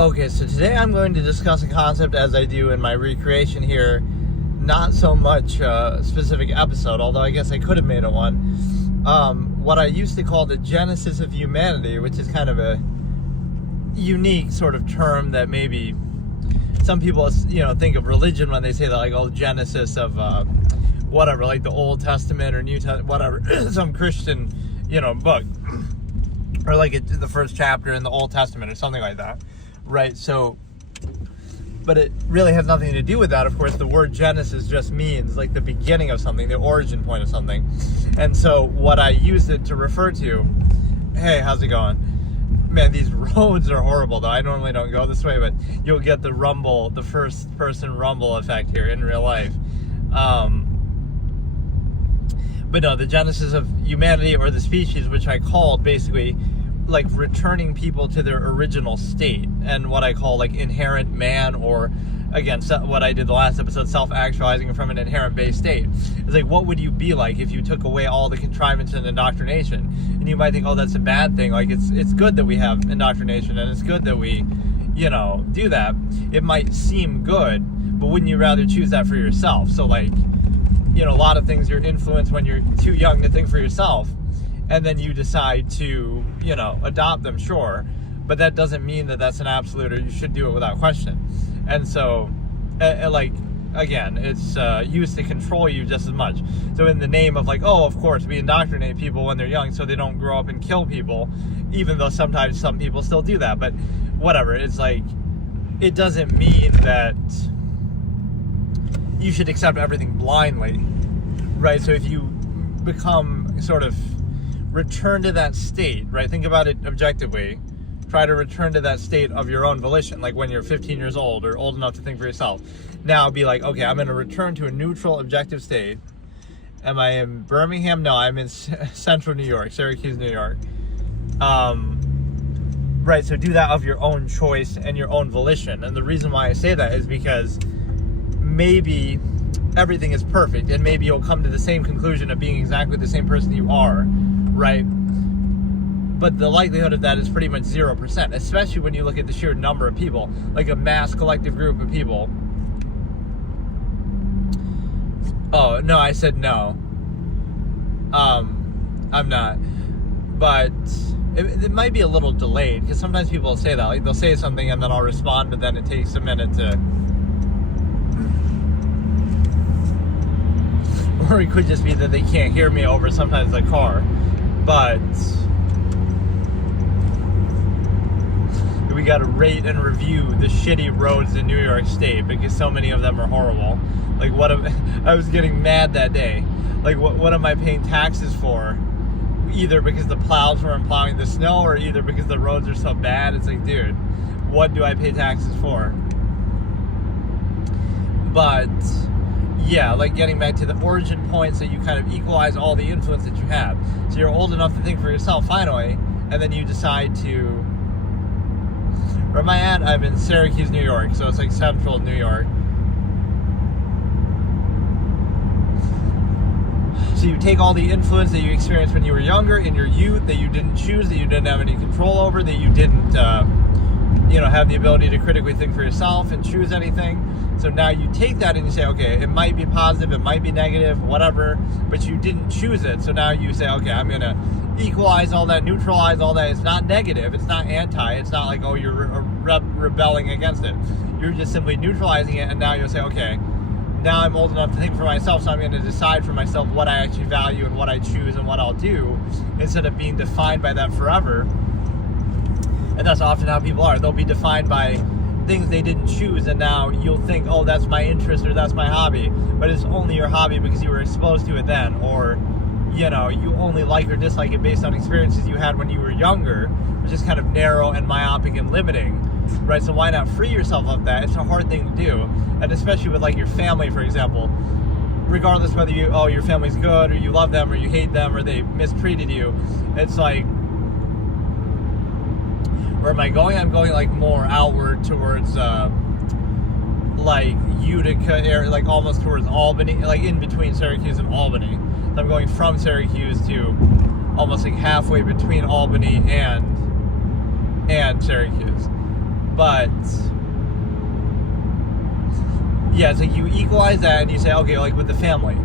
Okay, so today I'm going to discuss a concept as I do in my recreation here. Not so much a specific episode, although I guess I could have made it one. What I used to call the genesis of humanity, which is kind of a unique sort of term that maybe some people, think of religion when they say that, like, oh, genesis of whatever, like the Old Testament or New Testament, whatever, some Christian, book, or like the first chapter in the Old Testament or something like that, right? So, but it really has nothing to do with that. Of course, the word Genesis just means like the beginning of something, the origin point of something. And so what I use it to refer to, hey, how's it going? Man, these roads are horrible though. I normally don't go this way, but you'll get the rumble, the first person rumble effect here in real life. But no, the genesis of humanity or the species, which I called basically like returning people to their original state, and what I call like inherent man, or again, what I did the last episode, self-actualizing from an inherent base state. It's like, what would you be like if you took away all the contrivance and indoctrination? And you might think, oh, that's a bad thing. Like, it's good that we have indoctrination, and it's good that we, do that. It might seem good, but wouldn't you rather choose that for yourself? So like, a lot of things you're influenced when you're too young to think for yourself, and then you decide to, adopt them, sure, but that doesn't mean that that's an absolute, or you should do it without question. And so, again, it's used to control you just as much. So in the name of like, oh, of course, we indoctrinate people when they're young so they don't grow up and kill people, even though sometimes some people still do that, but whatever, it's like, it doesn't mean that you should accept everything blindly, right? So if you become sort of return to that state, right? Think about it objectively. Try to return to that state of your own volition, like when you're 15 years old or old enough to think for yourself. Now be like, okay, I'm going to return to a neutral, objective state. Am I in Birmingham? No, I'm in central New York, Syracuse, New York. Right, so do that of your own choice and your own volition. And the reason why I say that is because maybe everything is perfect, and maybe you'll come to the same conclusion of being exactly the same person you are, right? But the likelihood of that is pretty much 0%, especially when you look at the sheer number of people, like a mass collective group of people. Oh, no, I said no. I'm not. But it might be a little delayed, because sometimes people will say that. Like, they'll say something and then I'll respond, but then it takes a minute to... Or it could just be that they can't hear me over sometimes the car. But we gotta rate and review the shitty roads in New York State, because so many of them are horrible. Like, I was getting mad that day. Like, what am I paying taxes for? Either because the plows weren't plowing the snow, or either because the roads are so bad. It's like, dude, what do I pay taxes for? But yeah, like getting back to the origin point, so you kind of equalize all the influence that you have. So you're old enough to think for yourself finally, and then you decide to... Where am I at? I'm in Syracuse, New York, so it's like central New York. So you take all the influence that you experienced when you were younger, in your youth, that you didn't choose, that you didn't have any control over, that you didn't, have the ability to critically think for yourself and choose anything. So now you take that and you say, okay, it might be positive, it might be negative, whatever, but you didn't choose it. So now you say, okay, I'm going to equalize all that, neutralize all that. It's not negative, it's not anti, it's not like, oh, you're rebelling against it. You're just simply neutralizing it, and now you'll say, okay, now I'm old enough to think for myself, so I'm going to decide for myself what I actually value and what I choose and what I'll do, instead of being defined by that forever. And that's often how people are. They'll be defined by things they didn't choose, and now you'll think, oh, that's my interest or that's my hobby, but it's only your hobby because you were exposed to it then, or you only like or dislike it based on experiences you had when you were younger, which is kind of narrow and myopic and limiting, right? So why not free yourself of that? It's a hard thing to do, and especially with like your family, for example, regardless whether your family's good or you love them or you hate them or they mistreated you. It's like, where am I going? I'm going like more outward towards like Utica area, like almost towards Albany, like in between Syracuse and Albany. So I'm going from Syracuse to almost like halfway between Albany and Syracuse. But yeah, it's like you equalize that and you say, okay, like with the family,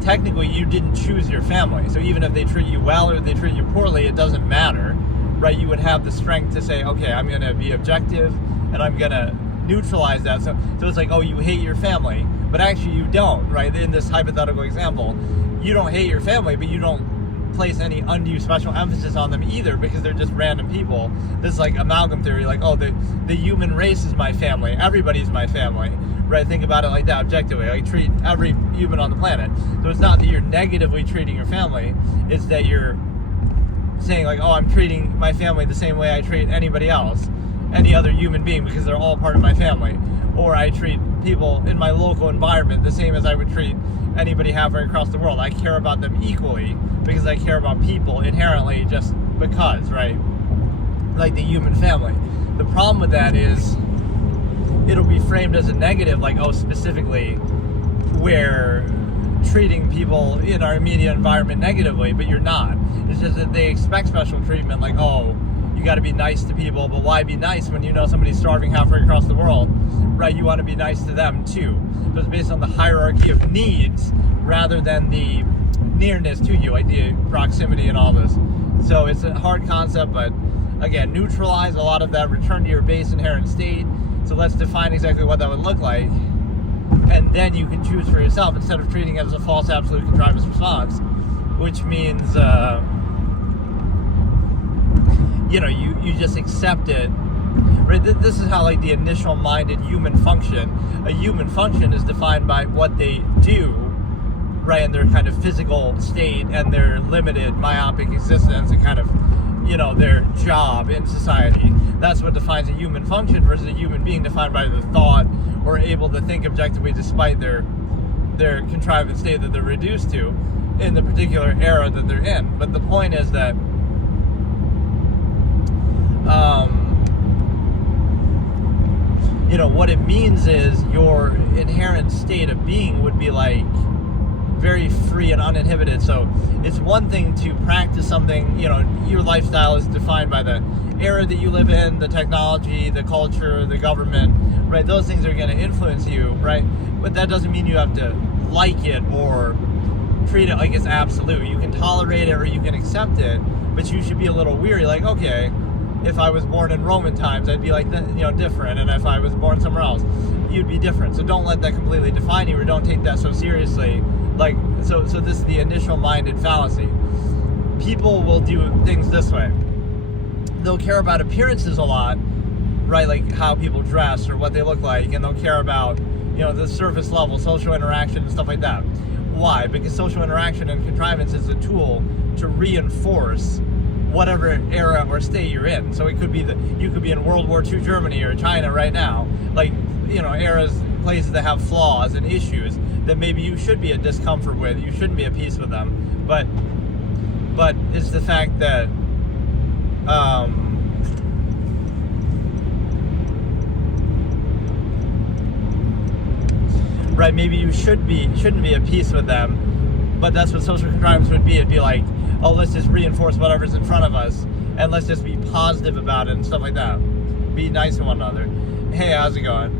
technically you didn't choose your family. So even if they treat you well or they treat you poorly, it doesn't matter, right? You would have the strength to say, okay, I'm going to be objective and I'm going to neutralize that. So it's like, oh, you hate your family, but actually you don't, right? In this hypothetical example, you don't hate your family, but you don't place any undue special emphasis on them either, because they're just random people. This is like amalgam theory, like, oh, the human race is my family, everybody's my family, right? Think about it like that objectively. Like, treat every human on the planet. So it's not that you're negatively treating your family, it's that you're saying like, oh, I'm treating my family the same way I treat anybody else, any other human being, because they're all part of my family. Or I treat people in my local environment the same as I would treat anybody halfway across the world. I care about them equally because I care about people inherently, just because, right? Like the human family. The problem with that is it'll be framed as a negative, like, oh, specifically we're treating people in our immediate environment negatively, but you're not. It's just that they expect special treatment, like, oh, you got to be nice to people, but why be nice when you know somebody's starving halfway across the world, right? You want to be nice to them too. So it's based on the hierarchy of needs rather than the nearness to you, like the proximity and all this. So it's a hard concept, but again, neutralize a lot of that, return to your base inherent state. So let's define exactly what that would look like, and then you can choose for yourself instead of treating it as a false absolute contrivance response, which means you just accept it, right? This is how, like, the initial minded human function. A human function is defined by what they do, right, in their kind of physical state and their limited myopic existence and kind of, their job in society. That's what defines a human function versus a human being defined by the thought or able to think objectively despite their contrivance state that they're reduced to in the particular era that they're in. But the point is that what it means is your inherent state of being would be like very free and uninhibited. So it's one thing to practice something, your lifestyle is defined by the era that you live in, the technology, the culture, the government, right? Those things are going to influence you, right? But that doesn't mean you have to like it or treat it like it's absolute. You can tolerate it or you can accept it, but you should be a little weary, like, okay, if I was born in Roman times, I'd be like, different. And if I was born somewhere else, you'd be different. So don't let that completely define you, or don't take that so seriously. Like, so this is the initial minded fallacy. People will do things this way. They'll care about appearances a lot, right? Like how people dress or what they look like. And they'll care about, the surface level, social interaction and stuff like that. Why? Because social interaction and contrivance is a tool to reinforce whatever era or state you're in. So it could be you could be in World War II Germany or China right now, like, eras, places that have flaws and issues that maybe you should be at discomfort with, you shouldn't be at peace with them, but it's the fact that right, maybe you shouldn't be at peace with them, but that's what social contrivance would be. It'd be like, oh, let's just reinforce whatever's in front of us, and let's just be positive about it and stuff like that. Be nice to one another. Hey, how's it going?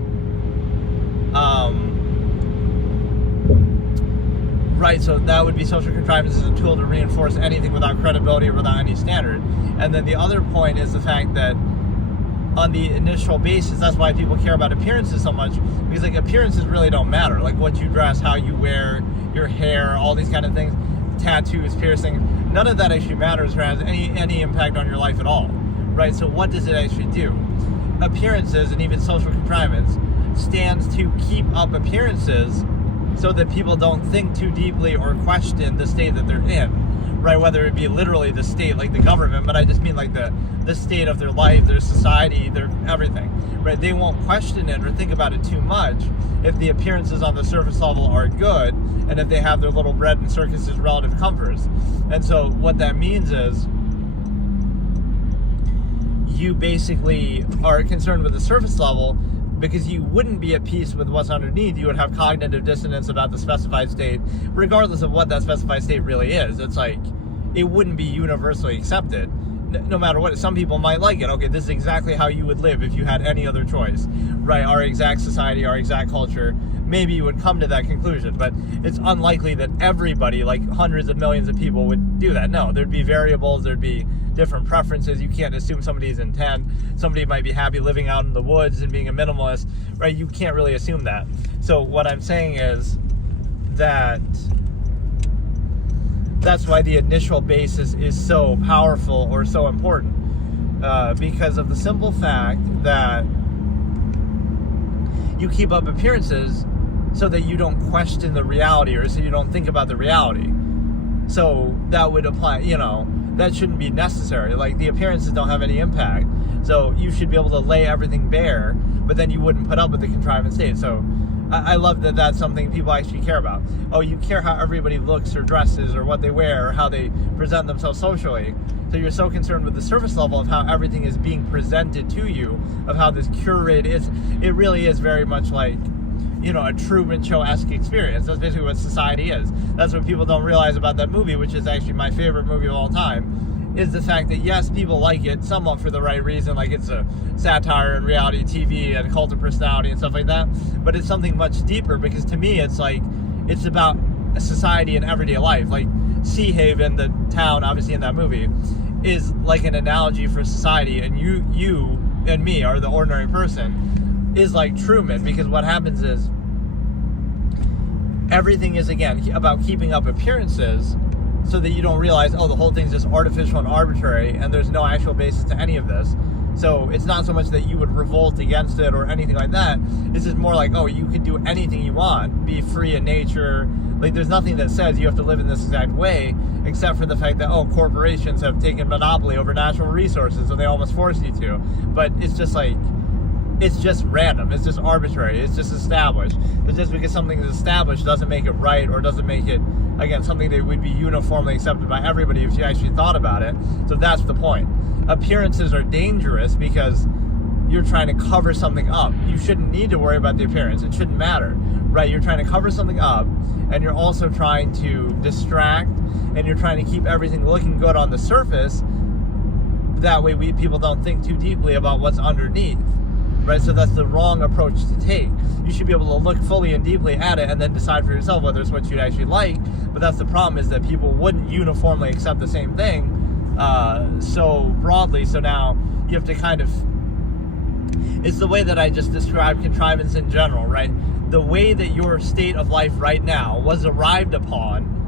Right, so that would be social contrivance as a tool to reinforce anything without credibility or without any standard. And then the other point is the fact that on the initial basis, that's why people care about appearances so much, because like appearances really don't matter. Like what you dress, how you wear, your hair, all these kind of things, tattoos, piercing, none of that actually matters or has any impact on your life at all, right? So what does it actually do? Appearances and even social contrivance stands to keep up appearances so that people don't think too deeply or question the state that they're in, right? Whether it be literally the state, like the government, but I just mean like the state of their life, their society, their everything, right? They won't question it or think about it too much if the appearances on the surface level are good and if they have their little bread and circuses relative comforts. And so what that means is you basically are concerned with the surface level because you wouldn't be at peace with what's underneath. You would have cognitive dissonance about the specified state, regardless of what that specified state really is. It's like, it wouldn't be universally accepted. no matter what. Some people might like it. Okay, this is exactly how you would live if you had any other choice, right? Our exact society, our exact culture. Maybe you would come to that conclusion, but it's unlikely that everybody, like hundreds of millions of people, would do that. No, there'd be variables, there'd be different preferences. You can't assume somebody's intent. Somebody might be happy living out in the woods and being a minimalist, right? You can't really assume that. So what I'm saying is that that's why the initial basis is so powerful or so important, because of the simple fact that you keep up appearances so that you don't question the reality, or so you don't think about the reality. So that would apply, that shouldn't be necessary. Like, the appearances don't have any impact. So you should be able to lay everything bare, but then you wouldn't put up with the contrivance state. So I love that that's something people actually care about. Oh, you care how everybody looks or dresses or what they wear or how they present themselves socially. So you're so concerned with the surface level of how everything is being presented to you, of how this curated is. It really is very much like, a Truman Show-esque experience. That's basically what society is. That's what people don't realize about that movie, which is actually my favorite movie of all time, is the fact that, yes, people like it somewhat for the right reason, like it's a satire and reality TV and cult of personality and stuff like that, but it's something much deeper, because to me it's like, it's about a society and everyday life. Like, Sea Haven, the town obviously in that movie, is like an analogy for society, and you and me are the ordinary person, is like Truman, because what happens is everything is, again, about keeping up appearances so that you don't realize, the whole thing's just artificial and arbitrary and there's no actual basis to any of this. So it's not so much that you would revolt against it or anything like that. It's just more like, you can do anything you want, be free in nature. Like, there's nothing that says you have to live in this exact way, except for the fact that, corporations have taken monopoly over natural resources, so they almost force you to. But it's just like, it's just random, it's just arbitrary, it's just established. But just because something is established doesn't make it right, or doesn't make it, again, something that would be uniformly accepted by everybody if you actually thought about it. So that's the point. Appearances are dangerous because you're trying to cover something up. You shouldn't need to worry about the appearance. It shouldn't matter, right? You're trying to cover something up, and you're also trying to distract, and you're trying to keep everything looking good on the surface. That way people don't think too deeply about what's underneath. Right, so that's the wrong approach to take. You should be able to look fully and deeply at it and then decide for yourself whether it's what you'd actually like. But that's the problem, is that people wouldn't uniformly accept the same thing so broadly. So now you have to kind of, it's the way that I just described contrivance in general, right? The way that your state of life right now was arrived upon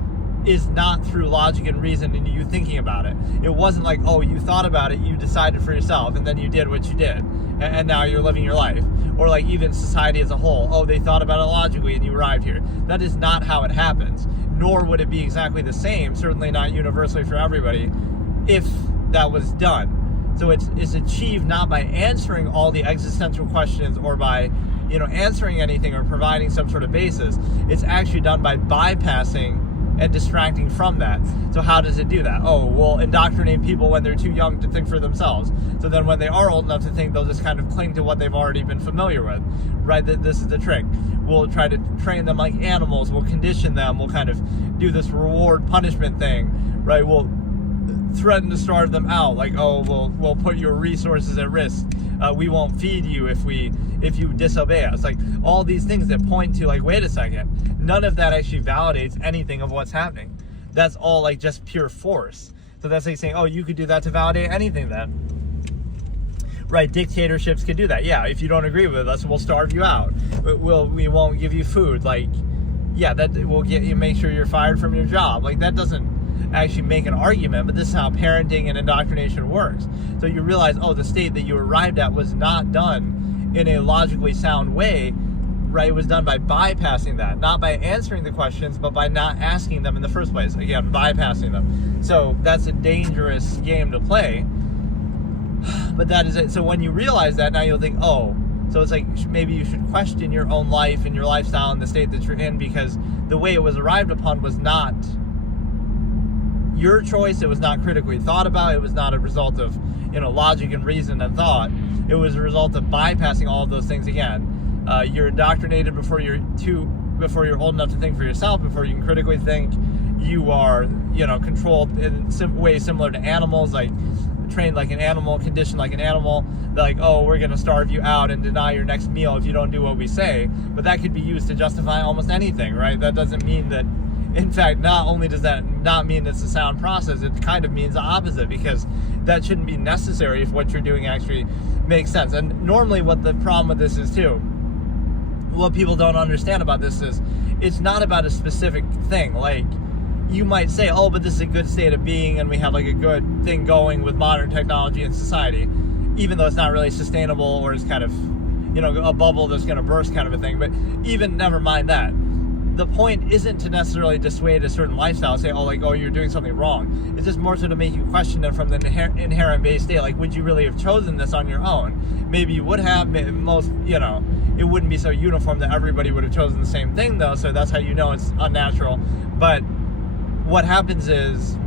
is not through logic and reason and you thinking about it. It wasn't like, you thought about it, you decided for yourself, and then you did what you did, and now you're living your life. Or like even society as a whole, they thought about it logically and you arrived here. That is not how it happens, nor would it be exactly the same, certainly not universally for everybody, if that was done. So it's achieved not by answering all the existential questions or by answering anything or providing some sort of basis. It's actually done by bypassing and distracting from that. So how does it do that? We'll indoctrinate people when they're too young to think for themselves. So then when they are old enough to think, they'll just kind of cling to what they've already been familiar with, right? This is the trick. We'll try to train them like animals. We'll condition them. We'll kind of do this reward punishment thing, right? We'll threaten to starve them out. Like, we'll put your resources at risk. We won't feed you if you disobey us. Like, all these things that point to, like, wait a second, none of that actually validates anything of what's happening. That's all like just pure force. So that's like saying, you could do that to validate anything then. Right, dictatorships could do that. Yeah, if you don't agree with us, we'll starve you out. We won't give you food. Like, yeah, that will get you, make sure you're fired from your job. Like, that doesn't actually make an argument, but this is how parenting and indoctrination works. So you realize, the state that you arrived at was not done in a logically sound way, right? It was done by bypassing that, not by answering the questions, but by not asking them in the first place. Again, bypassing them. So that's a dangerous game to play, but that is it. So when you realize that, now you'll think, so it's like, maybe you should question your own life and your lifestyle and the state that you're in, because the way it was arrived upon was not your choice. It was not critically thought about. It was not a result of logic and reason and thought. It was a result of bypassing all of those things. Again, you're indoctrinated before you're old enough to think for yourself, before you can critically think. You are controlled in ways similar to animals, like trained like an animal, conditioned like an animal, like, oh, we're going to starve you out and deny your next meal if you don't do what we say. But that could be used to justify almost anything, right? That doesn't mean that, in fact, not only does that not mean it's a sound process, it kind of means the opposite, because that shouldn't be necessary if what you're doing actually makes sense. And normally what the problem with this is too, what people don't understand about this is, it's not about a specific thing. Like, you might say, oh, but this is a good state of being and we have like a good thing going with modern technology and society, even though it's not really sustainable, or it's kind of, a bubble that's going to burst kind of a thing. But even, never mind that. The point isn't to necessarily dissuade a certain lifestyle, say, oh, you're doing something wrong. It's just more so to make you question it from the inherent base state. Like, would you really have chosen this on your own? Maybe you would have. Most, it wouldn't be so uniform that everybody would have chosen the same thing, though, so that's how you know it's unnatural. But what happens is,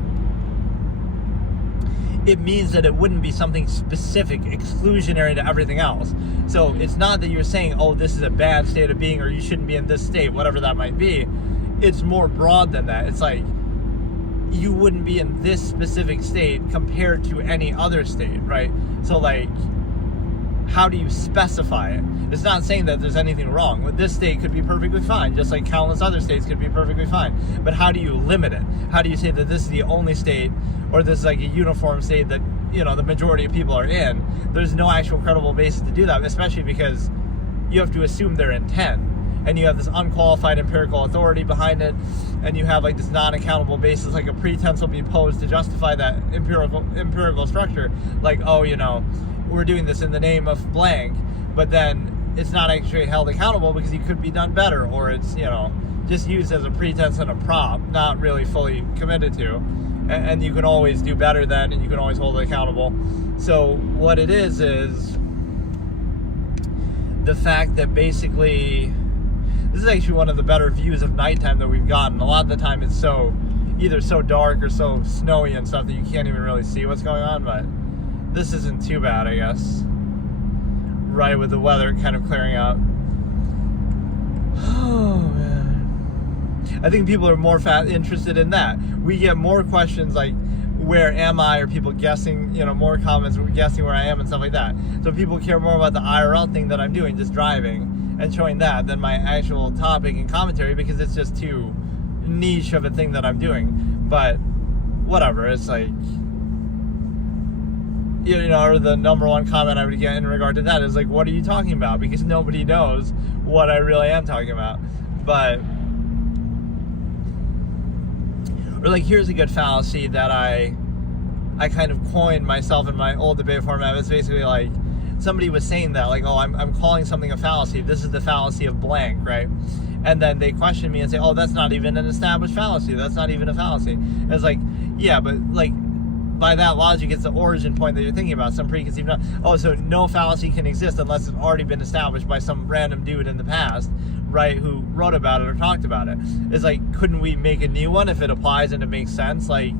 it means that it wouldn't be something specific, exclusionary to everything else. So it's not that you're saying, oh, this is a bad state of being, or you shouldn't be in this state, whatever that might be. It's more broad than that. It's like, you wouldn't be in this specific state compared to any other state, right? So like, how do you specify it? It's not saying that there's anything wrong. This state could be perfectly fine, just like countless other states could be perfectly fine. But how do you limit it? How do you say that this is the only state, or this is like a uniform state that, the majority of people are in? There's no actual credible basis to do that, especially because you have to assume their intent. And you have this unqualified empirical authority behind it, and you have like this non-accountable basis, like a pretense will be posed to justify that empirical structure. Like, oh, we're doing this in the name of blank, but then it's not actually held accountable because it could be done better, or it's, just used as a pretense and a prop, not really fully committed to. And you can always do better then, and you can always hold it accountable. So what it is the fact that basically, this is actually one of the better views of nighttime that we've gotten. A lot of the time it's either so dark or so snowy and stuff that you can't even really see what's going on, but this isn't too bad, I guess. Right, with the weather kind of clearing out. Oh, man. I think people are more interested in that. We get more questions like, where am I? Or people guessing, more comments, guessing where I am and stuff like that. So people care more about the IRL thing that I'm doing, just driving, and showing that, than my actual topic and commentary, because it's just too niche of a thing that I'm doing. But whatever, it's like, or the number one comment I would get in regard to that is like, what are you talking about? Because nobody knows what I really am talking about. But, or like, here's a good fallacy that I kind of coined myself in my old debate format. It's basically like, somebody was saying that, like, oh, I'm calling something a fallacy. This is the fallacy of blank, right? And then they question me and say, oh, that's not even an established fallacy. That's not even a fallacy. And it's like, yeah, but like, by that logic, it's the origin point that you're thinking about, some preconceived notion. Oh, so no fallacy can exist unless it's already been established by some random dude in the past, right, who wrote about it or talked about it. It's like, couldn't we make a new one if it applies and it makes sense? Like,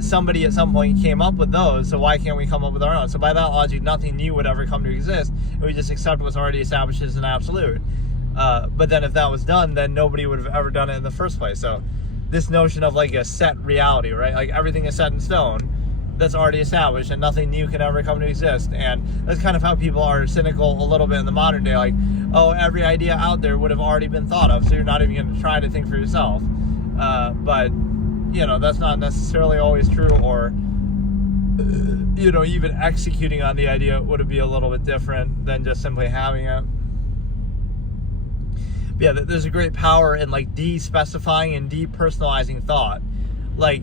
somebody at some point came up with those, so why can't we come up with our own? So by that logic, nothing new would ever come to exist, and we just accept what's already established as an absolute. But then if that was done, then nobody would have ever done it in the first place. So this notion of like a set reality, right? Like, everything is set in stone, that's already established, and nothing new can ever come to exist. And that's kind of how people are cynical a little bit in the modern day. Like, oh, every idea out there would have already been thought of, so you're not even going to try to think for yourself. But that's not necessarily always true, or, even executing on the idea would be a little bit different than just simply having it. But yeah, there's a great power in like de-specifying and depersonalizing thought. Like,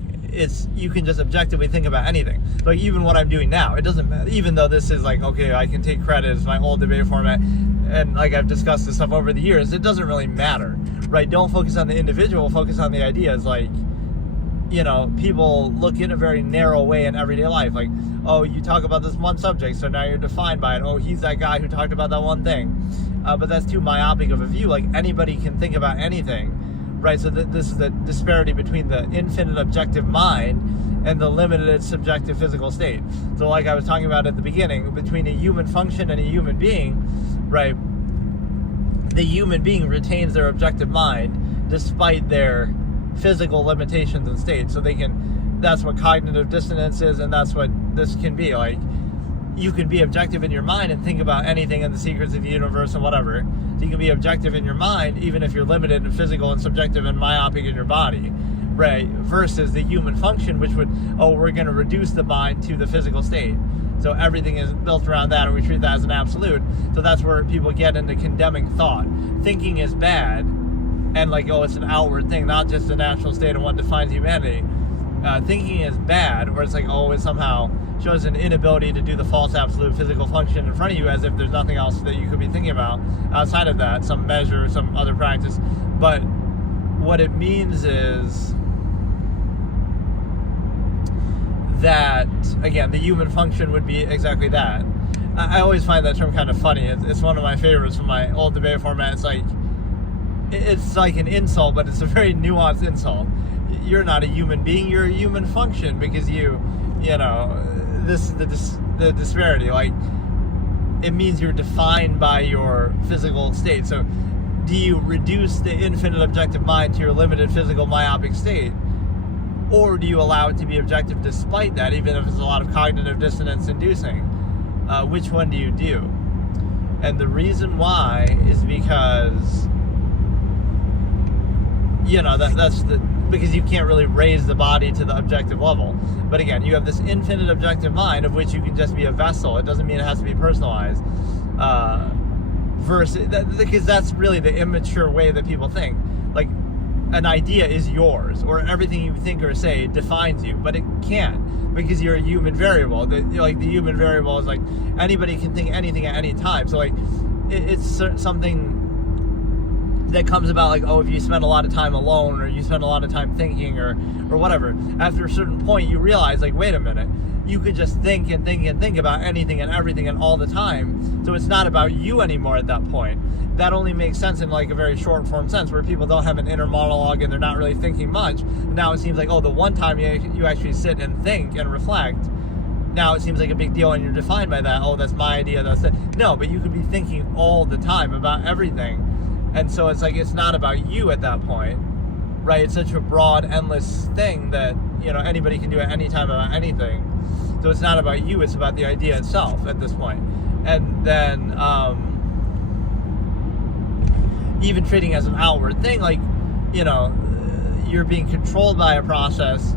you can just objectively think about anything. Like, even what I'm doing now, it doesn't matter. Even though this is like, okay, I can take credit as my old debate format, and like I've discussed this stuff over the years, it doesn't really matter, right? Don't focus on the individual, focus on the ideas. Like, people look in a very narrow way in everyday life. Like, oh, you talk about this one subject, so now you're defined by it. Oh, he's that guy who talked about that one thing. But that's too myopic of a view. Like, anybody can think about anything, right? So this is the disparity between the infinite objective mind and the limited subjective physical state. So like I was talking about at the beginning, between a human function and a human being, right? The human being retains their objective mind despite their physical limitations and states. So that's what cognitive dissonance is, and that's what this can be. Like, you can be objective in your mind and think about anything and the secrets of the universe and whatever. So you can be objective in your mind, even if you're limited and physical and subjective and myopic in your body, right? Versus the human function, which would, we're going to reduce the mind to the physical state. So everything is built around that, and we treat that as an absolute. So that's where people get into condemning thought. Thinking is bad, and like, it's an outward thing, not just a natural state and what defines humanity. Thinking is bad, or it's like, it somehow shows an inability to do the false absolute physical function in front of you, as if there's nothing else that you could be thinking about outside of that, some measure, some other practice. But what it means is that, again, the human function would be exactly that. I always find that term kind of funny. It's one of my favorites from my old debate format. It's like an insult, but it's a very nuanced insult. You're not a human being, you're a human function, because this is the disparity. Like, it means you're defined by your physical state. So do you reduce the infinite objective mind to your limited physical myopic state? Or do you allow it to be objective despite that, even if it's a lot of cognitive dissonance inducing? Which one do you do? And the reason why is because, because you can't really raise the body to the objective level. But again, you have this infinite objective mind of which you can just be a vessel. It doesn't mean it has to be personalized. Because that's really the immature way that people think. Like, an idea is yours, or everything you think or say defines you, but it can't, because you're a human variable. The human variable is like, anybody can think anything at any time. So like, it's something that comes about, like, if you spend a lot of time alone, or you spend a lot of time thinking, or whatever, after a certain point you realize, like, wait a minute, you could just think and think and think about anything and everything and all the time. So it's not about you anymore at that point. That only makes sense in like a very short form sense, where people don't have an inner monologue and they're not really thinking much. Now it seems like, the one time you actually sit and think and reflect, now it seems like a big deal, and you're defined by that. That's my idea, that's it. No, but you could be thinking all the time about everything. And so it's like, it's not about you at that point, right? It's such a broad, endless thing that, anybody can do at any time about anything. So it's not about you, it's about the idea itself at this point. And then, even treating as an outward thing, like, you're being controlled by a process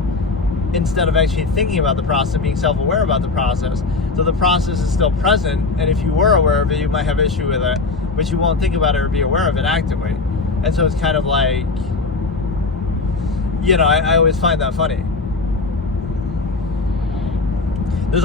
instead of actually thinking about the process and being self-aware about the process. So the process is still present, and if you were aware of it, you might have issue with it, but you won't think about it or be aware of it actively. And so it's kind of like, I always find that funny. There's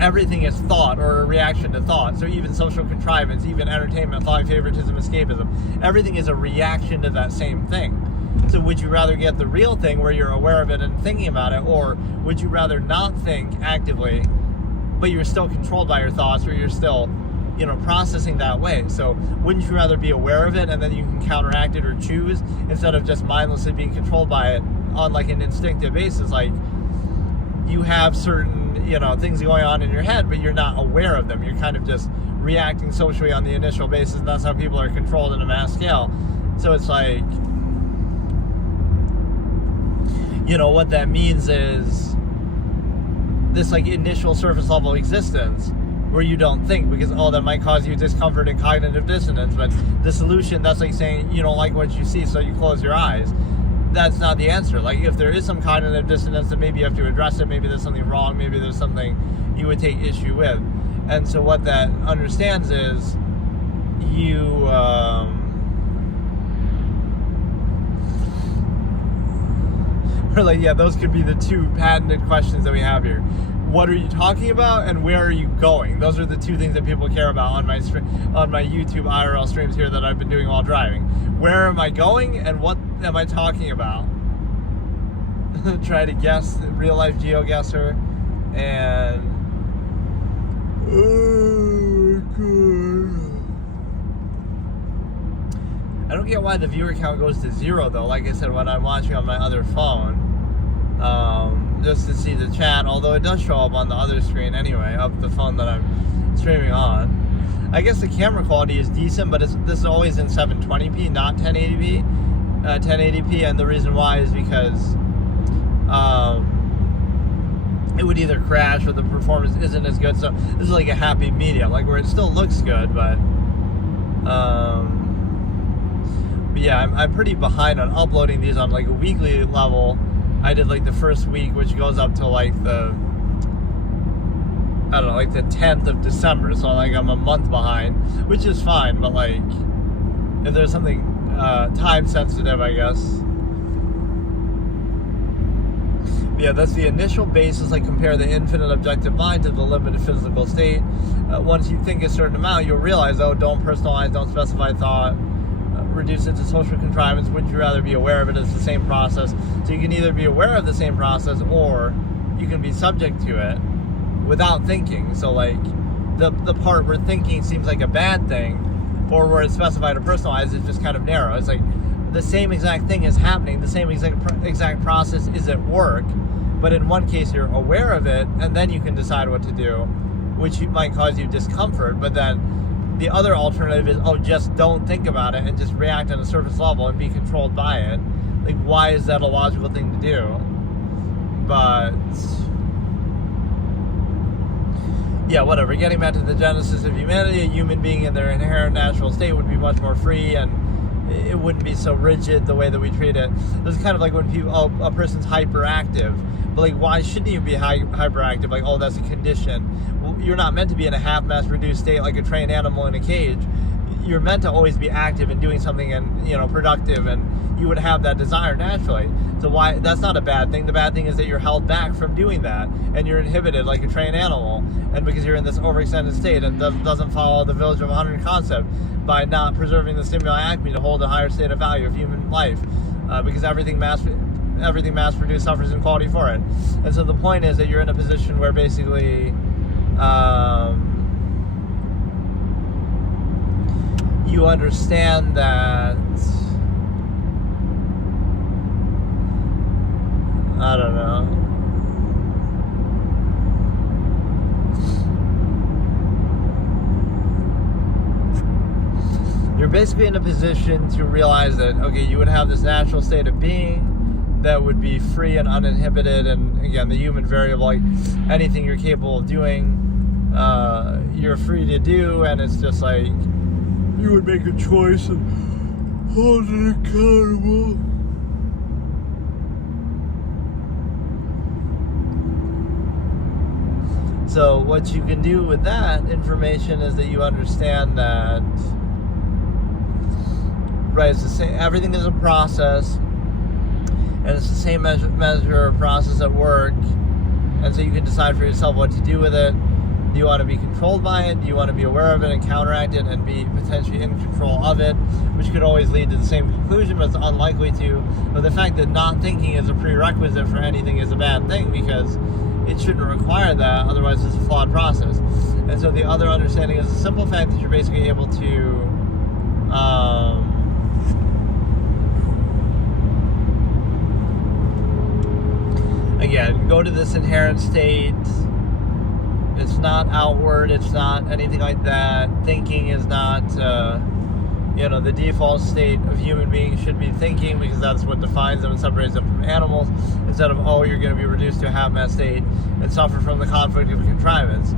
everything is thought or a reaction to thought. So even social contrivance, even entertainment, thought, favoritism, escapism, everything is a reaction to that same thing. So would you rather get the real thing where you're aware of it and thinking about it, or would you rather not think actively, but you're still controlled by your thoughts, or you're still, processing that way? So wouldn't you rather be aware of it and then you can counteract it or choose, instead of just mindlessly being controlled by it on like an instinctive basis? Like, you have certain things going on in your head, but you're not aware of them. You're kind of just reacting socially on the initial basis, and that's how people are controlled in a mass scale. So it's like, what that means is this like initial surface level existence where you don't think, because that might cause you discomfort and cognitive dissonance. But the solution, that's like saying you don't like what you see, so you close your eyes. That's not the answer. Like, if there is some cognitive dissonance, then maybe you have to address it. Maybe there's something wrong. Maybe there's something you would take issue with. And so what that understands is you or like, those could be the two patented questions that we have here. What are you talking about, and where are you going? Those are the two things that people care about on my YouTube IRL streams here that I've been doing while driving. Where am I going, and what am I talking about? Try to guess, real life GeoGuessr, and I don't get why the viewer count goes to 0 though. Like I said, when I'm watching on my other phone, just to see the chat, although it does show up on the other screen anyway, of the phone that I'm streaming on. I guess the camera quality is decent, but this is always in 720p, not 1080p, and the reason why is because it would either crash or the performance isn't as good. So this is like a happy medium, like where it still looks good, but yeah, I'm pretty behind on uploading these on like a weekly level. I did like the first week, which goes up to like the 10th of December. So like I'm a month behind, which is fine. But like, if there's something time sensitive, I guess. Yeah, that's the initial basis. Like compare the infinite objective mind to the limited physical state. Once you think a certain amount, you'll realize, oh, don't personalize, don't specify thought. Reduce it to social contrivance. Would you rather be aware of it as the same process? So you can either be aware of the same process, or you can be subject to it without thinking. So like the part where thinking seems like a bad thing, or where it's specified or personalized, is just kind of narrow. It's like the same exact thing is happening, the same exact process is at work, but in one case you're aware of it, and then you can decide what to do, which might cause you discomfort. But then the other alternative is, oh, just don't think about it and just react on a surface level and be controlled by it. Like, why is that a logical thing to do? But yeah, whatever. Getting back to the genesis of humanity, a human being in their inherent natural state would be much more free, and it wouldn't be so rigid the way that we treat it. It's kind of like when people, oh, a person's hyperactive, but like, why shouldn't you be hyperactive? Like, oh, that's a condition. Well, you're not meant to be in a half-mass reduced state like a trained animal in a cage. You're meant to always be active and doing something, and productive, and you would have that desire naturally. So why? That's not a bad thing. The bad thing is that you're held back from doing that, and you're inhibited like a trained animal, and because you're in this overextended state and doesn't follow the village of 100 concept by not preserving the stimuli acme to hold a higher state of value of human life, because everything mass-produced suffers inequality for it. And so the point is that you're in a position where basically you understand that, I don't know, you're basically in a position to realize that, okay, you would have this natural state of being that would be free and uninhibited, and again, the human variable, like anything you're capable of doing, you're free to do, and it's just like you would make a choice and hold it accountable. So what you can do with that information is that you understand that, right, it's the same, everything is a process, and it's the same measure of process at work, and so you can decide for yourself what to do with it. Do you want to be controlled by it? Do you want to be aware of it and counteract it and be potentially in control of it? Which could always lead to the same conclusion, but it's unlikely to. But the fact that not thinking is a prerequisite for anything is a bad thing, because it shouldn't require that, otherwise it's a flawed process. And so the other understanding is the simple fact that you're basically able to again, go to this inherent state. It's not outward, it's not anything like that. Thinking is not, the default state of human beings should be thinking, because that's what defines them and separates them from animals, instead of, oh, you're going to be reduced to a half-mass state and suffer from the conflict of contrivance.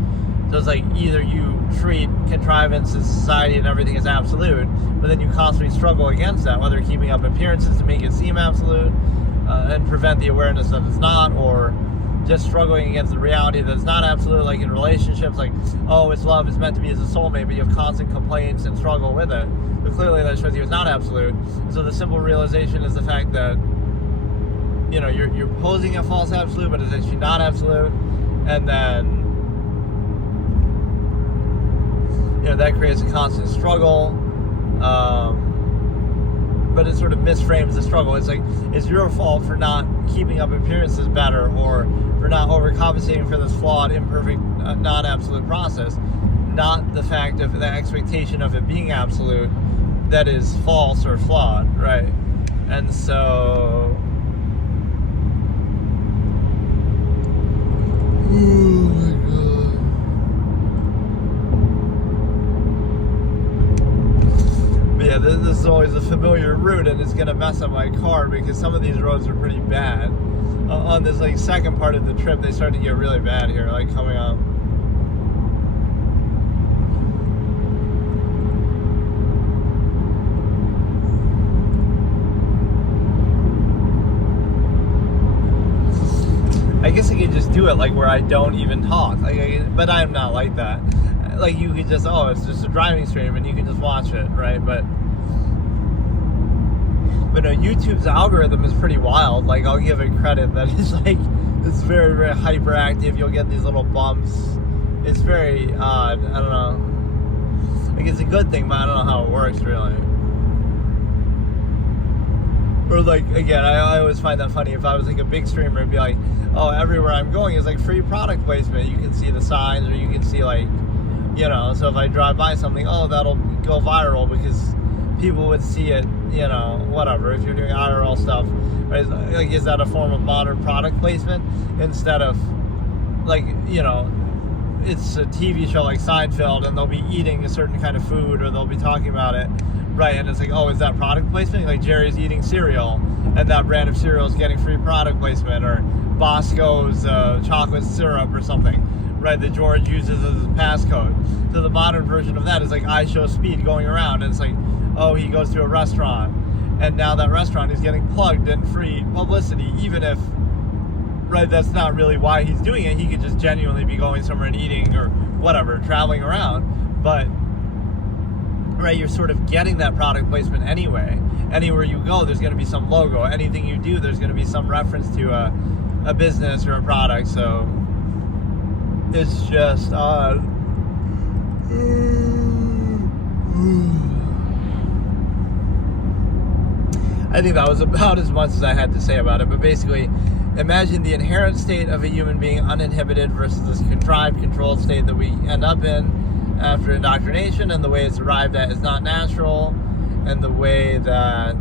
So it's like, either you treat contrivance in society and everything as absolute, but then you constantly struggle against that, whether keeping up appearances to make it seem absolute, and prevent the awareness that it's not, or just struggling against the reality that it's not absolute, like in relationships, like, oh, it's love, it's meant to be as a soulmate, but you have constant complaints and struggle with it. But clearly that shows you it's not absolute. So the simple realization is the fact that, you're posing a false absolute, but it's actually not absolute, and then, that creates a constant struggle, but it sort of misframes the struggle. It's like, it's your fault for not keeping up appearances better, or for not overcompensating for this flawed, imperfect, non-absolute process, not the fact of the expectation of it being absolute that is false or flawed, right? And so, oh my God. But yeah, this is always a familiar route, and it's gonna mess up my car because some of these roads are pretty bad. on this like second part of the trip, they start to get really bad here, like coming up. I guess I could just do it like where I don't even talk, but I'm not like that. Like you could just, it's just a driving stream and you can just watch it, right? But no, YouTube's algorithm is pretty wild. Like I'll give it credit that it's like, it's very, very hyperactive. You'll get these little bumps. It's very odd. I don't know. Like it's a good thing, but I don't know how it works really. Or like, again, I always find that funny. If I was like a big streamer, it'd be like, everywhere I'm going is like free product placement. You can see the signs, or you can see like, so if I drive by something, that'll go viral because people would see it, whatever. If you're doing IRL stuff, right? Like, is that a form of modern product placement instead of like, it's a TV show like Seinfeld and they'll be eating a certain kind of food or they'll be talking about it. Right, and it's like, is that product placement? Like Jerry's eating cereal, and that brand of cereal is getting free product placement, or Bosco's chocolate syrup or something, right, that George uses as his passcode. So the modern version of that is like I Show Speed going around, and it's like, he goes to a restaurant, and now that restaurant is getting plugged in free publicity, even if, right, that's not really why he's doing it. He could just genuinely be going somewhere and eating or whatever, traveling around, but right, you're sort of getting that product placement anyway. Anywhere you go, there's going to be some logo. Anything you do, there's going to be some reference to a business or a product. So it's just odd. I think that was about as much as I had to say about it. But basically, imagine the inherent state of a human being uninhibited versus this contrived, controlled state that we end up in after indoctrination, and the way it's arrived at is not natural, and the way that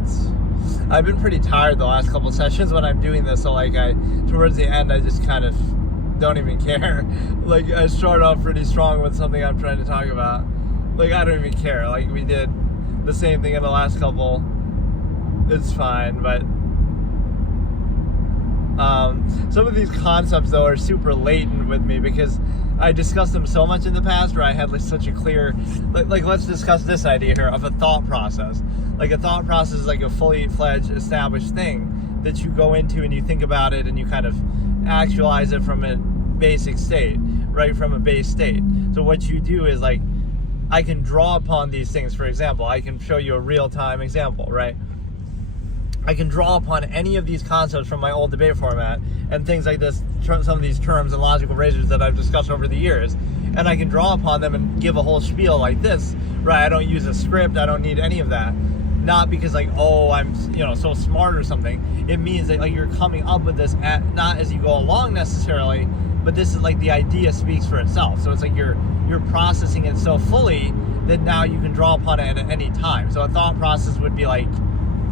I've been pretty tired the last couple of sessions when I'm doing this, so like towards the end I just kind of don't even care. Like I start off pretty strong with something I'm trying to talk about, like I don't even care. Like we did the same thing in the last couple, it's fine. But some of these concepts though are super latent with me because I discussed them so much in the past, where I had like such a clear, like let's discuss this idea here of a thought process. Like a thought process is like a fully fledged established thing that you go into and you think about it and you kind of actualize it from a basic state, right? From a base state. So what you do is like, I can draw upon these things. For example, I can show you a real-time example, right? I can draw upon any of these concepts from my old debate format and things like this, some of these terms and logical razors that I've discussed over the years, and I can draw upon them and give a whole spiel like this, right? I don't use a script. I don't need any of that. Not because like, I'm so smart or something. It means that like you're coming up with this not as you go along necessarily, but this is like the idea speaks for itself. So it's like you're processing it so fully that now you can draw upon it at any time. So a thought process would be like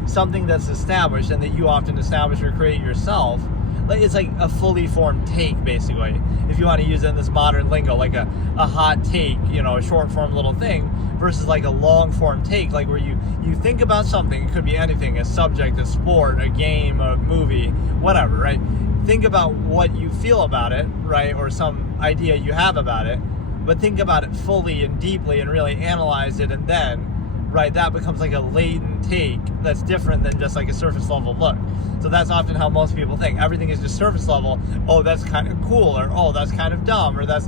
something that's established and that you often establish or create yourself. Like it's like a fully formed take, basically, if you want to use it in this modern lingo, like a hot take, a short form little thing, versus like a long form take, like where you think about something. It could be anything, a subject, a sport, a game, a movie, whatever, right? Think about what you feel about it, right? Or some idea you have about it, but think about it fully and deeply and really analyze it, and then, right, that becomes like a latent take that's different than just like a surface level look. So that's often how most people think. Everything is just surface level. That's kind of cool, or that's kind of dumb, or that's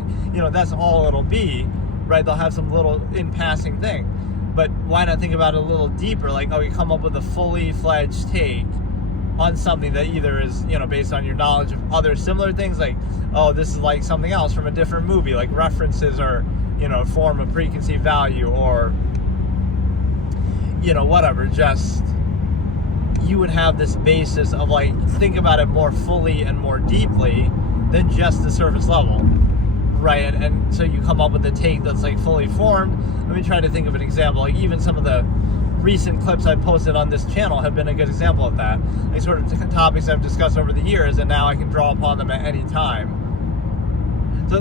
all it'll be, right? They'll have some little in passing thing. But why not think about it a little deeper? Like, you come up with a fully fledged take on something that either is, based on your knowledge of other similar things, like, this is like something else from a different movie, like references or, form of preconceived value, or whatever, just you would have this basis of like, think about it more fully and more deeply than just the surface level, right? And so you come up with a take that's like fully formed. Let me try to think of an example. Like even some of the recent clips I've posted on this channel have been a good example of that. Like sort of topics I've discussed over the years, and now I can draw upon them at any time.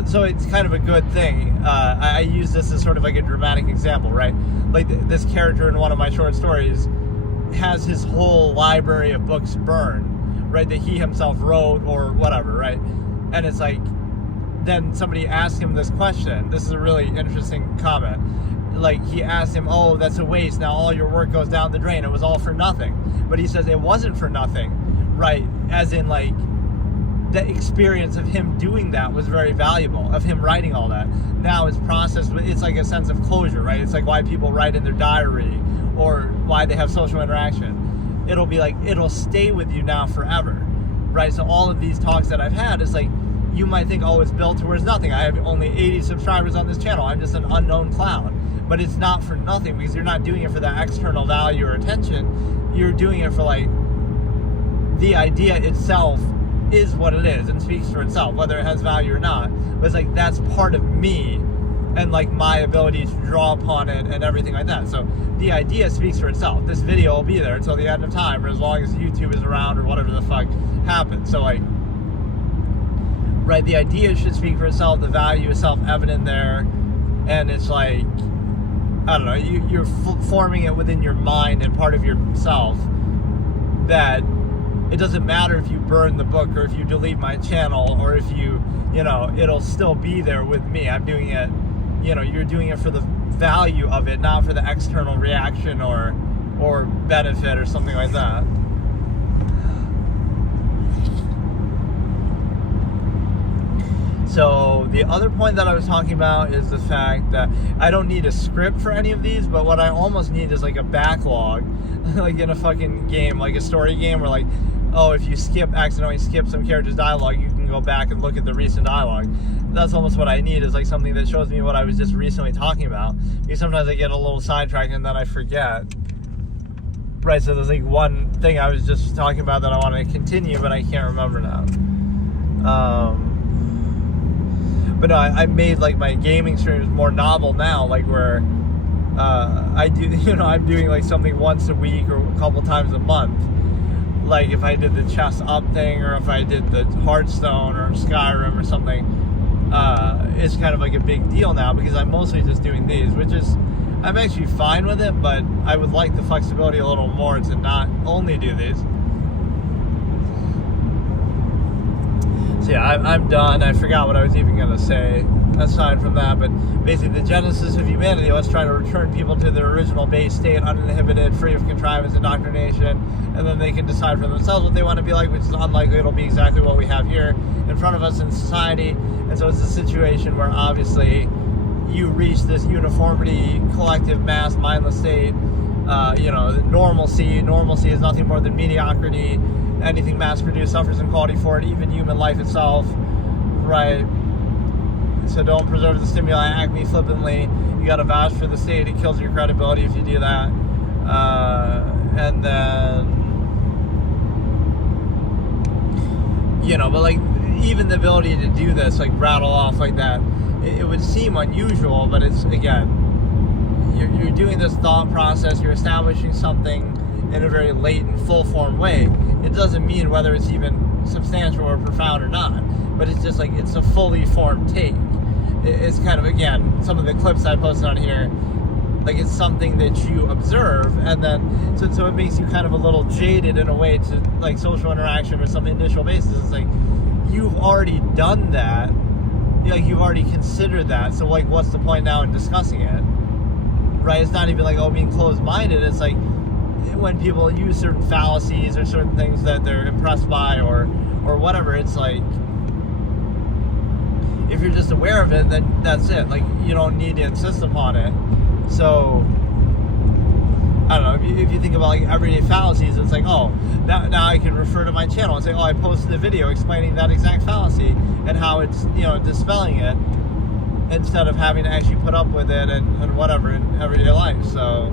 So it's kind of a good thing. I use this as sort of like a dramatic example, right? Like this character in one of my short stories has his whole library of books burned, right, that he himself wrote or whatever, right? And it's like, then somebody asked him this question. This is a really interesting comment. Like, he asked him, oh, that's a waste. Now all your work goes down the drain. It was all for nothing. But he says it wasn't for nothing, right? As in, like, the experience of him doing that was very valuable, of him writing all that. Now it's processed, it's like a sense of closure, right? It's like why people write in their diary or why they have social interaction. It'll be like, it'll stay with you now forever, right? So all of these talks that I've had is like, you might think, oh, it's built towards nothing. I have only 80 subscribers on this channel. I'm just an unknown clown. But it's not for nothing, because you're not doing it for that external value or attention. You're doing it for, like, the idea itself is what it is and speaks for itself, whether it has value or not. But it's like, that's part of me and, like, my ability to draw upon it and everything like that. So the idea speaks for itself. This video will be there until the end of time, or as long as YouTube is around or whatever the fuck happens. So, like, right, the idea should speak for itself. The value is self-evident there. And it's like, I don't know, you're forming it within your mind and part of yourself, that it doesn't matter if you burn the book or if you delete my channel or if you know, it'll still be there with me. I'm doing it, you know, you're doing it for the value of it, not for the external reaction or benefit or something like that. So the other point that I was talking about is the fact that I don't need a script for any of these, but what I almost need is like a backlog, like in a fucking game, like a story game where, like, oh, if you accidentally skip some character's dialogue, you can go back and look at the recent dialogue. That's almost what I need, is like something that shows me what I was just recently talking about. Because sometimes I get a little sidetracked and then I forget. Right, so there's like one thing I was just talking about that I want to continue, but I can't remember now. But no, I made, like, my gaming streams more novel now, like, where I do, you know, I'm doing, like, something once a week or a couple times a month. Like, if I did the chest up thing, or if I did the Hearthstone or Skyrim or something, it's kind of like a big deal now, because I'm mostly just doing these, which is, I'm actually fine with it, but I would like the flexibility a little more to not only do these. So yeah, I'm done. I forgot what I was even going to say aside from that, but basically the genesis of humanity, let's try to return people to their original base state, uninhibited, free of contrivance, indoctrination, and then they can decide for themselves what they want to be like, which is unlikely it'll be exactly what we have here in front of us in society. And so it's a situation where obviously you reach this uniformity, collective mass, mindless state, you know, normalcy. Normalcy is nothing more than mediocrity. Anything mass-produced suffers in quality for it, even human life itself, right? So don't preserve the stimuli acme flippantly. You gotta vouch for the state. It kills your credibility if you do that. And then, you know, but like, even the ability to do this, like, rattle off like that, it would seem unusual, but it's, again, you're doing this thought process, you're establishing something in a very latent, full-form way. It doesn't mean whether it's even substantial or profound or not, but it's just like, it's a fully formed take. It's kind of, again, some of the clips I posted on here, like, it's something that you observe, and then, so it makes you kind of a little jaded in a way to, like, social interaction or some initial basis. It's like, you've already done that, like, you've already considered that, so, like, what's the point now in discussing it, right? It's not even like, oh, being closed-minded. It's like, when people use certain fallacies or certain things that they're impressed by or whatever, it's like, if you're just aware of it, then that's it. Like, you don't need to insist upon it. So, I don't know, if you think about, like, everyday fallacies, it's like, oh, now I can refer to my channel and say, oh, I posted a video explaining that exact fallacy and how it's, you know, dispelling it, instead of having to actually put up with it and whatever in everyday life. So,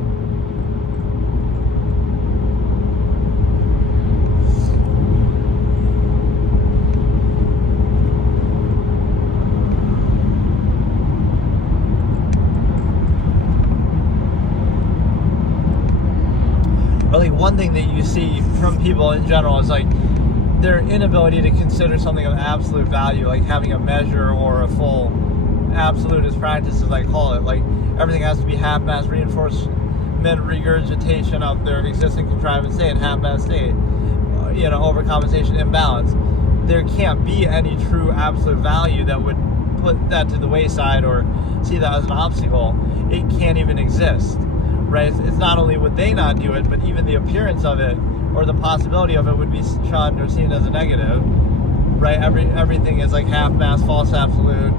or like, one thing that you see from people in general is like their inability to consider something of absolute value, like having a measure or a full absolutist practice, as I call it. Like, everything has to be half-mass reinforcement, regurgitation of their existing contrivance state, half-mass state. overcompensation, imbalance, there can't be any true absolute value that would put that to the wayside or see that as an obstacle. It can't even exist, right? It's not only would they not do it, but even the appearance of it or the possibility of it would be shunned or seen as a negative, right? Everything is like half mass, false absolute,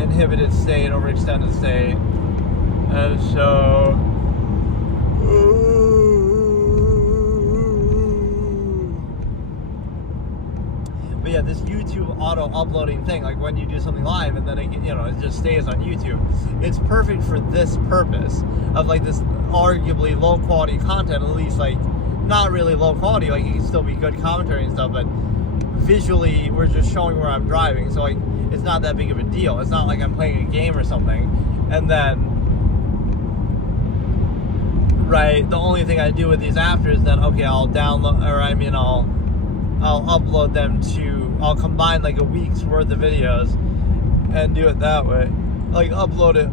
inhibited state, overextended state. And so but yeah, this YouTube auto uploading thing, like when you do something live and then it just stays on YouTube, it's perfect for this purpose of like this arguably low quality content, at least like not really low quality, like it can still be good commentary and stuff, but visually we're just showing where I'm driving, so like it's not that big of a deal. It's not like I'm playing a game or something and then right, the only thing I do with these after is then okay, I'll upload them I'll combine like a week's worth of videos and do it that way, like upload it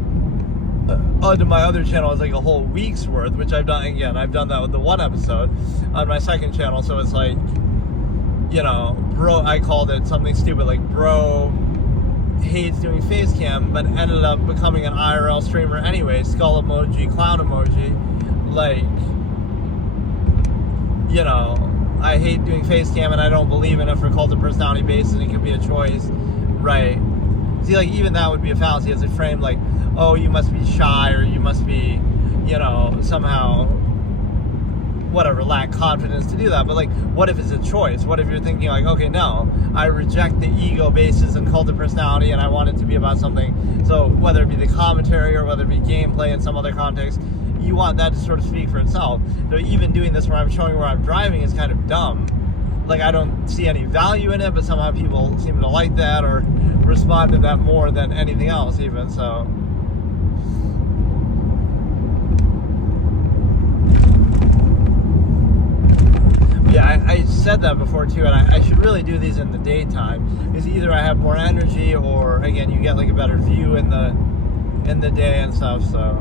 onto my other channel as like a whole week's worth, which I've done that with the one episode on my second channel. So it's like, bro, I called it something stupid like bro hates doing face cam, but ended up becoming an IRL streamer anyway, skull emoji, clown emoji, like, I hate doing face cam and I don't believe in it for cult of personality basis, and it could be a choice, right? See, like even that would be a fallacy as a frame, like, oh, you must be shy or you must be, somehow whatever, lack confidence to do that. But like, what if it's a choice? What if you're thinking like, okay, no, I reject the ego basis and cult of personality and I want it to be about something, so whether it be the commentary or whether it be gameplay in some other context, you want that to sort of speak for itself. So even doing this where I'm showing where I'm driving is kind of dumb. Like I don't see any value in it, but somehow people seem to like that or respond to that more than anything else even, so. Yeah, I said that before too, and I should really do these in the daytime, because either I have more energy or again you get like a better view in the day and stuff, so.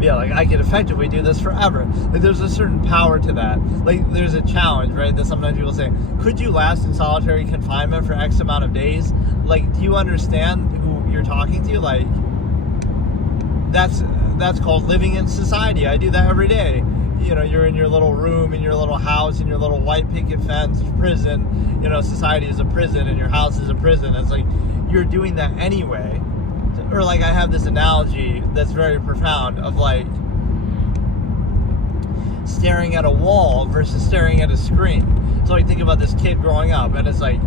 Yeah, like I could effectively do this forever. Like there's a certain power to that. Like there's a challenge, right? That sometimes people say, could you last in solitary confinement for X amount of days? Like, do you understand who you're talking to? Like that's called living in society. I do that every day. You're in your little room, in your little house, in your little white picket fence prison. Society is a prison and your house is a prison. It's like you're doing that anyway. Or like I have this analogy that's very profound of like staring at a wall versus staring at a screen. So I think about this kid growing up and it's like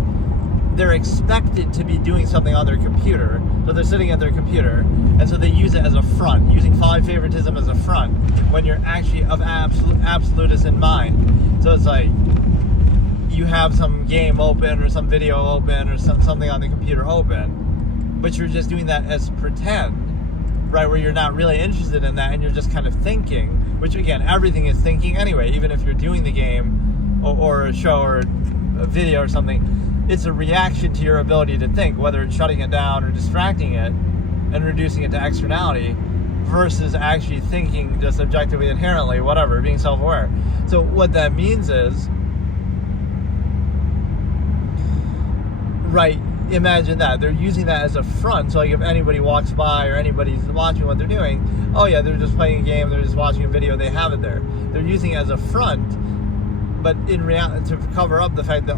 they're expected to be doing something on their computer, so they're sitting at their computer, and so they use it as a front, using five favoritism as a front, when you're actually of absolutist in mind. So it's like you have some game open or some video open or something on the computer open, but you're just doing that as pretend, right, where you're not really interested in that and you're just kind of thinking, which again, everything is thinking anyway, even if you're doing the game or a show or a video or something. It's a reaction to your ability to think, whether it's shutting it down or distracting it and reducing it to externality versus actually thinking just objectively, inherently, whatever, being self-aware. So what that means is, right, imagine that. They're using that as a front. So like if anybody walks by or anybody's watching what they're doing, oh yeah, they're just playing a game, they're just watching a video, they have it there. They're using it as a front. But in reality, to cover up the fact that,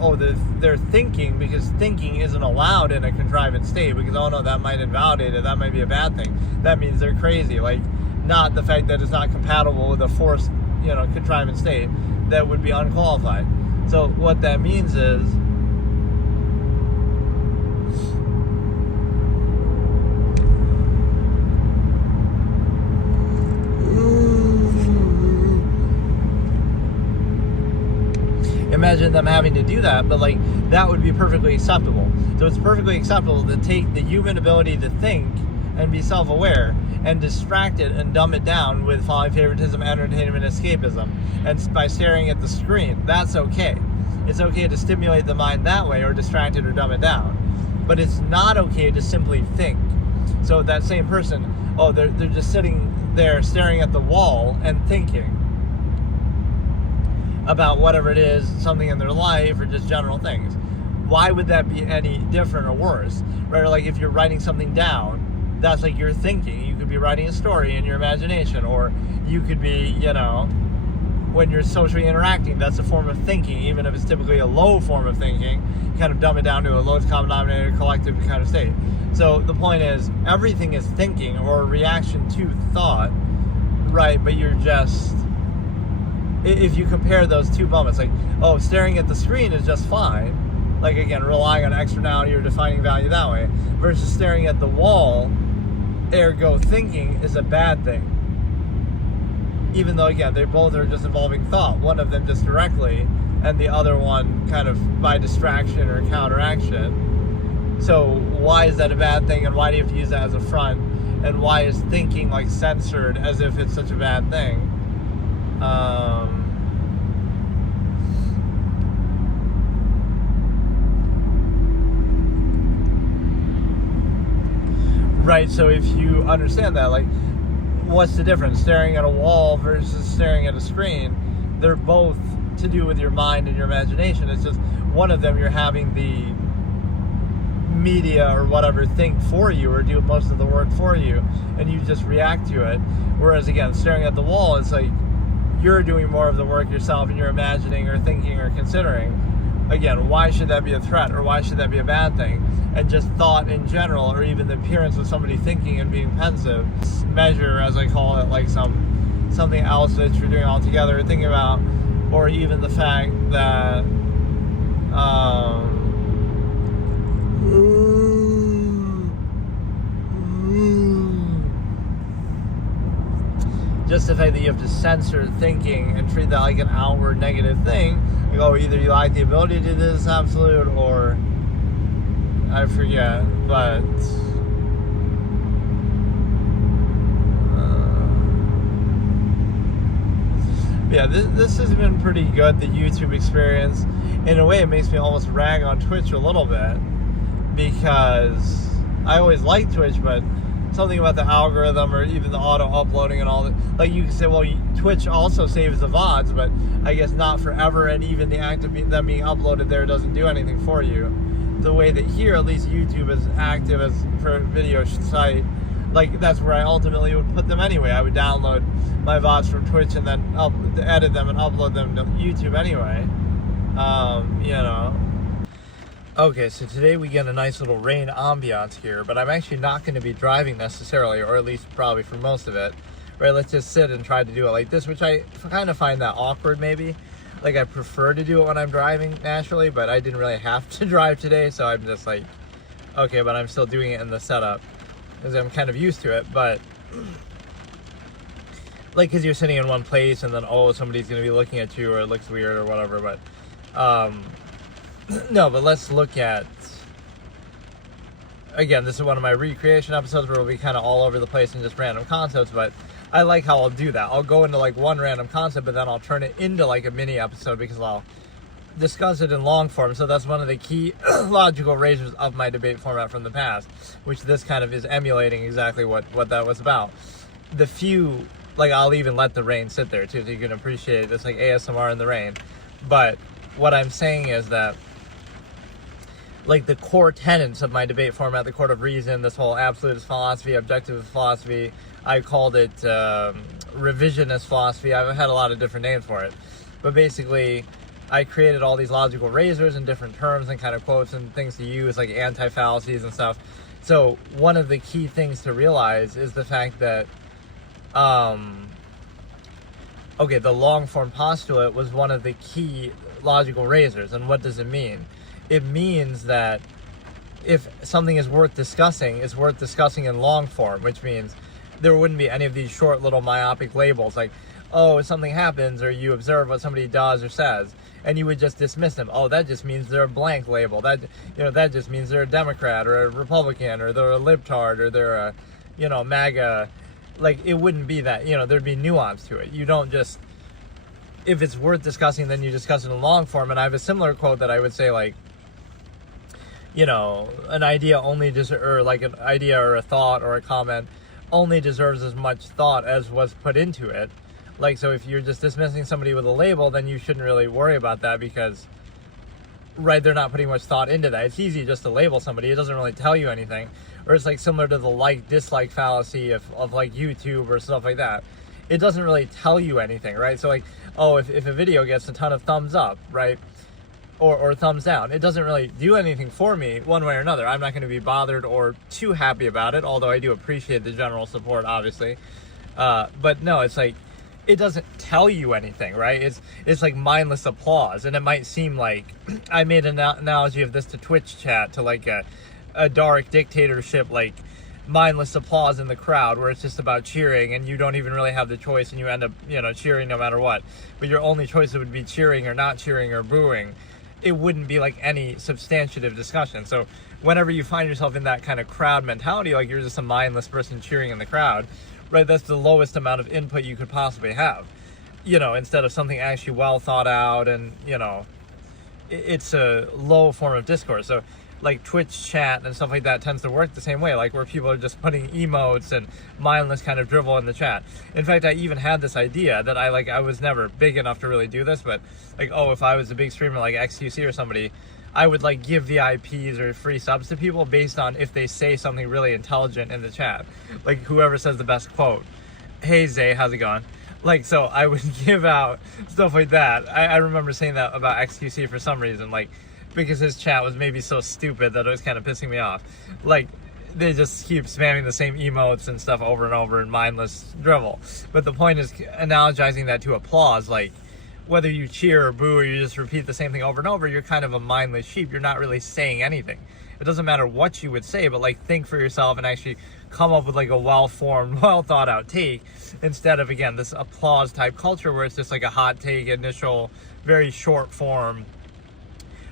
they're thinking, because thinking isn't allowed in a contrivant state, because, oh no, that might invalidate it, that might be a bad thing. That means they're crazy. Like, not the fact that it's not compatible with a forced, contrivant state that would be unqualified. So what that means is, imagine them having to do that, but like that would be perfectly acceptable. So it's perfectly acceptable to take the human ability to think and be self-aware and distract it and dumb it down with following favoritism, entertainment, escapism, and by staring at the screen. That's okay. It's okay to stimulate the mind that way or distract it or dumb it down. But it's not okay to simply think. So that same person, they're just sitting there staring at the wall and thinking about whatever it is, something in their life or just general things. Why would that be any different or worse? Right? Or like if you're writing something down, that's like you're thinking. You could be writing a story in your imagination, or you could be, when you're socially interacting, that's a form of thinking, even if it's typically a low form of thinking. You kind of dumb it down to a lowest common denominator collective kind of state. So the point is, everything is thinking or a reaction to thought, right? But you're just, if you compare those two moments, like, staring at the screen is just fine, like again, relying on externality or defining value that way, versus staring at the wall, ergo thinking, is a bad thing. Even though, again, they both are just involving thought, one of them just directly, and the other one kind of by distraction or counteraction. So why is that a bad thing, and why do you have to use that as a front, and why is thinking like censored as if it's such a bad thing? Right, so if you understand that, like, what's the difference? Staring at a wall versus staring at a screen, they're both to do with your mind and your imagination. It's just one of them you're having the media or whatever think for you or do most of the work for you, and you just react to it. Whereas again, staring at the wall, it's like you're doing more of the work yourself and you're imagining or thinking or considering. Again, why should that be a threat, or why should that be a bad thing? And just thought in general, or even the appearance of somebody thinking and being pensive, measure, as I call it, like something else that you're doing altogether, thinking about, or even the fact that just the fact that you have to censor thinking and treat that like an outward negative thing. Like, either you like the ability to do this absolute, or I forget, but yeah, this has been pretty good, the YouTube experience. In a way, it makes me almost rag on Twitch a little bit, because I always liked Twitch, but something about the algorithm or even the auto uploading and all that, like you can say, well, Twitch also saves the VODs, but I guess not forever, and even the act of them being uploaded there doesn't do anything for you. The way that here, at least YouTube is active as for a video site, like that's where I ultimately would put them anyway. I would download my VODs from Twitch and then edit them and upload them to YouTube anyway. Okay, so today we get a nice little rain ambiance here, but I'm actually not going to be driving necessarily, or at least probably for most of it. Right, let's just sit and try to do it like this, which I kind of find that awkward maybe. Like, I prefer to do it when I'm driving naturally, but I didn't really have to drive today, so I'm just like, okay, but I'm still doing it in the setup because I'm kind of used to it. But like, because you're sitting in one place and then somebody's going to be looking at you, or it looks weird or whatever. But no, but let's look at, again, this is one of my recreation episodes where we'll be kind of all over the place and just random concepts, but I like how I'll do that. I'll go into like one random concept, but then I'll turn it into like a mini episode because I'll discuss it in long form. So that's one of the key logical razors of my debate format from the past, which this kind of is emulating exactly what that was about. The few, like, I'll even let the rain sit there too, so you can appreciate this, like ASMR in the rain. But what I'm saying is that, like, the core tenets of my debate format, the court of reason, this whole absolutist philosophy, objectivist philosophy, I called it revisionist philosophy. I've had a lot of different names for it. But basically, I created all these logical razors and different terms and kind of quotes and things to use, like anti-fallacies and stuff. So one of the key things to realize is the fact that, the long-form postulate was one of the key logical razors. And what does it mean? It means that if something is worth discussing, it's worth discussing in long form, which means there wouldn't be any of these short little myopic labels like, if something happens or you observe what somebody does or says, and you would just dismiss them. That just means they're a blank label. That just means they're a Democrat or a Republican or they're a libtard or they're a, MAGA. Like, it wouldn't be that, there'd be nuance to it. You don't just, if it's worth discussing, then you discuss it in long form. And I have a similar quote that I would say, like, an idea only or like an idea or a thought or a comment only deserves as much thought as was put into it. Like, so if you're just dismissing somebody with a label, then you shouldn't really worry about that because, right, they're not putting much thought into that. It's easy just to label somebody. It doesn't really tell you anything. Or it's like similar to the like-dislike fallacy of like YouTube or stuff like that. It doesn't really tell you anything, right? So like, oh, if a video gets a ton of thumbs up, right, or thumbs down, it doesn't really do anything for me one way or another. I'm not going to be bothered or too happy about it, although I do appreciate the general support, obviously. But no, it's like, it doesn't tell you anything, right? It's like mindless applause. And it might seem like, I made an analogy of this to Twitch chat, to like a dark dictatorship, like mindless applause in the crowd where it's just about cheering and you don't even really have the choice and you end up, cheering no matter what. But your only choice would be cheering or not cheering or booing. It wouldn't be like any substantive discussion. So whenever you find yourself in that kind of crowd mentality, like you're just a mindless person cheering in the crowd, right, that's the lowest amount of input you could possibly have, instead of something actually well thought out. And it's a low form of discourse. So like Twitch chat and stuff like that tends to work the same way, like where people are just putting emotes and mindless kind of drivel in the chat. In fact, I even had this idea that I was never big enough to really do this, but like, oh, if I was a big streamer like XQC or somebody, I would like give VIPs or free subs to people based on if they say something really intelligent in the chat. Like whoever says the best quote. Hey Zay, how's it going? Like, so I would give out stuff like that. I remember saying that about XQC for some reason, like, because his chat was maybe so stupid that it was kind of pissing me off. Like, they just keep spamming the same emotes and stuff over and over in mindless drivel. But the point is analogizing that to applause, like, whether you cheer or boo or you just repeat the same thing over and over, you're kind of a mindless sheep. You're not really saying anything. It doesn't matter what you would say, but like think for yourself and actually come up with like a well-formed, well-thought-out take instead of, again, this applause-type culture where it's just like a hot take, initial, very short form.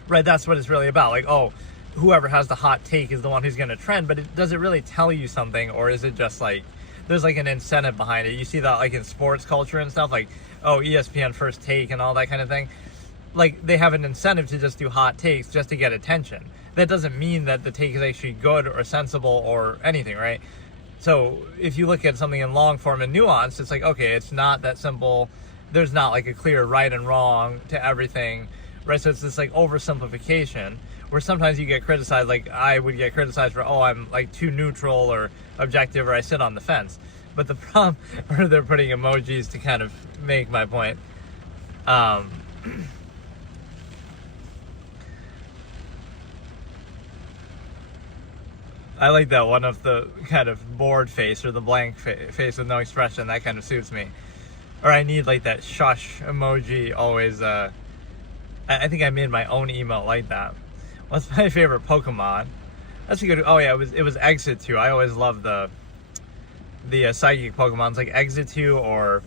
Right, that's what it's really about. Like, oh, whoever has the hot take is the one who's going to trend, but does it really tell you something, or is it just like, there's like an incentive behind it? You see that like in sports culture and stuff, like, oh, ESPN First Take and all that kind of thing. Like, they have an incentive to just do hot takes just to get attention. That doesn't mean that the take is actually good or sensible or anything, right? So if you look at something in long form and nuance, it's like, okay, it's not that simple. There's not like a clear right and wrong to everything, right? So it's this like oversimplification where sometimes you get criticized, like I would get criticized for, oh, I'm like too neutral or objective, or I sit on the fence. But the problem, or they're putting emojis to kind of make my point. I like that one of the kind of bored face or the blank face with no expression. That kind of suits me. Or I need like that shush emoji always. I think I made my own emote like that. What's my favorite Pokemon? That's a good. Oh yeah, it was Exetu. I always love the psychic Pokemons like Exetu, or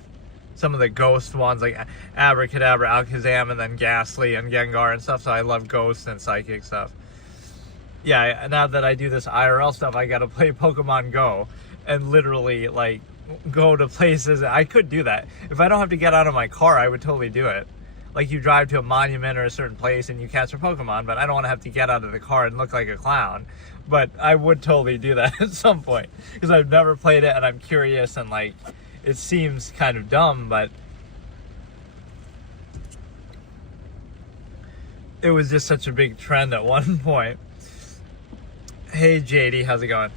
some of the ghost ones like Abracadabra, Alakazam, and then Ghastly and Gengar and stuff. So I love ghost and psychic stuff. Yeah, now that I do this IRL stuff, I gotta play Pokemon Go and literally like go to places. I could do that. If I don't have to get out of my car, I would totally do it. Like you drive to a monument or a certain place and you catch a Pokemon, but I don't want to have to get out of the car and look like a clown. But I would totally do that at some point because I've never played it and I'm curious, and like it seems kind of dumb, but it was just such a big trend at one point. Hey JD, how's it going?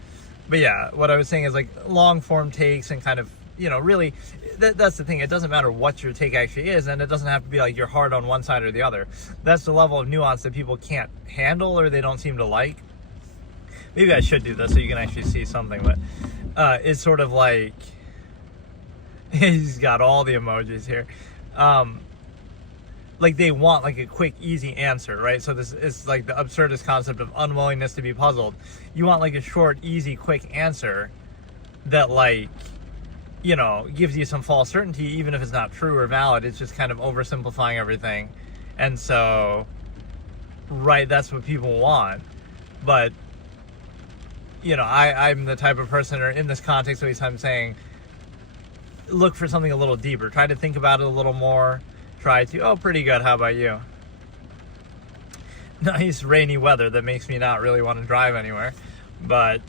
But yeah, what I was saying is like long form takes and kind of, really that's the thing. It doesn't matter what your take actually is, and it doesn't have to be like you're hard on one side or the other. That's the level of nuance that people can't handle or they don't seem to like. Maybe I should do this so you can actually see something, but it's sort of like he's got all the emojis here. Like they want like a quick, easy answer, right? So this is like the absurdist concept of unwillingness to be puzzled. You want like a short, easy, quick answer that like, gives you some false certainty, even if it's not true or valid. It's just kind of oversimplifying everything. And so, right, that's what people want. But, I'm the type of person, or in this context, at least I'm saying, look for something a little deeper. Try to think about it a little more. try to. Oh, pretty good. How about you? Nice rainy weather that makes me not really want to drive anywhere. But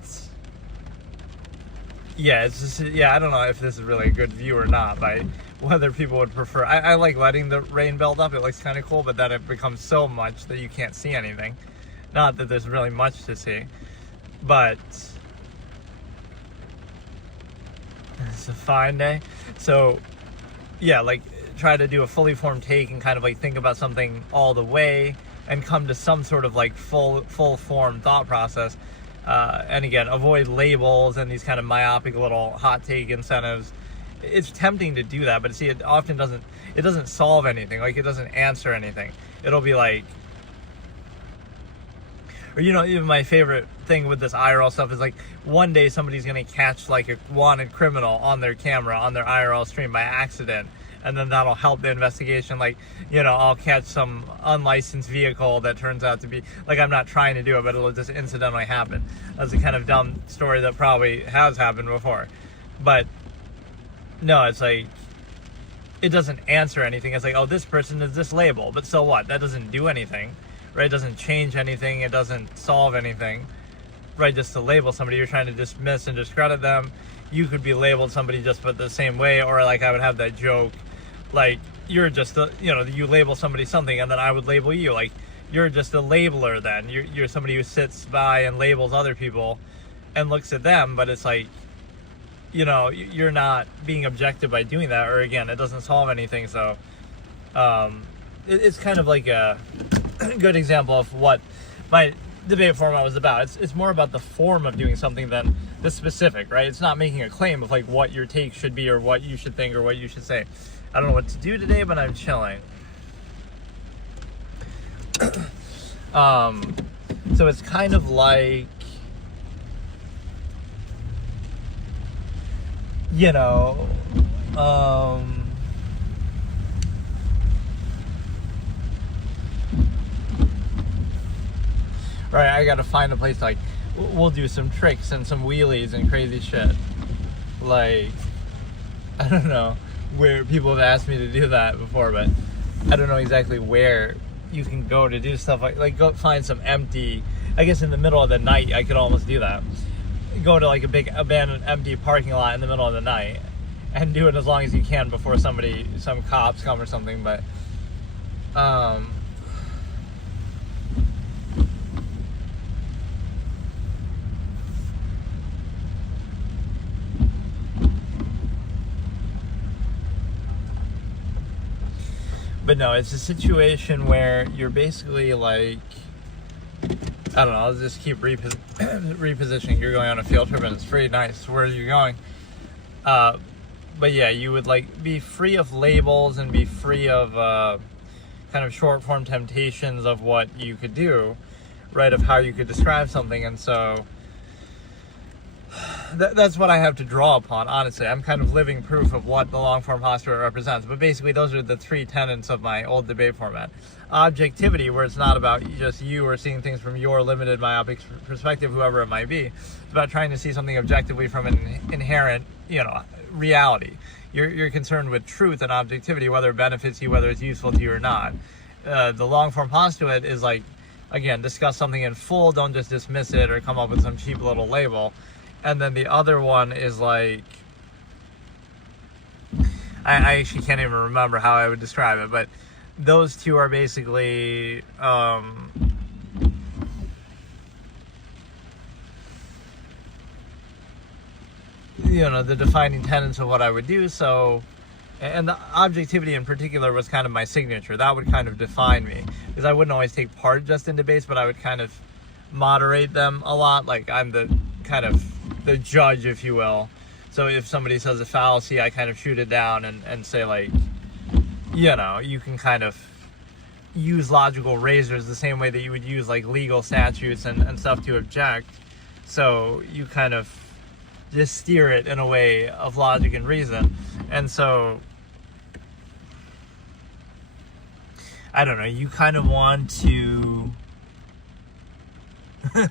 yeah, it's just, I don't know if this is really a good view or not, by whether people would prefer. I like letting the rain build up. It looks kind of cool, but then it becomes so much that you can't see anything. Not that there's really much to see, but it's a fine day. So yeah, like try to do a fully formed take and kind of like think about something all the way and come to some sort of like full form thought process. And again, avoid labels and these kind of myopic little hot take incentives. It's tempting to do that, but see, it often doesn't solve anything. Like, it doesn't answer anything. It'll be like, or, even my favorite thing with this IRL stuff is like, one day somebody's going to catch like a wanted criminal on their camera, on their IRL stream by accident. And then that'll help the investigation. Like, I'll catch some unlicensed vehicle that turns out to be, like, I'm not trying to do it, but it'll just incidentally happen. That's a kind of dumb story that probably has happened before. But no, it's like, it doesn't answer anything. It's like, oh, this person is this label, but so what? That doesn't do anything, right? It doesn't change anything. It doesn't solve anything, right? Just to label somebody, you're trying to dismiss and discredit them. You could be labeled somebody just but the same way, or like I would have that joke, like, you're just you label somebody something, and then I would label you, like, you're just a labeler then. You're somebody who sits by and labels other people and looks at them, but it's like, you're not being objective by doing that, or again, it doesn't solve anything. So it's kind of like a good example of what my debate format was about. It's more about the form of doing something than the specific, right? It's not making a claim of like what your take should be or what you should think or what you should say. I don't know what to do today, but I'm chilling. So it's kind of like, right, I gotta find a place like, we'll do some tricks and some wheelies and crazy shit. Like, I don't know where people have asked me to do that before, but I don't know exactly where you can go to do stuff like go find some empty, I guess in the middle of the night, I could almost do that. Go to like a big abandoned empty parking lot in the middle of the night and do it as long as you can before some cops come or something, but But no, it's a situation where you're basically like, I don't know, I'll just keep repositioning. You're going on a field trip and it's pretty nice. Where are you going? But yeah, you would like be free of labels and be free of kind of short form temptations of what you could do, right? Of how you could describe something. And so that's what I have to draw upon, honestly. I'm kind of living proof of what the long-form postulate represents. But basically, those are the three tenets of my old debate format. Objectivity, where it's not about just you or seeing things from your limited myopic perspective, whoever it might be. It's about trying to see something objectively from an inherent, reality. You're concerned with truth and objectivity, whether it benefits you, whether it's useful to you or not. The long-form postulate is like, again, discuss something in full, don't just dismiss it or come up with some cheap little label. And then the other one is like, I actually can't even remember how I would describe it, but those two are basically, the defining tenets of what I would do. So, and the objectivity in particular was kind of my signature. That would kind of define me, because I wouldn't always take part just in debates, but I would kind of moderate them a lot. Like, I'm the kind of the judge, if you will. So if somebody says a fallacy, I kind of shoot it down and say, like, you can kind of use logical razors the same way that you would use like legal statutes and stuff to object. So you kind of just steer it in a way of logic and reason. And so, I don't know, you kind of want to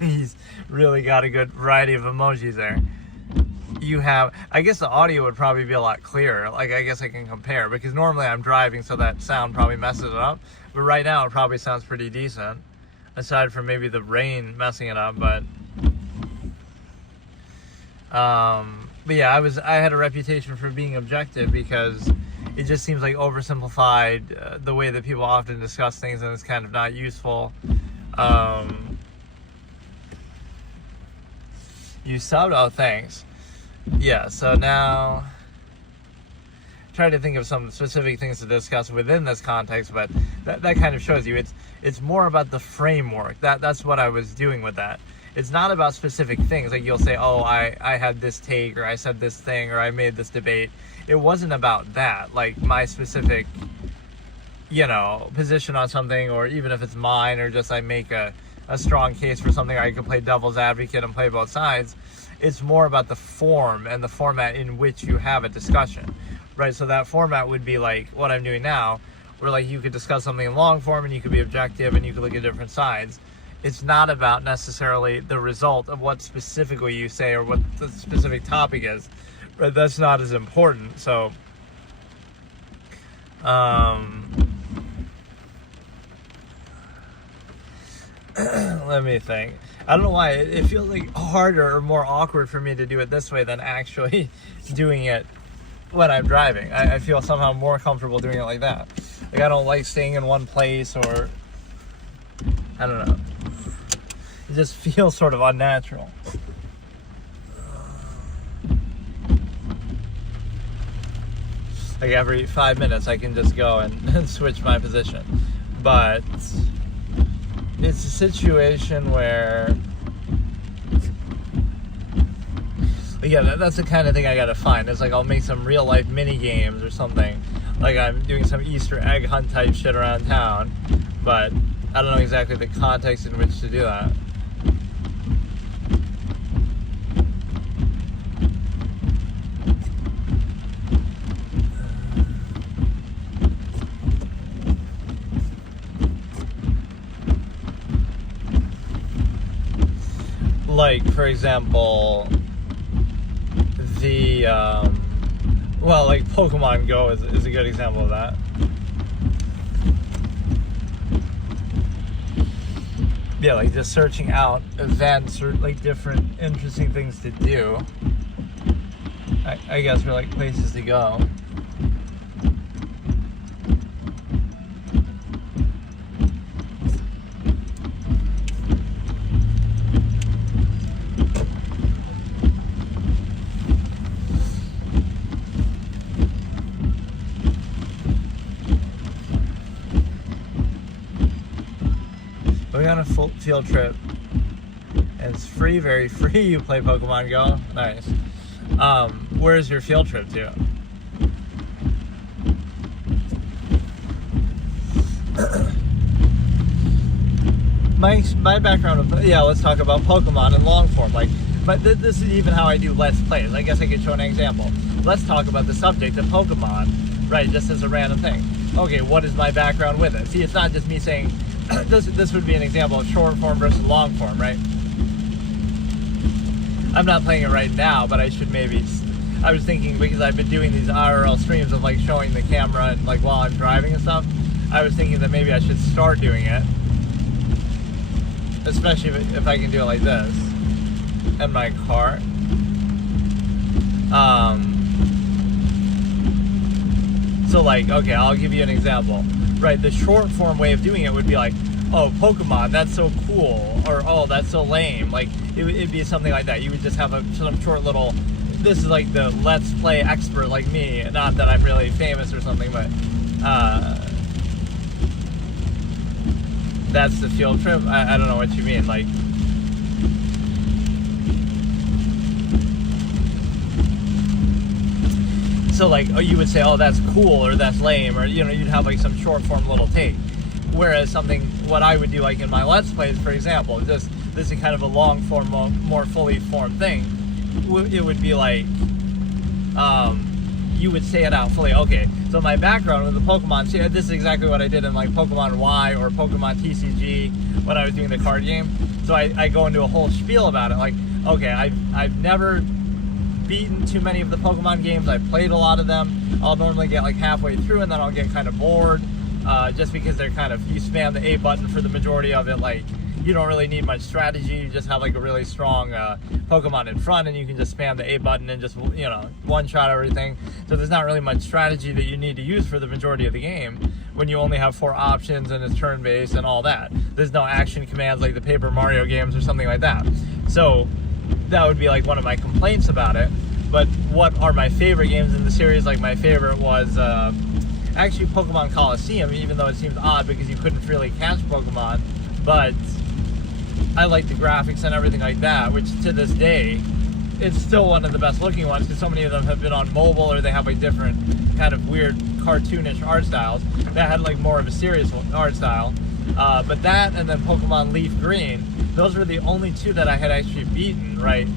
he's really got a good variety of emojis there. you have, I guess the audio would probably be a lot clearer. Like, I guess I can compare, because normally I'm driving, so that sound probably messes it up. But right now it probably sounds pretty decent, aside from maybe the rain messing it up. But yeah, I had a reputation for being objective because it just seems like oversimplified, the way that people often discuss things, and it's kind of not useful. You subbed? Oh, thanks. Yeah, so now try to think of some specific things to discuss within this context, but that kind of shows you it's more about the framework. That's what I was doing with that. It's not about specific things. Like, you'll say, oh, I had this take, or I said this thing, or I made this debate. It wasn't about that. Like, my specific, position on something, or even if it's mine, or just I make a strong case for something, or I can play devil's advocate and play both sides. It's more about the form and the format in which you have a discussion, right? So that format would be like what I'm doing now, where like you could discuss something in long form, and you could be objective, and you could look at different sides. It's not about necessarily the result of what specifically you say or what the specific topic is, but that's not as important. So, let me think. I don't know why it feels like harder or more awkward for me to do it this way than actually doing it when I'm driving. I feel somehow more comfortable doing it like that. Like, I don't like staying in one place, or I don't know. It just feels sort of unnatural. Like, every 5 minutes I can just go and switch my position. But it's a situation where, yeah, that's the kind of thing I gotta find. It's like I'll make some real life mini games or something. Like, I'm doing some Easter egg hunt type shit around town, but I don't know exactly the context in which to do that. Like, for example, the, like Pokemon Go is a good example of that. Yeah, like just searching out events or like different interesting things to do. I guess, for like places to go. We're on a full field trip, and it's free, very free. You play Pokemon Go, nice. Where's your field trip to? My background, let's talk about Pokemon and Longform. But this is even how I do Let's Plays. I guess I could show an example. Let's talk about the subject of Pokemon, right? Just as a random thing. Okay, what is my background with it? See, it's not just me saying. This would be an example of short form versus long form, right? I'm not playing it right now, but I should maybe. I was thinking, because I've been doing these IRL streams of like showing the camera and like while I'm driving and stuff. I was thinking that maybe I should start doing it, especially if I can do it like this in my car. So like, okay, I'll give you an example. Right, the short form way of doing it would be like, oh, Pokemon, that's so cool, or oh, that's so lame. Like, it'd be something like that. You would just have some short little, this is like the Let's Play expert like me. Not that I'm really famous or something, but that's the field trip. I don't know what you mean. Like, so like, oh, you would say, oh, that's cool, or that's lame, or you'd have like some short form little take. Whereas what I would do like in my Let's Plays, for example, this is kind of a long form, more fully formed thing. It would be like, you would say it out fully. Okay, so my background with the Pokemon, see, this is exactly what I did in like Pokemon Y or Pokemon TCG when I was doing the card game. So I go into a whole spiel about it. Like, okay, I've never beaten too many of the Pokemon games. I've played a lot of them. I'll normally get like halfway through and then I'll get kind of bored, just because they're kind of, you spam the A button for the majority of it. Like, you don't really need much strategy. You just have like a really strong Pokemon in front, and you can just spam the A button and just, you know, one-shot everything. So there's not really much strategy that you need to use for the majority of the game when you only have 4 options and it's turn-based and all that. There's no action commands like the Paper Mario games or something like that. So that would be like one of my complaints about it. But what are my favorite games in the series? Like, my favorite was actually Pokemon Coliseum, even though it seems odd because you couldn't really catch Pokemon. But I like the graphics and everything like that, which to this day, it's still one of the best looking ones because so many of them have been on mobile, or they have like different kind of weird cartoonish art styles. That had like more of a serious art style. But that, and then Pokemon Leaf Green, those were the only 2 that I had actually beaten, right?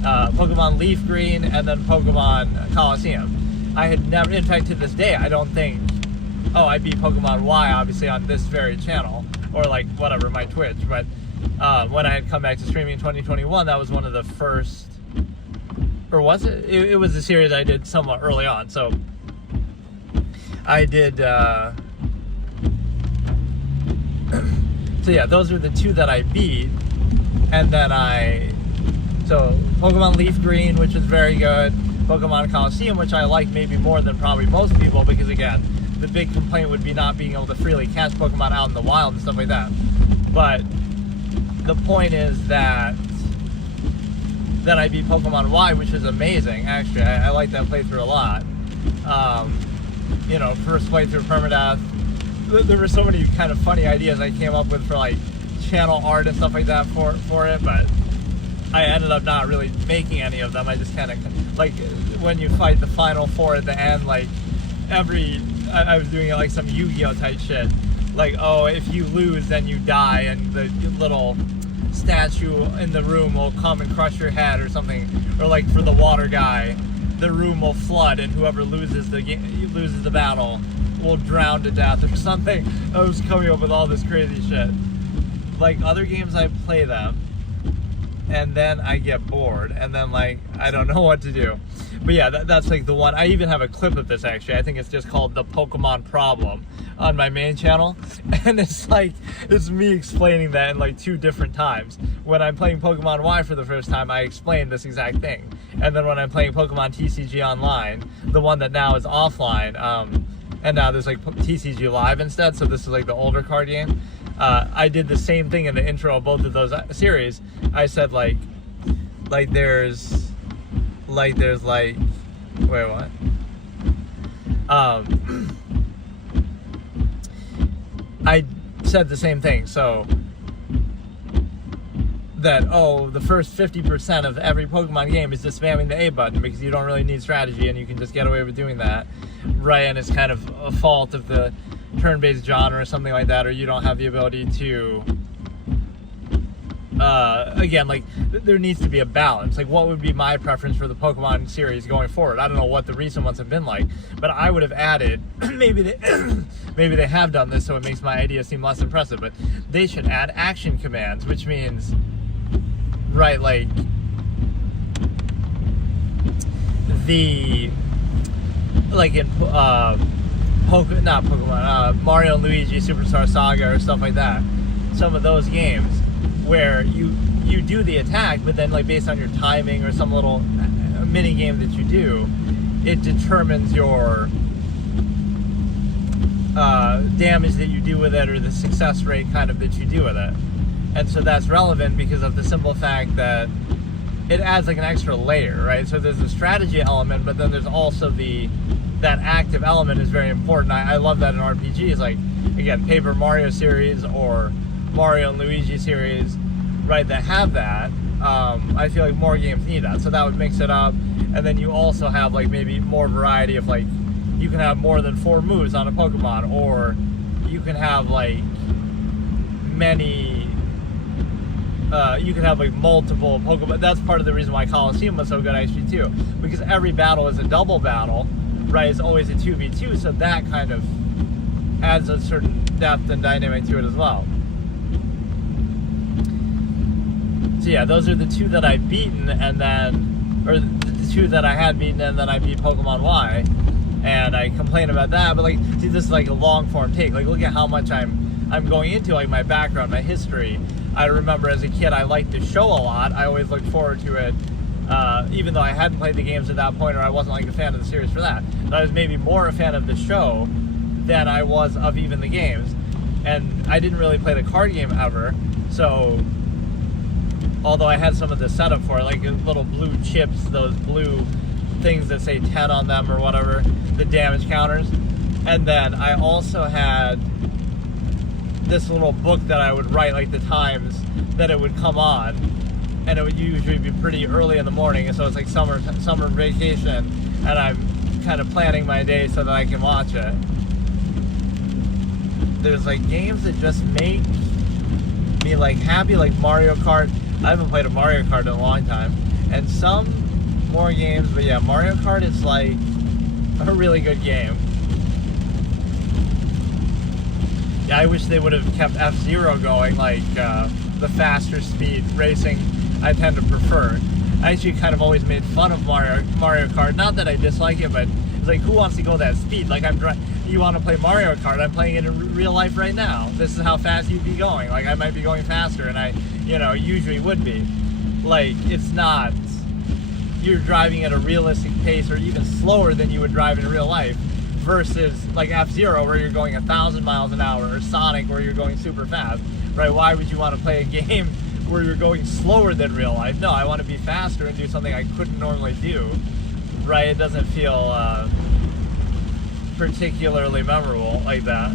Pokemon Leaf Green and then Pokemon Coliseum. I had never, in fact to this day, I don't think, I beat Pokemon Y obviously on this very channel, or like whatever, my Twitch, but when I had come back to streaming in 2021, that was one of the first, or was it? It was a series I did somewhat early on. So I did, so yeah, those are the 2 that I beat. And then so Pokemon Leaf Green, which is very good. Pokemon Coliseum, which I like maybe more than probably most people, because again, the big complaint would be not being able to freely catch Pokemon out in the wild and stuff like that. But the point is that I beat Pokemon Y, which is amazing. Actually, I like that playthrough a lot. You know, first playthrough permadeath. There were so many kind of funny ideas I came up with for like channel art and stuff like that for it, but I ended up not really making any of them. I just kind of, like, when you fight the final 4 at the end, like I was doing it like some Yu-Gi-Oh type shit. Like, oh, if you lose, then you die, and the little statue in the room will come and crush your head or something. Or like for the water guy, the room will flood, and whoever loses the battle will drown to death or something. I was coming up with all this crazy shit. Like, other games I play them, and then I get bored, and then like I don't know what to do. But yeah, that's like the one. I even have a clip of this actually. I think it's just called The Pokemon Problem on my main channel, and it's like, it's me explaining that in like 2 different times. When I'm playing Pokemon Y for the first time, I explain this exact thing, and then when I'm playing Pokemon TCG Online, the one that now is offline, and now there's like TCG Live instead, so this is like the older card game. I did the same thing in the intro of both of those series. I said like there's wait, what? I said the same thing, so that, the first 50% of every Pokemon game is just spamming the A button because you don't really need strategy and you can just get away with doing that, right? And it's kind of a fault of the turn-based genre or something like that, or you don't have the ability to, again, like, there needs to be a balance. Like, what would be my preference for the Pokemon series going forward? I don't know what the recent ones have been like, but I would have added, maybe they have done this so it makes my idea seem less impressive, but they should add action commands, which means, right, like, like in Mario and Luigi Superstar Saga or stuff like that. Some of those games where you do the attack, but then like based on your timing or some little mini game that you do, it determines your damage that you do with it, or the success rate kind of that you do with it. And so that's relevant because of the simple fact that it adds like an extra layer, right? So there's a strategy element, but then there's also that active element is very important. I love that in RPGs, like, again, Paper Mario series or Mario and Luigi series, right, that have that. I feel like more games need that, so that would mix it up. And then you also have like maybe more variety of, like, you can have more than 4 moves on a Pokemon, or you can have like many you can have like multiple Pokemon. That's part of the reason why Coliseum was so good actually too, because every battle is a double battle, right? It's always a 2v2, so that kind of adds a certain depth and dynamic to it as well. So yeah, those are the 2 that I've beaten, and then, or the two that I had beaten, and then I beat Pokemon Y, and I complain about that. But like, see, this is like a long form take. Like, look at how much I'm going into, like my background, my history. I remember as a kid, I liked the show a lot. I always looked forward to it, even though I hadn't played the games at that point, or I wasn't like a fan of the series for that. But I was maybe more a fan of the show than I was of even the games. And I didn't really play the card game ever, so although I had some of the setup for it, like little blue chips, those blue things that say 10 on them or whatever, the damage counters. And then I also had this little book that I would write like the times that it would come on, and it would usually be pretty early in the morning, and so it's like summer vacation, and I'm kind of planning my day so that I can watch it. There's like games that just make me like happy, like Mario Kart. I haven't played a Mario Kart in a long time, and some more games, but yeah, Mario Kart is like a really good game. Yeah, I wish they would have kept F-Zero going, like the faster speed racing I tend to prefer. I actually kind of always made fun of Mario Kart, not that I dislike it, but it's like, who wants to go that speed? Like, you want to play Mario Kart, I'm playing it in real life right now. This is how fast you'd be going. Like, I might be going faster, and I, usually would be. Like, it's not, you're driving at a realistic pace or even slower than you would drive in real life, versus like F-Zero where you're going 1,000 miles an hour, or Sonic where you're going super fast, right? Why would you want to play a game where you're going slower than real life? No, I want to be faster and do something I couldn't normally do, right? It doesn't feel particularly memorable like that.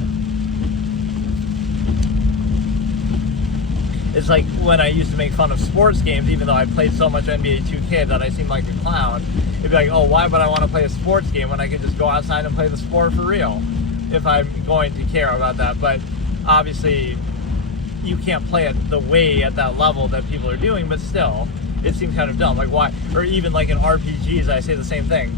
It's like when I used to make fun of sports games, even though I played so much NBA 2K that I seemed like a clown. It'd be like, oh, why would I want to play a sports game when I could just go outside and play the sport for real, if I'm going to care about that? But obviously, you can't play it the way at that level that people are doing, but still, it seems kind of dumb. Like, why? Or even like in RPGs, I say the same thing.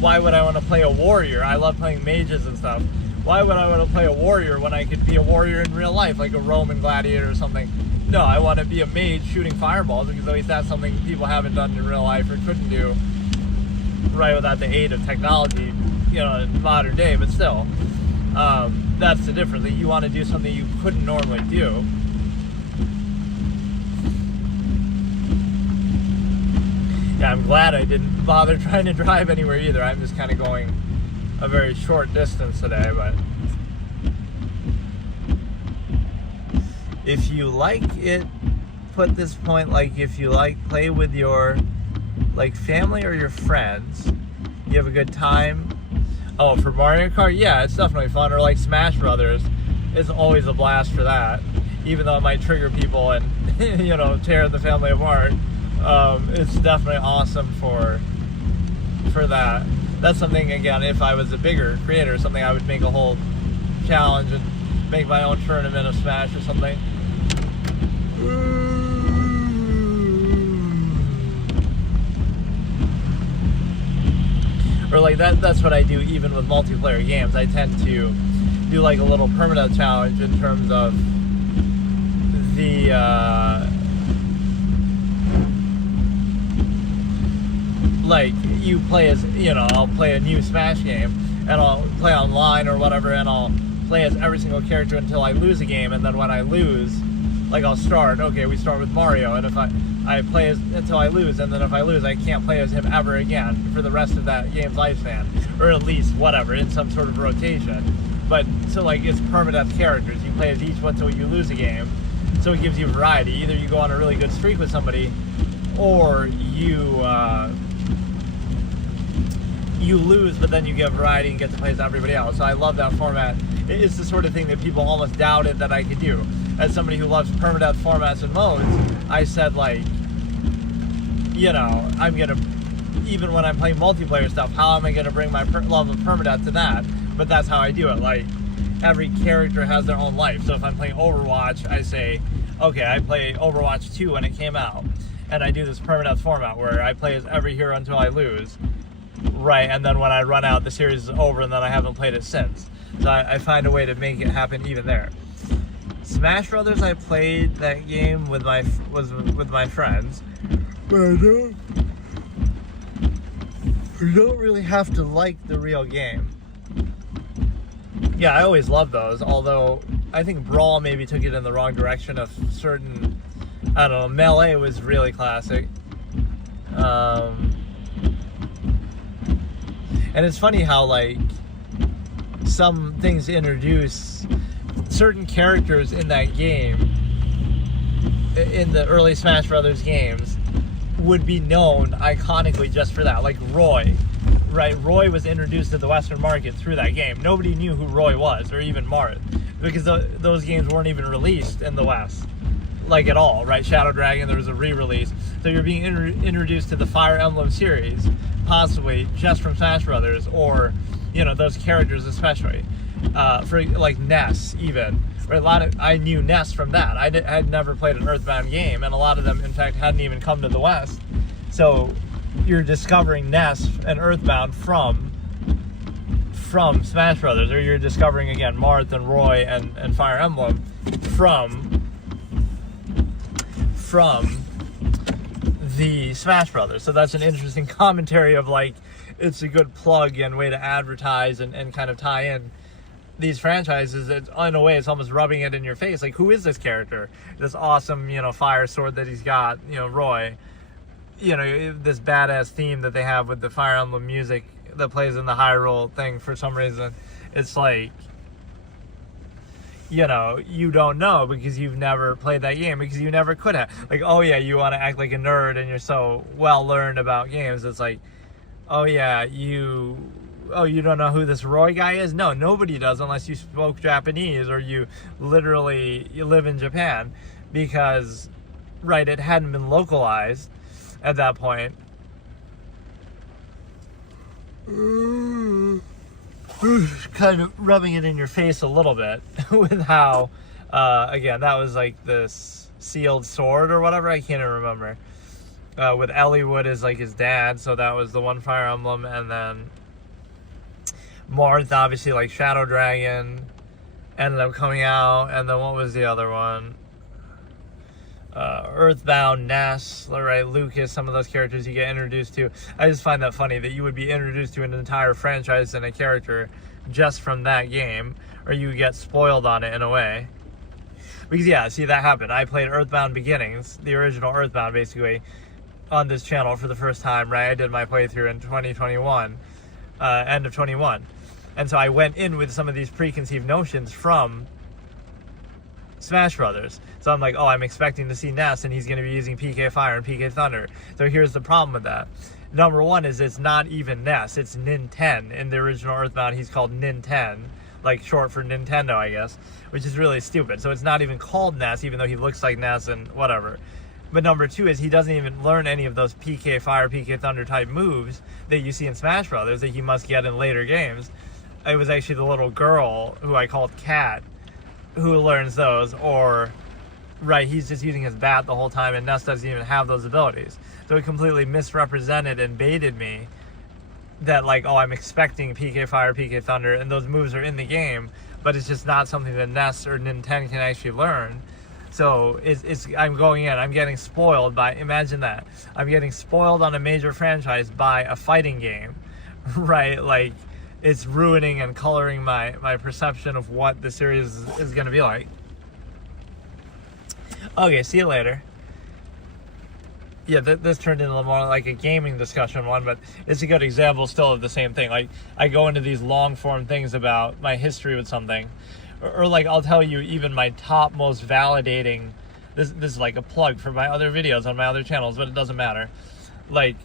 Why would I want to play a warrior? I love playing mages and stuff. Why would I want to play a warrior when I could be a warrior in real life, like a Roman gladiator or something? No, I want to be a mage shooting fireballs, because at least that's something people haven't done in real life or couldn't do, right, without the aid of technology, in modern day. But still, that's the difference. That you want to do something you couldn't normally do. Yeah, I'm glad I didn't bother trying to drive anywhere either. I'm just kind of going a very short distance today, but if you like it, put this point, like if you like play with your like family or your friends, you have a good time. Oh, for Mario Kart, yeah, it's definitely fun. Or like Smash Brothers, it's always a blast for that, even though it might trigger people and tear the family apart. It's definitely awesome for that. That's something, again, if I was a bigger creator, something I would make a whole challenge and make my own tournament of Smash or something. Or like that's what I do even with multiplayer games. I tend to do like a little permadeath challenge in terms of the like you play as, I'll play a new Smash game and I'll play online or whatever, and I'll play as every single character until I lose a game, and then when I lose, like I'll start, okay, we start with Mario, and if I play as until I lose, and then if I lose, I can't play as him ever again for the rest of that game's lifespan, or at least whatever, in some sort of rotation. But so like it's permadeath characters, you play as each one until you lose a game, so it gives you variety. Either you go on a really good streak with somebody, or you lose, but then you get variety and get to play as everybody else. So I love that format. It's the sort of thing that people almost doubted that I could do. As somebody who loves permadeath formats and modes, I said, like, I'm gonna, even when I'm playing multiplayer stuff, how am I gonna bring my love of permadeath to that? But that's how I do it. Like, every character has their own life. So if I'm playing Overwatch, I say, okay, I play Overwatch 2 when it came out, and I do this permadeath format where I play as every hero until I lose. Right, and then when I run out, the series is over, and then I haven't played it since. So I find a way to make it happen even there. Smash Brothers, I played that game with my friends. But You don't really have to like the real game. Yeah, I always loved those, although I think Brawl maybe took it in the wrong direction of certain, I don't know, Melee was really classic. And it's funny how, like, some things introduce certain characters in that game, in the early Smash Brothers games, would be known iconically just for that. Like Roy, right? Roy was introduced to the Western market through that game. Nobody knew who Roy was, or even Marth, because those games weren't even released in the West, like at all, right? Shadow Dragon, there was a re-release. So you're being introduced to the Fire Emblem series, possibly just from Smash Brothers, or, you know, those characters especially. For like Ness, even. Right? I knew Ness from that. I had never played an Earthbound game, and a lot of them, in fact, hadn't even come to the West. So you're discovering Ness and Earthbound from Smash Brothers, or you're discovering, again, Marth and Roy and Fire Emblem from the Smash Brothers. So that's an interesting commentary of, like, it's a good plug and way to advertise and kind of tie in these franchises. In a way, it's almost rubbing it in your face. Like, who is this character? This awesome, you know, fire sword that he's got, you know, Roy. You know, this badass theme that they have with the Fire Emblem music that plays in the Hyrule thing for some reason. It's like, you know, you don't know because you've never played that game, because you never could have. Like, oh yeah, you want to act like a nerd and you're so well learned about games. It's like, oh yeah, you don't know who this Roy guy is? No, nobody does unless you spoke Japanese or you live in Japan, because, right, it hadn't been localized at that point. Kind of rubbing it in your face a little bit with how, again, that was like this sealed sword or whatever, I can't even remember. With Eliwood as like his dad, so that was the one Fire Emblem, and then Marth, obviously, like Shadow Dragon ended up coming out, and then what was the other one? Earthbound, Ness, right? Lucas, some of those characters you get introduced to. I just find that funny that you would be introduced to an entire franchise and a character just from that game, or you get spoiled on it in a way. Because, yeah, see, that happened. I played Earthbound Beginnings, the original Earthbound, basically, on this channel for the first time, right? I did my playthrough in 2021, end of 21. And so I went in with some of these preconceived notions from Smash Brothers. So I'm like, oh, I'm expecting to see Ness, and he's going to be using PK Fire and PK Thunder. So here's the problem with that. Number one is it's not even Ness. It's Nin-10. In the original Earthbound, he's called Nin-10, like short for Nintendo, I guess, which is really stupid. So it's not even called Ness, even though he looks like Ness and whatever. But number two is he doesn't even learn any of those PK Fire, PK Thunder type moves that you see in Smash Brothers that he must get in later games. It was actually the little girl who I called Cat who learns those, or, right, he's just using his bat the whole time, and Ness doesn't even have those abilities. So it completely misrepresented and baited me that, like, oh, I'm expecting PK Fire, PK Thunder, and those moves are in the game, but it's just not something that Ness or Nintendo can actually learn. So I'm going in, I'm getting spoiled by, imagine that, I'm getting spoiled on a major franchise by a fighting game, right? Like, it's ruining and coloring my perception of what the series is going to be like. Okay, see you later. Yeah, this turned into more like a gaming discussion one, but it's a good example still of the same thing. Like, I go into these long form things about my history with something, or like I'll tell you even my top most validating, this is like a plug for my other videos on my other channels, but it doesn't matter. Like,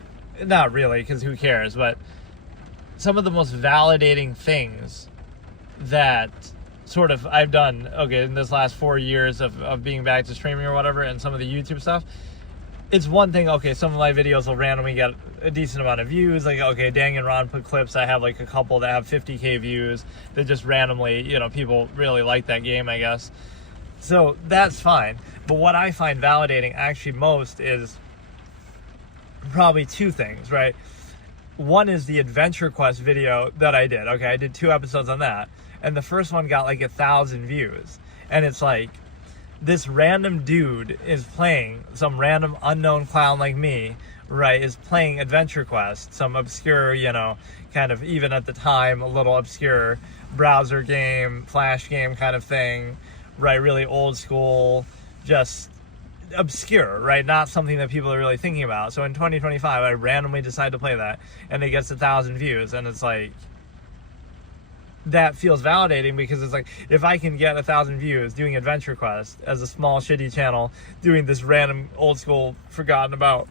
not really, because who cares, but some of the most validating things that sort of I've done, okay, in this last 4 years of being back to streaming or whatever, and some of the YouTube stuff, it's one thing, okay, some of my videos will randomly get a decent amount of views, like, okay, Dang and Ron put clips, I have like a couple that have 50k views, that just randomly, you know, people really like that game, I guess. So that's fine. But what I find validating actually most is probably two things, right? One is the Adventure Quest video that I did. Okay, I did 2 episodes on that. And the first one got like 1,000 views. And it's like, this random dude is playing some random unknown clown like me right, is playing Adventure Quest, some obscure, kind of, even at the time, a little obscure browser game, flash game kind of thing, right, really old school, just obscure, right, not something that people are really thinking about. So in 2025, I randomly decide to play that, and it gets 1,000 views, and it's like, that feels validating, because it's like, if I can get 1,000 views doing Adventure Quest as a small shitty channel, doing this random old school forgotten about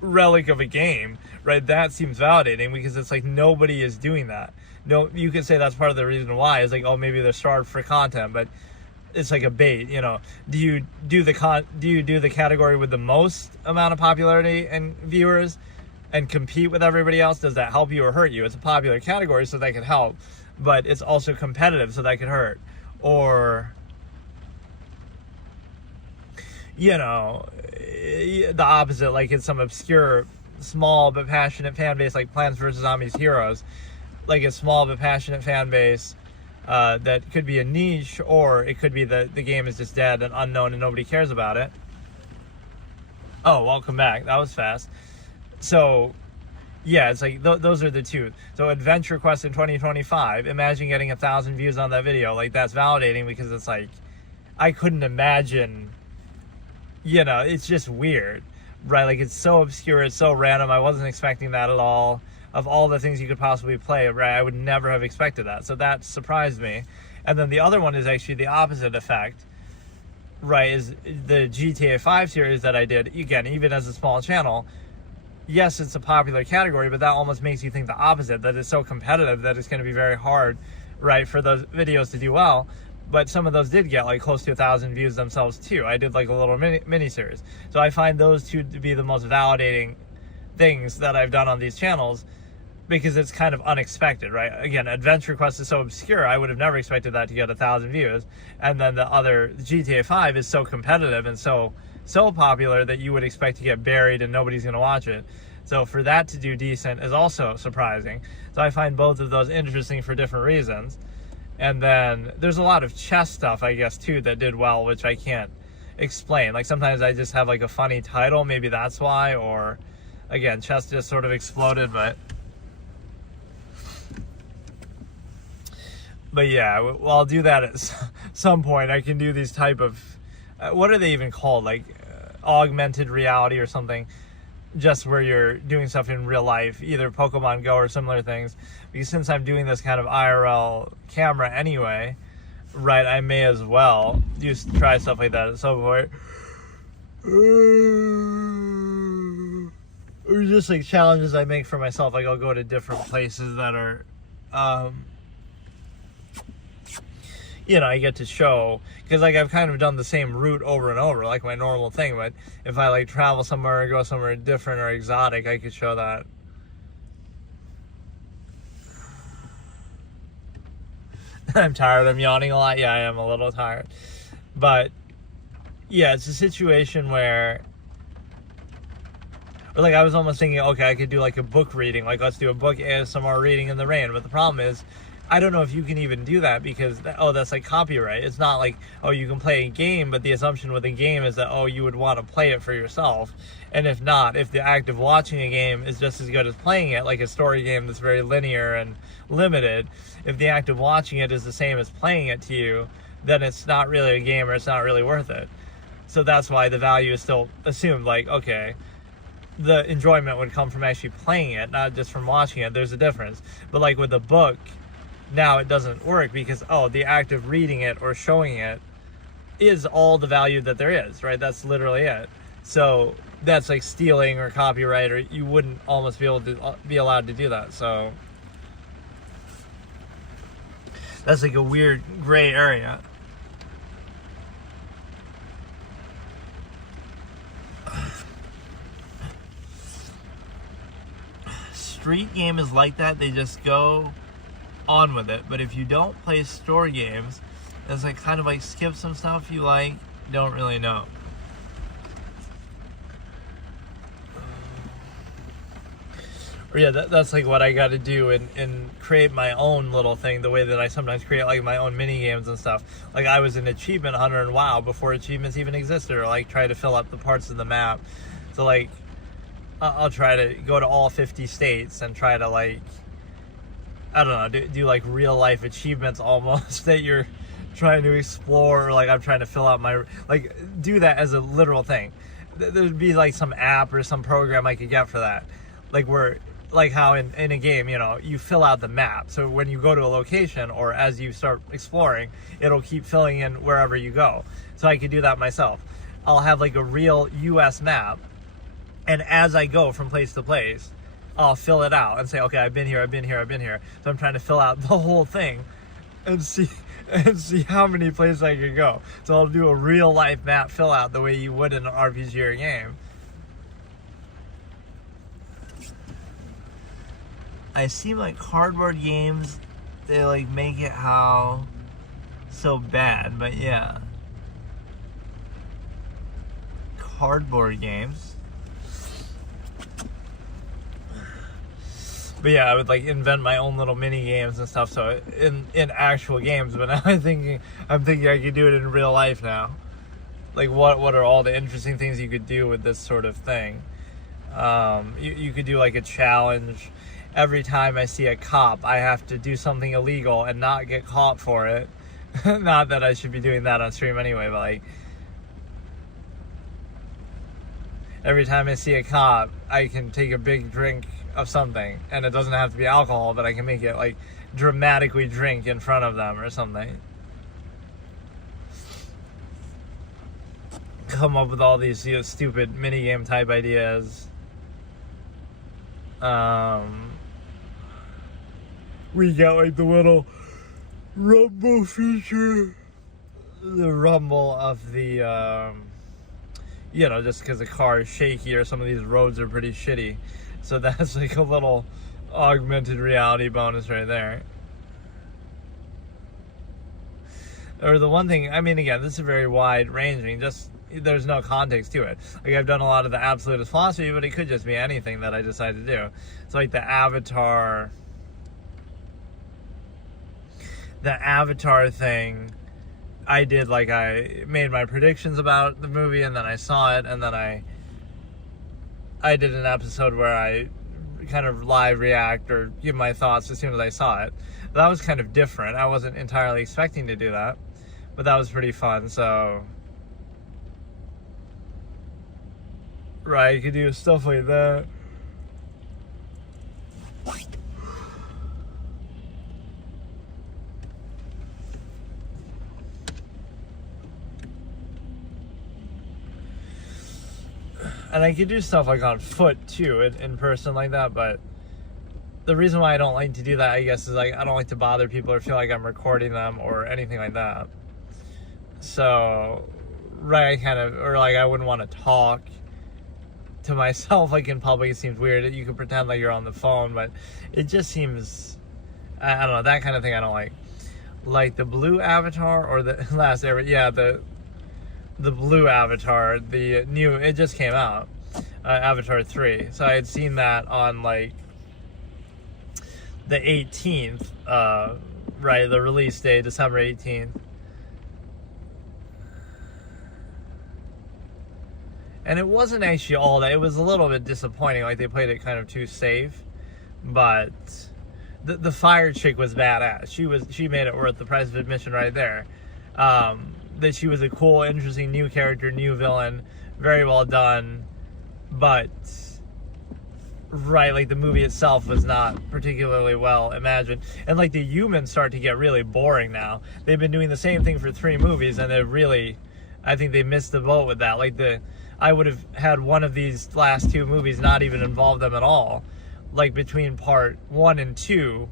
relic of a game, right, that seems validating, because it's like nobody is doing that. No, you could say that's part of the reason why. It's like, oh, maybe they're starved for content, but it's like a bait, Do you do the category with the most amount of popularity and viewers and compete with everybody else? Does that help you or hurt you? It's a popular category, so that could help, but it's also competitive, so that could hurt. Or, the opposite, like it's some obscure, small but passionate fan base, like Plants vs. Zombies Heroes, like a small but passionate fan base that could be a niche, or it could be that the game is just dead and unknown and nobody cares about it. Oh, welcome back. That was fast. So, yeah, it's like those are the two. So Adventure Quest in 2025, imagine getting 1,000 views on that video. Like, that's validating, because it's like, I couldn't imagine, it's just weird, right? Like, it's so obscure, it's so random. I wasn't expecting that at all. Of all the things you could possibly play, right, I would never have expected that. So that surprised me. And then the other one is actually the opposite effect, right, is the GTA 5 series that I did. Again, even as a small channel, yes, it's a popular category, but that almost makes you think the opposite, that it's so competitive that it's going to be very hard, right, for those videos to do well. But some of those did get like close to 1,000 views themselves too. I did like a little mini series. So I find those two to be the most validating things that I've done on these channels, because it's kind of unexpected, right? Again, Adventure Quest is so obscure, I would have never expected that to get 1,000 views. And then the other, GTA 5, is so competitive and so popular that you would expect to get buried and nobody's going to watch it. So for that to do decent is also surprising. So I find both of those interesting for different reasons. And then there's a lot of chess stuff, I guess, too, that did well, which I can't explain. Like, sometimes I just have like a funny title, maybe that's why, or again, chess just sort of exploded, But yeah, well, I'll do that at some point. I can do these type of, what are they even called? Like augmented reality or something, just where you're doing stuff in real life, either Pokemon Go or similar things. Because since I'm doing this kind of IRL camera anyway, right, I may as well try stuff like that at some point. Or just like challenges I make for myself. Like, I'll go to different places that are, I get to show, because like I've kind of done the same route over and over, like my normal thing, but if I like travel somewhere or go somewhere different or exotic, I could show that. I'm tired, I'm yawning a lot. Yeah, I am a little tired. But yeah, it's a situation where, or like I was almost thinking, okay, I could do like a book reading, like let's do a book ASMR reading in the rain. But the problem is, I don't know if you can even do that, because, that's like copyright. It's not like, you can play a game, but the assumption with a game is that, you would want to play it for yourself. And if not, if the act of watching a game is just as good as playing it, like a story game that's very linear and limited, if the act of watching it is the same as playing it to you, then it's not really a game, or it's not really worth it. So that's why the value is still assumed, like, okay, the enjoyment would come from actually playing it, not just from watching it. There's a difference. But like with the book, now it doesn't work, because the act of reading it or showing it is all the value that there is, right? That's literally it. So that's like stealing or copyright, or you wouldn't almost be able to be allowed to do that. So that's like a weird gray area. Street game is like that. They just go on with it. But if you don't play story games, it's like kind of like skip some stuff you like, don't really know. Or yeah, that's like what I got to do and create my own little thing, the way that I sometimes create like my own mini games and stuff. Like I was an achievement hunter in WoW before achievements even existed, or like try to fill up the parts of the map. So like I'll try to go to all 50 states and try to, like, I don't know, do like real life achievements almost that you're trying to explore, or like I'm trying to fill out my, like, do that as a literal thing. There'd be like some app or some program I could get for that, like where, like how in a game, you know, you fill out the map, so when you go to a location or as you start exploring, it'll keep filling in wherever you go. So I could do that myself. I'll have like a real US map, and as I go from place to place, I'll fill it out and say, okay, I've been here, I've been here, I've been here. So I'm trying to fill out the whole thing and see how many places I can go. So I'll do a real life map fill out the way you would in an RPG or a game. I seem like cardboard games, they like make it how so bad, but yeah. Cardboard games. But yeah, I would like invent my own little mini games and stuff. So in actual games, but now I'm thinking I could do it in real life now. Like what are all the interesting things you could do with this sort of thing? You could do like a challenge. Every time I see a cop, I have to do something illegal and not get caught for it. Not that I should be doing that on stream anyway, but like every time I see a cop, I can take a big drink of something, and it doesn't have to be alcohol, but I can make it like dramatically drink in front of them or something. Come up with all these, you know, stupid minigame type ideas. We got like the little rumble feature, the rumble of the you know, just because the car is shaky or some of these roads are pretty shitty. So that's like a little augmented reality bonus right there. Or the one thing, I mean, again, this is very wide ranging, just there's no context to it. Like I've done a lot of the Absolutist Philosophy, but it could just be anything that I decide to do. So like the Avatar thing, I did, like, I made my predictions about the movie, and then I saw it, and then I did an episode where I kind of live react or give my thoughts as soon as I saw it. That was kind of different. I wasn't entirely expecting to do that, but that was pretty fun. So, right, you could do stuff like that. And I could do stuff like on foot too, in person like that, but the reason why I don't like to do that, I guess, is like I don't like to bother people or feel like I'm recording them or anything like that. So, right, I kind of, or like I wouldn't want to talk to myself like in public. It seems weird. You could pretend like you're on the phone, but it just seems, I don't know, that kind of thing I don't like. Like the blue Avatar or the last ever, yeah, the blue Avatar, the new, it just came out, Avatar 3. So I had seen that on like the 18th, right, the release day, December 18th. And it wasn't actually all that, it was a little bit disappointing, like they played it kind of too safe, but the fire chick was badass. She made it worth the price of admission right there. That she was a cool, interesting new character, new villain, very well done, but right, like the movie itself was not particularly well imagined, and like the humans start to get really boring now. They've been doing the same thing for 3 movies, and they've really, I think they missed the boat with that. Like I would have had one of these last 2 movies not even involve them at all, like between part 1 and 2.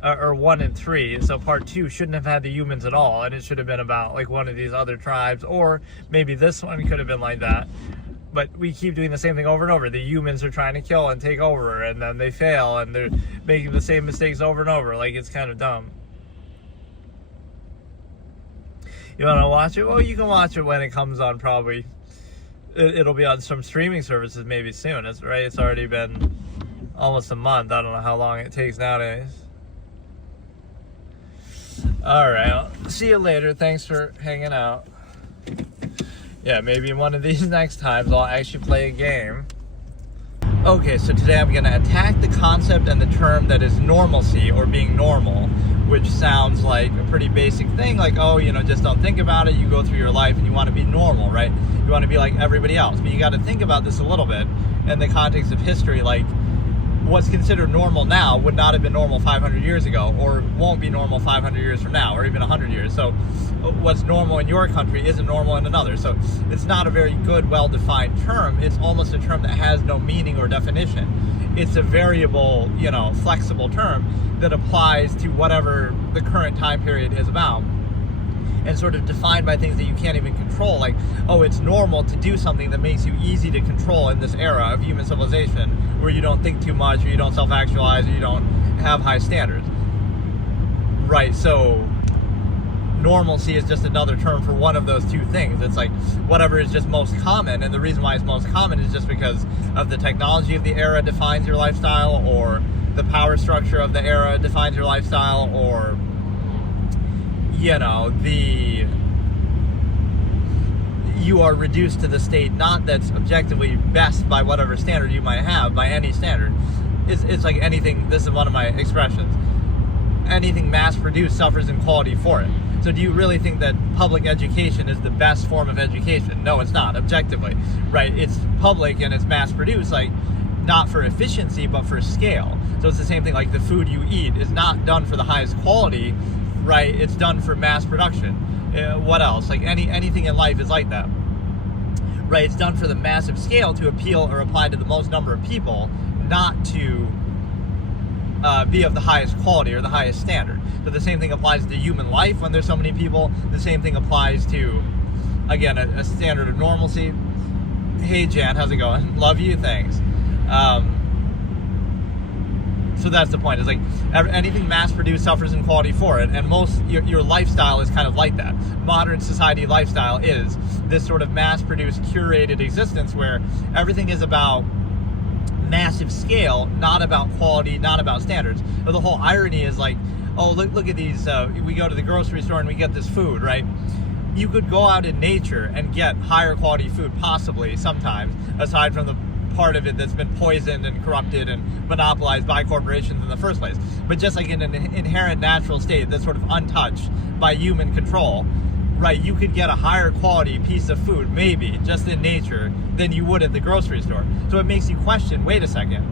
Or 1 and 3, so part 2 shouldn't have had the humans at all, and it should have been about like one of these other tribes, or maybe this one could have been like that. But we keep doing the same thing over and over. The humans are trying to kill and take over, and then they fail, and they're making the same mistakes over and over. Like, it's kind of dumb. You want to watch it? Well, you can watch it when it comes on, probably. It'll be on some streaming services maybe soon, right? It's already been almost a month. I don't know how long it takes nowadays. Alright, well, see you later. Thanks for hanging out. Yeah, maybe one of these next times I'll actually play a game. Okay, so today I'm going to attack the concept and the term that is normalcy, or being normal, which sounds like a pretty basic thing, like, oh, you know, just don't think about it, you go through your life and you want to be normal, right? You want to be like everybody else. But you got to think about this a little bit in the context of history, like, what's considered normal now would not have been normal 500 years ago, or won't be normal 500 years from now, or even 100 years. So what's normal in your country isn't normal in another. So it's not a very good, well-defined term. It's almost a term that has no meaning or definition. It's a variable, you know, flexible term that applies to whatever the current time period is about, and sort of defined by things that you can't even control, like, oh, it's normal to do something that makes you easy to control in this era of human civilization, where you don't think too much, or you don't self-actualize, or you don't have high standards. Right, so normalcy is just another term for one of those two things. It's like whatever is just most common, and the reason why it's most common is just because of the technology of the era defines your lifestyle, or the power structure of the era defines your lifestyle, or, you know, you are reduced to the state not that's objectively best by whatever standard you might have, by any standard. It's like anything, this is one of my expressions, anything mass-produced suffers in quality for it. So do you really think that public education is the best form of education? No, it's not, objectively, right? It's public and it's mass-produced, like, not for efficiency, but for scale. So it's the same thing, like the food you eat is not done for the highest quality, right? It's done for mass production. What else? Like anything in life is like that, right? It's done for the massive scale to appeal or apply to the most number of people, not to be of the highest quality or the highest standard. So the same thing applies to human life when there's so many people. The same thing applies to, again, a standard of normalcy. Hey Jan, how's it going? Love you, thanks. So that's the point. It's like anything mass-produced suffers in quality for it, and your lifestyle is kind of like that. Modern society lifestyle is this sort of mass-produced, curated existence where everything is about massive scale, not about quality, not about standards. But the whole irony is like, oh, look at these. We go to the grocery store and we get this food, right? You could go out in nature and get higher quality food, possibly, sometimes, aside from the part of it that's been poisoned and corrupted and monopolized by corporations in the first place. But just like in an inherent natural state that's sort of untouched by human control, right, you could get a higher quality piece of food, maybe, just in nature, than you would at the grocery store. So it makes you question, wait a second,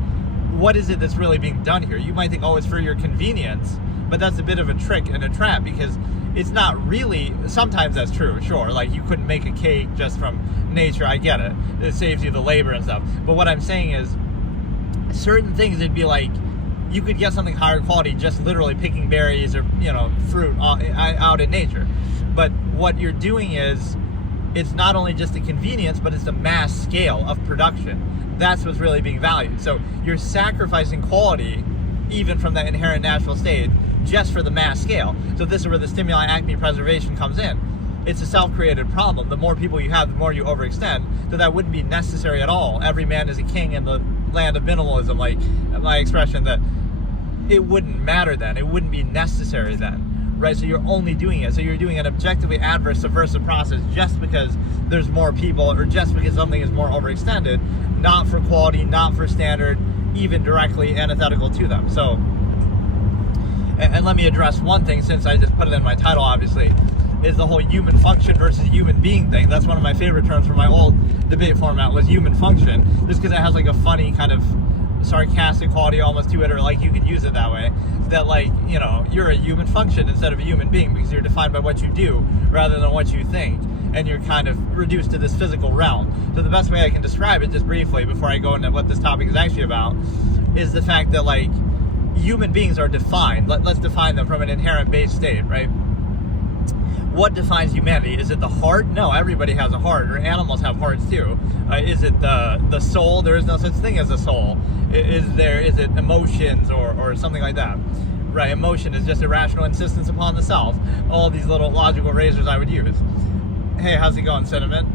what is it that's really being done here? You might think, oh, it's for your convenience, but that's a bit of a trick and a trap, because it's not really. Sometimes that's true, sure, like you couldn't make a cake just from nature, I get it. It saves you the labor and stuff. But what I'm saying is, certain things, it'd be like, you could get something higher quality just literally picking berries or, you know, fruit out in nature. But what you're doing is, it's not only just a convenience, but it's the mass scale of production. That's what's really being valued. So you're sacrificing quality, even from that inherent natural state, just for the mass scale. So this is where the stimuli acme preservation comes in. It's a self-created problem. The more people you have, the more you overextend. So that wouldn't be necessary at all. Every man is a king in the land of minimalism, like my expression, that it wouldn't matter then. It wouldn't be necessary then, right? So you're only doing it. So you're doing an objectively adverse, subversive process just because there's more people, or just because something is more overextended, not for quality, not for standard, even directly antithetical to them. So, and let me address one thing, since I just put it in my title, obviously, is the whole human function versus human being thing. That's one of my favorite terms from my old debate format, was human function, just because it has like a funny kind of sarcastic quality almost to it, or like you could use it that way, that like, you know, you're a human function instead of a human being, because you're defined by what you do rather than what you think, and you're kind of reduced to this physical realm. So the best way I can describe it, just briefly before I go into what this topic is actually about, is the fact that like human beings are defined. Let's define them from an inherent base state, right? What defines humanity? Is it the heart? No, everybody has a heart, or animals have hearts too. Is it the soul? There is no such thing as a soul. Is it emotions or something like that? Right, emotion is just irrational insistence upon the self. All these little logical razors I would use. Hey, how's it going, Cinnamon?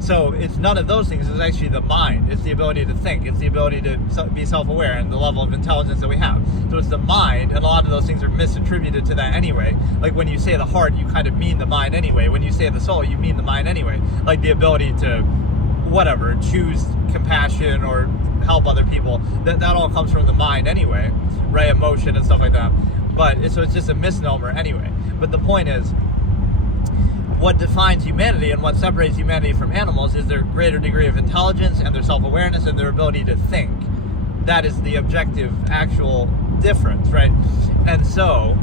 So it's none of those things. It's actually the mind. It's the ability to think. It's the ability to be self-aware, and the level of intelligence that we have. So it's the mind, and a lot of those things are misattributed to that anyway. Like when you say the heart, you kind of mean the mind anyway. When you say the soul, you mean the mind anyway. Like the ability to whatever, choose compassion or help other people. That all comes from the mind anyway, right? Emotion and stuff like that. But so it's just a misnomer anyway. But the point is, what defines humanity and what separates humanity from animals is their greater degree of intelligence and their self-awareness and their ability to think. That is the objective, actual difference, right? And so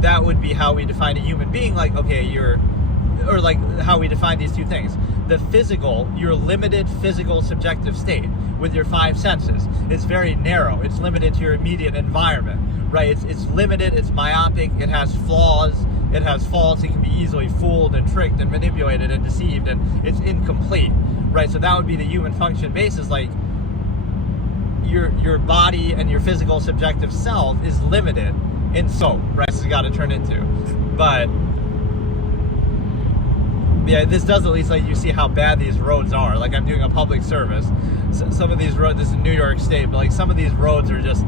that would be how we define a human being. Like, okay, or like how we define these two things. The physical, your limited physical subjective state with your five senses is very narrow. It's limited to your immediate environment, right? It's limited, it's myopic, it has flaws, it has faults, it can be easily fooled and tricked and manipulated and deceived, and it's incomplete, right? So that would be the human function basis. Like, your body and your physical subjective self is limited in scope, right? So you got to turn into. But yeah, this does at least let you see how bad these roads are. Like, I'm doing a public service. So some of these roads, this is New York State, but like some of these roads are just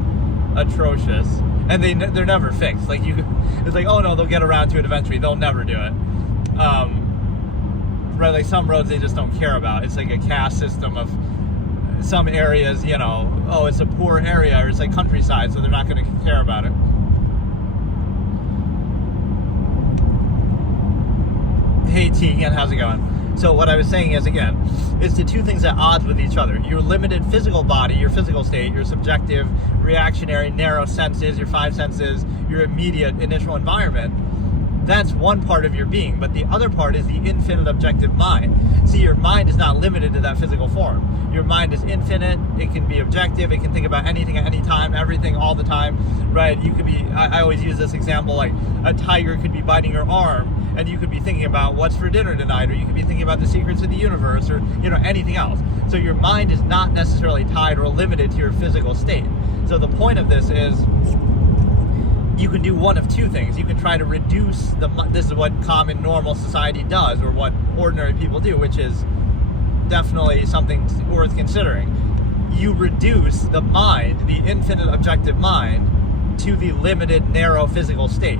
atrocious, and they're never fixed. Like, it's like, oh no, they'll get around to it eventually. They'll never do it. Right? Like some roads they just don't care about. It's like a caste system of some areas, you know, oh, it's a poor area, or it's like countryside, so they're not going to care about it. Hey Tegan, how's it going? So what I was saying is, again, it's the two things at odds with each other. Your limited physical body, your physical state, your subjective, reactionary, narrow senses, your five senses, your immediate initial environment. That's one part of your being, but the other part is the infinite objective mind. See, your mind is not limited to that physical form. Your mind is infinite, it can be objective, it can think about anything at any time, everything all the time, right? You could be, I always use this example, like a tiger could be biting your arm, and you could be thinking about what's for dinner tonight, or you could be thinking about the secrets of the universe, or, you know, anything else. So your mind is not necessarily tied or limited to your physical state. So the point of this is, you can do one of two things. You can try to reduce this is what common normal society does, or what ordinary people do, which is definitely something worth considering. You reduce the mind, the infinite objective mind, to the limited, narrow physical state.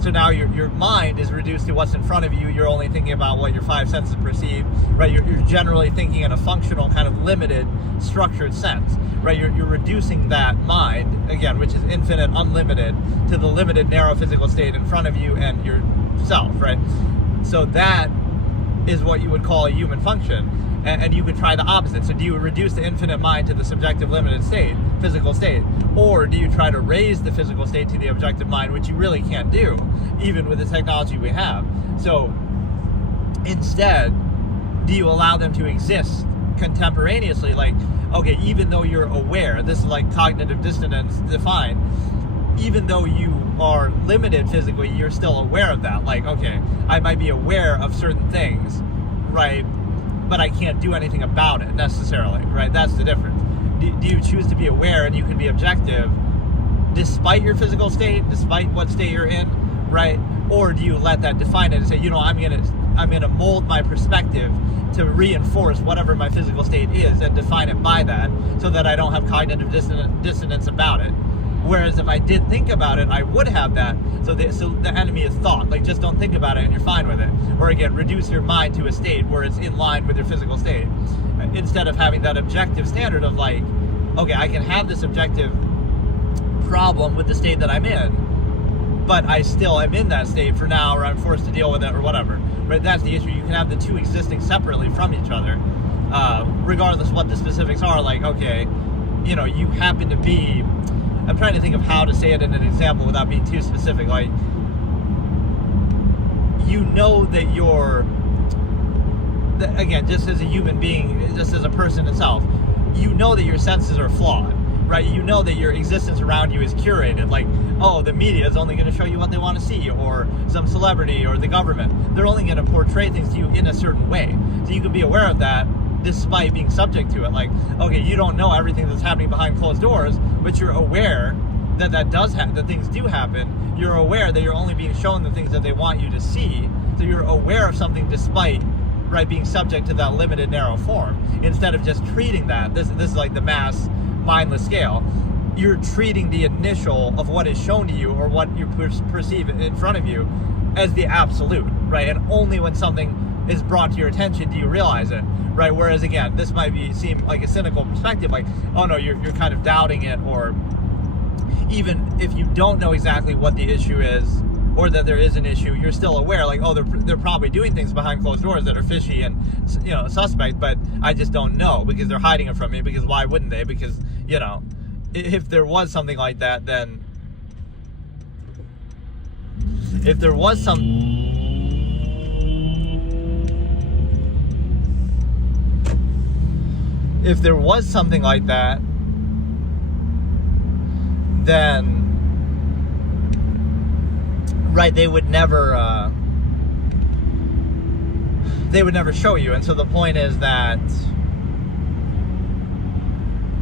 So now your mind is reduced to what's in front of you. You're only thinking about what your five senses perceive, right? You're generally thinking in a functional, kind of limited, structured sense, right? You're reducing that mind, again, which is infinite, unlimited, to the limited, narrow physical state in front of you and yourself, right? So that is what you would call a human function. And you could try the opposite. So do you reduce the infinite mind to the subjective limited state, physical state? Or do you try to raise the physical state to the objective mind, which you really can't do, even with the technology we have? So instead, do you allow them to exist contemporaneously? Like, okay, even though you're aware, this is like cognitive dissonance defined, even though you are limited physically, you're still aware of that. Like, okay, I might be aware of certain things, right? But I can't do anything about it necessarily, right? That's the difference. Do you choose to be aware and you can be objective despite your physical state, despite what state you're in, right? Or do you let that define it and say, you know, I'm gonna mold my perspective to reinforce whatever my physical state is and define it by that, so that I don't have cognitive dissonance about it. Whereas if I did think about it, I would have that. So the enemy is thought. Like, just don't think about it and you're fine with it. Or again, reduce your mind to a state where it's in line with your physical state, instead of having that objective standard of like, okay, I can have this objective problem with the state that I'm in, but I still am in that state for now, or I'm forced to deal with it, or whatever. Right? That's the issue. You can have the two existing separately from each other, regardless of what the specifics are. Like, okay, you know, you happen to be, I'm trying to think of how to say it in an example without being too specific. Like, you know that you're, again, just as a human being, just as a person itself, you know that your senses are flawed, right? You know that your existence around you is curated. Like, oh, the media is only going to show you what they want to see, or some celebrity, or the government. They're only going to portray things to you in a certain way. So you can be aware of that despite being subject to it. Like, okay, you don't know everything that's happening behind closed doors, but you're aware that that things do happen. You're aware that you're only being shown the things that they want you to see. So you're aware of something despite, right, being subject to that limited, narrow form. Instead of just treating that, this is like the mass, mindless scale. You're treating the initial of what is shown to you, or what you perceive in front of you, as the absolute, right? And only when something is brought to your attention, do you realize it, right? Whereas again, this might seem like a cynical perspective, like, oh no, you're kind of doubting it, or even if you don't know exactly what the issue is, or that there is an issue, you're still aware, like, oh, they're probably doing things behind closed doors that are fishy and, suspect, but I just don't know because they're hiding it from me, because why wouldn't they? Because, if there was something like that, then if there was something like that, then right, they would never show you. And so the point is that,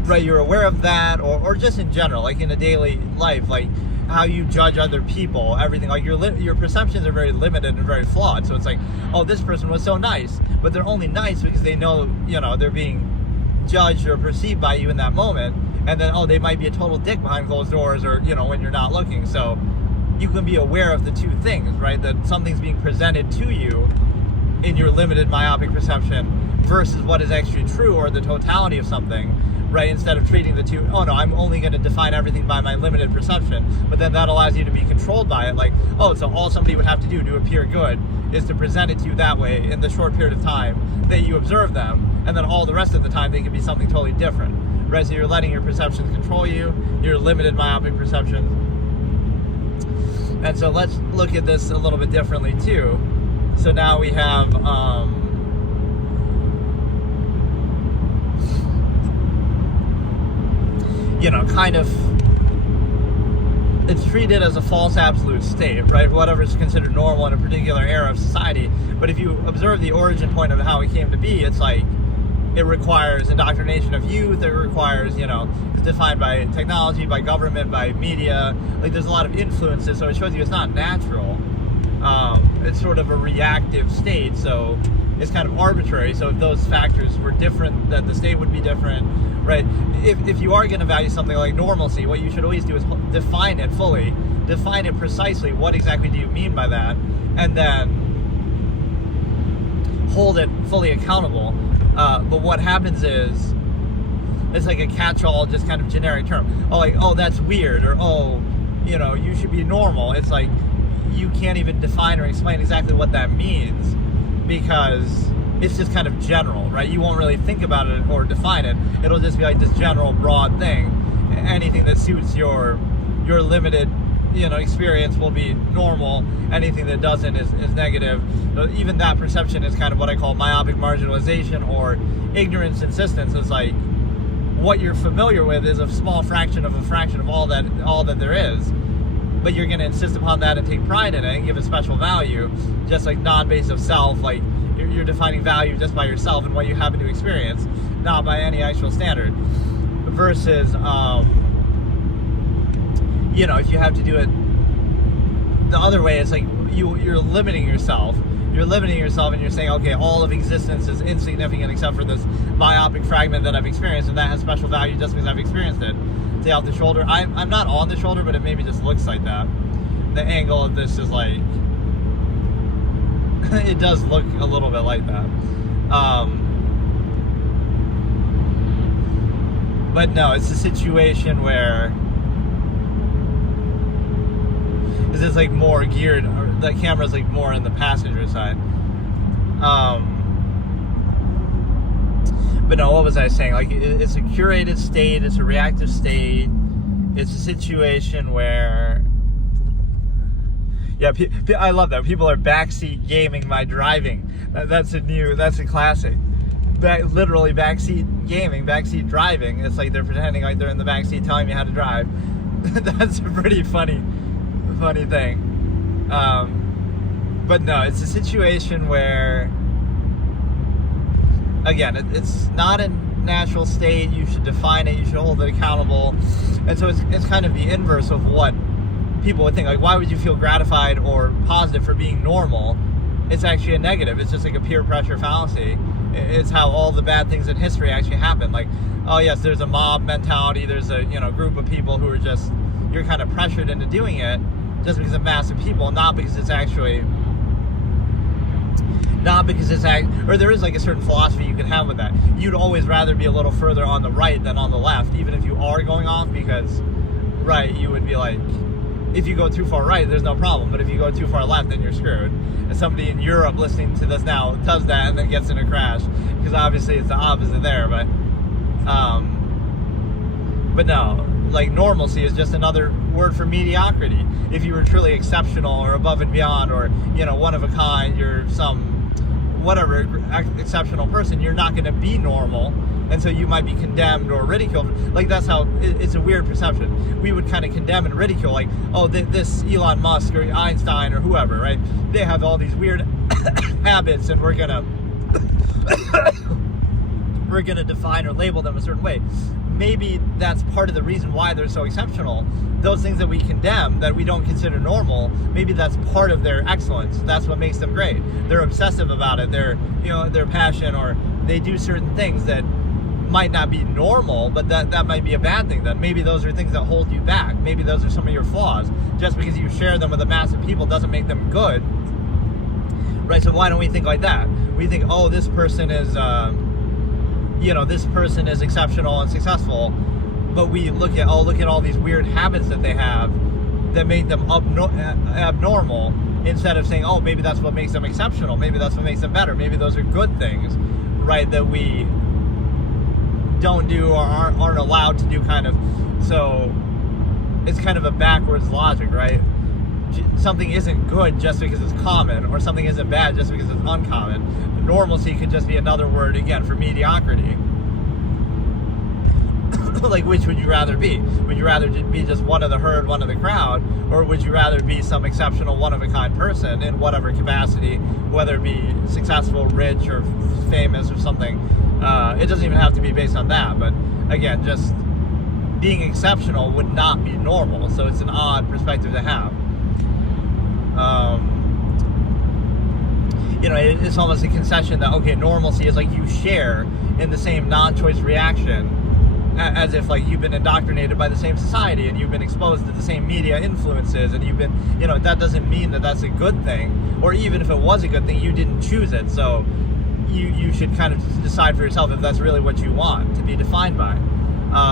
right, you're aware of that, or just in general, like in a daily life, like how you judge other people, everything, like your perceptions are very limited and very flawed. So it's like, oh, this person was so nice, but they're only nice because they know, they're being judged or perceived by you in that moment. And then, oh, they might be a total dick behind closed doors, or, when you're not looking. So you can be aware of the two things, right? That something's being presented to you in your limited myopic perception versus what is actually true, or the totality of something, right? Instead of treating the two, oh no, I'm only going to define everything by my limited perception, but then that allows you to be controlled by it. Like, oh, so all somebody would have to do to appear good is to present it to you that way in the short period of time that you observe them, and then all the rest of the time they can be something totally different, right? So you're letting your perceptions control you, your limited myopic perceptions. And so let's look at this a little bit differently too. So now we have, kind of, it's treated as a false absolute state, right? Whatever is considered normal in a particular era of society. But if you observe the origin point of how it came to be, it's like, it requires indoctrination of youth. It requires, it's defined by technology, by government, by media. Like, there's a lot of influences, so it shows you it's not natural. It's sort of a reactive state, so it's kind of arbitrary. So if those factors were different, then the state would be different, right? If you are going to value something like normalcy, what you should always do is define it fully, define it precisely. What exactly do you mean by that? And then hold it fully accountable. But what happens is, it's like a catch-all, just kind of generic term. Oh, like, oh, that's weird, or oh, you should be normal. It's like, you can't even define or explain exactly what that means, because it's just kind of general, right? You won't really think about it or define it. It'll just be like this general, broad thing. Anything that suits your limited, experience will be normal. Anything that doesn't is negative. So even that perception is kind of what I call myopic marginalization, or ignorance insistence. It's like, what you're familiar with is a small fraction of a fraction of all that there is, but you're going to insist upon that and take pride in it and give it special value, just like non-base of self. Like, you're defining value just by yourself and what you happen to experience, not by any actual standard. Versus if you have to do it the other way, it's like you're limiting yourself. You're limiting yourself, and you're saying, okay, all of existence is insignificant except for this myopic fragment that I've experienced, and that has special value just because I've experienced it. Say out the shoulder. I'm not on the shoulder, but it maybe just looks like that. The angle of this is like, it does look a little bit like that. But no, it's a situation where this is like more geared, or the camera's like more in the passenger side. But no, what was I saying? Like, it's a curated state, it's a reactive state, it's a situation where, yeah, I love that. People are backseat gaming my driving. That's a classic. Literally backseat gaming, backseat driving. It's like they're pretending like they're in the backseat telling me how to drive. That's a pretty funny thing. But no, it's a situation where, again, it's not a natural state. You should define it. You should hold it accountable. And so it's kind of the inverse of what people would think. Like, why would you feel gratified or positive for being normal? It's actually a negative. It's just like a peer pressure fallacy. It's how all the bad things in history actually happen. Like, oh yes, there's a mob mentality. There's a group of people who are just, you're kind of pressured into doing it just because of massive people, not because it's actually Not because it's or there is like a certain philosophy you can have with that. You'd always rather be a little further on the right than on the left, even if you are going off, because, right, you would be like, if you go too far right, there's no problem, but if you go too far left, then you're screwed. And somebody in Europe listening to this now does that and then gets in a crash, because obviously it's the opposite there, but no, like normalcy is just another word for mediocrity. If you were truly exceptional or above and beyond, or, you know, one of a kind, you're some whatever exceptional person, you're not going to be normal, and so you might be condemned or ridiculed. Like, that's how it's a weird perception. We would kind of condemn and ridicule, like, oh, this Elon Musk or Einstein or whoever, right? They have all these weird habits, and we're gonna define or label them a certain way. Maybe that's part of the reason why they're so exceptional. Those things that we condemn, that we don't consider normal, maybe that's part of their excellence. That's what makes them great. They're obsessive about it. They're, you know, their passion, or they do certain things that might not be normal, but that might be a bad thing. Then maybe those are things that hold you back. Maybe those are some of your flaws. Just because you share them with a mass of people doesn't make them good, right? So why don't we think like that? We think, oh, this person is, this person is exceptional and successful, but we look at all these weird habits that they have that make them abnormal, instead of saying, oh, maybe that's what makes them exceptional, maybe that's what makes them better, maybe those are good things, right, that we don't do or aren't allowed to do, kind of. So it's kind of a backwards logic, right? Something isn't good just because it's common, or something isn't bad just because it's uncommon. Normalcy could just be another word, again, for mediocrity. Like, which would you rather be? Would you rather be just one of the herd, one of the crowd, or would you rather be some exceptional, one-of-a-kind person in whatever capacity, whether it be successful, rich, or famous, or something? It doesn't even have to be based on that, but again, just being exceptional would not be normal, so it's an odd perspective to have. It's almost a concession that, okay, normalcy is like you share in the same non-choice reaction, as if like you've been indoctrinated by the same society and you've been exposed to the same media influences, and you've been, that doesn't mean that that's a good thing, or even if it was a good thing, you didn't choose it, so you should kind of decide for yourself if that's really what you want to be defined by.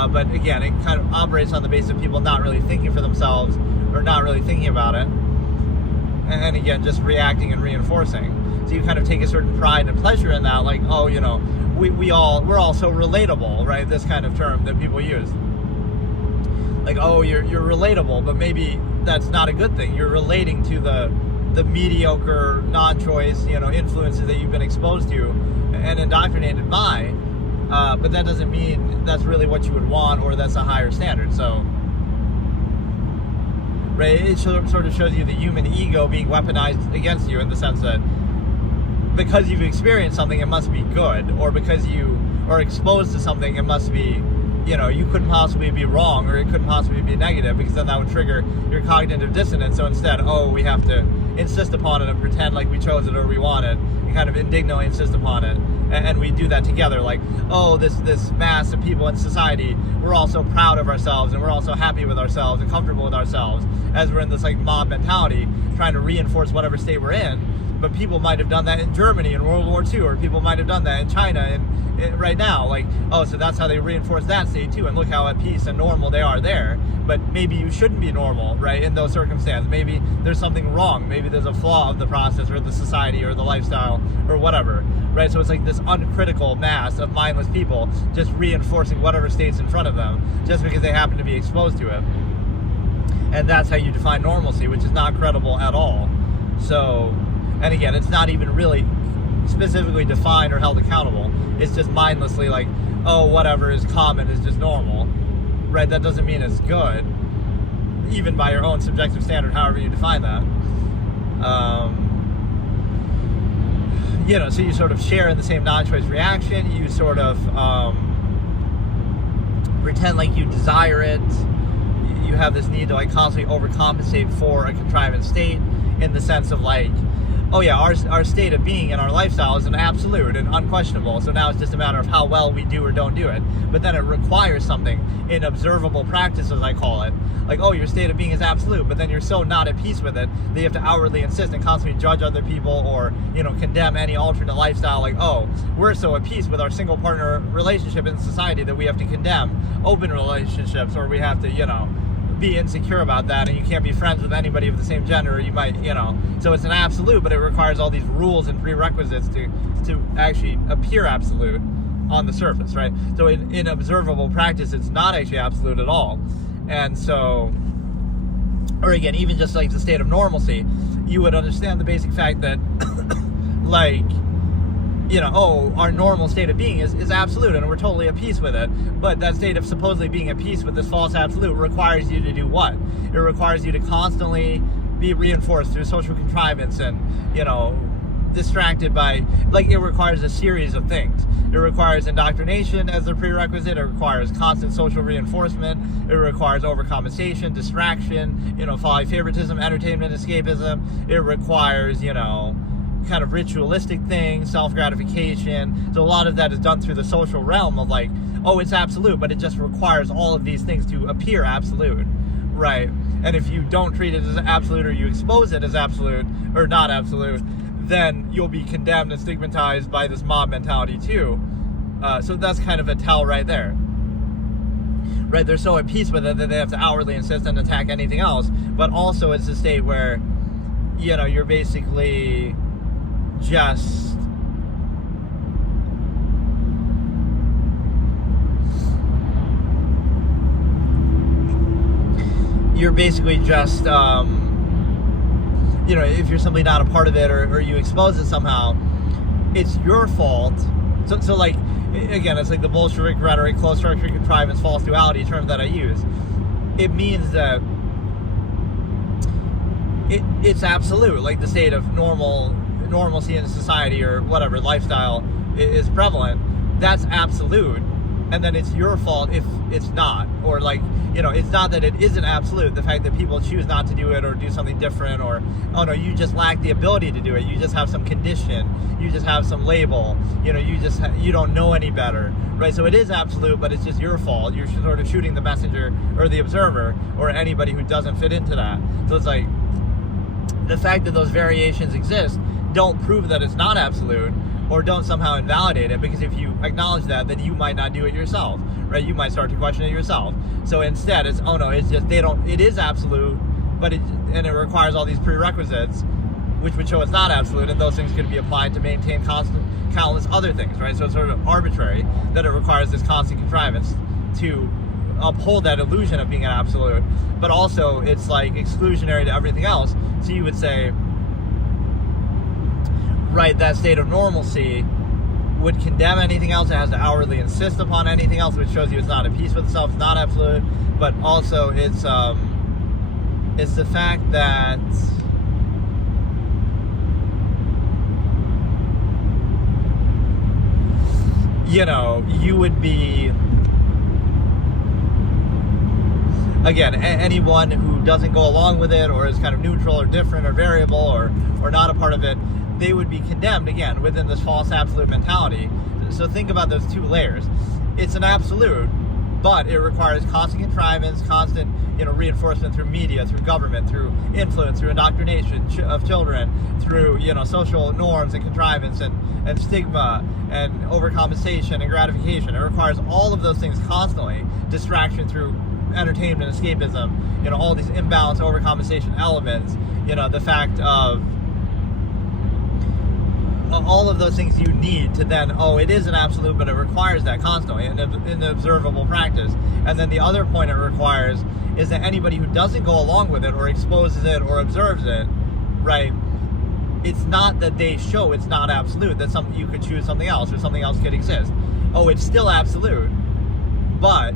But again, it kind of operates on the basis of people not really thinking for themselves, or not really thinking about it, and again, just reacting and reinforcing. So you kind of take a certain pride and pleasure in that, like, oh, we're all so relatable, right? This kind of term that people use. Like, oh, you're relatable, but maybe that's not a good thing. You're relating to the mediocre, non-choice, influences that you've been exposed to and indoctrinated by. But that doesn't mean that's really what you would want, or that's a higher standard. So, right, it sort of shows you the human ego being weaponized against you, in the sense that because you've experienced something, it must be good, or because you are exposed to something, it must be, you couldn't possibly be wrong, or it couldn't possibly be negative, because then that would trigger your cognitive dissonance. So instead, oh, we have to insist upon it and pretend like we chose it or we want it, and kind of indignantly insist upon it. And we do that together, like, oh, this mass of people in society, we're all so proud of ourselves, and we're all so happy with ourselves and comfortable with ourselves, as we're in this like mob mentality, trying to reinforce whatever state we're in. But people might have done that in Germany in World War II, or people might have done that in China and right now. Like, oh, so that's how they reinforce that state too, and look how at peace and normal they are there. But maybe you shouldn't be normal, right, in those circumstances. Maybe there's something wrong. Maybe there's a flaw of the process, or the society, or the lifestyle, or whatever, right? So it's like this uncritical mass of mindless people just reinforcing whatever state's in front of them, just because they happen to be exposed to it. And that's how you define normalcy, which is not credible at all. So, and again, it's not even really specifically defined or held accountable. It's just mindlessly like, oh, whatever is common is just normal, right? That doesn't mean it's good, even by your own subjective standard, however you define that. So you sort of share in the same non-choice reaction. You sort of pretend like you desire it. You have this need to like constantly overcompensate for a contrivance state, in the sense of like, oh yeah, our state of being and our lifestyle is an absolute and unquestionable. So now it's just a matter of how well we do or don't do it. But then it requires something in observable practice, as I call it. Like, oh, your state of being is absolute, but then you're so not at peace with it that you have to outwardly insist and constantly judge other people or, condemn any alternate lifestyle. Like, oh, we're so at peace with our single partner relationship in society that we have to condemn open relationships, or we have to, be insecure about that, and you can't be friends with anybody of the same gender, or you might, so it's an absolute, but it requires all these rules and prerequisites to actually appear absolute on the surface, right? So in observable practice, it's not actually absolute at all. And so, or again, even just like the state of normalcy, you would understand the basic fact that like, our normal state of being is absolute, and we're totally at peace with it. But that state of supposedly being at peace with this false absolute requires you to do what? It requires you to constantly be reinforced through social contrivance and, distracted by, like, it requires a series of things. It requires indoctrination as a prerequisite. It requires constant social reinforcement. It requires overcompensation, distraction, folly, favoritism, entertainment, escapism. It requires, kind of ritualistic things, self-gratification. So a lot of that is done through the social realm of like, oh, it's absolute, but it just requires all of these things to appear absolute, right? And if you don't treat it as absolute, or you expose it as absolute or not absolute, then you'll be condemned and stigmatized by this mob mentality too. So that's kind of a tell right there. Right, they're so at peace with it that they have to outwardly insist and attack anything else, but also it's a state where, you're basically just if you're simply not a part of it, or you expose it somehow, it's your fault. So like, again, it's like the Bolshevik rhetoric, close structure, contrivance, false duality term that I use. It means that it's absolute, like the state of normalcy in society or whatever lifestyle is prevalent. That's absolute, and then it's your fault if it's not, or like, it's not that it isn't absolute, the fact that people choose not to do it or do something different, or, oh no, you just lack the ability to do it, you just have some condition, you just have some label, you don't know any better, right? So it is absolute, but it's just your fault. You're sort of shooting the messenger or the observer or anybody who doesn't fit into that. So it's like, the fact that those variations exist don't prove that it's not absolute, or don't somehow invalidate it, because if you acknowledge that, then you might not do it yourself, right? You might start to question it yourself. So instead, it's, oh no, it's just, it is absolute, but it requires all these prerequisites, which would show it's not absolute, and those things can be applied to maintain countless other things, right? So it's sort of arbitrary that it requires this constant contrivance to uphold that illusion of being an absolute, but also it's like exclusionary to everything else. So you would say, right, that state of normalcy would condemn anything else. It has to outwardly insist upon anything else, which shows you it's not at peace with itself, it's not absolute. But also it's the fact that you would be, again, anyone who doesn't go along with it, or is kind of neutral or different or variable or not a part of it, they would be condemned, again, within this false absolute mentality. So think about those two layers. It's an absolute, but it requires constant contrivance, constant reinforcement through media, through government, through influence, through indoctrination of children, through social norms and contrivance and stigma and overcompensation and gratification. It requires all of those things constantly. Distraction through entertainment, escapism, all these imbalance, overcompensation elements, the fact of all of those things you need to then, it is an absolute, but it requires that constantly in the observable practice. And then the other point it requires is that anybody who doesn't go along with it, or exposes it, or observes it, right, it's not that they show it's not absolute, that you could choose something else, or something else could exist. It's still absolute, but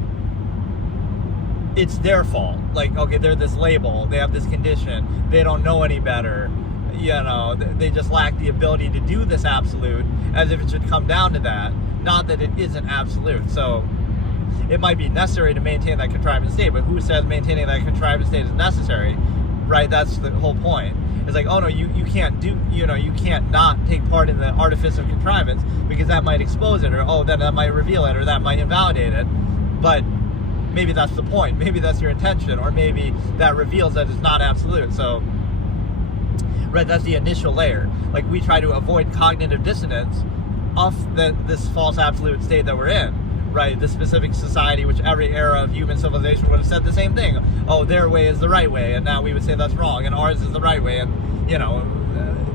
it's their fault. Like, okay, they're this label, they have this condition, they don't know any better, they just lack the ability to do this absolute, as if it should come down to that, not that it isn't absolute. So it might be necessary to maintain that contrivance state, but who says maintaining that contrivance state is necessary, right? That's the whole point. It's like, oh no, you can't do, you can't not take part in the artifice of contrivance because that might expose it, or oh, then that might reveal it, or that might invalidate it. But maybe that's the point. Maybe that's your intention, or maybe that reveals that it's not absolute. So, right, that's the initial layer. Like, we try to avoid cognitive dissonance of this false absolute state that we're in, right? The specific society, which every era of human civilization would have said the same thing. Oh, their way is the right way, and now we would say that's wrong, and ours is the right way, and,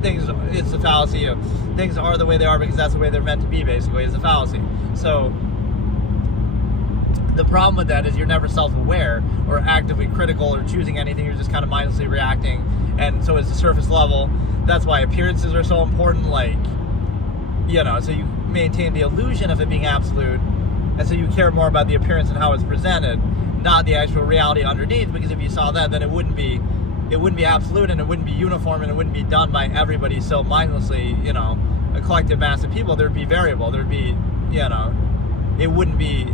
it's the fallacy of things are the way they are because that's the way they're meant to be, basically, is a fallacy. So, the problem with that is you're never self-aware or actively critical or choosing anything. You're just kind of mindlessly reacting, and so it's the surface level. That's why appearances are so important, so you maintain the illusion of it being absolute, and so you care more about the appearance and how it's presented, not the actual reality underneath, because if you saw that, then it wouldn't be absolute, and it wouldn't be uniform, and it wouldn't be done by everybody so mindlessly, a collective mass of people. There'd be variable, there'd be, it wouldn't be,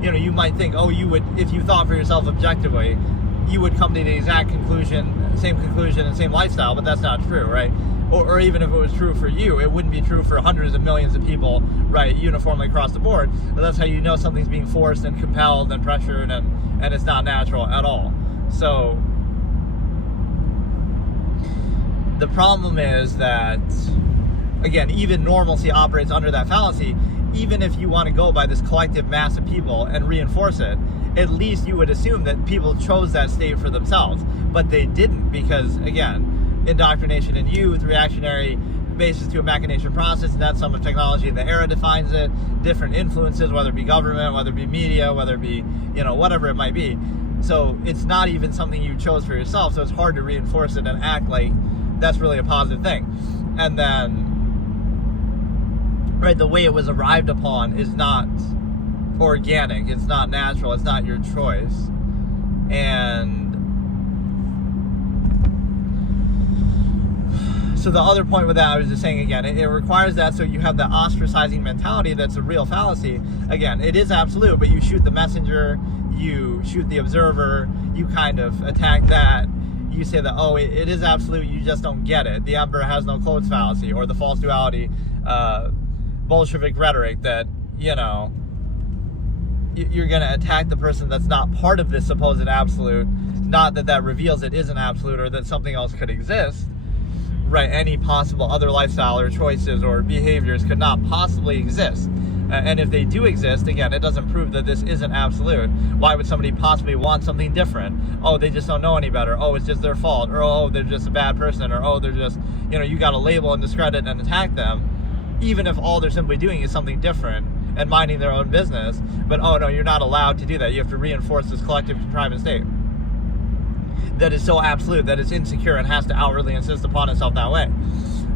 you might think, oh, you would, if you thought for yourself objectively, you would come to the exact same conclusion and same lifestyle, but that's not true, right? Or even if it was true for you, it wouldn't be true for hundreds of millions of people, right, uniformly across the board. But that's how you know something's being forced and compelled and pressured, and it's not natural at all. So, the problem is that, again, even normalcy operates under that fallacy. Even if you want to go by this collective mass of people and reinforce it, at least you would assume that people chose that state for themselves. But they didn't, because, again, indoctrination in youth, reactionary basis to a machination process, and that's some of technology in the era defines it, different influences, whether it be government, whether it be media, whether it be, whatever it might be. So it's not even something you chose for yourself, so it's hard to reinforce it and act like that's really a positive thing. And then, right, the way it was arrived upon is not organic, it's not natural, it's not your choice. And so the other point with that, I was just saying, again, it requires that, so you have the ostracizing mentality that's a real fallacy. Again, it is absolute, but you shoot the messenger, you shoot the observer, you kind of attack that. You say that, oh, it is absolute, you just don't get it. The emperor has no clothes fallacy, or the false duality, Bolshevik rhetoric that, you're going to attack the person that's not part of this supposed absolute, not that reveals it isn't absolute or that something else could exist. Right, any possible other lifestyle or choices or behaviors could not possibly exist. And if they do exist, again, it doesn't prove that this isn't absolute. Why would somebody possibly want something different? Oh, they just don't know any better. Oh, it's just their fault. Or, oh, they're just a bad person. Or, oh, they're just, you got to label and discredit and attack them, even if all they're simply doing is something different and minding their own business. But, oh, no, you're not allowed to do that. You have to reinforce this collective contrivance state that is so absolute, that it's insecure and has to outwardly insist upon itself that way.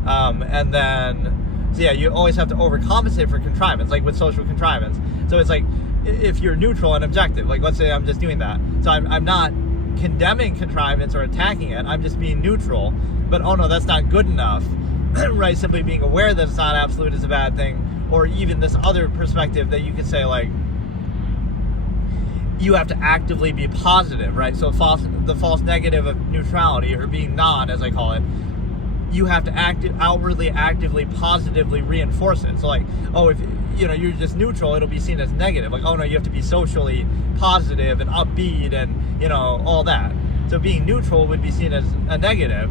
And then, so yeah, you always have to overcompensate for contrivance, like with social contrivance. So it's like, if you're neutral and objective, like let's say I'm just doing that. So I'm not condemning contrivance or attacking it, I'm just being neutral. But oh no, that's not good enough, right? Simply being aware that it's not absolute is a bad thing. Or even this other perspective that you could say, like, you have to actively be positive, right? So the false negative of neutrality, or being non, as I call it, you have to outwardly, actively, positively reinforce it. So like, oh, if you're just neutral, it'll be seen as negative. Like, oh no, you have to be socially positive and upbeat and all that. So being neutral would be seen as a negative,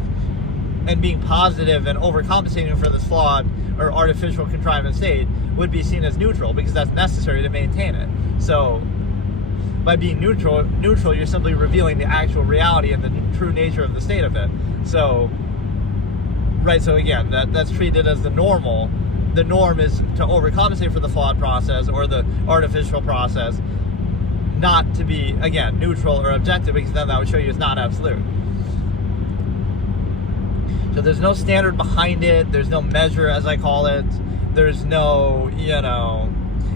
and being positive and overcompensating for this flawed or artificial contrivance state would be seen as neutral, because that's necessary to maintain it. So by being neutral, you're simply revealing the actual reality and the true nature of the state of it. So, right, so again, that's treated as the normal. The norm is to overcompensate for the flawed process or the artificial process, not to be, again, neutral or objective, because then that would show you it's not absolute. So there's no standard behind it, there's no measure, as I call it, there's no,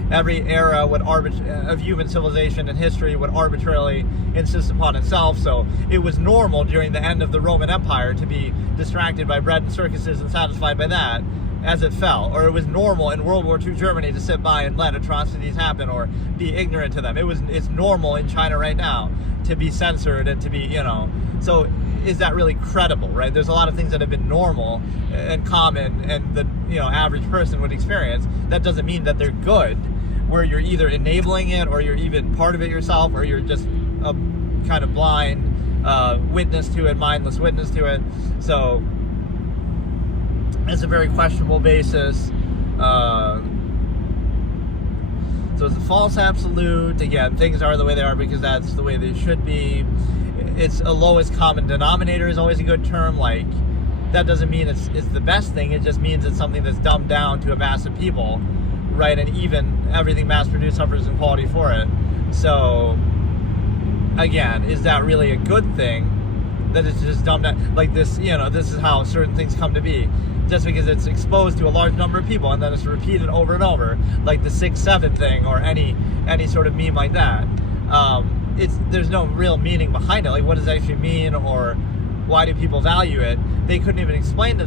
every era of human civilization and history would arbitrarily insist upon itself. So it was normal during the end of the Roman Empire to be distracted by bread and circuses and satisfied by that as it fell. Or it was normal in World War II Germany to sit by and let atrocities happen or be ignorant to them. It's normal in China right now to be censored and to be, So is that really credible, right? There's a lot of things that have been normal and common and the average person would experience. That doesn't mean that they're good, where you're either enabling it or you're even part of it yourself, or you're just a kind of blind witness to it, mindless witness to it. So it's a very questionable basis. So it's a false absolute. Again, things are the way they are because that's the way they should be. It's a lowest common denominator is always a good term. Like, that doesn't mean it's the best thing. It just means it's something that's dumbed down to a mass of people, right? And even everything mass-produced suffers in quality for it. So, again, is that really a good thing? That it's just dumbed down? Like this, this is how certain things come to be. Just because it's exposed to a large number of people and then it's repeated over and over, like the 6-7 thing or any sort of meme like that. There's no real meaning behind it. Like, what does it actually mean, or why do people value it? They couldn't even explain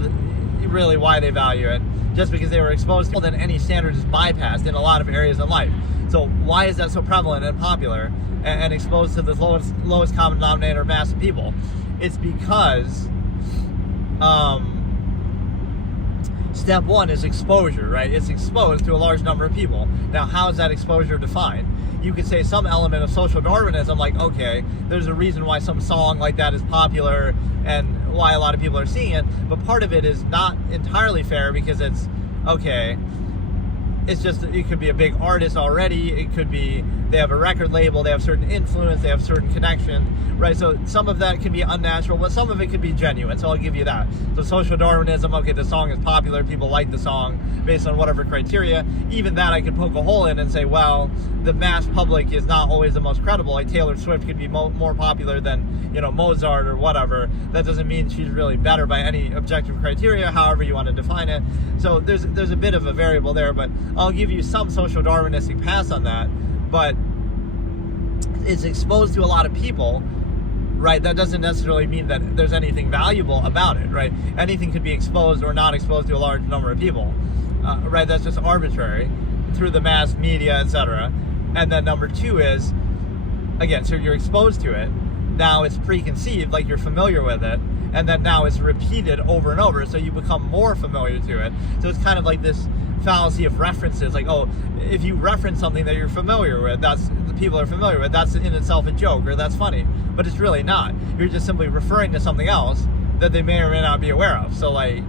really why they value it. Just because they were exposed to, then any standard is bypassed in a lot of areas in life. So why is that so prevalent and popular and exposed to the lowest common denominator mass of people? It's because step one is exposure, right? It's exposed to a large number of people. Now, how is that exposure defined? You could say some element of social Darwinism, like, okay, there's a reason why some song like that is popular and why a lot of people are seeing it, but part of it is not entirely fair because it's, okay, it's just, it could be a big artist already, it could be they have a record label, they have certain influence, they have certain connection, right? So some of that can be unnatural, but some of it could be genuine, so I'll give you that. So social Darwinism, okay, the song is popular, people like the song based on whatever criteria. Even that I could poke a hole in and say, well, the mass public is not always the most credible. Like Taylor Swift could be more popular than, Mozart or whatever. That doesn't mean she's really better by any objective criteria, however you want to define it. So there's a bit of a variable there, but I'll give you some social Darwinistic pass on that. But it's exposed to a lot of people, right? That doesn't necessarily mean that there's anything valuable about it, right? Anything could be exposed or not exposed to a large number of people, right? That's just arbitrary through the mass media, etc. And then number two is, again, so you're exposed to it. Now it's preconceived, like you're familiar with it, and then now it's repeated over and over, so you become more familiar to it. So it's kind of like this fallacy of references, like, oh, if you reference something that you're familiar with, that's the people are familiar with, that's in itself a joke, or that's funny, but it's really not. You're just simply referring to something else that they may or may not be aware of. So like,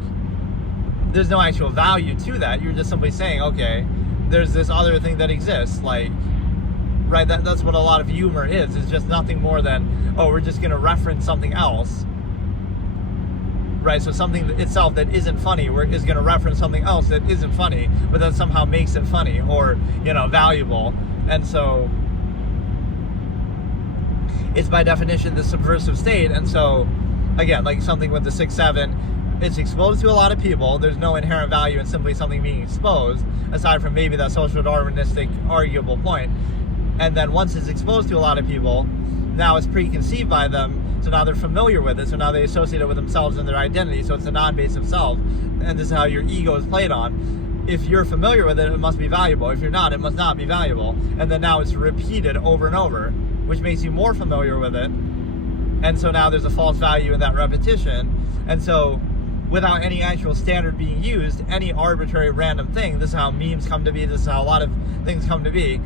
there's no actual value to that. You're just simply saying, okay, there's this other thing that exists, like, right? That's what a lot of humor is. It's just nothing more than, oh, we're just going to reference something else, right? So something itself that isn't funny is going to reference something else that isn't funny, but that somehow makes it funny or, valuable. And so it's by definition the subversive state. And so, again, like something with the 6-7, it's exposed to a lot of people. There's no inherent value in simply something being exposed, aside from maybe that social Darwinistic arguable point. And then once it's exposed to a lot of people, now it's preconceived by them, so now they're familiar with it, so now they associate it with themselves and their identity, so it's a non-base of self, and this is how your ego is played on. If you're familiar with it, it must be valuable. If you're not, it must not be valuable. And then now it's repeated over and over, which makes you more familiar with it, and so now there's a false value in that repetition. And so without any actual standard being used, any arbitrary random thing, this is how memes come to be, this is how a lot of things come to be,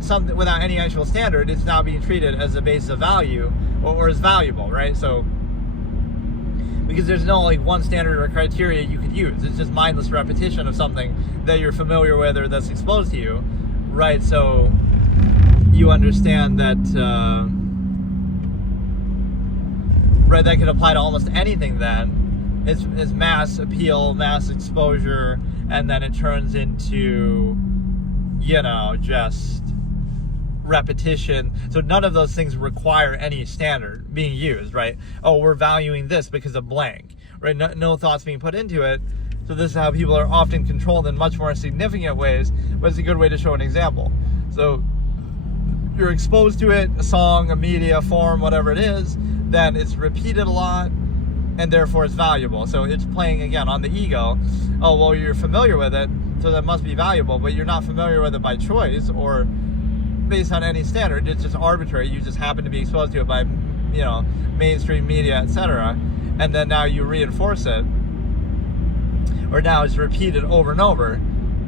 something without any actual standard, it's now being treated as a basis of value or as valuable, right? So because there's no like one standard or criteria you could use, it's just mindless repetition of something that you're familiar with or that's exposed to you, right? So you understand that right, that could apply to almost anything. Then it's mass appeal, mass exposure, and then it turns into just repetition. So none of those things require any standard being used, right? Oh, we're valuing this because of blank, right? No thoughts being put into it. So this is how people are often controlled in much more significant ways, but it's a good way to show an example. So you're exposed to it, a song, a media form, whatever it is, then it's repeated a lot, and therefore it's valuable. So it's playing again on the ego. Oh, well, you're familiar with it, so that must be valuable, but you're not familiar with it by choice or based on any standard. It's just arbitrary. You just happen to be exposed to it by mainstream media, etc., and then now you reinforce it, or now it's repeated over and over.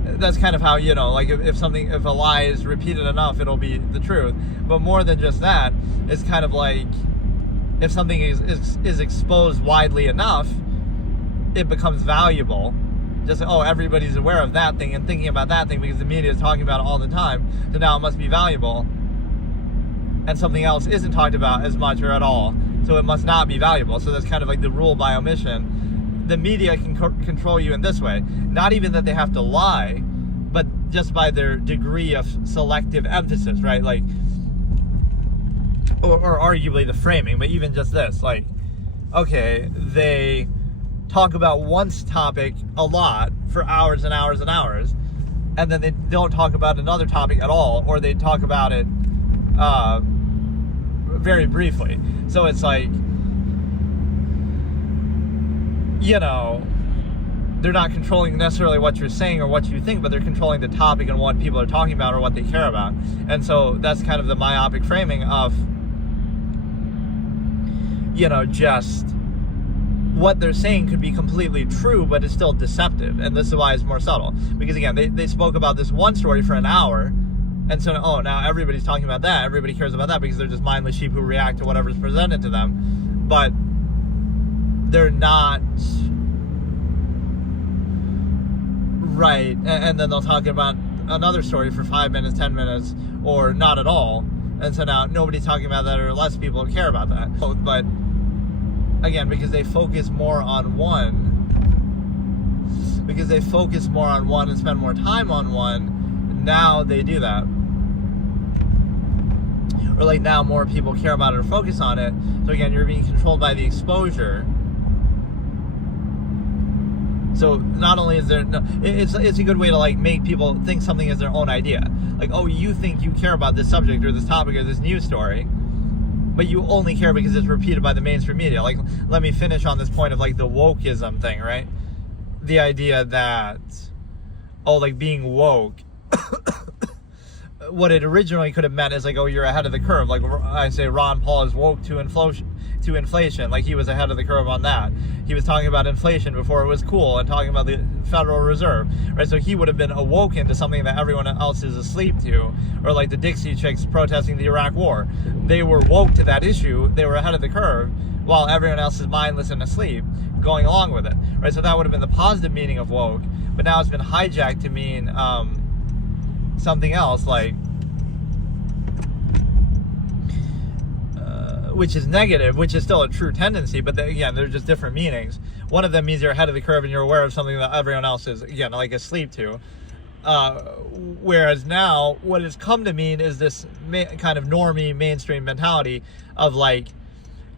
That's kind of how, like if a lie is repeated enough, it'll be the truth. But more than just that, it's kind of like if something is exposed widely enough, it becomes valuable. Just, everybody's aware of that thing and thinking about that thing because the media is talking about it all the time, so now it must be valuable. And something else isn't talked about as much or at all, so it must not be valuable. So that's kind of like the rule by omission. The media can control you in this way. Not even that they have to lie, but just by their degree of selective emphasis, right? Like, or arguably the framing, but even just this, like, okay, they talk about one topic a lot for hours and hours and hours, and then they don't talk about another topic at all, or they talk about it very briefly. So it's like, they're not controlling necessarily what you're saying or what you think, but they're controlling the topic and what people are talking about or what they care about. And so that's kind of the myopic framing of, just what they're saying could be completely true, but it's still deceptive. And this is why it's more subtle. Because again, they spoke about this one story for an hour, and so, now everybody's talking about that. Everybody cares about that because they're just mindless sheep who react to whatever's presented to them. But they're not right. And then they'll talk about another story for 5 minutes, 10 minutes, or not at all. And so now nobody's talking about that, or less people care about that. But again, because they focus more on one, and spend more time on one, now they do that. Or like now more people care about it or focus on it. So again, you're being controlled by the exposure. So not only is there, it's a good way to like make people think something is their own idea. Like, you think you care about this subject or this topic or this news story, but you only care because it's repeated by the mainstream media. Like, let me finish on this point of like the wokeism thing, right? The idea that, like being woke, what it originally could have meant is like, you're ahead of the curve. Like I say, Ron Paul is woke to inflation. Like he was ahead of the curve on that. He was talking about inflation before it was cool and talking about the Federal Reserve, right? So he would have been awoken to something that everyone else is asleep to. Or like the Dixie Chicks protesting the Iraq War. They were woke to that issue. They were ahead of the curve while everyone else is mindless and asleep going along with it, right? So that would have been the positive meaning of woke, but now it's been hijacked to mean something else, like which is negative, which is still a true tendency, but again, they're just different meanings. One of them means you're ahead of the curve and you're aware of something that everyone else is, again, like asleep to. Whereas now, what it's come to mean is this kind of normie mainstream mentality of like,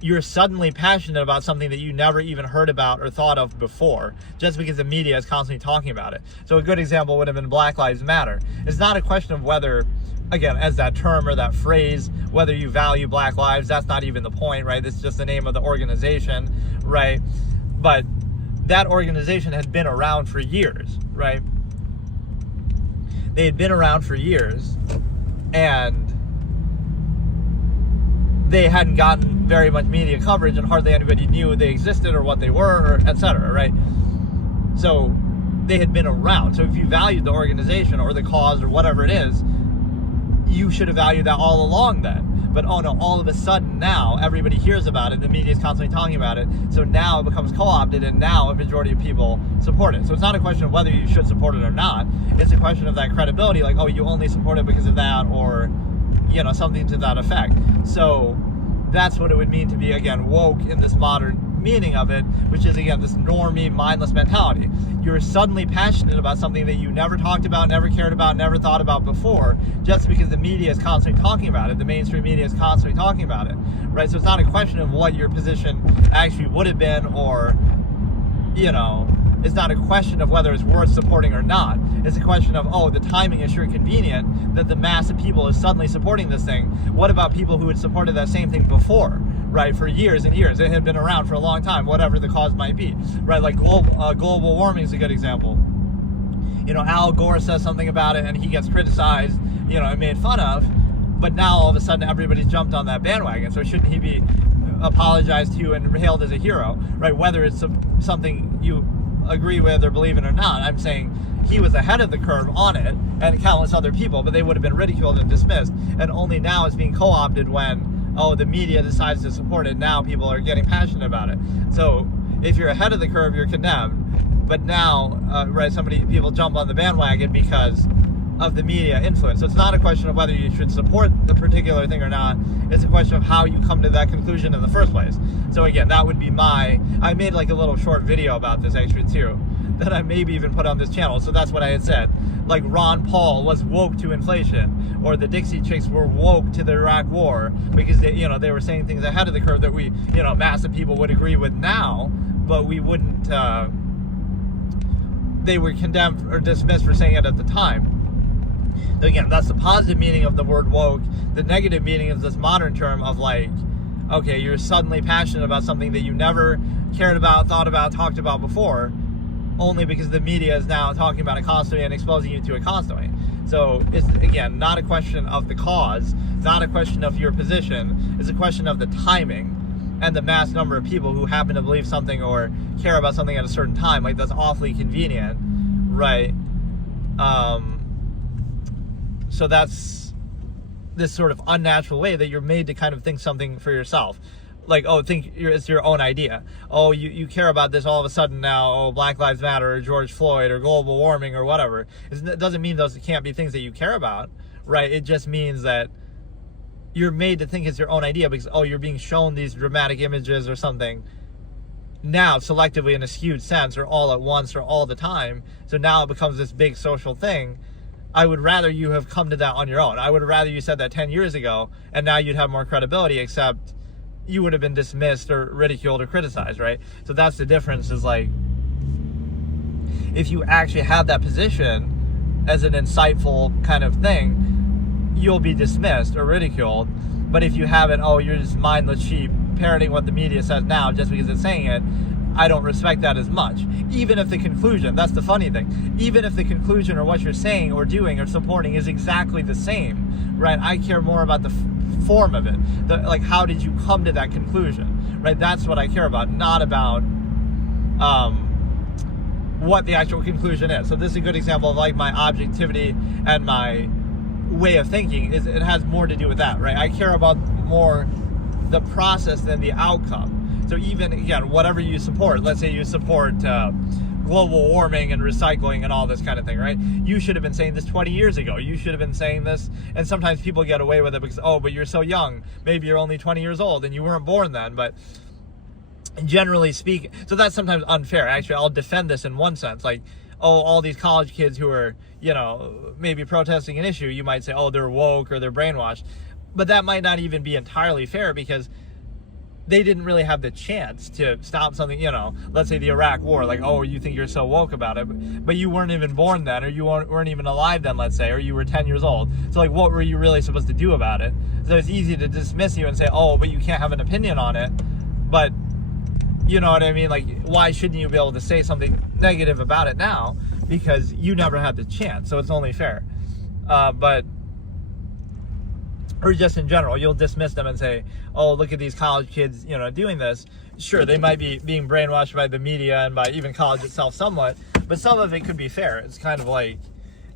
you're suddenly passionate about something that you never even heard about or thought of before, just because the media is constantly talking about it. So a good example would have been Black Lives Matter. It's not a question of whether, again, as that term or that phrase, whether you value Black lives, that's not even the point, right? It's just the name of the organization, right? But that organization had been around for years, right? They had been around for years, and they hadn't gotten very much media coverage, and hardly anybody knew they existed or what they were, or etc., right? So they had been around. So if you valued the organization or the cause or whatever it is, you should have valued that all along then. But all of a sudden now everybody hears about it, the media is constantly talking about it, so now it becomes co-opted, and now a majority of people support it. So it's not a question of whether you should support it or not, it's a question of that credibility, like, you only support it because of that, or something to that effect. So that's what it would mean to be, again, woke in this modern meaning of it, which is, again, this normie, mindless mentality. You're suddenly passionate about something that you never talked about, never cared about, never thought about before, just because the media is constantly talking about it. The mainstream media is constantly talking about it, right? So it's not a question of what your position actually would have been, or, it's not a question of whether it's worth supporting or not. It's a question of, the timing is sure convenient that the mass of people is suddenly supporting this thing. What about people who had supported that same thing before, right, for years and years? It had been around for a long time, whatever the cause might be, right? Like global warming is a good example. Al Gore says something about it and he gets criticized, and made fun of, but now all of a sudden everybody's jumped on that bandwagon. So shouldn't he be apologized to and hailed as a hero, right? Whether it's something you agree with or believe in or not, I'm saying he was ahead of the curve on it, and countless other people, but they would have been ridiculed and dismissed, and only now it's being co-opted when, the media decides to support it. Now people are getting passionate about it. So if you're ahead of the curve, you're condemned, but now, right, people jump on the bandwagon because of the media influence. So it's not a question of whether you should support the particular thing or not. It's a question of how you come to that conclusion in the first place. So again, that would be I made like a little short video about this actually too, that I maybe even put on this channel. So that's what I had said. Like Ron Paul was woke to inflation, or the Dixie Chicks were woke to the Iraq War, because they were saying things ahead of the curve that we, massive people would agree with now, but we wouldn't, they were condemned or dismissed for saying it at the time. So again, that's the positive meaning of the word woke. The negative meaning is this modern term of like, okay, you're suddenly passionate about something that you never cared about, thought about, talked about before, only because the media is now talking about it constantly and exposing you to it constantly. So it's, again, not a question of the cause, not a question of your position, it's a question of the timing and the mass number of people who happen to believe something or care about something at a certain time. Like, that's awfully convenient, right? So that's this sort of unnatural way that you're made to kind of think something for yourself. Like, it's your own idea. You care about this all of a sudden now, Black Lives Matter or George Floyd or global warming or whatever. It doesn't mean those can't be things that you care about, right? It just means that you're made to think it's your own idea because, you're being shown these dramatic images or something now selectively in a skewed sense, or all at once or all the time. So now it becomes this big social thing. I would rather you have come to that on your own. I would rather you said that 10 years ago, and now you'd have more credibility, except you would have been dismissed or ridiculed or criticized, right? So that's the difference, is like, if you actually have that position as an insightful kind of thing, you'll be dismissed or ridiculed. But if you have it, you're just mindless sheep parroting what the media says now just because it's saying it, I don't respect that as much. Even if the conclusion, that's the funny thing, even if the conclusion or what you're saying or doing or supporting is exactly the same, right? I care more about the form of it. Like, how did you come to that conclusion, right? That's what I care about, not about what the actual conclusion is. So this is a good example of like my objectivity and my way of thinking. It has more to do with that, right? I care about more the process than the outcome. So even, again, whatever you support, let's say you support global warming and recycling and all this kind of thing, right? You should have been saying this 20 years ago. You should have been saying this. And sometimes people get away with it because, but you're so young. Maybe you're only 20 years old and you weren't born then. But generally speaking, so that's sometimes unfair. Actually, I'll defend this in one sense. Like, all these college kids who are, maybe protesting an issue, you might say, they're woke or they're brainwashed. But that might not even be entirely fair, because they didn't really have the chance to stop something, let's say the Iraq War, like, you think you're so woke about it, but you weren't even born then, or you weren't even alive then, let's say, or you were 10 years old. So like, what were you really supposed to do about it? So it's easy to dismiss you and say, but you can't have an opinion on it. But you know what I mean? Like, why shouldn't you be able to say something negative about it now? Because you never had the chance, so it's only fair. Or just in general, you'll dismiss them and say, look at these college kids, doing this. Sure, they might be being brainwashed by the media and by even college itself somewhat, but some of it could be fair. It's kind of like,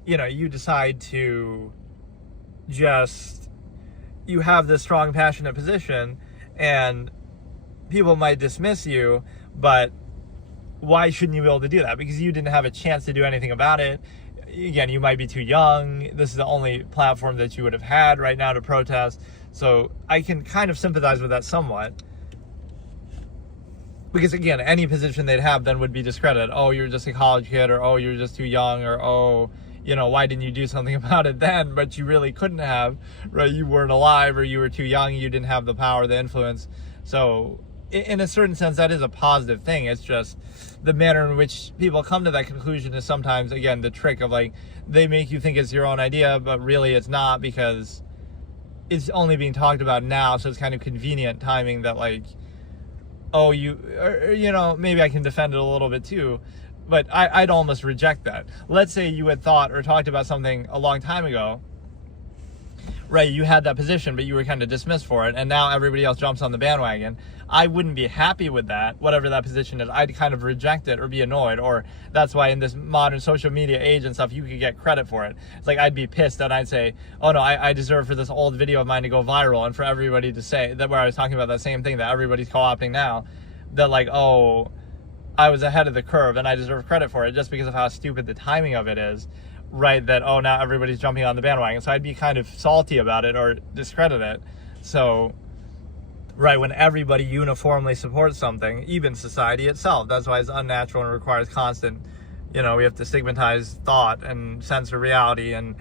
you decide to you have this strong, passionate position, and people might dismiss you, but why shouldn't you be able to do that? Because you didn't have a chance to do anything about it. Again, you might be too young. This is the only platform that you would have had right now to protest. So I can kind of sympathize with that somewhat. Because again, any position they'd have then would be discredited. You're just a college kid, or you're just too young, or why didn't you do something about it then? But you really couldn't have, right? You weren't alive, or you were too young, you didn't have the power, the influence. So in a certain sense, that is a positive thing. It's just the manner in which people come to that conclusion is sometimes, again, the trick of like, they make you think it's your own idea, but really it's not, because it's only being talked about now. So it's kind of convenient timing that like, maybe I can defend it a little bit too, but I'd almost reject that. Let's say you had thought or talked about something a long time ago, right, you had that position, but you were kind of dismissed for it, and now everybody else jumps on the bandwagon. I wouldn't be happy with that, whatever that position is. I'd kind of reject it or be annoyed, or that's why in this modern social media age and stuff, you could get credit for it. It's like I'd be pissed and I'd say, oh no, I deserve for this old video of mine to go viral, and for everybody to say, that where I was talking about that same thing that everybody's co-opting now, that like, oh, I was ahead of the curve and I deserve credit for it just because of how stupid the timing of it is. Right, that, oh, now everybody's jumping on the bandwagon. So I'd be kind of salty about it or discredit it. So, right, when everybody uniformly supports something, even society itself, that's why it's unnatural and requires constant, we have to stigmatize thought and censor reality, and,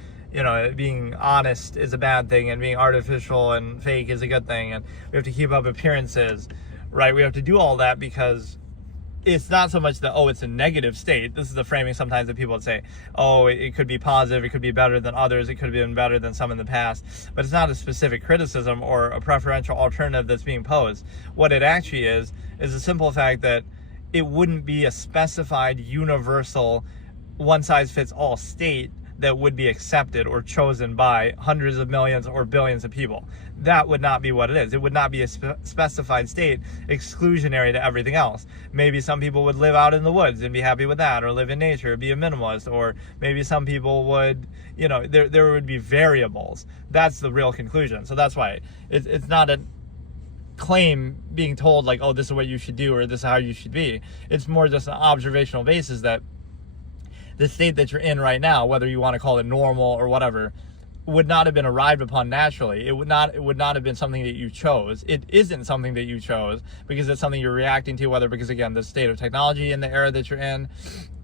being honest is a bad thing, and being artificial and fake is a good thing, and we have to keep up appearances, right? We have to do all that because it's not so much that, oh, it's a negative state. This is the framing sometimes that people would say, oh, it could be positive, it could be better than others, it could have been better than some in the past. But it's not a specific criticism or a preferential alternative that's being posed. What it actually is a simple fact that it wouldn't be a specified, universal, one-size-fits-all state that would be accepted or chosen by hundreds of millions or billions of people. That would not be what it is. It would not be a specified state exclusionary to everything else. Maybe some people would live out in the woods and be happy with that, or live in nature, be a minimalist, or maybe some people would, there would be variables. That's the real conclusion. So that's why it's not a claim being told like, oh, this is what you should do, or this is how you should be. It's more just an observational basis that the state that you're in right now, whether you want to call it normal or whatever, would not have been arrived upon naturally. It would not have been something that you chose. It isn't something that you chose because it's something you're reacting to, whether because, again, the state of technology in the era that you're in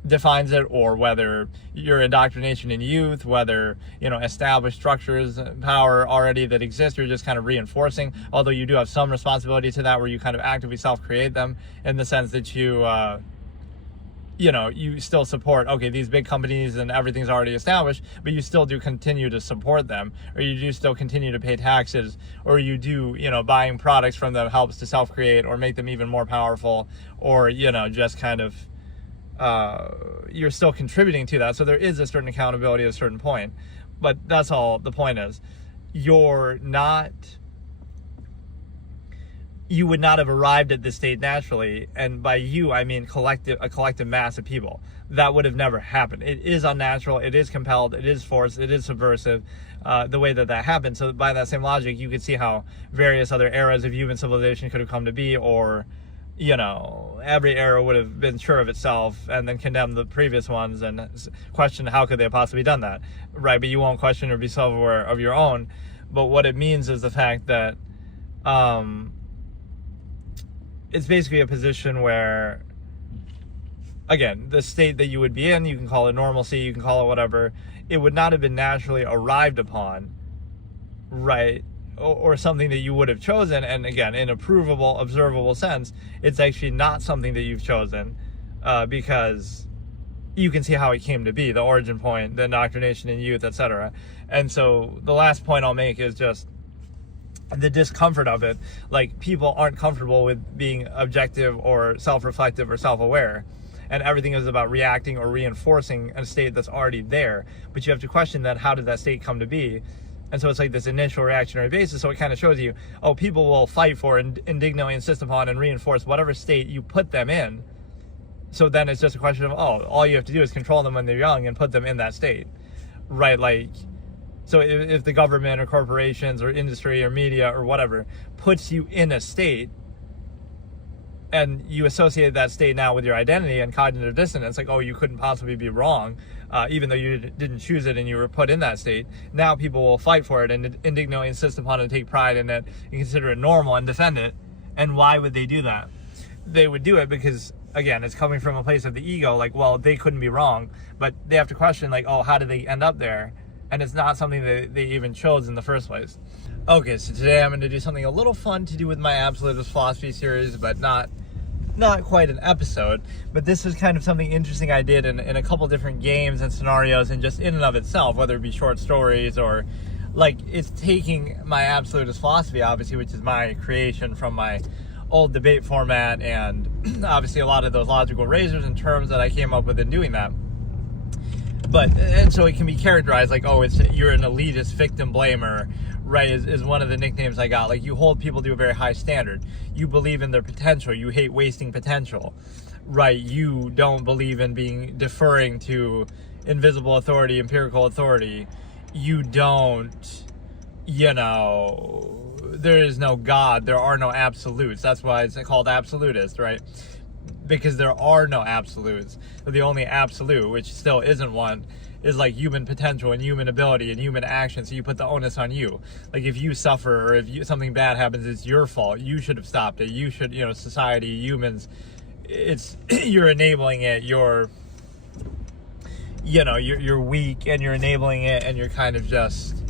defines it, or whether your indoctrination in youth, whether, established structures, power already that exist, you're just kind of reinforcing, although you do have some responsibility to that where you kind of actively self-create them in the sense that you still support, okay, these big companies and everything's already established, but you still do continue to support them, or you do still continue to pay taxes, or you do, buying products from them helps to self-create or make them even more powerful, or, just kind of, you're still contributing to that. So there is a certain accountability at a certain point, but that's all the point is. You would not have arrived at this state naturally, and by you I mean a collective mass of people. That would have never happened. It is unnatural, it is compelled, it is forced, it is subversive, the way that happened. So by that same logic, you could see how various other eras of human civilization could have come to be, or every era would have been sure of itself and then condemn the previous ones and question how could they have possibly done that, right? But you won't question or be self-aware of your own. But what it means is the fact that it's basically a position where, again, the state that you would be in, you can call it normalcy, you can call it whatever, it would not have been naturally arrived upon, right? Or something that you would have chosen. And again, in a provable, observable sense, it's actually not something that you've chosen, because you can see how it came to be, the origin point, the indoctrination in youth, etc. And so the last point I'll make is just the discomfort of it. Like, people aren't comfortable with being objective or self-reflective or self-aware, and everything is about reacting or reinforcing a state that's already there. But you have to question that, how did that state come to be? And so it's like this initial reactionary basis. So it kind of shows you, oh, people will fight for and indignantly insist upon and reinforce whatever state you put them in. So then it's just a question of, oh, all you have to do is control them when they're young and put them in that state, right? Like, so if the government or corporations or industry or media or whatever puts you in a state, and you associate that state now with your identity and cognitive dissonance, like, oh, you couldn't possibly be wrong, even though you didn't choose it and you were put in that state. Now people will fight for it and indignantly insist upon it and take pride in it and consider it normal and defend it. And why would they do that? They would do it because, again, it's coming from a place of the ego, like, well, they couldn't be wrong, but they have to question, like, oh, how did they end up there? And it's not something that they even chose in the first place. Okay, so today I'm going to do something a little fun to do with my Absolutist Philosophy series, but not quite an episode. But this is kind of something interesting I did in a couple different games and scenarios, and just in and of itself, whether it be short stories or, like, it's taking my Absolutist Philosophy, obviously, which is my creation from my old debate format, and obviously a lot of those logical razors and terms that I came up with in doing that. And so it can be characterized like, oh, you're an elitist victim blamer, right, is one of the nicknames I got. Like, you hold people to a very high standard. You believe in their potential. You hate wasting potential, right? You don't believe in being deferring to invisible authority, empirical authority. You don't, there is no God. There are no absolutes. That's why it's called absolutist, right? Because there are no absolutes. The only absolute, which still isn't one, is like human potential and human ability and human action. So you put the onus on you. Like, if you suffer or if something bad happens, it's your fault. You should have stopped it. You should, society, humans, it's you're enabling it. You're weak and you're enabling it, and you're kind of just,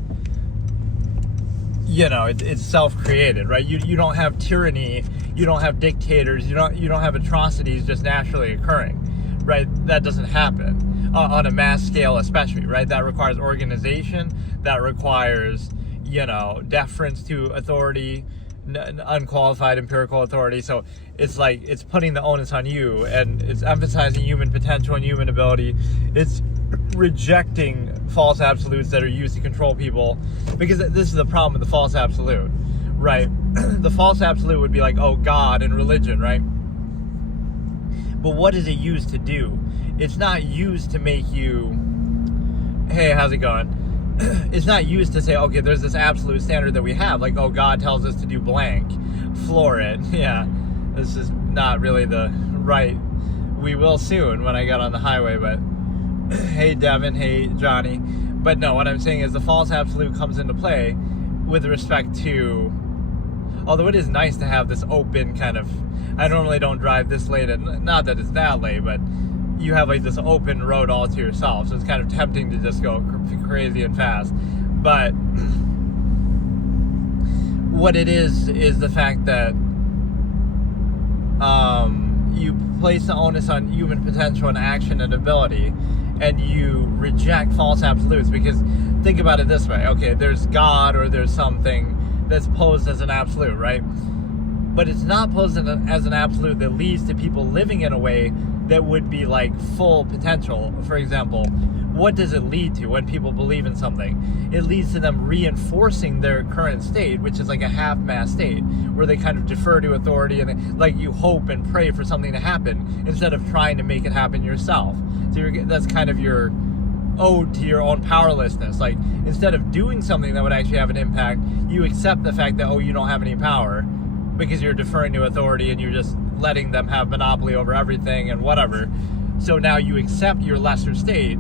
it's self-created, right? You don't have tyranny. You don't have dictators. You don't have atrocities just naturally occurring, right? That doesn't happen on a mass scale, especially, right? That requires organization. That requires, deference to authority, unqualified empirical authority. So it's like, it's putting the onus on you, and it's emphasizing human potential and human ability. It's rejecting false absolutes that are used to control people, because this is the problem with the false absolute, right? The false absolute would be like, oh, God and religion, right? But what is it used to do? It's not used to make you, hey, how's it going? It's not used to say, okay, there's this absolute standard that we have, like, oh, God tells us to do blank, floor it. Yeah, this is not really the right, we will soon when I get on the highway, but hey, Devin, hey, Johnny. But no, what I'm saying is the false absolute comes into play with respect to, although it is nice to have this open kind of, I normally don't drive this late, and not that it's that late, but you have like this open road all to yourself, so it's kind of tempting to just go crazy and fast. But what it is the fact that you place the onus on human potential and action and ability, and you reject false absolutes. Because think about it this way, okay, there's God or there's something that's posed as an absolute, right? But it's not posed as an absolute that leads to people living in a way that would be like full potential. For example, what does it lead to when people believe in something? It leads to them reinforcing their current state, which is like a half-mast state, where they kind of defer to authority, and like you hope and pray for something to happen instead of trying to make it happen yourself. So that's kind of your ode to your own powerlessness. Like, instead of doing something that would actually have an impact, you accept the fact that, oh, you don't have any power, because you're deferring to authority and you're just letting them have monopoly over everything and whatever. So now you accept your lesser state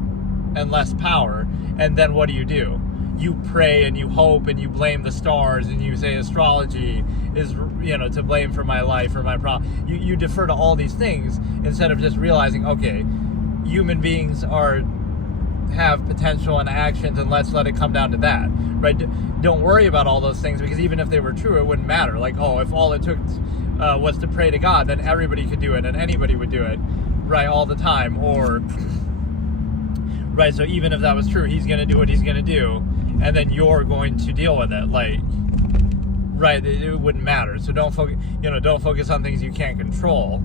and less power, and then what do? You pray and you hope and you blame the stars and you say astrology is, to blame for my life or my problem. You defer to all these things instead of just realizing, okay, human beings have potential and actions, and let's let it come down to that, right? Don't worry about all those things, because even if they were true, it wouldn't matter. Like, oh, if all it took was to pray to God, then everybody could do it and anybody would do it, right, all the time. Or, right, so even if that was true, he's going to do what he's going to do, and then you're going to deal with it, like, right, it wouldn't matter. So don't focus on things you can't control.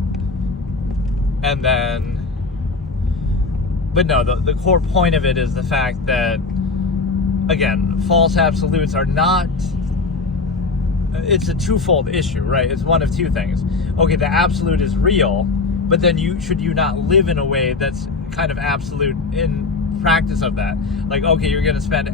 And then, but no, the core point of it is the fact that, again, false absolutes are not, it's a twofold issue, right? It's one of two things. Okay, the absolute is real, but then should you not live in a way that's kind of absolute in practice of that? Like, okay, you're going to spend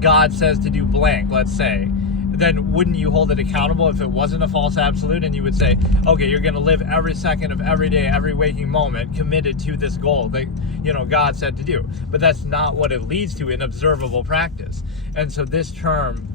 God says to do blank, let's say. Then wouldn't you hold it accountable if it wasn't a false absolute, and you would say, okay, you're going to live every second of every day, every waking moment committed to this goal that, God said to do. But that's not what it leads to in observable practice. And so this term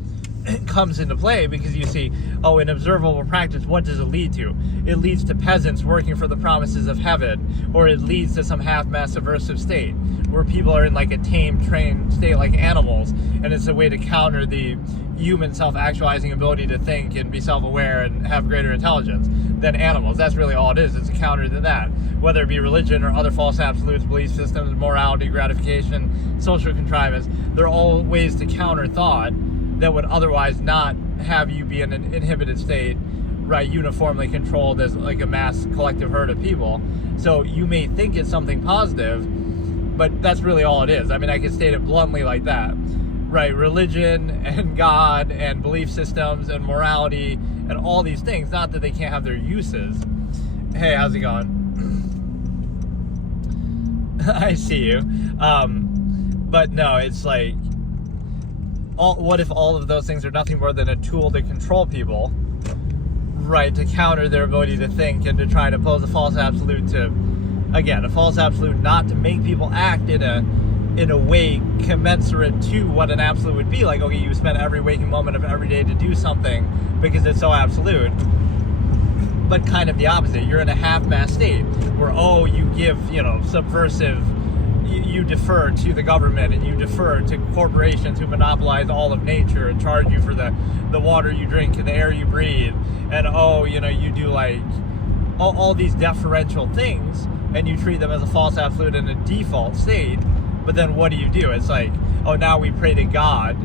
comes into play because you see, oh, in observable practice, what does it lead to? It leads to peasants working for the promises of heaven, or it leads to some half-mass subversive state where people are in like a tame, trained state like animals, and it's a way to counter the human self-actualizing ability to think and be self-aware and have greater intelligence than animals. That's really all it is. It's a counter to that. Whether it be religion or other false absolutes, belief systems, morality, gratification, social contrivance, they're all ways to counter thought that would otherwise not have you be in an inhibited state, right, uniformly controlled as like a mass collective herd of people. So you may think it's something positive, but that's really all it is. I mean, I can state it bluntly like that, right? Religion and God and belief systems and morality and all these things. Not that they can't have their uses. Hey, how's it going? I see you. But no, it's like, what if all of those things are nothing more than a tool to control people, right? To counter their ability to think and to try to pose a false absolute to, again, a false absolute not to make people act in a way commensurate to what an absolute would be. Like, okay, you spend every waking moment of every day to do something because it's so absolute. But kind of the opposite. You're in a half-mast state where, oh, you give, subversive, you defer to the government and you defer to corporations who monopolize all of nature and charge you for the water you drink and the air you breathe. And, oh, you do like all these deferential things and you treat them as a false absolute in a default state. But then what do? It's like, oh, now we pray to God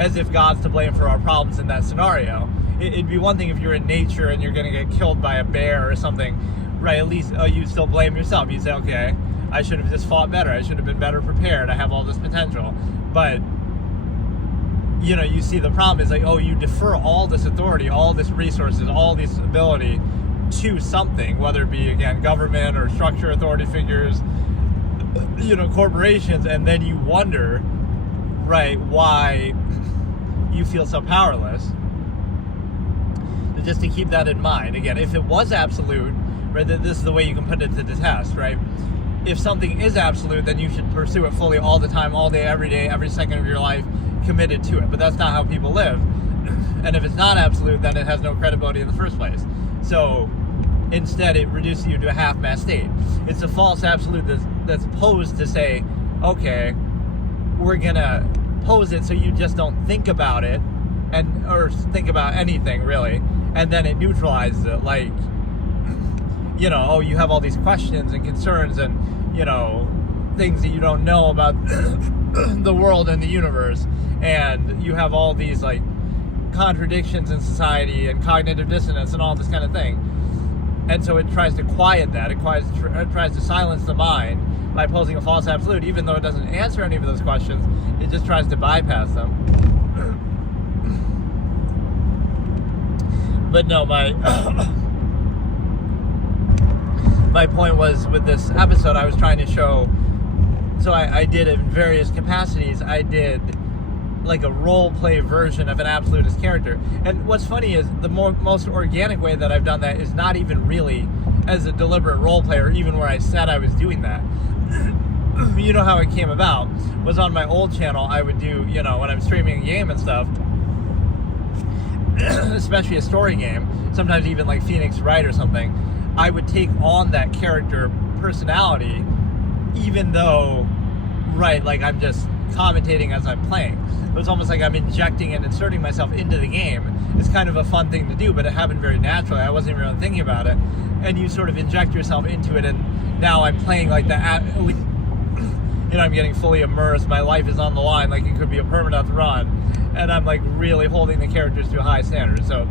as if God's to blame for our problems in that scenario. It'd be one thing if you're in nature and you're going to get killed by a bear or something, right? At least you still blame yourself. You say, okay, I should have just fought better. I should have been better prepared. I have all this potential. But, you see the problem is like, oh, you defer all this authority, all this resources, all this ability to something, whether it be, again, government or structure authority figures, corporations, and then you wonder, right, why you feel so powerless. Just to keep that in mind. Again, if it was absolute, right, this is the way you can put it to the test, right? If something is absolute, then you should pursue it fully all the time, all day, every second of your life, committed to it. But that's not how people live. And if it's not absolute, then it has no credibility in the first place. So instead, it reduces you to a half-mast state. It's a false absolute that's posed to say, okay, we're gonna pose it so you just don't think about it, or think about anything really, and then it neutralizes it. Like, oh, you have all these questions and concerns and, things that you don't know about the world and the universe, and you have all these, like, contradictions in society and cognitive dissonance and all this kind of thing. And so it tries to quiet that. It tries to silence the mind by posing a false absolute, even though it doesn't answer any of those questions. It just tries to bypass them. But no, my point was, with this episode, I was trying to show, so I did in various capacities, I did like a role play version of an absolutist character. And what's funny is the most organic way that I've done that is not even really as a deliberate role play, or even where I said I was doing that. You know how it came about was on my old channel. I would do, when I'm streaming a game and stuff, especially a story game, sometimes even like Phoenix Wright or something, I would take on that character personality, even though, right, like I'm just commentating as I'm playing. It was almost like I'm injecting and inserting myself into the game. It's kind of a fun thing to do, but it happened very naturally. I wasn't even really thinking about it. And you sort of inject yourself into it, and now I'm playing like that. I'm getting fully immersed. My life is on the line, like it could be a permanent run. And I'm like really holding the characters to a high standard. So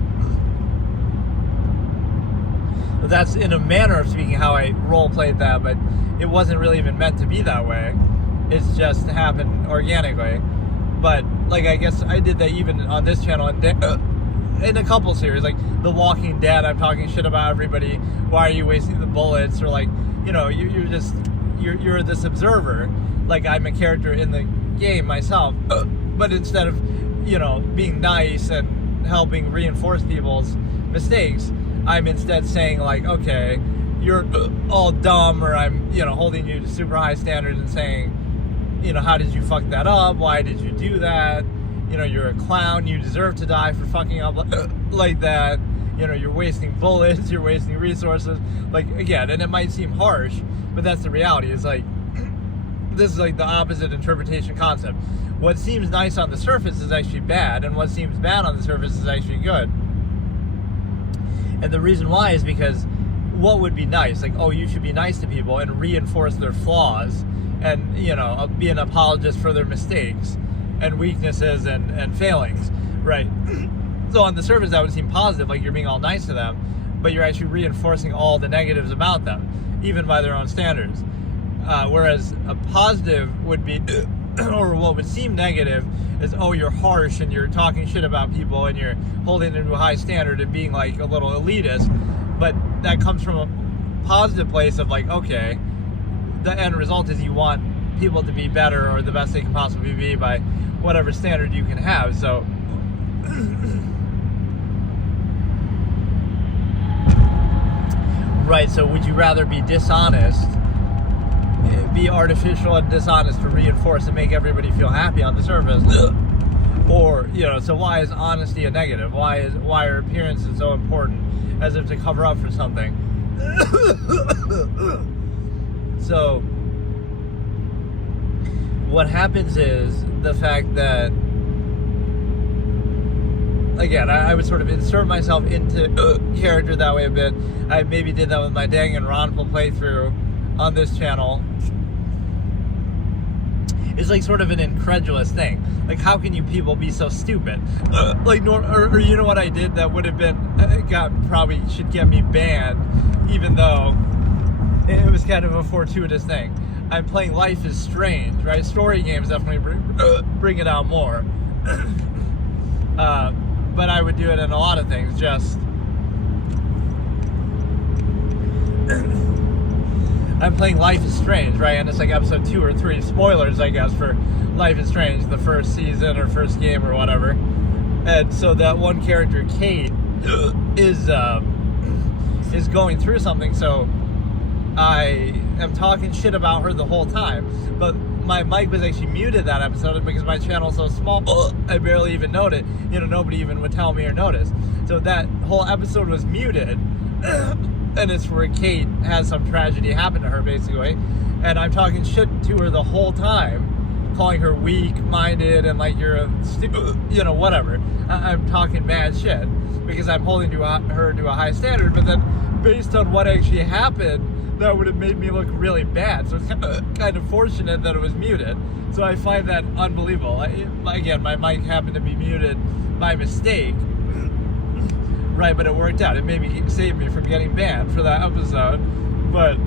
that's, in a manner of speaking, how I role played that, but it wasn't really even meant to be that way. It's just happened organically. But like, I guess I did that even on this channel and in a couple series, like The Walking Dead. I'm talking shit about everybody. Why are you wasting the bullets? Or like, you're this observer. Like, I'm a character in the game myself, but instead of, being nice and helping reinforce people's mistakes, I'm instead saying like, okay, you're all dumb, or I'm, holding you to super high standards and saying, how did you fuck that up? Why did you do that? You're a clown. You deserve to die for fucking up like that. You're wasting bullets. You're wasting resources. Like, again, and it might seem harsh, but that's the reality. It's like, this is like the opposite interpretation concept. What seems nice on the surface is actually bad, and what seems bad on the surface is actually good. And the reason why is because what would be nice? Like, oh, you should be nice to people and reinforce their flaws and, be an apologist for their mistakes and weaknesses and failings, right? So on the surface, that would seem positive, like you're being all nice to them, but you're actually reinforcing all the negatives about them, even by their own standards. Whereas a positive would be, or what would seem negative is, oh, you're harsh and you're talking shit about people and you're holding them to a high standard and being like a little elitist. But that comes from a positive place of like, okay, the end result is you want people to be better or the best they can possibly be by whatever standard you can have. So right, so would you rather be dishonest, be artificial and dishonest to reinforce and make everybody feel happy on the surface? Or, so why is honesty a negative? Why are appearances so important, as if to cover up for something? So what happens is the fact that, again, I would sort of insert myself into character that way a bit. I maybe did that with my Danganronpa playthrough on this channel. It's like sort of an incredulous thing. Like, how can you people be so stupid? Or you know what I did that would have been, probably should get me banned, even though it was kind of a fortuitous thing. I'm playing Life is Strange, right? Story games definitely bring it out more. But I would do it in a lot of things, just... I'm playing Life is Strange, right? And it's like episode 2 or 3. Spoilers, I guess, for Life is Strange, the first season or first game or whatever. And so that one character, Kate, is going through something. So I am talking shit about her the whole time. But my mic was actually muted that episode, and because my channel's so small, I barely even noted. Nobody even would tell me or notice. So that whole episode was muted. And it's where Kate has some tragedy happen to her, basically. And I'm talking shit to her the whole time, calling her weak-minded and like you're a stupid, whatever. I'm talking mad shit because I'm holding her to a high standard. But then, based on what actually happened, that would have made me look really bad. So it's kind of fortunate that it was muted. So I find that unbelievable. Again, my mic happened to be muted by mistake. Right, but it worked out. It saved me from getting banned for that episode. But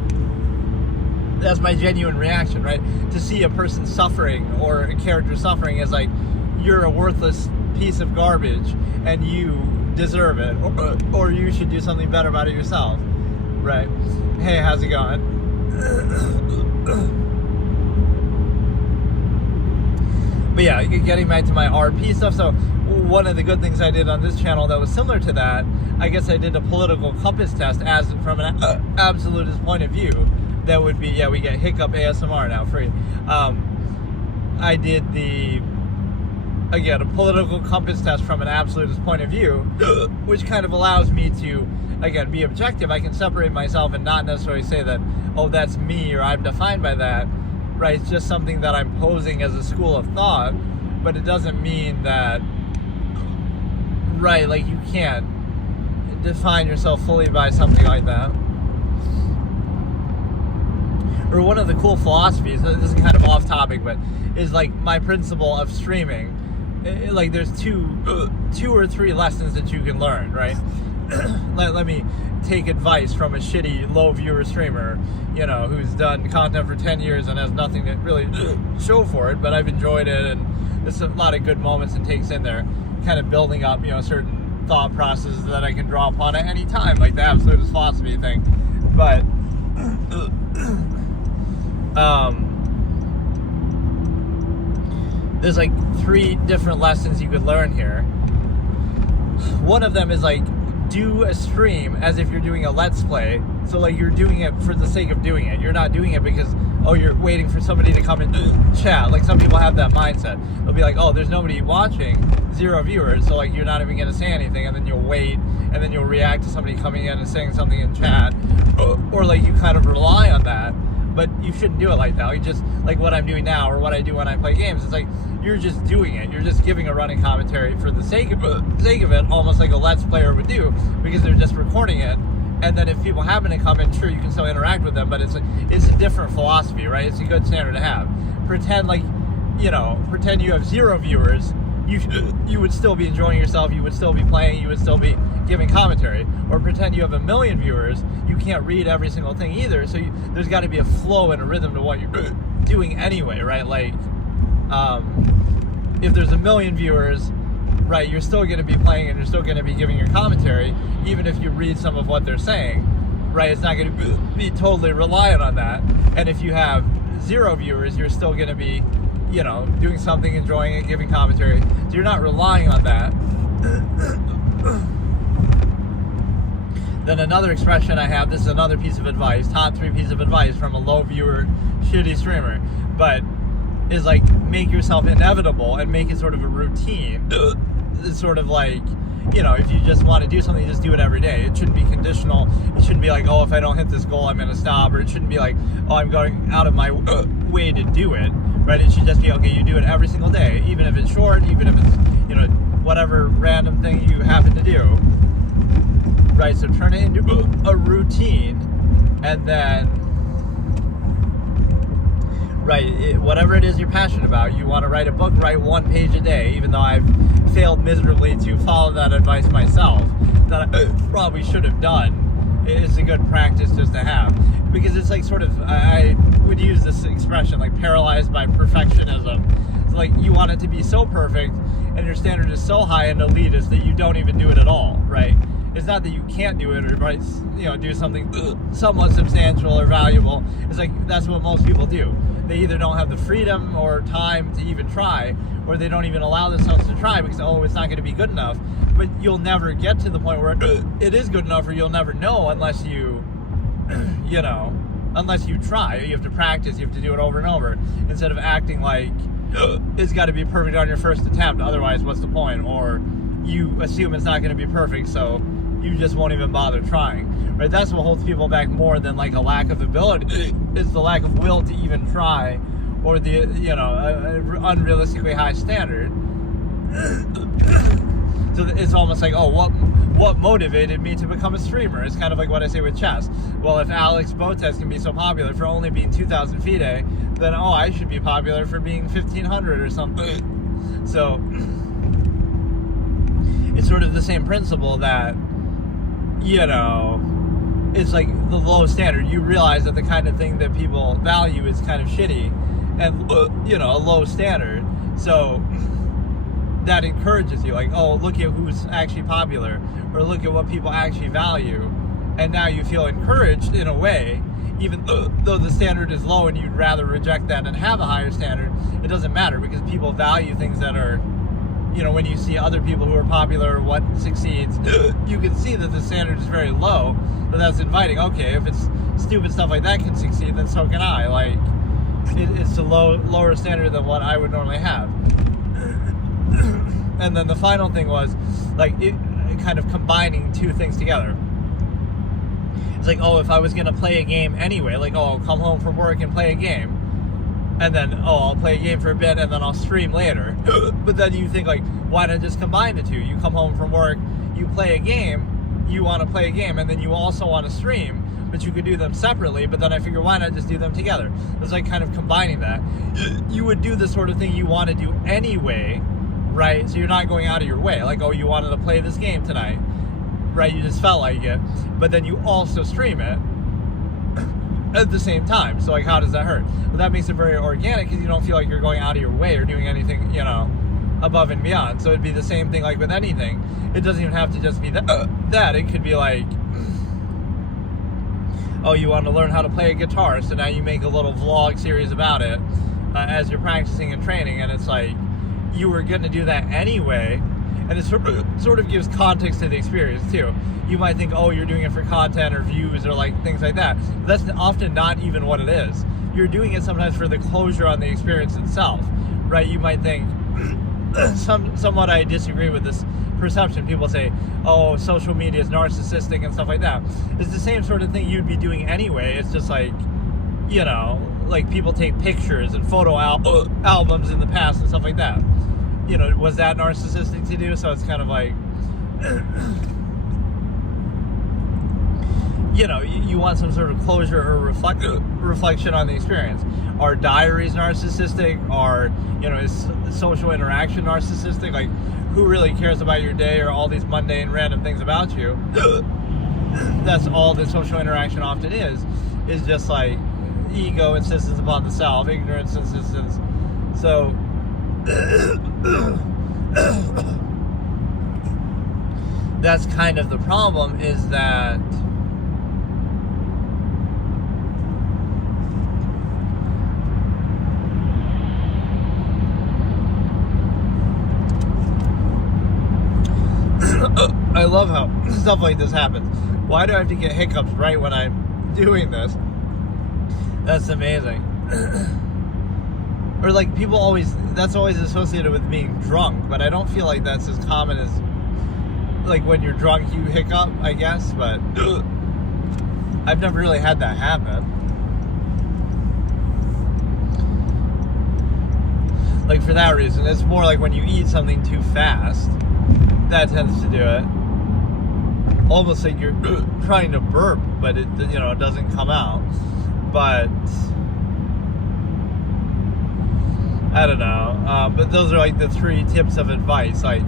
that's my genuine reaction, right? To see a person suffering or a character suffering is like, you're a worthless piece of garbage and you deserve it. Or you should do something better about it yourself. Right? Hey, how's it going? But yeah, getting back to my RP stuff. So one of the good things I did on this channel that was similar to that, I guess I did a political compass test as from an absolutist point of view. That would be, we get Hiccup ASMR now, free. I did a political compass test from an absolutist point of view, which kind of allows me to, again, be objective. I can separate myself and not necessarily say that, oh, that's me or I'm defined by that. Right, it's just something that I'm posing as a school of thought, but it doesn't mean that, right, like you can't define yourself fully by something like that. Or one of the cool philosophies, this is kind of off topic, but is like my principle of streaming. Like there's two or three lessons that you can learn, right? Let me take advice from a shitty low viewer streamer, who's done content for 10 years and has nothing to really show for it, but I've enjoyed it, and there's a lot of good moments and takes in there, kind of building up, certain thought processes that I can draw upon at any time, like the Absolutist Philosophy thing. But there's like 3 different lessons you could learn here. One of them is like, do a stream as if you're doing a Let's Play. So like you're doing it for the sake of doing it. You're not doing it because, oh, you're waiting for somebody to come and chat. Like some people have that mindset. They'll be like, oh, there's nobody watching, 0 viewers, so like you're not even going to say anything, and then you'll wait, and then you'll react to somebody coming in and saying something in chat. Or like you kind of rely on that. But you shouldn't do it like that. Like just like what I'm doing now, or what I do when I play games. It's like you're just doing it. You're just giving a running commentary for the sake of it, almost like a Let's Player would do, because they're just recording it. And then if people happen to come in, sure, you can still interact with them, but it's a different philosophy, right? It's a good standard to have. Pretend you have 0 viewers. You would still be enjoying yourself. You would still be playing. You would still be giving commentary. Or pretend you have 1 million viewers. You can't read every single thing either. So there's got to be a flow and a rhythm to what you're doing anyway, right? Like if there's 1 million viewers, right, you're still going to be playing and you're still going to be giving your commentary, even if you read some of what they're saying, right? It's not going to be totally reliant on that. And if you have 0 viewers, you're still going to be, you know, doing something, enjoying it, giving commentary. So you're not relying on that. Then another expression I have, this is another piece of advice, top 3 pieces of advice from a low viewer, shitty streamer, but is like, make yourself inevitable and make it sort of a routine. It's sort of like, you know, if you just want to do something, just do it every day. It shouldn't be conditional. It shouldn't be like, oh, if I don't hit this goal, I'm going to stop. Or it shouldn't be like, oh, I'm going out of my way to do it, right? It should just be, okay, you do it every single day, even if it's short, even if it's, you know, whatever random thing you happen to do, right? So turn it into a routine, and then, right, whatever it is you're passionate about, you want to write a book, write 1 page a day, even though I've failed miserably to follow that advice myself, that I probably should have done. It's a good practice just to have, because it's like sort of, I would use this expression, like paralyzed by perfectionism. It's like you want it to be so perfect, and your standard is so high and elitist that you don't even do it at all, right? It's not that you can't do it or, right, you know, do something somewhat substantial or valuable. It's like that's what most people do. They either don't have the freedom or time to even try, or they don't even allow themselves to try because, oh, it's not going to be good enough. But you'll never get to the point where it is good enough, or you'll never know unless you, you know, unless you try. You have to practice. You have to do it over and over instead of acting like it's got to be perfect on your first attempt. Otherwise, what's the point? Or you assume it's not going to be perfect, so you just won't even bother trying, right? That's what holds people back more than like a lack of ability. It's the lack of will to even try, or the, you know, unrealistically high standard. So it's almost like, oh, what motivated me to become a streamer? It's kind of like what I say with chess. Well, if Alex Botes can be so popular for only being 2,000 FIDE, then, oh, I should be popular for being 1,500 or something. So it's sort of the same principle that, you know, it's like the low standard. You realize that the kind of thing that people value is kind of shitty and, you know, a low standard. So that encourages you, like, oh, look at who's actually popular, or look at what people actually value. And now you feel encouraged in a way, even though the standard is low and you'd rather reject that and have a higher standard. It doesn't matter, because people value things that are, you know, when you see other people who are popular, what succeeds, you can see that the standard is very low, but that's inviting. Okay, if it's stupid stuff like that can succeed, then so can I. Like, it's a lower standard than what I would normally have. And then the final thing was, like, it kind of combining 2 things together. It's like, oh, if I was going to play a game anyway, like, oh, I'll come home from work and play a game. And then, oh, I'll play a game for a bit and then I'll stream later. But then you think, like, why not just combine the 2? You come home from work, you play a game, you want to play a game, and then you also want to stream. But you could do them separately, but then I figure, why not just do them together? It's like kind of combining that. You would do the sort of thing you want to do anyway, right? So you're not going out of your way. Like, oh, you wanted to play this game tonight, right? You just felt like it. But then you also stream it at the same time. So, like, how does that hurt? Well, that makes it very organic, because you don't feel like you're going out of your way or doing anything, you know, above and beyond. So it'd be the same thing like with anything. It doesn't even have to just be that. It could be like, oh, you want to learn how to play a guitar, so now you make a little vlog series about it as you're practicing and training, and it's like, you were going to do that anyway, and it sort of gives context to the experience too. You might think, oh, you're doing it for content or views or like things like that. But that's often not even what it is. You're doing it sometimes for the closure on the experience itself, right? You might think, somewhat I disagree with this perception. People say, oh, social media is narcissistic and stuff like that. It's the same sort of thing you'd be doing anyway. It's just like, you know, like people take pictures and photo albums in the past and stuff like that. You know, was that narcissistic to do? So it's kind of like, you know, you want some sort of closure or reflection on the experience. Are diaries narcissistic? Are, you know, is social interaction narcissistic? Like, who really cares about your day or all these mundane random things about you? That's all that social interaction often is just like ego insistence upon the self, ignorance insistence. So that's kind of the problem, is that I love how stuff like this happens. Why do I have to get hiccups right when I'm doing this? That's amazing. Or like people always, that's always associated with being drunk, but I don't feel like that's as common as like when you're drunk you hiccup, I guess, but I've never really had that happen. Like for that reason, it's more like when you eat something too fast, that tends to do it. Almost like you're trying to burp, but it, you know, it doesn't come out. But I don't know. But those are like the 3 tips of advice. Like,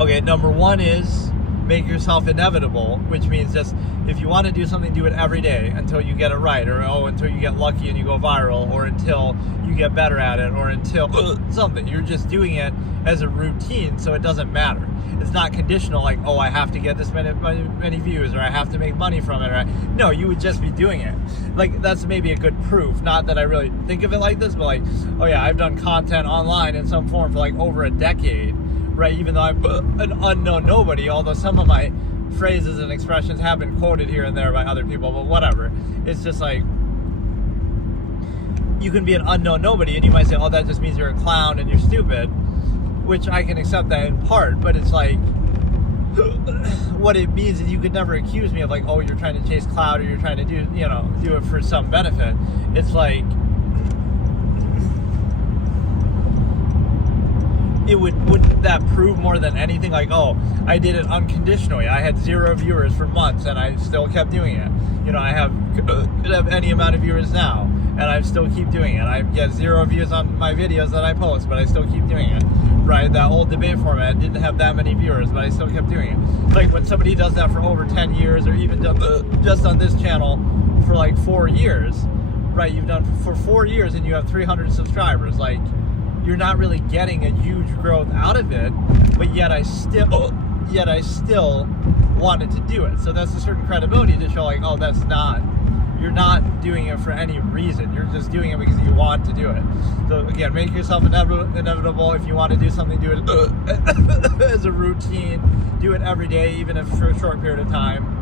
okay, number 1 is make yourself inevitable, which means just if you want to do something, do it every day until you get it right, or until you get lucky and you go viral, or until you get better at it, or until something. You're just doing it as a routine, so it doesn't matter. It's not conditional, like, oh, I have to get this many views, or I have to make money from it. Or no, you would just be doing it. Like, that's maybe a good proof. Not that I really think of it like this, but like, oh yeah, I've done content online in some form for like over a decade, right? Even though I'm an unknown nobody, although some of my phrases and expressions have been quoted here and there by other people, but whatever. It's just like, you can be an unknown nobody, and you might say, oh, that just means you're a clown and you're stupid, which I can accept that in part, but it's like, what it means is you could never accuse me of like, oh, you're trying to chase clout, or you're trying to do, you know, do it for some benefit. It's like, wouldn't that prove more than anything, like, oh, I did it unconditionally, I had 0 viewers for months and I still kept doing it. You know, I could have any amount of viewers now and I still keep doing it. I get 0 views on my videos that I post, but I still keep doing it. Right, that old debate format didn't have that many viewers, but I still kept doing it. Like when somebody does that for over 10 years, or even just on this channel for like 4 years, right? You've done for 4 years and you have 300 subscribers. Like, you're not really getting a huge growth out of it, but yet I still wanted to do it. So that's a certain credibility to show like, oh, you're not doing it for any reason. You're just doing it because you want to do it. So again, make yourself inevitable. If you want to do something, do it as a routine. Do it every day, even if for a short period of time.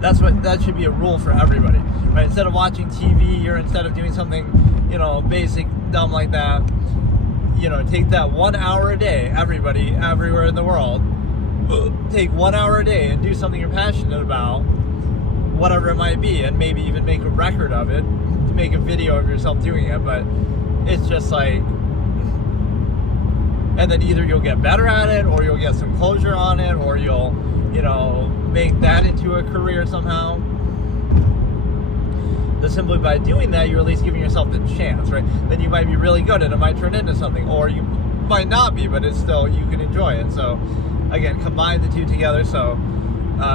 That should be a rule for everybody, right? Instead of watching TV, or instead of doing something, you know, basic, dumb like that, you know, take that 1 hour a day. Everybody, everywhere in the world, take 1 hour a day and do something you're passionate about, whatever it might be, and maybe even make a record of it, to make a video of yourself doing it. But it's just like, and then either you'll get better at it, or you'll get some closure on it, or you'll, you know, make that into a career somehow. But simply by doing that, you're at least giving yourself the chance, right? Then you might be really good and it might turn into something, or you might not be, but it's still, you can enjoy it. So again, combine the two together. So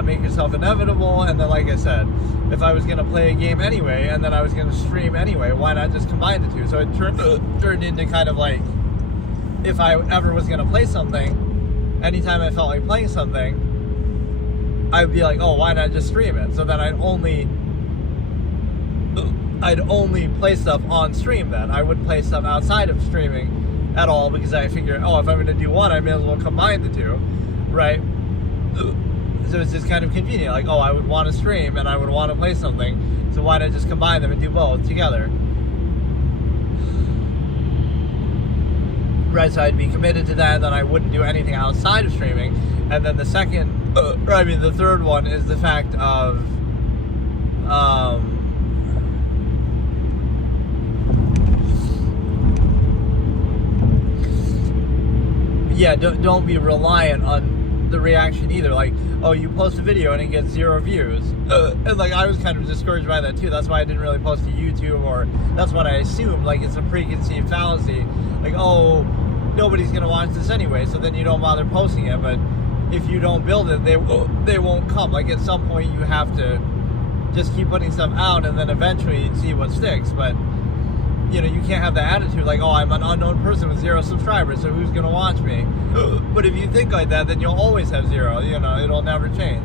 make yourself inevitable, and then, like I said, if I was going to play a game anyway, and then I was going to stream anyway, why not just combine the two? So it turned into kind of like, if I ever was going to play something, anytime I felt like playing something, I'd be like, oh, why not just stream it? So then I'd only play stuff on stream then. I wouldn't play stuff outside of streaming at all, because I figure, oh, if I'm going to do one, I may as well combine the two, right? So it's just kind of convenient. Like, oh, I would want to stream and I would want to play something, so why not just combine them and do both together? Right, so I'd be committed to that, and then I wouldn't do anything outside of streaming. And then the third one is the fact of, yeah, don't be reliant on the reaction either. Like, oh, you post a video and it gets 0 views, and like I was kind of discouraged by that too. That's why I didn't really post to YouTube, or that's what I assumed. Like, it's a preconceived fallacy. Like, oh, nobody's gonna watch this anyway, so then you don't bother posting it. But if you don't build it, they won't come. Like, at some point you have to just keep putting stuff out, and then eventually see what sticks. But you know, you can't have the attitude like, oh, I'm an unknown person with 0 subscribers, so who's going to watch me? But if you think like that, then you'll always have 0. You know, it'll never change.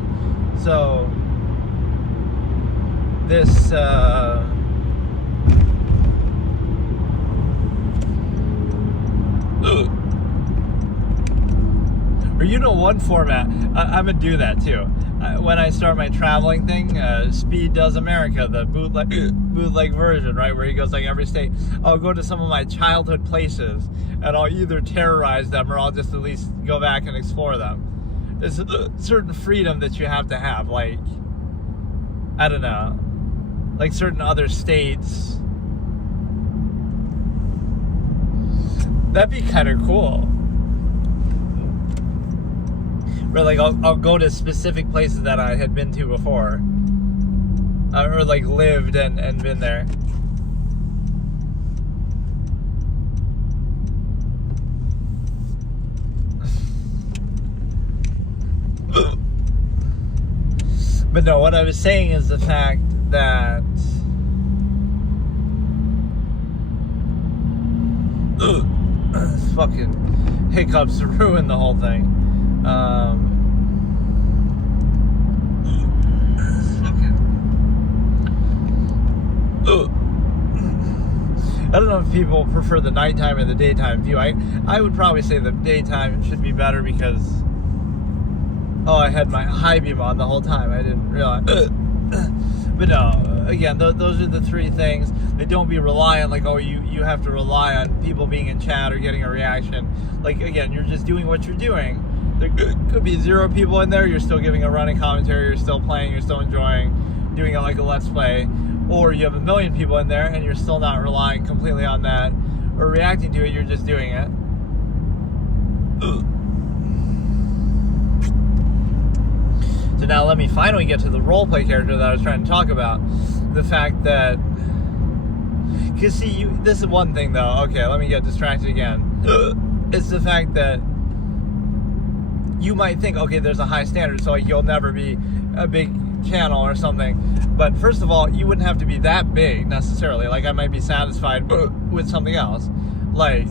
So this or you know, one format, I'm gonna do that too. When I start my traveling thing, Speed Does America, the bootleg version, right, where he goes like every state. I'll go to some of my childhood places, and I'll either terrorize them or I'll just at least go back and explore them. There's a certain freedom that you have to have, like, I don't know, like certain other states. That'd be kind of cool. Or like I'll go to specific places that I had been to before, or like lived and been there. But no, what I was saying is the fact that fucking hiccups ruined the whole thing. I don't know if people prefer the nighttime or the daytime view. I would probably say the daytime should be better because, oh, I had my high beam on the whole time. I didn't realize. But no, again, those are the 3 things. They don't be reliant, like, oh, you have to rely on people being in chat or getting a reaction. Like, again, you're just doing what you're doing. There could be 0 people in there, you're still giving a running commentary, you're still playing, you're still enjoying, doing it like a let's play. Or you have 1 million people in there and you're still not relying completely on that or reacting to it, you're just doing it. So now let me finally get to the roleplay character that I was trying to talk about. The fact that, because see, this is one thing though, okay, let me get distracted again. It's the fact that you might think, okay, there's a high standard, so like you'll never be a big channel or something. But first of all, you wouldn't have to be that big necessarily. Like, I might be satisfied with something else. Like,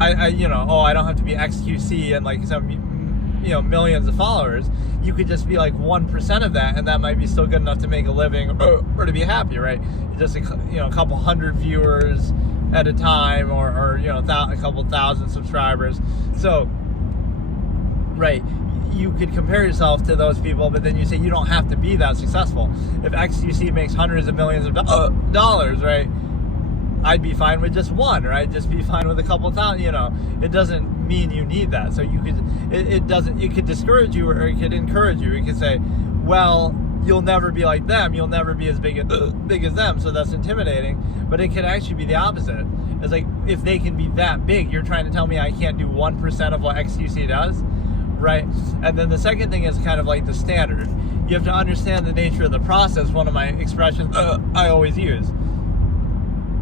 I you know, oh, I don't have to be XQC and like some, you know, millions of followers. You could just be like 1% of that, and that might be still good enough to make a living or to be happy, right? Just a, you know, a couple hundred viewers at a time, or you know, a couple thousand subscribers. So, right, you could compare yourself to those people, but then you say you don't have to be that successful. If XQC makes hundreds of millions of dollars, right, I'd be fine with just 1, right? Just be fine with a couple thousand, you know. It doesn't mean you need that. So you could, it could discourage you or it could encourage you. It could say, well, you'll never be like them. You'll never be as big as them. So that's intimidating. But it could actually be the opposite. It's like, if they can be that big, you're trying to tell me I can't do 1% of what XQC does, right? And then the second thing is kind of like the standard. You have to understand the nature of the process. One of my expressions I always use.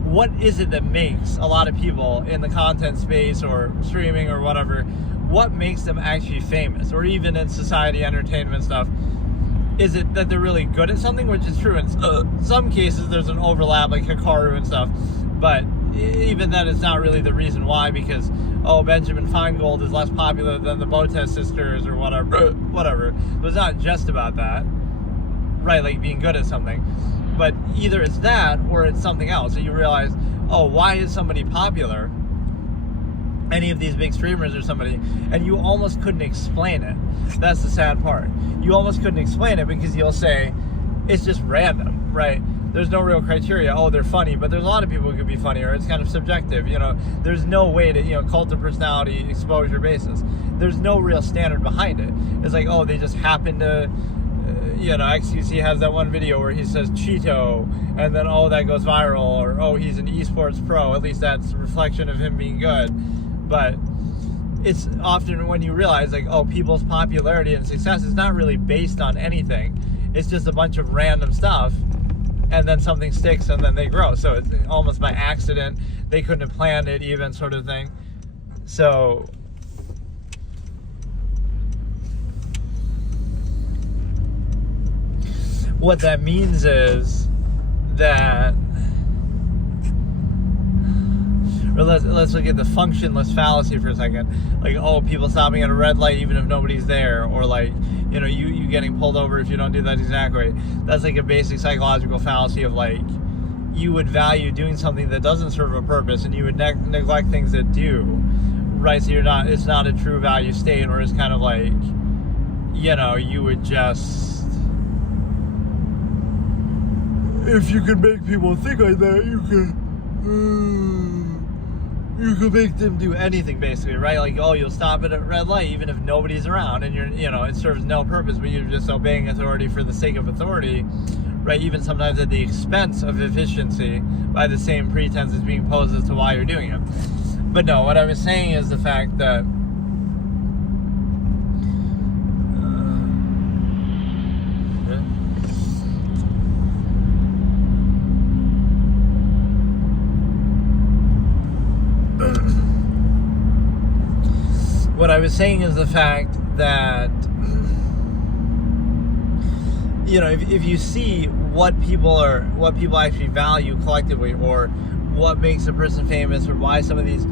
What is it that makes a lot of people in the content space or streaming or whatever, what makes them actually famous? Or even in society, entertainment stuff, is it that they're really good at something, which is true in some cases. There's an overlap, like Hikaru and stuff, but even then it's not really the reason why, because, oh, Benjamin Feingold is less popular than the Botez sisters or whatever. But it's not just about that, right? Like being good at something. But either it's that or it's something else. So you realize, oh, why is somebody popular? Any of these big streamers or somebody, and you almost couldn't explain it. That's the sad part. You almost couldn't explain it because you'll say, it's just random, right? There's no real criteria. Oh, they're funny, but there's a lot of people who could be funny, or it's kind of subjective. You know, there's no way to, you know, cult of personality, exposure basis. There's no real standard behind it. It's like, oh, they just happen to, you know, XQC has that one video where he says Cheeto, and then, oh, that goes viral, or, oh, he's an esports pro. At least that's a reflection of him being good. But it's often when you realize, like, oh, people's popularity and success is not really based on anything. It's just a bunch of random stuff, and then something sticks, and then they grow. So it's almost by accident. They couldn't have planned it even, sort of thing. So what that means is that or let's look at the functionless fallacy for a second. Like, oh, people stopping at a red light even if nobody's there, or like, you know, you getting pulled over if you don't do that exact way. That's like a basic psychological fallacy of like, you would value doing something that doesn't serve a purpose, and you would neglect things that do, right? So it's not a true value state, or it's kind of like, you know, you would just, if you could make people think like that, you could make them do anything, basically, right? Like, oh, you'll stop at a red light even if nobody's around, and it serves no purpose, but you're just obeying authority for the sake of authority, right? Even sometimes at the expense of efficiency, by the same pretense as being posed as to why you're doing it. But no, what I was saying is the fact that what I was saying is the fact that, you know, if you see what people actually value collectively, or what makes a person famous, or why some of these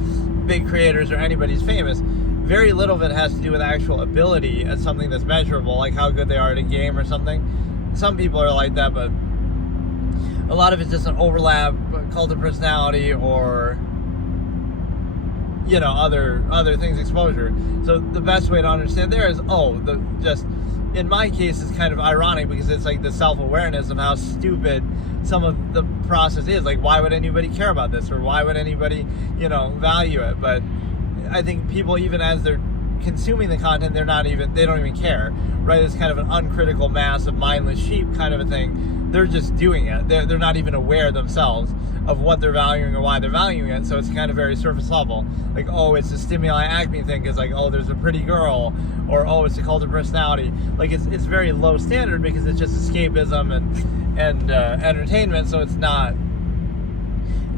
big creators or anybody's famous, very little of it has to do with actual ability as something that's measurable, like how good they are at a game or something. Some people are like that, but a lot of it's just an overlap, cult of personality, or, you know, other things, exposure. So the best way to understand there is, in my case, it's kind of ironic because it's like the self-awareness of how stupid some of the process is. Like, why would anybody care about this, or why would anybody, you know, value it? But I think people, even as they're consuming the content, they don't even care, right? It's kind of an uncritical mass of mindless sheep kind of a thing. They're just doing it. They're not even aware themselves of what they're valuing or why they're valuing it. So it's kind of very surface level. Like, oh, it's the Stimuli Acme thing. It's like, oh, there's a pretty girl, or oh, it's a cult of personality. Like, it's very low standard because it's just escapism and entertainment. So it's not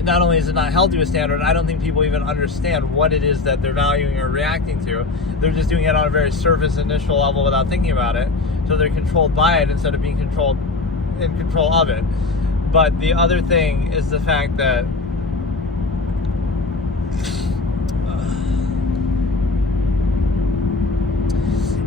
only is it not held to a standard, I don't think people even understand what it is that they're valuing or reacting to. They're just doing it on a very surface initial level without thinking about it. So they're controlled by it instead of being in control of it. But the other thing is the fact that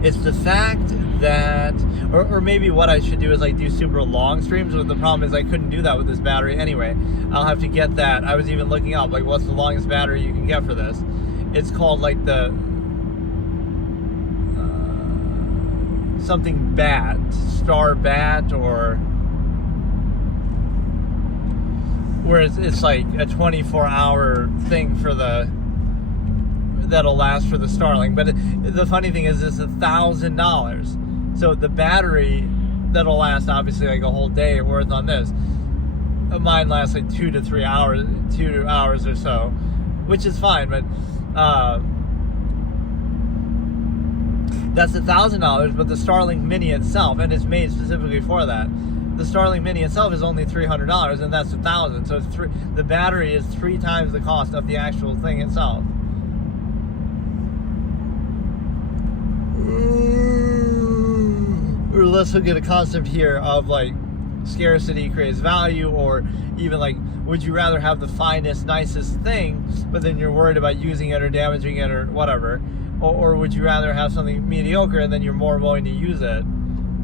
it's the fact that, or maybe what I should do is like do super long streams, but the problem is I couldn't do that with this battery anyway. I'll have to get that. I was even looking up, like, what's the longest battery you can get for this. It's called like the something bat, star bat, or where it's like a 24-hour thing for that'll last for the Starlink. But the funny thing is, it's $1,000. So the battery that'll last obviously like a whole day worth on this. Mine lasts like 2 to 3 hours, 2 hours or so, which is fine. But that's $1,000. But the Starlink Mini itself, and it's made specifically for that, the Starlink Mini itself is only $300, and that's $1,000. So the battery is 3 times the cost of the actual thing itself. Or let's look at a concept here of like scarcity creates value, or even like, would you rather have the finest, nicest thing, but then you're worried about using it or damaging it or whatever, or would you rather have something mediocre and then you're more willing to use it,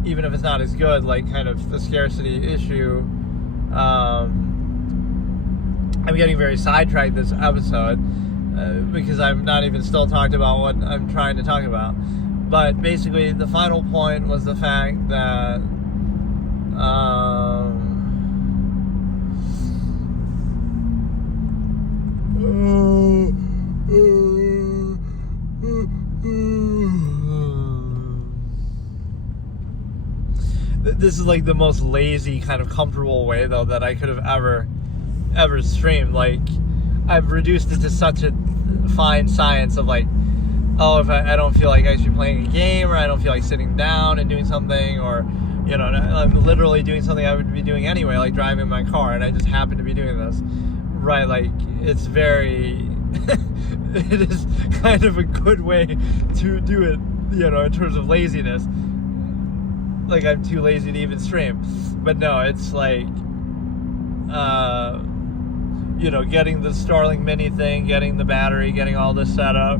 even if it's not as good, like kind of the scarcity issue. I'm getting very sidetracked this episode because I'm not even still talked about what I'm trying to talk about. But basically, the final point was the fact that this is like the most lazy, kind of comfortable way, though, that I could have ever streamed. Like, I've reduced it to such a fine science of like, oh, if I don't feel like actually playing a game, or I don't feel like sitting down and doing something, or, you know, I'm literally doing something I would be doing anyway, like driving my car, and I just happen to be doing this, right? Like, it's very, it is kind of a good way to do it, you know, in terms of laziness. Like, I'm too lazy to even stream. But no, it's like, you know, getting the Starlink Mini thing, getting the battery, getting all this set up.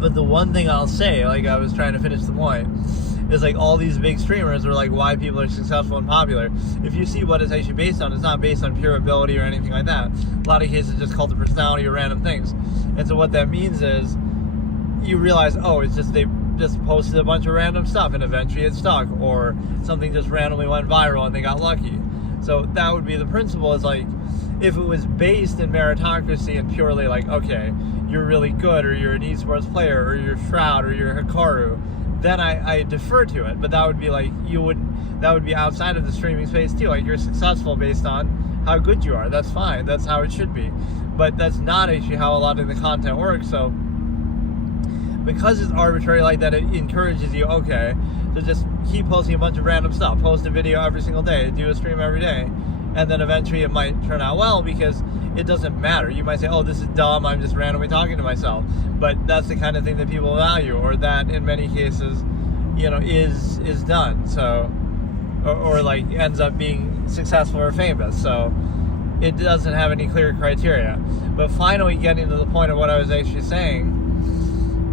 But the one thing I'll say, like I was trying to finish the point, is like all these big streamers are like why people are successful and popular. If you see what it's actually based on, it's not based on pure ability or anything like that. A lot of cases it's just called the personality or random things. And so what that means is you realize, oh, it's just they just posted a bunch of random stuff and eventually it stuck, or something just randomly went viral and they got lucky. So that would be the principle, is like if it was based in meritocracy and purely like, okay, you're really good, or you're an esports player, or you're Shroud, or you're Hikaru, then I defer to it. But that would be like, that would be outside of the streaming space too. Like you're successful based on how good you are. That's fine. That's how it should be. But that's not actually how a lot of the content works. So because it's arbitrary like that, it encourages you, okay, to just keep posting a bunch of random stuff. Post a video every single day, do a stream every day, and then eventually it might turn out well because it doesn't matter. You might say, oh, this is dumb, I'm just randomly talking to myself. But that's the kind of thing that people value, or that in many cases, you know, is done. So, or like ends up being successful or famous. So it doesn't have any clear criteria. But finally getting to the point of what I was actually saying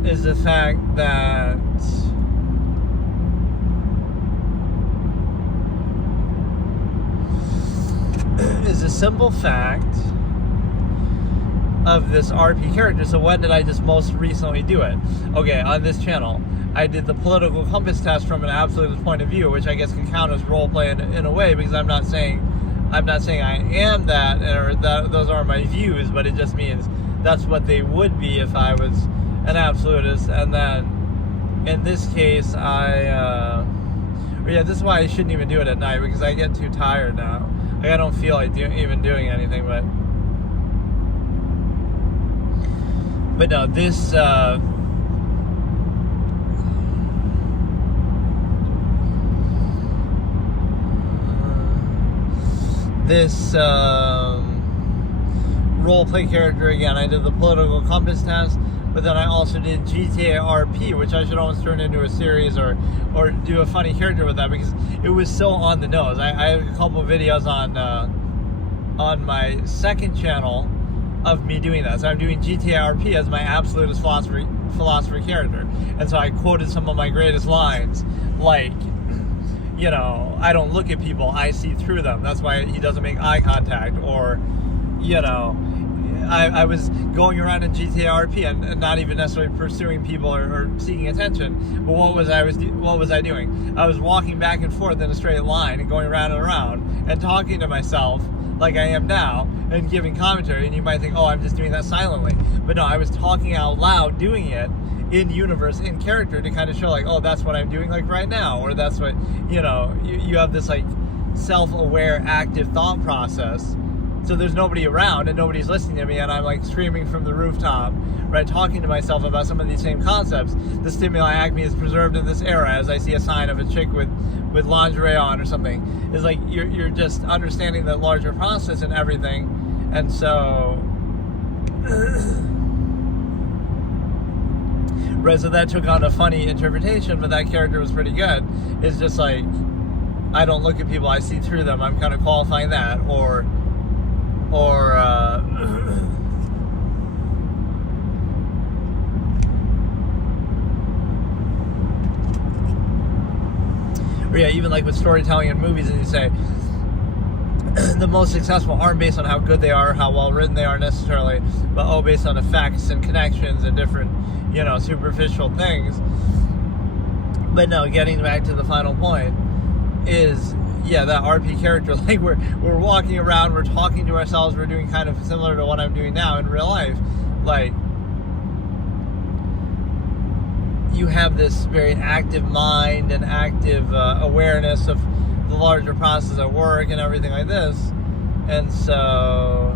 is the fact that is a simple fact of this RP character. So when did I just most recently do it? Okay, on this channel, I did the political compass test from an absolutist point of view, which I guess can count as roleplay in a way, because I'm not saying I am that, or that those are my views, but it just means that's what they would be if I was an absolutist. And then in this case, this is why I shouldn't even do it at night, because I get too tired now. Like I don't feel like even doing anything, but no, this roleplay character, again, I did the political compass test, but then I also did GTA RP, which I should almost turn into a series or do a funny character with that, because it was so on the nose. I have a couple of videos on my second channel of me doing that. So I'm doing GTA RP as my absolutist philosopher character. And so I quoted some of my greatest lines, like, you know, I don't look at people, I see through them. That's why he doesn't make eye contact. Or, you know, I was going around in GTA RP and not even necessarily pursuing people or seeking attention. But what was I doing? I was walking back and forth in a straight line and going around and around and talking to myself like I am now and giving commentary. And you might think, oh, I'm just doing that silently. But no, I was talking out loud, doing it in universe, in character, to kind of show like, oh, that's what I'm doing like right now. Or that's what, you know, you have this like self-aware, active thought process. So there's nobody around and nobody's listening to me, and I'm like screaming from the rooftop, right, talking to myself about some of these same concepts. The Stimuli Acme is preserved in this era, as I see a sign of a chick with lingerie on or something. It's like you're just understanding the larger process and everything. And so right, so that took on a funny interpretation, but that character was pretty good. It's just like, I don't look at people, I see through them. I'm kind of qualifying that, or yeah, even like with storytelling in movies, and you say the most successful aren't based on how good they are, how well written they are necessarily, but based on effects and connections and different, you know, superficial things. But no, getting back to the final point is, yeah, that RP character, like we're walking around, we're talking to ourselves, we're doing kind of similar to what I'm doing now in real life. Like, you have this very active mind and active awareness of the larger process at work and everything like this. And so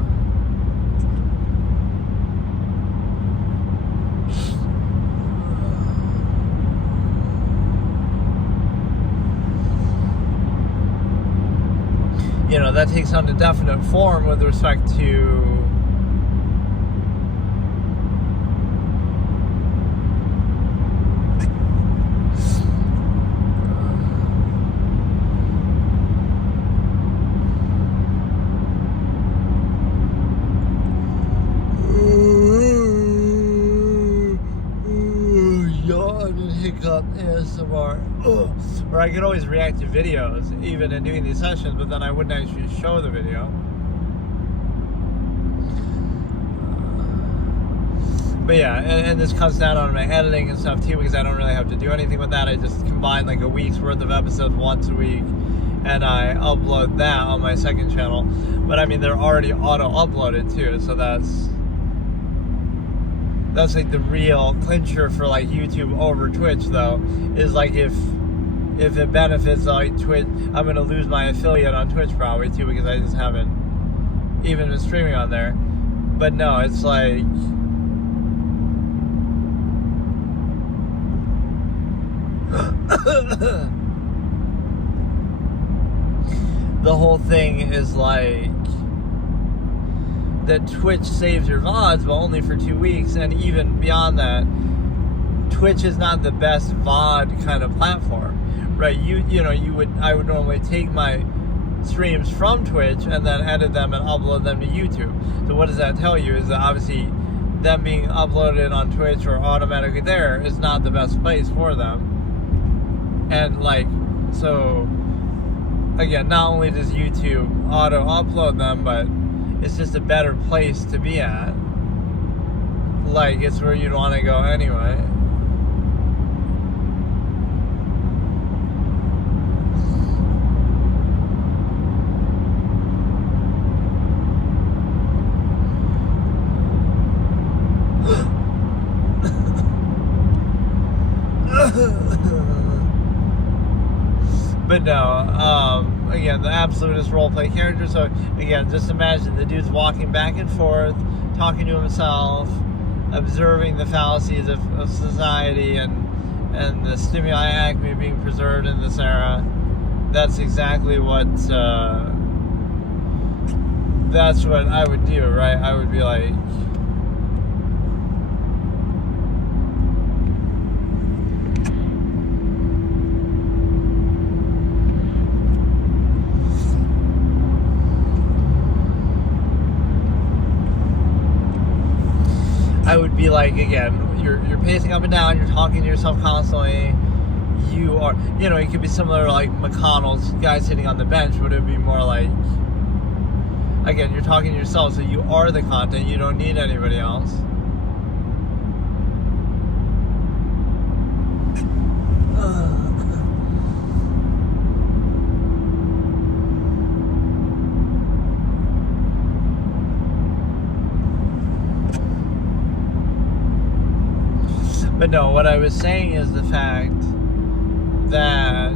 you know, that takes on a definite form with respect to ASMR. Or I could always react to videos, even in doing these sessions, but then I wouldn't actually show the video. But yeah, and this cuts down on my editing and stuff too, because I don't really have to do anything with that. I just combine like a week's worth of episodes once a week, and I upload that on my second channel. But I mean, they're already auto-uploaded too, so that's like the real clincher for like YouTube over Twitch, though, is like if it benefits like Twitch, I'm gonna lose my affiliate on Twitch probably too, because I just haven't even been streaming on there. But no, it's like the whole thing is like that Twitch saves your VODs, but only for 2 weeks, and even beyond that, Twitch is not the best VOD kind of platform, right? I would normally take my streams from Twitch and then edit them and upload them to YouTube. So what does that tell you? Is that obviously them being uploaded on Twitch or automatically there is not the best place for them. And like, so again, not only does YouTube auto upload them, but it's just a better place to be at. Like, it's where you'd want to go anyway. But no, again, the absolutist roleplay character. So again, just imagine the dude's walking back and forth, talking to himself, observing the fallacies of society and the stimuli Acme being preserved in this era. That's exactly what that's what I would do, right? I would be like, again, you're pacing up and down, you're talking to yourself constantly. You are, it could be similar to like McConnell's guy sitting on the bench, but it would be more like, again, you're talking to yourself, so you are the content, you don't need anybody else. But no, what I was saying is the fact that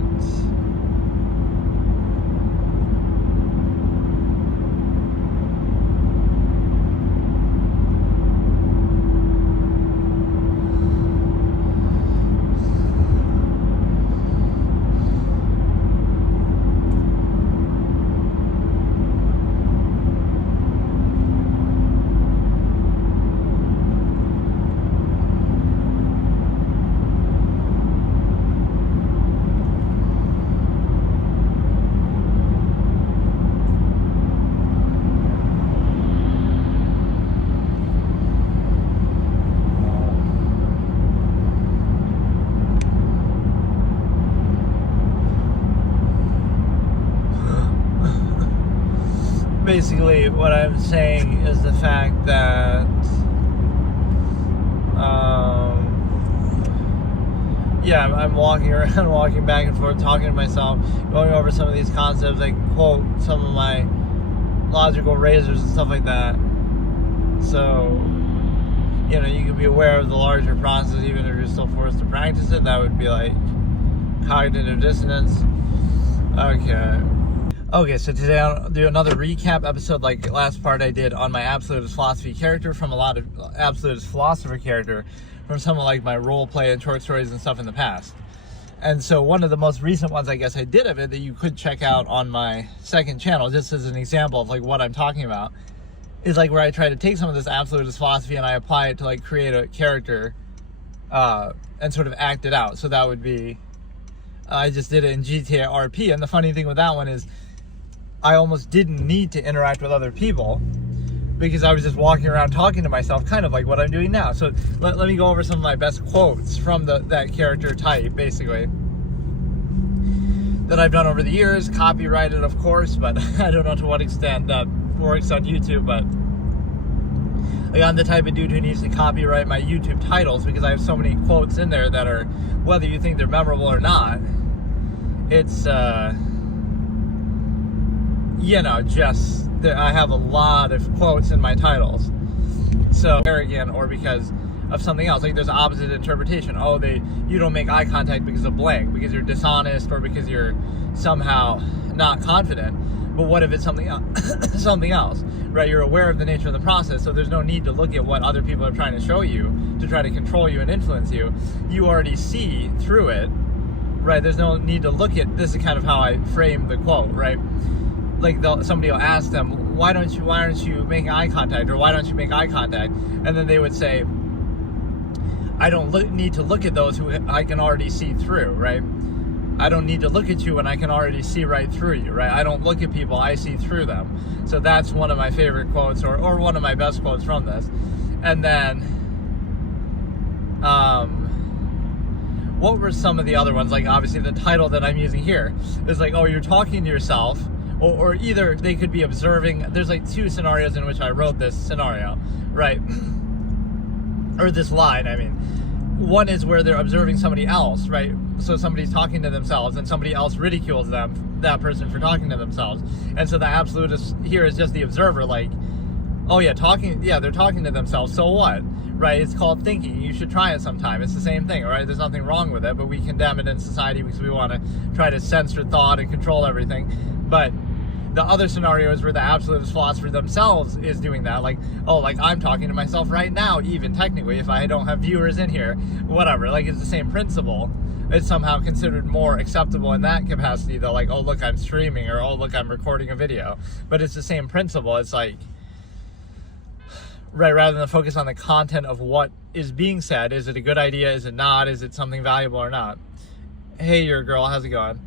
basically what I'm saying is the fact that I'm walking around, walking back and forth, talking to myself, going over some of these concepts. I quote some of my logical razors and stuff like that. So, you can be aware of the larger process even if you're still forced to practice it. That would be like cognitive dissonance. Okay, so today I'll do another recap episode like last part I did on my Absolutist Philosophy character, from a lot of Absolutist Philosopher character, from some of like my role play and short stories and stuff in the past. And so one of the most recent ones I guess I did of it that you could check out on my second channel, just as an example of like what I'm talking about, is like where I try to take some of this Absolutist philosophy and I apply it to like create a character and sort of act it out. So that would be, I just did it in GTA RP, and the funny thing with that one is I almost didn't need to interact with other people, because I was just walking around talking to myself, kind of like what I'm doing now. So let me go over some of my best quotes from that character type, basically, that I've done over the years, copyrighted, of course, but I don't know to what extent that works on YouTube. But like, I'm the type of dude who needs to copyright my YouTube titles because I have so many quotes in there that are, whether you think they're memorable or not, it's just I have a lot of quotes in my titles. So arrogant, or because of something else. Like, there's opposite interpretation. Oh, you don't make eye contact because of blank, because you're dishonest, or because you're somehow not confident. But what if it's something else? Something else, right? You're aware of the nature of the process, so there's no need to look at what other people are trying to show you to try to control you and influence you. You already see through it, right? There's no need to look at, this is kind of how I frame the quote, right? Like, somebody will ask them, why aren't you making eye contact, or why don't you make eye contact? And then they would say, I don't need to look at those who I can already see through, right? I don't need to look at you when I can already see right through you, right? I don't look at people, I see through them. So that's one of my favorite quotes, or one of my best quotes from this. And then, what were some of the other ones? Like, obviously the title that I'm using here is like, oh, you're talking to yourself, or either they could be observing. There's like two scenarios in which I wrote this scenario, right? Or this line, I mean. One is where they're observing somebody else, right? So somebody's talking to themselves and somebody else ridicules that person for talking to themselves. And so the absolutist here is just the observer, like, oh yeah, they're talking to themselves, so what? Right? It's called thinking. You should try it sometime. It's the same thing, right? There's nothing wrong with it, but we condemn it in society because we want to try to censor thought and control everything. But the other scenario is where the absolutist philosopher themselves is doing that. Like, oh, like, I'm talking to myself right now, even technically, if I don't have viewers in here, whatever. Like, it's the same principle. It's somehow considered more acceptable in that capacity, though. Like, oh, look, I'm streaming, or oh, look, I'm recording a video. But it's the same principle. It's like, right, rather than focus on the content of what is being said. Is it a good idea? Is it not? Is it something valuable or not? Hey, your girl, how's it going?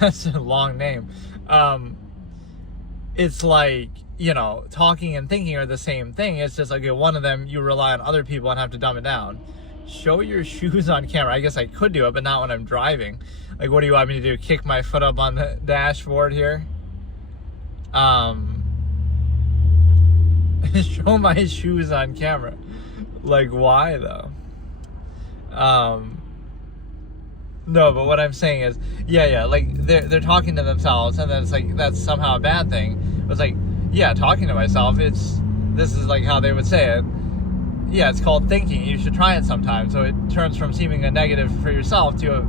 That's a long name. It's like, talking and thinking are the same thing. It's just like, okay, one of them you rely on other people and have to dumb it down. Show your shoes on camera. I guess I could do it, but not when I'm driving. Like, what do you want me to do? Kick my foot up on the dashboard here? Show my shoes on camera. Like, why though? No, but what I'm saying is, like, they're talking to themselves, and then it's like, that's somehow a bad thing. It's like, yeah, talking to myself, this is like how they would say it. Yeah, it's called thinking. You should try it sometime. So it turns from seeming a negative for yourself to a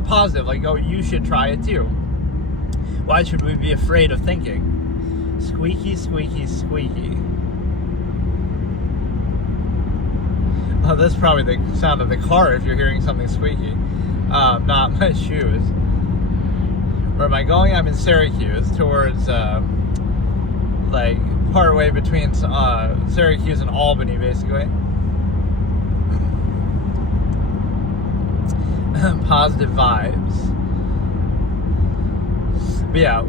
positive. Like, oh, you should try it too. Why should we be afraid of thinking? Squeaky, squeaky, squeaky. Oh, that's probably the sound of the car if you're hearing something squeaky. Not my shoes. Where am I going? I'm in Syracuse, towards, like, partway between Syracuse and Albany, basically. Positive vibes. But yeah,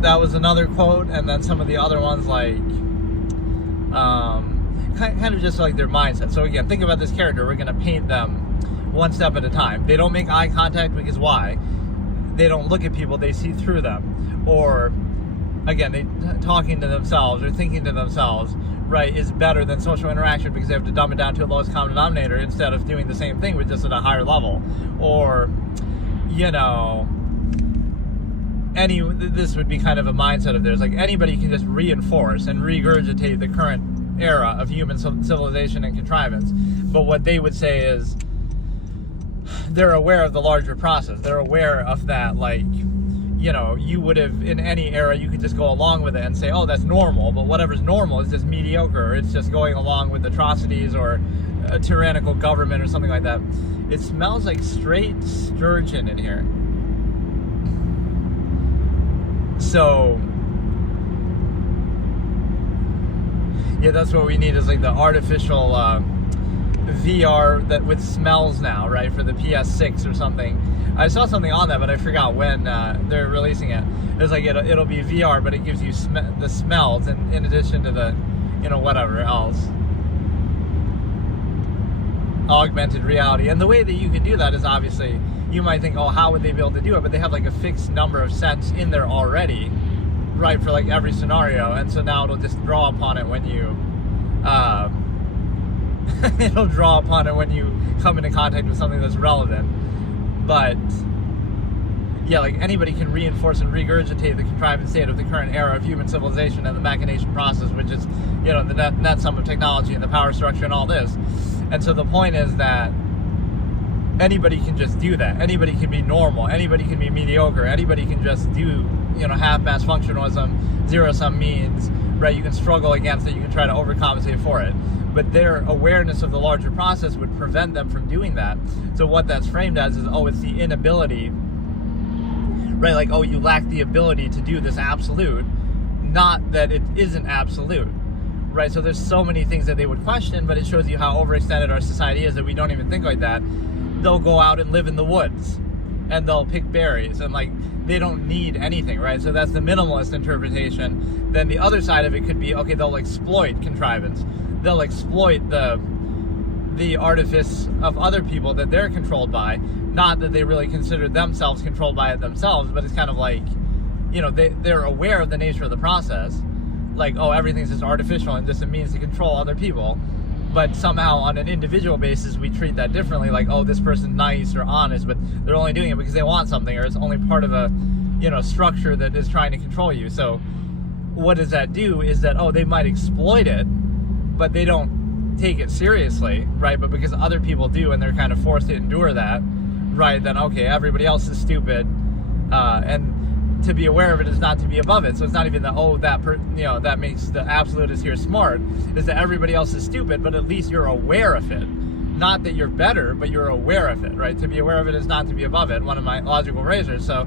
that was another quote, and then some of the other ones, like, kind of just like their mindset. So again, think about this character. We're going to paint them one step at a time. They don't make eye contact because why? They don't look at people, they see through them. Or, again, they talking to themselves or thinking to themselves, right, is better than social interaction because they have to dumb it down to a lowest common denominator instead of doing the same thing but just at a higher level. Or, this would be kind of a mindset of theirs. Like, anybody can just reinforce and regurgitate the current era of human civilization and contrivance. But what they would say is they're aware of the larger process. They're aware of that, like, you would have, in any era, you could just go along with it and say, oh, that's normal. But whatever's normal is just mediocre. Or it's just going along with atrocities or a tyrannical government or something like that. It smells like straight sturgeon in here. So, yeah, that's what we need, is like the artificial VR that with smells now, right, for the PS6 or something, I saw something on that, but I forgot when they're releasing it. It's like it'll be VR, but it gives you the smells in addition to the, whatever else. Augmented reality. And the way that you can do that is obviously, you might think, oh, how would they be able to do it? But they have like a fixed number of scents in there already, right, for like every scenario. And so now it'll just draw upon it when you it'll draw upon it when you come into contact with something that's relevant. But yeah, like anybody can reinforce and regurgitate the contrived state of the current era of human civilization and the machination process, which is, the net sum of technology and the power structure and all this. And so the point is that anybody can just do that. Anybody can be normal. Anybody can be mediocre. Anybody can just do, half-mass functionalism, zero-sum means, right? You can struggle against it. You can try to overcompensate for it. But their awareness of the larger process would prevent them from doing that. So what that's framed as is, it's the inability, right? Like, you lack the ability to do this absolute, not that it isn't absolute, right? So there's so many things that they would question, but it shows you how overextended our society is that we don't even think like that. They'll go out and live in the woods, and they'll pick berries, and like, they don't need anything, right? So that's the minimalist interpretation. Then the other side of it could be, okay, they'll exploit contrivance. They'll exploit the artifice of other people that they're controlled by. Not that they really consider themselves controlled by it themselves, but it's kind of like, they're aware of the nature of the process. Like, everything's just artificial and just a means to control other people. But somehow on an individual basis, we treat that differently. Like, this person's nice or honest, but they're only doing it because they want something, or it's only part of a, structure that is trying to control you. So what does that do is that, they might exploit it, but they don't take it seriously, right? But because other people do, and they're kind of forced to endure that, right? Then, okay, everybody else is stupid. And to be aware of it is not to be above it. So it's not even that, that makes the absolutist here smart, is that everybody else is stupid, but at least you're aware of it. Not that you're better, but you're aware of it, right? To be aware of it is not to be above it, one of my logical razors. So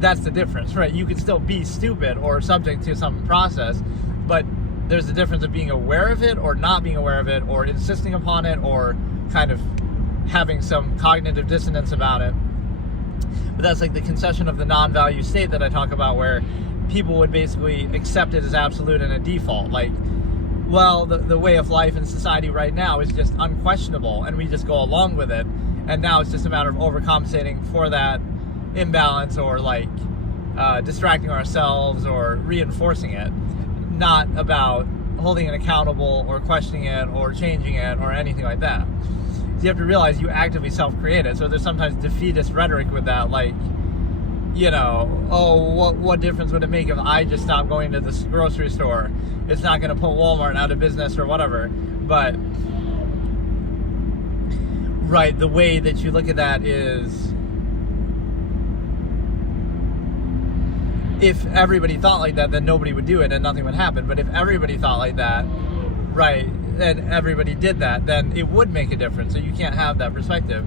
that's the difference, right? You can still be stupid or subject to some process, but there's a difference of being aware of it or not being aware of it, or insisting upon it, or kind of having some cognitive dissonance about it. But that's like the concession of the non-value state that I talk about, where people would basically accept it as absolute and a default. Like, well, the way of life in society right now is just unquestionable, and we just go along with it. And now it's just a matter of overcompensating for that imbalance, or like distracting ourselves or reinforcing it, not about holding it accountable or questioning it or changing it or anything like that. So you have to realize you actively self-create it. So there's sometimes defeatist rhetoric with that, like, what difference would it make if I just stopped going to this grocery store? It's not going to put Walmart out of business or whatever. But, right, the way that you look at that is, if everybody thought like that, then nobody would do it and nothing would happen. But if everybody thought like that, right, and everybody did that, then it would make a difference. So you can't have that perspective,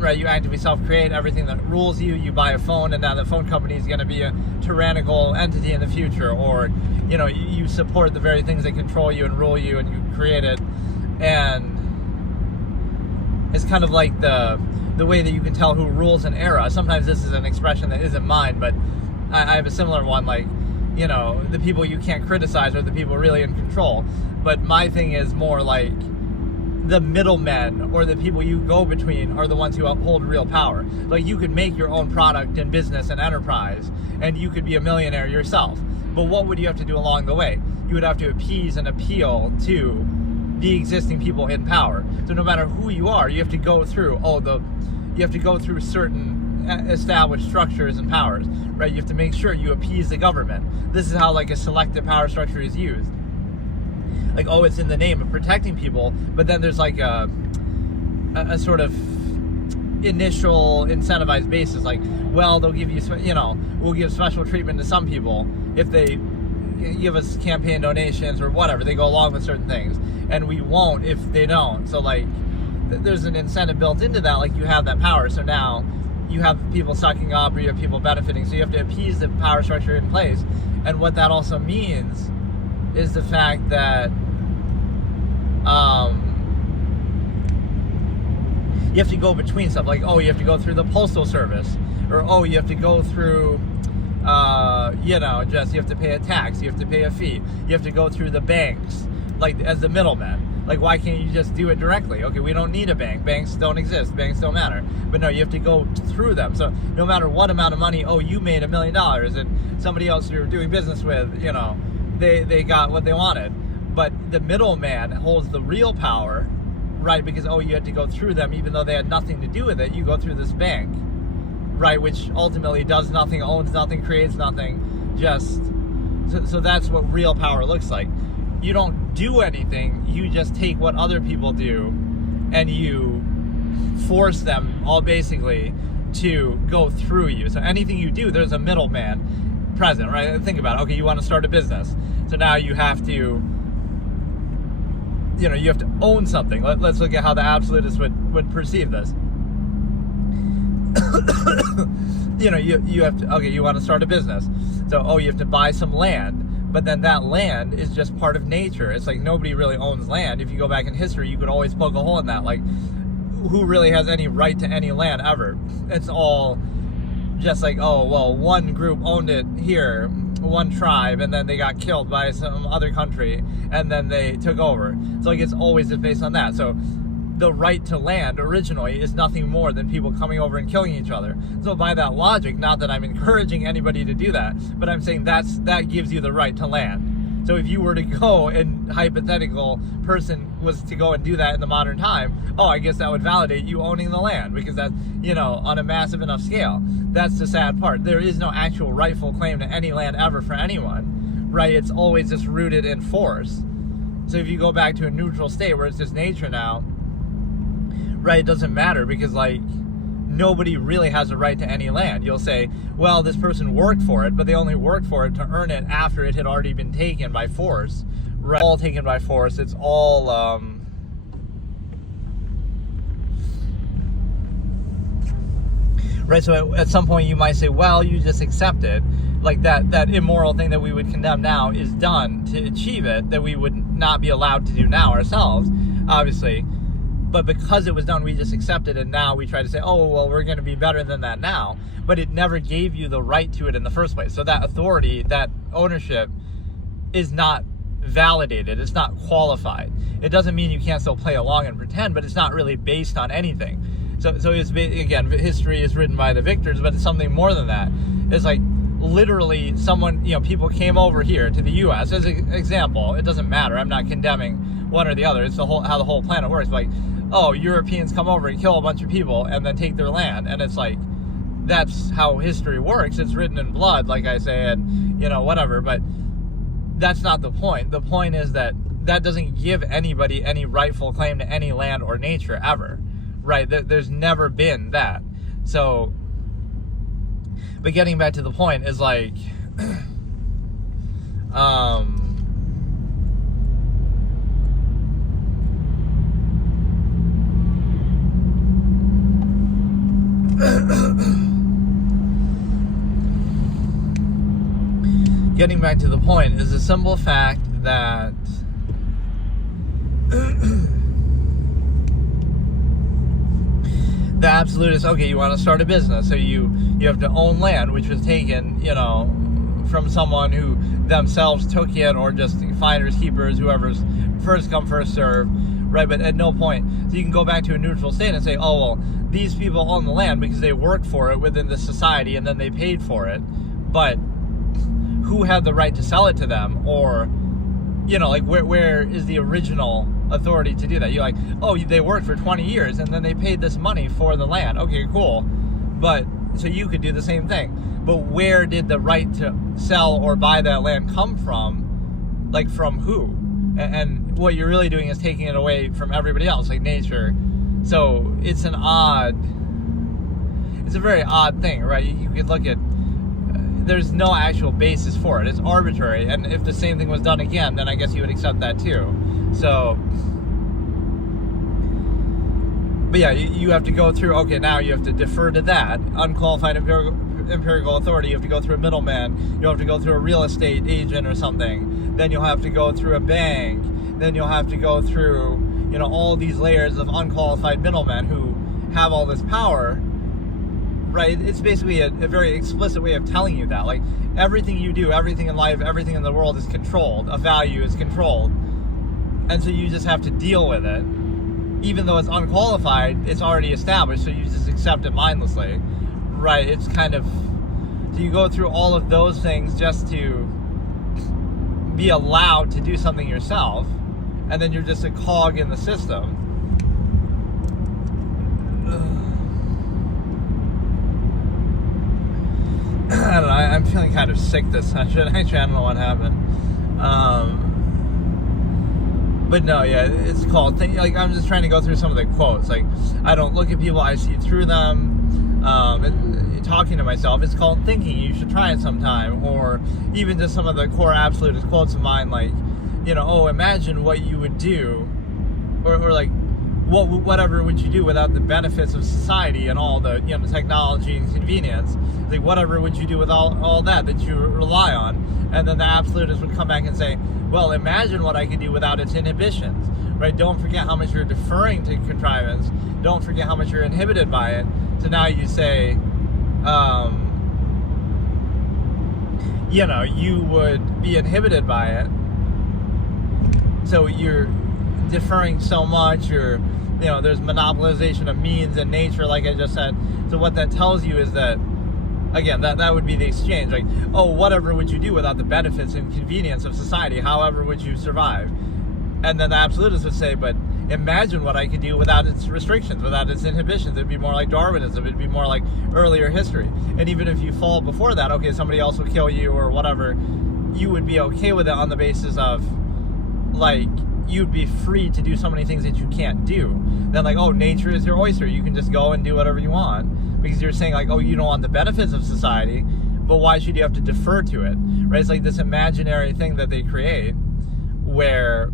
right? You actively self-create everything that rules you. You buy a phone, and now the phone company is going to be a tyrannical entity in the future, or you support the very things that control you and rule you, and you create it. And it's kind of like the way that you can tell who rules an era. Sometimes this is an expression that isn't mine, but I have a similar one, like, the people you can't criticize are the people really in control. But my thing is more like the middlemen, or the people you go between, are the ones who hold real power. Like, you could make your own product and business and enterprise, and you could be a millionaire yourself. But what would you have to do along the way? You would have to appease and appeal to the existing people in power. So no matter who you are, you have to go through certain established structures and powers, right? You have to make sure you appease the government. This is how like a selective power structure is used. Like, it's in the name of protecting people, but then there's like a sort of initial incentivized basis. Like, well, they'll give you, we'll give special treatment to some people if they give us campaign donations or whatever. They go along with certain things, and we won't if they don't. So like, there's an incentive built into that. Like, you have that power, so now you have people sucking up, or you have people benefiting. So you have to appease the power structure in place. And what that also means is the fact that you have to go between stuff. Like, oh, you have to go through the postal service, or oh, you have to go through, you have to pay a tax, you have to pay a fee, you have to go through the banks, like as the middleman. Like, why can't you just do it directly? Okay, we don't need a bank. Banks don't exist. Banks don't matter. But no, you have to go through them. So no matter what amount of money, oh, you made $1 million, and somebody else you're doing business with, they got what they wanted. But the middleman holds the real power, right? Because, oh, you had to go through them, even though they had nothing to do with it. You go through this bank, right? Which ultimately does nothing, owns nothing, creates nothing. So that's what real power looks like. You don't do anything, you just take what other people do and you force them all basically to go through you. So anything you do, there's a middleman present, right? Think about it. Okay, you want to start a business. So now you have to, you have to own something. Let's look at how the absolutists would perceive this. You have to, okay, you want to start a business. So, you have to buy some land. But then that land is just part of nature. It's like nobody really owns land. If you go back in history, you could always poke a hole in that. Like, who really has any right to any land ever? It's all just like, one group owned it here, one tribe, and then they got killed by some other country, and then they took over. So like, it's always just based on that. So the right to land originally is nothing more than people coming over and killing each other. So by that logic, not that I'm encouraging anybody to do that, but I'm saying that gives you the right to land. So if you were to go and hypothetical person was to go and do that in the modern time, I guess that would validate you owning the land, because that's, on a massive enough scale. That's the sad part. There is no actual rightful claim to any land ever for anyone, right? It's always just rooted in force. So if you go back to a neutral state where it's just nature now, right, it doesn't matter, because like nobody really has a right to any land. You'll say, well, this person worked for it, but they only worked for it to earn it after it had already been taken by force. Right? All taken by force. It's all right. So at some point you might say, well, you just accept it. Like that immoral thing that we would condemn now is done to achieve it, that we would not be allowed to do now ourselves, obviously. But because it was done, we just accept it, and now we try to say, we're going to be better than that now. But it never gave you the right to it in the first place. So that authority, that ownership is not validated. It's not qualified. It doesn't mean you can't still play along and pretend, but it's not really based on anything. So it's, again, history is written by the victors, but it's something more than that. It's like literally someone, people came over here to the U.S. as an example. It doesn't matter. I'm not condemning one or the other. It's how the whole planet works. Like, Europeans come over and kill a bunch of people and then take their land. And it's like, that's how history works. It's written in blood, like I say, and, whatever. But that's not the point. The point is that doesn't give anybody any rightful claim to any land or nature ever, right? There's never been that. So, but getting back to the point is like, getting back to the point is the simple fact that the absolutists, you want to start a business, so you have to own land, which was taken, from someone who themselves took it, or just finders, keepers, whoever's first come, first serve, right? But at no point, so you can go back to a neutral state and say, these people own the land because they worked for it within the society and then they paid for it, but who had the right to sell it to them? Or, where is the original authority to do that? You're like, they worked for 20 years and then they paid this money for the land. Okay, cool. But, so you could do the same thing. But where did the right to sell or buy that land come from? Like, from who? And what you're really doing is taking it away from everybody else, like nature. So it's a very odd thing, right? You could look at, there's no actual basis for it. It's arbitrary. And if the same thing was done again, then I guess you would accept that too. So, but yeah, you have to go through, now you have to defer to that. Unqualified empirical authority, you have to go through a middleman. You'll have to go through a real estate agent or something. Then you'll have to go through a bank. Then you'll have to go through, all these layers of unqualified middlemen who have all this power, right? It's basically a very explicit way of telling you that. Like, everything you do, everything in life, everything in the world is controlled. A value is controlled. And so you just have to deal with it. Even though it's unqualified, it's already established, so you just accept it mindlessly, right? It's kind of, so you go through all of those things just to be allowed to do something yourself, and then you're just a cog in the system. I don't know, I'm feeling kind of sick this session. Actually, I don't know what happened. But no, yeah, it's called, like, I'm just trying to go through some of the quotes. Like, I don't look at people, I see through them. Talking to myself, it's called thinking. You should try it sometime. Or even just some of the core absolutist quotes of mine, like, imagine what you would do, or like, whatever would you do without the benefits of society and all the, technology and convenience. Like, whatever would you do with all that you rely on? And then the absolutist would come back and say, well, imagine what I could do without its inhibitions, right? Don't forget how much you're deferring to contrivance. Don't forget how much you're inhibited by it. So now you say, you would be inhibited by it. So you're deferring so much, there's monopolization of means and nature, like I just said. So what that tells you is that, again, that would be the exchange. Like, whatever would you do without the benefits and convenience of society? However would you survive? And then the absolutist would say, but imagine what I could do without its restrictions, without its inhibitions. It'd be more like Darwinism. It'd be more like earlier history. And even if you fall before that, okay, somebody else will kill you or whatever, you would be okay with it on the basis of, like, you'd be free to do so many things that you can't do. Then, like, nature is your oyster. You can just go and do whatever you want. Because you're saying, like, you don't want the benefits of society, but why should you have to defer to it? Right? It's like this imaginary thing that they create where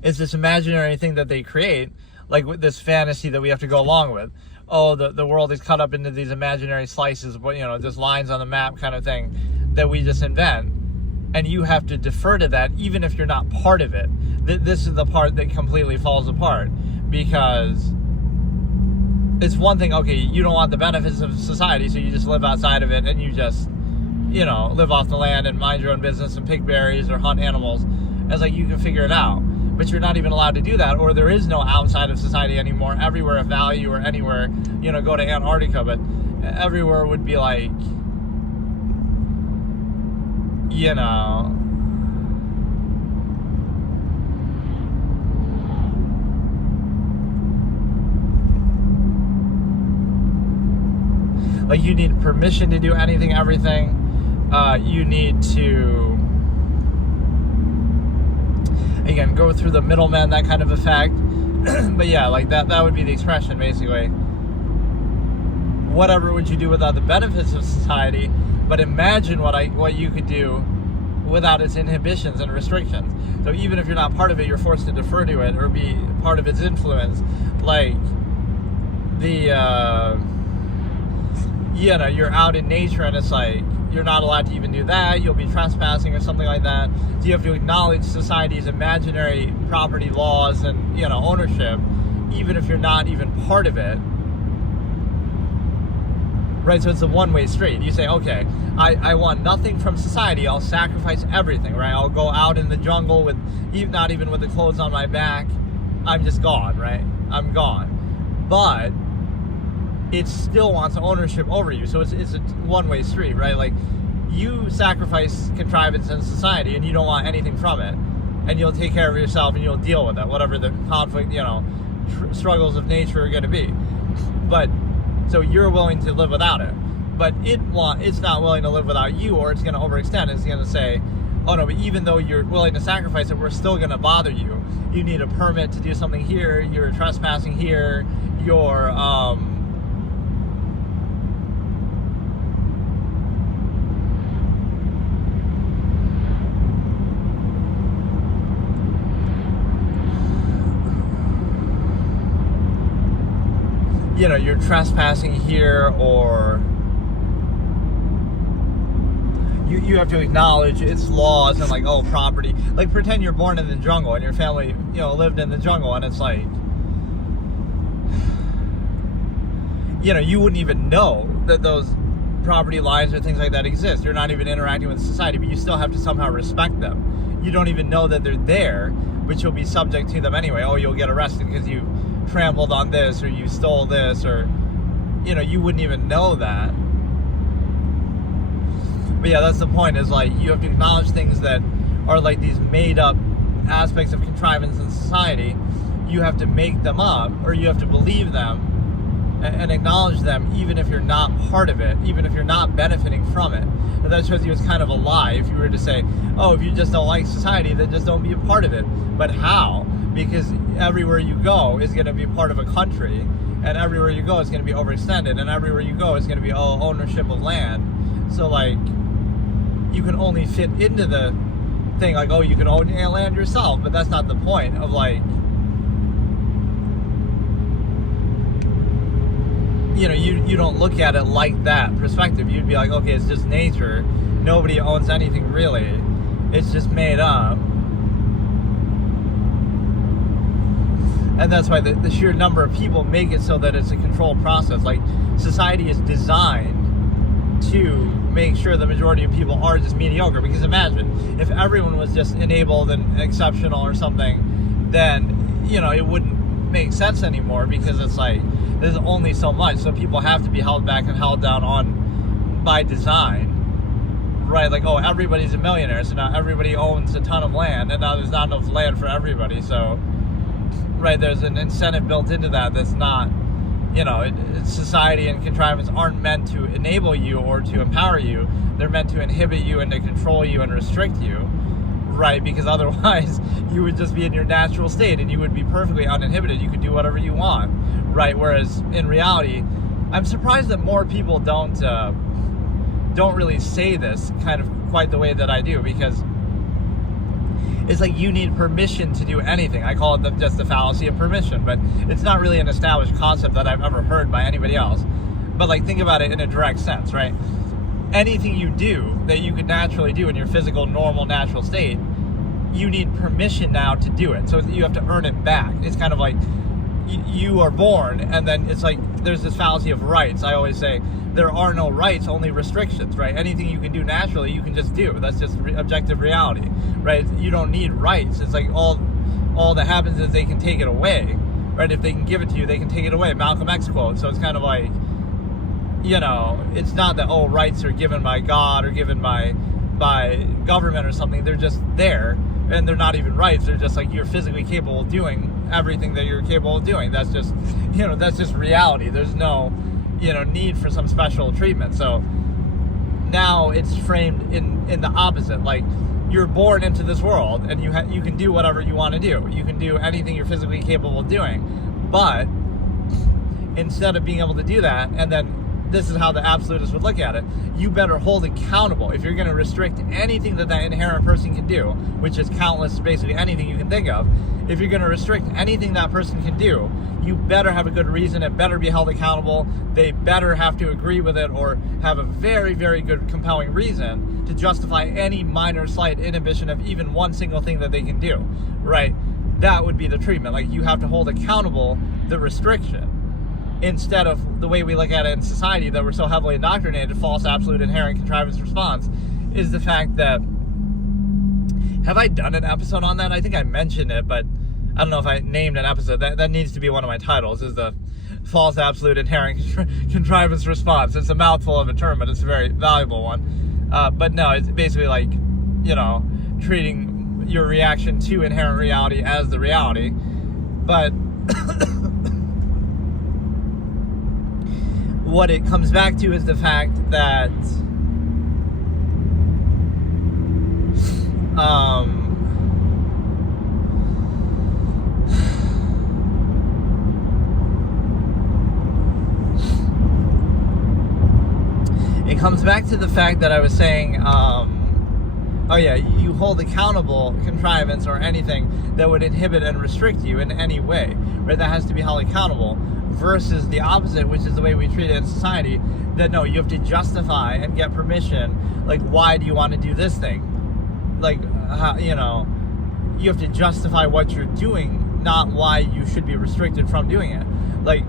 it's this imaginary thing that they create, like with this fantasy that we have to go along with. The world is cut up into these imaginary slices, but just lines on the map kind of thing that we just invent. And you have to defer to that even if you're not part of it. This is the part that completely falls apart, because it's one thing, okay, you don't want the benefits of society, so you just live outside of it and you just, live off the land and mind your own business and pick berries or hunt animals. It's like you can figure it out. But you're not even allowed to do that, or there is no outside of society anymore. Everywhere of value, or anywhere, go to Antarctica, but everywhere would be like, like you need permission to do anything, everything. You need to, again, go through the middleman, that kind of effect. But yeah, like that would be the expression, basically. Whatever would you do without the benefits of society, but imagine what you could do without its inhibitions and restrictions. So even if you're not part of it, you're forced to defer to it or be part of its influence. Like you're out in nature and it's like you're not allowed to even do that. You'll be trespassing or something like that. So you have to acknowledge society's imaginary property laws and ownership, even if you're not even part of it. Right, so it's a one-way street. You say, okay, I want nothing from society. I'll sacrifice everything, right? I'll go out in the jungle with, not even with the clothes on my back. I'm just gone, right? I'm gone. But it still wants ownership over you. So it's a one-way street, right? Like, you sacrifice contrivance in society and you don't want anything from it. And you'll take care of yourself and you'll deal with it, whatever the conflict, struggles of nature are going to be. But so you're willing to live without it, but it's not willing to live without you, or it's going to overextend. It's going to say, oh no, but even though you're willing to sacrifice it, we're still going to bother you. You need a permit to do something here. You're trespassing here. You're you're trespassing here, or you have to acknowledge its laws and like, oh, property. Like, pretend you're born in the jungle and your family, lived in the jungle, and it's like, you wouldn't even know that those property lines or things like that exist. You're not even interacting with society, but you still have to somehow respect them. You don't even know that they're there, but you'll be subject to them anyway. Oh, you'll get arrested because you trampled on this, or you stole this, or, you wouldn't even know that. But yeah, that's the point, is like, you have to acknowledge things that are like these made up aspects of contrivance in society. You have to make them up, or you have to believe them and acknowledge them, even if you're not part of it, even if you're not benefiting from it. And that shows you it's kind of a lie if you were to say, oh, if you just don't like society, then just don't be a part of it. But how? Because everywhere you go is going to be part of a country, and everywhere you go is going to be overextended, and everywhere you go is going to be ownership of land. So like, you can only fit into the thing, like, oh, you can own land yourself, but that's not the point of like, you don't look at it like that perspective. You'd be like, okay, it's just nature. Nobody owns anything really. It's just made up. And that's why the sheer number of people make it so that it's a controlled process. Like, society is designed to make sure the majority of people are just mediocre. Because imagine, if everyone was just enabled and exceptional or something, then, it wouldn't make sense anymore, because it's like, there's only so much, so people have to be held back and held down on by design, right? Like, oh, everybody's a millionaire, so now everybody owns a ton of land, and now there's not enough land for everybody, so, right, there's an incentive built into that that's not, society and contrivance aren't meant to enable you or to empower you. They're meant to inhibit you and to control you and restrict you, right? Because otherwise you would just be in your natural state and you would be perfectly uninhibited. You could do whatever you want, right? Whereas in reality, I'm surprised that more people don't really say this kind of quite the way that I do, because it's like you need permission to do anything. I call it just the fallacy of permission, but it's not really an established concept that I've ever heard by anybody else. But like, think about it in a direct sense, right? Anything you do that you could naturally do in your physical, normal, natural state, you need permission now to do it. So you have to earn it back. It's kind of like you are born, and then it's like there's this fallacy of rights. I always say there are no rights, only restrictions, right? Anything you can do naturally, you can just do. That's just objective reality, right? You don't need rights. It's like all that happens is they can take it away, right? If they can give it to you, they can take it away. Malcolm X quote. So it's kind of like, it's not that, oh, rights are given by God or given by government or something. They're just there, and they're not even rights. They're just like, you're physically capable of doing everything that you're capable of doing. That's just, that's just reality. There's no, need for some special treatment. So now it's framed in the opposite. Like, you're born into this world, and you can do whatever you want to do. You can do anything you're physically capable of doing. But instead of being able to do that, and then this is how the absolutists would look at it, you better hold accountable. If you're going to restrict anything that inherent person can do, which is countless, basically anything you can think of, if you're going to restrict anything that person can do, you better have a good reason. It better be held accountable. They better have to agree with it, or have a very, very good, compelling reason to justify any minor, slight inhibition of even one single thing that they can do, right? That would be the treatment. Like, you have to hold accountable the restriction, instead of the way we look at it in society that we're so heavily indoctrinated. False, absolute, inherent contrivance response is the fact that, have I done an episode on that? I think I mentioned it, but I don't know if I named an episode. That needs to be one of my titles, is the false, absolute, inherent contrivance response. It's a mouthful of a term, but it's a very valuable one. But no, it's basically like, treating your reaction to inherent reality as the reality. But what it comes back to is the fact that it comes back to the fact that I was saying, you hold accountable contrivance or anything that would inhibit and restrict you in any way, right? That has to be held accountable versus the opposite, which is the way we treat it in society, that no, you have to justify and get permission. Like, why do you want to do this thing? Like, you have to justify what you're doing, not why you should be restricted from doing it. Like,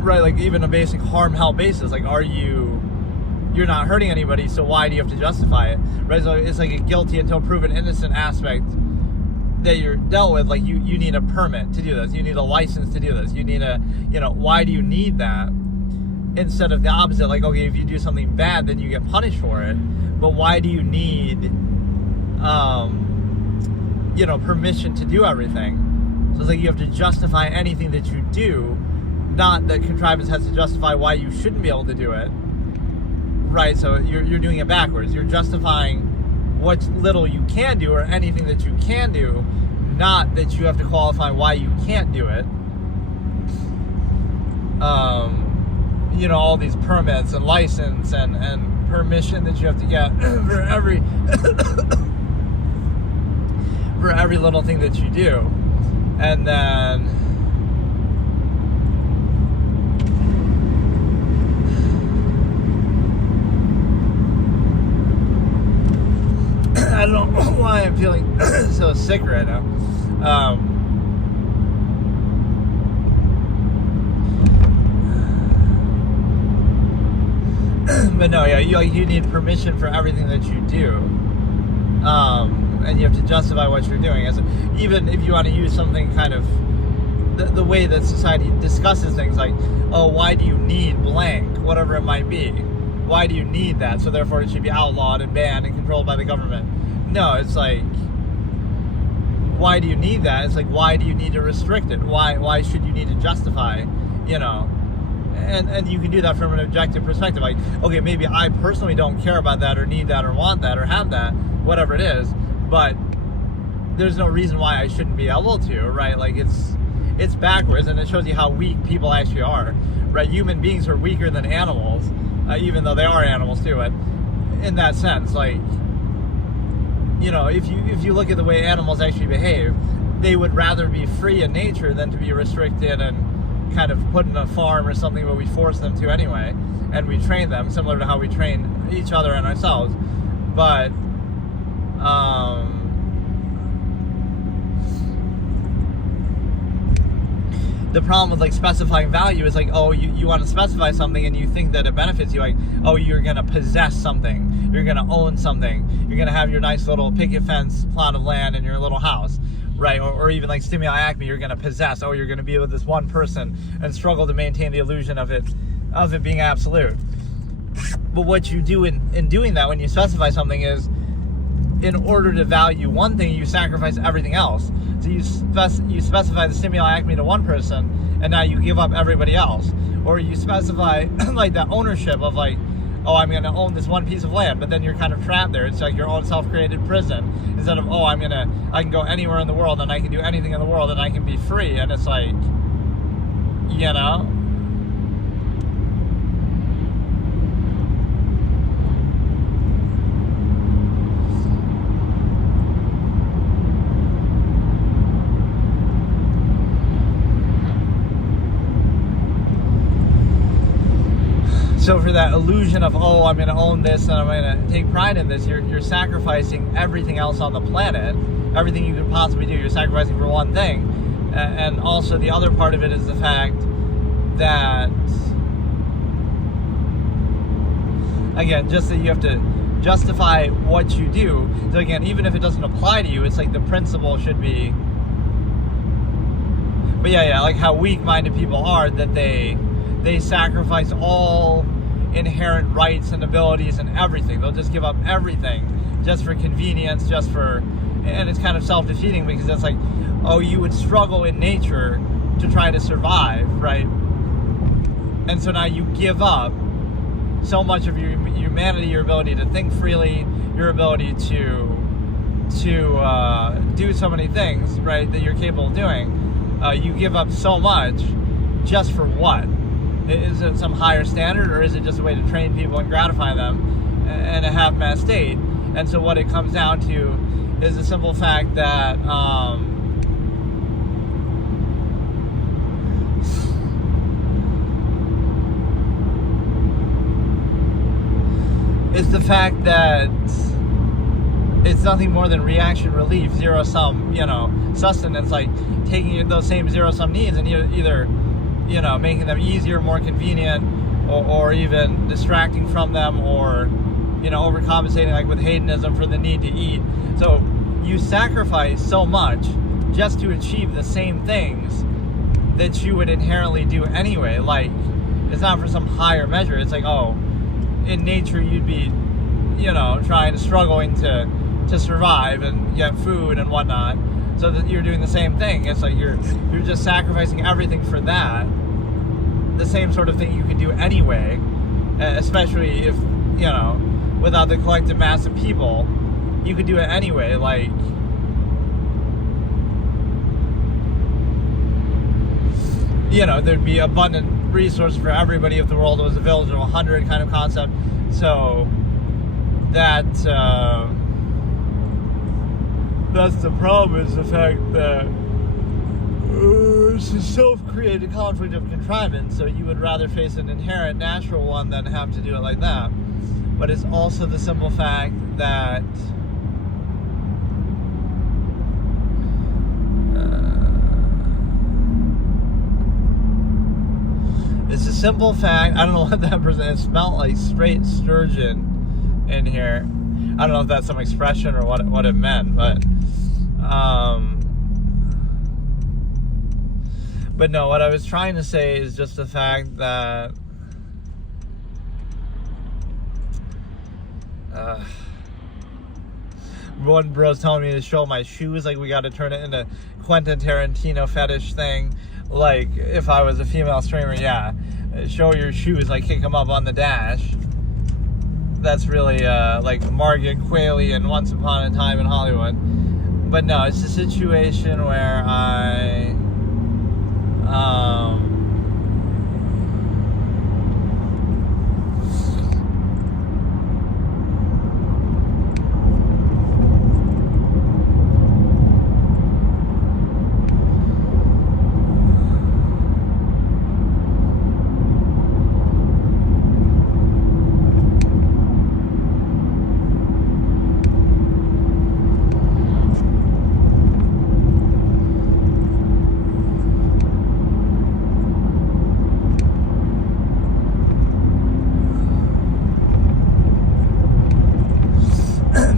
right, like even a basic harm-help basis. Like, you're not hurting anybody, so why do you have to justify it? Right, so it's like a guilty until proven innocent aspect that you're dealt with. Like, you need a permit to do this. You need a license to do this. You need why do you need that? Instead of the opposite, like, okay, if you do something bad, then you get punished for it. But why do you need, permission to do everything? So it's like you have to justify anything that you do, not that contrivance has to justify why you shouldn't be able to do it. Right, so you're doing it backwards. You're justifying what little you can do or anything that you can do, not that you have to qualify why you can't do it. All these permits and license and permission that you have to get for every for every little thing that you do. And then I don't know why I'm feeling so sick right now. But no, yeah, you need permission for everything that you do, and you have to justify what you're doing. As even if you want to use something kind of the way that society discusses things, like, oh, why do you need blank, whatever it might be? Why do you need that? So therefore, it should be outlawed and banned and controlled by the government. No, it's like, why do you need that? It's like, why do you need to restrict it? Why should you need to justify? And you can do that from an objective perspective. Like, okay, maybe I personally don't care about that or need that or want that or have that, whatever it is, but there's no reason why I shouldn't be able to, right? Like, it's backwards, and it shows you how weak people actually are, right? Human beings are weaker than animals, even though they are animals too. But in that sense, like, if you look at the way animals actually behave, they would rather be free in nature than to be restricted and kind of put in a farm or something where we force them to anyway, and we train them similar to how we train each other and ourselves. But the problem with like specifying value is like, oh, you want to specify something and you think that it benefits you, like, oh, you're gonna possess something, you're gonna own something, you're gonna have your nice little picket fence plot of land in your little house, right? Or even like Stimuli Acme, you're gonna possess, oh, you're gonna be with this one person and struggle to maintain the illusion of it being absolute. But what you do in doing that, when you specify something, is in order to value one thing, you sacrifice everything else. So you specify the Stimuli Acme to one person, and now you give up everybody else. Or you specify like that ownership of like, oh, I'm going to own this one piece of land, but then you're kind of trapped there. It's like your own self-created prison. Instead of, oh, I can go anywhere in the world and I can do anything in the world and I can be free. And it's like, So for that illusion of, oh, I'm going to own this and I'm going to take pride in this, you're sacrificing everything else on the planet, everything you could possibly do. You're sacrificing for one thing. And also the other part of it is the fact that, again, just that you have to justify what you do. So again, even if it doesn't apply to you, it's like the principle should be. But yeah, like how weak-minded people are, that they sacrifice all inherent rights and abilities and everything. They'll just give up everything just for convenience, and it's kind of self-defeating, because it's like, oh, you would struggle in nature to try to survive, right? And so now you give up so much of your humanity, your ability to think freely, your ability to do so many things, right, that you're capable of doing. You give up so much just for what? Is it some higher standard, or is it just a way to train people and gratify them in a half-mast state? And so what it comes down to is the simple fact that It's the fact that it's nothing more than reaction relief, zero-sum, sustenance, like taking those same zero-sum needs and either, making them easier, more convenient, or even distracting from them, or, overcompensating, like with hedonism, for the need to eat. So you sacrifice so much just to achieve the same things that you would inherently do anyway. Like, it's not for some higher measure. It's like, in nature you'd be, struggling to survive and get food and whatnot, so that you're doing the same thing. It's like you're just sacrificing everything for that. The same sort of thing you could do anyway, especially if, without the collective mass of people, you could do it anyway. Like, there'd be abundant resources for everybody if the world was a village of 100 kind of concept. So that's the problem, is the fact that it's a self-created conflict of contrivance. So you would rather face an inherent natural one than have to do it like that. But it's also the simple fact that it's a simple fact. I don't know what that person, it smelled like straight sturgeon in here. I don't know if that's some expression or what it meant, but no, what I was trying to say is just the fact that one bro's telling me to show my shoes, like we got to turn it into Quentin Tarantino fetish thing. Like, if I was a female streamer, show your shoes, like kick them up on the dash. That's really like Margaret Qualley and Once Upon a Time in Hollywood. But no, it's a situation where I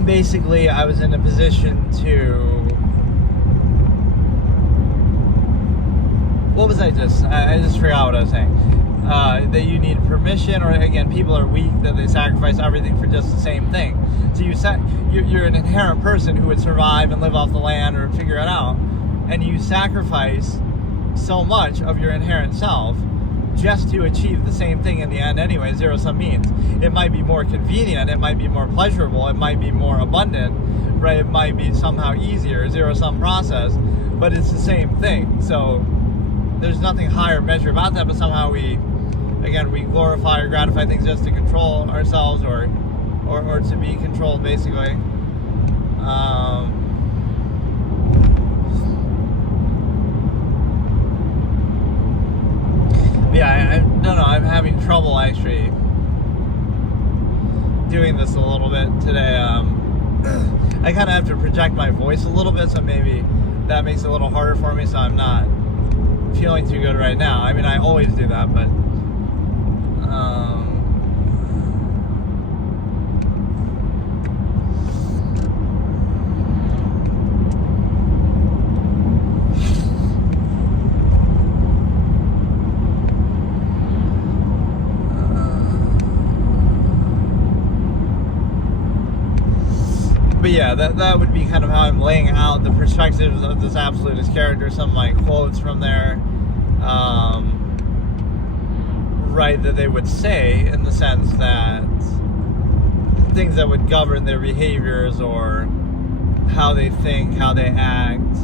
basically, I was in a position to... What was I just forgot what I was saying. That you need permission, or again, people are weak, that they sacrifice everything for just the same thing. So you're an inherent person who would survive and live off the land or figure it out, and you sacrifice so much of your inherent self just to achieve the same thing in the end anyway, zero-sum means. It might be more convenient, it might be more pleasurable, it might be more abundant, right? It might be somehow easier, zero-sum process, but it's the same thing. So there's nothing higher measure about that, but somehow we glorify or gratify things just to control ourselves or to be controlled, basically. I don't know, I'm having trouble actually doing this a little bit today. I kind of have to project my voice a little bit, so maybe that makes it a little harder for me, so I'm not feeling too good right now. I mean, I always do that, but yeah, that would be kind of how I'm laying out the perspectives of this absolutist character. Some of my quotes from there, right, that they would say, in the sense that things that would govern their behaviors or how they think, how they act.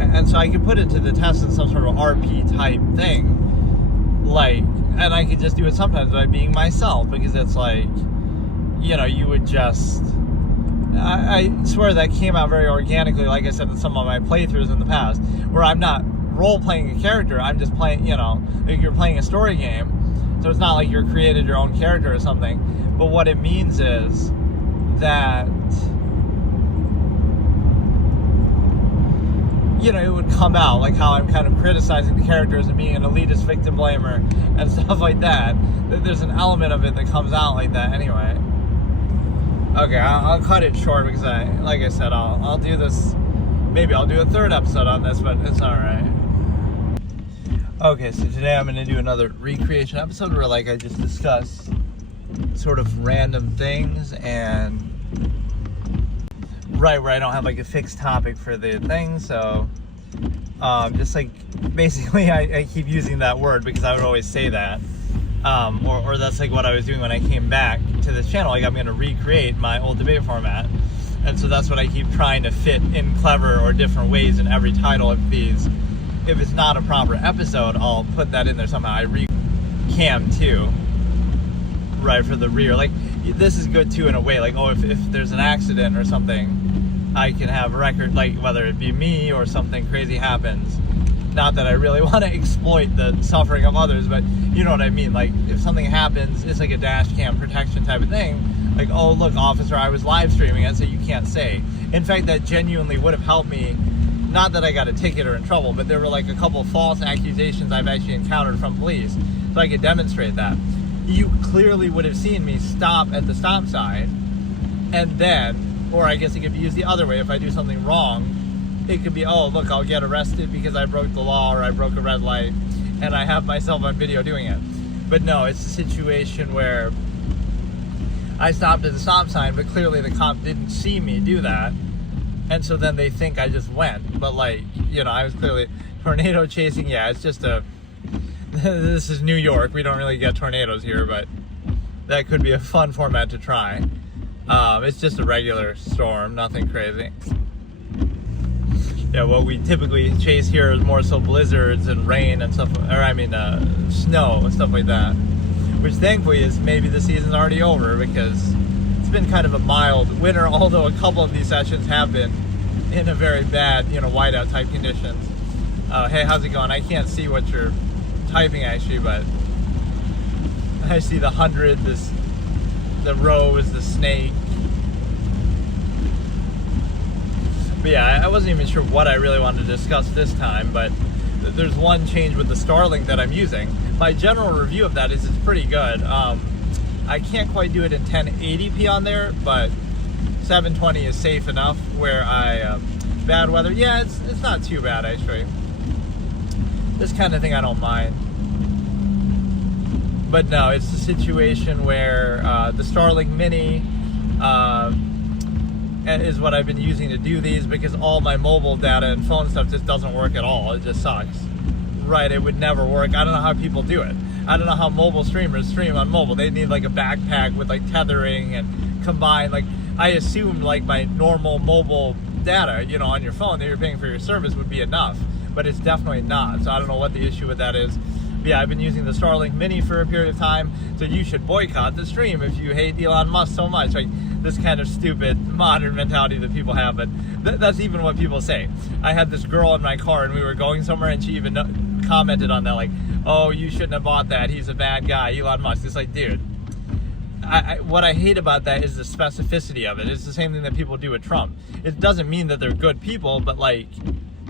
And so I could put it to the test in some sort of RP type thing, like, and I could just do it sometimes by being myself, because it's like, you would just... I swear that came out very organically, like I said in some of my playthroughs in the past, where I'm not role-playing a character, I'm just playing, like you're playing a story game. So it's not like you're created your own character or something. But what it means is that, you know, it would come out, like how I'm kind of criticizing the characters and being an elitist victim blamer and stuff like that. There's an element of it that comes out like that anyway. Okay, I'll cut it short because like I said, I'll do this. Maybe I'll do a third episode on this, but it's all right. Okay, so today I'm going to do another recreation episode where, like, I just discuss sort of random things and where I don't have like a fixed topic for the thing. So just like basically I keep using that word because I would always say that. Or that's like what I was doing when I came back to this channel. Like, I'm going to recreate my old debate format. And so that's what I keep trying to fit in clever or different ways in every title of these. If it's not a proper episode, I'll put that in there somehow. I re-cam too, right, for the rear. Like, this is good too in a way. Like, oh, if there's an accident or something, I can have a record, like whether it be me or something crazy happens. Not that I really want to exploit the suffering of others, but you know what I mean. Like, if something happens, it's like a dash cam protection type of thing. Like, oh, look, officer, I was live streaming it, so you can't say. In fact, that genuinely would have helped me. Not that I got a ticket or in trouble, but there were like a couple of false accusations I've actually encountered from police, so I could demonstrate that. You clearly would have seen me stop at the stop sign, and then, or I guess it could be used the other way. If I do something wrong, it could be, oh, look, I'll get arrested because I broke the law or I broke a red light, and I have myself on video doing it. But no, it's a situation where I stopped at the stop sign, but clearly the cop didn't see me do that. And so then they think I just went. But, like, you know, I was clearly tornado chasing. Yeah, it's just this is New York. We don't really get tornadoes here, but that could be a fun format to try. It's just a regular storm, nothing crazy. Yeah, what we typically chase here is more so blizzards and rain and stuff, or I mean, snow and stuff like that. Which thankfully is maybe the season's already over because it's been kind of a mild winter, although a couple of these sessions have been in a very bad, you know, whiteout type conditions. Hey, how's it going? I can't see what you're typing actually, but I see the 100, the rose, the snake. But yeah, I wasn't even sure what I really wanted to discuss this time, but there's one change with the Starlink that I'm using. My general review of that is it's pretty good. I can't quite do it in 1080p on there, but 720 is safe enough where bad weather, yeah, it's not too bad actually. This kind of thing I don't mind. But no, it's a situation where the Starlink Mini is what I've been using to do these because all my mobile data and phone stuff just doesn't work at all. It just sucks. Right, it would never work. I don't know how people do it. I don't know how mobile streamers stream on mobile. They need like a backpack with like tethering and combined. Like, I assumed like my normal mobile data, you know, on your phone that you're paying for your service would be enough, but it's definitely not. So I don't know what the issue with that is. But yeah, I've been using the Starlink Mini for a period of time, so you should boycott the stream if you hate Elon Musk so much. Like, this kind of stupid modern mentality that people have, but that's even what people say. I had this girl in my car and we were going somewhere and she even commented on that, like, oh, you shouldn't have bought that, he's a bad guy, Elon Musk. It's like, dude, what I hate about that is the specificity of it. It's the same thing that people do with Trump. It doesn't mean that they're good people, but like,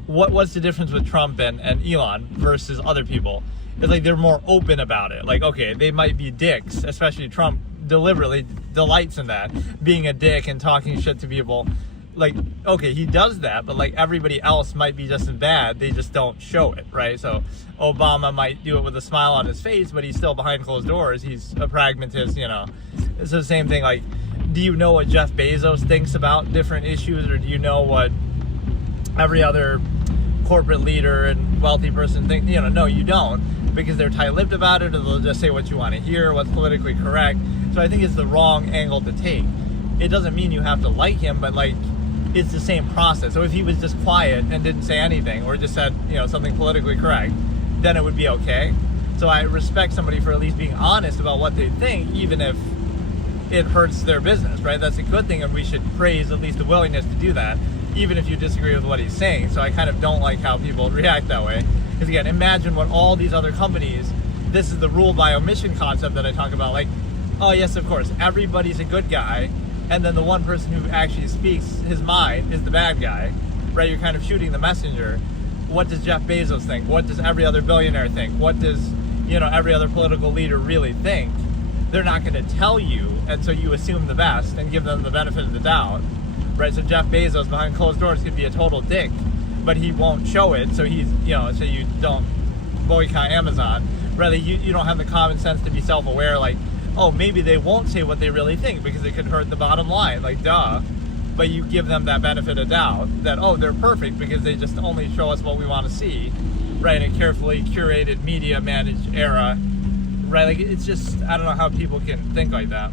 what's the difference with Trump and Elon versus other people? It's like they're more open about it. Like, okay, they might be dicks, especially Trump deliberately delights in that, being a dick and talking shit to people. Like, okay, he does that, but like everybody else might be just as bad, they just don't show it, right? So Obama might do it with a smile on his face, but he's still behind closed doors. He's a pragmatist, you know. It's the same thing. Like, do you know what Jeff Bezos thinks about different issues, or do you know what every other corporate leader and wealthy person thinks? You know, no, you don't, because they're tight-lipped about it, or they'll just say what you want to hear, what's politically correct. So I think it's the wrong angle to take. It doesn't mean you have to like him, but like, it's the same process. So if he was just quiet and didn't say anything, or just said, you know, something politically correct, then it would be okay. So I respect somebody for at least being honest about what they think, even if it hurts their business, right? That's a good thing, and we should praise at least the willingness to do that, even if you disagree with what he's saying. So I kind of don't like how people react that way. Because again, imagine what all these other companies this is the rule by omission concept that I talk about. Like, oh yes, of course, everybody's a good guy, and then the one person who actually speaks his mind is the bad guy, right? You're kind of shooting the messenger. What does Jeff Bezos think? What does every other billionaire think? What does, every other political leader really think? They're not going to tell you, and so you assume the best and give them the benefit of the doubt, right? So Jeff Bezos behind closed doors could be a total dick, but he won't show it, so he's, so you don't boycott Amazon. Rather, you don't have the common sense to be self-aware, like, oh, maybe they won't say what they really think because it could hurt the bottom line, like, duh. But you give them that benefit of doubt that, oh, they're perfect because they just only show us what we want to see, right? In a carefully curated, media managed era, right? Like, it's just, I don't know how people can think like that.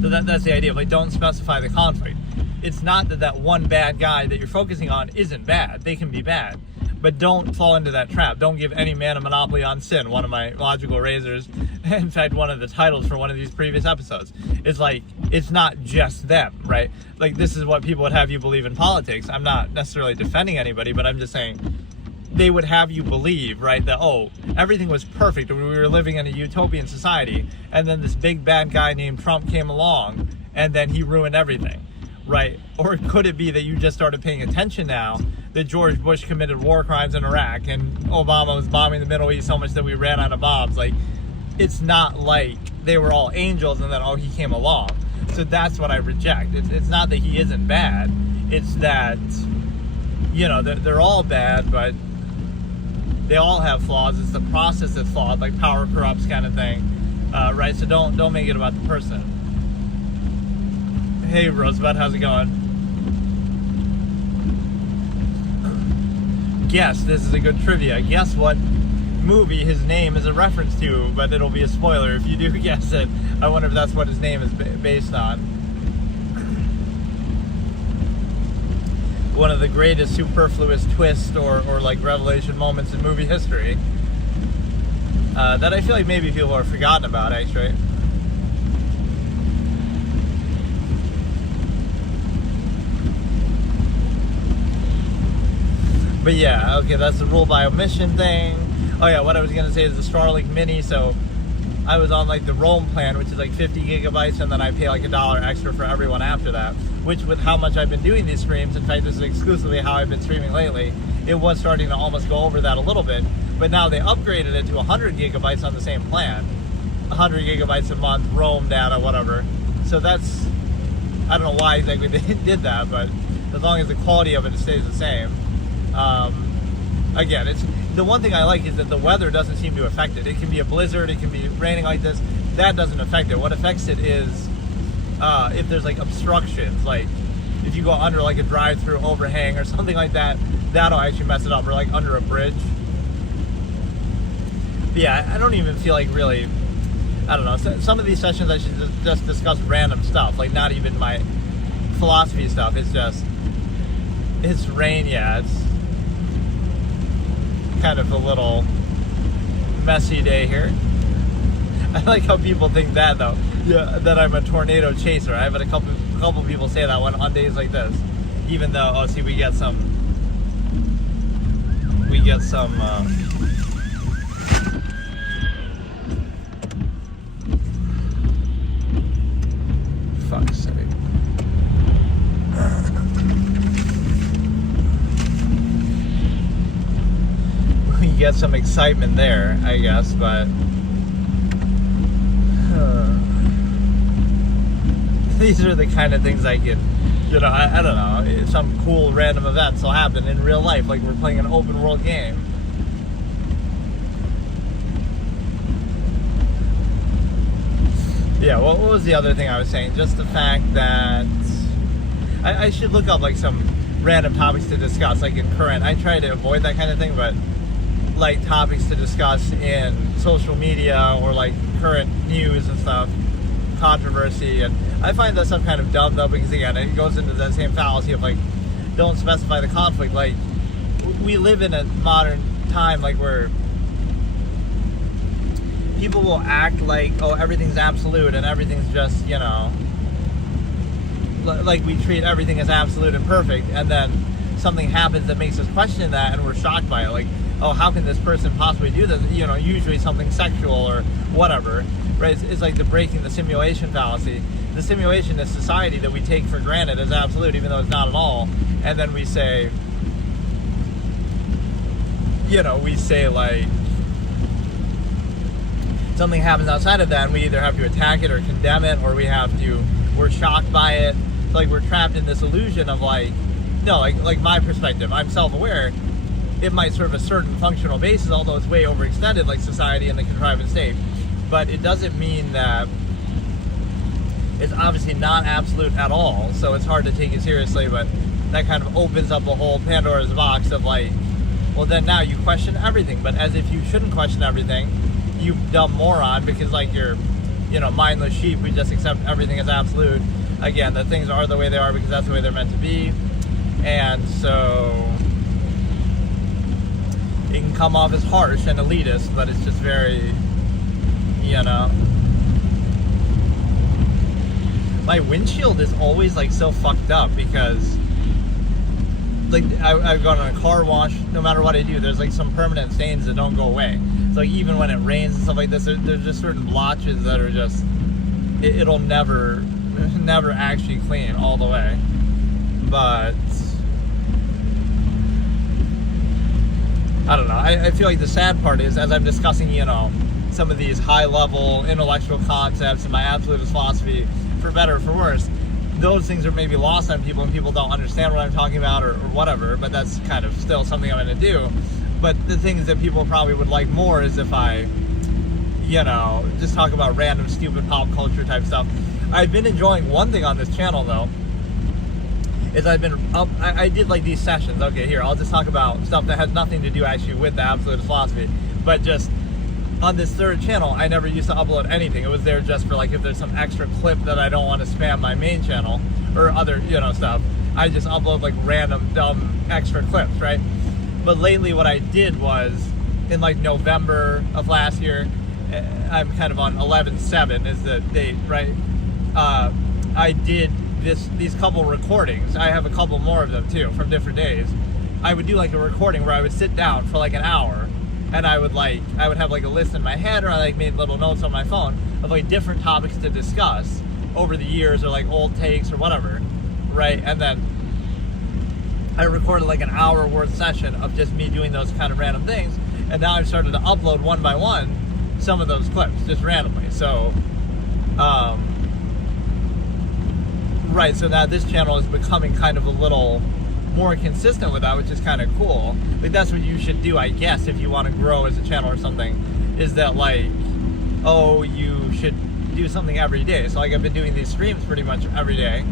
So that's the idea of, like, don't specify the conflict. It's not that one bad guy that you're focusing on isn't bad. They can be bad. But don't fall into that trap. Don't give any man a monopoly on sin. One of my logical razors, in fact, one of the titles for one of these previous episodes, is like, it's not just them, right? Like, this is what people would have you believe in politics. I'm not necessarily defending anybody, but I'm just saying they would have you believe, right, that, oh, everything was perfect when we were living in a utopian society, and then this big bad guy named Trump came along, and then he ruined everything, right? Or could it be that you just started paying attention now that George Bush committed war crimes in Iraq and Obama was bombing the Middle East so much that we ran out of bombs? Like, it's not like they were all angels and then, oh, he came along. So that's what I reject. It's not that he isn't bad. It's that, they're all bad, but they all have flaws. It's the process that's flawed, like power corrupts kind of thing, right? So don't make it about the person. Hey, Rosebud, how's it going? Guess, this is a good trivia. Guess what movie his name is a reference to, but it'll be a spoiler if you do guess it. I wonder if that's what his name is based on. One of the greatest superfluous twists or like revelation moments in movie history that I feel like maybe people are forgotten about, actually. But yeah, okay, that's the rule by omission thing. Oh yeah, what I was going to say is the Starlink Mini. So I was on like the Roam plan, which is like 50 gigabytes, and then I pay like $1 extra for everyone after that. Which, with how much I've been doing these streams, in fact, this is exclusively how I've been streaming lately, it was starting to almost go over that a little bit. But now they upgraded it to 100 gigabytes on the same plan. 100 gigabytes a month, Roam data, whatever. So that's, I don't know why exactly they did that, but as long as the quality of it stays the same. Again, it's the one thing I like is that the weather doesn't seem to affect it. It can be a blizzard, it can be raining like this. That doesn't affect it. What affects it is if there's like obstructions, like if you go under like a drive-through overhang or something like that, that'll actually mess it up, or like under a bridge. But yeah, I don't even feel like really, I don't know, some of these sessions I should just discuss random stuff, like not even my philosophy stuff. It's rain, yeah, it's kind of a little messy day here. I like how people think that though, yeah, that I'm a tornado chaser. I've had a couple people say that on days like this, even though, oh, see, we get some fuck's sake. Get some excitement there, I guess, but these are the kind of things I can, I don't know, some cool random events will happen in real life, like we're playing an open world game. Yeah, what was the other thing I was saying? Just the fact that I should look up like some random topics to discuss, like in current. I try to avoid that kind of thing, but like topics to discuss in social media or like current news and stuff, controversy, and I find that stuff kind of dumb though, because again, it goes into that same fallacy of like, don't specify the conflict. Like, we live in a modern time like where people will act like, oh, everything's absolute and everything's just, like we treat everything as absolute and perfect, and then something happens that makes us question that and we're shocked by it. Like, oh, how can this person possibly do this? You know, usually something sexual or whatever, right? It's like the breaking the simulation fallacy. The simulation is society that we take for granted as absolute, even though it's not at all. And then we say, you know, like, something happens outside of that, and we either have to attack it or condemn it, or we're shocked by it. Like, we're trapped in this illusion of like, no, like my perspective, I'm self-aware. It might serve a certain functional basis, although it's way overextended, like society and the contrivance state. But it doesn't mean that it's obviously not absolute at all, so it's hard to take it seriously, but that kind of opens up a whole Pandora's box of like, well, then now you question everything, but as if you shouldn't question everything, you dumb moron, because like you're, you know, mindless sheep, we just accept everything as absolute. Again, that things are the way they are because that's the way they're meant to be. And so it can come off as harsh and elitist, but it's just very, you know. My windshield is always like so fucked up because like I've gone on a car wash, no matter what I do, there's like some permanent stains that don't go away. So like even when it rains and stuff like this, there's just certain blotches that are just, it'll never actually clean all the way. But I don't know. I feel like the sad part is, as I'm discussing, you know, some of these high-level intellectual concepts in my Absolutist philosophy, for better or for worse, those things are maybe lost on people, and people don't understand what I'm talking about or whatever, but that's kind of still something I'm going to do. But the things that people probably would like more is if I, you know, just talk about random, stupid pop culture type stuff. I've been enjoying one thing on this channel, though, is I've been up, I did like these sessions. Okay, here, I'll just talk about stuff that has nothing to do actually with the Absolutist philosophy, but just on this third channel, I never used to upload anything. It was there just for like if there's some extra clip that I don't want to spam my main channel or other, you know, stuff. I just upload like random dumb extra clips, right? But lately what I did was in like November of last year, I'm kind of on 11/7 is the date, right? I did these couple recordings. I have a couple more of them too from different days. I would do like a recording where I would sit down for like an hour, and I would have like a list in my head, or I like made little notes on my phone of like different topics to discuss over the years, or like old takes or whatever, right? And then I recorded like an hour worth session of just me doing those kind of random things, and now I've started to upload one by one some of those clips just randomly. So right, so now this channel is becoming kind of a little more consistent with that, which is kind of cool. Like that's what you should do, I guess, if you want to grow as a channel or something, is that like, oh, you should do something every day. So like I've been doing these streams pretty much every day,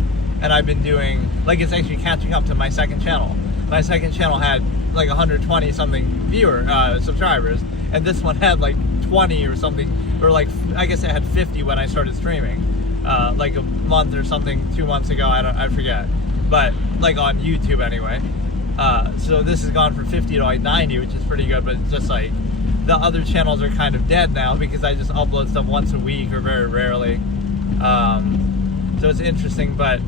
and I've been doing, like, it's actually catching up to my second channel. My second channel had like 120 something subscribers, and this one had like 20 or something, or like, I guess it had 50 when I started streaming, like a month or something, 2 months ago, I forget, but like on YouTube anyway. So this has gone from 50 to like 90, which is pretty good, but it's just like the other channels are kind of dead now because I just upload stuff once a week or very rarely. So it's interesting, but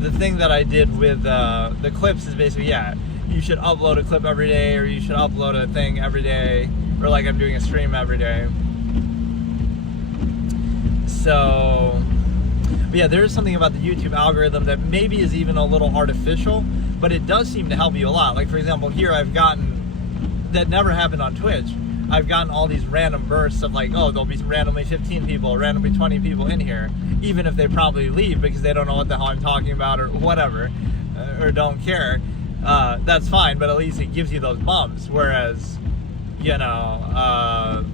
the thing that I did with the clips is basically, yeah, you should upload a clip every day, or you should upload a thing every day, or like I'm doing a stream every day. So, but yeah, there's something about the YouTube algorithm that maybe is even a little artificial, but it does seem to help you a lot. Like, for example, here I've gotten, that never happened on Twitch, I've gotten all these random bursts of like, oh, there'll be randomly 15 people, randomly 20 people in here, even if they probably leave because they don't know what the hell I'm talking about or whatever, or don't care. That's fine, but at least it gives you those bumps, whereas, you know,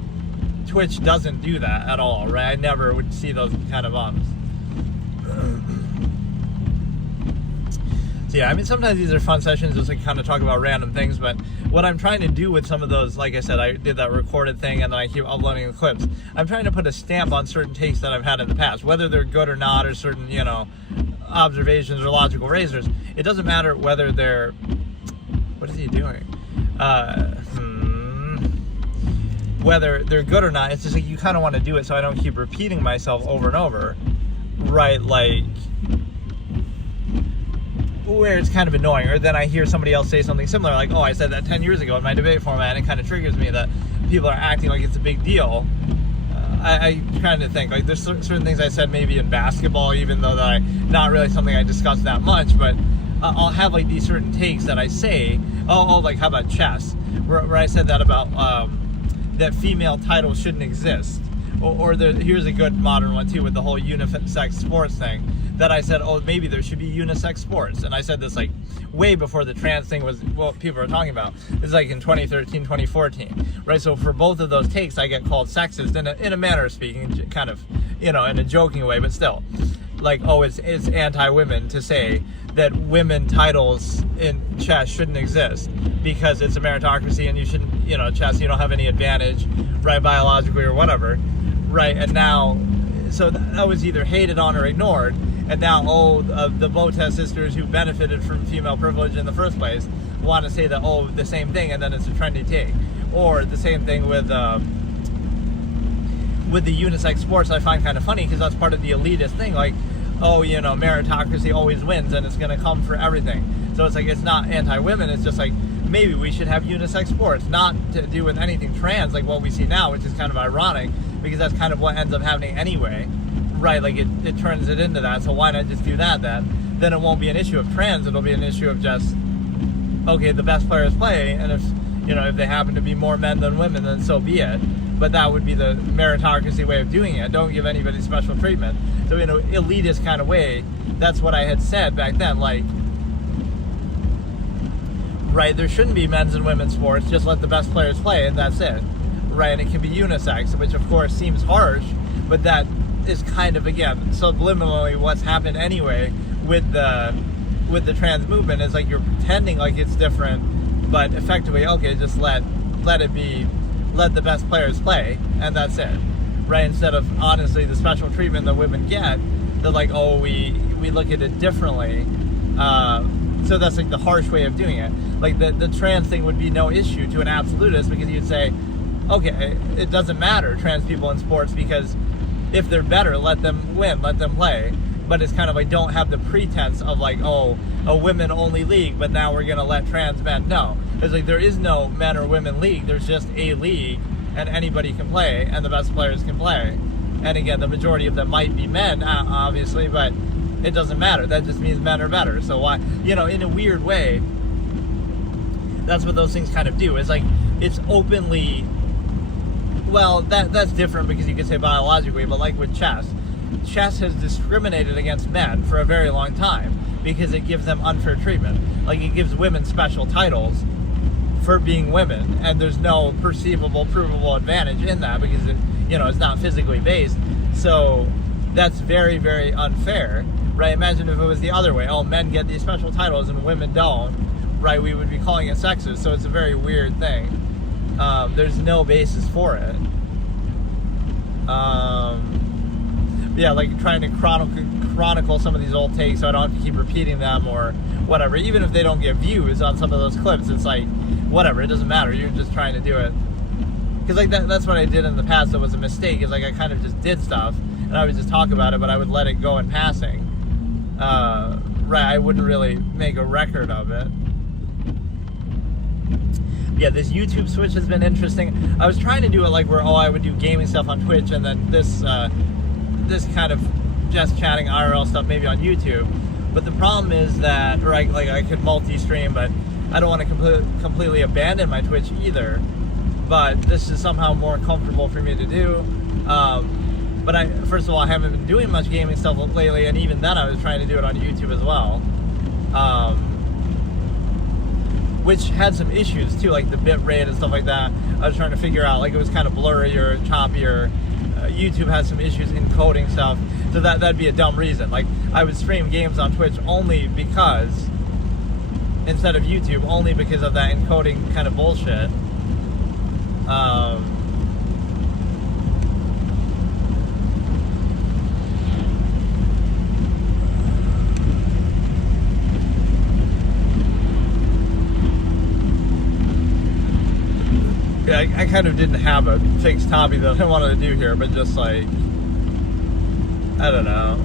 Twitch doesn't do that at all, right? I never would see those kind of bumps. So yeah, I mean, sometimes these are fun sessions, just like kind of talk about random things, but what I'm trying to do with some of those, like I said, I did that recorded thing and then I keep uploading the clips. I'm trying to put a stamp on certain takes that I've had in the past, whether they're good or not, or certain, you know, observations or logical razors. It doesn't matter whether they're, what is he doing? Whether they're good or not, it's just like you kind of want to do it so I don't keep repeating myself over and over, right? Like, where it's kind of annoying. Or then I hear somebody else say something similar, like, oh, I said that 10 years ago in my debate format, and it kind of triggers me that people are acting like it's a big deal. I kind of think, like, there's certain things I said maybe in basketball, even though that not really something I discussed that much, but I'll have, like, these certain takes that I say. Oh, like, how about chess? Where I said that about that female titles shouldn't exist. Or here's a good modern one, too, with the whole unisex sports thing, that I said, oh, maybe there should be unisex sports. And I said this, like, way before the trans thing was what people were talking about. It's like in 2013, 2014, right? So for both of those takes, I get called sexist in a manner of speaking, kind of, in a joking way, but still. Like, oh, it's anti-women to say that women titles in chess shouldn't exist because it's a meritocracy and you shouldn't, chess, you don't have any advantage, right, biologically or whatever, right? And now, so that was either hated on or ignored. And now, the Botez sisters who benefited from female privilege in the first place want to say that, the same thing, and then it's a trendy take. Or the same thing with the unisex sports. I find kind of funny because that's part of the elitist thing. Like, meritocracy always wins, and it's going to come for everything. So it's like, it's not anti-women. It's just like, maybe we should have unisex sports, not to do with anything trans, like what we see now, which is kind of ironic because that's kind of what ends up happening anyway. Right, like it turns it into that, so why not just do that then? Then it won't be an issue of trans, it'll be an issue of just, okay, the best players play, and if they happen to be more men than women, then so be it. But that would be the meritocracy way of doing it. Don't give anybody special treatment. So in an elitist kind of way, that's what I had said back then, like, right, there shouldn't be men's and women's sports, just let the best players play, and that's it. Right, and it can be unisex, which of course seems harsh, but that is kind of, again, subliminally what's happened anyway with the trans movement. Is like you're pretending like it's different, but effectively, okay, just let it be, let the best players play, and that's it, right? Instead of honestly the special treatment that women get, they're like, oh, we look at it differently. So that's like the harsh way of doing it. Like the trans thing would be no issue to an absolutist because you'd say, okay, it doesn't matter, trans people in sports, because if they're better, let them win, let them play. But it's kind of like, don't have the pretense of like, oh, a women-only league, but now we're going to let trans men. No. It's like, there is no men or women league. There's just a league, and anybody can play, and the best players can play. And again, the majority of them might be men, obviously, but it doesn't matter. That just means men are better. So why, in a weird way, that's what those things kind of do. It's like, it's openly, well, that's different because you could say biologically, but like with chess has discriminated against men for a very long time because it gives them unfair treatment. Like, it gives women special titles for being women, and there's no perceivable, provable advantage in that because it's not physically based. So that's very, very unfair, right? Imagine if it was the other way. Oh, men get these special titles and women don't, right? We would be calling it sexist. So it's a very weird thing. There's no basis for it. Yeah, like trying to chronicle some of these old takes so I don't have to keep repeating them or whatever. Even if they don't get views on some of those clips, it's like, whatever, it doesn't matter. You're just trying to do it. Because like that's what I did in the past that was a mistake, is like I kind of just did stuff and I would just talk about it, but I would let it go in passing. Right, I wouldn't really make a record of it. Yeah, this YouTube switch has been interesting. I was trying to do it like where, I would do gaming stuff on Twitch and then this kind of just chatting IRL stuff maybe on YouTube. But the problem is that, I could multi-stream, but I don't want to completely abandon my Twitch either. But this is somehow more comfortable for me to do. But first of all, I haven't been doing much gaming stuff lately, and even then I was trying to do it on YouTube as well. Which had some issues too, like the bit rate and stuff like that. I was trying to figure out, like it was kind of blurry or choppy, or YouTube has some issues encoding stuff. So that'd be a dumb reason. Like, I would stream games on Twitch only because, instead of YouTube, only because of that encoding kind of bullshit. Yeah, I kind of didn't have a fixed topic that I wanted to do here, but just like, I don't know.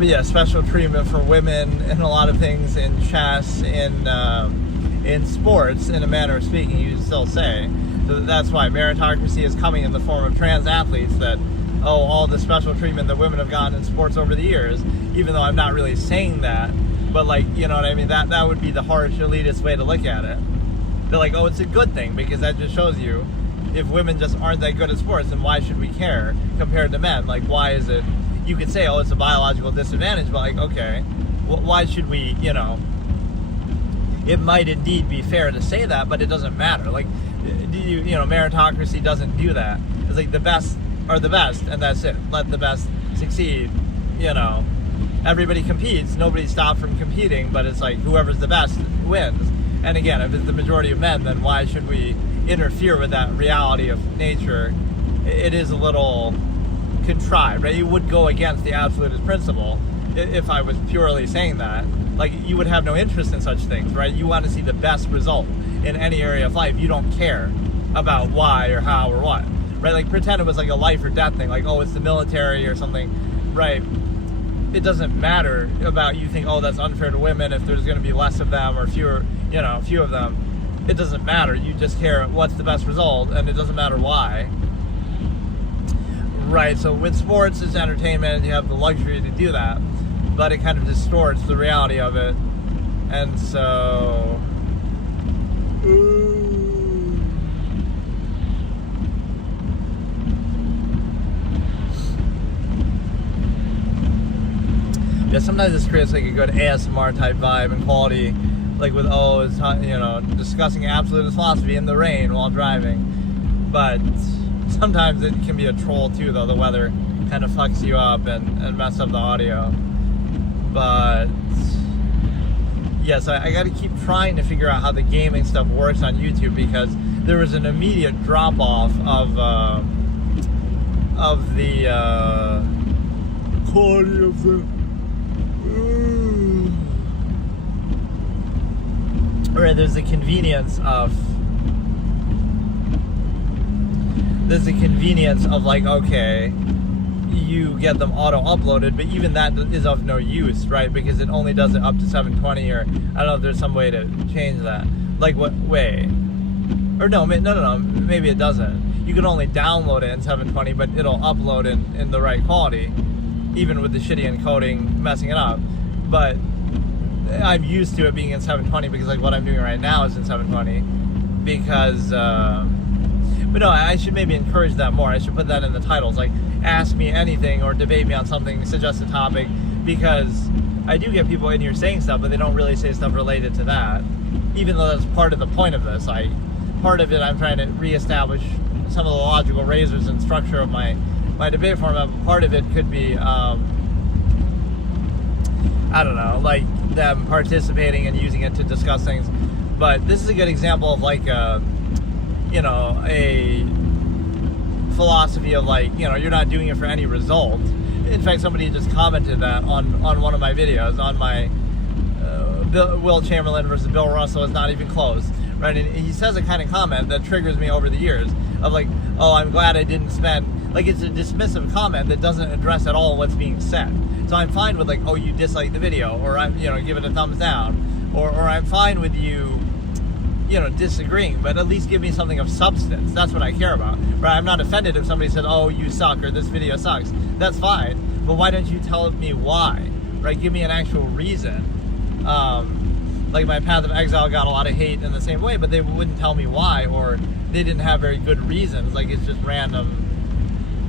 But yeah, special treatment for women in a lot of things, in chess, in sports, in a manner of speaking, you still say. So that's why meritocracy is coming in the form of trans athletes, that, oh, all the special treatment that women have gotten in sports over the years, even though I'm not really saying that, but like, you know what I mean, that would be the harsh elitist way to look at it. They're like, oh, it's a good thing, because that just shows you, if women just aren't that good at sports, then why should we care compared to men? Like, why is it, you could say, oh, it's a biological disadvantage, but like, okay, why should we, you know, it might indeed be fair to say that, but it doesn't matter. Like, you know, meritocracy doesn't do that. It's like the best are the best, and that's it. Let the best succeed, you know. Everybody competes, nobody stopped from competing, but it's like whoever's the best wins. And again, if it's the majority of men, then why should we interfere with that reality of nature? It is a little contrived, right? You would go against the absolutist principle if I was purely saying that. Like, you would have no interest in such things, right? You want to see the best result in any area of life. You don't care about why or how or what, right? Like, pretend it was like a life or death thing, like, oh, it's the military or something, right? It doesn't matter about, you think, oh, that's unfair to women if there's going to be less of them or fewer, you know, few of them. It doesn't matter. You just care what's the best result, and it doesn't matter why. Right, so with sports, it's entertainment, and you have the luxury to do that, but it kind of distorts the reality of it. And so, yeah, sometimes this creates like a good ASMR type vibe and quality, like with, oh, it's, you know, discussing absolutist philosophy in the rain while driving. But sometimes it can be a troll too, though. The weather kind of fucks you up and messes up the audio. But yeah, so I got to keep trying to figure out how the gaming stuff works on YouTube, because there was an immediate drop off of the quality of the. Right, there's the convenience of like, okay, you get them auto-uploaded, but even that is of no use, right? Because it only does it up to 720, or I don't know if there's some way to change that. Like, what way? Or no, maybe it doesn't. You can only download it in 720, but it'll upload in the right quality, even with the shitty encoding messing it up. But I'm used to it being in 720, because like what I'm doing right now is in 720, because but no, I should maybe encourage that more. I should put that in the titles, like, ask me anything or debate me on something, suggest a topic, because I do get people in here saying stuff, but they don't really say stuff related to that, even though that's part of the point of this. Part of it, I'm trying to reestablish some of the logical razors and structure of my debate format. Part of it could be, I don't know, like them participating and using it to discuss things. But this is a good example of like a philosophy of like, you're not doing it for any result. In fact, somebody just commented that on one of my videos, on my Will Chamberlain versus Bill Russell is not even close, right? And he says a kind of comment that triggers me over the years of like, oh, I'm glad I didn't spend, like, it's a dismissive comment that doesn't address at all what's being said. So I'm fine with like, oh, you dislike the video, or I'm, give it a thumbs down, or I'm fine with you, disagreeing, but at least give me something of substance. That's what I care about, right? I'm not offended if somebody said, oh, you suck, or this video sucks. That's fine, but why don't you tell me why, right? Give me an actual reason. Like my Path of Exile got a lot of hate in the same way, but they wouldn't tell me why, or they didn't have very good reasons. Like, it's just random,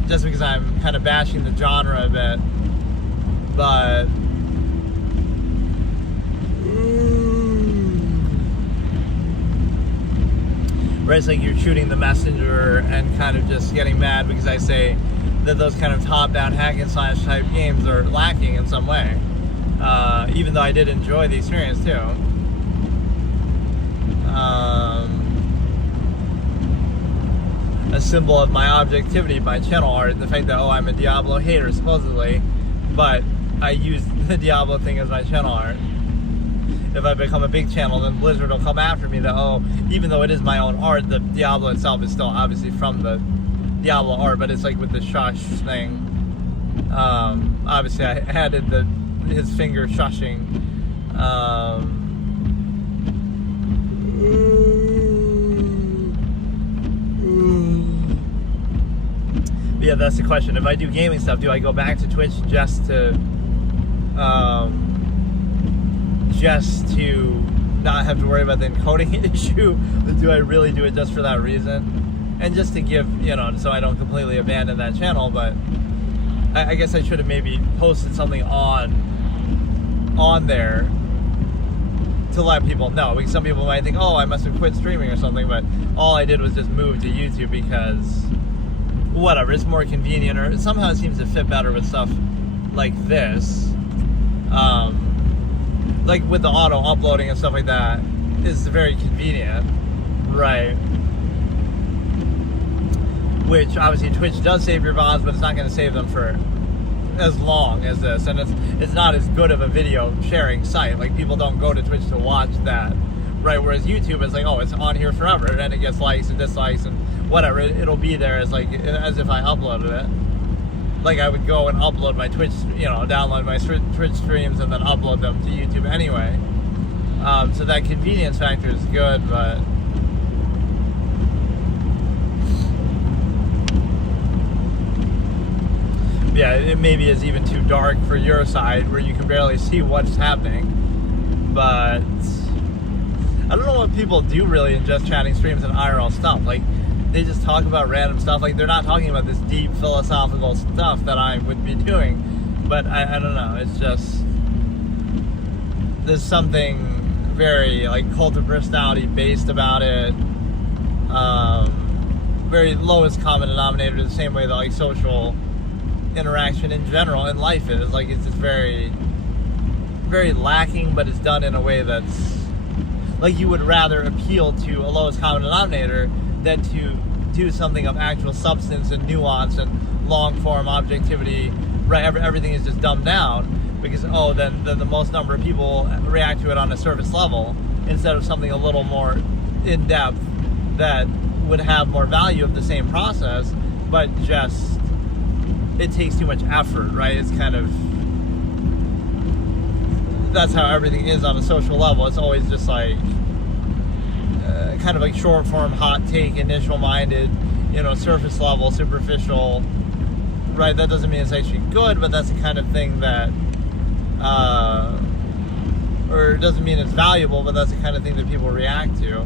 just because I'm kind of bashing the genre a bit. But right, it's like you're shooting the messenger and kind of just getting mad because I say that those kind of top-down hack and slash type games are lacking in some way. Even though I did enjoy the experience too. A symbol of my objectivity, my channel art, the fact that, oh, I'm a Diablo hater supposedly, but I use the Diablo thing as my channel art. If I become a big channel, then Blizzard will come after me that, oh, even though it is my own art, the Diablo itself is still obviously from the Diablo art, but it's like with the shush thing. Obviously I added the his finger shushing. Yeah, that's the question. If I do gaming stuff, do I go back to Twitch just to not have to worry about the encoding issue? Or do I really do it just for that reason? And just to give, so I don't completely abandon that channel. But I guess I should have maybe posted something on there to let people know, because some people might think, oh, I must have quit streaming or something, but all I did was just move to YouTube because whatever, it's more convenient, or somehow it seems to fit better with stuff like this. Like with the auto uploading and stuff like that, is very convenient, right? Which obviously Twitch does save your VODs, but it's not going to save them for as long as this, and it's not as good of a video sharing site. Like, people don't go to Twitch to watch that, right? Whereas YouTube is like, oh, it's on here forever, and it gets likes and dislikes and whatever. It'll be there as if I uploaded it. Like, I would go and upload my Twitch, download my Twitch streams and then upload them to YouTube anyway. So that convenience factor is good, but yeah, it maybe is even too dark for your side where you can barely see what's happening. But I don't know what people do really in just chatting streams and IRL stuff. Like, they just talk about random stuff. Like, they're not talking about this deep philosophical stuff that I would be doing. But I don't know. It's just, there's something very like cult of personality based about it. Very lowest common denominator, the same way that like social interaction in general in life is. Like, it's just very, very lacking, but it's done in a way that's like you would rather appeal to a lowest common denominator than to do something of actual substance and nuance and long form objectivity, right? Everything is just dumbed down because, then the most number of people react to it on a surface level instead of something a little more in depth that would have more value of the same process, but just it takes too much effort, right? It's kind of, that's how everything is on a social level. It's always just like kind of like short form, hot take, initial minded, surface level, superficial, right? That doesn't mean it's actually good, but that's the kind of thing that, or it doesn't mean it's valuable, but that's the kind of thing that people react to.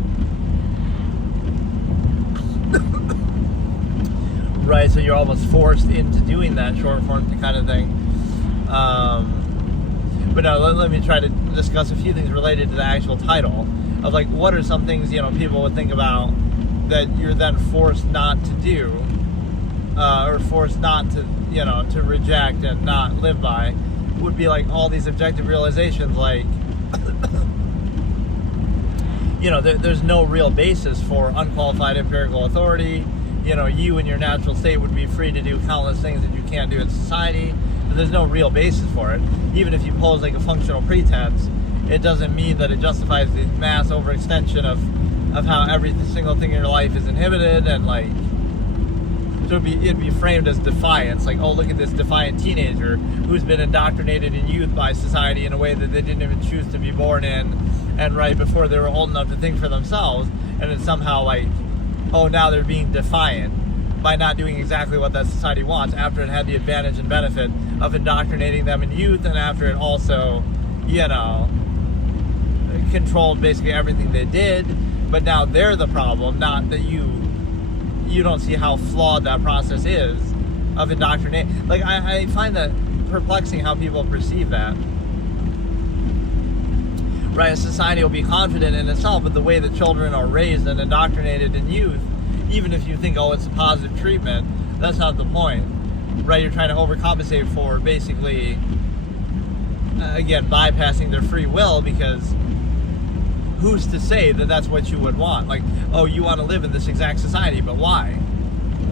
Right, so you're almost forced into doing that short form kind of thing. But no, let me try to discuss a few things related to the actual title of like, what are some things, people would think about that you're then forced not to do, or forced not to, to reject and not live by, would be like all these objective realizations, like, there's no real basis for unqualified empirical authority. You in your natural state would be free to do countless things that you can't do in society. But there's no real basis for it. Even if you pose like a functional pretense, it doesn't mean that it justifies the mass overextension of how every single thing in your life is inhibited, and like, so it'd be framed as defiance. Like, oh, look at this defiant teenager who's been indoctrinated in youth by society in a way that they didn't even choose to be born in, and right before they were old enough to think for themselves, and it's somehow like, oh, now they're being defiant by not doing exactly what that society wants after it had the advantage and benefit of indoctrinating them in youth, and after it also, controlled basically everything they did. But now they're the problem, not that you don't see how flawed that process is of indoctrination. Like, I find that perplexing how people perceive that. Right, a society will be confident in itself, but the way that children are raised and indoctrinated in youth, even if you think, oh, it's a positive treatment, that's not the point. Right, you're trying to overcompensate for basically, again, bypassing their free will, because who's to say that that's what you would want? Like, oh, you want to live in this exact society, but why?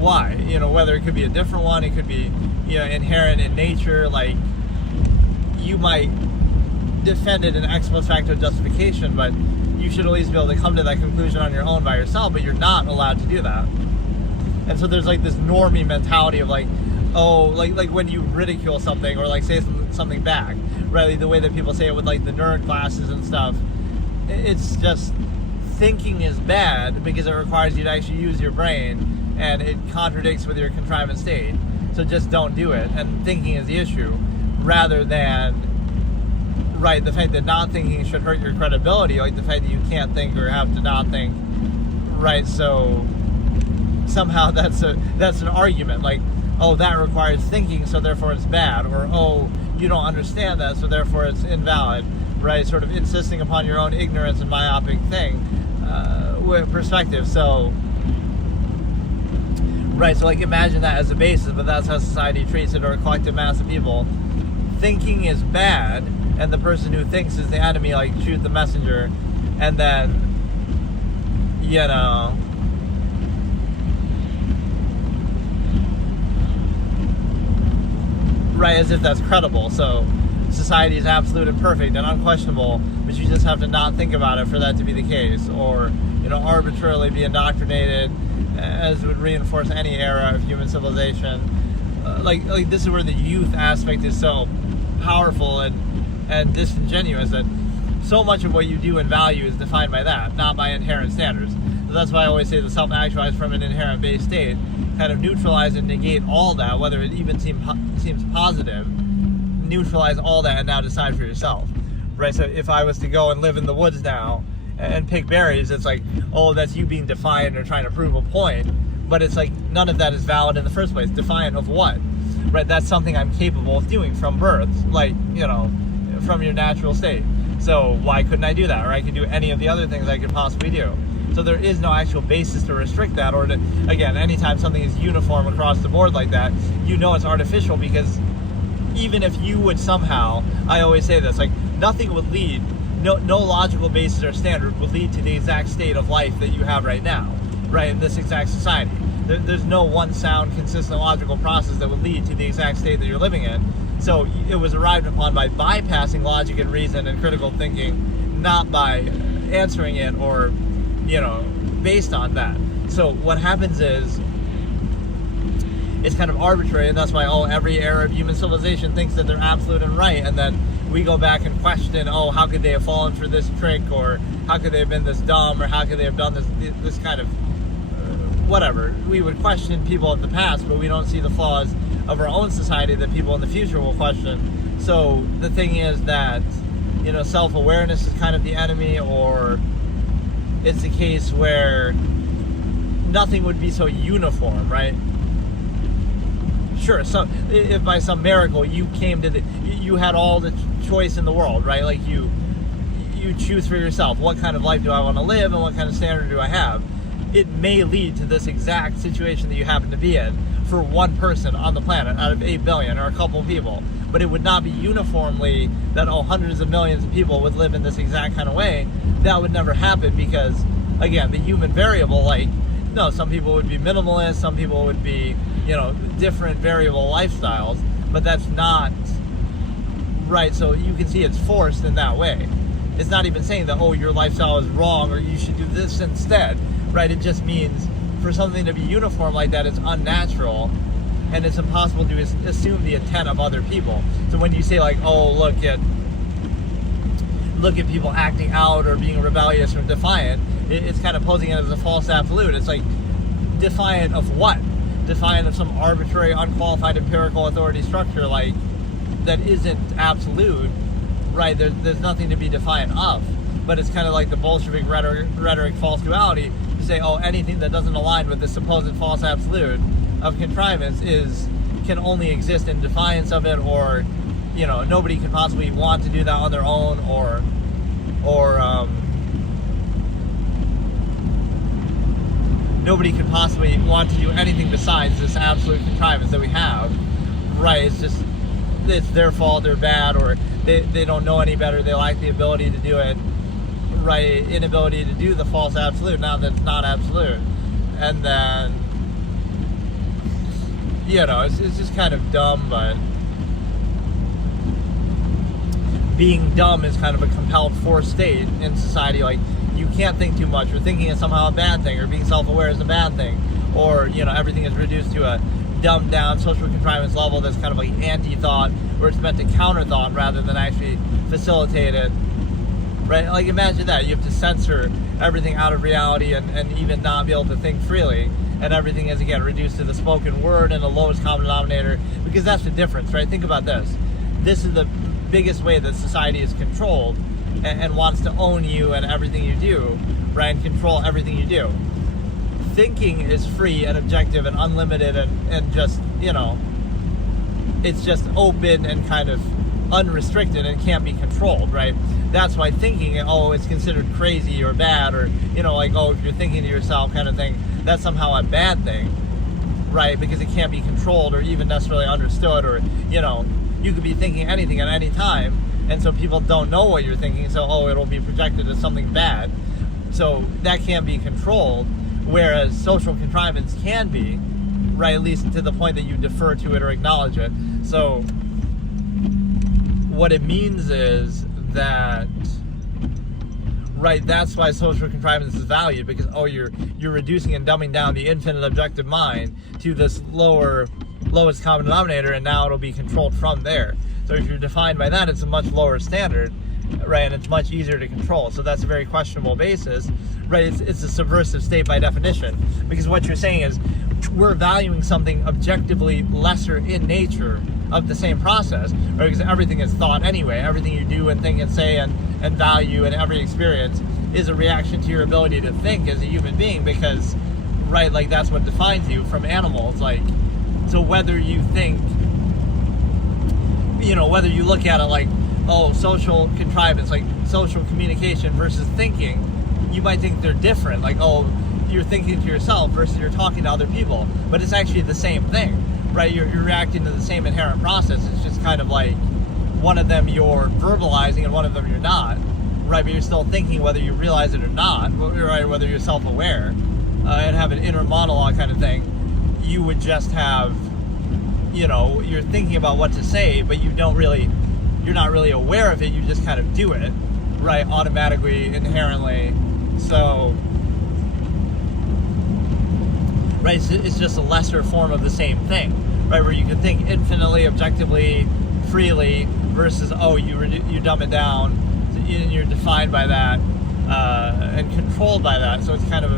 Why? Whether it could be a different one, it could be, inherent in nature. Like, you might defend it in ex post facto justification, but you should at least be able to come to that conclusion on your own by yourself, but you're not allowed to do that. And so there's like this normie mentality of like, oh, like when you ridicule something or like say something back, right? The way that people say it with like the nerd classes and stuff. It's just thinking is bad because it requires you to actually use your brain, and it contradicts with your contrivance state. So just don't do it. And thinking is the issue, rather than, right, the fact that not thinking should hurt your credibility, like the fact that you can't think or have to not think, right? So somehow that's an argument, like, oh, that requires thinking, so therefore it's bad, or oh, you don't understand that, so therefore it's invalid, right? Sort of insisting upon your own ignorance and myopic thing with perspective. So, right, so like imagine that as a basis, but that's how society treats it, or a collective mass of people. Thinking is bad, and the person who thinks is the enemy, like shoot the messenger, and then, you know, right, as if that's credible. So society is absolute and perfect and unquestionable, but you just have to not think about it for that to be the case, or, you know, arbitrarily be indoctrinated, as would reinforce any era of human civilization. Like this is where the youth aspect is so powerful and disingenuous, that so much of what you do and value is defined by that, not by inherent standards. So that's why I always say the self-actualized from an inherent base state kind of neutralize and negate all that, whether it even seems positive. Neutralize all that and now decide for yourself, right? So if I was to go and live in the woods now and pick berries, it's like, oh, that's you being defiant or trying to prove a point, but it's like none of that is valid in the first place. Defiant of what, right? That's something I'm capable of doing from birth, like, you know, from your natural state. So why couldn't I do that? Or I could do any of the other things I could possibly do. So there is no actual basis to restrict that, or to, again, anytime something is uniform across the board like that, you know it's artificial, because even if you would somehow, I always say this, like nothing would lead, no logical basis or standard would lead to the exact state of life that you have right now, right, in this exact society. There's no one sound, consistent, logical process that would lead to the exact state that you're living in. So it was arrived upon by bypassing logic and reason and critical thinking, not by answering it or, you know, based on that. So what happens is, it's kind of arbitrary, and that's why, oh, every era of human civilization thinks that they're absolute and right, and then we go back and question, oh, how could they have fallen for this trick, or how could they have been this dumb, or how could they have done this kind of whatever. We would question people of the past, but we don't see the flaws of our own society that people in the future will question. So the thing is that, you know, self-awareness is kind of the enemy, or it's the case where nothing would be so uniform, right? Sure, so if by some miracle you came to you had all the choice in the world, right? Like you choose for yourself, what kind of life do I want to live and what kind of standard do I have? It may lead to this exact situation that you happen to be in for one person on the planet out of 8 billion or a couple of people. But it would not be uniformly that, oh, hundreds of millions of people would live in this exact kind of way. That would never happen because, again, the human variable, like, no, some people would be minimalist, some people would be, you know, different variable lifestyles, but that's not right. So you can see it's forced in that way. It's not even saying that, oh, your lifestyle is wrong or you should do this instead, right? It just means for something to be uniform like that, it's unnatural, and it's impossible to assume the intent of other people. So when you say like, oh, look at people acting out or being rebellious or defiant, it's kind of posing it as a false absolute. It's like, defiant of what? Defiant of some arbitrary, unqualified, empirical authority structure, like, that isn't absolute, right? There's nothing to be defiant of. But it's kind of like the Bolshevik rhetoric false duality, to say, oh, anything that doesn't align with the supposed false absolute of contrivance can only exist in defiance of it, or, you know, nobody could possibly want to do that on their own, or nobody could possibly want to do anything besides this absolute contrivance that we have, right? It's just, it's their fault, they're bad, or they don't know any better, they lack the ability to do it, right? Inability to do the false absolute, now that's not absolute. And then, you know, it's just kind of dumb, but being dumb is kind of a compelled forced state in society. Like, you can't think too much, or thinking is somehow a bad thing, or being self-aware is a bad thing, or, you know, everything is reduced to a dumbed down social contrivance level that's kind of like anti-thought, where it's meant to counter thought rather than actually facilitate it, right? Like imagine that, you have to censor everything out of reality and even not be able to think freely, and everything is again reduced to the spoken word and the lowest common denominator, because that's the difference, right? Think about this. This is the biggest way that society is controlled and wants to own you and everything you do, right? And control everything you do. Thinking is free and objective and unlimited and just, you know, it's just open and kind of unrestricted and can't be controlled, right? That's why thinking, it's considered crazy or bad, or, you know, like, if you're thinking to yourself kind of thing, that's somehow a bad thing, right? Because it can't be controlled or even necessarily understood, or, you know, you could be thinking anything at any time, and so people don't know what you're thinking, so, it'll be projected as something bad. So that can't be controlled, whereas social contrivance can be, right? At least to the point that you defer to it or acknowledge it. So what it means is that, right, that's why social contrivance is valued, because you're reducing and dumbing down the infinite objective mind to this lowest common denominator, and now it'll be controlled from there. So if you're defined by that, it's a much lower standard, right, and it's much easier to control. So that's a very questionable basis, right? It's a subversive state by definition, because what you're saying is we're valuing something objectively lesser in nature of the same process, right? Because everything is thought anyway. Everything you do and think and say and value in every experience is a reaction to your ability to think as a human being, because, right, like that's what defines you from animals. Like, so whether you think, you know, whether you look at it like, social contrivance, like social communication versus thinking, you might think they're different. Like, you're thinking to yourself versus you're talking to other people, but it's actually the same thing, right? You're reacting to the same inherent process. It's just kind of like one of them you're verbalizing and one of them you're not, right? But you're still thinking whether you realize it or not, right? Whether you're self-aware and have an inner monologue kind of thing. You would just have, you know, you're thinking about what to say, but you're not really aware of it. You just kind of do it, right? Automatically, inherently. So, right, it's just a lesser form of the same thing, right? Where you can think infinitely, objectively, freely, versus, you dumb it down, and you're defined by that, and controlled by that. So it's kind of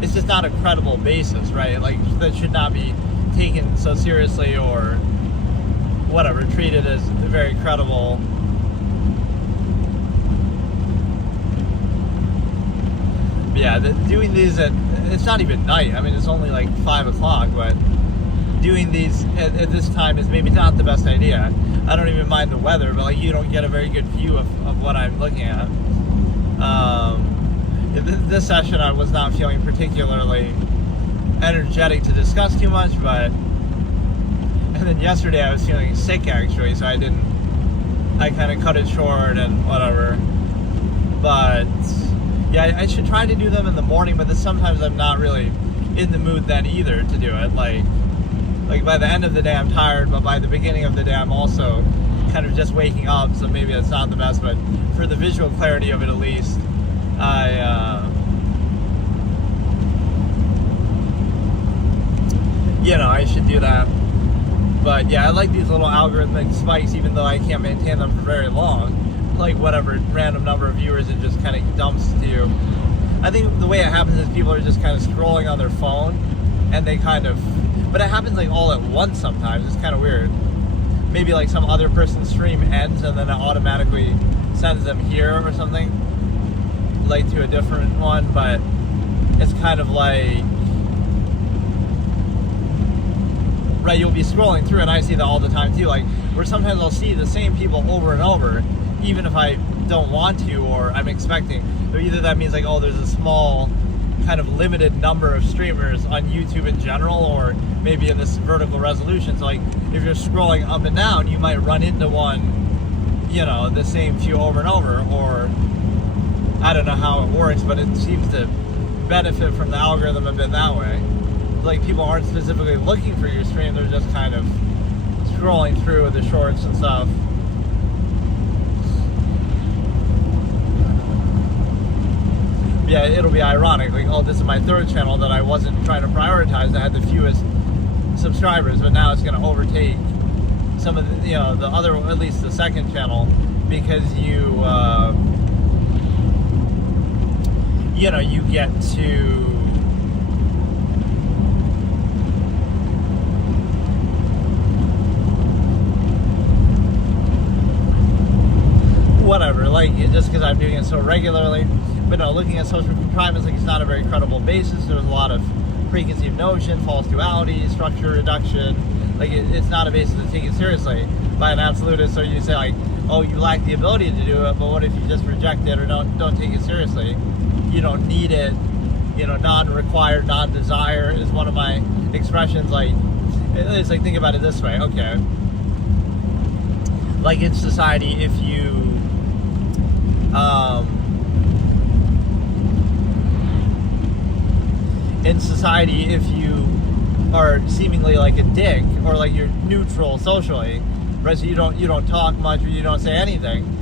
it's just not a credible basis, right? Like, that should not be taken so seriously, or whatever, treated as very credible. Yeah, doing these it's not even night. I mean, it's only like 5 o'clock, but doing these at this time is maybe not the best idea. I don't even mind the weather, but like, you don't get a very good view of what I'm looking at. This session I was not feeling particularly energetic to discuss too much, and then yesterday I was feeling sick actually, so I kind of cut it short and whatever. But yeah, I should try to do them in the morning, but sometimes I'm not really in the mood then either to do it. Like by the end of the day I'm tired, but by the beginning of the day I'm also kind of just waking up, so maybe it's not the best, but for the visual clarity of it at least, I should do that. But yeah, I like these little algorithmic spikes, even though I can't maintain them for very long. Like whatever random number of viewers it just kind of dumps to you. I think the way it happens is people are just kind of scrolling on their phone, and but it happens like all at once sometimes. It's kind of weird. Maybe like some other person's stream ends and then it automatically sends them here or something, like to a different one, but it's kind of like, right, you'll be scrolling through, and I see that all the time too, like where sometimes I'll see the same people over and over, even if I don't want to or I'm expecting. So either that means like, there's a small kind of limited number of streamers on YouTube in general, or maybe in this vertical resolution. So like if you're scrolling up and down, you might run into one, the same few over and over, or I don't know how it works, but it seems to benefit from the algorithm a bit that way. Like people aren't specifically looking for your stream, they're just kind of scrolling through the shorts and stuff. Yeah, it'll be ironic, like, this is my third channel that I wasn't trying to prioritize, that had the fewest subscribers, but now it's going to overtake some of the, the other, at least the second channel, because you you get to whatever, like, just because I'm doing it so regularly. But no, looking at social contrivance, like, it's not a very credible basis. There's a lot of preconceived notion, false duality, structure reduction. Like, it's not a basis to take it seriously by an absolutist. So you say, like, oh, you lack the ability to do it, but what if you just reject it or don't take it seriously? You don't need it. Non-required, non-desire is one of my expressions. Like, it's like, think about it this way. Okay, like, in society, if you are seemingly like a dick, or like you're neutral socially, right? So you don't talk much, or you don't say anything.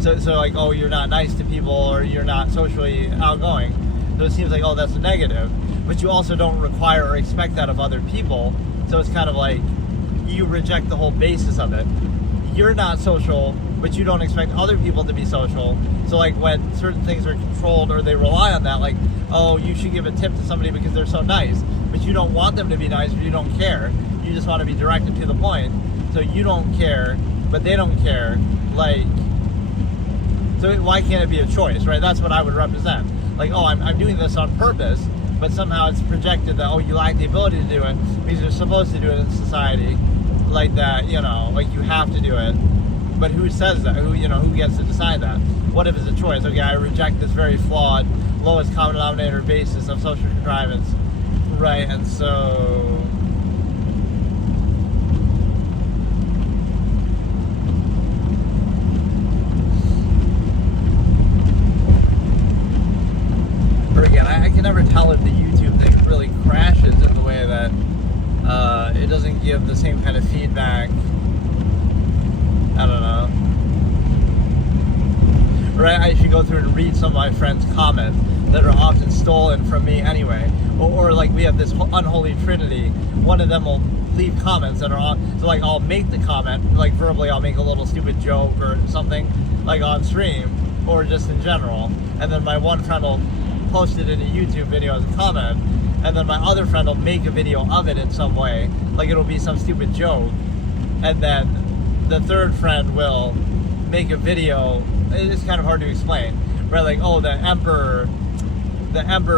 So like, oh, you're not nice to people, or you're not socially outgoing. So it seems like, oh, that's a negative. But you also don't require or expect that of other people. So it's kind of like you reject the whole basis of it. You're not social, but you don't expect other people to be social. So like, when certain things are controlled, or they rely on that, like, oh, you should give a tip to somebody because they're so nice, but you don't want them to be nice, or you don't care. You just want to be directed to the point. So you don't care, but they don't care. Like, so why can't it be a choice, right? That's what I would represent. Like, oh, I'm doing this on purpose, but somehow it's projected that, oh, you lack the ability to do it because you're supposed to do it in society like that, like you have to do it. But who says that? Who gets to decide that? What if it's a choice? Okay, I reject this very flawed, lowest common denominator basis of social contrivance, right? And so, or again, I can never tell if the YouTube thing really crashes in the way that it doesn't give the same kind of feedback. I don't know. Right, I should go through and read some of my friends' comments that are often stolen from me anyway. Or like, we have this unholy trinity. One of them will leave comments that are on, so like, I'll make the comment, like verbally, I'll make a little stupid joke or something, like on stream, or just in general. And then my one friend will post it in a YouTube video as a comment. And then my other friend will make a video of it in some way. Like, it'll be some stupid joke. And then the third friend will make a video. It's kind of hard to explain, right? Like, oh, the Emperor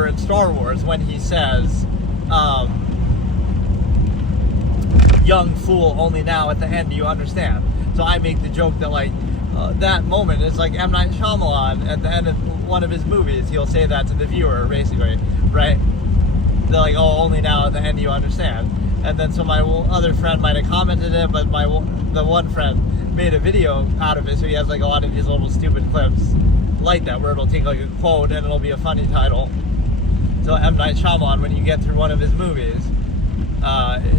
in Star Wars, when he says, young fool, only now at the end do you understand. So I make the joke that, like, that moment is like M. Night Shyamalan at the end of one of his movies. He'll say that to the viewer, basically, right? They're like, oh, only now at the end do you understand. And then so my other friend might have commented it, but the one friend made a video out of it, so he has like a lot of these little stupid clips like that, where it'll take like a quote and it'll be a funny title. So M. Night Shyamalan, when you get through one of his movies,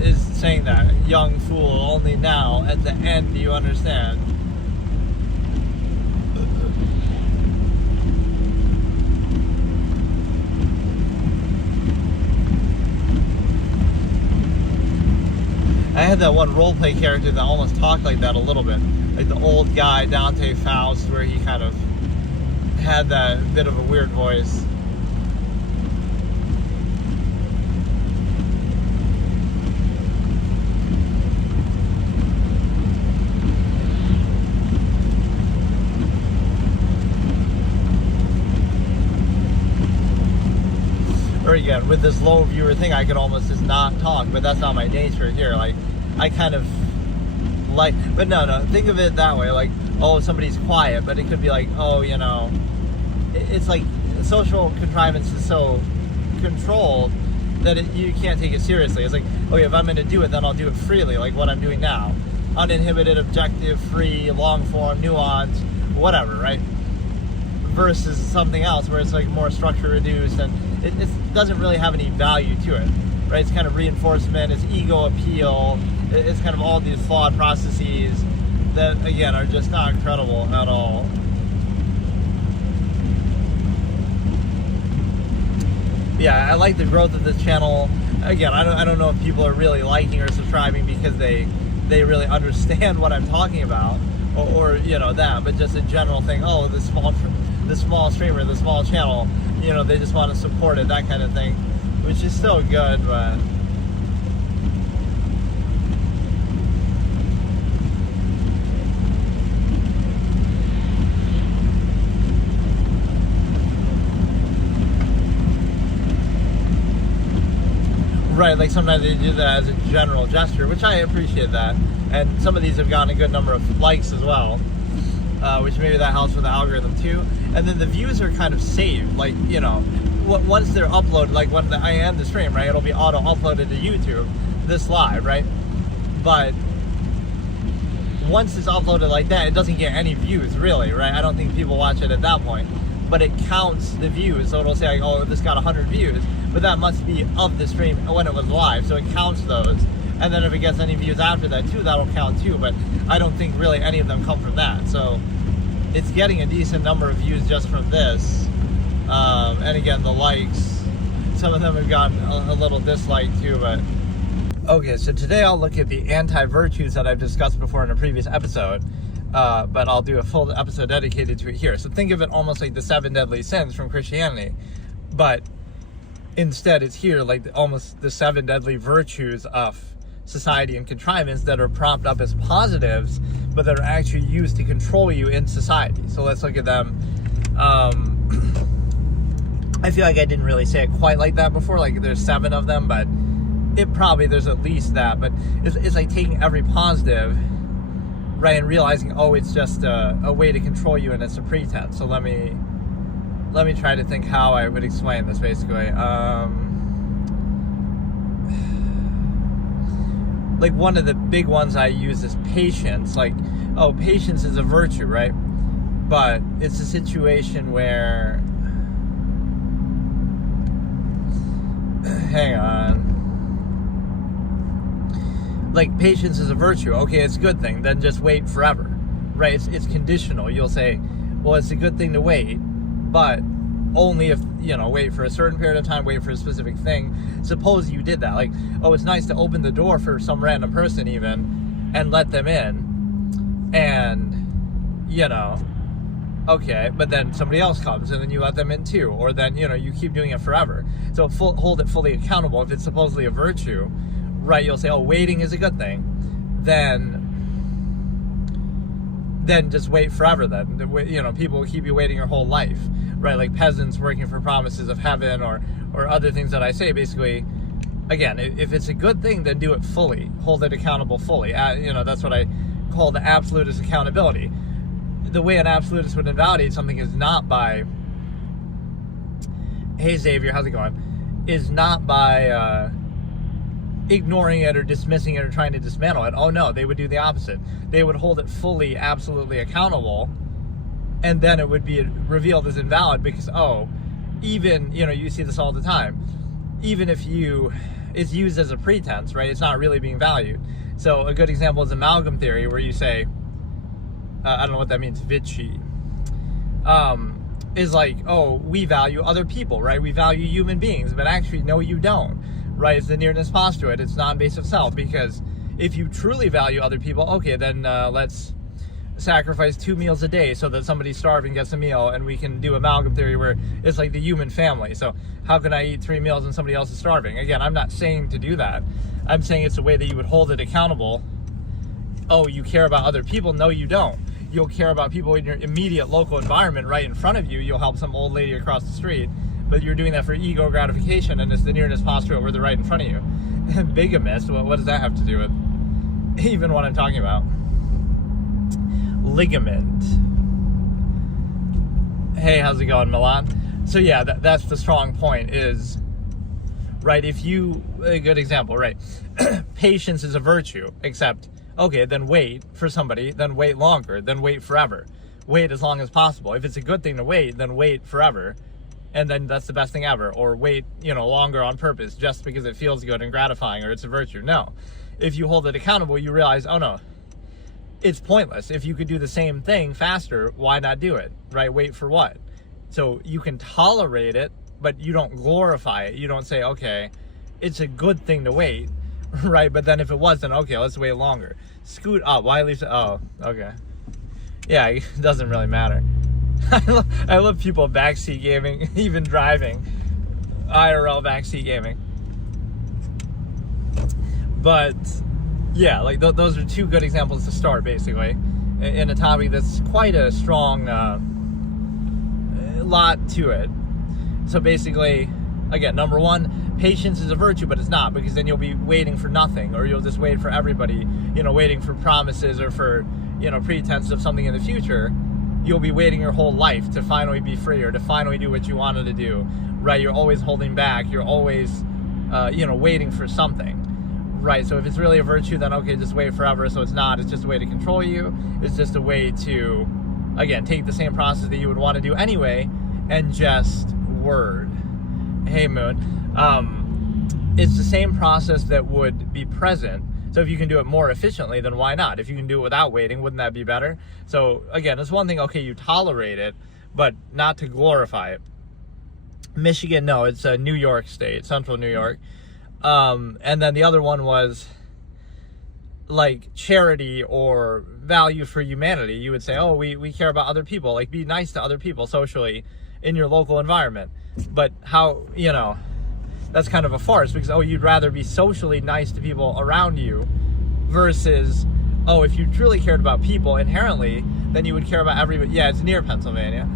is saying that, young fool, only now at the end do you understand. I had that one roleplay character that almost talked like that a little bit. Like the old guy, Dante Faust, where he kind of had that bit of a weird voice. Or again, with this low viewer thing, I could almost just not talk, but that's not my nature here. Like, I kind of like, but no, think of it that way. Like, oh, somebody's quiet, but it could be like, oh, it's like social contrivance is so controlled that you can't take it seriously. It's like, okay, if I'm going to do it, then I'll do it freely, like what I'm doing now. Uninhibited, objective, free, long form, nuance, whatever, right? Versus something else where it's like more structure reduced, and it doesn't really have any value to it, right? It's kind of reinforcement, it's ego appeal, it's kind of all these flawed processes that, again, are just not credible at all. yeah, I like the growth of this channel. Again, I don't know if people are really liking or subscribing because they really understand what I'm talking about, or you know, that, but just a general thing. Oh, the small streamer, the small channel, you know, they just want to support it, that kind of thing, which is still good, but. Right, like sometimes they do that as a general gesture, which I appreciate that. And some of these have gotten a good number of likes as well, which maybe that helps with the algorithm too. And then the views are kind of saved, like, you know, once they're uploaded, like when I end the stream, right, it'll be auto-uploaded to YouTube, this live, right? But once it's uploaded like that, it doesn't get any views, really, right? I don't think people watch it at that point. But it counts the views, so it'll say, like, oh, this got 100 views, but that must be of the stream when it was live, so it counts those. And then if it gets any views after that too, that'll count too, but I don't think really any of them come from that. So it's getting a decent number of views just from this. And again, the likes, some of them have gotten a little dislike too, but. Okay, so today I'll look at the anti-virtues that I've discussed before in a previous episode. But I'll do a full episode dedicated to it here. So think of it almost like the 7 deadly sins from Christianity, but instead it's here like almost the 7 deadly virtues of society and contrivance that are propped up as positives, but that are actually used to control you in society. So let's look at them. I feel like I didn't really say it quite like that before, like there's 7 of them, but there's at least that, but it's like taking every positive, right, and realizing, oh, it's just a way to control you and it's a pretense. So let me try to think how I would explain this, basically. Like one of the big ones I use is patience. Like, oh, patience is a virtue, right? But it's a situation where, hang on. Like, patience is a virtue. Okay, it's a good thing. Then just wait forever, right? It's conditional. You'll say, well, it's a good thing to wait, but only if, you know, wait for a certain period of time, wait for a specific thing. Suppose you did that. Like, oh, it's nice to open the door for some random person even and let them in. And, you know, okay, but then somebody else comes and then you let them in too. Or then, you know, you keep doing it forever. So hold it fully accountable. If it's supposedly a virtue, right, you'll say, oh, waiting is a good thing, then just wait forever then. You know, people will keep you waiting your whole life, right? Like peasants working for promises of heaven or other things that I say. Basically, again, if it's a good thing, then do it fully. Hold it accountable fully. You know, that's what I call the absolutist accountability. The way an absolutist would invalidate something is not by, hey, Xavier, how's it going? Is not by, ignoring it or dismissing it or trying to dismantle it. Oh no, they would do the opposite. They would hold it fully, absolutely accountable, and then it would be revealed as invalid because, oh, even, you know, you see this all the time, even if it's used as a pretense, right? It's not really being valued. So a good example is amalgam theory, where you say, I don't know what that means, Vici, is like, oh, we value other people, right? We value human beings, but actually, no, you don't. Right, it's the nearness postulate. It's non-invasive self, because if you truly value other people, okay, then let's sacrifice 2 meals a day so that somebody starving gets a meal, and we can do amalgam theory where it's like the human family. So how can I eat 3 meals and somebody else is starving? Again, I'm not saying to do that. I'm saying it's a way that you would hold it accountable. Oh, you care about other people? No, you don't. You'll care about people in your immediate local environment right in front of you. You'll help some old lady across the street, but you're doing that for ego gratification, and it's the nearness postulate where they're right in front of you. Bigamist, what does that have to do with even what I'm talking about? Ligament. Hey, how's it going, Milan? So yeah, that's the strong point is, right, if you, a good example, right, patience is a virtue, except, okay, then wait for somebody, then wait longer, then wait forever. Wait as long as possible. If it's a good thing to wait, then wait forever. And then that's the best thing ever. Or wait, you know, longer on purpose just because it feels good and gratifying or it's a virtue. No. If you hold it accountable, you realize, oh no, it's pointless. If you could do the same thing faster, why not do it? Right? Wait for what? So you can tolerate it but you don't glorify it. You don't say, okay, it's a good thing to wait, right? But then if it wasn't, okay, let's wait longer. Scoot up. Why leave? Oh, okay. Yeah, it doesn't really matter. I love people backseat gaming, even driving, IRL backseat gaming. But yeah, like those are two good examples to start, basically, in a topic that's quite a strong lot to it. So basically, again, number one, patience is a virtue, but it's not, because then you'll be waiting for nothing, or you'll just wait for everybody, waiting for promises or for, pretense of something in the future. You'll be waiting your whole life to finally be free, or to finally do what you wanted to do, right? You're always holding back. You're always, waiting for something, right? So if it's really a virtue, then okay, just wait forever. So it's not. It's just a way to control you. It's just a way to, again, take the same process that you would want to do anyway and just word. Hey, Moon. It's the same process that would be present. So if you can do it more efficiently, then why not? If you can do it without waiting, wouldn't that be better? So again, it's one thing, okay, you tolerate it, but not to glorify it. Michigan, no, it's a New York state, central New York. And then the other one was like charity or value for humanity. You would say, oh, we care about other people, like be nice to other people socially in your local environment. But how, that's kind of a farce, because, oh, you'd rather be socially nice to people around you versus, oh, if you truly cared about people inherently, then you would care about everybody. Yeah, it's near Pennsylvania.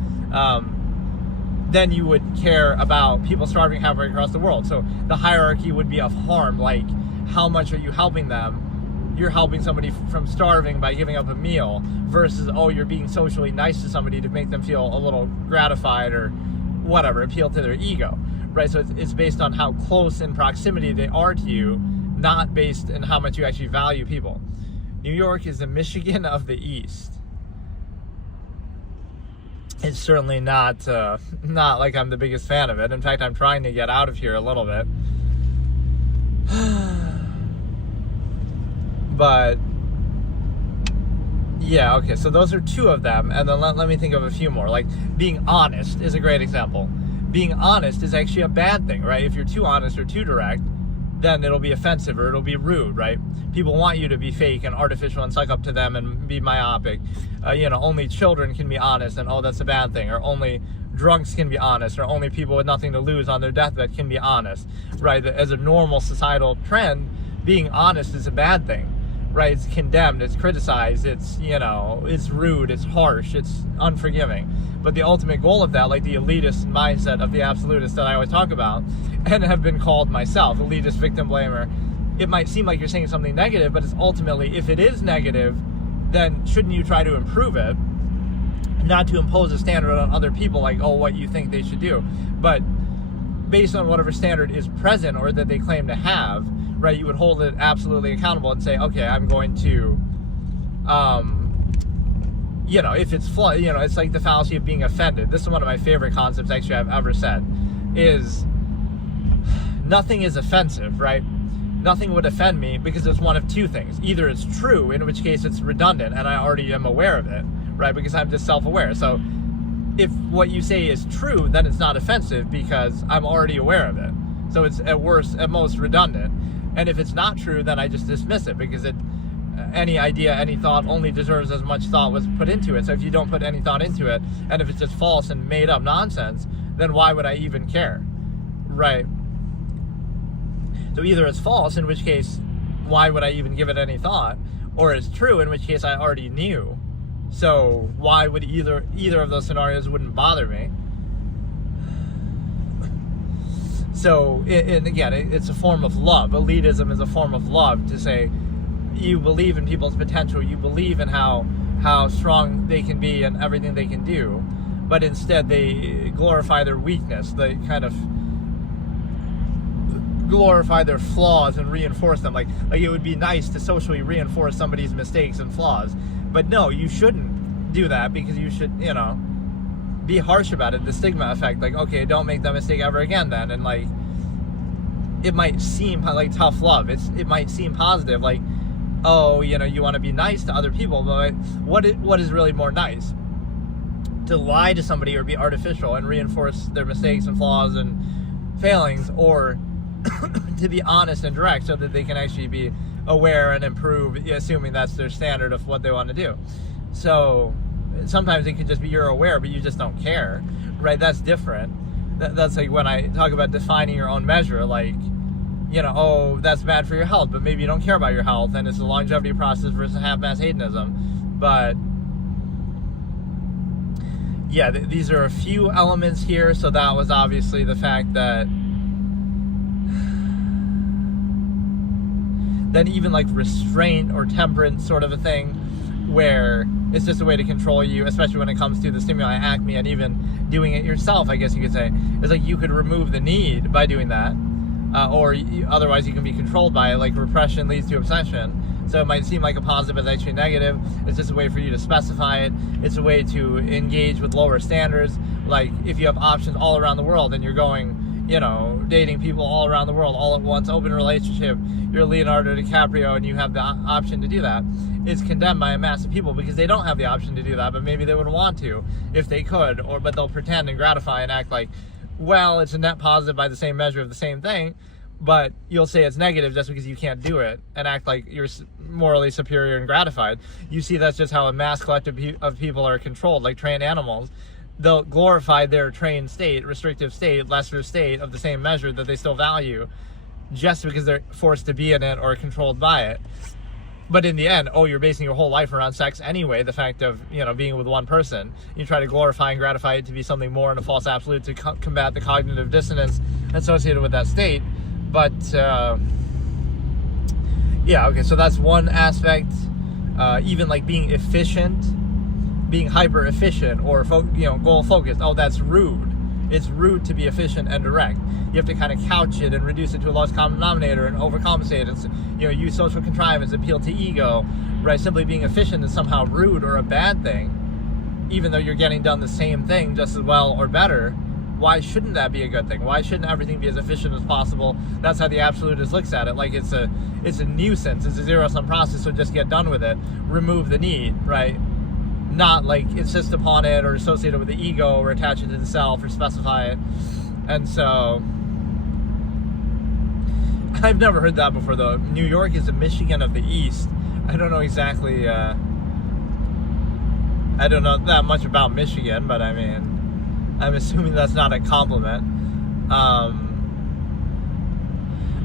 Then you would care about people starving halfway across the world. So the hierarchy would be of harm, like how much are you helping them? You're helping somebody from starving by giving up a meal versus, oh, you're being socially nice to somebody to make them feel a little gratified or whatever, appeal to their ego. Right, so it's based on how close in proximity they are to you, not based on how much you actually value people. New York is the Michigan of the East. It's certainly not like I'm the biggest fan of it. In fact, I'm trying to get out of here a little bit. But yeah, okay, so those are two of them, and then let me think of a few more. Like being honest is a great example. Being honest is actually a bad thing, right? If you're too honest or too direct, then it'll be offensive or it'll be rude, right? People want you to be fake and artificial and suck up to them and be myopic. Only children can be honest, and oh, that's a bad thing. Or only drunks can be honest, or only people with nothing to lose on their deathbed can be honest, right? As a normal societal trend, being honest is a bad thing, right? It's condemned, it's criticized, it's, it's rude, it's harsh, it's unforgiving. But the ultimate goal of that, like the elitist mindset of the absolutist that I always talk about, and have been called myself, elitist, victim blamer, it might seem like you're saying something negative, but it's ultimately, if it is negative, then shouldn't you try to improve it? Not to impose a standard on other people, like, oh, what you think they should do, but based on whatever standard is present or that they claim to have, right? You would hold it absolutely accountable and say, okay, I'm going to, if it's flawed, it's like the fallacy of being offended. This is one of my favorite concepts actually I've ever said, is nothing is offensive, right? Nothing would offend me because it's one of two things. Either it's true, in which case it's redundant and I already am aware of it, right? Because I'm just self-aware. So if what you say is true, then it's not offensive because I'm already aware of it. So it's at worst, at most redundant. And if it's not true, then I just dismiss it because any idea, any thought only deserves as much thought was put into it. So if you don't put any thought into it, and if it's just false and made up nonsense, then why would I even care, right? So either it's false, in which case, why would I even give it any thought? Or it's true, in which case I already knew. So why would either of those scenarios wouldn't bother me? So, and again, it's a form of love. Elitism is a form of love, to say you believe in people's potential, you believe in how strong they can be and everything they can do, but instead they glorify their weakness. They kind of glorify their flaws and reinforce them. Like it would be nice to socially reinforce somebody's mistakes and flaws, but no, you shouldn't do that, because you should, be harsh about it. The stigma effect, like, okay, don't make that mistake ever again then. And like, it might seem like tough love. It might seem positive, like, oh, you want to be nice to other people, but what is really more nice? to lie to somebody or be artificial and reinforce their mistakes and flaws and failings, or to be honest and direct so that they can actually be aware and improve, assuming that's their standard of what they want to do. So sometimes it can just be you're aware, but you just don't care, right? That's different. That's like when I talk about defining your own measure, like, oh, that's bad for your health, but maybe you don't care about your health, and it's a longevity process versus half-mass hedonism. But yeah, these are a few elements here. So that was obviously the fact that then even like restraint or temperance sort of a thing, where it's just a way to control you, especially when it comes to the stimuli acme, and even doing it yourself, I guess you could say. It's like you could remove the need by doing that, or otherwise you can be controlled by it. Like repression leads to obsession. So it might seem like a positive, but it's actually negative. It's just a way for you to specify it. It's a way to engage with lower standards. Like if you have options all around the world and you're going, dating people all around the world all at once, open relationship, you're Leonardo DiCaprio and you have the option to do that, it's condemned by a mass of people because they don't have the option to do that, but maybe they would want to if they could, but they'll pretend and gratify and act like, well, it's a net positive by the same measure of the same thing, but you'll say it's negative just because you can't do it and act like you're morally superior and gratified. You see, that's just how a mass collective of people are controlled, like trained animals. They'll glorify their trained state, restrictive state, lesser state of the same measure that they still value just because they're forced to be in it or controlled by it. But in the end, you're basing your whole life around sex anyway, the fact of, being with one person. You try to glorify and gratify it to be something more in a false absolute to combat the cognitive dissonance associated with that state. But, so that's one aspect. Even like being efficient, being hyper efficient or goal focused. Oh, that's rude. It's rude to be efficient and direct. You have to kind of couch it and reduce it to a lowest common denominator and overcompensate and use social contrivance, appeal to ego, right? Simply being efficient is somehow rude or a bad thing, even though you're getting done the same thing just as well or better. Why shouldn't that be a good thing? Why shouldn't everything be as efficient as possible? That's how the absolutist looks at it. Like it's a nuisance. It's a zero-sum process, so just get done with it. Remove the need, right? Not like insist upon it or associate it with the ego or attach it to the self or specify it. And so I've never heard that before, though. New York is the Michigan of the East. I don't know exactly, I don't know that much about Michigan, but I mean, I'm assuming that's not a compliment.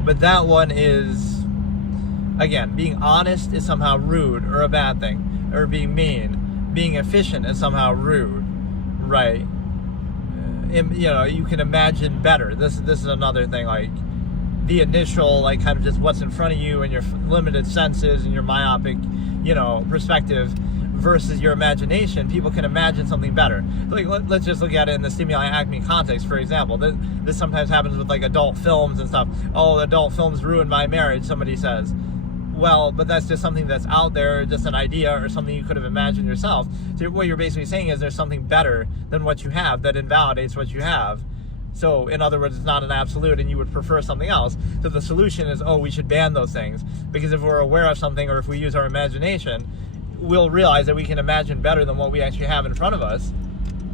But that one is, again, being honest is somehow rude or a bad thing, or being mean. Being efficient is somehow rude, right? You can imagine better. This is another thing, like the initial, like kind of just what's in front of you and your limited senses and your myopic, perspective versus your imagination. People can imagine something better. Like let's just look at it in the stimuli acme context, for example. This sometimes happens with like adult films and stuff. Oh, adult films ruined my marriage, somebody says. Well, but that's just something that's out there, just an idea or something you could have imagined yourself. So what you're basically saying is there's something better than what you have that invalidates what you have. So in other words, it's not an absolute and you would prefer something else. So the solution is, we should ban those things. Because if we're aware of something or if we use our imagination, we'll realize that we can imagine better than what we actually have in front of us,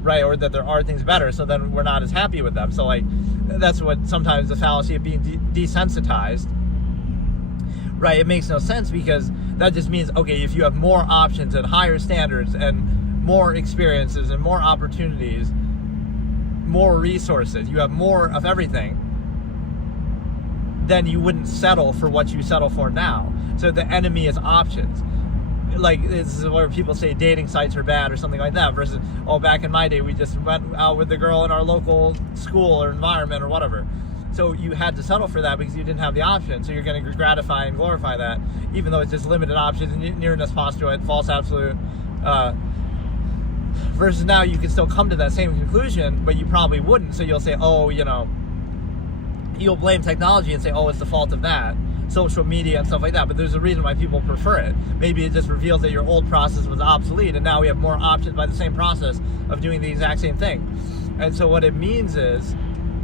right? Or that there are things better, so then we're not as happy with them. So like, that's what sometimes the fallacy of being desensitized. Right, it makes no sense because that just means, if you have more options and higher standards and more experiences and more opportunities, more resources, you have more of everything, then you wouldn't settle for what you settle for now. So the enemy is options. Like, this is where people say dating sites are bad or something like that versus, back in my day, we just went out with the girl in our local school or environment or whatever. So you had to settle for that because you didn't have the option. So you're going to gratify and glorify that, even though it's just limited options and nearness postulate, false absolute. Versus now you can still come to that same conclusion, but you probably wouldn't. So you'll say, you'll blame technology and say, it's the fault of that, social media and stuff like that. But there's a reason why people prefer it. Maybe it just reveals that your old process was obsolete and now we have more options by the same process of doing the exact same thing. And so what it means is,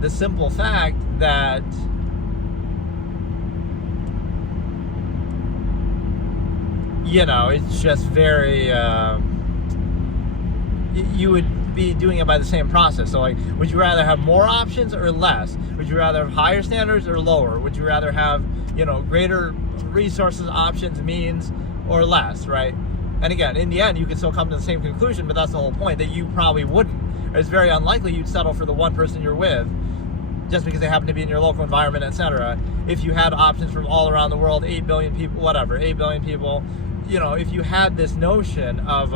the simple fact that it's just very you would be doing it by the same process. So like, would you rather have more options or less? Would you rather have higher standards or lower? Would you rather have, greater resources, options, means, or less, right? And again, in the end, you can still come to the same conclusion, but that's the whole point, that you probably wouldn't. It's very unlikely you'd settle for the one person you're with just because they happen to be in your local environment, etc. If you had options from all around the world, 8 billion people, whatever, 8 billion people, if you had this notion of,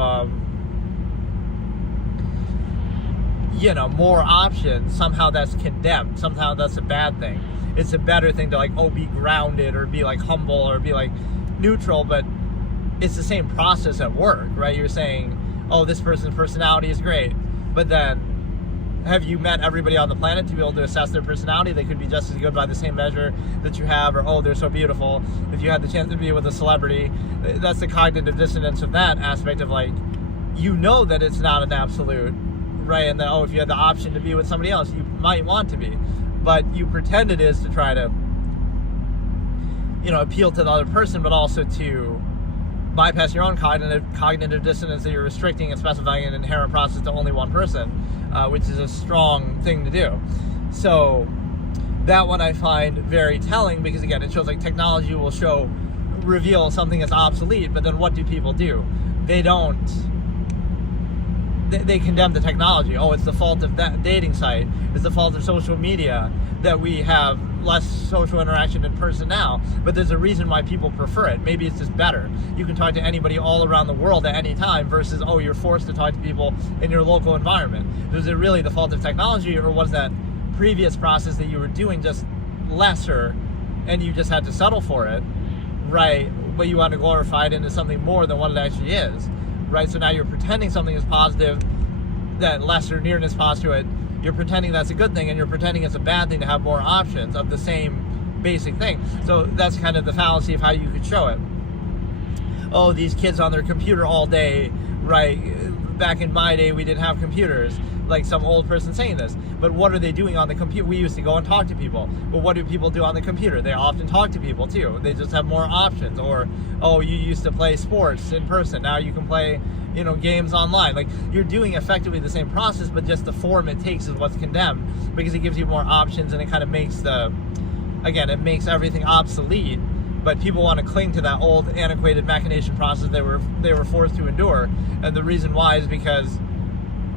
more options, somehow that's condemned. Somehow that's a bad thing. It's a better thing to be grounded or be humble or be neutral, but it's the same process at work, right? You're saying, oh, this person's personality is great, but then have you met everybody on the planet to be able to assess their personality? They could be just as good by the same measure that you have, or, oh, they're so beautiful. If you had the chance to be with a celebrity, that's the cognitive dissonance of that aspect of that it's not an absolute, right? And that, if you had the option to be with somebody else, you might want to be, but you pretend it is to try to, appeal to the other person, but also to bypass your own cognitive dissonance that you're restricting and specifying an inherent process to only one person, which is a strong thing to do. So that one I find very telling, because again, it shows technology will reveal something as obsolete, but then what do people do? They condemn the technology. Oh, it's the fault of that dating site. It's the fault of social media that we have less social interaction in person now. But there's a reason why people prefer it. Maybe it's just better. You can talk to anybody all around the world at any time versus, you're forced to talk to people in your local environment. Was it really the fault of technology, or was that previous process that you were doing just lesser and you just had to settle for it, right? But you want to glorify it into something more than what it actually is. Right, so now you're pretending something is positive, that lesser nearness postulate, you're pretending that's a good thing, and you're pretending it's a bad thing to have more options of the same basic thing. So that's kind of the fallacy of how you could show it. Oh, these kids on their computer all day, right? Back in my day, we didn't have computers, like some old person saying this. But what are they doing on the computer? We used to go and talk to people. But what do people do on the computer? They often talk to people too. They just have more options. Or, oh, you used to play sports in person. Now you can play, games online. You're doing effectively the same process, but just the form it takes is what's condemned, because it gives you more options, and it kind of makes it makes everything obsolete. But people want to cling to that old, antiquated machination process they were forced to endure. And the reason why is because,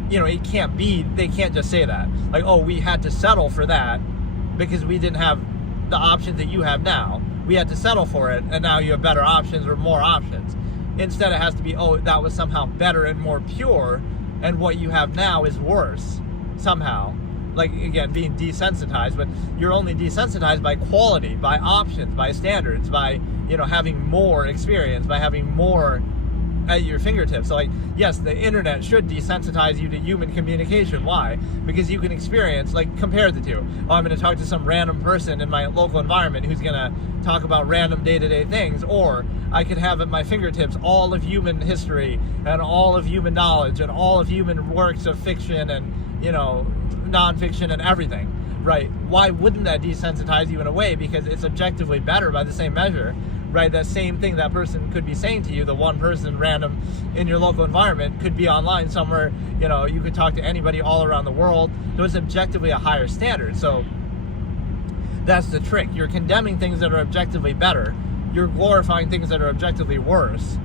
it can't be, they can't just say that. We had to settle for that because we didn't have the options that you have now. We had to settle for it, and now you have better options or more options. Instead, it has to be, that was somehow better and more pure, and what you have now is worse, somehow. Again, being desensitized, but you're only desensitized by quality, by options, by standards, by, having more experience, by having more at your fingertips. So yes, the internet should desensitize you to human communication. Why? Because you can experience, compare the two. I'm going to talk to some random person in my local environment who's going to talk about random day-to-day things, or I could have at my fingertips all of human history and all of human knowledge and all of human works of fiction and, nonfiction and everything, right? Why wouldn't that desensitize you in a way? Because it's objectively better by the same measure, right? That same thing that person could be saying to you, the one person random in your local environment, could be online somewhere, you could talk to anybody all around the world. So it's objectively a higher standard. So that's the trick. You're condemning things that are objectively better. You're glorifying things that are objectively worse,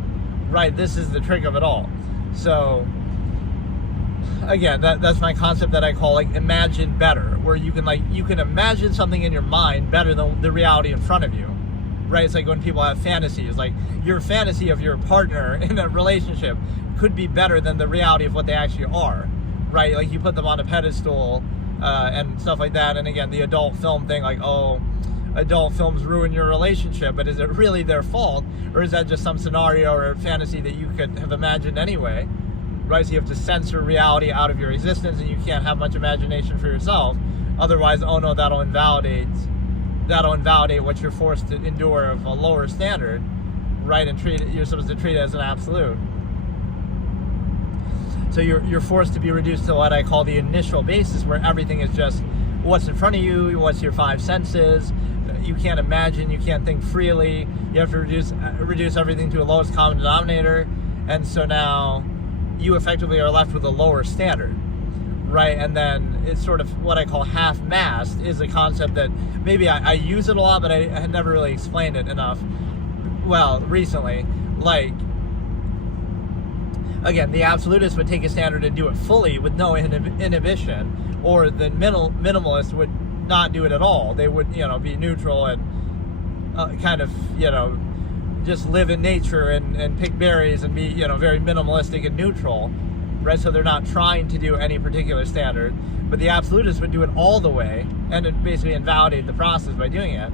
right? This is the trick of it all. So again, that's my concept that I call imagine better, where you can imagine something in your mind better than the reality in front of you, right? It's when people have fantasies, your fantasy of your partner in a relationship could be better than the reality of what they actually are, right? You put them on a pedestal and stuff like that. And again, the adult film thing, adult films ruin your relationship, but is it really their fault, or is that just some scenario or fantasy that you could have imagined anyway? Right, so you have to censor reality out of your existence, and you can't have much imagination for yourself. Otherwise, that'll invalidate what you're forced to endure of a lower standard, right? And you're supposed to treat it as an absolute. So you're forced to be reduced to what I call the initial basis, where everything is just what's in front of you, what's your five senses. You can't imagine, you can't think freely. You have to reduce everything to a lowest common denominator, and so now you effectively are left with a lower standard. right? And then it's sort of what I call half-mast is a concept that maybe I use it a lot, but I had never really explained it enough. Well, recently, like, again, the absolutist would take a standard and do it fully with no inhibition, or the minimalist would not do it at all. They would, be neutral and kind of, just live in nature and pick berries and be, very minimalistic and neutral, right? So they're not trying to do any particular standard, but the absolutist would do it all the way and it basically invalidate the process by doing it.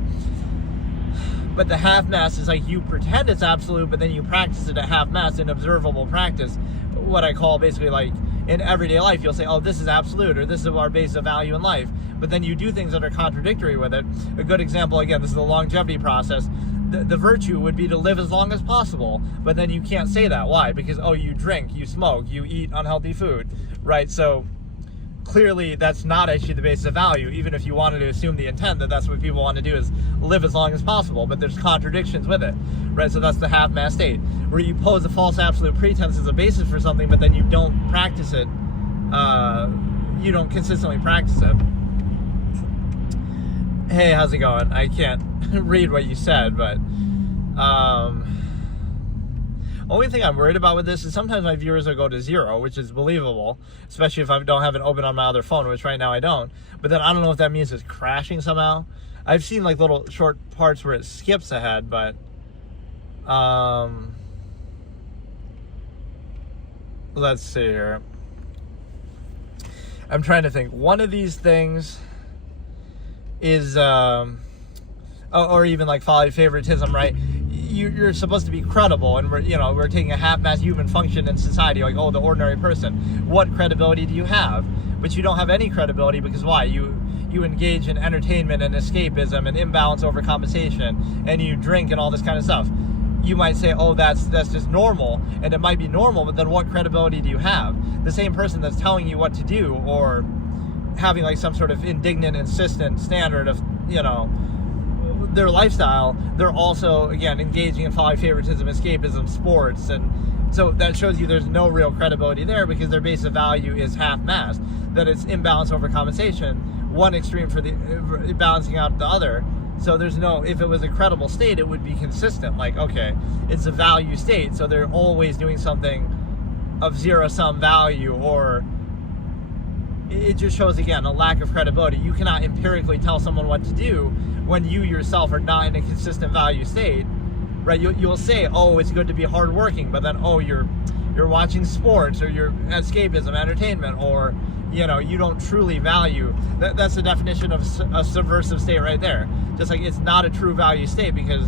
But the half-mast is like you pretend it's absolute, but then you practice it at half-mast in observable practice, what I call basically like in everyday life, you'll say, oh, this is absolute, or this is our base of value in life, but then you do things that are contradictory with it. A good example, again, this is the longevity process. The virtue would be to live as long as possible, but then you can't say that. Why? Because, oh, you drink, you smoke, you eat unhealthy food, right? So clearly that's not actually the basis of value, even if you wanted to assume the intent that that's what people want to do is live as long as possible, but there's contradictions with it, right? So that's the half-mast state, where you pose a false absolute pretense as a basis for something, but then you don't practice it, you don't consistently practice it. Hey, how's it going? I can't read what you said, but only thing I'm worried about with this is sometimes my viewers will go to 0, which is believable, especially if I don't have it open on my other phone, which right now I don't. But then I don't know if that means it's crashing somehow. I've seen like little short parts where it skips ahead, but let's see here. I'm trying to think. One of these things is or even like folly favoritism, right? You're supposed to be credible, and we're taking a half-mast human function in society, like, oh, the ordinary person. What credibility do you have? But you don't have any credibility because why? You engage in entertainment and escapism and imbalance overcompensation, and you drink and all this kind of stuff. You might say, oh, that's just normal, and it might be normal, but then what credibility do you have? The same person that's telling you what to do, or having like some sort of indignant, insistent standard of, their lifestyle, they're also, again, engaging in folly, favoritism, escapism, sports, and so that shows you there's no real credibility there because their base of value is half-mast, that it's imbalance overcompensation, one extreme for the balancing out the other. So there's no, if it was a credible state, it would be consistent. Like, okay, it's a value state, so they're always doing something of zero-sum value, or it just shows, again, a lack of credibility. You cannot empirically tell someone what to do when you yourself are not in a consistent value state, right? You'll say, oh, it's good to be hardworking, but then, oh, you're watching sports, or you're escapism, entertainment, or, you don't truly value. That's the definition of a subversive state right there. Just like it's not a true value state because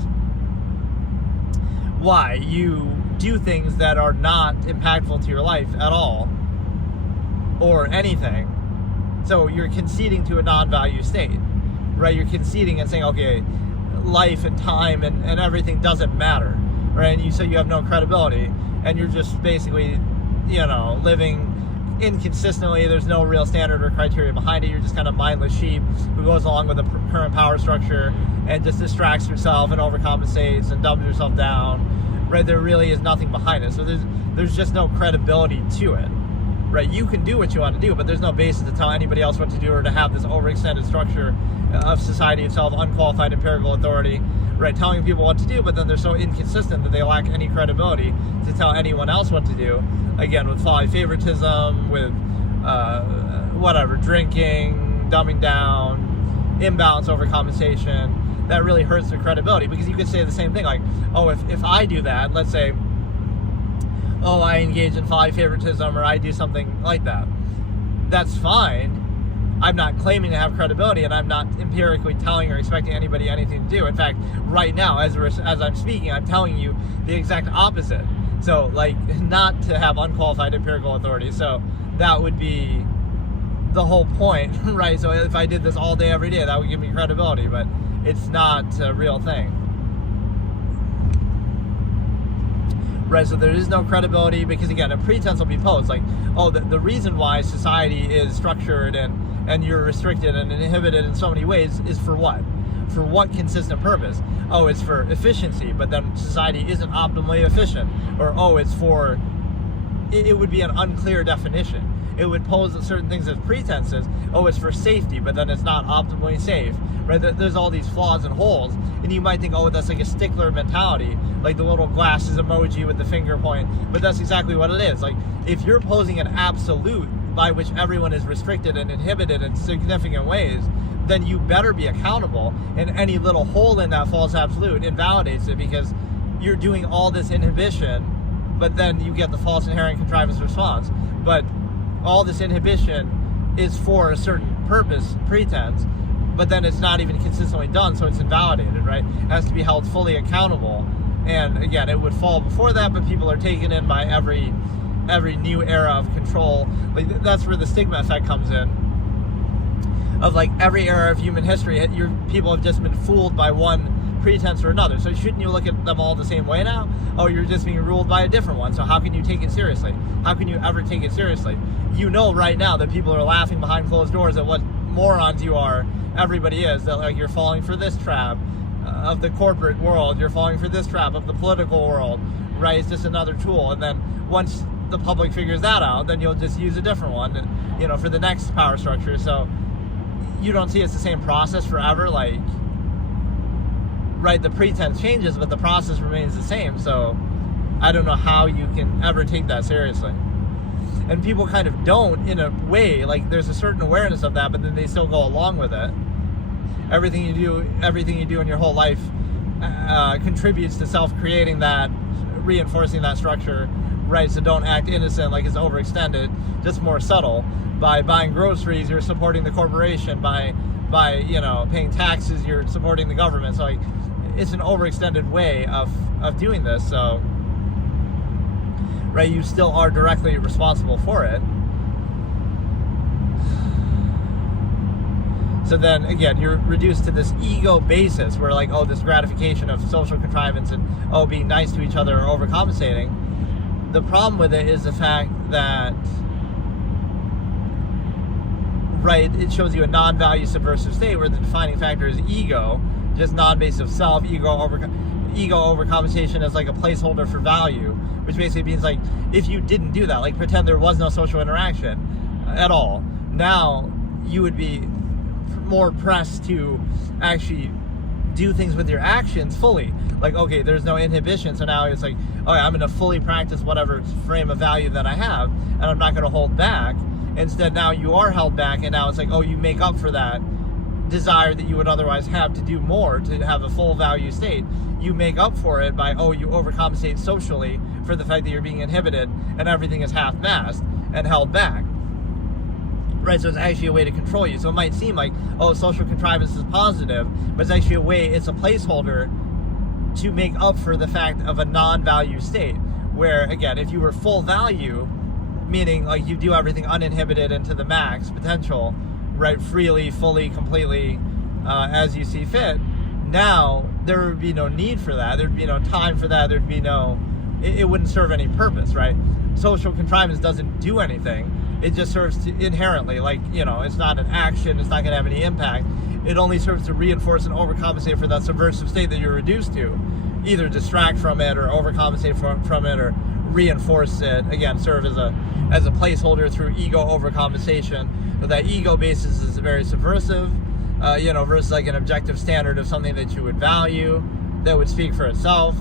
why? You do things that are not impactful to your life at all, or anything. So you're conceding to a non-value state, right? You're conceding and saying, okay, life and time and everything doesn't matter, right? And so you have no credibility, and you're just basically, living inconsistently. There's no real standard or criteria behind it. You're just kind of mindless sheep who goes along with the current power structure and just distracts yourself and overcompensates and dumps yourself down, right? There really is nothing behind it. So there's just no credibility to it. Right, you can do what you want to do, but there's no basis to tell anybody else what to do or to have this overextended structure of society itself, unqualified empirical authority, right, telling people what to do, but then they're so inconsistent that they lack any credibility to tell anyone else what to do. Again, with folly favoritism, with drinking, dumbing down, imbalance overcompensation, that really hurts their credibility, because you could say the same thing, like, oh, if I do that, let's say, oh, I engage in folly favoritism, or I do something like that. That's fine. I'm not claiming to have credibility, and I'm not empirically telling or expecting anybody anything to do. In fact, right now, as I'm speaking, I'm telling you the exact opposite. So, like, not to have unqualified empirical authority. So that would be the whole point, right? So if I did this all day, every day, that would give me credibility, but it's not a real thing. Right, so there is no credibility because, again, a pretense will be posed, like, oh, the reason why society is structured and you're restricted and inhibited in so many ways is for what? For what consistent purpose? Oh, it's for efficiency, but then society isn't optimally efficient. Or, oh, it's for it would be an unclear definition. It would pose certain things as pretenses. Oh, it's for safety, but then it's not optimally safe, right? There's all these flaws and holes, and you might think, oh, that's like a stickler mentality, like the little glasses emoji with the finger point, but that's exactly what it is. Like, if you're posing an absolute by which everyone is restricted and inhibited in significant ways, then you better be accountable, and any little hole in that false absolute invalidates it, because you're doing all this inhibition, but then you get the false inherent contrivance response. But all this inhibition is for a certain purpose, pretense, but then it's not even consistently done, so it's invalidated, right? It has to be held fully accountable. And again, it would fall before that, but people are taken in by every new era of control. Like, that's where the stigma effect comes in. Of like every era of human history, people have just been fooled by one pretense or another. So shouldn't you look at them all the same way now? Oh, you're just being ruled by a different one. So how can you take it seriously? How can you ever take it seriously? You know right now that people are laughing behind closed doors at what morons you are. Everybody is. That like you're falling for this trap of the corporate world. You're falling for this trap of the political world, right? It's just another tool. And then once the public figures that out, then you'll just use a different one, and, you know, for the next power structure. So you don't see it's the same process forever. Like, right, the pretense changes, but the process remains the same. So I don't know how you can ever take that seriously. And people kind of don't, in a way. Like, there's a certain awareness of that, but then they still go along with it. Everything you do in your whole life contributes to self-creating that, reinforcing that structure, right? So don't act innocent like it's overextended, just more subtle. By buying groceries, you're supporting the corporation. By you know, paying taxes, you're supporting the government. So like, it's an overextended way of doing this. So, right, you still are directly responsible for it. So then again, you're reduced to this ego basis where like, oh, this gratification of social contrivance and, oh, being nice to each other or overcompensating. The problem with it is the fact that, right, it shows you a non-value subversive state where the defining factor is ego, just non-base of self, ego overcompensation as like a placeholder for value, which basically means like, if you didn't do that, like pretend there was no social interaction at all, now you would be more pressed to actually do things with your actions fully. Like, okay, there's no inhibition, so now it's like, oh, I'm going to fully practice whatever frame of value that I have, and I'm not going to hold back. Instead, now you are held back, and now it's like, oh, you make up for that desire that you would otherwise have to do more, to have a full value state. You make up for it by, oh, you overcompensate socially for the fact that you're being inhibited, and everything is half-masked and held back. Right, so it's actually a way to control you. So it might seem like, oh, social contrivance is positive, but it's actually a way, it's a placeholder to make up for the fact of a non-value state. Where, again, if you were full value, meaning like you do everything uninhibited and to the max potential, right, freely, fully, completely, as you see fit, now there would be no need for that. There'd be no time for that. There'd be no, it wouldn't serve any purpose, right? Social contrivance doesn't do anything. It just serves to inherently, like, you know, it's not an action, it's not going to have any impact. It only serves to reinforce and overcompensate for that subversive state that you're reduced to. Either distract from it or overcompensate from it or reinforce it. Again, serve as a placeholder through ego overcompensation. But that ego basis is very subversive, you know, versus like an objective standard of something that you would value, that would speak for itself.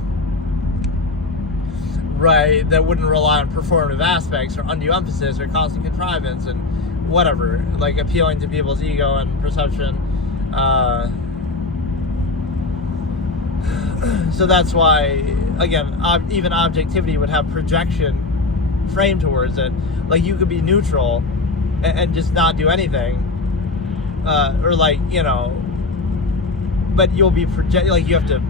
Right, that wouldn't rely on performative aspects or undue emphasis or constant contrivance and whatever, like appealing to people's ego and perception. So that's why, again, even objectivity would have projection framed towards it. Like, you could be neutral and just not do anything, or like, you know, but you'll be like, you have to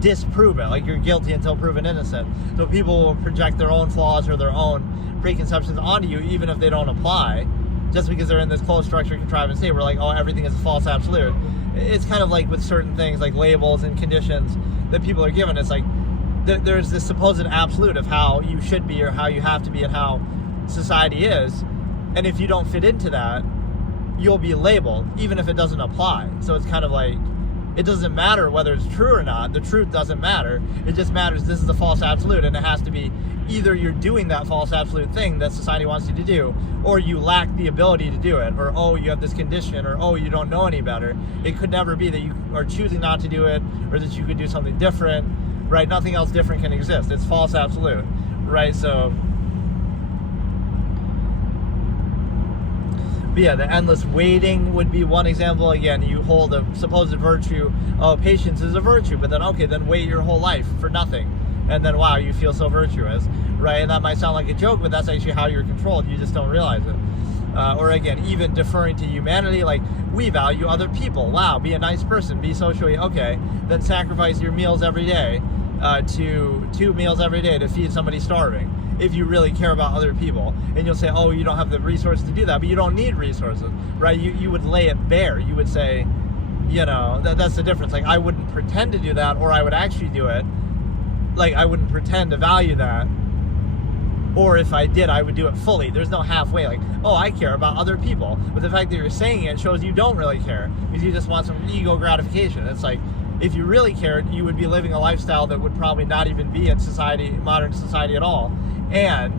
disprove it, like you're guilty until proven innocent. So people will project their own flaws or their own preconceptions onto you, even if they don't apply, just because they're in this closed structure contrivance state where like, oh, everything is a false absolute. It's kind of like with certain things like labels and conditions that people are given. It's like there's this supposed absolute of how you should be or how you have to be and how society is, and if you don't fit into that, you'll be labeled even if it doesn't apply. So it's kind of like, it doesn't matter whether it's true or not. The truth doesn't matter. It just matters this is a false absolute, and it has to be either you're doing that false absolute thing that society wants you to do, or you lack the ability to do it, or oh, you have this condition, or oh, you don't know any better. It could never be that you are choosing not to do it, or that you could do something different, right? Nothing else different can exist. It's false absolute, right? So, but yeah, the endless waiting would be one example. Again, you hold a supposed virtue, oh, patience is a virtue, but then, okay, then wait your whole life for nothing. And then, wow, you feel so virtuous, right? And that might sound like a joke, but that's actually how you're controlled. You just don't realize it. Or again, even deferring to humanity, like, we value other people. Wow, be a nice person, be socially, okay. Then sacrifice your meals every day to 2 meals every day to feed somebody starving, if you really care about other people. And you'll say, oh, you don't have the resources to do that, but you don't need resources, right? You would lay it bare. You would say, you know, that's the difference. Like, I wouldn't pretend to do that, or I would actually do it. Like, I wouldn't pretend to value that, or if I did, I would do it fully. There's no halfway, like, oh, I care about other people. But the fact that you're saying it shows you don't really care, because you just want some ego gratification. It's like, if you really cared, you would be living a lifestyle that would probably not even be in society, modern society at all, and,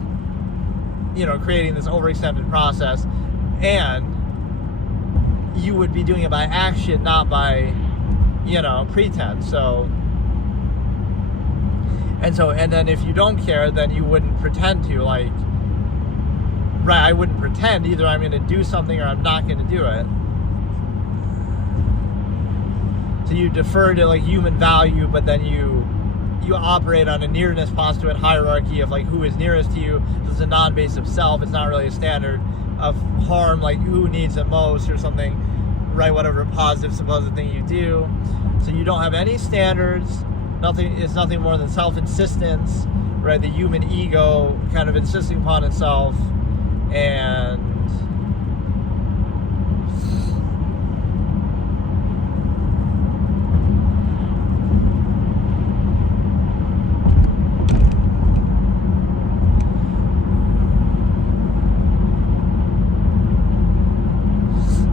you know, creating this overextended process, and you would be doing it by action, not by, you know, pretense. And then if you don't care, then you wouldn't pretend to, like, right, I wouldn't pretend. Either I'm going to do something or I'm not going to do it. So you defer to, like, human value, but then you operate on a nearness postulate hierarchy of, like, who is nearest to you. This is a non-basic self. It's not really a standard of harm, like who needs it most or something, right? Whatever positive supposed thing you do. So you don't have any standards. It's nothing more than self-insistence, right? The human ego kind of insisting upon itself, and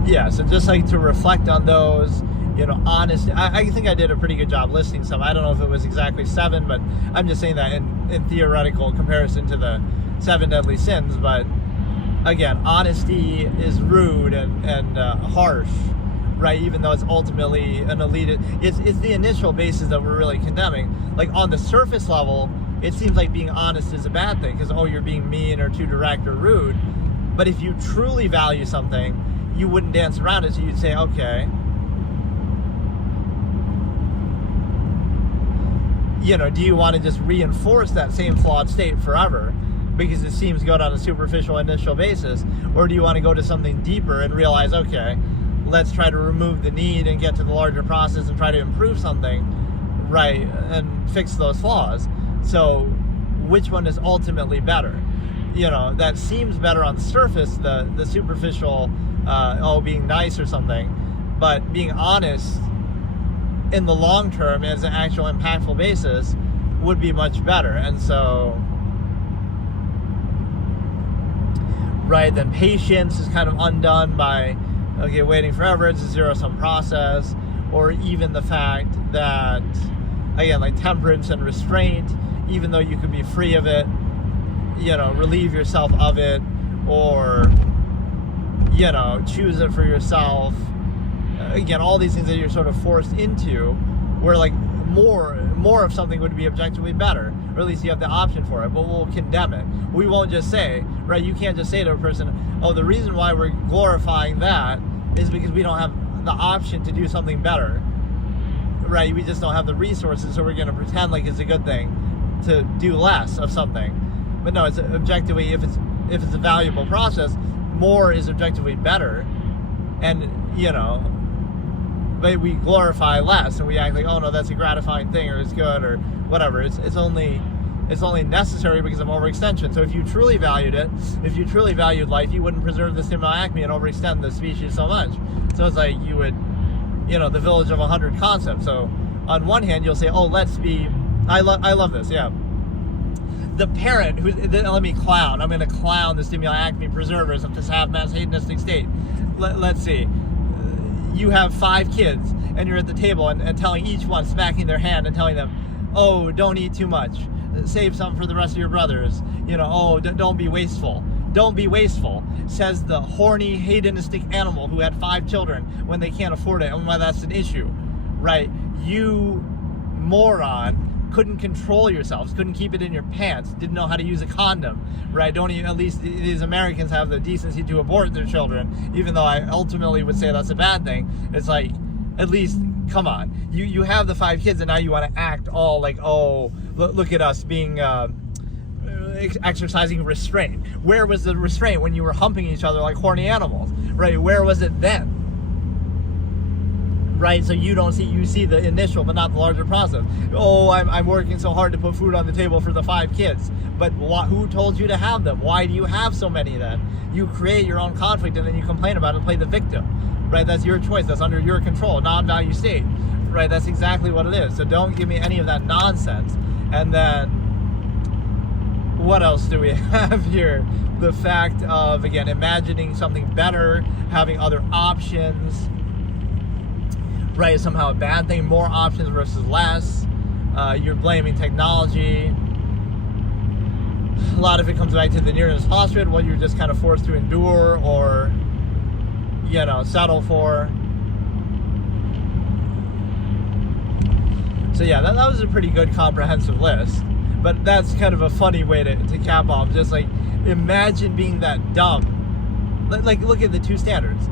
yeah, so just like to reflect on those, you know, honest. I think I did a pretty good job listing some. I don't know if it was exactly 7, but I'm just saying that in theoretical comparison to the 7 deadly sins. But again, honesty is rude and harsh, right? Even though it's ultimately an elite, it's the initial basis that we're really condemning. Like, on the surface level, it seems like being honest is a bad thing because, oh, you're being mean or too direct or rude. But if you truly value something, you wouldn't dance around it. So you'd say, okay, you know, do you want to just reinforce that same flawed state forever because it seems good on a superficial initial basis? Or do you want to go to something deeper and realize, okay, let's try to remove the need and get to the larger process and try to improve something, right, and fix those flaws? So which one is ultimately better? You know, that seems better on the surface, the superficial, being nice or something, but being honest in the long term as an actual impactful basis would be much better. And so, right, then patience is kind of undone by, okay, waiting forever. It's a zero-sum process. Or even the fact that, again, like temperance and restraint, even though you could be free of it, you know, relieve yourself of it, or, you know, choose it for yourself. Again, all these things that you're sort of forced into, where like more of something would be objectively better, or at least you have the option for it, but we'll condemn it. We won't just say, right, you can't just say to a person, oh, the reason why we're glorifying that is because we don't have the option to do something better, right? We just don't have the resources, so we're going to pretend like it's a good thing to do less of something. But no, it's objectively, if it's a valuable process, more is objectively better. And, you know, but we glorify less and we act like, oh no, that's a gratifying thing, or it's good, or whatever. It's only necessary because of overextension. So if you truly valued it, if you truly valued life, you wouldn't preserve the Stimuli Acme and overextend the species so much. So it's like you would, you know, the village of 100 concepts. So on one hand, you'll say, oh, let's be, I love this, yeah. The parent who, let me clown. I'm going to clown the Stimuli Acme preservers of this half-mass hedonistic state. Let's see. You have 5 kids, and you're at the table and telling each one, smacking their hand and telling them, oh, don't eat too much. save some for the rest of your brothers. Don't be wasteful. Don't be wasteful, says the horny, hedonistic animal who had 5 children when they can't afford it, and why that's an issue, right? You moron couldn't control yourselves, couldn't keep it in your pants, didn't know how to use a condom, right? Don't even, at least these Americans have the decency to abort their children, even though I ultimately would say that's a bad thing. It's like, at least, come on. You have the 5 kids, and now you want to act all like, oh, look at us being... exercising restraint. Where was the restraint when you were humping each other like horny animals, right? Where was it then? Right? So you see the initial but not the larger process. Oh, I'm working so hard to put food on the table for the 5 kids, but who told you to have them? Why do you have so many then? You create your own conflict and then you complain about it and play the victim, right? That's your choice. That's under your control, non-value state, right? That's exactly what it is. So don't give me any of that nonsense. And then what else do we have here? The fact of, again, imagining something better, having other options, right, is somehow a bad thing. More options versus less. You're blaming technology. A lot of it comes back to the nearness postulate, what you're just kind of forced to endure or, settle for. So yeah, that was a pretty good comprehensive list. But that's kind of a funny way to cap off. Just like, imagine being that dumb. Like, look at the 2 standards.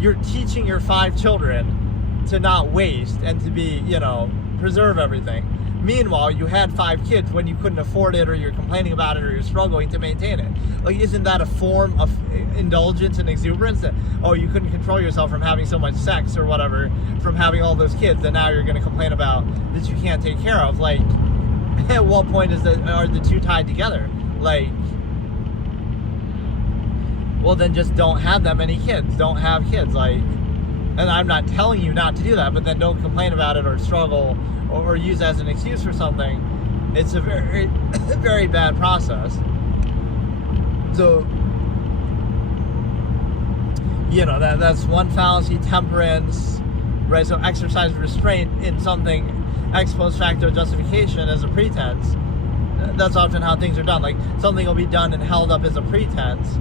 You're teaching your 5 children to not waste and to be, preserve everything. Meanwhile, you had 5 kids when you couldn't afford it, or you're complaining about it, or you're struggling to maintain it. Like, isn't that a form of indulgence and exuberance? That, oh, you couldn't control yourself from having so much sex or whatever, from having all those kids, and now you're going to complain about that you can't take care of. Like, at what point are the 2 tied together? Like, well, then just don't have that many kids. Don't have kids. Like, and I'm not telling you not to do that, but then don't complain about it or struggle or use it as an excuse for something. It's a very, very bad process. So, that's one fallacy. Temperance, right? So exercise restraint in something ex post facto justification as a pretense. That's often how things are done. Like, something will be done and held up as a pretense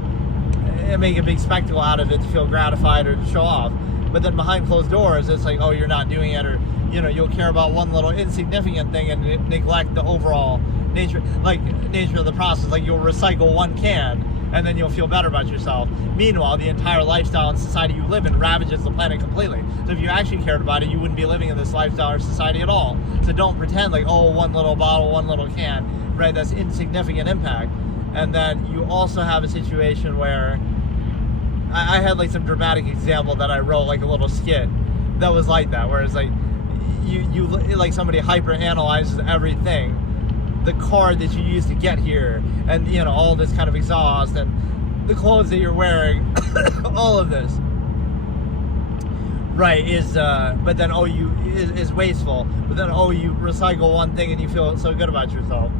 and make a big spectacle out of it to feel gratified or to show off. But then behind closed doors, it's like, oh, you're not doing it, or you'll care about one little insignificant thing and neglect the overall nature of the process. Like, you'll recycle 1 can and then you'll feel better about yourself. Meanwhile, the entire lifestyle and society you live in ravages the planet completely. So if you actually cared about it, you wouldn't be living in this lifestyle or society at all. So don't pretend like, oh, 1 little bottle, 1 little can, right? That's insignificant impact. And then you also have a situation where I had like some dramatic example that I wrote, like a little skit that was like that, where it's like you like somebody hyper analyzes everything, the car that you used to get here, and all this kind of exhaust and the clothes that you're wearing, all of this, right, is but then is wasteful. But then you recycle 1 thing and you feel so good about yourself,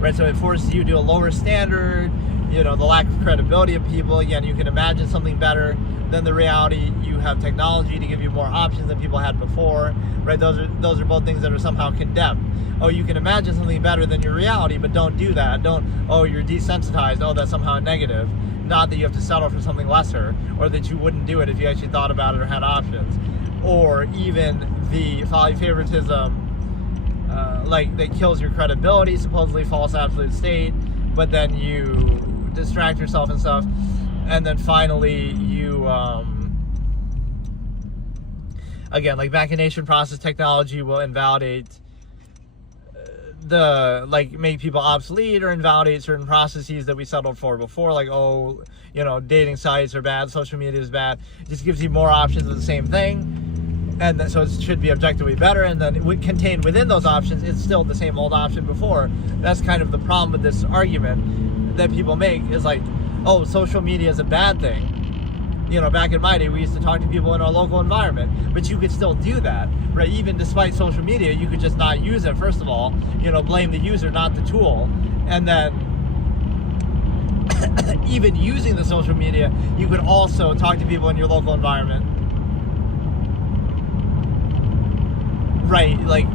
right? So it forces you to a lower standard. The lack of credibility of people. Again, you can imagine something better than the reality. You have technology to give you more options than people had before, right? Those are both things that are somehow condemned. Oh, you can imagine something better than your reality, but don't do that. You're desensitized. Oh, that's somehow negative. Not that you have to settle for something lesser, or that you wouldn't do it if you actually thought about it or had options. Or even the folly favoritism, that kills your credibility, supposedly false absolute state, but then you distract yourself and stuff. And then finally you again, like, machination process technology will invalidate make people obsolete or invalidate certain processes that we settled for before, like, dating sites are bad, social media is bad. It just gives you more options of the same thing, and so it should be objectively better. And then contained within those options, it's still the same old option before. That's kind of the problem with this argument that people make, is like, oh, social media is a bad thing. Back in my day, we used to talk to people in our local environment, but you could still do that, right? Even despite social media, you could just not use it, first of all, blame the user, not the tool. And then even using the social media, you could also talk to people in your local environment, right? Like,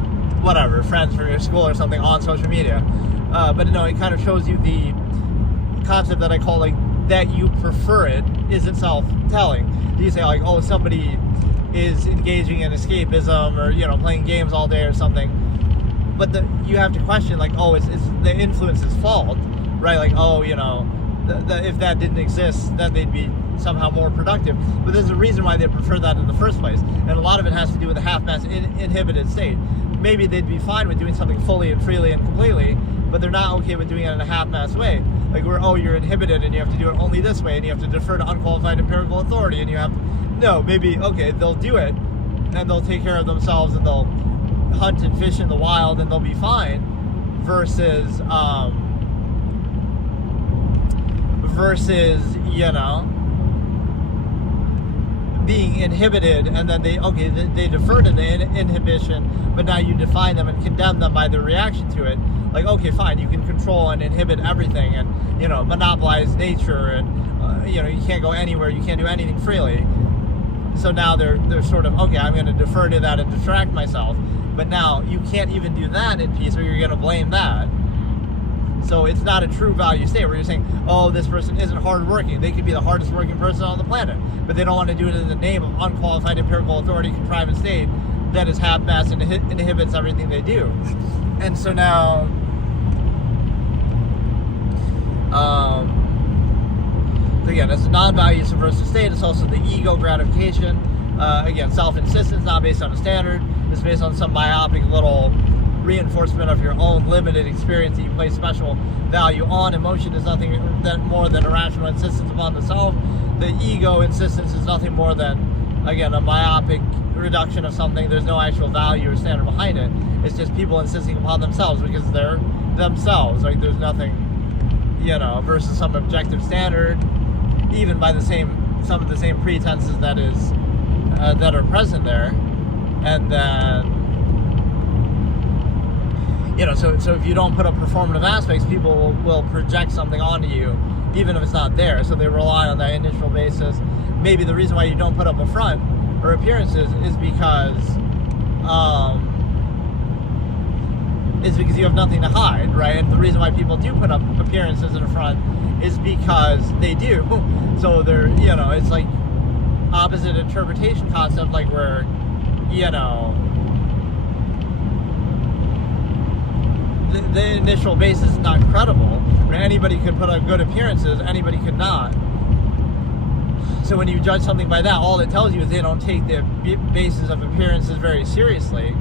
whatever, friends from your school or something on social media. But no, it kind of shows you the concept that I call like that you prefer it is itself telling. You say like, oh, somebody is engaging in escapism or, you know, playing games all day or something. But you have to question like, oh, it's the influence's fault, right? Like, oh, you know, if that didn't exist, then they'd be somehow more productive. But there's a reason why they prefer that in the first place. And a lot of it has to do with the half-mass inhibited state. Maybe they'd be fine with doing something fully and freely and completely, but they're not okay with doing it in a half-mass way. Like you're inhibited and you have to do it only this way and you have to defer to unqualified empirical authority and you have to, no, maybe, okay, they'll do it and they'll take care of themselves and they'll hunt and fish in the wild and they'll be fine versus, you know, being inhibited and then they defer to the inhibition, but now you define them and condemn them by their reaction to it. Like, okay, fine, you can control and inhibit everything and, you know, monopolize nature and, you know, you can't go anywhere, you can't do anything freely. So now they're sort of, okay, I'm going to defer to that and distract myself. But now you can't even do that in peace or you're going to blame that. So it's not a true value state where you're saying, oh, this person isn't hardworking. They could be the hardest working person on the planet, but they don't want to do it in the name of unqualified empirical authority, contrivance state that is half-mass and inhibits everything they do. And so now, again, it's a non-value subversive state. It's also the ego gratification. Again, self-insistence, not based on a standard. It's based on some myopic little reinforcement of your own limited experience that you place special value on. Emotion is nothing more than irrational insistence upon the self. The ego insistence is nothing more than, again, a myopic reduction of something. There's no actual value or standard behind it. It's just people insisting upon themselves because they're themselves. Like, there's nothing, you know, versus some objective standard, even by some of the same pretenses that are present there. And then, you know, so if you don't put up performative aspects, people will project something onto you, even if it's not there. So they rely on that initial basis. Maybe the reason why you don't put up a front or appearances is because you have nothing to hide, right? And the reason why people do put up appearances in a front is because they do. So they're, you know, it's like opposite interpretation concept, like where, you know, the initial basis is not credible. Right? Anybody could put up good appearances, anybody could not. So when you judge something by that, all it tells you is they don't take the basis of appearances very seriously,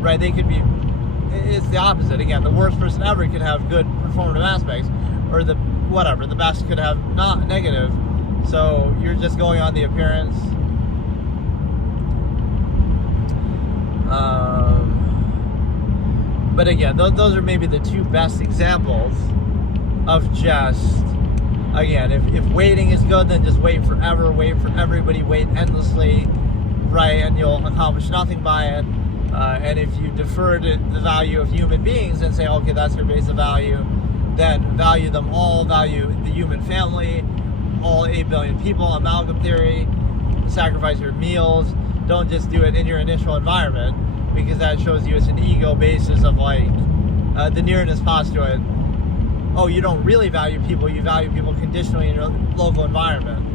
right? They could be, it's the opposite. Again, the worst person ever could have good performative aspects, or the best could have not negative. So you're just going on the appearance. But again, those are maybe the two best examples of just, again, if waiting is good, then just wait forever, wait for everybody, wait endlessly, right? And you'll accomplish nothing by it. And if you defer to the value of human beings and say, okay, that's your base of value, then value them all, value the human family, all 8 billion people, amalgam theory, sacrifice your meals. Don't just do it in your initial environment, because that shows you it's an ego basis of like the nearness postulate. Oh, you don't really value people, you value people conditionally in your local environment.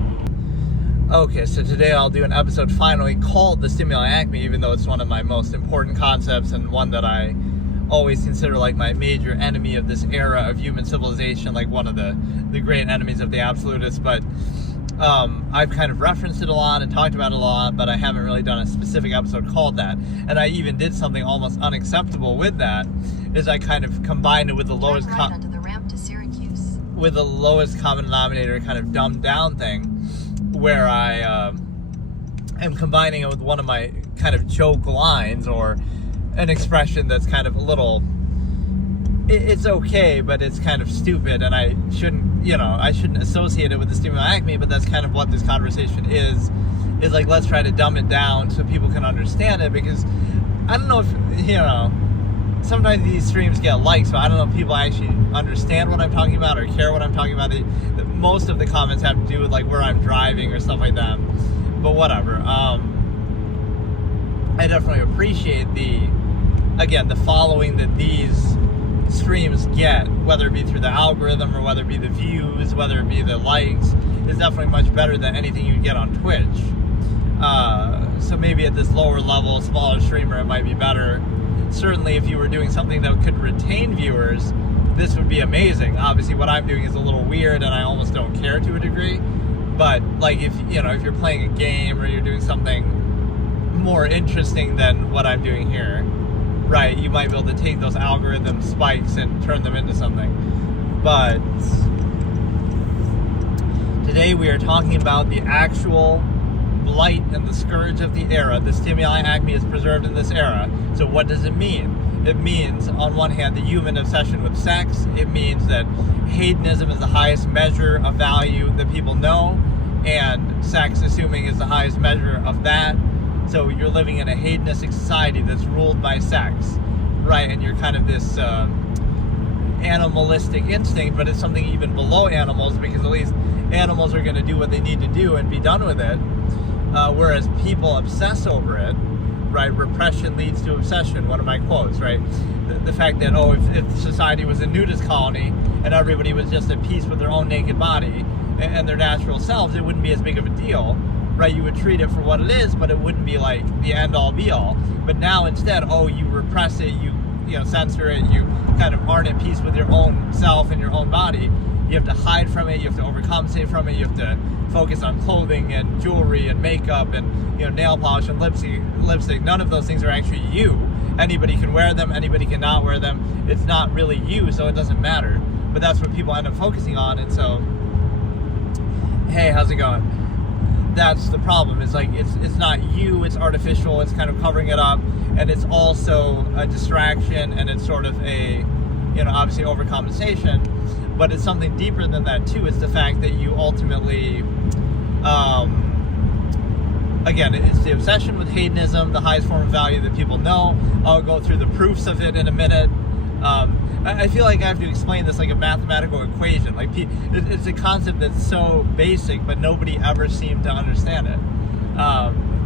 Okay, so today I'll do an episode finally called the Stimuli Acme, even though it's one of my most important concepts and one that I always consider like my major enemy of this era of human civilization, like one of the great enemies of the absolutists. But I've kind of referenced it a lot and talked about it a lot, but I haven't really done a specific episode called that. And I even did something almost unacceptable with that, is I kind of combined it with the lowest onto the ramp to Syracuse. With the lowest common denominator kind of dumbed down thing, where I am combining it with one of my kind of joke lines, or an expression that's kind of a little, it's okay, but it's kind of stupid, and I shouldn't associate it with the Stimuli Acme, but that's kind of what this conversation is like, let's try to dumb it down so people can understand it, because I don't know if, sometimes these streams get likes, but I don't know if people actually understand what I'm talking about or care what I'm talking about. Most of the comments have to do with like where I'm driving or stuff like that, but whatever. I definitely appreciate the again, the following that these streams get, whether it be through the algorithm or whether it be the views, whether it be the likes, is definitely much better than anything you get on Twitch. So maybe at this lower level, smaller streamer, it might be better. Certainly if you were doing something that could retain viewers, this would be amazing. Obviously what I'm doing is a little weird and I almost don't care to a degree. But like if you're playing a game or you're doing something more interesting than what I'm doing here, right, you might be able to take those algorithm spikes and turn them into something. But today we are talking about the actual blight and the scourge of the era. The stimuli acme is preserved in this era. So what does it mean? It means, on one hand, the human obsession with sex. It means that hedonism is the highest measure of value that people know, and sex, assuming, is the highest measure of that. So you're living in a hedonistic society that's ruled by sex, right? And you're kind of this animalistic instinct, but it's something even below animals, because at least animals are going to do what they need to do and be done with it, whereas people obsess over it, right? Repression leads to obsession, one of my quotes, right? The fact that, if society was a nudist colony and everybody was just at peace with their own naked body and their natural selves, it wouldn't be as big of a deal, right? You would treat it for what it is, but it wouldn't be like the end-all be-all. But now instead, you repress it, you censor it, you kind of aren't at peace with your own self and your own body. You have to hide from it, you have to overcompensate from it, you have to focus on clothing and jewelry and makeup and nail polish and lipstick. None of those things are actually you. Anybody can wear them, anybody cannot wear them. It's not really you, so it doesn't matter. But that's what people end up focusing on, and so, hey, how's it going? That's the problem. It's like it's not you, it's artificial, it's kind of covering it up, and it's also a distraction, and it's sort of a obviously overcompensation, but it's something deeper than that too. It's the fact that you ultimately again, it's the obsession with hedonism, the highest form of value that people know. I'll go through the proofs of it in a minute. I feel like I have to explain this like a mathematical equation. Like it's a concept that's so basic, but nobody ever seemed to understand it.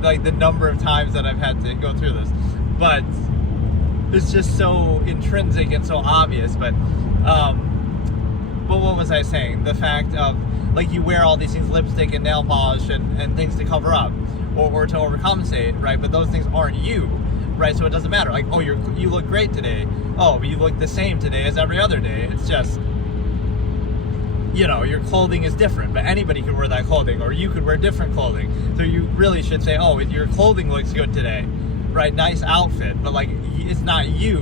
Like the number of times that I've had to go through this, but it's just so intrinsic and so obvious. But what was I saying? The fact of like you wear all these things, lipstick and nail polish and things to cover up or to overcompensate, right? But those things aren't you. Right, so it doesn't matter. Like, you look great today. But you look the same today as every other day. It's just, your clothing is different, but anybody could wear that clothing, or you could wear different clothing. So you really should say, your clothing looks good today, right? Nice outfit, but like, it's not you,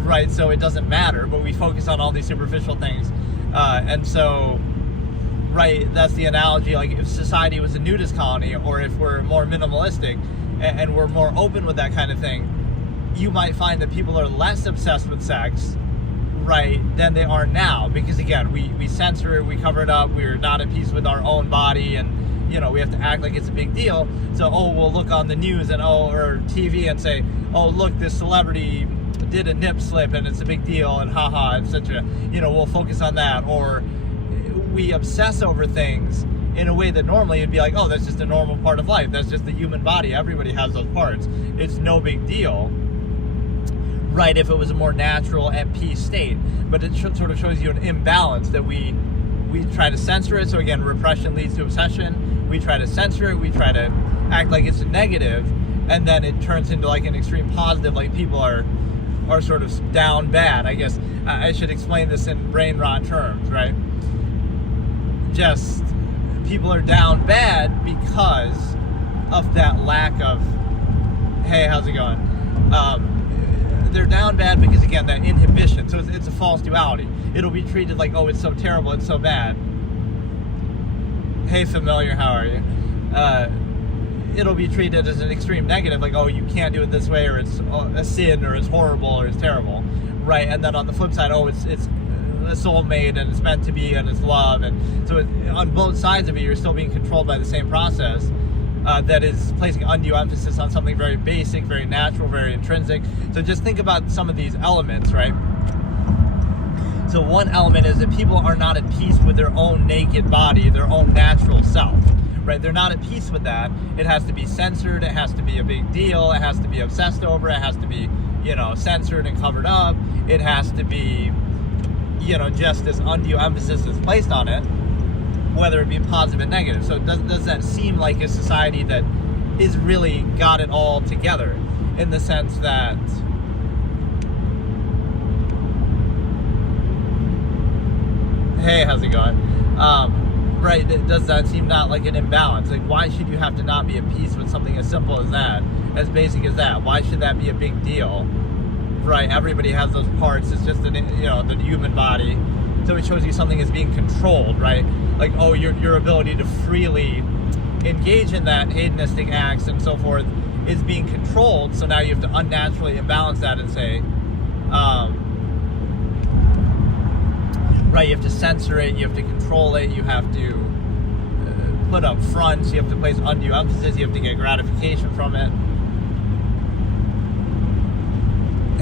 right? So it doesn't matter. But we focus on all these superficial things, and so, right, that's the analogy. Like, if society was a nudist colony, or if we're more minimalistic, and we're more open with that kind of thing, you might find that people are less obsessed with sex, right, than they are now. Because again, we censor it, we cover it up, we're not at peace with our own body, and we have to act like it's a big deal. So we'll look on the news and or TV and say, look, this celebrity did a nip slip and it's a big deal and haha, etc. We'll focus on that. Or we obsess over things in a way that normally it'd be like, that's just a normal part of life. That's just the human body. Everybody has those parts. It's no big deal, right, if it was a more natural, at peace state. But it sort of shows you an imbalance that we try to censor it. So again, repression leads to obsession. We try to censor it. We try to act like it's a negative, and then it turns into like an extreme positive, like people are sort of down bad. I guess I should explain this in brain rot terms, right? Just people are down bad because of that lack of, hey, how's it going? They're down bad because, again, that inhibition. So it's a false duality. It'll be treated like, it's so terrible, it's so bad. Hey, familiar, how are you? It'll be treated as an extreme negative, like, you can't do it this way, or it's a sin, or it's horrible, or it's terrible, right? And then on the flip side, it's a soulmate, and it's meant to be, and it's love, and so on both sides of it, you're still being controlled by the same process that is placing undue emphasis on something very basic, very natural, very intrinsic. So just think about some of these elements, right? So one element is that people are not at peace with their own naked body, their own natural self, right? They're not at peace with that. It has to be censored, it has to be a big deal, it has to be obsessed over, it has to be, censored and covered up. It has to be, just this undue emphasis is placed on it, whether it be positive and negative. So does that seem like a society that is really got it all together, in the sense that hey, how's it going? Right, does that seem not like an imbalance? Like, why should you have to not be at peace with something as simple as that, as basic as that? Why should that be a big deal? Right, everybody has those parts. It's just the human body. So it shows you something is being controlled, right? Like, oh, your ability to freely engage in that hedonistic acts and so forth is being controlled. So now you have to unnaturally imbalance that and say, right, you have to censor it, you have to control it, you have to put up fronts, you have to place undue emphasis, you have to get gratification from it.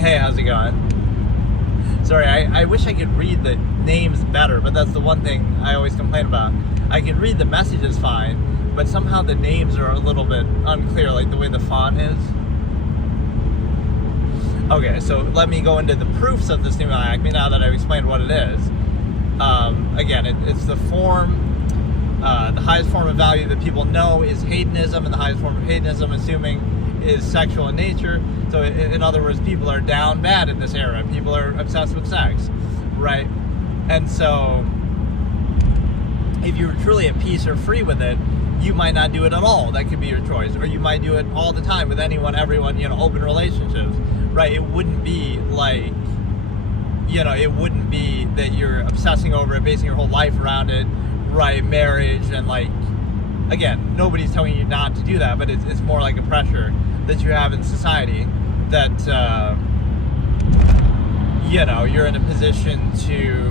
Hey, how's it going? Sorry, I wish I could read the names better, but that's the one thing I always complain about. I can read the messages fine, but somehow the names are a little bit unclear, like the way the font is. Okay, so let me go into the proofs of the stimuli acme now that I've explained what it is. Again, it's the form, the highest form of value that people know is hedonism, and the highest form of hedonism, assuming, is sexual in nature. So in other words, people are down bad in this era. People are obsessed with sex, right? And so if you're truly at peace or free with it, you might not do it at all. That could be your choice. Or you might do it all the time with anyone, everyone, open relationships, right? It wouldn't be like, it wouldn't be that you're obsessing over it, basing your whole life around it, right? Marriage and again, nobody's telling you not to do that, but it's more like a pressure that you have in society that, you're in a position to,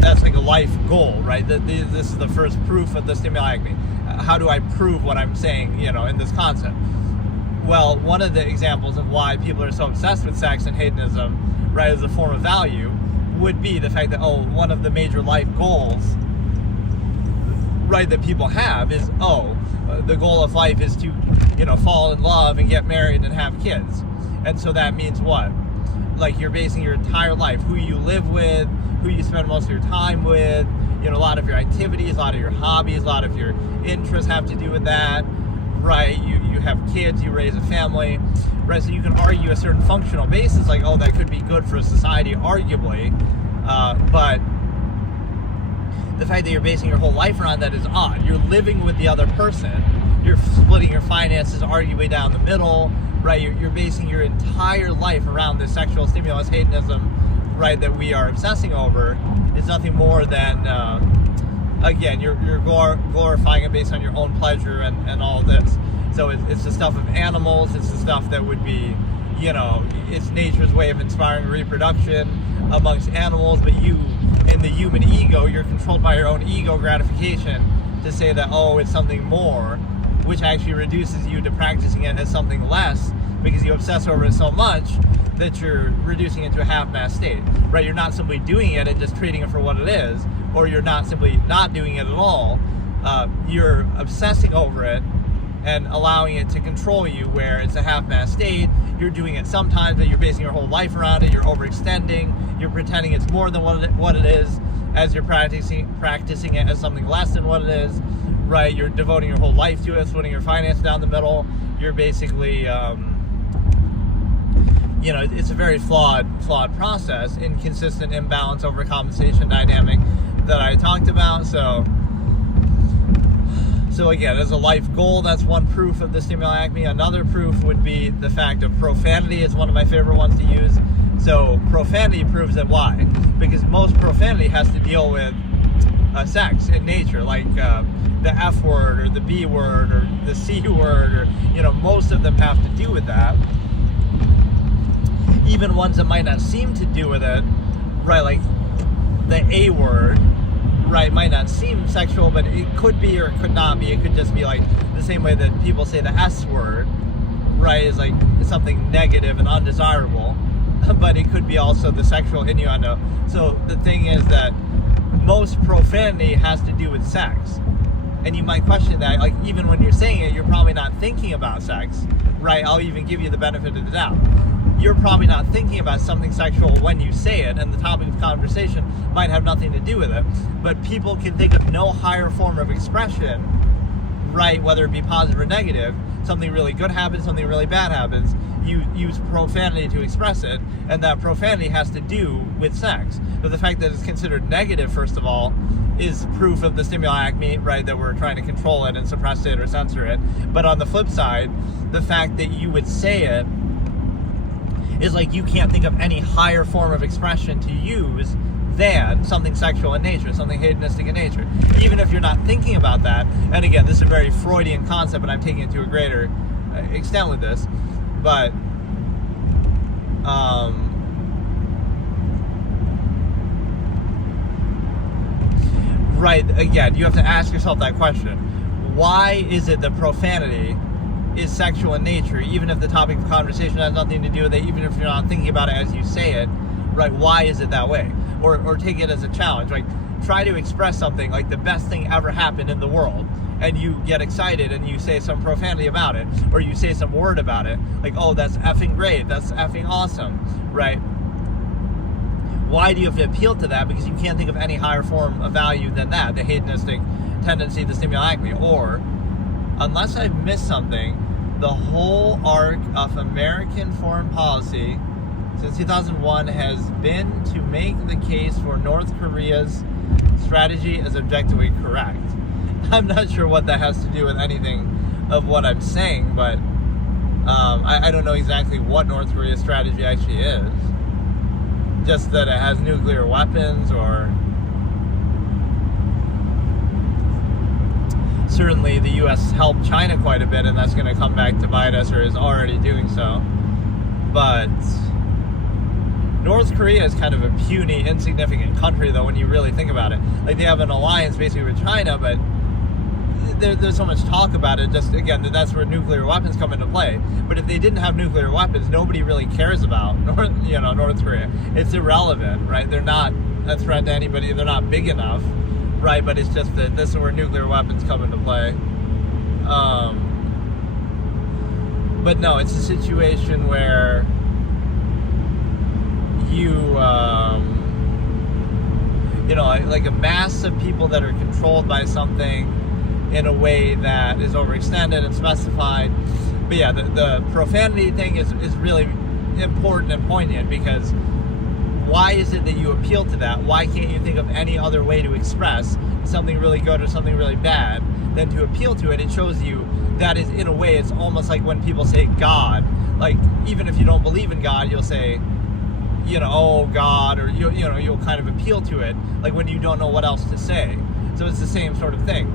that's like a life goal, right? This is the first proof of the stimuli acme. How do I prove what I'm saying, in this concept? Well, one of the examples of why people are so obsessed with sex and hedonism, right, as a form of value, would be the fact that, one of the major life goals, right, that people have is, the goal of life is to, fall in love and get married and have kids. And so that means what? Like, you're basing your entire life, who you live with, who you spend most of your time with, a lot of your activities, a lot of your hobbies, a lot of your interests have to do with that, right? You have kids, you raise a family, right? So you can argue a certain functional basis, like, that could be good for society, arguably, but the fact that you're basing your whole life around that is odd. You're living with the other person, you're splitting your finances arguably down the middle, right? You're basing your entire life around this sexual stimulus, hedonism, right, that we are obsessing over. Is nothing more than, again, you're glorifying it based on your own pleasure and all of this. So it's the stuff of animals, it's the stuff that would be, it's nature's way of inspiring reproduction amongst animals, but you, in the human ego, you're controlled by your own ego gratification to say that, it's something more, which actually reduces you to practicing it as something less, because you obsess over it so much that you're reducing it to a half-mast state, right? You're not simply doing it and just treating it for what it is, or you're not simply not doing it at all. You're obsessing over it and allowing it to control you, where it's a half-mast state. You're doing it sometimes, but you're basing your whole life around it. You're overextending. You're pretending it's more than what it is, as you're practicing it as something less than what it is, right? You're devoting your whole life to it, splitting your finances down the middle. You're basically, it's a very flawed process, inconsistent imbalance overcompensation dynamic that I talked about. So again, as a life goal, that's one proof of the stimuli acme. Another proof would be the fact of profanity is one of my favorite ones to use. So profanity proves that. Why? Because most profanity has to deal with sex in nature, like the F word or the B word or the C word, or most of them have to do with that. Even ones that might not seem to do with it, right? Like the A word, right, might not seem sexual, but it could be or it could not be. It could just be like the same way that people say the S word, right, is like something negative and undesirable, but it could be also the sexual innuendo. So the thing is that most profanity has to do with sex. And you might question that, like, even when you're saying it, you're probably not thinking about sex, right? I'll even give you the benefit of the doubt. You're probably not thinking about something sexual when you say it, and the topic of conversation might have nothing to do with it. But people can think of no higher form of expression, right? Whether it be positive or negative, something really good happens, something really bad happens. You use profanity to express it, and that profanity has to do with sex. But the fact that it's considered negative, first of all, is proof of the stimuli acme, right? That we're trying to control it and suppress it or censor it. But on the flip side, the fact that you would say it is like you can't think of any higher form of expression to use than something sexual in nature, something hedonistic in nature. Even if you're not thinking about that, and again, this is a very Freudian concept, and I'm taking it to a greater extent with this, but right, again, you have to ask yourself that question. Why is it that profanity is sexual in nature, even if the topic of conversation has nothing to do with it, even if you're not thinking about it as you say it, right? Why is it that way? Or take it as a challenge, like try to express something like the best thing ever happened in the world, and you get excited and you say some profanity about it, or you say some word about it, like, oh, that's effing great, that's effing awesome, right? Why do you have to appeal to that? Because you can't think of any higher form of value than that, the hedonistic tendency, the stimuli acme. Or, unless I've missed something, the whole arc of American foreign policy since 2001 has been to make the case for North Korea's strategy as objectively correct. I'm not sure what that has to do with anything of what I'm saying, but I don't know exactly what North Korea's strategy actually is. Just that it has nuclear weapons, or certainly the U.S. helped China quite a bit, and that's going to come back to bite us, or is already doing so. But North Korea is kind of a puny, insignificant country, though, when you really think about it. Like, they have an alliance basically with China, but there's so much talk about it. Just, again, that's where nuclear weapons come into play. But if they didn't have nuclear weapons, nobody really cares about North Korea. It's irrelevant, right? They're not a threat to anybody. They're not big enough, right? But it's just that this is where nuclear weapons come into play. But no, it's a situation where like a mass of people that are controlled by something in a way that is overextended and specified. But yeah, the profanity thing is really important and poignant, because why is it that you appeal to that? Why can't you think of any other way to express something really good or something really bad than to appeal to it? It shows you that is, in a way, it's almost like when people say God. Like, even if you don't believe in God, you'll say, oh God, or you'll kind of appeal to it, like when you don't know what else to say. So it's the same sort of thing.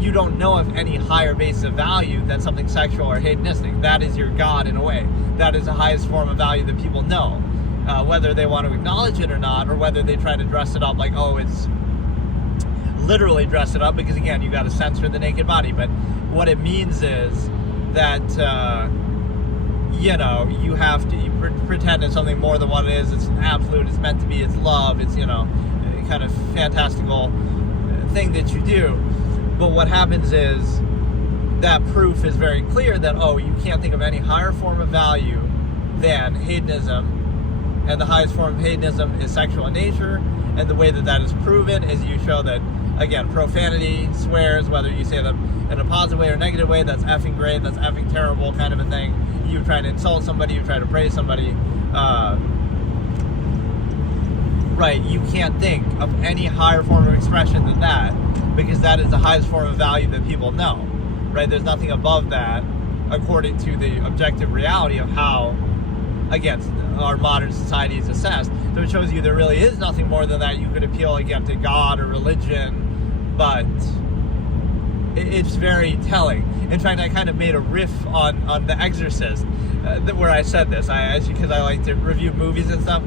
You don't know of any higher base of value than something sexual or hedonistic. That is your God, in a way. That is the highest form of value that people know, whether they want to acknowledge it or not, or whether they try to dress it up like, oh, it's literally dress it up, because again, you got to censor the naked body. But what it means is that you have to pretend it's something more than what it is. It's an absolute, it's meant to be, it's love, it's, kind of fantastical thing that you do. But what happens is that proof is very clear that, oh, you can't think of any higher form of value than hedonism, and the highest form of hedonism is sexual in nature. And the way that is proven is you show that, again, profanity, swears, whether you say them in a positive way or negative way, that's effing great, that's effing terrible kind of a thing. You try to insult somebody, you try to praise somebody, right, you can't think of any higher form of expression than that, because that is the highest form of value that people know, right? There's nothing above that, according to the objective reality of how, again, our modern society is assessed. So it shows you there really is nothing more than that. You could appeal, again, to God or religion, but it's very telling. In fact, I kind of made a riff on The Exorcist, where I said this, because I like to review movies and stuff.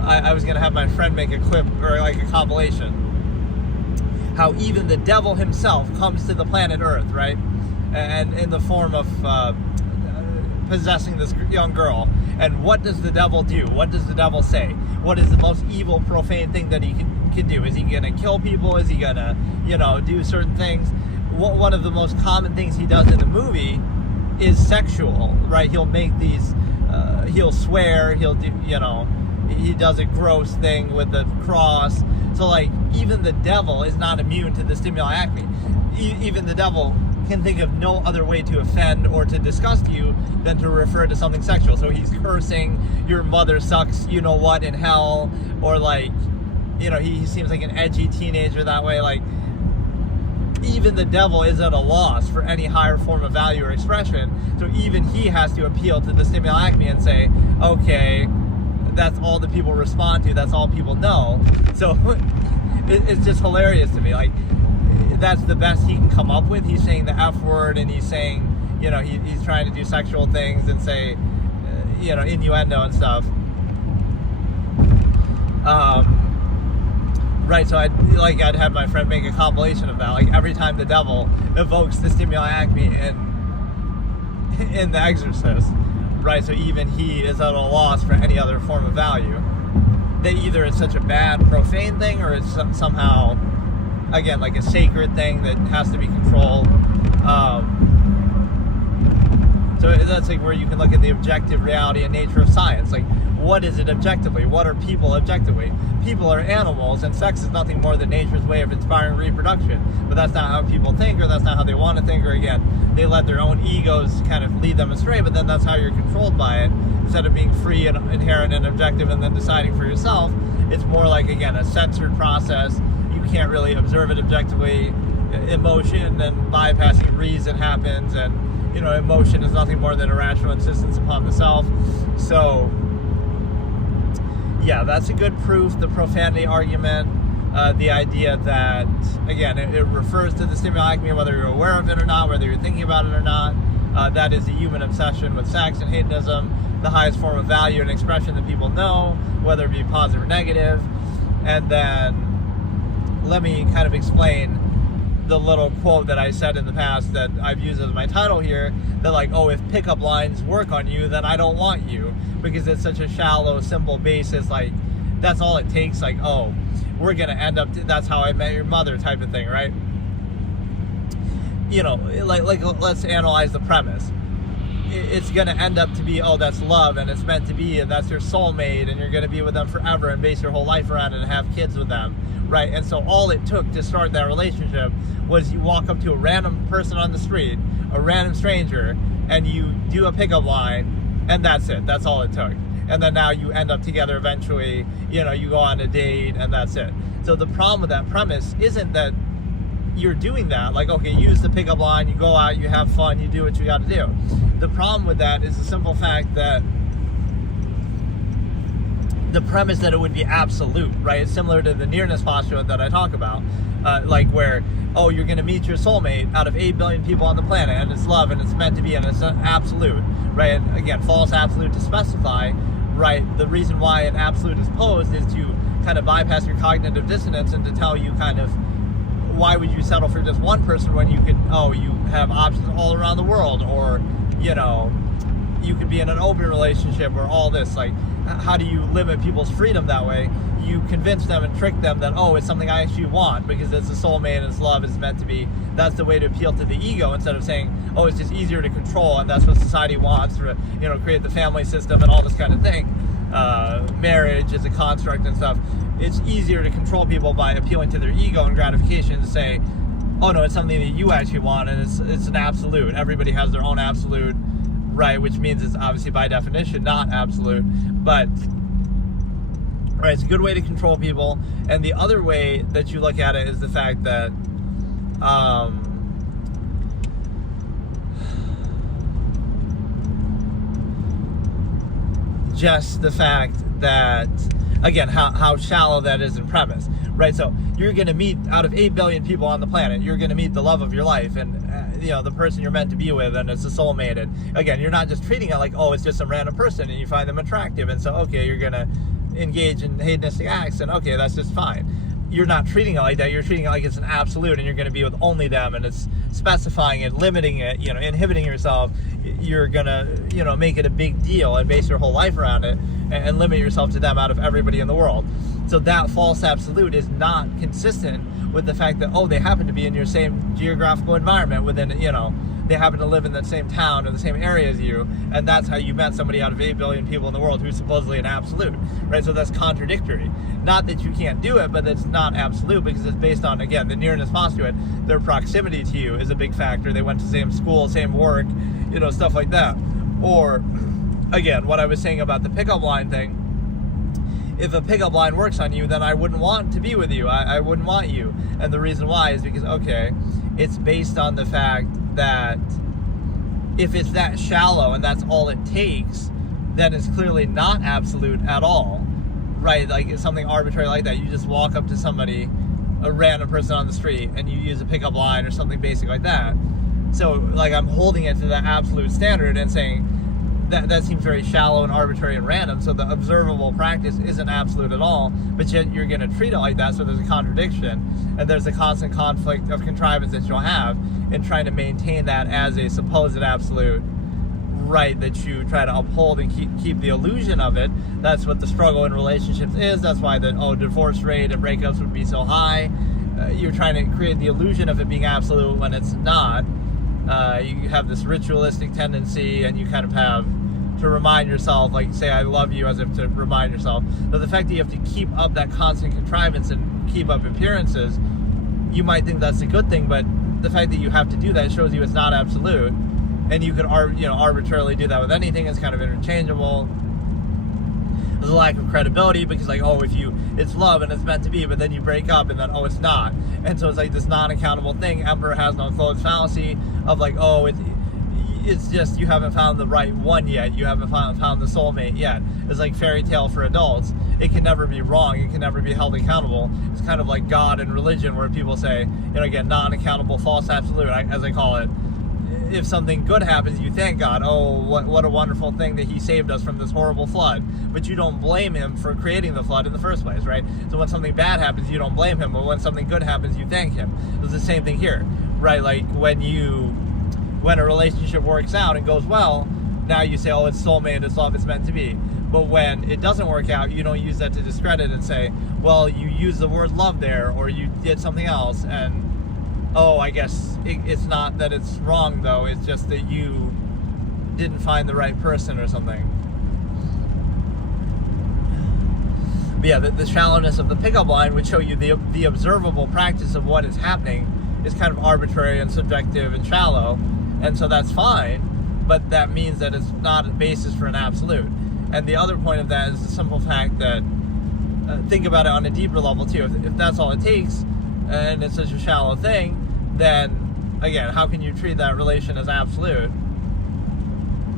I was going to have my friend make a clip, or like a compilation, how even the devil himself comes to the planet Earth, right? And in the form of possessing this young girl. And what does the devil do? What does the devil say? What is the most evil, profane thing that he can do? Is he going to kill people? Is he going to, do certain things? One of the most common things he does in the movie is sexual, right? He'll make these, he'll swear, he'll do, he does a gross thing with the cross. So like, even the devil is not immune to the stimuli acme. Even the devil can think of no other way to offend or to disgust you than to refer to something sexual. So he's cursing, your mother sucks, you know what, in hell, or like, he seems like an edgy teenager that way. Like, even the devil is at a loss for any higher form of value or expression. So even he has to appeal to the stimuli acme and say, okay, that's all that people respond to, that's all people know. So it's just hilarious to me. Like, that's the best he can come up with. He's saying the F word, and he's saying, he's trying to do sexual things and say, innuendo and stuff. Right, so I'd have my friend make a compilation of that. Like, every time the devil evokes the stimuli acme in The Exorcist, right? So even he is at a loss for any other form of value. That either it's such a bad, profane thing, or it's somehow, again, like a sacred thing that has to be controlled. So that's like where you can look at the objective reality and nature of science. Like, what is it objectively? What are people objectively? People are animals, and sex is nothing more than nature's way of inspiring reproduction. But that's not how people think, or that's not how they want to think, or again, they let their own egos kind of lead them astray, but then that's how you're controlled by it. Instead of being free and inherent and objective and then deciding for yourself, it's more like, again, a censored process. You can't really observe it objectively. Emotion and bypassing reason happens, and emotion is nothing more than a rational insistence upon the self. So yeah, that's a good proof. The profanity argument, the idea that, again, it refers to the stimuli acme, whether you're aware of it or not, whether you're thinking about it or not. That is a human obsession with sex and hedonism, the highest form of value and expression that people know, whether it be positive or negative. And then let me kind of explain the little quote that I said in the past that I've used as my title here, that like, oh, if pickup lines work on you, then I don't want you, because it's such a shallow, simple basis. Like, that's all it takes. Like, oh, we're gonna end up, that's how I met your mother type of thing, right? Like let's analyze the premise. It's gonna end up to be, oh, that's love, and it's meant to be, and that's your soulmate, and you're gonna be with them forever and base your whole life around it and have kids with them, right? And so all it took to start that relationship was you walk up to a random person on the street, a random stranger, and you do a pickup line, and that's it. That's all it took. And then now you end up together eventually, you go on a date, and that's it. So the problem with that premise isn't that you're doing that, like, okay, use the pickup line, you go out, you have fun, you do what you got to do. The problem with that is the simple fact that the premise that it would be absolute, right? It's similar to the nearness postulate that I talk about, like where, oh, you're going to meet your soulmate out of 8 billion people on the planet, and it's love, and it's meant to be, and it's an absolute, right? And again, false absolute to specify, right? The reason why an absolute is posed is to kind of bypass your cognitive dissonance and to tell you kind of, why would you settle for just one person when you could, you have options all around the world, or, you could be in an open relationship, or all this. Like, how do you limit people's freedom that way? You convince them and trick them that, oh, it's something I actually want because it's a soulmate and it's love, it's meant to be. That's the way to appeal to the ego, instead of saying, oh, it's just easier to control and that's what society wants, to, create the family system and all this kind of thing. Marriage is a construct and stuff. It's easier to control people by appealing to their ego and gratification, to say, oh no, it's something that you actually want, and it's an absolute. Everybody has their own absolute, right? Which means it's obviously by definition not absolute, but right, it's a good way to control people. And the other way that you look at it is the fact that just the fact that, again, how shallow that is in premise, right? So you're going to meet, out of 8 billion people on the planet, you're going to meet the love of your life, and the person you're meant to be with, and it's a soulmate. And again, you're not just treating it like, oh, it's just some random person and you find them attractive, and so, okay, you're going to engage in hedonistic acts, and okay, that's just fine. You're not treating it like that. You're treating it like it's an absolute, and you're going to be with only them, and it's specifying it, limiting it, inhibiting yourself. You're going to, make it a big deal and base your whole life around it, and limit yourself to them out of everybody in the world. So that false absolute is not consistent with the fact that, oh, they happen to be in your same geographical environment within, they happen to live in that same town or the same area as you, and that's how you met somebody out of 8 billion people in the world who's supposedly an absolute, right? So that's contradictory. Not that you can't do it, but it's not absolute, because it's based on, again, the nearness postulate. Their proximity to you is a big factor. They went to the same school, same work, stuff like that. Or, again, what I was saying about the pickup line thing, if a pickup line works on you, then I wouldn't want to be with you. I wouldn't want you. And the reason why is because, okay, it's based on the fact that if it's that shallow and that's all it takes, then it's clearly not absolute at all, right? Like, it's something arbitrary like that. You just walk up to somebody, a random person on the street, and you use a pickup line or something basic like that. So, like, I'm holding it to the absolute standard and saying, that seems very shallow and arbitrary and random, so the observable practice isn't absolute at all, but yet you're going to treat it like that, so there's a contradiction, and there's a constant conflict of contrivance that you'll have in trying to maintain that as a supposed absolute right that you try to uphold and keep the illusion of it. That's what the struggle in relationships is. That's why the divorce rate and breakups would be so high. You're trying to create the illusion of it being absolute when it's not. You have this ritualistic tendency, and you kind of have to remind yourself, like, say I love you, as if to remind yourself. But the fact that you have to keep up that constant contrivance and keep up appearances, you might think that's a good thing, but the fact that you have to do that shows you it's not absolute, and you can arbitrarily do that with anything. It's kind of interchangeable. There's a lack of credibility, because, like, it's love and it's meant to be, but then you break up and then, it's not. And so it's like this non-accountable thing. Emperor has no clothes fallacy of, like, it's just you haven't found the right one yet. You haven't found the soulmate yet. It's like fairy tale for adults. It can never be wrong. It can never be held accountable. It's kind of like God and religion, where people say, again, non-accountable, false absolute, as I call it. If something good happens, you thank God. Oh, what a wonderful thing that he saved us from this horrible flood. But you don't blame him for creating the flood in the first place, right? So when something bad happens, you don't blame him. But when something good happens, you thank him. It's the same thing here, right? Like, when a relationship works out and goes well, now you say, it's soulmate, it's love, it's meant to be. But when it doesn't work out, you don't use that to discredit and say, well, you used the word love there, or you did something else, and I guess it's not that it's wrong, though. It's just that you didn't find the right person or something. But yeah, the shallowness of the pickup line would show you the observable practice of what is happening is kind of arbitrary and subjective and shallow, and so that's fine, but that means that it's not a basis for an absolute. And the other point of that is the simple fact that, think about it on a deeper level too. If that's all it takes, and it's such a shallow thing, then, again, how can you treat that relation as absolute?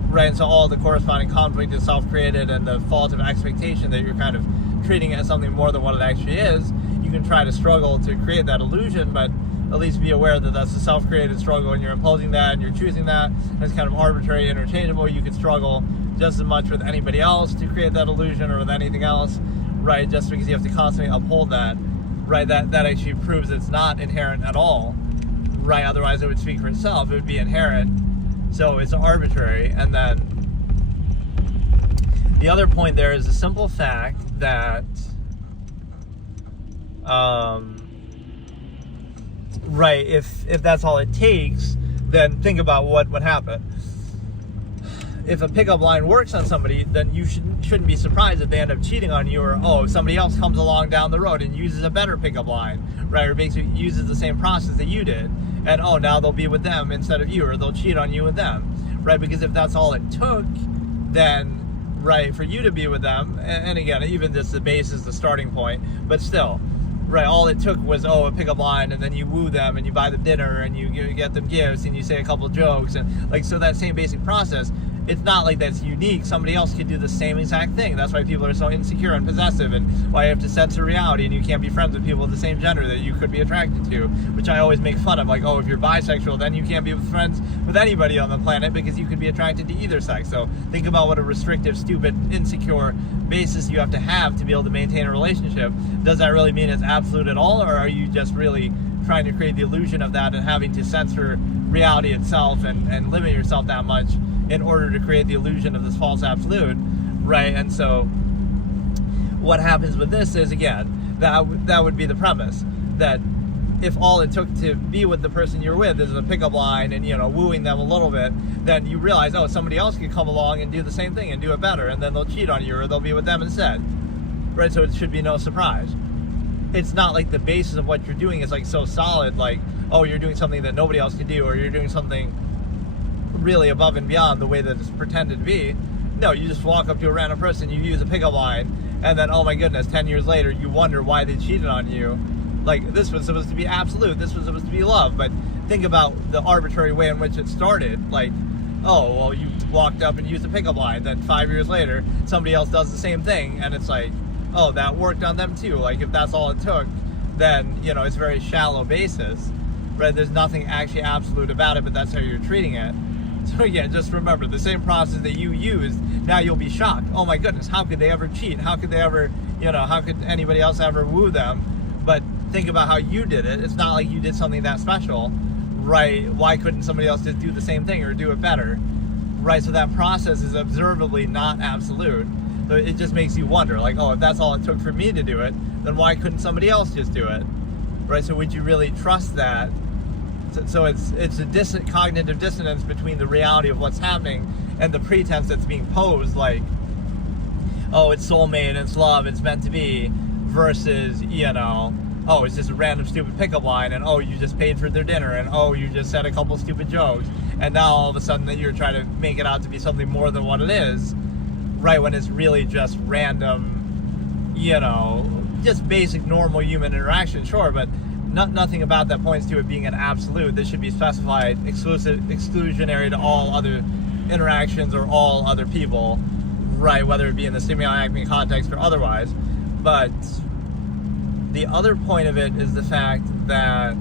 Right, and so all the corresponding conflict is self-created, and the fault of expectation that you're kind of treating it as something more than what it actually is. You can try to struggle to create that illusion, but at least be aware that that's a self-created struggle, and you're imposing that, and you're choosing that, and it's kind of arbitrary, interchangeable. You could struggle just as much with anybody else to create that illusion, or with anything else, right? Just because you have to constantly uphold that, right? That actually proves it's not inherent at all, right? Otherwise it would speak for itself. It would be inherent. So it's arbitrary. And then the other point there is the simple fact that, right, if that's all it takes, then think about what would happen. If a pickup line works on somebody, then you shouldn't be surprised if they end up cheating on you, or somebody else comes along down the road and uses a better pickup line, right? Or basically uses the same process that you did, and now they'll be with them instead of you, or they'll cheat on you with them, right? Because if that's all it took, then, right, for you to be with them, and again, even just the base is the starting point, but still, right, all it took was, a pickup line, and then you woo them, and you buy them dinner, and you get them gifts, and you say a couple jokes, and, like, so that same basic process, it's not like that's unique. Somebody else could do the same exact thing. That's why people are so insecure and possessive, and why you have to censor reality, and you can't be friends with people of the same gender that you could be attracted to, which I always make fun of. Like, if you're bisexual, then you can't be friends with anybody on the planet because you could be attracted to either sex. So think about what a restrictive, stupid, insecure basis you have to be able to maintain a relationship. Does that really mean it's absolute at all, or are you just really trying to create the illusion of that and having to censor reality itself and limit yourself that much in order to create the illusion of this false absolute, right? And so what happens with this is, again, that would be the premise, that if all it took to be with the person you're with is a pickup line and, wooing them a little bit, then you realize, oh, somebody else could come along and do the same thing and do it better, and then they'll cheat on you or they'll be with them instead, right? So it should be no surprise. It's not like the basis of what you're doing is like so solid, like, oh, you're doing something that nobody else can do, or you're doing something really above and beyond the way that it's pretended to be. No, you just walk up to a random person, you use a pickup line, and then, oh my goodness, 10 years later, you wonder why they cheated on you. Like, this was supposed to be absolute, this was supposed to be love, but think about the arbitrary way in which it started. Like, oh, well, you walked up and used a pickup line, then 5 years later, somebody else does the same thing, and it's like, oh, that worked on them too. Like, if that's all it took, then, it's a very shallow basis, right? There's nothing actually absolute about it, but that's how you're treating it. So again, just remember, the same process that you used, now you'll be shocked. Oh my goodness, how could they ever cheat? How could they ever, how could anybody else ever woo them? But think about how you did it. It's not like you did something that special, right? Why couldn't somebody else just do the same thing or do it better, right? So that process is observably not absolute. So it just makes you wonder, like, oh, if that's all it took for me to do it, then why couldn't somebody else just do it, right? So would you really trust that? So it's a cognitive dissonance between the reality of what's happening and the pretense that's being posed, like, oh, it's soulmate, it's love, it's meant to be, versus, oh, it's just a random stupid pickup line, and oh, you just paid for their dinner, and oh, you just said a couple stupid jokes, and now all of a sudden that you're trying to make it out to be something more than what it is, right, when it's really just random, just basic normal human interaction, sure, but nothing about that points to it being an absolute. This should be specified exclusionary to all other interactions or all other people, right, whether it be in the Stimuli Acme context or otherwise. But the other point of it is the fact that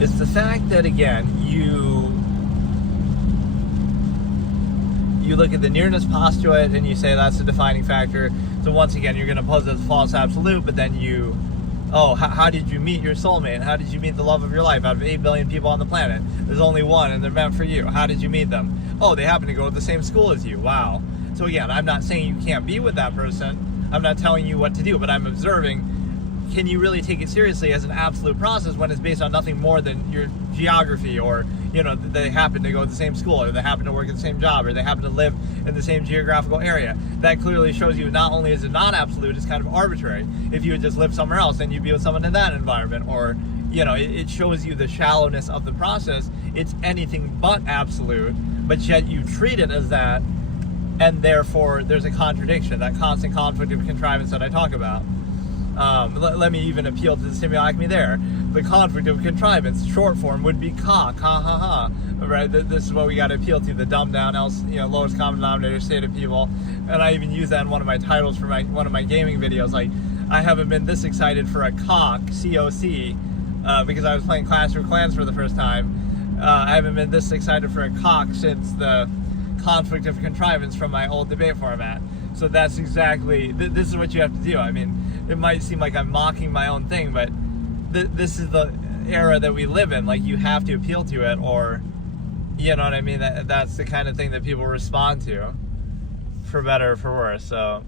it's the fact that, again, you look at the nearness postulate and you say that's the defining factor. So once again, you're going to pose it as a false absolute, but then how did you meet your soulmate? How did you meet the love of your life? Out of 8 billion people on the planet, there's only one, and they're meant for you. How did you meet them? Oh, they happen to go to the same school as you. Wow. So again, I'm not saying you can't be with that person. I'm not telling you what to do, but I'm observing, can you really take it seriously as an absolute process when it's based on nothing more than your geography, or, they happen to go to the same school, or they happen to work at the same job, or they happen to live in the same geographical area? That clearly shows you not only is it not absolute, it's kind of arbitrary. If you had just lived somewhere else, then you'd be with someone in that environment, or, it shows you the shallowness of the process. It's anything but absolute, but yet you treat it as that, and therefore there's a contradiction, that constant conflict of contrivance that I talk about. Let me even appeal to the Stimuli Acme there. The conflict of contrivance, short form, would be ha ha ha, right? This is what we got to appeal to, the dumbed down, lowest common denominator state of people. And I even use that in one of my titles for one of my gaming videos, like, I haven't been this excited for a cock, C-O-C, because I was playing Clash of Clans for the first time. I haven't been this excited for a cock since the conflict of contrivance from my old debate format. So that's exactly, this is what you have to do. I mean, it might seem like I'm mocking my own thing, but this is the era that we live in. Like, you have to appeal to it, or, you know what I mean? That's the kind of thing that people respond to, for better or for worse. So,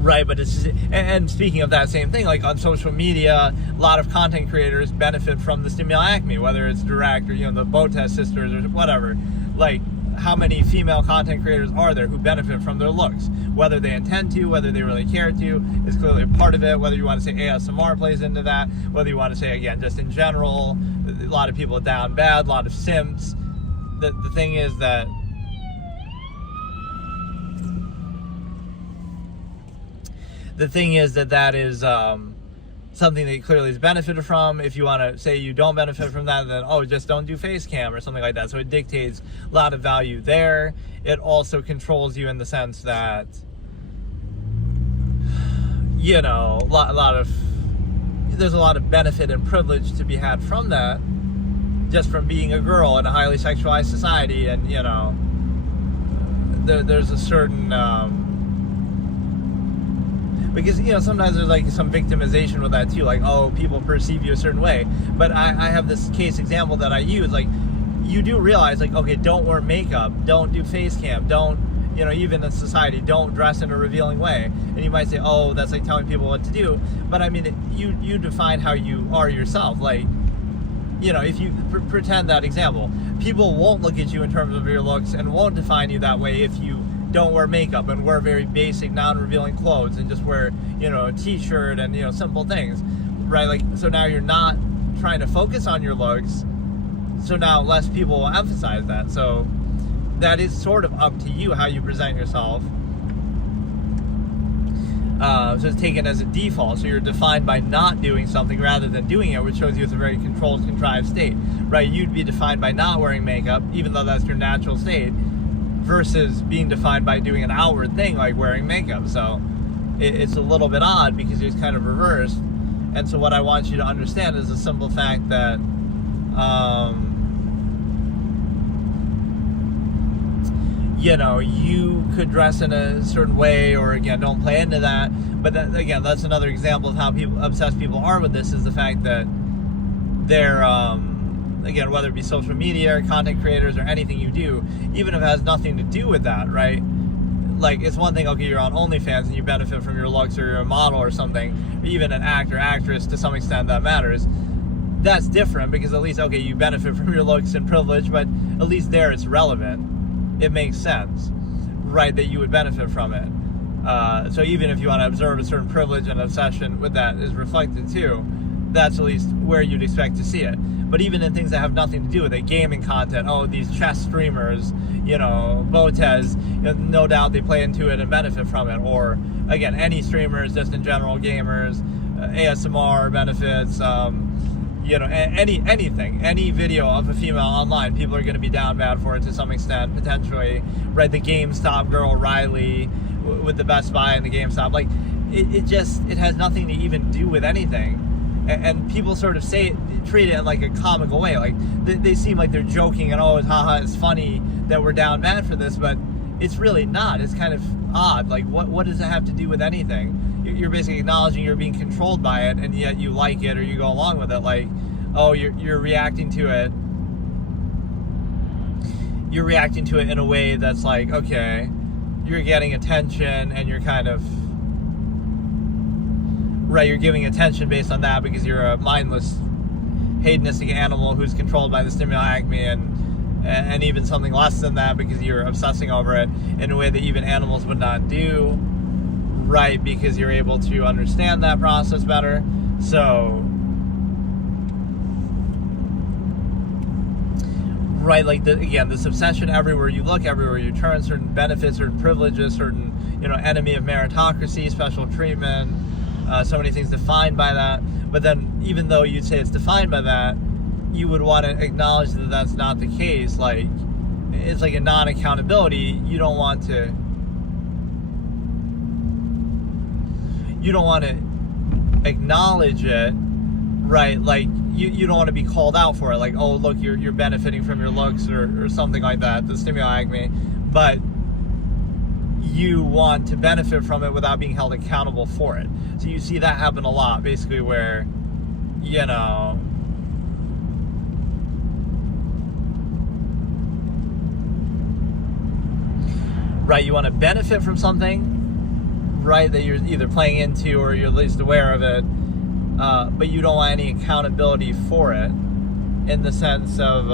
right, but it's just, and speaking of that same thing, like on social media, a lot of content creators benefit from the Stimuli Acme, whether it's direct or, the Botas sisters or whatever. Like, how many female content creators are there who benefit from their looks? Whether they intend to, whether they really care to, is clearly a part of it. Whether you want to say ASMR plays into that, whether you want to say, again, just in general, a lot of people are down bad, a lot of simps. The thing is that that is something that clearly is benefited from. If you want to say you don't benefit from that, then, just don't do face cam or something like that. So it dictates a lot of value there. It also controls you in the sense that, there's a lot of benefit and privilege to be had from that, just from being a girl in a highly sexualized society. And, there's a certain, because sometimes there's like some victimization with that too, like, oh, people perceive you a certain way. But I have this case example that I use, like, you do realize, like, okay, don't wear makeup, don't do face cam, don't, even in society, don't dress in a revealing way. And you might say, oh, that's like telling people what to do. But I mean, you define how you are yourself. Like, if you pretend that example, people won't look at you in terms of your looks and won't define you that way if you don't wear makeup and wear very basic, non-revealing clothes and just wear, a t-shirt and, simple things, right? Like, so now you're not trying to focus on your looks, so now less people will emphasize that. So that is sort of up to you how you present yourself. So it's taken as a default. So you're defined by not doing something rather than doing it, which shows you it's a very controlled, contrived state, right? You'd be defined by not wearing makeup, even though that's your natural state, versus being defined by doing an outward thing like wearing makeup. So it's a little bit odd because it's kind of reversed. And so what I want you to understand is the simple fact that you could dress in a certain way, or again, don't play into that. But that, again, that's another example of how obsessed people are with this, is the fact that they're, again, whether it be social media or content creators or anything you do, even if it has nothing to do with that, right? Like, it's one thing, okay, you're on OnlyFans and you benefit from your looks, or you're a model or something, or even an actor, actress, to some extent that matters. That's different because at least, okay, you benefit from your looks and privilege, but at least there it's relevant. It makes sense, right, that you would benefit from it. So even if you want to observe a certain privilege and obsession with that is reflected too, that's at least where you'd expect to see it. But even in things that have nothing to do with it, gaming content, oh, these chess streamers, Botez, no doubt they play into it and benefit from it. Or, again, any streamers, just in general, gamers, ASMR benefits, anything, any video of a female online, people are going to be down bad for it to some extent, potentially, right? The GameStop girl, Riley, with the Best Buy and the GameStop, like, it has nothing to even do with anything. And people sort of treat it in like a comical way, like they seem like they're joking and, oh, haha, it's funny that we're down bad for this, but it's really not. It's kind of odd. Like, what does it have to do with anything? You're basically acknowledging you're being controlled by it, and yet you like it or you go along with it. Like, oh, you're reacting to it. You're reacting to it in a way that's like, okay, you're getting attention, and you're kind of, right, you're giving attention based on that because you're a mindless, hedonistic animal who's controlled by the stimuli Acme, and even something less than that because you're obsessing over it in a way that even animals would not do, right, because you're able to understand that process better. So, right, like, this obsession everywhere you look, everywhere you turn, certain benefits, certain privileges, certain, enemy of meritocracy, special treatment, so many things defined by that. But then, even though you'd say it's defined by that, you would want to acknowledge that that's not the case. Like, it's like a non-accountability. You don't want to acknowledge it, right? Like, you don't want to be called out for it. Like, oh, look, you're benefiting from your looks or something like that, the stimuli Acme. But you want to benefit from it without being held accountable for it. So you see that happen a lot, basically, where, right, you want to benefit from something, right, that you're either playing into or you're at least aware of it, but you don't want any accountability for it, in the sense of,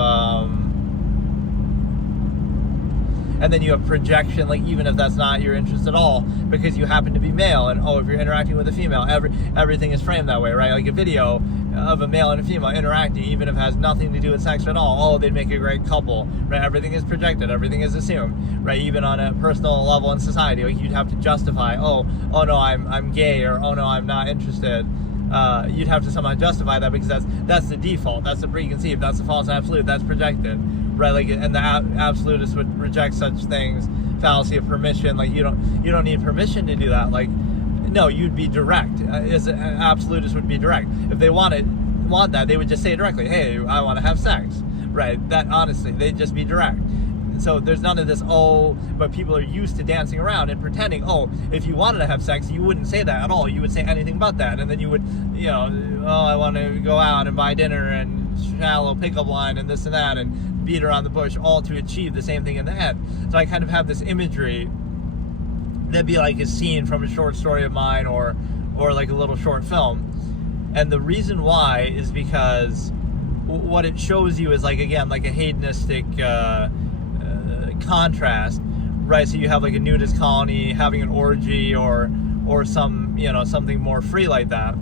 and then you have projection, like, even if that's not your interest at all, because you happen to be male, and, oh, if you're interacting with a female, everything is framed that way, right? Like a video of a male and a female interacting, even if it has nothing to do with sex at all, oh, they'd make a great couple, right? Everything is projected, everything is assumed, right? Even on a personal level in society, like, you'd have to justify, oh no, I'm gay, or oh no, I'm not interested. You'd have to somehow justify that because that's the default, that's the preconceived, that's the false absolute, that's projected, right? Like, and the absolutists would reject such things, fallacy of permission. Like, you don't need permission to do that. Like, no, you'd be direct. As an absolutist would be direct. If they want that, they would just say directly, hey, I want to have sex, right? That, honestly, they'd just be direct. So there's none of this, but people are used to dancing around and pretending, if you wanted to have sex, you wouldn't say that at all. You would say anything but that. And then you would, I want to go out and buy dinner and shallow pickup line and this and that and beat around the bush, all to achieve the same thing in the end. So I kind of have this imagery that'd be like a scene from a short story of mine or like a little short film. And the reason why is because what it shows you is like a hedonistic contrast, right? So you have like a nudist colony having an orgy or some, something more free like that.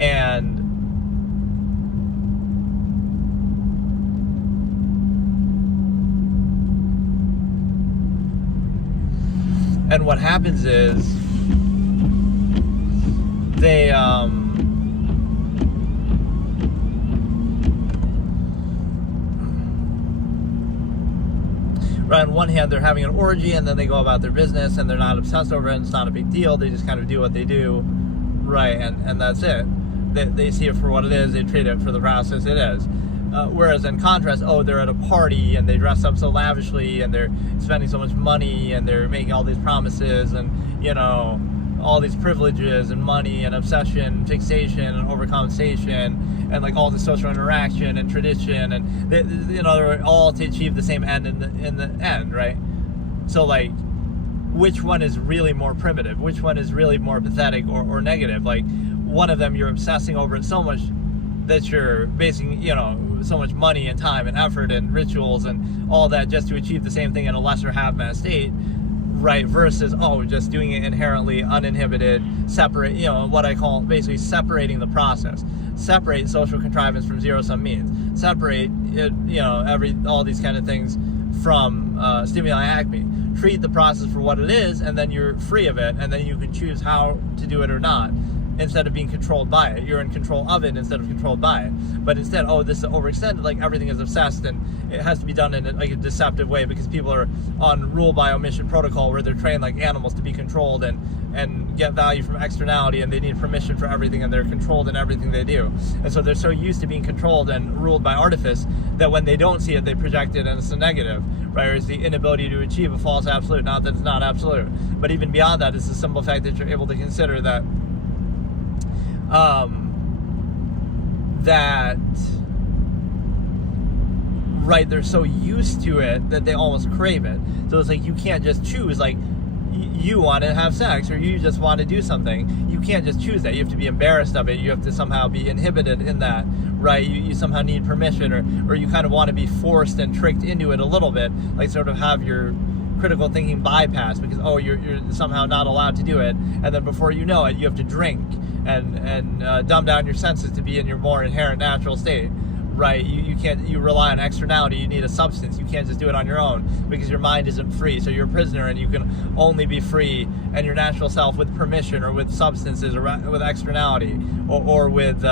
And what happens is they right, on one hand, they're having an orgy, and then they go about their business, and they're not obsessed over it, and it's not a big deal. They just kind of do what they do, right, and that's it. They see it for what it is. They treat it for the process it is. Whereas in contrast, they're at a party, and they dress up so lavishly, and they're spending so much money, and they're making all these promises, and, all these privileges, and money, and obsession, fixation, and overcompensation, and like all the social interaction and tradition, and they're all to achieve the same end in the end, right? So like, which one is really more primitive? Which one is really more pathetic or negative? Like, one of them you're obsessing over it so much that you're basing, so much money and time and effort and rituals and all that just to achieve the same thing in a lesser half-mass state, right? Versus, just doing it inherently uninhibited, separate, what I call basically separating the process. Separate social contrivance from zero-sum means. Separate, all these kind of things from Stimuli Acme. Treat the process for what it is, and then you're free of it, and then you can choose how to do it or not, instead of being controlled by it. You're in control of it instead of controlled by it. But instead, this is overextended, like everything is obsessed, and it has to be done in a deceptive way because people are on rule by omission protocol where they're trained like animals to be controlled and get value from externality, and they need permission for everything, and they're controlled in everything they do. And so they're so used to being controlled and ruled by artifice that when they don't see it, they project it, and it's a negative, right? Or it's the inability to achieve a false absolute. Not that it's not absolute, but even beyond that, it's the simple fact that you're able to consider that right, they're so used to it that they almost crave it. So it's like you can't just choose, like, you want to have sex or you just want to do something. You can't just choose that. You have to be embarrassed of it. You have to somehow be inhibited in that, right? You somehow need permission, or you kind of want to be forced and tricked into it a little bit, like sort of have your critical thinking bypass because you're somehow not allowed to do it, and then before you know it, you have to drink and dumb down your senses to be in your more inherent natural state, right? You can't, you rely on externality. You need a substance. You can't just do it on your own because your mind isn't free. So you're a prisoner, and you can only be free and your natural self with permission or with substances or with externality or with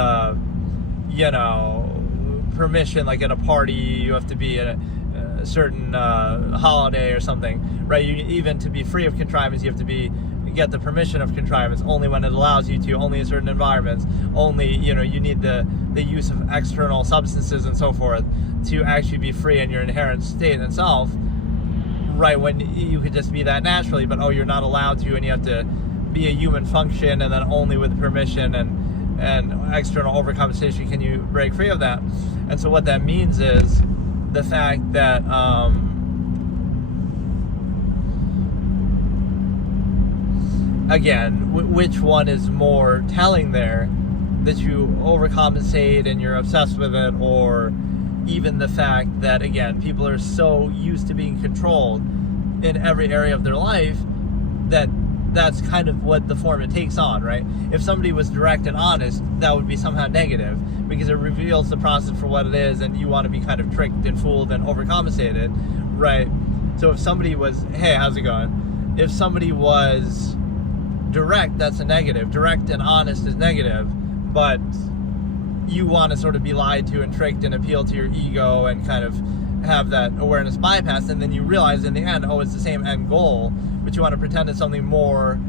permission, like at a party. You have to be at a certain holiday or something, right? Even to be free of contrivance, you have to get the permission of contrivance only when it allows you to, only in certain environments, only, you need the use of external substances and so forth to actually be free in your inherent state itself, right? When you could just be that naturally, but you're not allowed to, and you have to be a human function, and then only with permission and external overcompensation can you break free of that. And so what that means is the fact that again, which one is more telling there, that you overcompensate and you're obsessed with it, or even the fact that, again, people are so used to being controlled in every area of their life that that's kind of what the form it takes on, right? If somebody was direct and honest, that would be somehow negative because it reveals the process for what it is, and you want to be kind of tricked and fooled and overcompensated, right? So if somebody was, hey, how's it going? If somebody was direct, that's a negative. Direct and honest is negative, but you want to sort of be lied to and tricked and appeal to your ego and kind of have that awareness bypass, and then you realize in the end, it's the same end goal, but you want to pretend it's something more.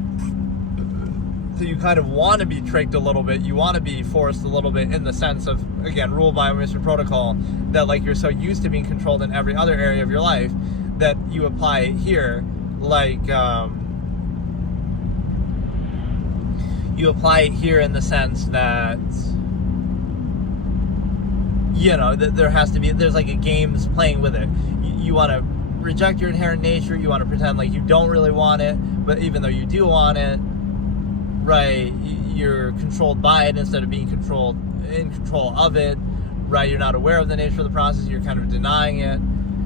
So you kind of want to be tricked a little bit, you want to be forced a little bit in the sense of, again, rule by omission protocol, that like you're so used to being controlled in every other area of your life that you apply here, like you apply it here in the sense that, you know, that there's like a games playing with it. You want to reject your inherent nature, you want to pretend like you don't really want it, but even though you do want it, right, you're controlled by it instead of being in control of it, right? You're not aware of the nature of the process, you're kind of denying it,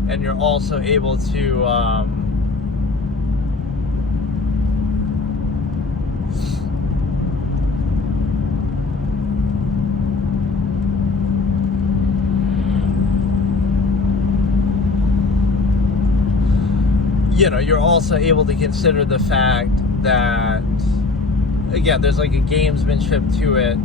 and you're also able to you know, you're also able to consider the fact that, again, there's like a gamesmanship to it,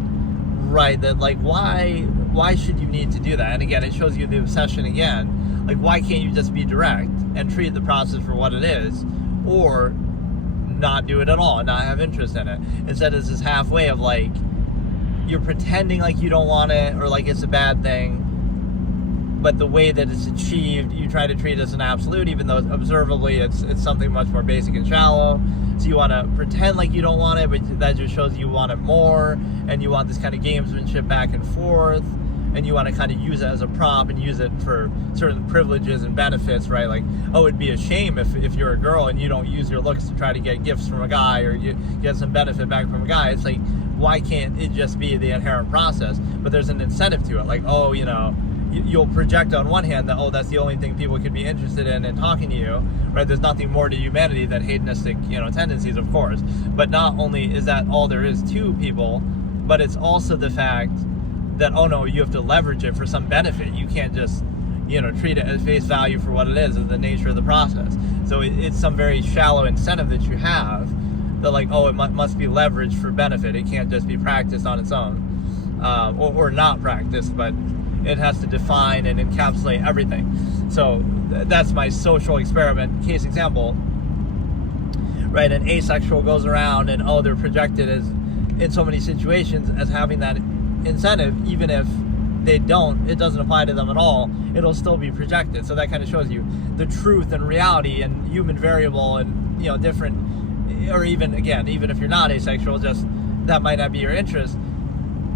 right? That like, why should you need to do that? And again, it shows you the obsession again. Like, why can't you just be direct and treat the process for what it is, or not do it at all and not have interest in it? Instead, it's this halfway of like, you're pretending like you don't want it or like it's a bad thing, but the way that it's achieved, you try to treat it as an absolute, even though observably it's something much more basic and shallow. So you want to pretend like you don't want it, but that just shows you want it more, and you want this kind of gamesmanship back and forth, and you want to kind of use it as a prop and use it for certain privileges and benefits, right? Like, oh, it'd be a shame if you're a girl and you don't use your looks to try to get gifts from a guy, or you get some benefit back from a guy. It's like, why can't it just be the inherent process? But there's an incentive to it, like, oh, you know, you'll project on one hand that, oh, that's the only thing people could be interested in talking to you, right? There's nothing more to humanity than hedonistic, you know, tendencies, of course. But not only is that all there is to people, but it's also the fact that, oh no, you have to leverage it for some benefit. You can't just, you know, treat it at face value for what it is, the nature of the process. So it's some very shallow incentive that you have that, like, oh, it must be leveraged for benefit. It can't just be practiced on its own, or not practiced, but it has to define and encapsulate everything. So that's my social experiment case example, right? An asexual goes around and, oh, they're projected as, in so many situations, as having that incentive. Even if they don't, it doesn't apply to them at all, it'll still be projected. So that kind of shows you the truth and reality and human variable and, you know, different, or even, again, even if you're not asexual, just that might not be your interest,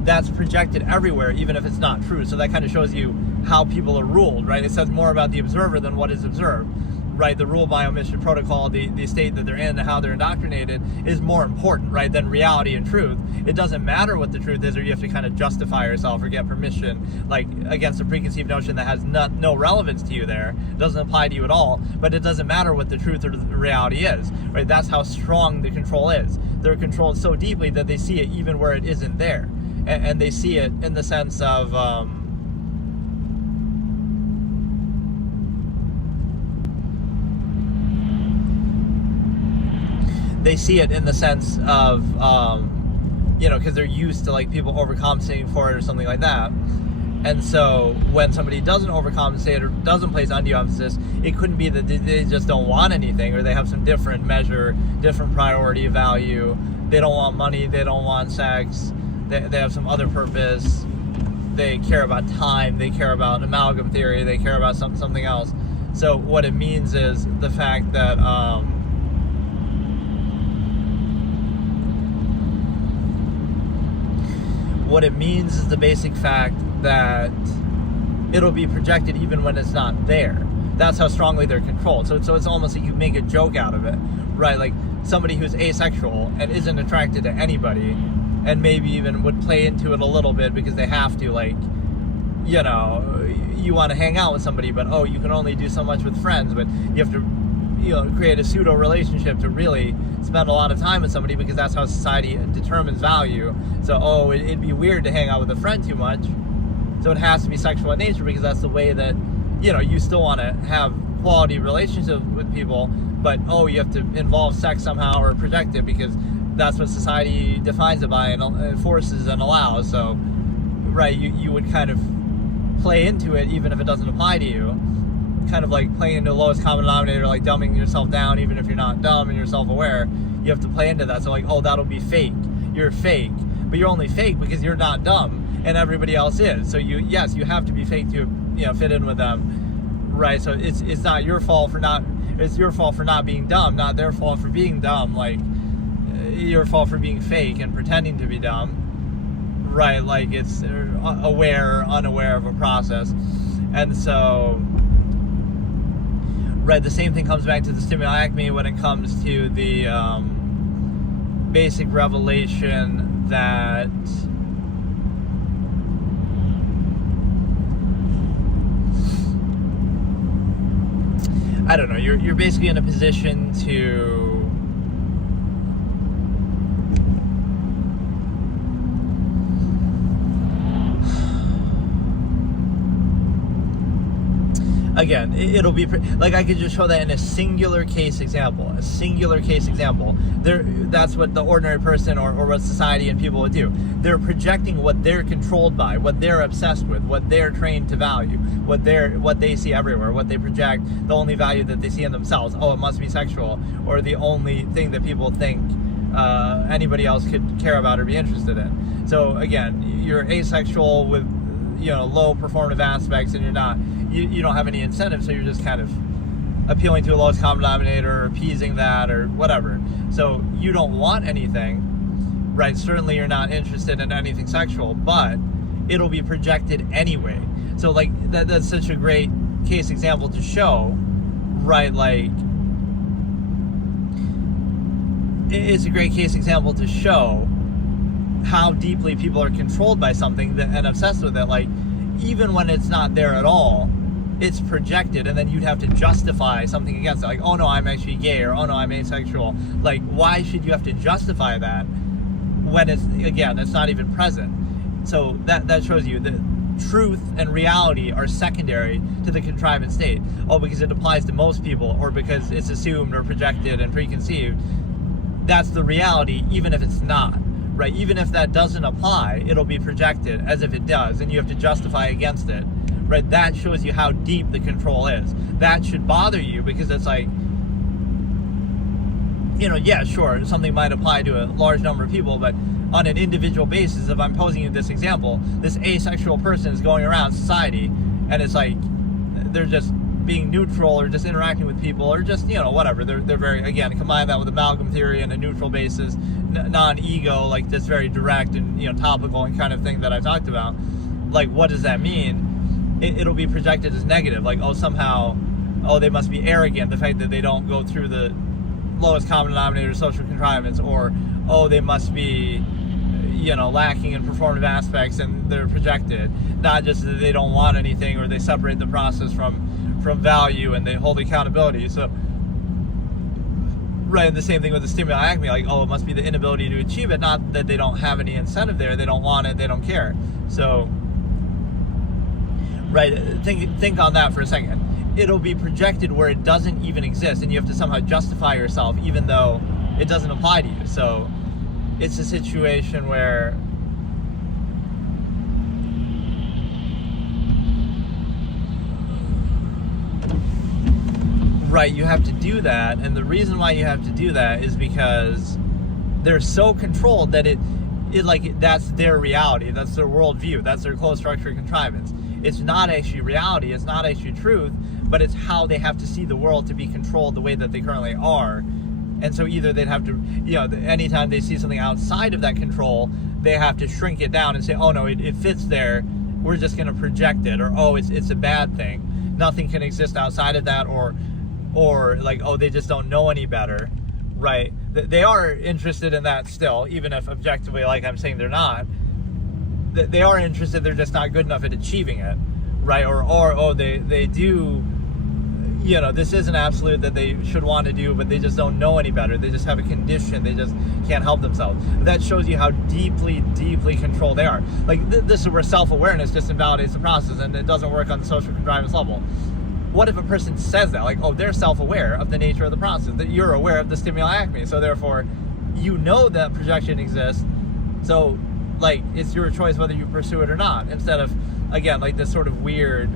that's projected everywhere, even if it's not true. So that kind of shows you how people are ruled, right? It says more about the observer than what is observed, right? The rule by omission protocol, the state that they're in and how they're indoctrinated is more important, right, than reality and truth. It doesn't matter what the truth is, or you have to kind of justify yourself or get permission, like, against a preconceived notion that has no relevance to you there. It doesn't apply to you at all, but it doesn't matter what the truth or the reality is, right? That's how strong the control is. They're controlled so deeply that they see it even where it isn't there. And they see it in the sense of, you know, because they're used to, like, people overcompensating for it or something like that. And so when somebody doesn't overcompensate or doesn't place undue emphasis, it couldn't be that they just don't want anything, or they have some different measure, different priority of value. They don't want money, they don't want sex, they have some other purpose, they care about time, they care about amalgam theory, they care about something else. So what it means is the fact that what it means is the basic fact that it'll be projected even when it's not there. That's how strongly they're controlled. So it's almost like you make a joke out of it, right? Like somebody who's asexual and isn't attracted to anybody, and maybe even would play into it a little bit because they have to, like, you know, you want to hang out with somebody, but, oh, you can only do so much with friends, but you have to, you know, create a pseudo relationship to really spend a lot of time with somebody, because that's how society determines value. So, oh, it'd be weird to hang out with a friend too much, so it has to be sexual in nature, because that's the way that, you know, you still want to have quality relationships with people, but, oh, you have to involve sex somehow or project it, because that's what society defines it by and forces and allows. So, right, you would kind of play into it even if it doesn't apply to you. Kind of like playing into the lowest common denominator, like dumbing yourself down even if you're not dumb and you're self-aware. You have to play into that. So, like, oh, that'll be fake. You're fake. But you're only fake because you're not dumb and everybody else is. So you have to be fake to, you know, fit in with them. right? So it's not your fault for not, it's your fault for not being dumb, not their fault for being dumb. Like, your fault for being fake and pretending to be dumb, right? Like, it's aware or unaware of a process. And so, right, the same thing comes back to the Stimuli Acme when it comes to the basic revelation that I don't know, you're basically in a position to again, it'll be like, I could just show that in a singular case example. That's what the ordinary person or what society and people would do. They're projecting what they're controlled by, what they're obsessed with, what they're trained to value, what they see everywhere, what they project, the only value that they see in themselves. Oh, it must be sexual, or the only thing that people think anybody else could care about or be interested in. So again, you're asexual with low performative aspects, and you're not. You don't have any incentive, so you're just kind of appealing to a lowest common denominator, or appeasing that, or whatever. So you don't want anything, right? Certainly you're not interested in anything sexual, but it'll be projected anyway. So like that's such a great case example to show, right? Like, it's a great case example to show how deeply people are controlled by something and obsessed with it. Like, even when it's not there at all, it's projected, and then you'd have to justify something against it. Like, oh no, I'm actually gay, or oh no, I'm asexual. Like, why should you have to justify that when it's not even present? So that shows you that truth and reality are secondary to the contrivance state. Oh, because it applies to most people, or because it's assumed or projected and preconceived. That's the reality, even if it's not. Right, even if that doesn't apply, it'll be projected as if it does, and you have to justify against it. Right, that shows you how deep the control is. That should bother you, because it's like, yeah, sure, something might apply to a large number of people, but on an individual basis, if I'm posing you this example, this asexual person is going around society, and it's like they're just being neutral, or just interacting with people, or just whatever. They're very, again, combine that with amalgam theory and a neutral basis, non-ego, like this very direct and topical and kind of thing that I talked about. Like, what does that mean? It'll be projected as negative. Like, oh, they must be arrogant, the fact that they don't go through the lowest common denominator social contrivance, or oh, they must be lacking in performative aspects, and they're projected. Not just that they don't want anything, or they separate the process from value, and they hold accountability. So, right, and the same thing with the Stimuli Acme, like, oh, it must be the inability to achieve it, not that they don't have any incentive there, they don't want it, they don't care. So, right, think on that for a second. It'll be projected where it doesn't even exist, and you have to somehow justify yourself, even though it doesn't apply to you. So, it's a situation where right, you have to do that, and the reason why you have to do that is because they're so controlled that that's their reality, that's their worldview, that's their closed structure contrivance. It's not actually reality, it's not actually truth, but it's how they have to see the world to be controlled the way that they currently are. And so either they'd have to, anytime they see something outside of that control, they have to shrink it down and say, oh no, it fits there, we're just going to project it, or oh, it's a bad thing, nothing can exist outside of that, or like, oh, they just don't know any better, right? They are interested in that still, even if objectively, like I'm saying, they're not. They are interested, they're just not good enough at achieving it, right? Or oh, they do, this is an absolute that they should want to do, but they just don't know any better. They just have a condition, they just can't help themselves. That shows you how deeply, deeply controlled they are. Like, this is where self-awareness just invalidates the process, and it doesn't work on the social contrivance level. What if a person says that? Like, oh, they're self-aware of the nature of the process, that you're aware of the Stimuli Acme, so therefore, that projection exists, so, like, it's your choice whether you pursue it or not, instead of, again, like this sort of weird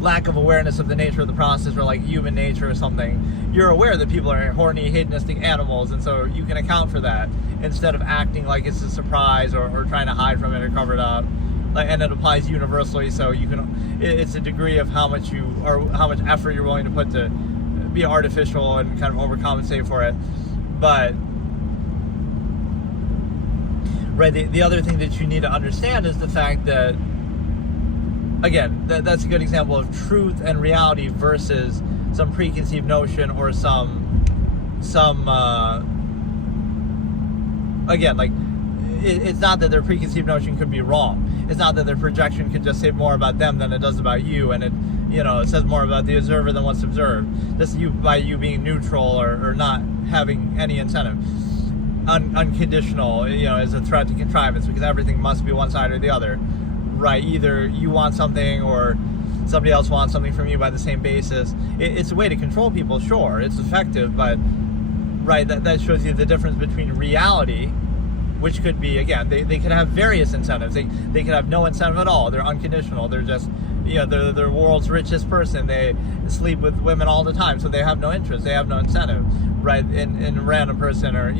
lack of awareness of the nature of the process, or like human nature or something. You're aware that people are horny, hedonistic animals, and so you can account for that, instead of acting like it's a surprise, or trying to hide from it or cover it up, and it applies universally. So you can, it's a degree of how much effort you're willing to put to be artificial and kind of overcompensate for it. But right, the other thing that you need to understand is the fact that, again, that's a good example of truth and reality versus some preconceived notion or again, like, it's not that their preconceived notion could be wrong. It's not that their projection could just say more about them than it does about you, and it says more about the observer than what's observed. Just by you being neutral or not having any incentive. Unconditional, is a threat to contrivance, because everything must be one side or the other, right? Either you want something or somebody else wants something from you by the same basis. It's a way to control people, sure, it's effective, but right, that shows you the difference between reality, which could be, again, they could have various incentives. They could have no incentive at all. They're unconditional. They're just, they're the world's richest person. They sleep with women all the time, so they have no interest. They have no incentive, right? In a random person, or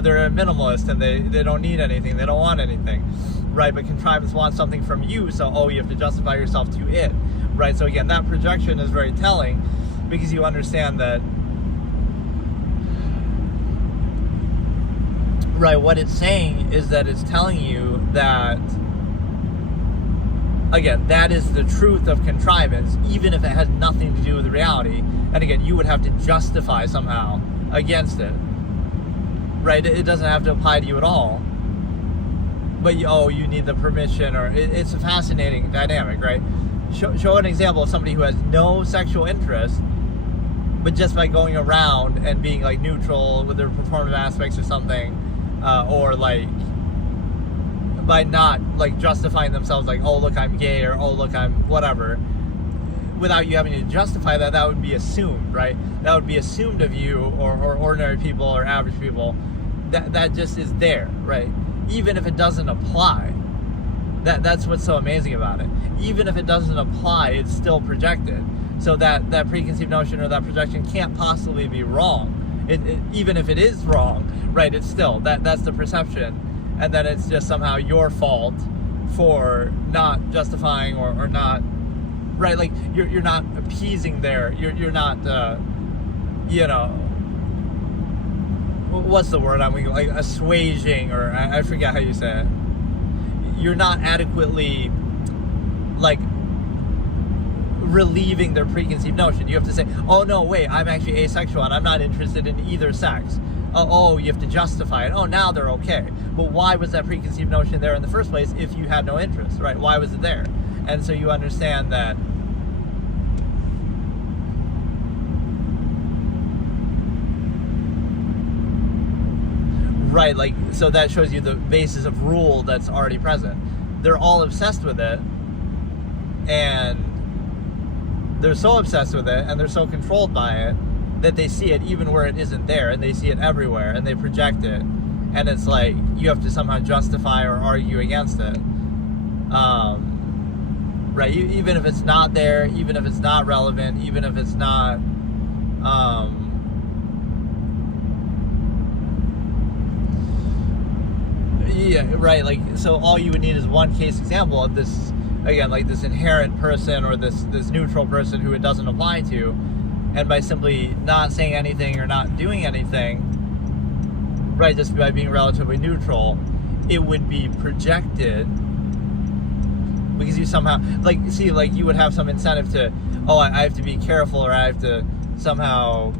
they're a minimalist and they don't need anything. They don't want anything, right? But contrivance wants something from you, so you have to justify yourself to it, right? So again, that projection is very telling, because you understand that, right, what it's saying is that it's telling you that, again, that is the truth of contrivance, even if it has nothing to do with reality. And again, you would have to justify somehow against it, right? It doesn't have to apply to you at all, but you need the permission, or it's a fascinating dynamic, right? Show an example of somebody who has no sexual interest, but just by going around and being like neutral with their performative aspects or something, or like by not like justifying themselves, like, oh look, I'm gay, or oh look, I'm whatever, without you having to justify that would be assumed, right? That would be assumed of you, or ordinary people or average people. That just is there, right? Even if it doesn't apply, that's what's so amazing about it. Even if it doesn't apply, it's still projected. So that preconceived notion or that projection can't possibly be wrong. Even if it is wrong, right? It's still that's the perception, and then it's just somehow your fault for not justifying or not, right? Like you're not appeasing you're not what's the word I'm thinking, like assuaging, or I forget how you say it. You're not adequately like relieving their preconceived notion. You have to say, oh no, wait, I'm actually asexual and I'm not interested in either sex. You have to justify it. Oh, now they're okay. But why was that preconceived notion there in the first place if you had no interest, right? Why was it there? And so you understand that, right, like, so that shows you the basis of rule that's already present. They're all obsessed with it, and they're so obsessed with it and they're so controlled by it that they see it even where it isn't there, and they see it everywhere, and they project it, and it's like you have to somehow justify or argue against it, right? Even if it's not there, even if it's not relevant, even if it's not yeah, right, like, so all you would need is one case example of this, again, like this inherent person or this neutral person who it doesn't apply to, and by simply not saying anything or not doing anything, right, just by being relatively neutral, it would be projected, because you somehow, like, see, like, you would have some incentive to, I have to be careful, or I have to somehow,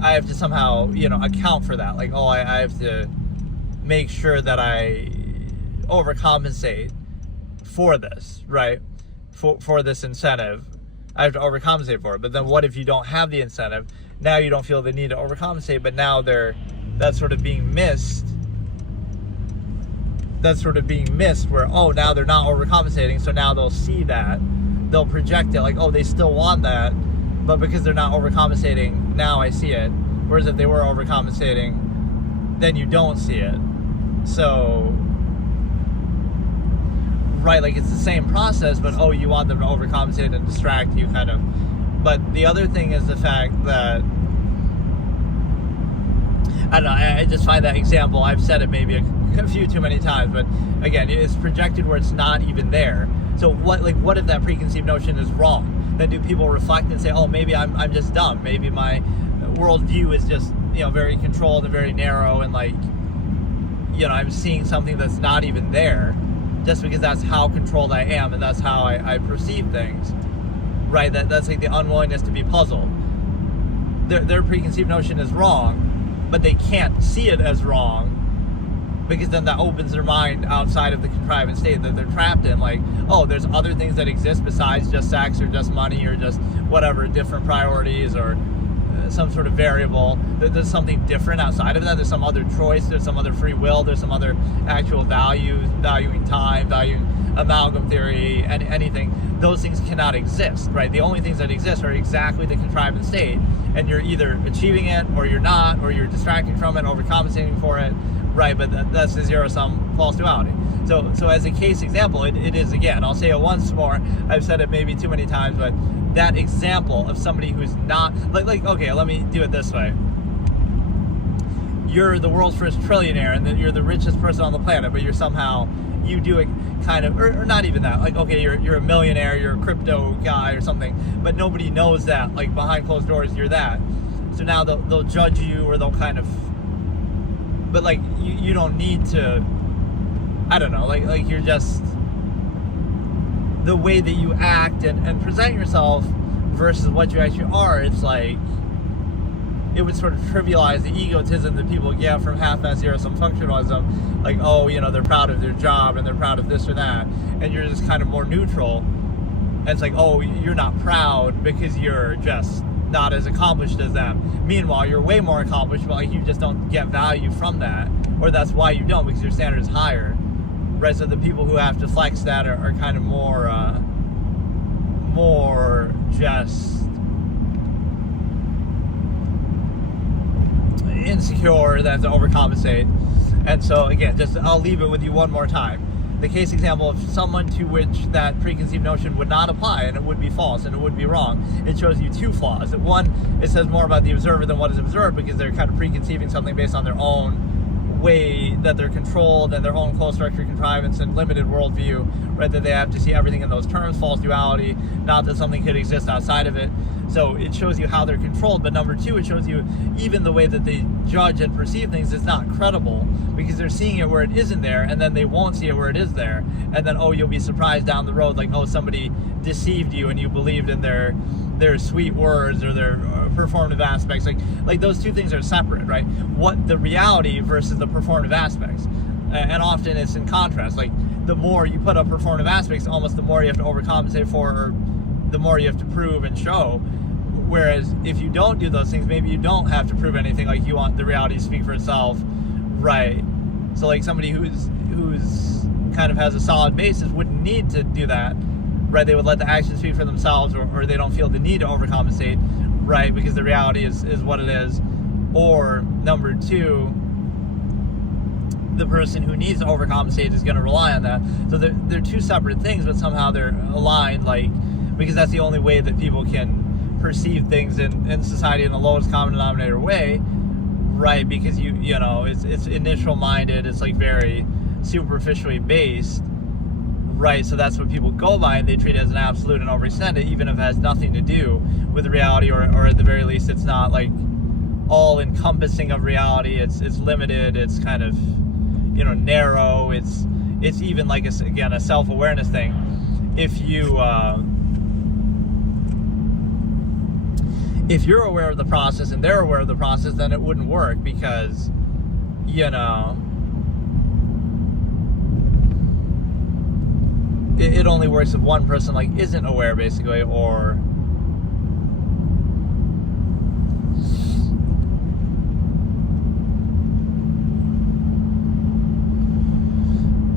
account for that, like, I have to make sure that I overcompensate for this, right? For this incentive, I have to overcompensate for it. But then what if you don't have the incentive? Now you don't feel the need to overcompensate, but now that's sort of being missed. That's sort of being missed where, now they're not overcompensating, so now they'll see that. They'll project it like, they still want that, but because they're not overcompensating, now I see it. Whereas if they were overcompensating, then you don't see it. So, right, like, it's the same process, but you want them to overcompensate and distract you, kind of. But the other thing is the fact that, I don't know, I just find that example, I've said it maybe a a few too many times, but again, it's projected where it's not even there. So what if that preconceived notion is wrong? Then do people reflect and say, oh, maybe I'm just dumb. Maybe my worldview is just, very controlled and very narrow, and I'm seeing something that's not even there just because that's how controlled I am and that's how I perceive things, right? That's like the unwillingness to be puzzled. Their preconceived notion is wrong, but they can't see it as wrong because then that opens their mind outside of the contrived state that they're trapped in. Like, oh, there's other things that exist besides just sex or just money or just whatever, different priorities or some sort of variable. There's something different outside of that. There's some other choice. There's some other free will. There's some other actual values, valuing time, valuing amalgam theory, and anything. Those things cannot exist, right? The only things that exist are exactly the contrived state, and you're either achieving it or you're not, or you're distracting from it, overcompensating for it, right? But that's the zero-sum false duality. So as a case example, it is, again, I'll say it once more. I've said it maybe too many times, but that example of somebody who's not, like okay, let me do it this way. You're the world's first trillionaire, and then you're the richest person on the planet, but you do it kind of, or not even that. Like, okay, you're a millionaire, you're a crypto guy or something, but nobody knows that. Like, behind closed doors, you're that. So now they'll judge you, or they'll kind of, but like you don't need to. I don't know. Like you're just the way that you act and present yourself versus what you actually are. It's like it would sort of trivialize the egotism that people get from half-assed zero-sum functionalism, like, oh, they're proud of their job and they're proud of this or that, and you're just kind of more neutral. And it's like, oh, you're not proud because you're just not as accomplished as them. Meanwhile, you're way more accomplished, but like you just don't get value from that, or that's why you don't, because your standard is higher, right? So the people who have to flex that are kind of more just insecure than to overcompensate. And so again, I'll leave it with you one more time. The case example of someone to which that preconceived notion would not apply, and it would be false and it would be wrong. It shows you two flaws. One, it says more about the observer than what is observed, because they're kind of preconceiving something based on their own way that they're controlled and their own close structure contrivance and limited worldview, right? That they have to see everything in those terms, false duality, not that something could exist outside of it. So it shows you how they're controlled. But number two, it shows you even the way that they judge and perceive things is not credible, because they're seeing it where it isn't there, and then they won't see it where it is there. And then, oh, you'll be surprised down the road, like, oh, somebody deceived you and you believed in their sweet words or their performative aspects. Like those two things are separate, right? What the reality versus the performative aspects. And often it's in contrast. Like, the more you put up performative aspects, almost the more you have to overcompensate for, or the more you have to prove and show. Whereas if you don't do those things, maybe you don't have to prove anything. Like, you want the reality to speak for itself, right? So like somebody who's kind of has a solid basis wouldn't need to do that, right? They would let the actions speak for themselves, or they don't feel the need to overcompensate, right? Because the reality is what it is. Or number two, the person who needs to overcompensate is going to rely on that. So they're two separate things, but somehow they're aligned, like, because that's the only way that people can perceive things in society in the lowest common denominator way, right? Because it's initial minded, it's like very superficially based, right? So that's what people go by, and they treat it as an absolute and overextend it, even if it has nothing to do with reality, or at the very least, it's not like all encompassing of reality. It's limited. It's kind of narrow. It's even like a self-awareness thing. If you're aware of the process and they're aware of the process, then it wouldn't work, because it only works if one person isn't aware, basically, or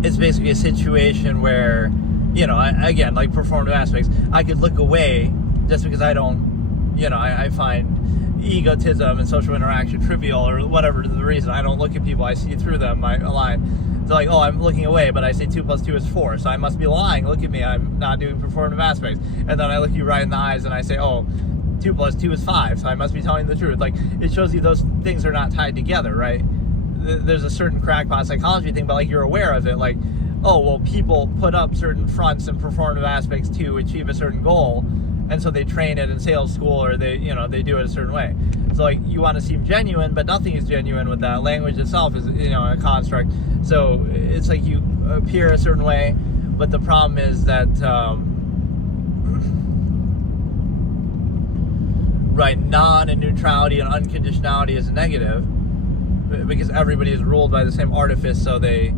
it's basically a situation where, again, like performative aspects, I could look away just because I don't, I find egotism and social interaction trivial, or whatever the reason. I don't look at people, I see through them, I align. It's like, oh, I'm looking away, but I say 2 + 2 is 4, so I must be lying. Look at me, I'm not doing performative aspects. And then I look you right in the eyes and I say, oh, 2 + 2 is 5, so I must be telling the truth. Like, it shows you those things are not tied together, right? there's a certain crackpot psychology thing, but like you're aware of it, like, oh, well, people put up certain fronts and performative aspects to achieve a certain goal, and so they train it in sales school, or they do it a certain way. So like you want to seem genuine, but nothing is genuine with that. Language itself is a construct. So it's like you appear a certain way, but the problem is that right, non and neutrality and unconditionality is negative, because everybody is ruled by the same artifice, so they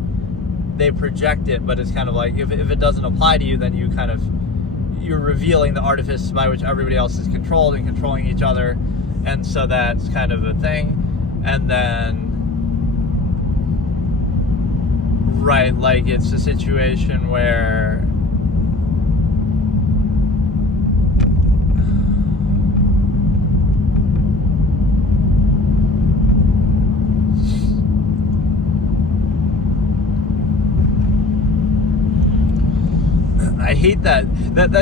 project it, but it's kind of like if it doesn't apply to you, then you're revealing the artifice by which everybody else is controlled and controlling each other, and so that's kind of a thing. And then right, like it's a situation where I hate that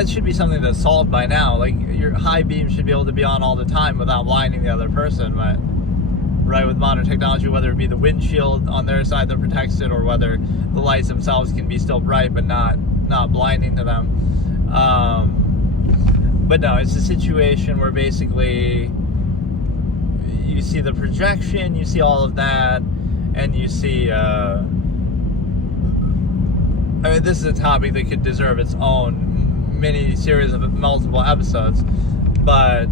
should be something that's solved by now. Like your high beam should be able to be on all the time without blinding the other person. But right, with modern technology, whether it be the windshield on their side that protects it, or whether the lights themselves can be still bright but not blinding to them. But no, it's a situation where basically you see the projection, you see all of that, and you see I mean, this is a topic that could deserve its own mini series of multiple episodes, but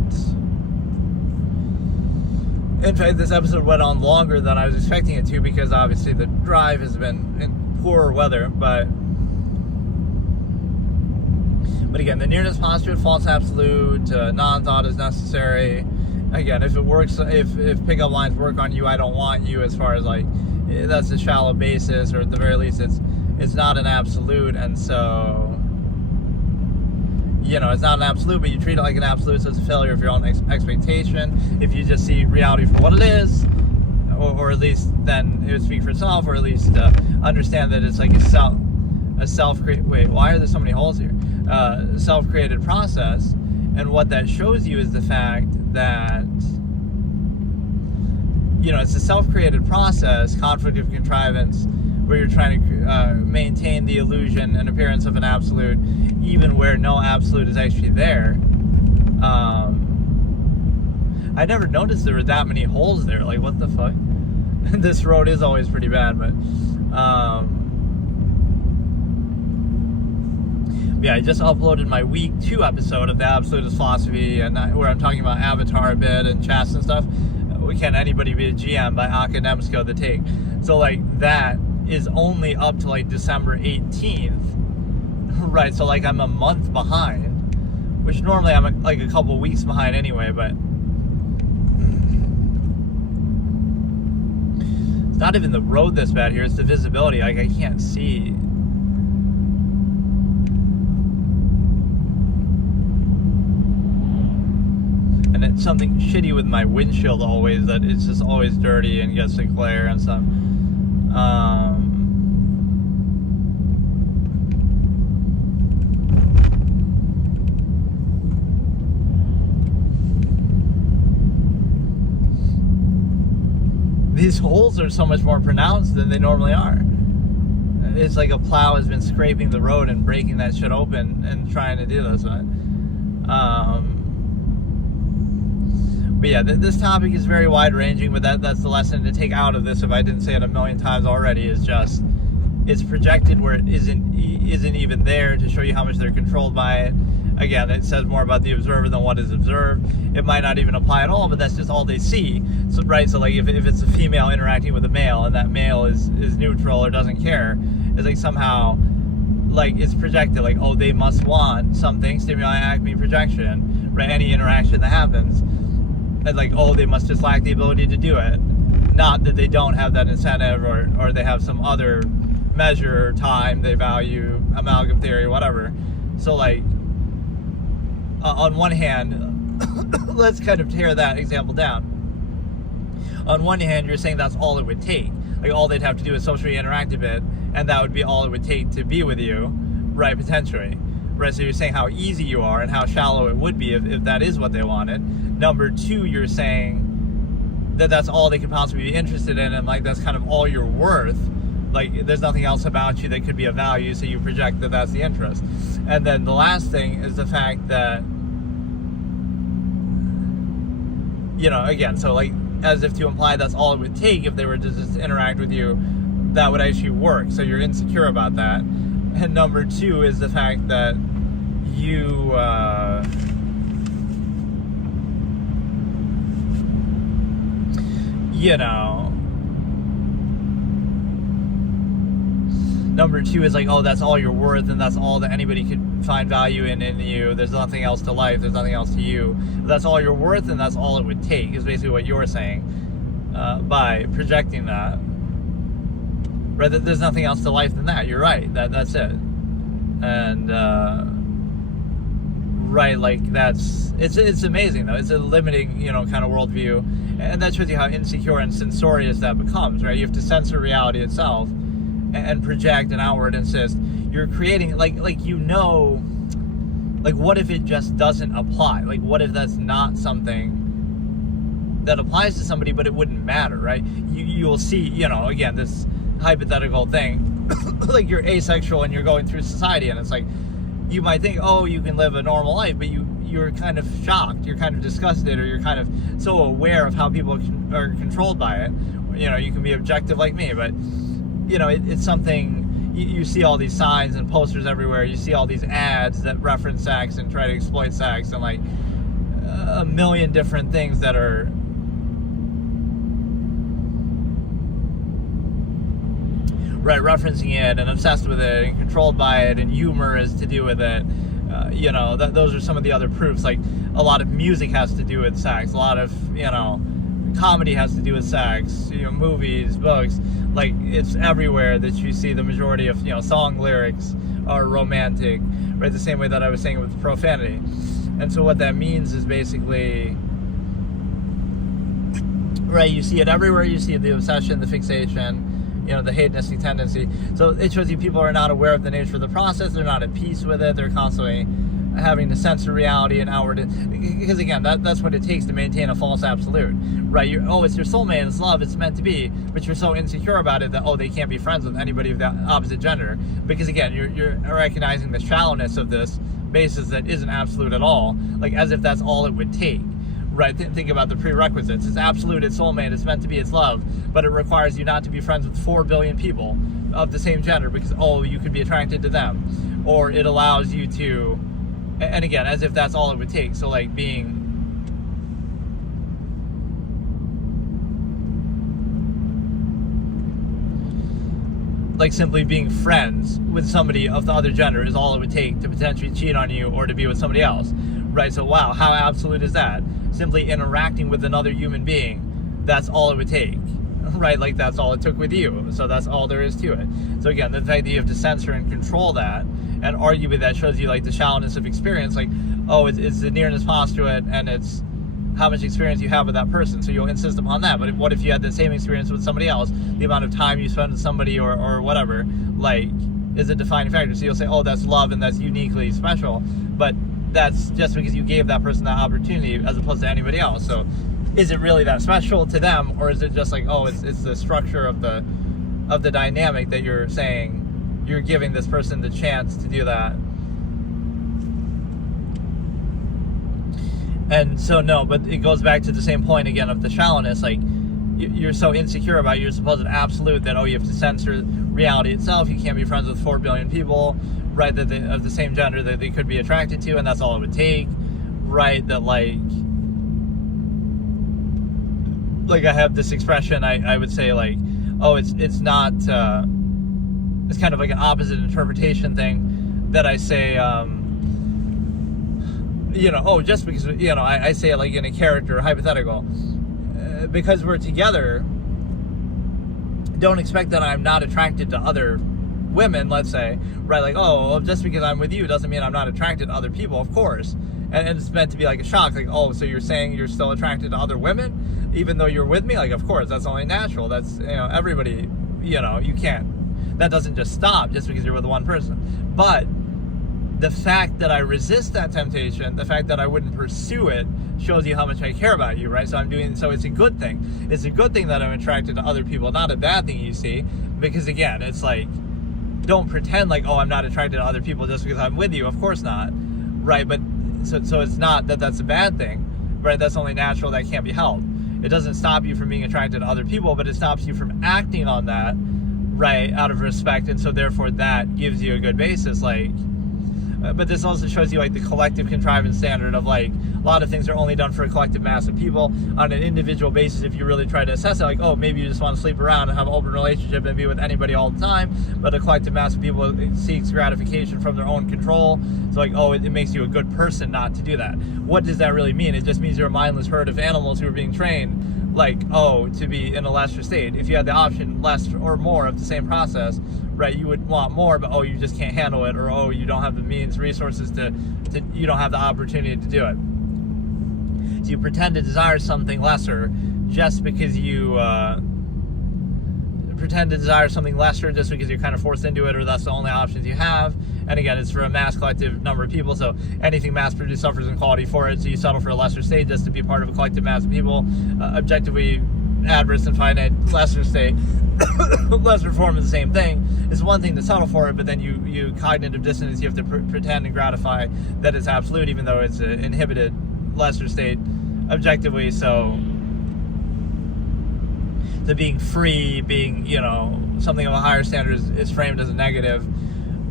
in fact, this episode went on longer than I was expecting it to, because obviously the drive has been in poor weather. But again, the nearness postulate, false absolute, non-thought is necessary. Again, if it works, if pickup lines work on you, I don't want you, as far as like that's a shallow basis, or at the very least it's not an absolute. And so it's not an absolute, but you treat it like an absolute, so it's a failure of your own expectation. If you just see reality for what it is, or at least then it would speak for itself, or at least understand that it's like a self-created, wait, why are there so many holes here? Self-created process. And what that shows you is the fact that it's a self-created process, conflict of contrivance, where you're trying to maintain the illusion and appearance of an absolute, even where no absolute is actually there. I never noticed there were that many holes there. Like, what the fuck? This road is always pretty bad, but yeah, I just uploaded my week 2 episode of the Absolutist Philosophy, and where I'm talking about Avatar a bit and chess and stuff. Can Anybody Be a GM by Acme, The Take. So like that is only up to like December 18th, right? So like I'm a month behind, which normally I'm like a couple weeks behind anyway, but it's not even the road that's bad here, it's the visibility. Like I can't see. And it's something shitty with my windshield always, that it's just always dirty and gets the glare and stuff. These holes are so much more pronounced than they normally are. It's like a plow has been scraping the road and breaking that shit open and trying to do this. But yeah, this topic is very wide-ranging, but that's the lesson to take out of this, if I didn't say it a million times already, is just it's projected where it isn't even there, to show you how much they're controlled by it. Again, it says more about the observer than what is observed. It might not even apply at all, but that's just all they see. So, right, so like if it's a female interacting with a male, and that male is neutral or doesn't care, it's like somehow, like it's projected, like, oh, they must want something, stimuli, acme, projection, right, any interaction that happens. And like, oh, they must just lack the ability to do it. Not that they don't have that incentive, or they have some other measure, time, they value, amalgam theory, whatever. So like, on one hand, let's kind of tear that example down. On one hand, you're saying that's all it would take. Like, all they'd have to do is socially interact a bit, and that would be all it would take to be with you, right, potentially. Right, so you're saying how easy you are and how shallow it would be if that is what they wanted. Number 2, you're saying that that's all they could possibly be interested in, and like that's kind of all you're worth. Like there's nothing else about you that could be of value, so you project that that's the interest. And then the last thing is the fact that, you know, again, so like as if to imply that's all it would take if they were to just interact with you, that would actually work. So you're insecure about that. And number two is the fact that you you know, number two is like, oh, that's all you're worth, and that's all that anybody could find value in you. There's nothing else to life. There's nothing else to you. That's all you're worth, and that's all it would take, is basically what you're saying by projecting that. Right? There's nothing else to life than that. You're right. That's it. And right, like it's amazing though. It's a limiting, you know, kind of worldview, and that shows you how insecure and censorious that becomes. Right? You have to censor reality itself and project and outward insist. You're creating like you know, like what if it just doesn't apply? Like what if that's not something that applies to somebody, but it wouldn't matter, right? You'll see, you know, again, this hypothetical thing, like you're asexual and you're going through society, and it's like you might think, oh, you can live a normal life, but you're kind of shocked, you're kind of disgusted, or you're kind of so aware of how people are controlled by it. You know, you can be objective like me, but you know, it's something, you see all these signs and posters everywhere, you see all these ads that reference sex and try to exploit sex, and like a million different things that are right, referencing it and obsessed with it and controlled by it, and humor is to do with it. You know, those are some of the other proofs. Like a lot of music has to do with sex. A lot of, you know, comedy has to do with sex. You know, movies, books. Like it's everywhere that you see the majority of, you know, song lyrics are romantic. Right, the same way that I was saying with profanity. And so what that means is basically, right, you see it everywhere. You see the obsession, the fixation, you know, the hedonistic tendency. So it shows you people are not aware of the nature of the process. They're not at peace with it. They're constantly having to censor reality and outward. Because again, that's what it takes to maintain a false absolute, right? It's your soulmate, it's love, it's meant to be, but you're so insecure about it that, oh, they can't be friends with anybody of the opposite gender. Because again, you're recognizing the shallowness of this basis that isn't absolute at all, like as if that's all it would take. Right, think about the prerequisites. It's absolute, it's soulmate, it's meant to be, it's love, but it requires you not to be friends with 4 billion people of the same gender because, oh, you could be attracted to them. Or it allows you to, and again, as if that's all it would take. So like being, like simply being friends with somebody of the other gender is all it would take to potentially cheat on you or to be with somebody else. Right, so wow, how absolute is that? Simply interacting with another human being, that's all it would take. Right, like that's all it took with you. So that's all there is to it. So again, the fact that you have to censor and control that and argue with that shows you like the shallowness of experience. Like, oh, it's the nearness postulate, and it's how much experience you have with that person. So you'll insist upon that. But what if you had the same experience with somebody else? The amount of time you spend with somebody or whatever, like, is a defining factor. So you'll say, oh, that's love and that's uniquely special. But that's just because you gave that person that opportunity as opposed to anybody else. So is it really that special to them, or is it just like, oh, it's the structure of the dynamic that you're saying you're giving this person the chance to do that? And so no, but it goes back to the same point again of the shallowness. Like you're so insecure about your supposed absolute that, oh, you have to censor reality itself. You can't be friends with 4 billion people, right, that of the same gender that they could be attracted to, and that's all it would take. Right, that like I have this expression, I would say like, oh, it's not, it's kind of like an opposite interpretation thing that I say, you know, oh, just because, you know, I say it like in a character, hypothetical, because we're together, don't expect that I'm not attracted to other women, let's say, right? Like, oh, just because I'm with you doesn't mean I'm not attracted to other people, of course. And it's meant to be like a shock, like, oh, so you're saying you're still attracted to other women even though you're with me? Like, of course, that's only natural. That's, you know, everybody, you know, you can't, that doesn't just stop just because you're with one person. But the fact that I resist that temptation, the fact that I wouldn't pursue it shows you how much I care about you, right? So it's a good thing. It's a good thing that I'm attracted to other people, not a bad thing, you see, because again, it's like, don't pretend like, oh, I'm not attracted to other people just because I'm with you. Of course not, right? But so it's not that that's a bad thing, right? That's only natural. That can't be helped. It doesn't stop you from being attracted to other people, but it stops you from acting on that, right, out of respect, and so therefore that gives you a good basis, like. But this also shows you like the collective contrivance standard of like a lot of things are only done for a collective mass of people. On an individual basis, if you really try to assess it, like, oh, maybe you just want to sleep around and have an open relationship and be with anybody all the time, but a collective mass of people seeks gratification from their own control. So like, oh, it makes you a good person not to do that. What does that really mean? It just means you're a mindless herd of animals who are being trained, like, oh, to be in a lesser state. If you had the option less or more of the same process, right, you would want more, but oh, you just can't handle it, or oh, you don't have the means, resources to you don't have the opportunity to do it. So you pretend to desire something lesser just because you pretend to desire something lesser just because you're kind of forced into it, or that's the only options you have. And again, it's for a mass collective number of people, so anything mass produced suffers in quality for it, so you settle for a lesser state just to be part of a collective mass of people. Objectively adverse and finite lesser state, lesser form of the same thing. It's one thing to settle for it, but then you cognitive dissonance, you have to pretend and gratify that it's absolute, even though it's an inhibited lesser state objectively. So the being free, being, you know, something of a higher standard is framed as a negative,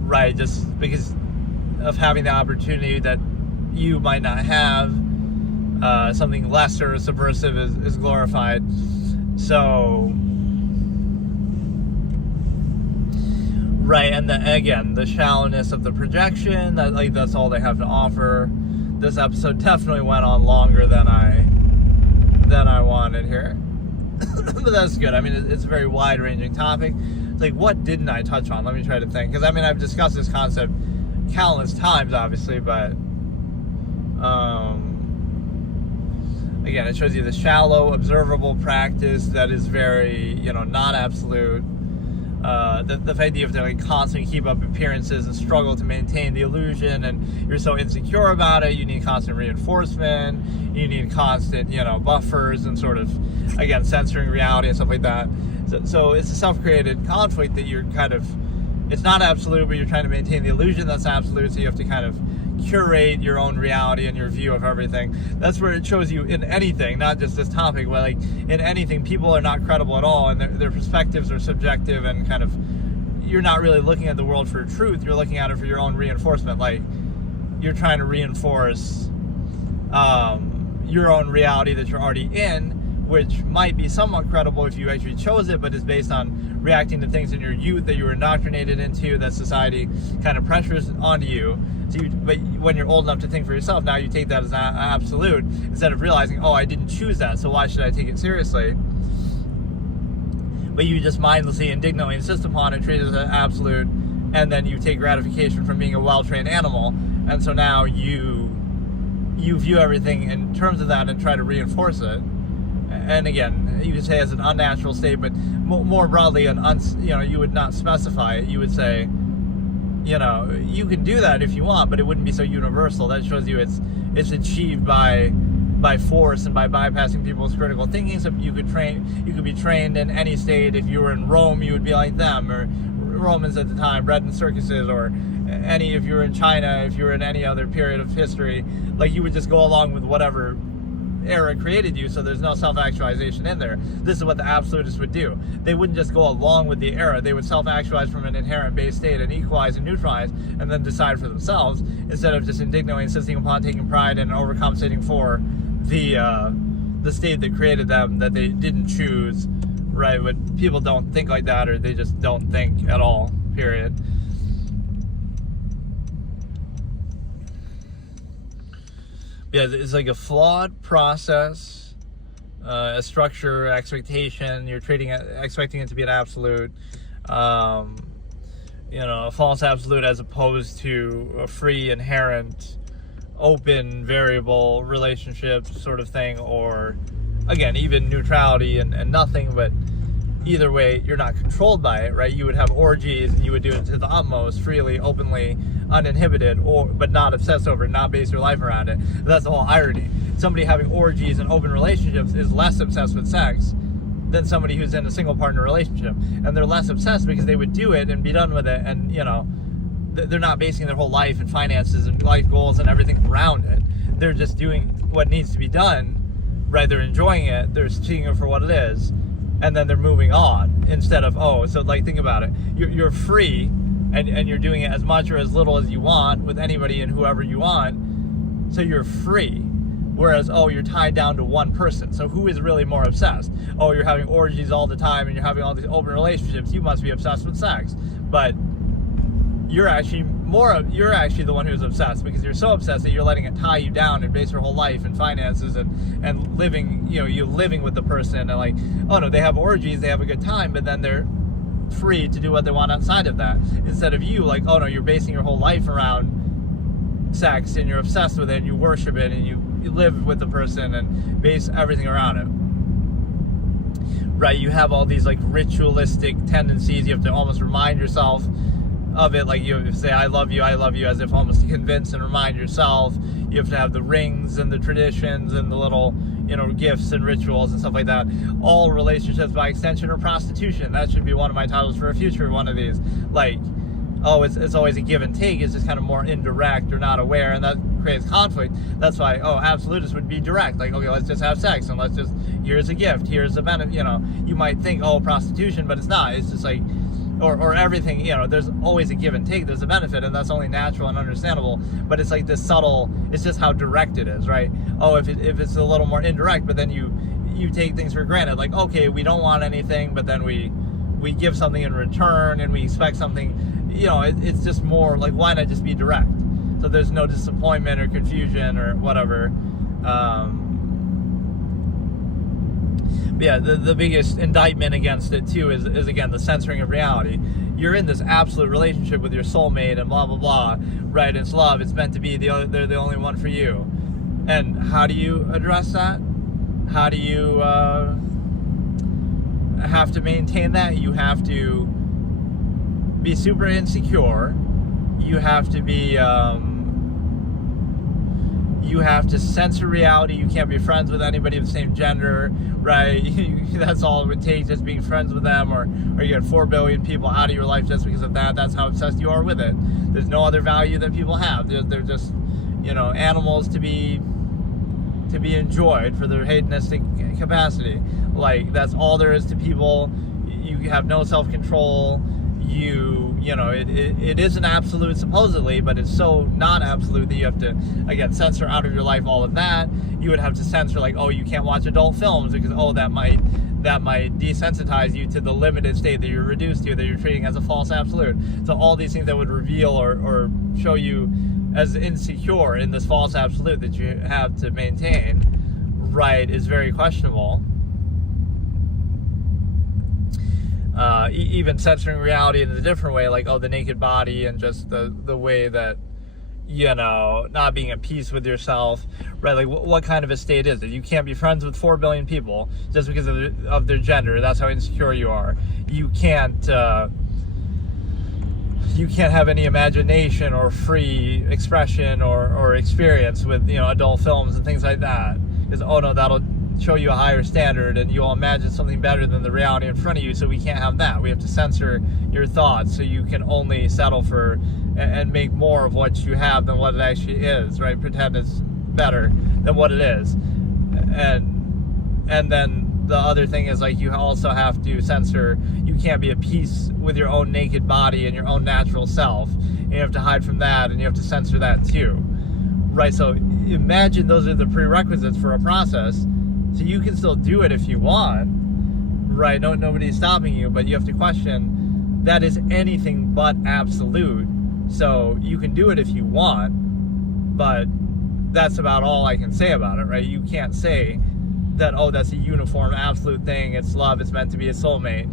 right? Just because of having the opportunity that you might not have, something lesser, subversive is glorified. So, right, and again, the shallowness of the projection, that's all they have to offer. This episode definitely went on longer than I wanted here. But that's good. I mean, it's a very wide-ranging topic. It's like, what didn't I touch on? Let me try to think. Because, I mean, I've discussed this concept countless times, obviously, but again, it shows you the shallow, observable practice that is very, you know, not absolute. The fact that you have to like constantly keep up appearances and struggle to maintain the illusion, and you're so insecure about it, you need constant reinforcement, you need constant, you know, buffers and sort of, again, censoring reality and stuff like that. So it's a self-created conflict that you're kind of, it's not absolute, but you're trying to maintain the illusion that's absolute, so you have to kind of curate your own reality and your view of everything. That's where it shows you in anything, not just this topic, but like in anything, people are not credible at all, and their perspectives are subjective, and kind of, you're not really looking at the world for truth, you're looking at it for your own reinforcement. Like, you're trying to reinforce your own reality that you're already in, which might be somewhat credible if you actually chose it, but is based on reacting to things in your youth that you were indoctrinated into, that society kind of pressures onto you. But when you're old enough to think for yourself, now you take that as an absolute, instead of realizing, oh, I didn't choose that, so why should I take it seriously? But you just mindlessly, indignantly insist upon it, treat it as an absolute, and then you take gratification from being a well-trained animal, and so now you view everything in terms of that and try to reinforce it. And again, you could say as an unnatural state, but more broadly, you would not specify it. You would say, you know, you can do that if you want, but it wouldn't be so universal. That shows you it's achieved by force and by bypassing people's critical thinking. So you could be trained in any state. If you were in Rome, you would be like them, or Romans at the time, bred in circuses, or if you were in China, if you were in any other period of history, like, you would just go along with whatever era created you, so there's no self-actualization in there. This is what the absolutists would do. They wouldn't just go along with the era, they would self-actualize from an inherent base state and equalize and neutralize, and then decide for themselves, instead of just indignantly insisting upon taking pride and overcompensating for the state that created them, that they didn't choose, right? But people don't think like that, or they just don't think at all, period. Yeah, it's like a flawed process, a structure, expectation. You're expecting it to be an absolute, a false absolute, as opposed to a free, inherent, open, variable relationship sort of thing, or, again, even neutrality and nothing, but either way, you're not controlled by it, right? You would have orgies and you would do it to the utmost, freely, openly, uninhibited, but not obsessed over it, not base your life around it. That's the whole irony. Somebody having orgies and open relationships is less obsessed with sex than somebody who's in a single partner relationship. And they're less obsessed because they would do it and be done with it, and, you know, they're not basing their whole life and finances and life goals and everything around it. They're just doing what needs to be done, right? They're enjoying it, they're seeing it for what it is, and then they're moving on, instead of, so like, think about it. You're free, and you're doing it as much or as little as you want with anybody and whoever you want, so you're free. Whereas, you're tied down to one person. So who is really more obsessed? You're having orgies all the time and you're having all these open relationships. You must be obsessed with sex. But you're actually the one who's obsessed, because you're so obsessed that you're letting it tie you down and base your whole life and finances and living, you're living with the person, and like, no, they have orgies, they have a good time, but then they're free to do what they want outside of that. Instead of you, like, no, you're basing your whole life around sex, and you're obsessed with it, and you worship it, and you live with the person and base everything around it. Right? You have all these like ritualistic tendencies. You have to almost remind yourself of it, like you say, I love you, as if almost to convince and remind yourself. You have to have the rings and the traditions and the little, gifts and rituals and stuff like that. All relationships by extension are prostitution. That should be one of my titles for a future one of these. Like, it's always a give and take. It's just kind of more indirect or not aware, and that creates conflict. That's why, absolutists would be direct. Like, okay, let's just have sex, and here's a gift, here's a benefit. You might think, prostitution, but it's not. It's just like, or everything, there's always a give and take. There's a benefit, and that's only natural and understandable. But it's like this subtle, it's just how direct it is, right? If it's a little more indirect, but then you take things for granted. Like, okay, we don't want anything, but then we give something in return, and we expect something. It's just more like, why not just be direct? So there's no disappointment or confusion or whatever. Yeah, the biggest indictment against it too is again the censoring of reality. You're in this absolute relationship with your soulmate and blah blah blah, right? It's love. It's meant to be they're the only one for you. And how do you address that? How do you have to maintain that? You have to be super insecure. You have to be you have to censor reality. You can't be friends with anybody of the same gender, right? That's all it would take, just being friends with them, or you get 4 billion people out of your life just because of that. That's how obsessed you are with it. There's no other value that people have. They're just, animals to be enjoyed for their hedonistic capacity. Like, that's all there is to people. You have no self-control. It is an absolute supposedly, but it's so not absolute that you have to, again, censor out of your life all of that. You would have to censor, like, you can't watch adult films because, that might desensitize you to the limited state that you're reduced to, that you're treating as a false absolute. So all these things that would reveal or show you as insecure in this false absolute that you have to maintain, right, is very questionable. Even censoring reality in a different way, like, the naked body, and just the way that, not being at peace with yourself, right? Like, what kind of a state is it? You can't be friends with 4 billion people just because of their gender. That's how insecure you are. You can't have any imagination or free expression or experience with, adult films and things like that. Because, that'll show you a higher standard, and you'll imagine something better than the reality in front of you, so we can't have that. We have to censor your thoughts, so you can only settle for and make more of what you have than what it actually is, right? Pretend it's better than what it is. And then the other thing is, like, you also have to censor, you can't be at peace with your own naked body and your own natural self, and you have to hide from that, and you have to censor that too, right? So imagine those are the prerequisites for a process. So you can still do it if you want, right? Nobody's stopping you, but you have to question, that is anything but absolute. So you can do it if you want, but that's about all I can say about it, right? You can't say that, that's a uniform absolute thing, it's love, it's meant to be a soulmate.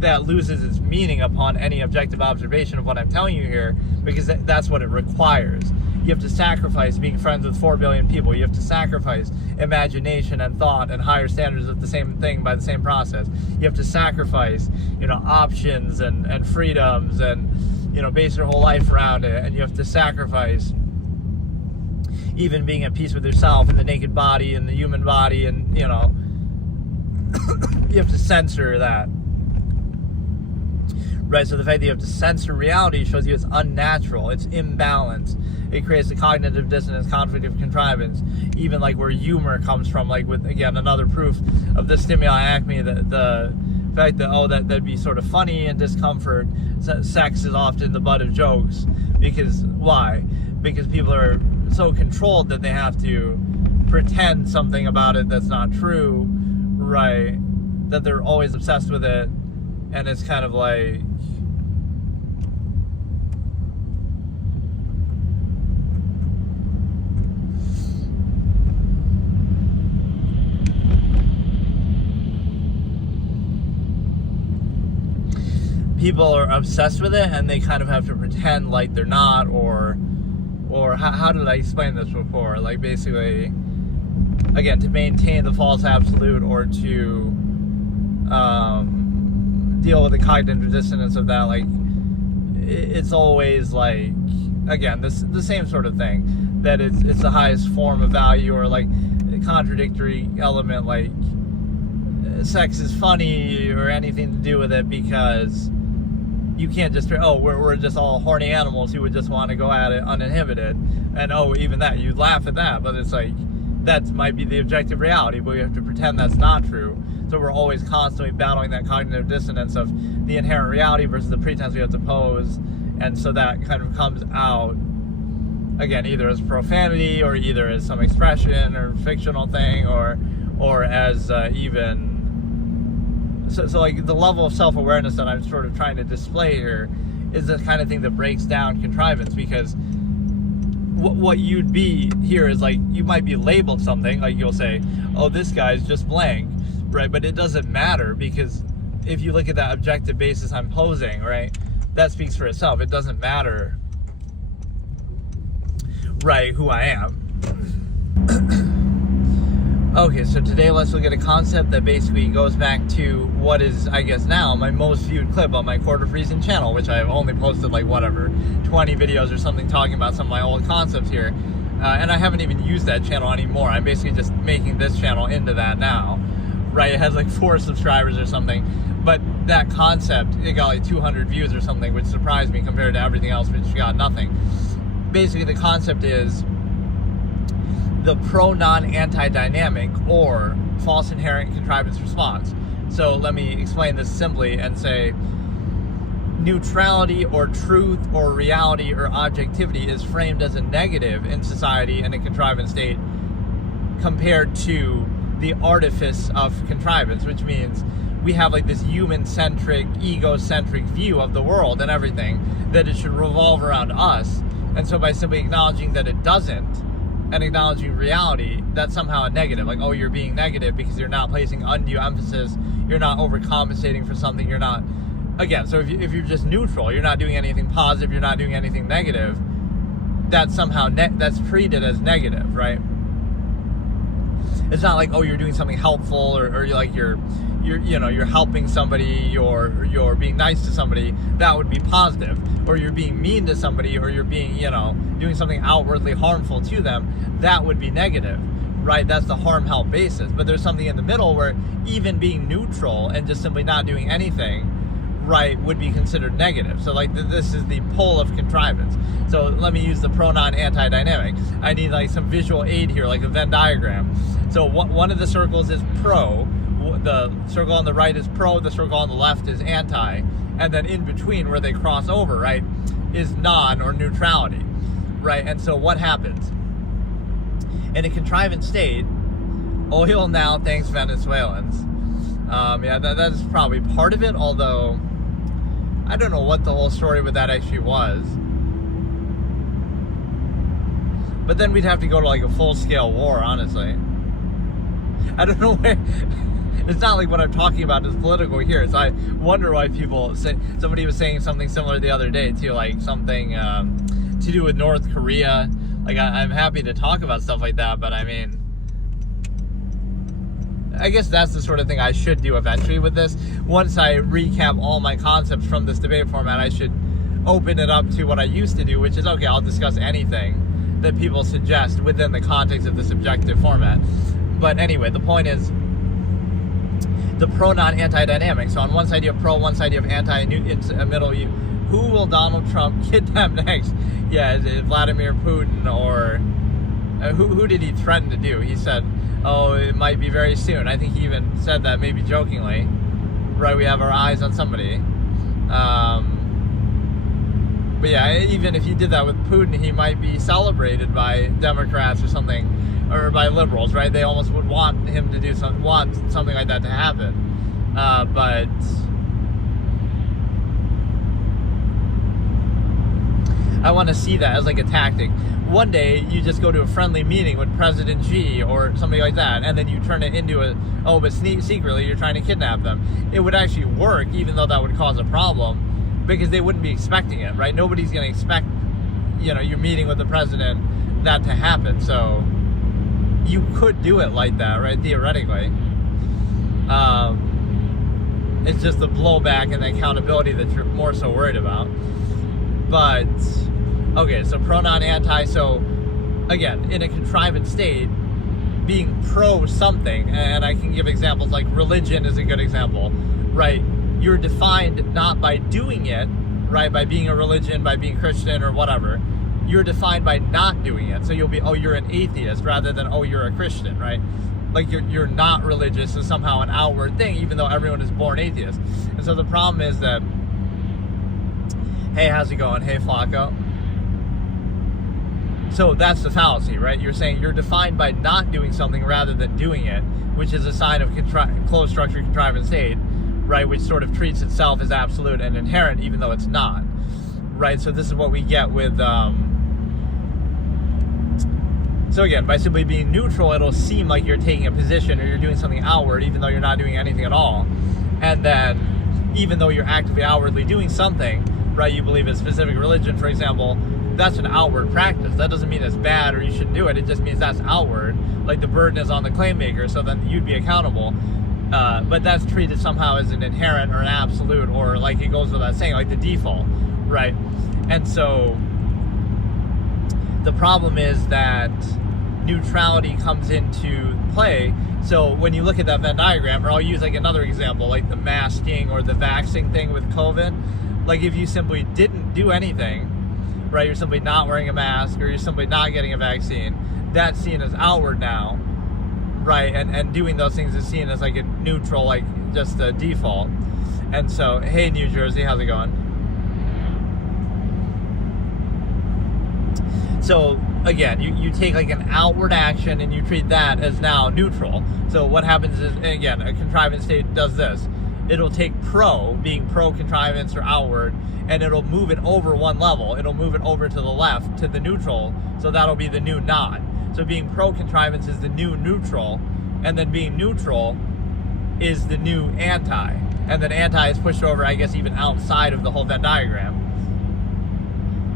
That loses its meaning upon any objective observation of what I'm telling you here, because that's what it requires. You have to sacrifice being friends with 4 billion people. You have to sacrifice imagination and thought and higher standards of the same thing by the same process. You have to sacrifice, options and freedoms and, base your whole life around it. And you have to sacrifice even being at peace with yourself and the naked body and the human body, and, you have to censor that. Right, so the fact that you have to censor reality shows you it's unnatural, it's imbalanced. It creates a cognitive dissonance, conflict of contrivance, even like where humor comes from, like with, again, another proof of the stimuli acme, the fact that, that'd be sort of funny and discomfort. Sex is often the butt of jokes. Because, why? Because people are so controlled that they have to pretend something about it that's not true, right? That they're always obsessed with it, and it's kind of like, people are obsessed with it, and they kind of have to pretend like they're not, or how did I explain this before? Like, basically, again, to maintain the false absolute, or to deal with the cognitive dissonance of that, like, it's always like, again, the same sort of thing, that it's the highest form of value, or like a contradictory element, like sex is funny or anything to do with it, because you can't just, we're just all horny animals who would just want to go at it uninhibited, and even that, you'd laugh at that, but it's like, that might be the objective reality, but we have to pretend that's not true. So we're always constantly battling that cognitive dissonance of the inherent reality versus the pretense we have to pose, and so that kind of comes out, again, either as profanity, or either as some expression or fictional thing, or as even... So like the level of self-awareness that I'm sort of trying to display here is the kind of thing that breaks down contrivance, because what you'd be here is like, you might be labeled something, like you'll say, this guy's just blank, right? But it doesn't matter, because if you look at that objective basis I'm posing, right, that speaks for itself. It doesn't matter, right, who I am. Okay, so today let's look at a concept that basically goes back to what is, I guess now, my most viewed clip on my Quarter of Reason channel, which I've only posted like, 20 videos or something talking about some of my old concepts here. And I haven't even used that channel anymore. I'm basically just making this channel into that now, right? It has like 4 subscribers or something. But that concept, it got like 200 views or something, which surprised me compared to everything else, which got nothing. Basically, the concept is the pro-non-anti-dynamic, or false inherent contrivance response. So let me explain this simply and say, neutrality or truth or reality or objectivity is framed as a negative in society in a contrivance state compared to the artifice of contrivance, which means we have like this human-centric, egocentric view of the world and everything, that it should revolve around us. And so by simply acknowledging that it doesn't, and acknowledging reality, that's somehow a negative. Like, you're being negative because you're not placing undue emphasis, you're not overcompensating for something, you're not... Again, so if you're just neutral, you're not doing anything positive, you're not doing anything negative, that's somehow, that's treated as negative, right? It's not like, you're doing something helpful, or you're like, you're helping somebody, or you're being nice to somebody, that would be positive. Or you're being mean to somebody, or you're being, doing something outwardly harmful to them, that would be negative, right? That's the harm-help basis. But there's something in the middle where even being neutral and just simply not doing anything, right, would be considered negative. So like this is the pole of contrivance. So let me use the pronoun anti-dynamic. I need like some visual aid here, like a Venn diagram. So one of the circles is pro, the circle on the right is pro, the circle on the left is anti, and then in between where they cross over, right, is non or neutrality, right? And so what happens? In a contrivance state, oil now thanks Venezuelans. That's probably part of it, although I don't know what the whole story with that actually was. But then we'd have to go to like a full-scale war, honestly. I don't know where... It's not like what I'm talking about is political here. So I wonder why people say... Somebody was saying something similar the other day, too, like something to do with North Korea. Like, I'm happy to talk about stuff like that, but I mean, I guess that's the sort of thing I should do eventually with this. Once I recap all my concepts from this debate format, I should open it up to what I used to do, which is, okay, I'll discuss anything that people suggest within the context of the subjective format. But anyway, the point is the pro-non-anti dynamic. So on one side you have pro, one side you have anti, and in the middle you, who will Donald Trump kidnap next? Yeah, is it Vladimir Putin, or who did he threaten to do? He said, oh, it might be very soon. I think he even said that, maybe jokingly. Right, we have our eyes on somebody. But yeah, even if he did that with Putin, he might be celebrated by Democrats or something, or by liberals, right? They almost would want him to do something like that to happen. But I want to see that as like a tactic. One day you just go to a friendly meeting with President Xi or somebody like that, and then you turn it into but secretly you're trying to kidnap them. It would actually work, even though that would cause a problem, because they wouldn't be expecting it, right? Nobody's going to expect, you're meeting with the president, that to happen. So you could do it like that, right? Theoretically. It's just the blowback and the accountability that you're more so worried about. But okay, so pro-non-anti. So again, in a contrivance state, being pro something, and I can give examples like religion is a good example, right? You're defined not by doing it, right? By being a religion, by being Christian or whatever. You're defined by not doing it. So you'll be, oh, you're an atheist, rather than, oh, you're a Christian, right? Like you're not religious is somehow an outward thing, even though everyone is born atheist. And so the problem is that, hey, how's it going? Hey, Flacco. So that's the fallacy, right? You're saying you're defined by not doing something rather than doing it, which is a sign of closed structure contrivance state, right? Which sort of treats itself as absolute and inherent, even though it's not, right? So this is what we get with, so again, by simply being neutral, it'll seem like you're taking a position or you're doing something outward, even though you're not doing anything at all. And then, even though you're actively outwardly doing something, right, you believe in specific religion, for example, that's an outward practice. That doesn't mean it's bad or you shouldn't do it. It just means that's outward. Like the burden is on the claim maker, so then you'd be accountable. But that's treated somehow as an inherent or an absolute, or like it goes without saying, like the default, right? And so the problem is that neutrality comes into play. So when you look at that Venn diagram, or I'll use like another example, like the masking or the vaxxing thing with COVID. Like if you simply didn't do anything, right, you're simply not wearing a mask, or you're simply not getting a vaccine, that's seen as outward now, right? And doing those things is seen as like a neutral, like just a default. And so, hey, New Jersey, how's it going? So again, you take like an outward action and you treat that as now neutral. So what happens is, again, a contrivance state does this. It'll take being pro-contrivance or outward, and it'll move it over one level. It'll move it over to the left, to the neutral, so that'll be the new non. So being pro-contrivance is the new neutral, and then being neutral is the new anti. And then anti is pushed over, I guess, even outside of the whole Venn diagram.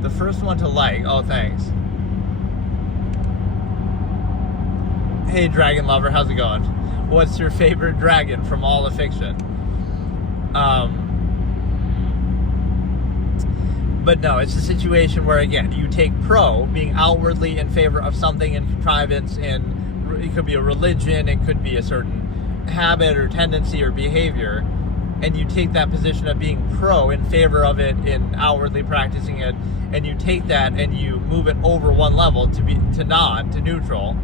The first one to like, oh, thanks. Hey, dragon lover, how's it going? What's your favorite dragon from all the fiction? But no, it's a situation where, again, you take pro, being outwardly in favor of something in contrivance, and it could be a religion, it could be a certain habit or tendency or behavior, and you take that position of being pro in favor of it, in outwardly practicing it, and you take that and you move it over one level to neutral,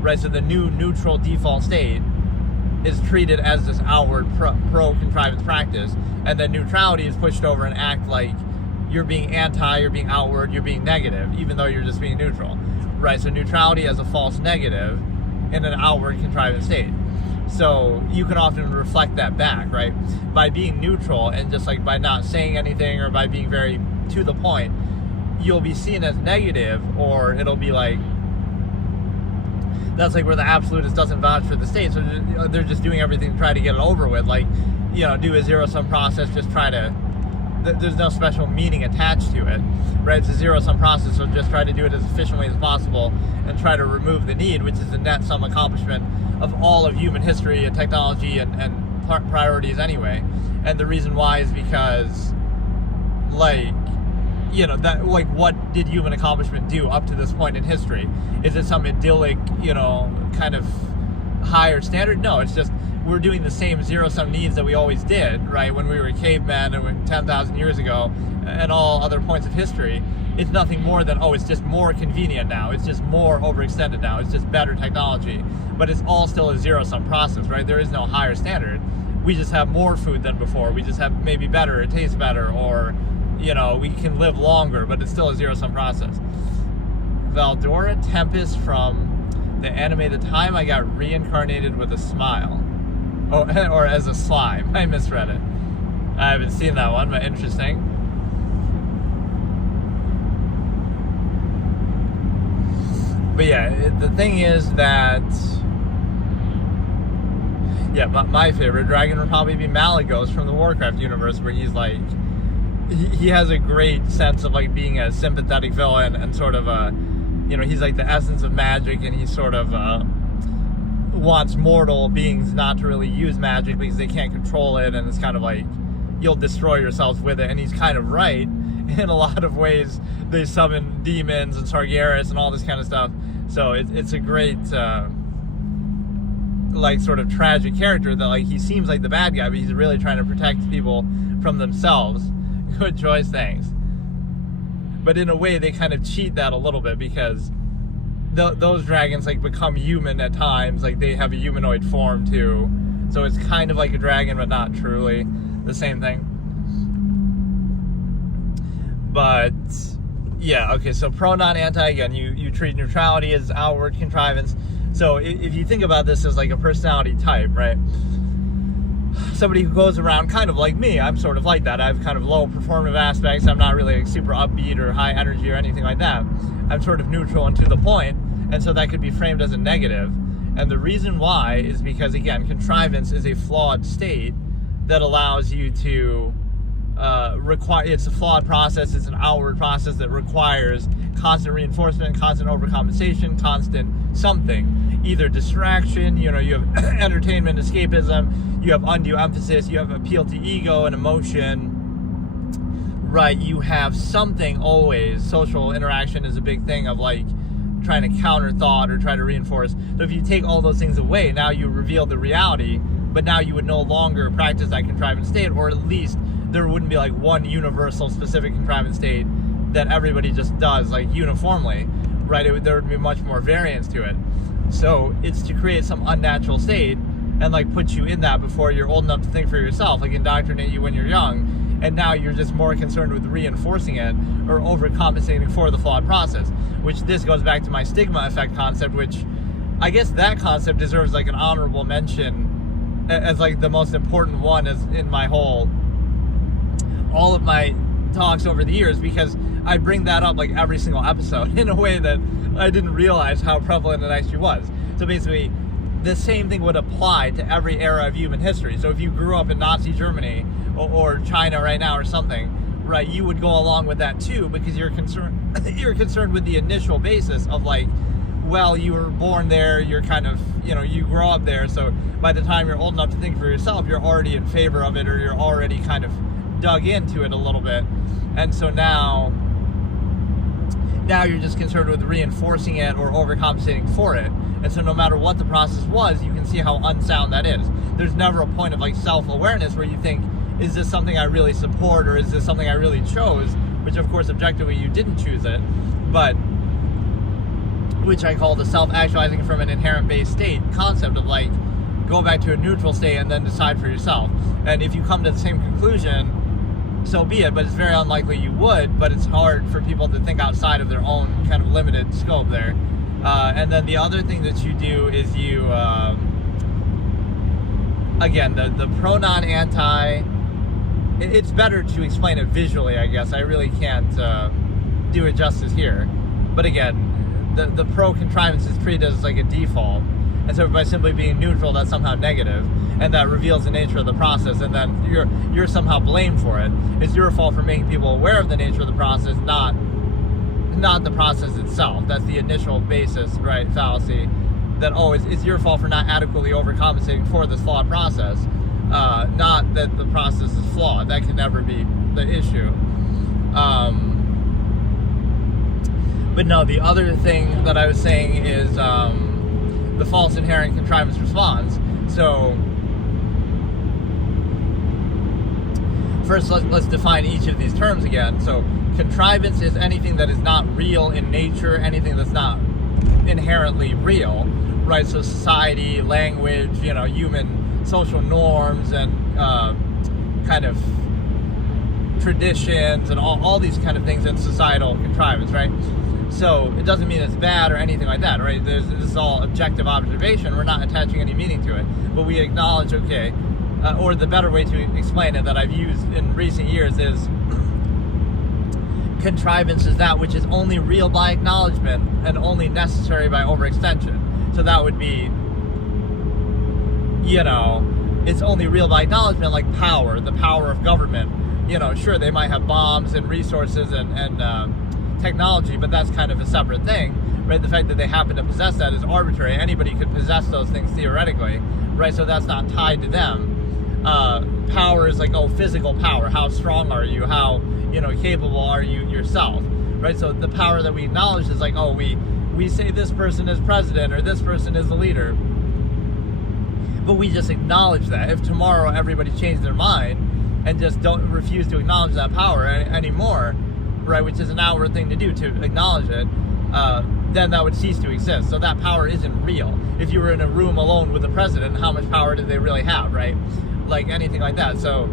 right? So the new neutral default state is treated as this outward pro-contrivance practice, and then neutrality is pushed over and act like you're being anti, you're being outward, you're being negative, even though you're just being neutral, right? So neutrality as a false negative in an outward contrivance state. So you can often reflect that back, right? By being neutral and just like by not saying anything or by being very to the point, you'll be seen as negative, or it'll be like, that's like where the absolutist doesn't vouch for the state, so they're just doing everything to try to get it over with, like, do a zero-sum process, just try to, there's no special meaning attached to it, right? It's a zero-sum process, so just try to do it as efficiently as possible and try to remove the need, which is the net sum accomplishment of all of human history and technology and priorities anyway. And the reason why is because, like, you know, that, like, what did human accomplishment do up to this point in history? Is it some idyllic, you know, kind of higher standard? No, it's just we're doing the same zero-sum needs that we always did, right? When we were cavemen and 10,000 years ago and all other points of history. It's nothing more than, oh, it's just more convenient now. It's just more overextended now. It's just better technology. But it's all still a zero-sum process, right? There is no higher standard. We just have more food than before. We just have maybe better, it tastes better, or, you know, we can live longer, but it's still a zero-sum process. Valdora Tempest from the anime The Time I Got Reincarnated with a Smile. Oh, or as a slime. I misread it. I haven't seen that one, but interesting. But yeah, the thing is that, yeah, my favorite dragon would probably be Malagos from the Warcraft universe, where he's like, he has a great sense of like being a sympathetic villain and sort of a, you know, he's like the essence of magic, and he sort of wants mortal beings not to really use magic because they can't control it, and it's kind of like you'll destroy yourselves with it. And he's kind of right in a lot of ways. They summon demons and Sargeras and all this kind of stuff, so it's a great like sort of tragic character that, like, he seems like the bad guy, but he's really trying to protect people from themselves. Good choice, thanks. But in a way they kind of cheat that a little bit, because those dragons like become human at times, like they have a humanoid form too, so it's kind of like a dragon but not truly the same thing. But yeah, okay, so pro, non, anti, again, you treat neutrality as outward contrivance. So if you think about this as like a personality type, right? Somebody who goes around kind of like me, I'm sort of like that. I have kind of low performative aspects. I'm not really like super upbeat or high energy or anything like that. I'm sort of neutral and to the point, and so that could be framed as a negative. And the reason why is because, again, contrivance is a flawed state that allows you to it's a flawed process. It's an outward process that requires constant reinforcement, constant overcompensation, constant something, either distraction, you know, you have entertainment, escapism, you have undue emphasis, you have appeal to ego and emotion, right? You have something always. Social interaction is a big thing of like trying to counter thought or try to reinforce. So if you take all those things away, now you reveal the reality, but now you would no longer practice that contrivance state, or at least there wouldn't be like one universal specific contrivance state that everybody just does like uniformly, right? There would be much more variance to it. So it's to create some unnatural state and like put you in that before you're old enough to think for yourself, like indoctrinate you when you're young, and now you're just more concerned with reinforcing it or overcompensating for the flawed process, which this goes back to my stigma effect concept, which I guess that concept deserves like an honorable mention as like the most important one as in my all of my talks over the years, because I bring that up like every single episode in a way that I didn't realize how prevalent it actually was. So basically, the same thing would apply to every era of human history. So if you grew up in Nazi Germany or China right now or something, right, you would go along with that too, because you're concerned with the initial basis of like, well, you were born there, you're kind of, you know, you grow up there, so by the time you're old enough to think for yourself, you're already in favor of it, or you're already kind of dug into it a little bit. And so now you're just concerned with reinforcing it or overcompensating for it. And so no matter what the process was, you can see how unsound that is. There's never a point of like self-awareness where you think, is this something I really support, or is this something I really chose? Which of course objectively you didn't choose it, but which I call the self-actualizing from an inherent base state concept of like, go back to a neutral state and then decide for yourself. And if you come to the same conclusion, so be it, but it's very unlikely you would, but it's hard for people to think outside of their own kind of limited scope there. And then the other thing that you do is you, again, the pro, non, anti, it's better to explain it visually, I guess. I really can't do it justice here. But again, the pro contrivance is treated as like a default. And so by simply being neutral, that's somehow negative. and that reveals the nature of the process, and then you're somehow blamed for it. It's your fault for making people aware of the nature of the process, not the process itself. That's the initial basis, right, fallacy, that it's your fault for not adequately overcompensating for this flawed process, not that the process is flawed. That can never be the issue. But no, the other thing that I was saying is the false inherent contrivance response. So first, let's define each of these terms again. So contrivance is anything that is not real in nature, anything that's not inherently real, right? So society, language, human social norms, and kind of traditions, and all these kind of things in societal contrivance, right? So it doesn't mean it's bad or anything like that, right? This is all objective observation. We're not attaching any meaning to it, but we acknowledge, okay, or the better way to explain it that I've used in recent years is contrivance is that which is only real by acknowledgement and only necessary by overextension. So that would be, it's only real by acknowledgement, like power, the power of government. Sure, they might have bombs and resources and technology, but that's kind of a separate thing, right? The fact that they happen to possess that is arbitrary. Anybody could possess those things theoretically, right? So that's not tied to them. Power is like, physical power. How strong are you? How, capable are you yourself, right? So the power that we acknowledge is like, we say this person is president or this person is the leader, but we just acknowledge that. If tomorrow everybody changed their mind and just don't refuse to acknowledge that power anymore, right, which is an outward thing to do, to acknowledge it, then that would cease to exist. So that power isn't real. If you were in a room alone with the president, how much power do they really have, right? Like anything like that. So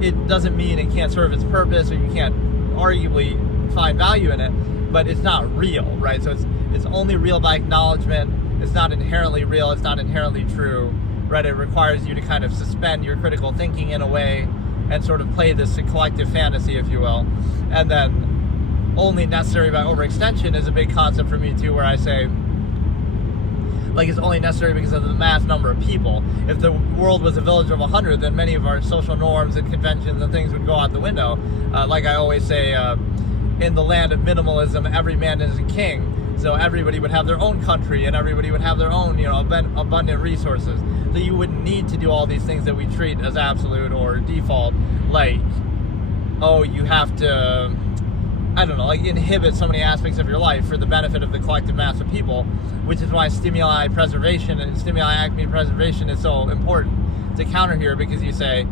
it doesn't mean it can't serve its purpose, or you can't arguably find value in it, but it's not real, right? So it's only real by acknowledgement. It's not inherently real. It's not inherently true, right? It requires you to kind of suspend your critical thinking in a way and sort of play this collective fantasy, if you will. And then only necessary by overextension is a big concept for me too, where I say, like, it's only necessary because of the mass number of people. If the world was a village of 100, then many of our social norms and conventions and things would go out the window. Like I always say, in the land of minimalism, every man is a king. So everybody would have their own country, and everybody would have their own, abundant resources. So you wouldn't need to do all these things that we treat as absolute or default, like, you have to, inhibit so many aspects of your life for the benefit of the collective mass of people, which is why stimuli preservation and stimuli Acme preservation is so important to counter here, because you say,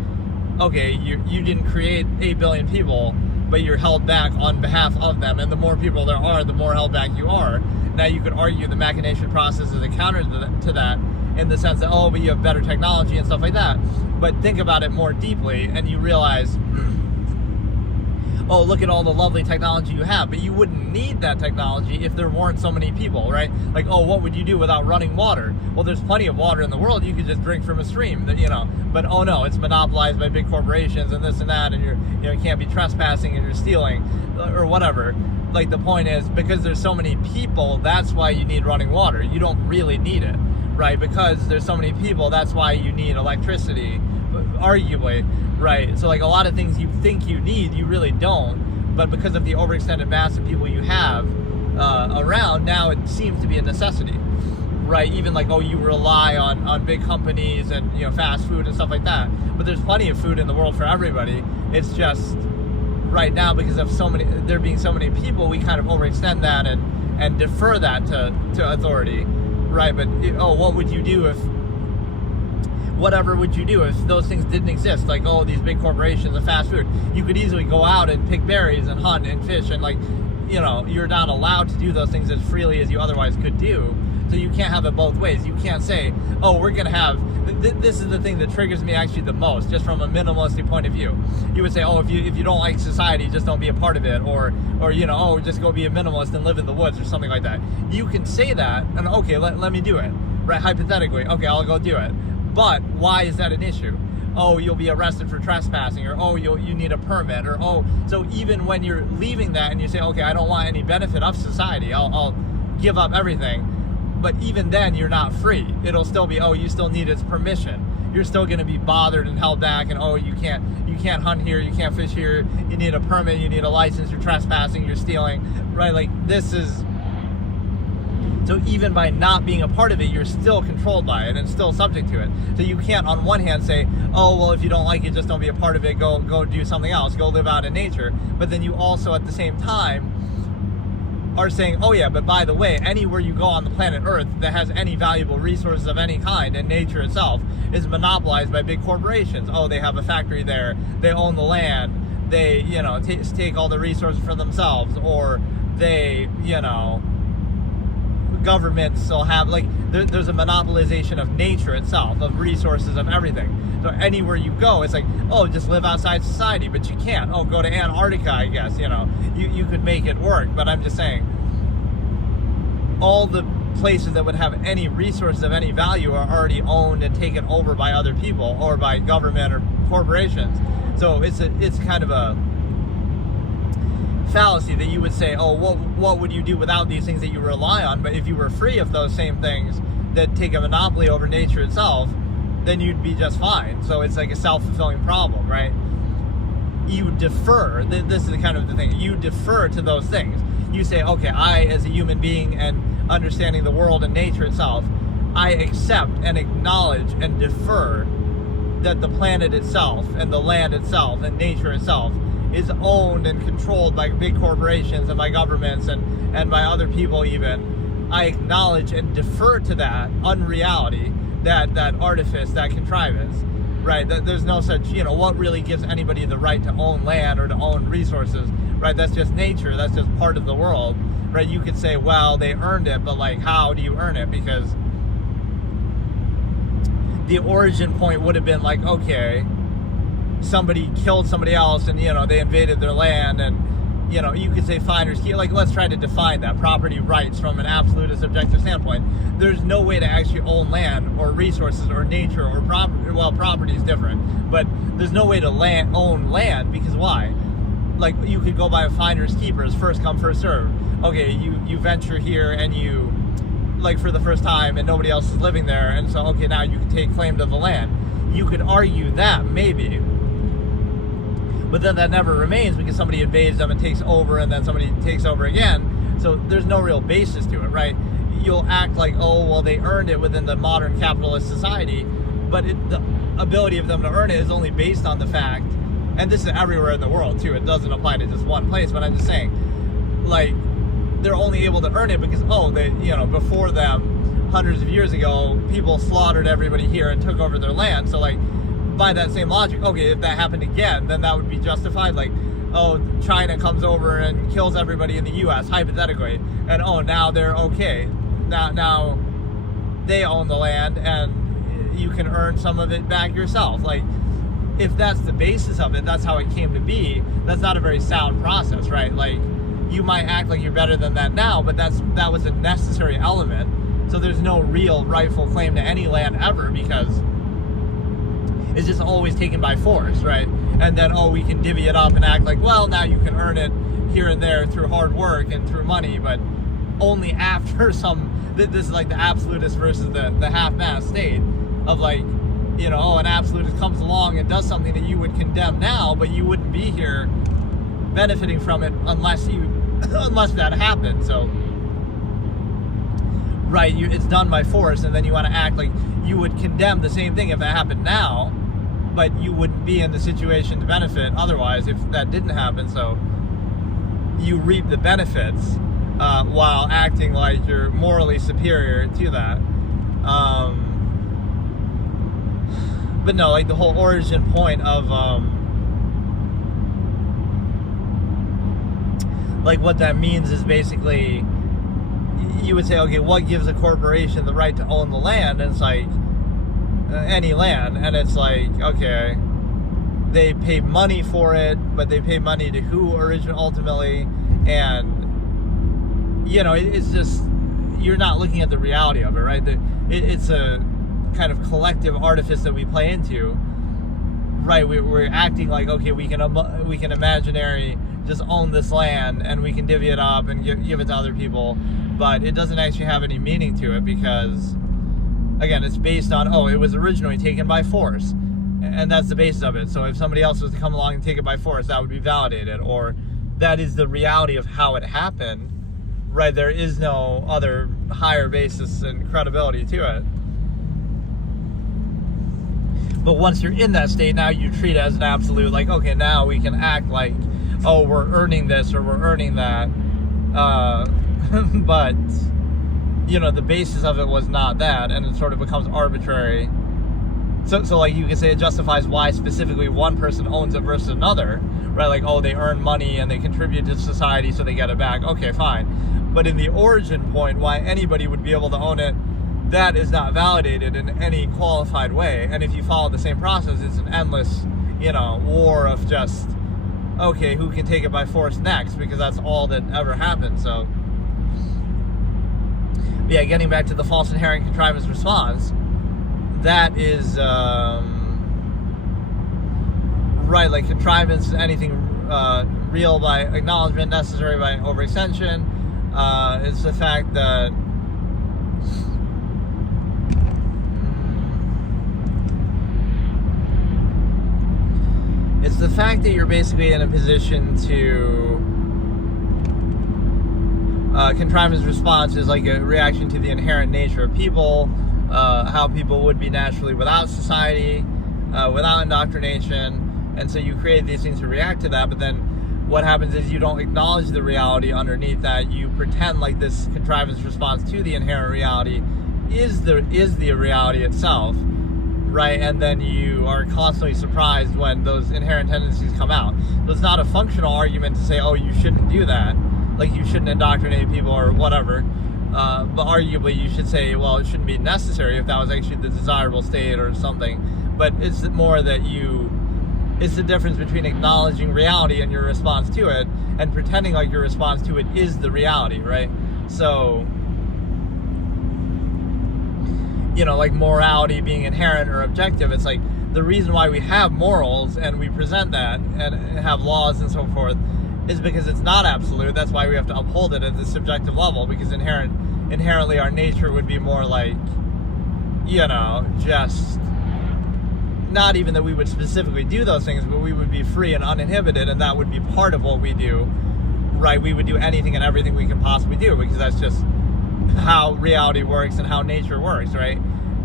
okay, you didn't create 8 billion people, but you're held back on behalf of them, and the more people there are, the more held back you are. Now you could argue the machination process is a counter to that, in the sense that, but you have better technology and stuff like that. But think about it more deeply, and you realize, look at all the lovely technology you have, but you wouldn't need that technology if there weren't so many people, right? Like, what would you do without running water? Well, there's plenty of water in the world. You could just drink from a stream, but no, it's monopolized by big corporations and this and that, and you can't be trespassing and you're stealing or whatever. Like, the point is, because there's so many people, that's why you need running water. You don't really need it, right? Because there's so many people, that's why you need electricity, arguably, right? So, like, a lot of things you think you need, you really don't, but because of the overextended mass of people you have around, now it seems to be a necessity, right? Even like, you rely on big companies and, fast food and stuff like that, but there's plenty of food in the world for everybody. It's just right now, because of there being so many people, we kind of overextend that and defer that to authority, right? But what would you do if whatever would you do if those things didn't exist? Like, these big corporations and fast food. You could easily go out and pick berries and hunt and fish, and you're not allowed to do those things as freely as you otherwise could do. So you can't have it both ways. You can't say, we're going to have, this is the thing that triggers me actually the most, just from a minimalistic point of view. You would say, if you don't like society, just don't be a part of it, or just go be a minimalist and live in the woods or something like that. You can say that, and okay, let me do it, right? Hypothetically, okay, I'll go do it. But why is that an issue? You'll be arrested for trespassing, or you need a permit, or so even when you're leaving that and you say, okay, I don't want any benefit of society, I'll give up everything, But even then, you're not free. It'll still be, oh, you still need its permission. You're still going to be bothered and held back, and oh, you can't hunt here, you can't fish here, you need a permit, you need a license, you're trespassing, you're stealing, right? Like, this is... So even by not being a part of it, you're still controlled by it and still subject to it. So you can't, on one hand, say, oh, well, if you don't like it, just don't be a part of it, go do something else, go live out in nature. But then you also, at the same time, are saying, oh yeah, but by the way, anywhere you go on the planet Earth that has any valuable resources of any kind, and nature itself is monopolized by big corporations. Oh, they have a factory there, they own the land, they, take all the resources for themselves, or they, governments will have, like, there's a monopolization of nature itself, of resources, of everything. So anywhere you go, it's like, oh, just live outside society, but you can't. Oh, go to Antarctica, I guess, you could make it work. But I'm just saying, all the places that would have any resources of any value are already owned and taken over by other people, or by government or corporations. So it's kind of a fallacy that you would say, oh, what would you do without these things that you rely on? But if you were free of those same things that take a monopoly over nature itself, then you'd be just fine. So it's like a self-fulfilling problem, right? You defer. This is kind of the thing. You defer to those things. You say, okay, I, as a human being and understanding the world and nature itself, I accept and acknowledge and defer that the planet itself and the land itself and nature itself is owned and controlled by big corporations and by governments and by other people even. I acknowledge and defer to that unreality, that artifice, that contrivance, right? That there's no such, what really gives anybody the right to own land or to own resources, right? That's just nature, that's just part of the world, right? You could say, well, they earned it, but like, how do you earn it? Because the origin point would have been like, okay, somebody killed somebody else and, they invaded their land, and, you could say finders key. Like, let's try to define that. Property rights from an absolute subjective standpoint. There's no way to actually own land or resources or nature or property. Well, property is different, but there's no way to own land, because why? Like, you could go by a finders keepers, first come, first serve. Okay, you venture here and you, like, for the first time, and nobody else is living there, and so, okay, now you can take claim to the land. You could argue that, maybe. But then that never remains, because somebody invades them and takes over, and then somebody takes over again. So there's no real basis to it, right? You'll act like, oh, well, they earned it within the modern capitalist society, but the ability of them to earn it is only based on the fact, and this is everywhere in the world too, it doesn't apply to just one place, but I'm just saying, like, they're only able to earn it because, oh, they, before them, hundreds of years ago, people slaughtered everybody here and took over their land. So, like, by that same logic, okay, if that happened again, then that would be justified. Like, oh, China comes over and kills everybody in the U.S., hypothetically, and oh, now they're okay. Now they own the land, and you can earn some of it back yourself. Like, if that's the basis of it, that's how it came to be, that's not a very sound process, right? Like, you might act like you're better than that now, but that was a necessary element. So there's no real rightful claim to any land ever, because it's just always taken by force, right? And then, oh, we can divvy it up and act like, well, now you can earn it here and there through hard work and through money, but only after this is like the absolutist versus the half-mast state of, like, oh, an absolutist comes along and does something that you would condemn now, but you wouldn't be here benefiting from it unless that happened. So, right, it's done by force, and then you want to act like you would condemn the same thing if it happened now, but you wouldn't be in the situation to benefit otherwise if that didn't happen. So you reap the benefits while acting like you're morally superior to that. But no, like, the whole origin point of like, what that means is basically, you would say, okay, what gives a corporation the right to own the land? And it's like, any land. And it's like, okay, they pay money for it, but they pay money to who ultimately? And, it's just, you're not looking at the reality of it, right? It's a kind of collective artifice that we play into, right? We're acting like, okay, we can imaginary just own this land, and we can divvy it up and give it to other people. but it doesn't actually have any meaning to it because, again, it's based on, it was originally taken by force. And that's the basis of it. So if somebody else was to come along and take it by force, that would be validated. Or that is the reality of how it happened, right? There is no other higher basis and credibility to it. But once you're in that state, now you treat it as an absolute, like, okay, now we can act like, we're earning this or we're earning that. But, the basis of it was not that, and it sort of becomes arbitrary. So like you can say it justifies why specifically one person owns it versus another, right? Like, they earn money and they contribute to society so they get it back. Okay, fine. But in the origin point, why anybody would be able to own it, that is not validated in any qualified way. And if you follow the same process, it's an endless, war of just, okay, who can take it by force next? Because that's all that ever happened. So, yeah, getting back to the false inherent contrivance response, that is, right, like contrivance is anything real by acknowledgement, necessary by overextension. It's the fact that you're basically in a position to contrivance response is like a reaction to the inherent nature of people, how people would be naturally without society, without indoctrination, and so you create these things to react to that. But then what happens is you don't acknowledge the reality underneath that. You pretend like this contrivance response to the inherent reality is the reality itself, right? And then you are constantly surprised when those inherent tendencies come out. So it's not a functional argument to say, you shouldn't do that, like you shouldn't indoctrinate people or whatever. But arguably you should say, well, it shouldn't be necessary if that was actually the desirable state or something. But it's more that it's the difference between acknowledging reality and your response to it and pretending like your response to it is the reality, right? So, like morality being inherent or objective, it's like the reason why we have morals and we present that and have laws and so forth is because it's not absolute. That's why we have to uphold it at the subjective level, because inherently our nature would be more like, just not even that we would specifically do those things, but we would be free and uninhibited, and that would be part of what we do, right? We would do anything and everything we can possibly do, because that's just how reality works and how nature works, right?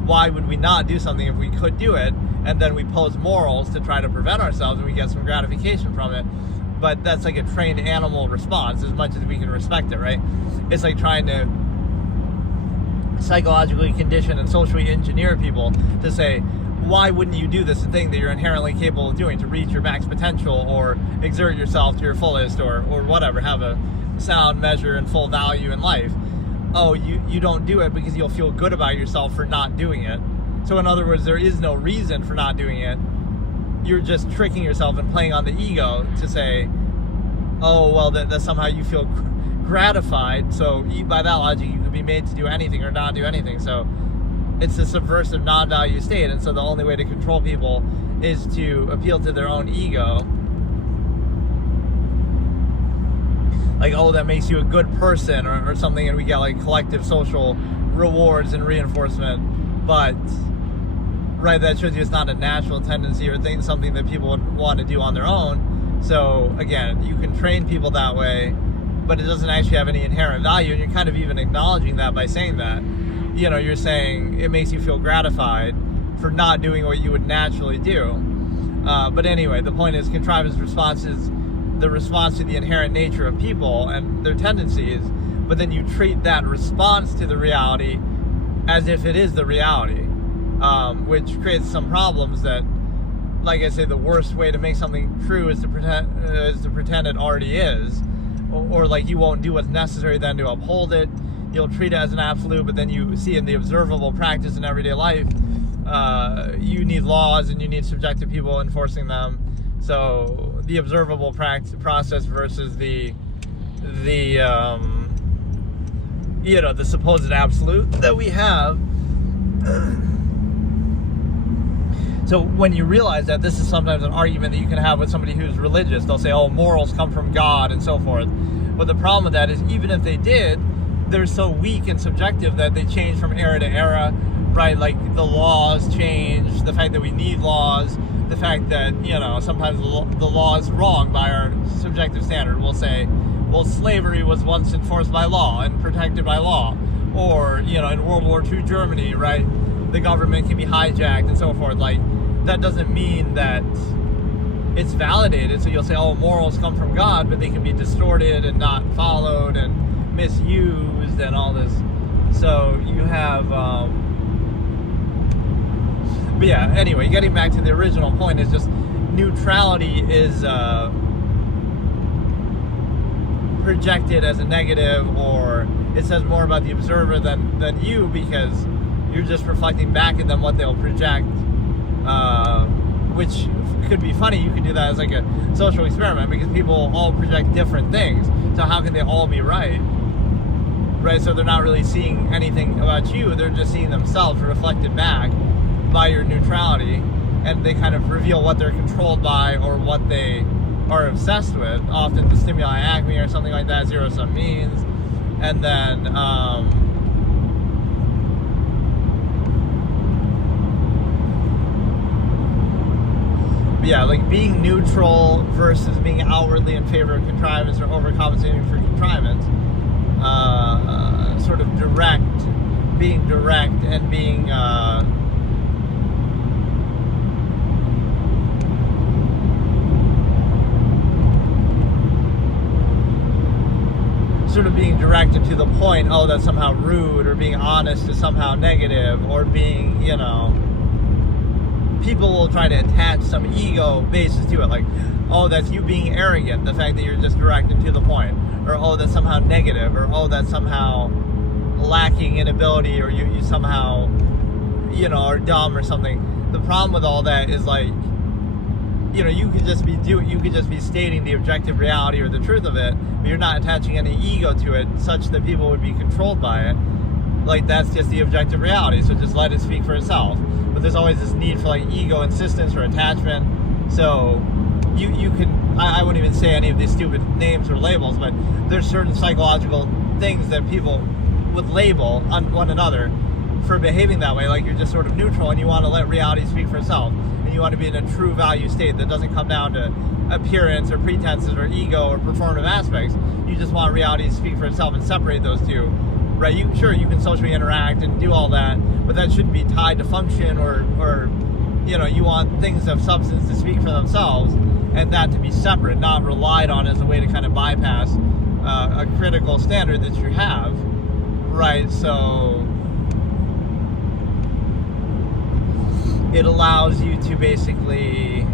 Why would we not do something if we could do it, and then we pose morals to try to prevent ourselves and we get some gratification from it? But that's like a trained animal response as much as we can respect it, right? It's like trying to psychologically condition and socially engineer people to say, why wouldn't you do this thing that you're inherently capable of doing to reach your max potential or exert yourself to your fullest or whatever, have a sound measure and full value in life? You don't do it because you'll feel good about yourself for not doing it. So in other words, there is no reason for not doing it. You're just tricking yourself and playing on the ego to say, that somehow you feel gratified. So by that logic, you could be made to do anything or not do anything. So it's a subversive non-value state. And so the only way to control people is to appeal to their own ego. Like, that makes you a good person or something, and we get like collective social rewards and reinforcement. But right, that shows you it's not a natural tendency or something that people would want to do on their own. So again, you can train people that way, but it doesn't actually have any inherent value, and you're kind of even acknowledging that by saying that. You're saying it makes you feel gratified for not doing what you would naturally do. But anyway, the point is contrivance response is the response to the inherent nature of people and their tendencies, but then you treat that response to the reality as if it is the reality, which creates some problems that, like I say, the worst way to make something true is to pretend it already is, or like you won't do what's necessary then to uphold it. You'll treat it as an absolute, but then you see in the observable practice in everyday life, you need laws and you need subjective people enforcing them. So the observable process versus the supposed absolute that we have. So when you realize that, this is sometimes an argument that you can have with somebody who's religious. They'll say, morals come from God and so forth. But the problem with that is, even if they did, they're so weak and subjective that they change from era to era, right? Like the laws change, the fact that we need laws, the fact that, sometimes the law is wrong by our subjective standard. We'll say, well, slavery was once enforced by law and protected by law. Or, in World War II Germany, right, the government can be hijacked and so forth. Like, that doesn't mean that it's validated. So you'll say, oh, morals come from God, but they can be distorted and not followed and misused and all this. So you have, but yeah, anyway, getting back to the original point is just neutrality is projected as a negative, or it says more about the observer than you, because you're just reflecting back at them what they'll project, which could be funny. You could do that as like a social experiment, because people all project different things, so how can they all be right? Right, so they're not really seeing anything about you, they're just seeing themselves reflected back by your neutrality, and they kind of reveal what they're controlled by or what they are obsessed with, often the stimuli Acme or something like that, zero-sum means. And then yeah, like being neutral versus being outwardly in favor of contrivance or overcompensating for contrivance, sort of being direct and being sort of being directed to the point, oh, that's somehow rude, or being honest is somehow negative, or being, people will try to attach some ego basis to it, like, oh, that's you being arrogant, the fact that you're just direct and to the point, or oh, that's somehow negative, or oh, that's somehow lacking in ability, or you somehow, are dumb or something. The problem with all that is, like, you could just be stating the objective reality or the truth of it, but you're not attaching any ego to it such that people would be controlled by it. Like, that's just the objective reality, so just let it speak for itself. But there's always this need for, like, ego insistence or attachment. So you can, I wouldn't even say any of these stupid names or labels, but there's certain psychological things that people would label on one another for behaving that way. Like, you're just sort of neutral and you want to let reality speak for itself, and you want to be in a true value state that doesn't come down to appearance or pretenses or ego or performative aspects. You just want reality to speak for itself and separate those two, right? You can socially interact and do all that, but that shouldn't be tied to function or you want things of substance to speak for themselves, and that to be separate, not relied on as a way to kind of bypass a critical standard that you have, right? So it allows you to basically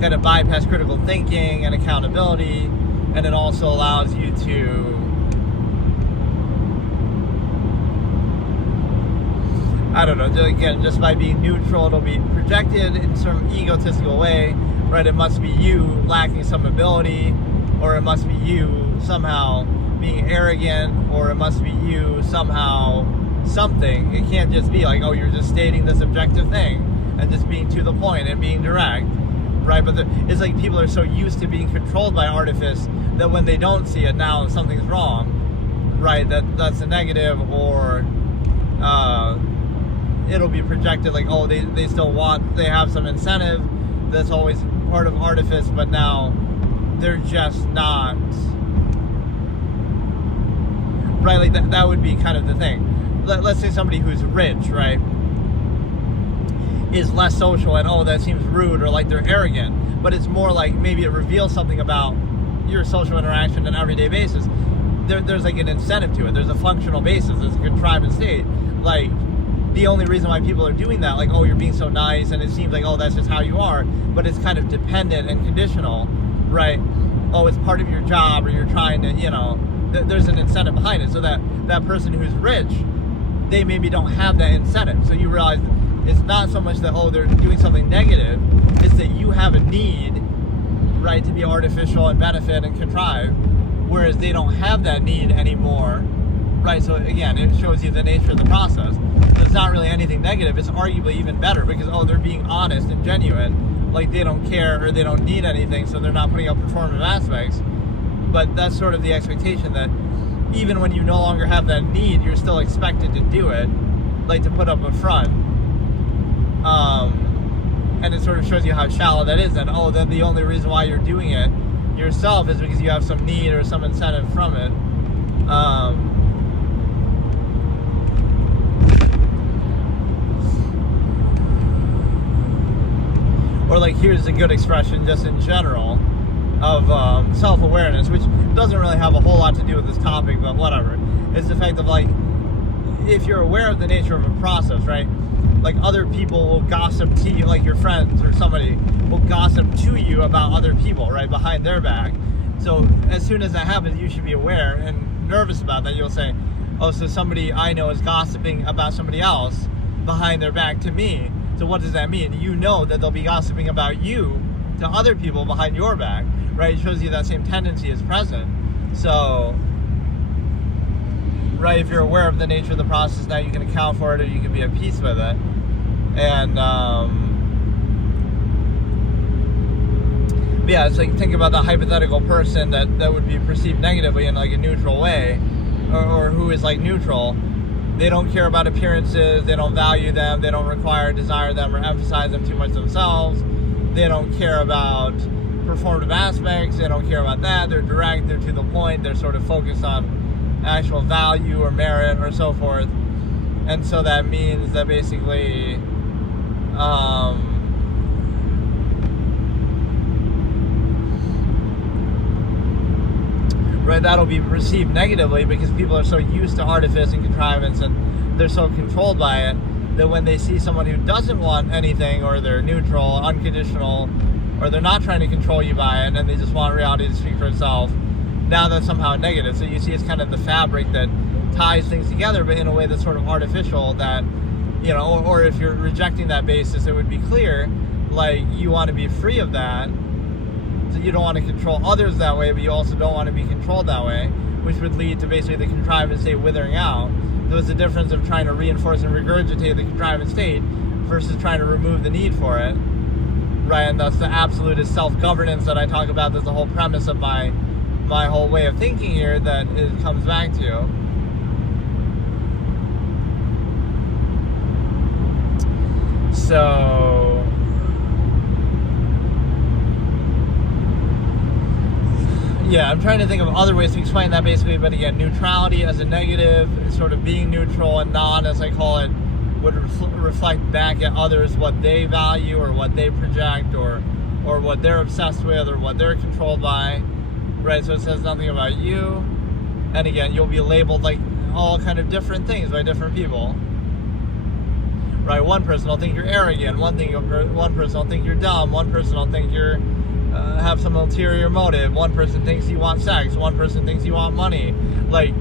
kind of bypass critical thinking and accountability, and it also allows you to again, just by being neutral, it'll be projected in some egotistical way, right? It must be you lacking some ability, or it must be you somehow being arrogant, or it must be you somehow something. It can't just be like, oh, you're just stating this objective thing and just being to the point and being direct, right? But it's like people are so used to being controlled by artifice that when they don't see it now, something's wrong, right? That's a negative, or it'll be projected like, oh, they have some incentive that's always part of artifice, but now they're just not, right? Like that would be kind of the thing. Let's say somebody who's rich, right, is less social, and oh, that seems rude, or like they're arrogant, but it's more like maybe it reveals something about your social interaction on an everyday basis. There's like an incentive to it. There's a functional basis. There's a contrivance state. Like, the only reason why people are doing that, like, oh, you're being so nice, and it seems like, oh, that's just how you are, but it's kind of dependent and conditional, right? Oh, it's part of your job, or you're trying to, there's an incentive behind it. So that person who's rich, they maybe don't have that incentive. So you realize it's not so much that, oh, they're doing something negative, it's that you have a need, right, to be artificial and benefit and contrive, whereas they don't have that need anymore, right? So again, it shows you the nature of the process. It's not really anything negative. It's arguably even better, because, oh, they're being honest and genuine, like they don't care or they don't need anything, so they're not putting up performative aspects. But that's sort of the expectation that, even when you no longer have that need, you're still expected to do it, like to put up a front. And it sort of shows you how shallow that is. And then the only reason why you're doing it yourself is because you have some need or some incentive from it. Or like, here's a good expression just in general of self-awareness, which doesn't really have a whole lot to do with this topic, but whatever. It's the fact of like, if you're aware of the nature of a process, right? Like, other people will gossip to you, like your friends or somebody will gossip to you about other people, right, behind their back. So as soon as that happens, you should be aware and nervous about that. You'll say, oh, so somebody I know is gossiping about somebody else behind their back to me. So what does that mean? You know that they'll be gossiping about you to other people behind your back, right? It shows you that same tendency is present. So, right, if you're aware of the nature of the process, now you can account for it, or you can be at peace with it. And yeah, it's like, think about the hypothetical person that would be perceived negatively in like a neutral way, or who is like neutral. They don't care about appearances, they don't value them, they don't require, desire them, or emphasize them too much themselves. They don't care about performative aspects, they don't care about that. They're direct, they're to the point, they're sort of focused on actual value or merit or so forth. And so that means that basically right, that'll be perceived negatively because people are so used to artifice and contrivance, and they're so controlled by it, that when they see someone who doesn't want anything, or they're neutral, unconditional, or they're not trying to control you by it, and they just want reality to speak for itself, now that's somehow negative. So you see, it's kind of the fabric that ties things together, but in a way that's sort of artificial, that, you know, or if you're rejecting that basis, it would be clear, like, you want to be free of that. So you don't want to control others that way, but you also don't want to be controlled that way, which would lead to basically the contrivance state withering out. So it's the difference of trying to reinforce and regurgitate the contrivance state versus trying to remove the need for it, right? And that's the absolutist self-governance that I talk about. That's the whole premise of my whole way of thinking here, that it comes back to. So, yeah, I'm trying to think of other ways to explain that basically, but again, neutrality as a negative, sort of being neutral, and non, as I call it, would reflect back at others what they value or what they project, or what they're obsessed with, or what they're controlled by, right? So it says nothing about you. And again, you'll be labeled like all kind of different things by different people, right? One person will think you're arrogant, one person will think you're dumb, one person will think you're have some ulterior motive, one person thinks you want sex, one person thinks you want money. Like,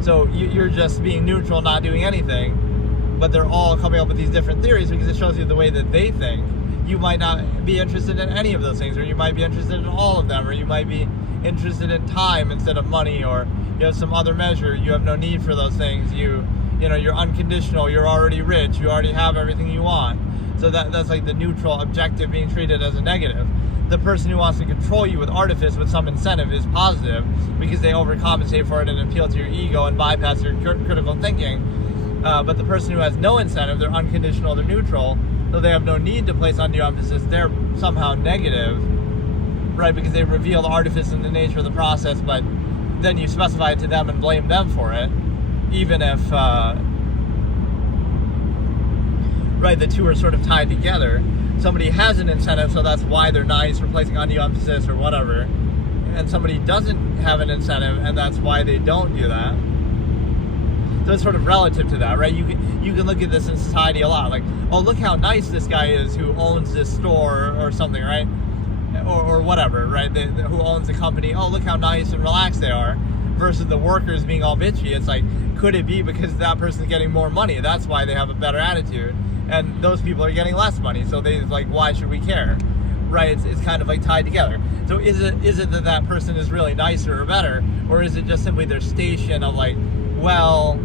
so you're just being neutral, not doing anything, but they're all coming up with these different theories because it shows you the way that they think. You might not be interested in any of those things, or you might be interested in all of them, or you might be interested in time instead of money, or you have some other measure. You have no need for those things. You know, you're unconditional, you're already rich, you already have everything you want. So that's like the neutral objective being treated as a negative. The person who wants to control you with artifice, with some incentive, is positive because they overcompensate for it and appeal to your ego and bypass your critical thinking. But the person who has no incentive, they're unconditional, they're neutral, so they have no need to place undue emphasis, they're somehow negative, right? Because they reveal the artifice and the nature of the process, but then you specify it to them and blame them for it, even if, right, the two are sort of tied together. Somebody has an incentive, so that's why they're nice, for placing undue emphasis or whatever. And somebody doesn't have an incentive, and that's why they don't do that. So it's sort of relative to that, right? You can look at this in society a lot, like, oh, look how nice this guy is who owns this store or something, right? Or whatever, right? Who owns the company? Oh, look how nice and relaxed they are. Versus the workers being all bitchy. It's like, could it be because that person's getting more money? That's why they have a better attitude. And those people are getting less money, so they like, why should we care, right? It's kind of like tied together. So is it that person is really nicer or better, or is it just simply their station of like, well,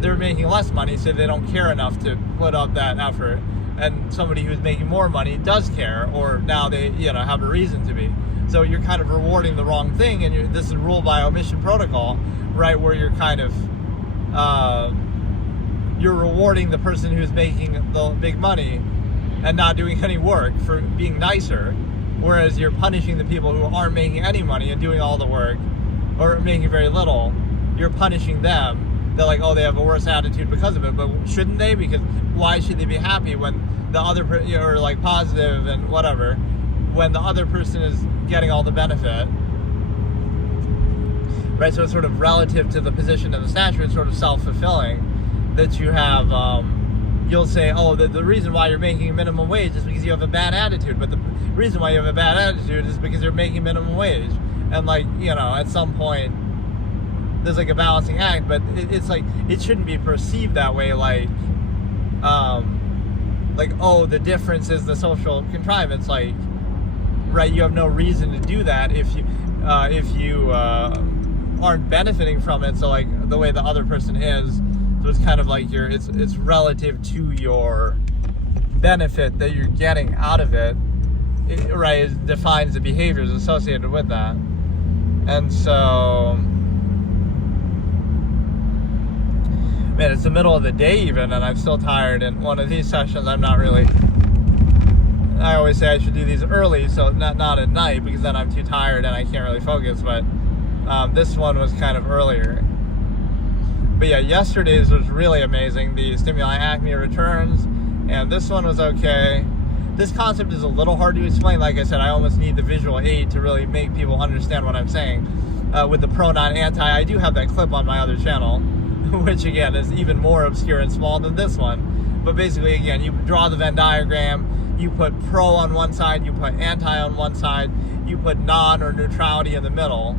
they're making less money, so they don't care enough to put up that effort, and somebody who's making more money does care, or now they, have a reason to be. So you're kind of rewarding the wrong thing, and this is rule by omission protocol, right? Where you're kind of you're rewarding the person who's making the big money and not doing any work for being nicer, whereas you're punishing the people who aren't making any money and doing all the work, or making very little. You're punishing them. They're like, oh, they have a worse attitude because of it, but shouldn't they? Because why should they be happy when the other or like positive and whatever, when the other person is getting all the benefit, right? So it's sort of relative to the position of the statue. It's sort of self-fulfilling that you have. You'll say, oh, the reason why you're making minimum wage is because you have a bad attitude, but the reason why you have a bad attitude is because you're making minimum wage. And like, at some point there's like a balancing act, but it's like, it shouldn't be perceived that way, like oh, the difference is the social contrivance, like, right? You have no reason to do that if you aren't benefiting from it. So like the way the other person is, so it's kind of like it's relative to your benefit that you're getting out of it, right? It defines the behaviors associated with that. And so, man, it's the middle of the day even, and I'm still tired. And one of these sessions, I'm not really. I always say I should do these early, so not at night, because then I'm too tired and I can't really focus. But this one was kind of earlier. But yeah, yesterday's was really amazing. The Stimuli Acme returns, and this one was okay. This concept is a little hard to explain. Like I said, I almost need the visual aid to really make people understand what I'm saying. With the pronoun anti, I do have that clip on my other channel, which again is even more obscure and small than this one. But basically, again, you draw the Venn diagram, you put pro on one side, you put anti on one side, you put non or neutrality in the middle,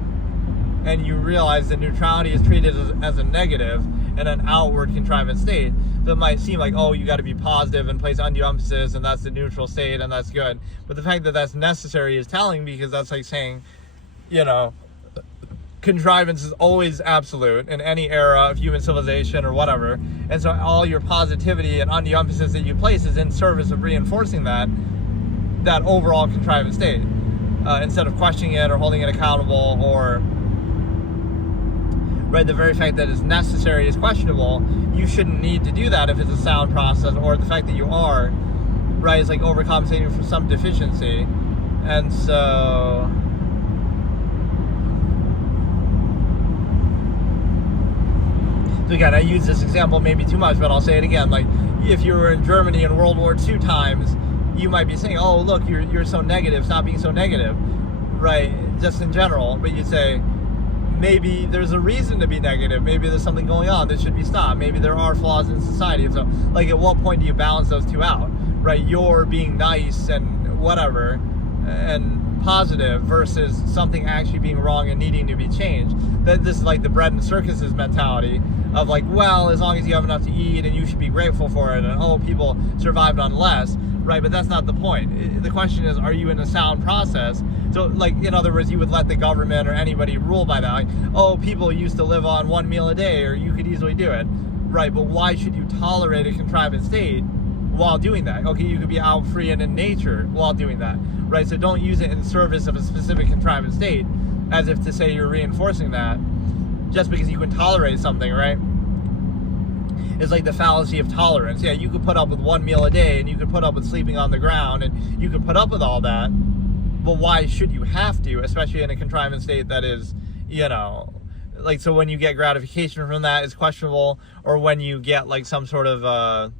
and you realize that neutrality is treated as a negative and an outward contrivance state. So it might seem like, oh, you got to be positive and place undue emphasis, and that's the neutral state, and that's good. But the fact that that's necessary is telling, because that's like saying, contrivance is always absolute in any era of human civilization or whatever. And so all your positivity and undue emphasis that you place is in service of reinforcing that overall contrivance state, instead of questioning it or holding it accountable, or right, the very fact that it's necessary is questionable. You shouldn't need to do that if it's a sound process, or the fact that you are, right, is like overcompensating for some deficiency. And so, again, I use this example maybe too much, but I'll say it again. Like, if you were in Germany in World War II times, you might be saying, oh, look, you're so negative, stop being so negative, right, just in general. But you'd say, maybe there's a reason to be negative. Maybe there's something going on that should be stopped. Maybe there are flaws in society. And so, like, at what point do you balance those two out, right? You're being nice and whatever and positive versus something actually being wrong and needing to be changed. This is like the bread and circuses mentality of like, well, as long as you have enough to eat and you should be grateful for it, and oh, people survived on less, right? But that's not the point. The question is, are you in a sound process? So, like, in other words, you would let the government or anybody rule by that. Like, oh, people used to live on one meal a day, or you could easily do it, right? But why should you tolerate a contrivance state while doing that? Okay, you could be out free and in nature while doing that, right? So don't use it in service of a specific contrivance state, as if to say you're reinforcing that just because you can tolerate something, right? It's like the fallacy of tolerance. Yeah, you could put up with one meal a day, and you could put up with sleeping on the ground, and you could put up with all that. But why should you have to, especially in a contrivance state that is, like, so when you get gratification from that is questionable, or when you get like some sort of,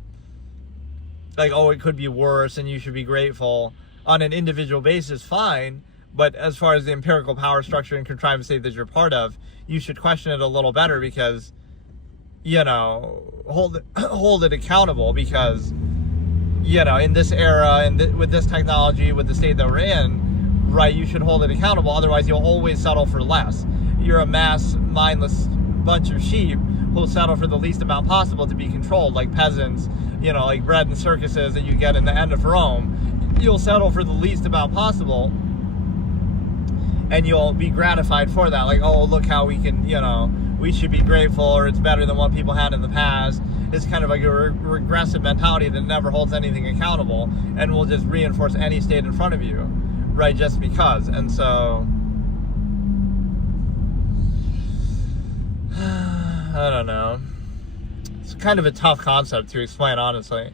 like, oh, it could be worse and you should be grateful on an individual basis, fine. But as far as the empirical power structure and contrivance state that you're part of, you should question it a little better, because, hold it accountable, because, in this era and with this technology, with the state that we're in, right, you should hold it accountable. Otherwise, you'll always settle for less. You're a mass, mindless bunch of sheep who'll settle for the least amount possible to be controlled, like peasants, like bread and circuses that you get in the end of Rome. You'll settle for the least amount possible, and you'll be gratified for that. Like, oh, look how we can, we should be grateful, or it's better than what people had in the past. It's kind of like a regressive mentality that never holds anything accountable and will just reinforce any state in front of you, right, just because. And so I don't know. It's kind of a tough concept to explain, honestly.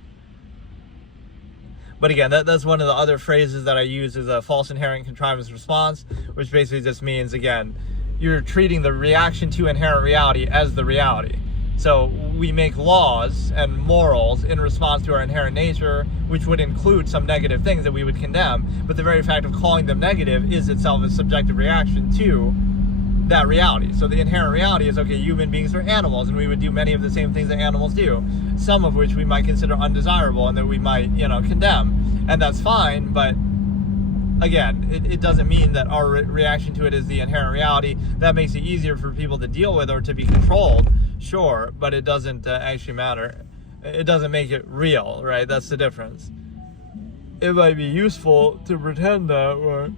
But again, that's one of the other phrases that I use, is a false inherent contrivance response, which basically just means, again, you're treating the reaction to inherent reality as the reality. So we make laws and morals in response to our inherent nature, which would include some negative things that we would condemn, but the very fact of calling them negative is itself a subjective reaction to that reality. So the inherent reality is, okay, human beings are animals, and we would do many of the same things that animals do, some of which we might consider undesirable and that we might, condemn, and that's fine. But again, it doesn't mean that our reaction to it is the inherent reality. That makes it easier for people to deal with or to be controlled, sure, but it doesn't actually matter. It doesn't make it real, right? That's the difference. It might be useful to pretend that, right?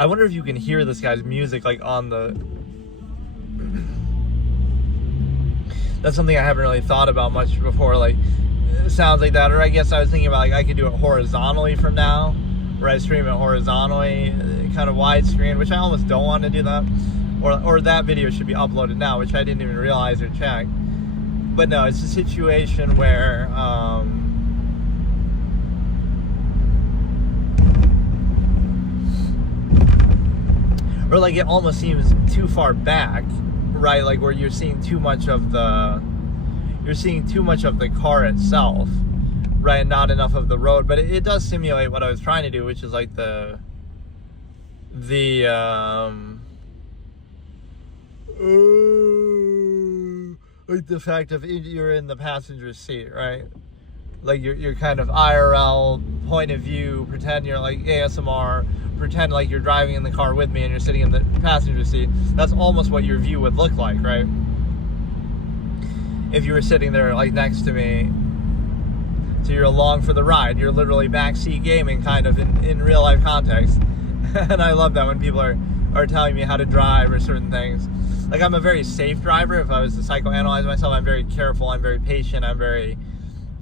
I wonder if you can hear this guy's music, like, on the... That's something I haven't really thought about much before, like, it sounds like that. Or I guess I was thinking about, like, I could do it horizontally from now, where I stream it horizontally, kind of widescreen, which I almost don't want to do that. Or that video should be uploaded now, which I didn't even realize or check. But no, it's a situation where... or like it almost seems too far back, right? Like where you're seeing too much of the car itself, right? Not enough of the road. But it does simulate what I was trying to do, which is like the fact of you're in the passenger seat, right? Like you're kind of IRL point of view, pretend you're like ASMR, pretend like you're driving in the car with me and you're sitting in the passenger seat. That's almost what your view would look like, right? If you were sitting there like next to me, so you're along for the ride. You're literally backseat gaming kind of in real life context. And I love that when people are telling me how to drive or certain things. Like, I'm a very safe driver. If I was to psychoanalyze myself, I'm very careful, I'm very patient, I'm very,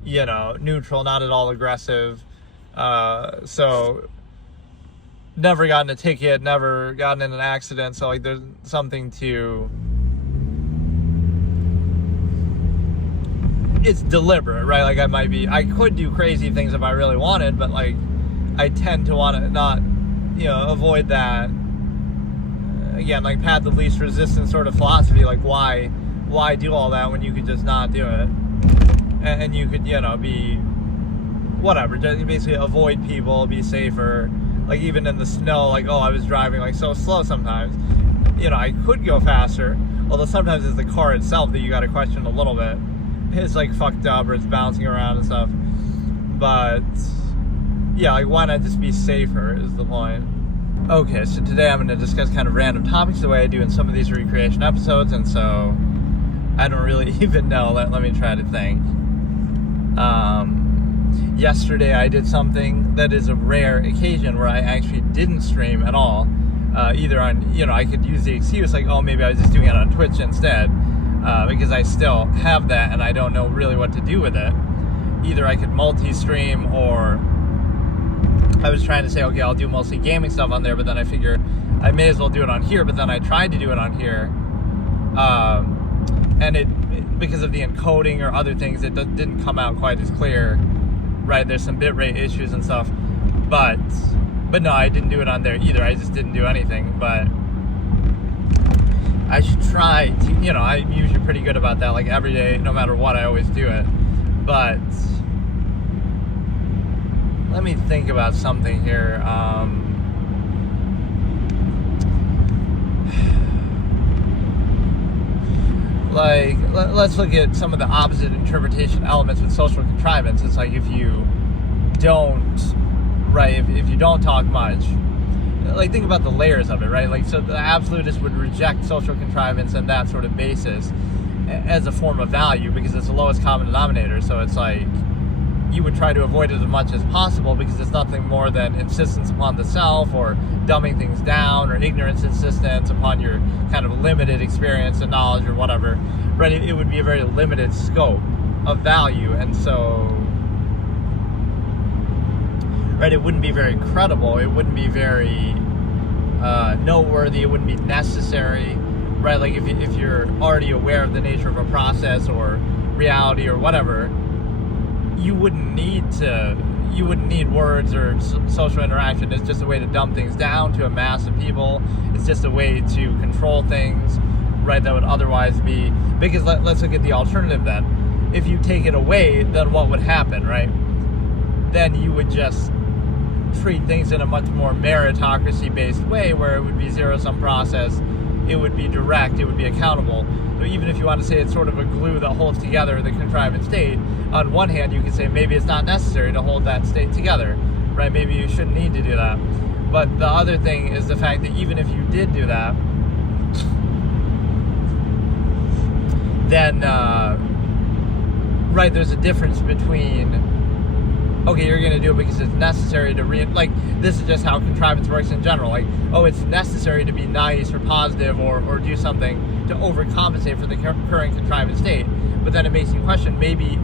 neutral, not at all aggressive. So never gotten a ticket, never gotten in an accident. So like there's something to, it's deliberate, right? Like I could do crazy things if I really wanted, but like I tend to want to not, avoid that. Again, like path of least resistance sort of philosophy. Like why do all that when you could just not do it? And you could, be whatever, just basically avoid people, be safer. Like even in the snow, like, I was driving like so slow sometimes. I could go faster, although sometimes it's the car itself that you got to question a little bit. It's like fucked up or it's bouncing around and stuff. But yeah, like why not just be safer is the point. Okay, so today I'm going to discuss kind of random topics the way I do in some of these recreation episodes, and so I don't really even know. Let me try to think. Yesterday I did something that is a rare occasion where I actually didn't stream at all. Either on, I could use the excuse like, maybe I was just doing it on Twitch instead, because I still have that and I don't know really what to do with it. Either I could multi-stream, or I was trying to say, okay, I'll do mostly gaming stuff on there, but then I figured I may as well do it on here, but then I tried to do it on here, and it because of the encoding or other things, it didn't come out quite as clear, right? There's some bitrate issues and stuff, but no, I didn't do it on there either. I just didn't do anything, but I should try to, I'm usually pretty good about that, like every day, no matter what, I always do it, but let me think about something here. Like, let's look at some of the opposite interpretation elements with social contrivance. It's like if you don't, right, if you don't talk much, like think about the layers of it, right? Like, so the absolutist would reject social contrivance and that sort of basis as a form of value because it's the lowest common denominator. So it's like, you would try to avoid it as much as possible, because it's nothing more than insistence upon the self, or dumbing things down, or ignorance insistence upon your kind of limited experience and knowledge or whatever, right? It would be a very limited scope of value, and so, right, it wouldn't be very credible, it wouldn't be very noteworthy, it wouldn't be necessary, right? Like if you're already aware of the nature of a process or reality or whatever, you wouldn't need words or social interaction. It's just a way to dumb things down to a mass of people. It's just a way to control things, right, that would otherwise be, because let's look at the alternative then. If you take it away, then what would happen, right? Then you would just treat things in a much more meritocracy-based way, where it would be zero-sum process, it would be direct, it would be accountable. So even if you want to say it's sort of a glue that holds together the contrived state, on one hand you could say maybe it's not necessary to hold that state together, right? Maybe you shouldn't need to do that. But the other thing is the fact that even if you did do that, then, right, there's a difference between, okay, you're going to do it because it's necessary to like, this is just how contrivance works in general. Like, oh, it's necessary to be nice or positive or do something to overcompensate for the current contrivance state. But then it makes you question, maybe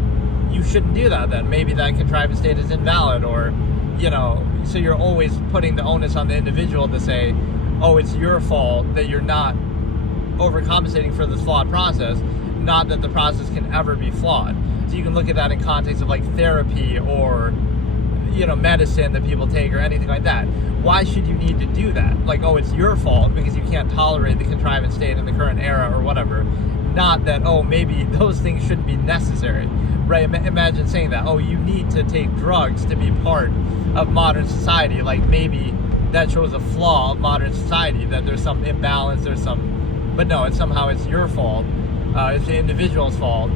you shouldn't do that then. Maybe that contrivance state is invalid, or, you know, so you're always putting the onus on the individual to say, oh, it's your fault that you're not overcompensating for this flawed process, not that the process can ever be flawed. So you can look at that in context of like therapy or, you know, medicine that people take or anything like that. Why should you need to do that? Like, oh, it's your fault because you can't tolerate the contrivance state in the current era or whatever. Not that, oh, maybe those things shouldn't be necessary, right? Imagine saying that, oh, you need to take drugs to be part of modern society. Like, maybe that shows a flaw of modern society, that there's some imbalance, but no, somehow it's your fault. It's the individual's fault.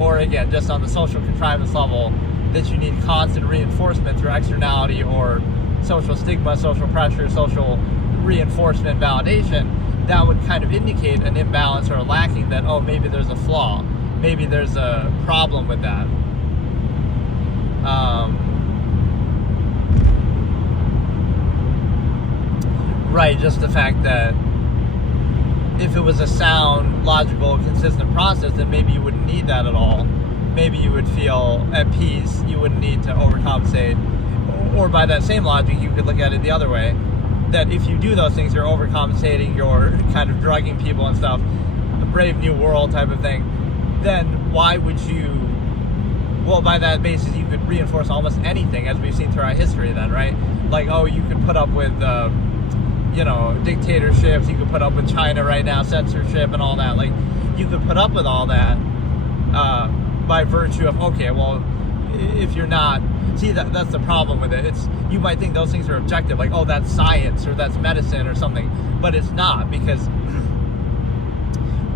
Or again, just on the social contrivance level, that you need constant reinforcement through externality or social stigma, social pressure, social reinforcement, validation. That would kind of indicate an imbalance or a lacking, that, oh, maybe there's a flaw, maybe there's a problem with that. Right, just the fact that if it was a sound, logical, consistent process, then maybe you wouldn't need that at all. Maybe you would feel at peace, you wouldn't need to overcompensate. Or by that same logic, you could look at it the other way, that if you do those things, you're overcompensating, you're kind of drugging people and stuff, a Brave New World type of thing, then why would you, well, by that basis, you could reinforce almost anything, as we've seen throughout history then, right? Like, oh, you could put up with, you know, dictatorships, you could put up with China right now, censorship and all that. Like, you could put up with all that by virtue of, okay, well, if you're not, see, that's the problem with it. It's, you might think those things are objective, like, oh, that's science or that's medicine or something, but it's not, because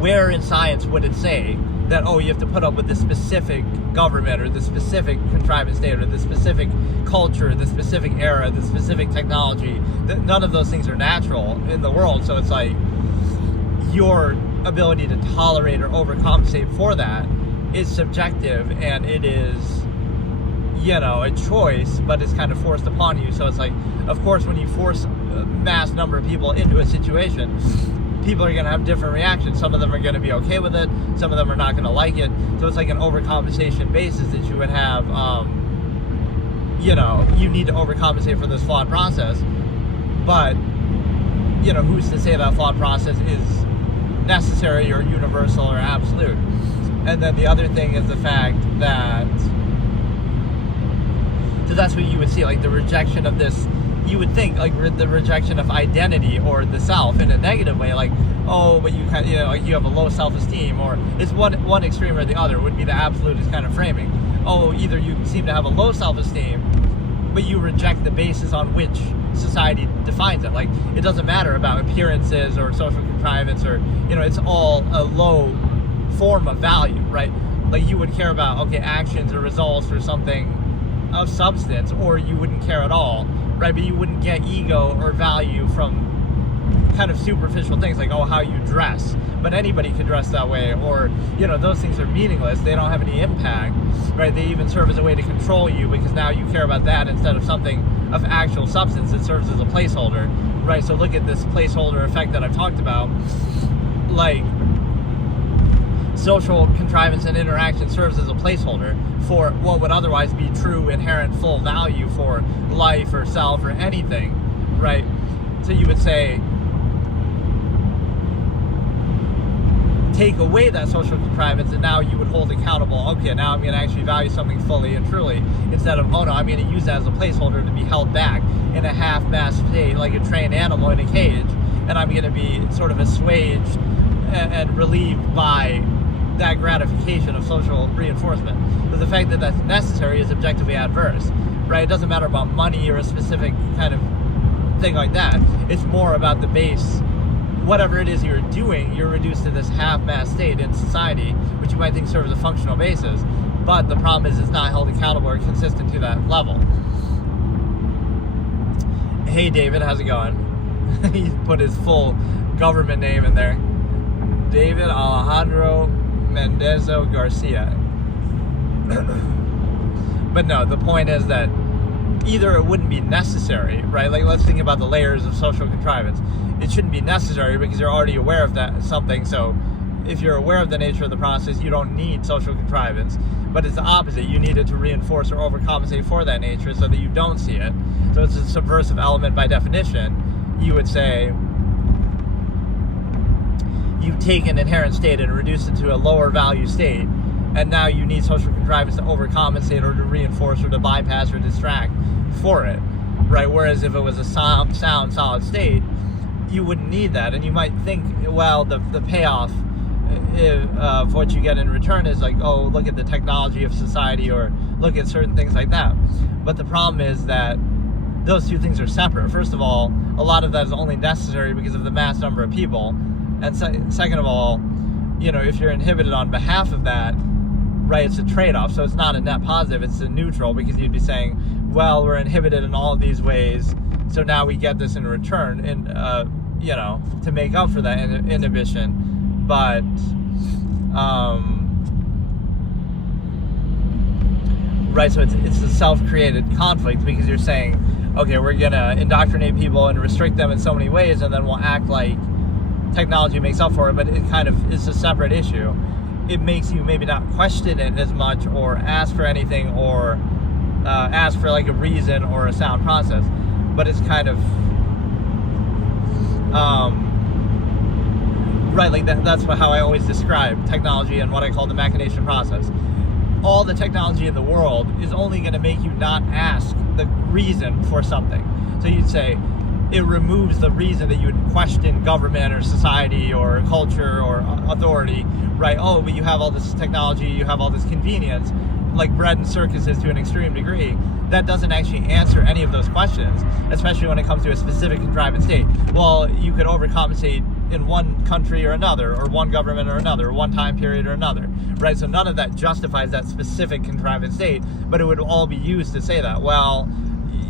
where in science would it say that, oh, you have to put up with this specific government or this specific contrivance state or this specific culture, this specific era, this specific technology? None of those things are natural in the world. So it's like your ability to tolerate or overcompensate for that is subjective, and it is, you know, a choice, but it's kind of forced upon you. So it's like, of course, when you force a mass number of people into a situation, people are going to have different reactions. Some of them are going to be okay with it, some of them are not going to like it. So it's like an overcompensation basis that you would have, you know, you need to overcompensate for this flawed process. But, you know, who's to say that flawed process is necessary or universal or absolute? And then the other thing is the fact that, so that's what you would see, like the rejection of this, you would think, like the rejection of identity or the self in a negative way, like, oh, but you kind of, you know, like you have a low self-esteem, or it's one extreme or the other would be the absolutist kind of framing. Oh, either you seem to have a low self-esteem, but you reject the basis on which society defines it. Like, it doesn't matter about appearances or social contrivance, or, you know, it's all a low form of value, right? Like, you would care about, okay, actions or results or something of substance, or you wouldn't care at all, right? But you wouldn't get ego or value from kind of superficial things like, oh, how you dress, but anybody could dress that way, or, you know, those things are meaningless. They don't have any impact, right? They even serve as a way to control you, because now you care about that instead of something of actual substance. It serves as a placeholder, right? So look at this placeholder effect that I've talked about. Like, social contrivance and interaction serves as a placeholder for what would otherwise be true, inherent, full value for life or self or anything, right? So you would say, take away that social contrivance, and now you would hold accountable, okay, now I'm going to actually value something fully and truly, instead of, oh no, I'm going to use that as a placeholder to be held back in a half-mass state like a trained animal in a cage, and I'm going to be sort of assuaged and relieved by that gratification of social reinforcement. But the fact that that's necessary is objectively adverse, right? It doesn't matter about money or a specific kind of thing like that. It's more about the base. Whatever it is you're doing, you're reduced to this half-mass state in society, which you might think serves a functional basis. But the problem is it's not held accountable or consistent to that level. Hey David, how's it going? He put his full government name in there. David Alejandro Mendezo Garcia. But no, the point is that either it wouldn't be necessary, right? Like, let's think about the layers of social contrivance. It shouldn't be necessary because you're already aware of that something. So if you're aware of the nature of the process, you don't need social contrivance. But it's the opposite. You need it to reinforce or overcompensate for that nature so that you don't see it. So it's a subversive element by definition. You would say you take an inherent state and reduce it to a lower value state, and now you need social contrivance to overcompensate or to reinforce or to bypass or distract for it, right? Whereas if it was a sound, solid state, you wouldn't need that. And you might think, well, the payoff of what you get in return is like, oh, look at the technology of society, or look at certain things like that. But the problem is that those two things are separate. First of all, a lot of that is only necessary because of the mass number of people. And second of all, you know, if you're inhibited on behalf of that, right, it's a trade-off. So it's not a net positive, it's a neutral, because you'd be saying, well, we're inhibited in all of these ways, so now we get this in return, and you know, to make up for that inhibition. But right, so it's a self-created conflict, because you're saying, okay, we're gonna indoctrinate people and restrict them in so many ways, and then we'll act like technology makes up for it. But it kind of is a separate issue. It makes you maybe not question it as much, or ask for anything, or ask for like a reason or a sound process. But it's kind of right, like that's how I always describe technology and what I call the machination process. All the technology in the world is only going to make you not ask the reason for something. So you'd say it removes the reason that you would question government or society or culture or authority, right? Oh, but you have all this technology, you have all this convenience, like bread and circuses to an extreme degree. That doesn't actually answer any of those questions, especially when it comes to a specific contrivance state. Well, you could overcompensate in one country or another, or one government or another, or one time period or another, right? So none of that justifies that specific contrivance state, but it would all be used to say that, well,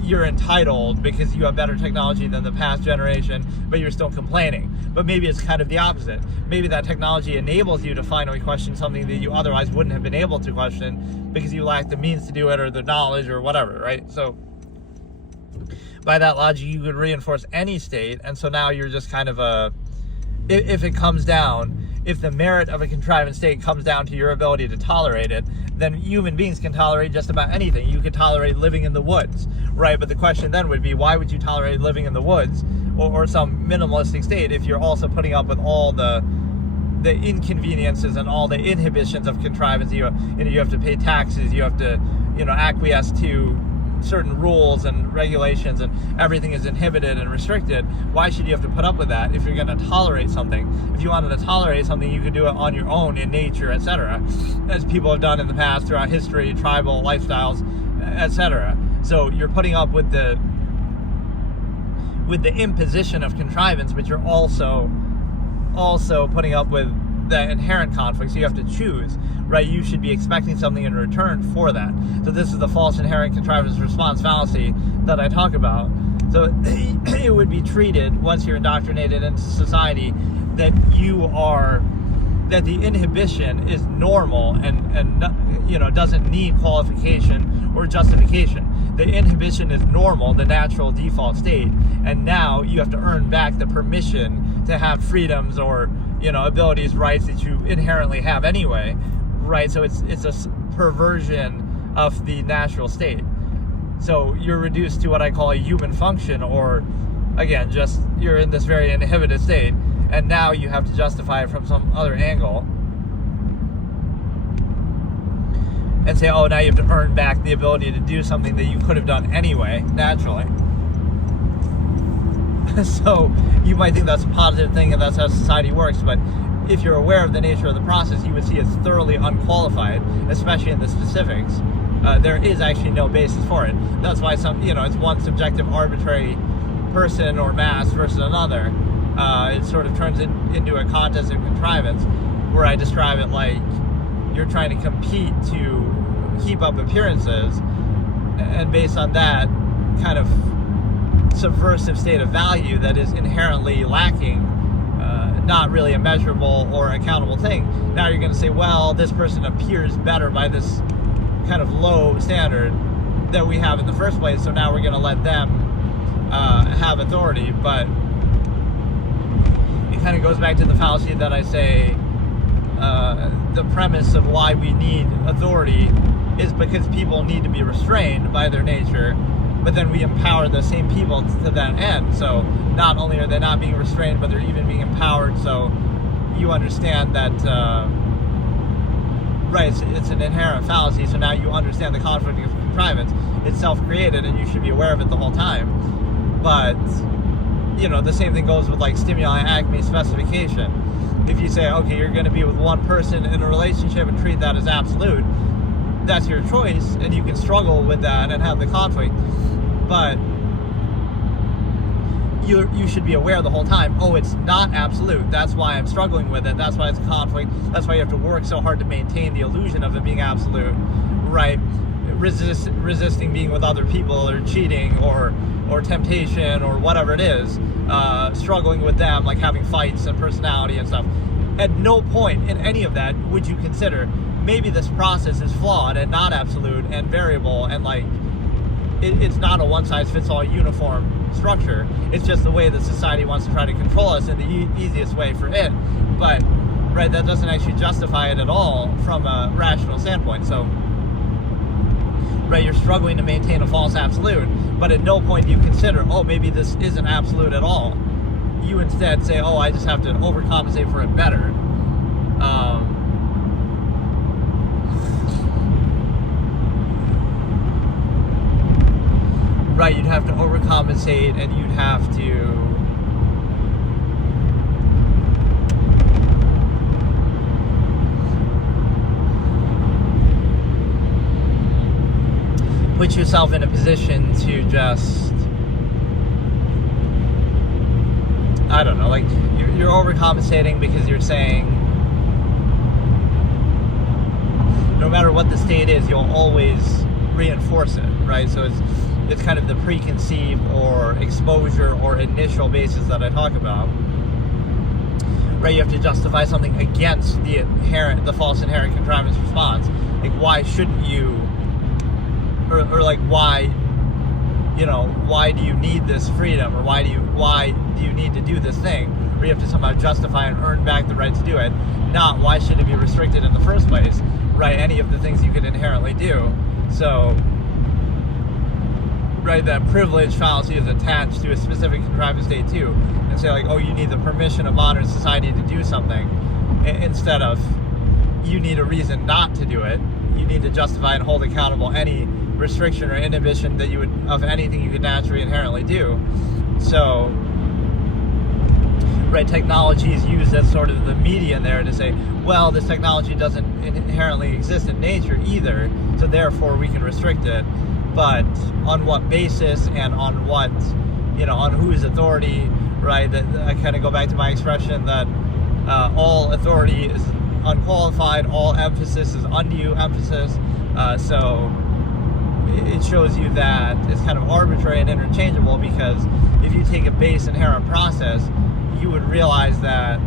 you're entitled because you have better technology than the past generation, but you're still complaining. But maybe it's kind of the opposite. Maybe that technology enables you to finally question something that you otherwise wouldn't have been able to question because you lack the means to do it, or the knowledge, or whatever, right? So by that logic, you could reinforce any state, and so now you're just kind of if it comes down, if the merit of a contrivance state comes down to your ability to tolerate it, then human beings can tolerate just about anything. You could tolerate living in the woods, right? But the question then would be, why would you tolerate living in the woods or some minimalistic state if you're also putting up with all the inconveniences and all the inhibitions of contrivance? You have to pay taxes, you have to, acquiesce to certain rules and regulations, and everything is inhibited and restricted. Why should you have to put up with that if you're going to tolerate something? If you wanted to tolerate something, you could do it on your own in nature, etc., as people have done in the past throughout history, tribal lifestyles, etc. So you're putting up with the imposition of contrivance, but you're also putting up with the inherent conflict. So you have to choose, right? You should be expecting something in return for that. So this is the false inherent contrivance response fallacy that I talk about. So it would be treated, once you're indoctrinated into society, that that the inhibition is normal and doesn't need qualification or justification. The inhibition is normal, the natural default state, and now you have to earn back the permission to have freedoms or abilities, rights that you inherently have anyway, right? So it's a perversion of the natural state. So you're reduced to what I call a human function, or again, just you're in this very inhibited state, and now you have to justify it from some other angle and say, oh, now you have to earn back the ability to do something that you could have done anyway, naturally. So you might think that's a positive thing and that's how society works, but if you're aware of the nature of the process, you would see it's thoroughly unqualified, especially in the specifics. There is actually no basis for it. That's why it's one subjective arbitrary person or mass versus another. It sort of turns into a contest of contrivance, where I describe it like you're trying to compete to keep up appearances, and based on that kind of subversive state of value that is inherently lacking, not really a measurable or accountable thing. Now you're going to say, well, this person appears better by this kind of low standard that we have in the first place, so now we're going to let them have authority. But it kind of goes back to the fallacy that I say the premise of why we need authority is because people need to be restrained by their nature, but then we empower the same people to that end. So not only are they not being restrained, but they're even being empowered. So you understand that right, it's an inherent fallacy, so now you understand the conflict of contrivance. It's self-created, and you should be aware of it the whole time. But, the same thing goes with, like, Stimuli Acme specification. If you say, okay, you're going to be with one person in a relationship and treat that as absolute, that's your choice, and you can struggle with that and have the conflict. But you should be aware the whole time, oh, it's not absolute. That's why I'm struggling with it. That's why it's a conflict. That's why you have to work so hard to maintain the illusion of it being absolute, right? Resisting being with other people, or cheating, or temptation, or whatever it is, struggling with them, like having fights and personality and stuff. At no point in any of that would you consider, maybe this process is flawed and not absolute and variable, and like it's not a one-size-fits-all uniform structure. It's just the way that society wants to try to control us in the easiest way for it. But right, that doesn't actually justify it at all from a rational standpoint. So right, you're struggling to maintain a false absolute, but at no point do you consider, oh, maybe this isn't absolute at all. You instead say, oh, I just have to overcompensate for it better. Right, you'd have to overcompensate, and you'd have to put yourself in a position to just, I don't know, like you're overcompensating because you're saying no matter what the state is, you'll always reinforce it, right? So it's kind of the preconceived or exposure or initial basis that I talk about, right? You have to justify something against the false inherent contrivance response. Like, why shouldn't you, or like, why do you need this freedom, or why do you need to do this thing? Or you have to somehow justify and earn back the right to do it, not why should it be restricted in the first place, right? Any of the things you could inherently do. So right, that privilege fallacy is attached to a specific contrivance state too, and say like, oh, you need the permission of modern society to do something, instead of you need a reason not to do it. You need to justify and hold accountable any restriction or inhibition that you would of anything you could naturally inherently do. So right, technology is used as sort of the median there to say, well, this technology doesn't inherently exist in nature either, so therefore we can restrict it. But on what basis, and on what, on whose authority, right? That I kind of go back to my expression that all authority is unqualified, all emphasis is undue emphasis. So it shows you that it's kind of arbitrary and interchangeable, because if you take a base inherent process, you would realize that,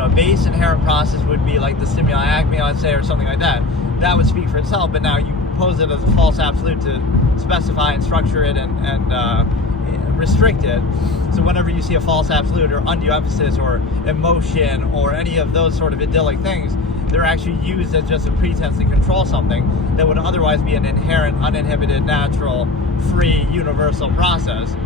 a base inherent process would be like the stimuli Acme, let's say, or something like that. That would speak for itself, but now you pose it as a false absolute to specify and structure it and restrict it. So whenever you see a false absolute or undue emphasis or emotion or any of those sort of idyllic things, they're actually used as just a pretense to control something that would otherwise be an inherent, uninhibited, natural, free, universal process,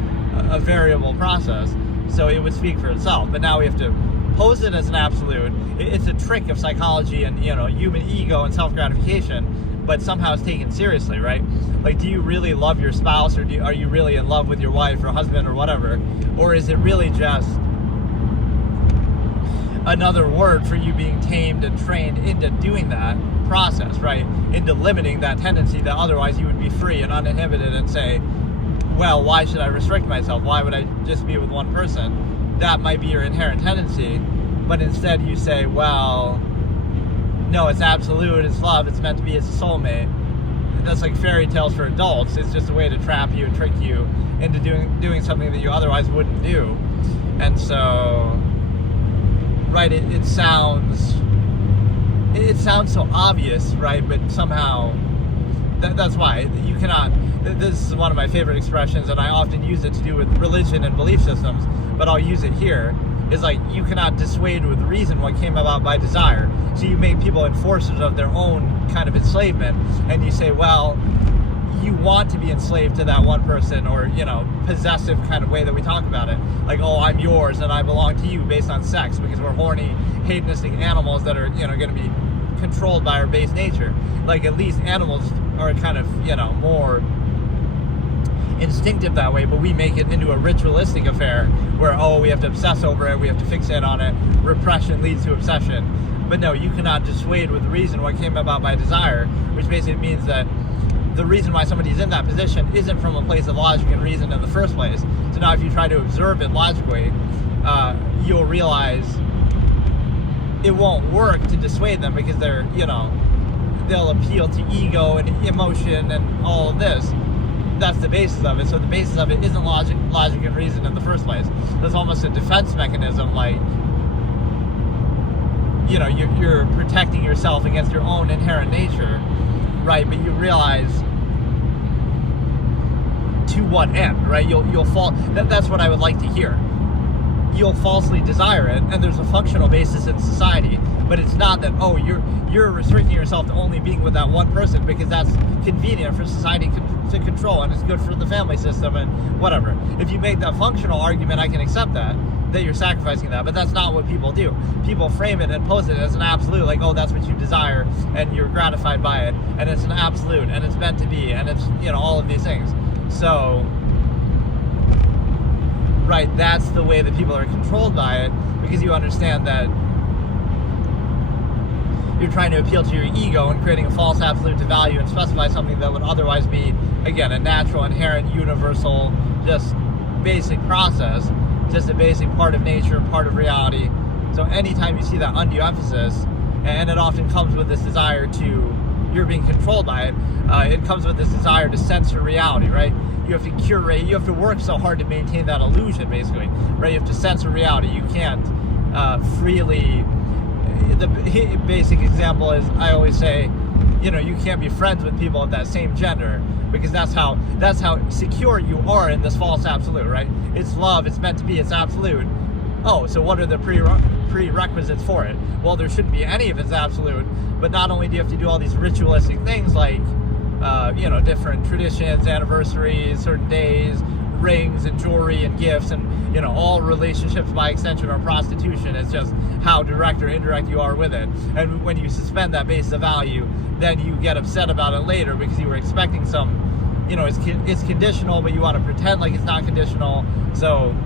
a variable process. So it would speak for itself. But now we have to pose it as an absolute. It's a trick of psychology and, human ego and self-gratification, but somehow it's taken seriously, right? Like, do you really love your spouse, or are you really in love with your wife or husband or whatever? Or is it really just another word for you being tamed and trained into doing that process, right? Into limiting that tendency that otherwise you would be free and uninhibited and say, well, why should I restrict myself? Why would I just be with one person? That might be your inherent tendency, but instead you say, well, no, it's absolute, it's love, it's meant to be, it's a soulmate. That's like fairy tales for adults. It's just a way to trap you and trick you into doing something that you otherwise wouldn't do. And so, right, it sounds so obvious, right? But somehow, that's why you cannot. This is one of my favorite expressions, and I often use it to do with religion and belief systems, but I'll use it here. Is like, you cannot dissuade with reason what came about by desire. So you make people enforcers of their own kind of enslavement, and you say, well, you want to be enslaved to that one person, or, possessive kind of way that we talk about it. Like, oh, I'm yours and I belong to you based on sex, because we're horny, hedonistic animals that are, going to be controlled by our base nature. Like, at least animals are kind of, more instinctive that way, but we make it into a ritualistic affair where, oh, we have to obsess over it, we have to fixate on it, repression leads to obsession. But no, you cannot dissuade with reason what came about by desire, which basically means that the reason why somebody's in that position isn't from a place of logic and reason in the first place. So now if you try to observe it logically, you'll realize it won't work to dissuade them, because they're, they'll appeal to ego and emotion and all of this. That's the basis of it. So the basis of it isn't logic and reason in the first place. That's almost a defense mechanism, like, you're protecting yourself against your own inherent nature, right? But you realize, to what end, right? You'll fall. That's what I would like to hear. You'll falsely desire it, and there's a functional basis in society, but it's not that, oh, you're restricting yourself to only being with that one person because that's convenient for society to control, and it's good for the family system and whatever. If you make that functional argument, I can accept that you're sacrificing that, but that's not what people do. People frame it and pose it as an absolute, like, oh, that's what you desire, and you're gratified by it, and it's an absolute, and it's meant to be, and it's, all of these things. So, right, that's the way that people are controlled by it, because you understand that you're trying to appeal to your ego and creating a false absolute to value and specify something that would otherwise be, again, a natural, inherent, universal, just basic process, just a basic part of nature, part of reality. So anytime you see that undue emphasis, and it often comes with this desire to, you're being controlled by it, it comes with this desire to censor reality, right? You have to curate, you have to work so hard to maintain that illusion, basically, right? You have to censor reality. You can't freely. The basic example is, I always say, you can't be friends with people of that same gender, because that's how secure you are in this false absolute, right? It's love, it's meant to be, it's absolute. Oh, so what are the prerequisites for it? Well, there shouldn't be any if it's absolute, but not only do you have to do all these ritualistic things like, different traditions, anniversaries, certain days, rings and jewelry and gifts, and, all relationships by extension are prostitution. It's just how direct or indirect you are with it. And when you suspend that basis of value, then you get upset about it later because you were expecting some, it's conditional, but you want to pretend like it's not conditional. So,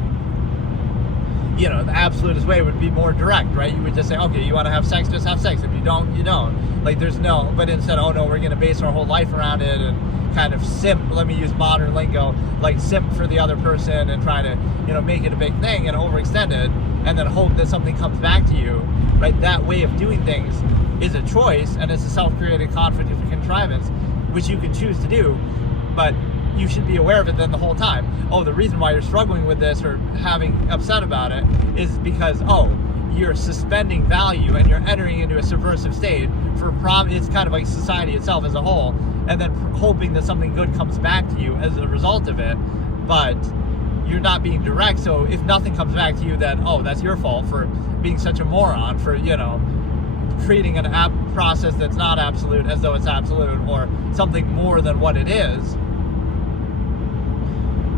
the absolutist way would be more direct, right? You would just say, okay, you want to have sex, just have sex. If you don't, you don't. Like, there's no, but instead, oh no, we're going to base our whole life around it and kind of simp, let me use modern lingo, like simp for the other person and try to, make it a big thing and overextend it and then hope that something comes back to you, right? That way of doing things is a choice, and it's a self-created conflict of contrivance, which you can choose to do, but you should be aware of it then the whole time. Oh, the reason why you're struggling with this or having upset about it is because, you're suspending value and you're entering into a subversive state it's kind of like society itself as a whole, and then hoping that something good comes back to you as a result of it, but you're not being direct. So if nothing comes back to you, then that's your fault for being such a moron, for treating an process that's not absolute as though it's absolute, or something more than what it is.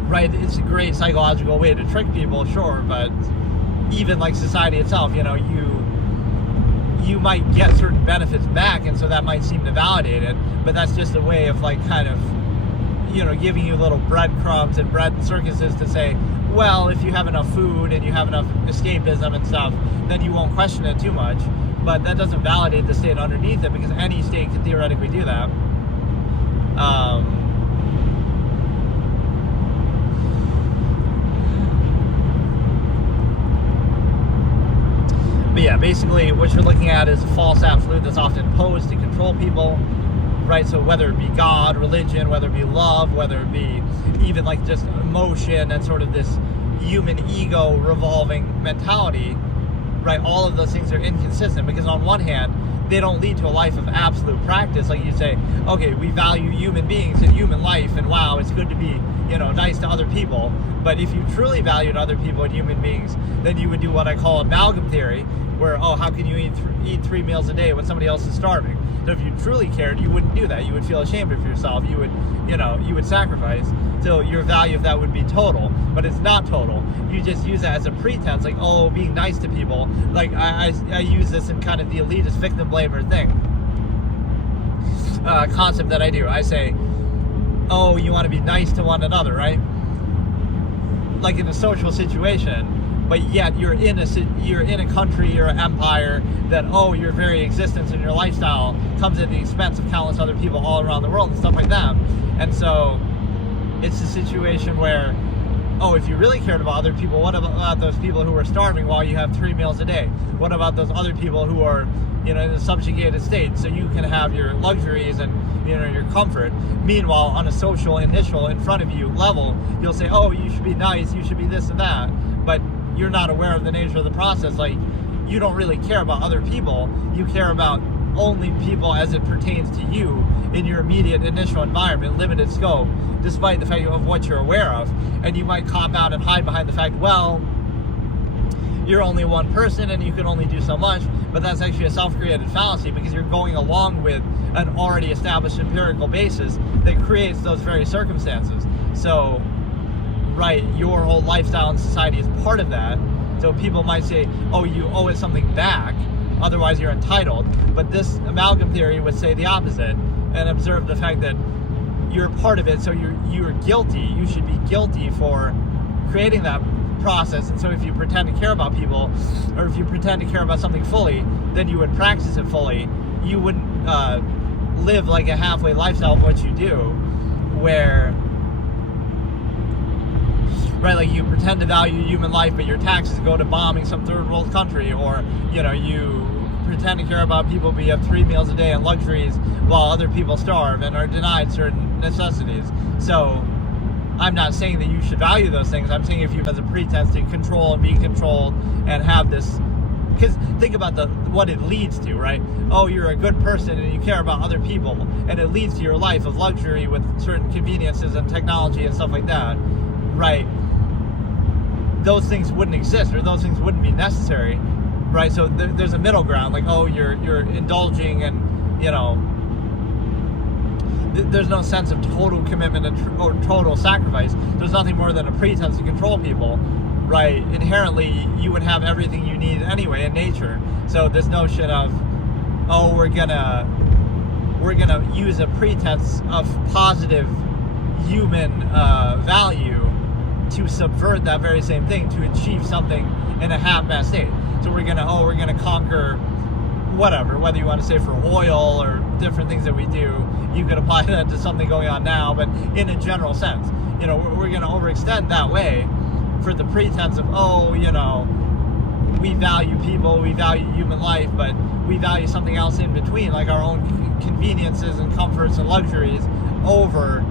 Right? It's a great psychological way to trick people, sure, but even like society itself, you might get certain benefits back, and so that might seem to validate it, but that's just a way of like kind of giving you little breadcrumbs and bread circuses to say, well, if you have enough food and you have enough escapism and stuff, then you won't question it too much. But that doesn't validate the state underneath it, because any state can theoretically do that. But yeah, basically what you're looking at is a false absolute that's often posed to control people, right? So whether it be God, religion, whether it be love, whether it be even like just emotion and sort of this human ego revolving mentality, right? All of those things are inconsistent, because on one hand, they don't lead to a life of absolute practice. Like you say, okay, we value human beings and human life, and wow, it's good to be, nice to other people. But if you truly valued other people and human beings, then you would do what I call amalgam theory, where, how can you eat 3 meals a day when somebody else is starving? So if you truly cared, you wouldn't do that. You would feel ashamed of yourself. You would sacrifice. So your value of that would be total, but it's not total. You just use that as a pretense, like, being nice to people. Like I use this in kind of the elitist victim blamer thing, concept that I do. I say, you want to be nice to one another, right? Like in a social situation, but yet you're in a country, you're an empire that, your very existence and your lifestyle comes at the expense of countless other people all around the world and stuff like that. And so it's a situation where, if you really cared about other people, what about those people who are starving while you have 3 meals a day? What about those other people who are, in a subjugated state, so you can have your luxuries and, your comfort? Meanwhile, on a social initial in front of you level, you'll say, you should be nice, you should be this and that, but you're not aware of the nature of the process. Like, you don't really care about other people. You care about only people as it pertains to you in your immediate initial environment, limited scope, despite the fact of what you're aware of. And you might cop out and hide behind the fact, you're only one person and you can only do so much, but that's actually a self-created fallacy, because you're going along with an already established empirical basis that creates those very circumstances. So, right, your whole lifestyle and society is part of that. So people might say, you owe it something back, otherwise you're entitled. But this amalgam theory would say the opposite, and observe the fact that you're part of it, so you're guilty. You should be guilty for creating that process. And so if you pretend to care about people, or if you pretend to care about something fully, then you would practice it fully. You wouldn't live like a halfway lifestyle of what you do, where, right, like you pretend to value human life, but your taxes go to bombing some third world country, or you pretend to care about people, but you have 3 meals a day and luxuries while other people starve and are denied certain necessities. So I'm not saying that you should value those things. I'm saying if you, as a pretense to control and be controlled and have this, because think about what it leads to, right? You're a good person and you care about other people, and it leads to your life of luxury with certain conveniences and technology and stuff like that, right? Those things wouldn't exist, or those things wouldn't be necessary, right? So there's a middle ground, like, you're indulging, and there's no sense of total commitment or total sacrifice. There's nothing more than a pretense to control people, right? Inherently, you would have everything you need anyway in nature. So this notion of, we're gonna use a pretense of positive human value to subvert that very same thing, to achieve something in a half-assed state. So we're gonna conquer whatever, whether you want to say for oil or different things that we do. You could apply that to something going on now, but in a general sense, we're going to overextend that way for the pretense of, we value people, we value human life, but we value something else in between, like our own conveniences and comforts and luxuries over,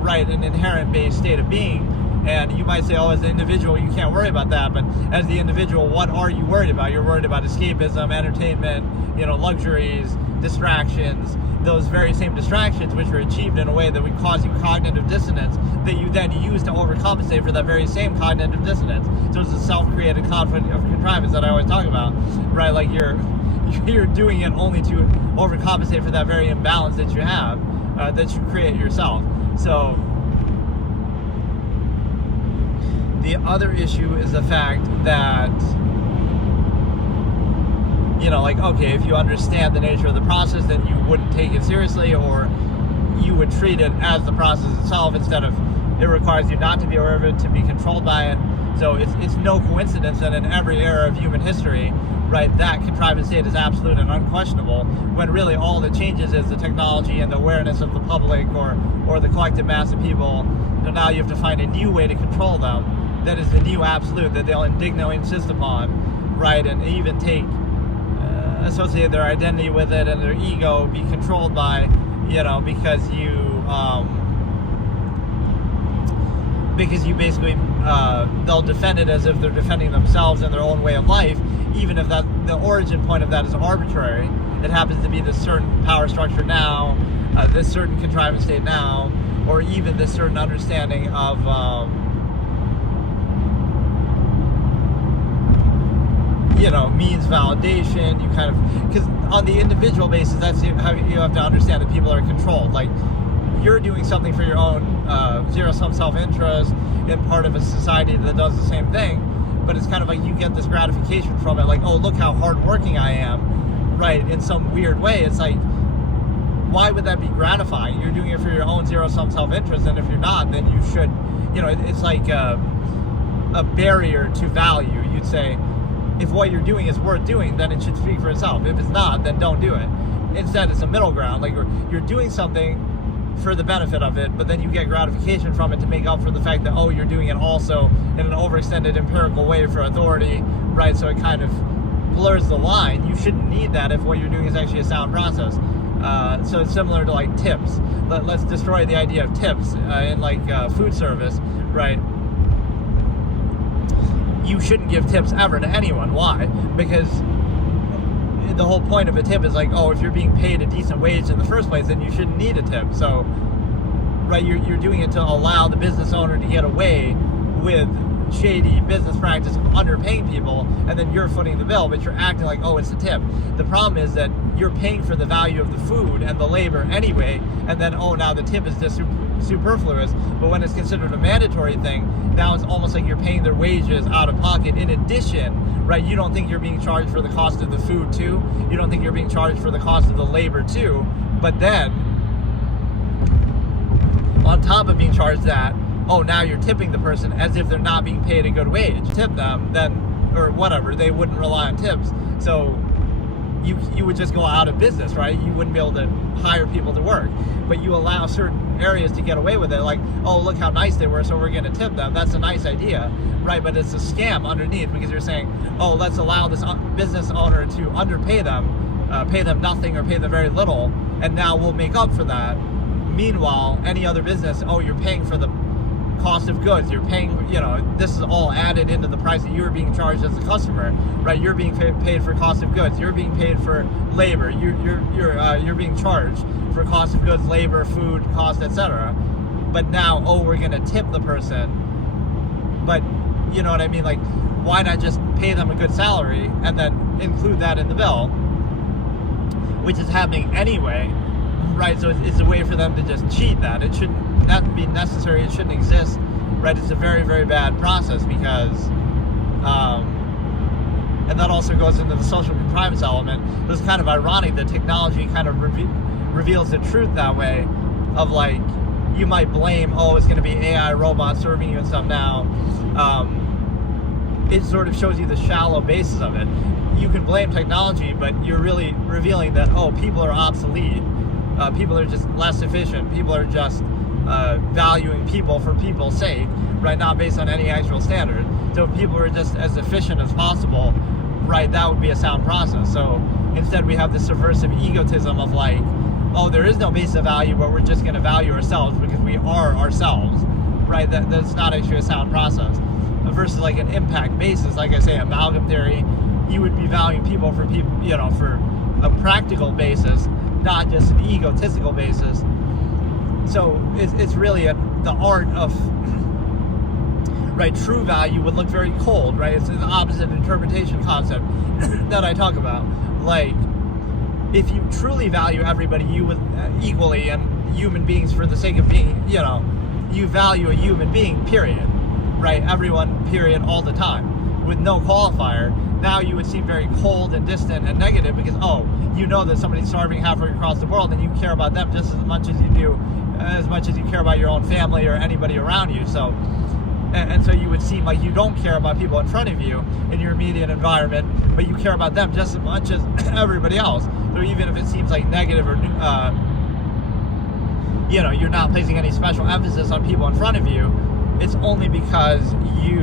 right, an inherent base state of being. And you might say, oh, as an individual, you can't worry about that. But as the individual, what are you worried about? You're worried about escapism, entertainment, luxuries, distractions, those very same distractions which are achieved in a way that would cause you cognitive dissonance that you then use to overcompensate for that very same cognitive dissonance. So it's a self-created conflict of contrivance that I always talk about, right? Like you're doing it only to overcompensate for that very imbalance that you have, that you create yourself. So the other issue is the fact that, okay, if you understand the nature of the process, then you wouldn't take it seriously, or you would treat it as the process itself instead of it requires you not to be aware of it, to be controlled by it. So it's no coincidence that in every era of human history, right, that contrivance state is absolute and unquestionable, when really all that changes is the technology and the awareness of the public or the collective mass of people. So now you have to find a new way to control them that is the new absolute that they'll indignantly insist upon, right, and even associate their identity with it and their ego be controlled by, because you basically, they'll defend it as if they're defending themselves and their own way of life, even if that the origin point of that is arbitrary. It happens to be this certain power structure now, this certain contrivance state now, or even this certain understanding of means validation. You kind of, because on the individual basis, that's how you have to understand that people are controlled. Like, you're doing something for your own zero-sum self-interest in part of a society that does the same thing, but it's kind of like you get this gratification from it, like, oh, look how hardworking I am, right, in some weird way. It's like, why would that be gratifying? You're doing it for your own zero-sum self-interest, and if you're not, then you should, it's like a barrier to value. You'd say, if what you're doing is worth doing, then it should speak for itself. If it's not, then don't do it. Instead, it's a middle ground. Like, you're doing something for the benefit of it, but then you get gratification from it to make up for the fact that, oh, you're doing it also in an overextended empirical way for authority, right? So it kind of blurs the line. You shouldn't need that if what you're doing is actually a sound process. So it's similar to like tips. Let's destroy the idea of tips in like food service, right? You shouldn't give tips ever to anyone. Why? Because the whole point of a tip is like, oh, if you're being paid a decent wage in the first place, then you shouldn't need a tip. So, right, you're doing it to allow the business owner to get away with shady business practice of underpaying people, and then you're footing the bill, but you're acting like, oh, it's a tip. The problem is that you're paying for the value of the food and the labor anyway, and then, oh, now the tip is just superfluous. But when it's considered a mandatory thing, now it's almost like you're paying their wages out of pocket. In addition, right, you don't think you're being charged for the cost of the food too, you don't think you're being charged for the cost of the labor too, but then on top of being charged that, oh, now you're tipping the person as if they're not being paid a good wage. Tip them, then, or whatever, they wouldn't rely on tips. So you would just go out of business, right? You wouldn't be able to hire people to work. But you allow certain areas to get away with it, like, oh, look how nice they were, so we're going to tip them. That's a nice idea, right? But it's a scam underneath, because you're saying, oh, let's allow this business owner to underpay them, pay them nothing or pay them very little, and now we'll make up for that. Meanwhile, any other business, oh, you're paying for the cost of goods, you're paying, this is all added into the price that you're being charged as a customer, right? You're being paid for cost of goods, you're being paid for labor, you're being charged for cost of goods, labor, food, cost, etc. But now, oh, we're gonna tip the person. But you know what I mean? Like, why not just pay them a good salary and then include that in the bill, which is happening anyway, right? So it's a way for them to just cheat that. It shouldn't not be necessary, it shouldn't exist, right? It's a very, very bad process, because and that also goes into the social contrivance element. It's kind of ironic that technology kind of reveals the truth that way, of like, you might blame, oh, it's going to be AI robots serving you and stuff now. It sort of shows you the shallow basis of it. You can blame technology, but you're really revealing that, oh, people are obsolete. People are just less efficient. People are just valuing people for people's sake, right? Not based on any actual standard. So if people were just as efficient as possible, right, that would be a sound process. So instead we have this subversive egotism of like, oh, there is no basis of value, but we're just going to value ourselves because we are ourselves, right? That's not actually a sound process. Versus like an impact basis, like I say, amalgam theory, you would be valuing people for for a practical basis, not just an egotistical basis. So it's really the art of, right, true value would look very cold, right? It's the opposite interpretation concept that I talk about. Like, if you truly value everybody equally and human beings for the sake of being, you value a human being, period, right? Everyone, period, all the time, with no qualifier. Now you would seem very cold and distant and negative because, that somebody's starving halfway across the world and you care about them just as much as you care about your own family or anybody around you. So you would seem like you don't care about people in front of you in your immediate environment, but you care about them just as much as everybody else. So even if it seems like negative or, you're not placing any special emphasis on people in front of you, it's only because you,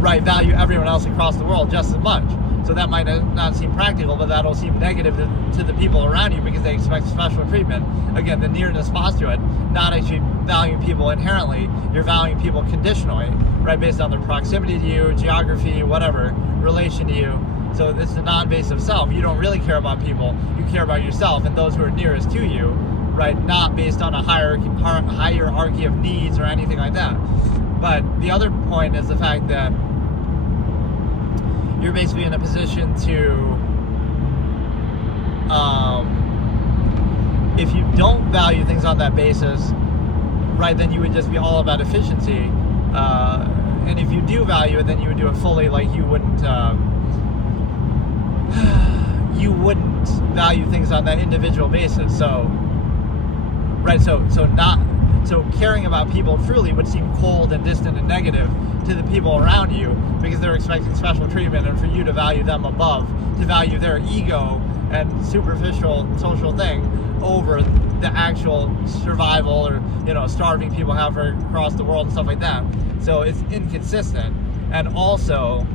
right, value everyone else across the world just as much. So that might not seem practical, but that'll seem negative to the people around you because they expect special treatment. Again, the nearness postulate, not actually valuing people inherently, you're valuing people conditionally, right, based on their proximity to you, geography, whatever, relation to you. So this is a non-invasive self. You don't really care about people, you care about yourself and those who are nearest to you, right, not based on a hierarchy of needs or anything like that. But the other point is the fact that you're basically in a position to, if you don't value things on that basis, right, then you would just be all about efficiency. And if you do value it, then you would do it fully. Like you wouldn't value things on that individual basis. So, right, so caring about people truly would seem cold and distant and negative to the people around you because they're expecting special treatment, and for you to value them above, to value their ego and superficial social thing over the actual survival or, starving people halfway across the world and stuff like that. So it's inconsistent. And also,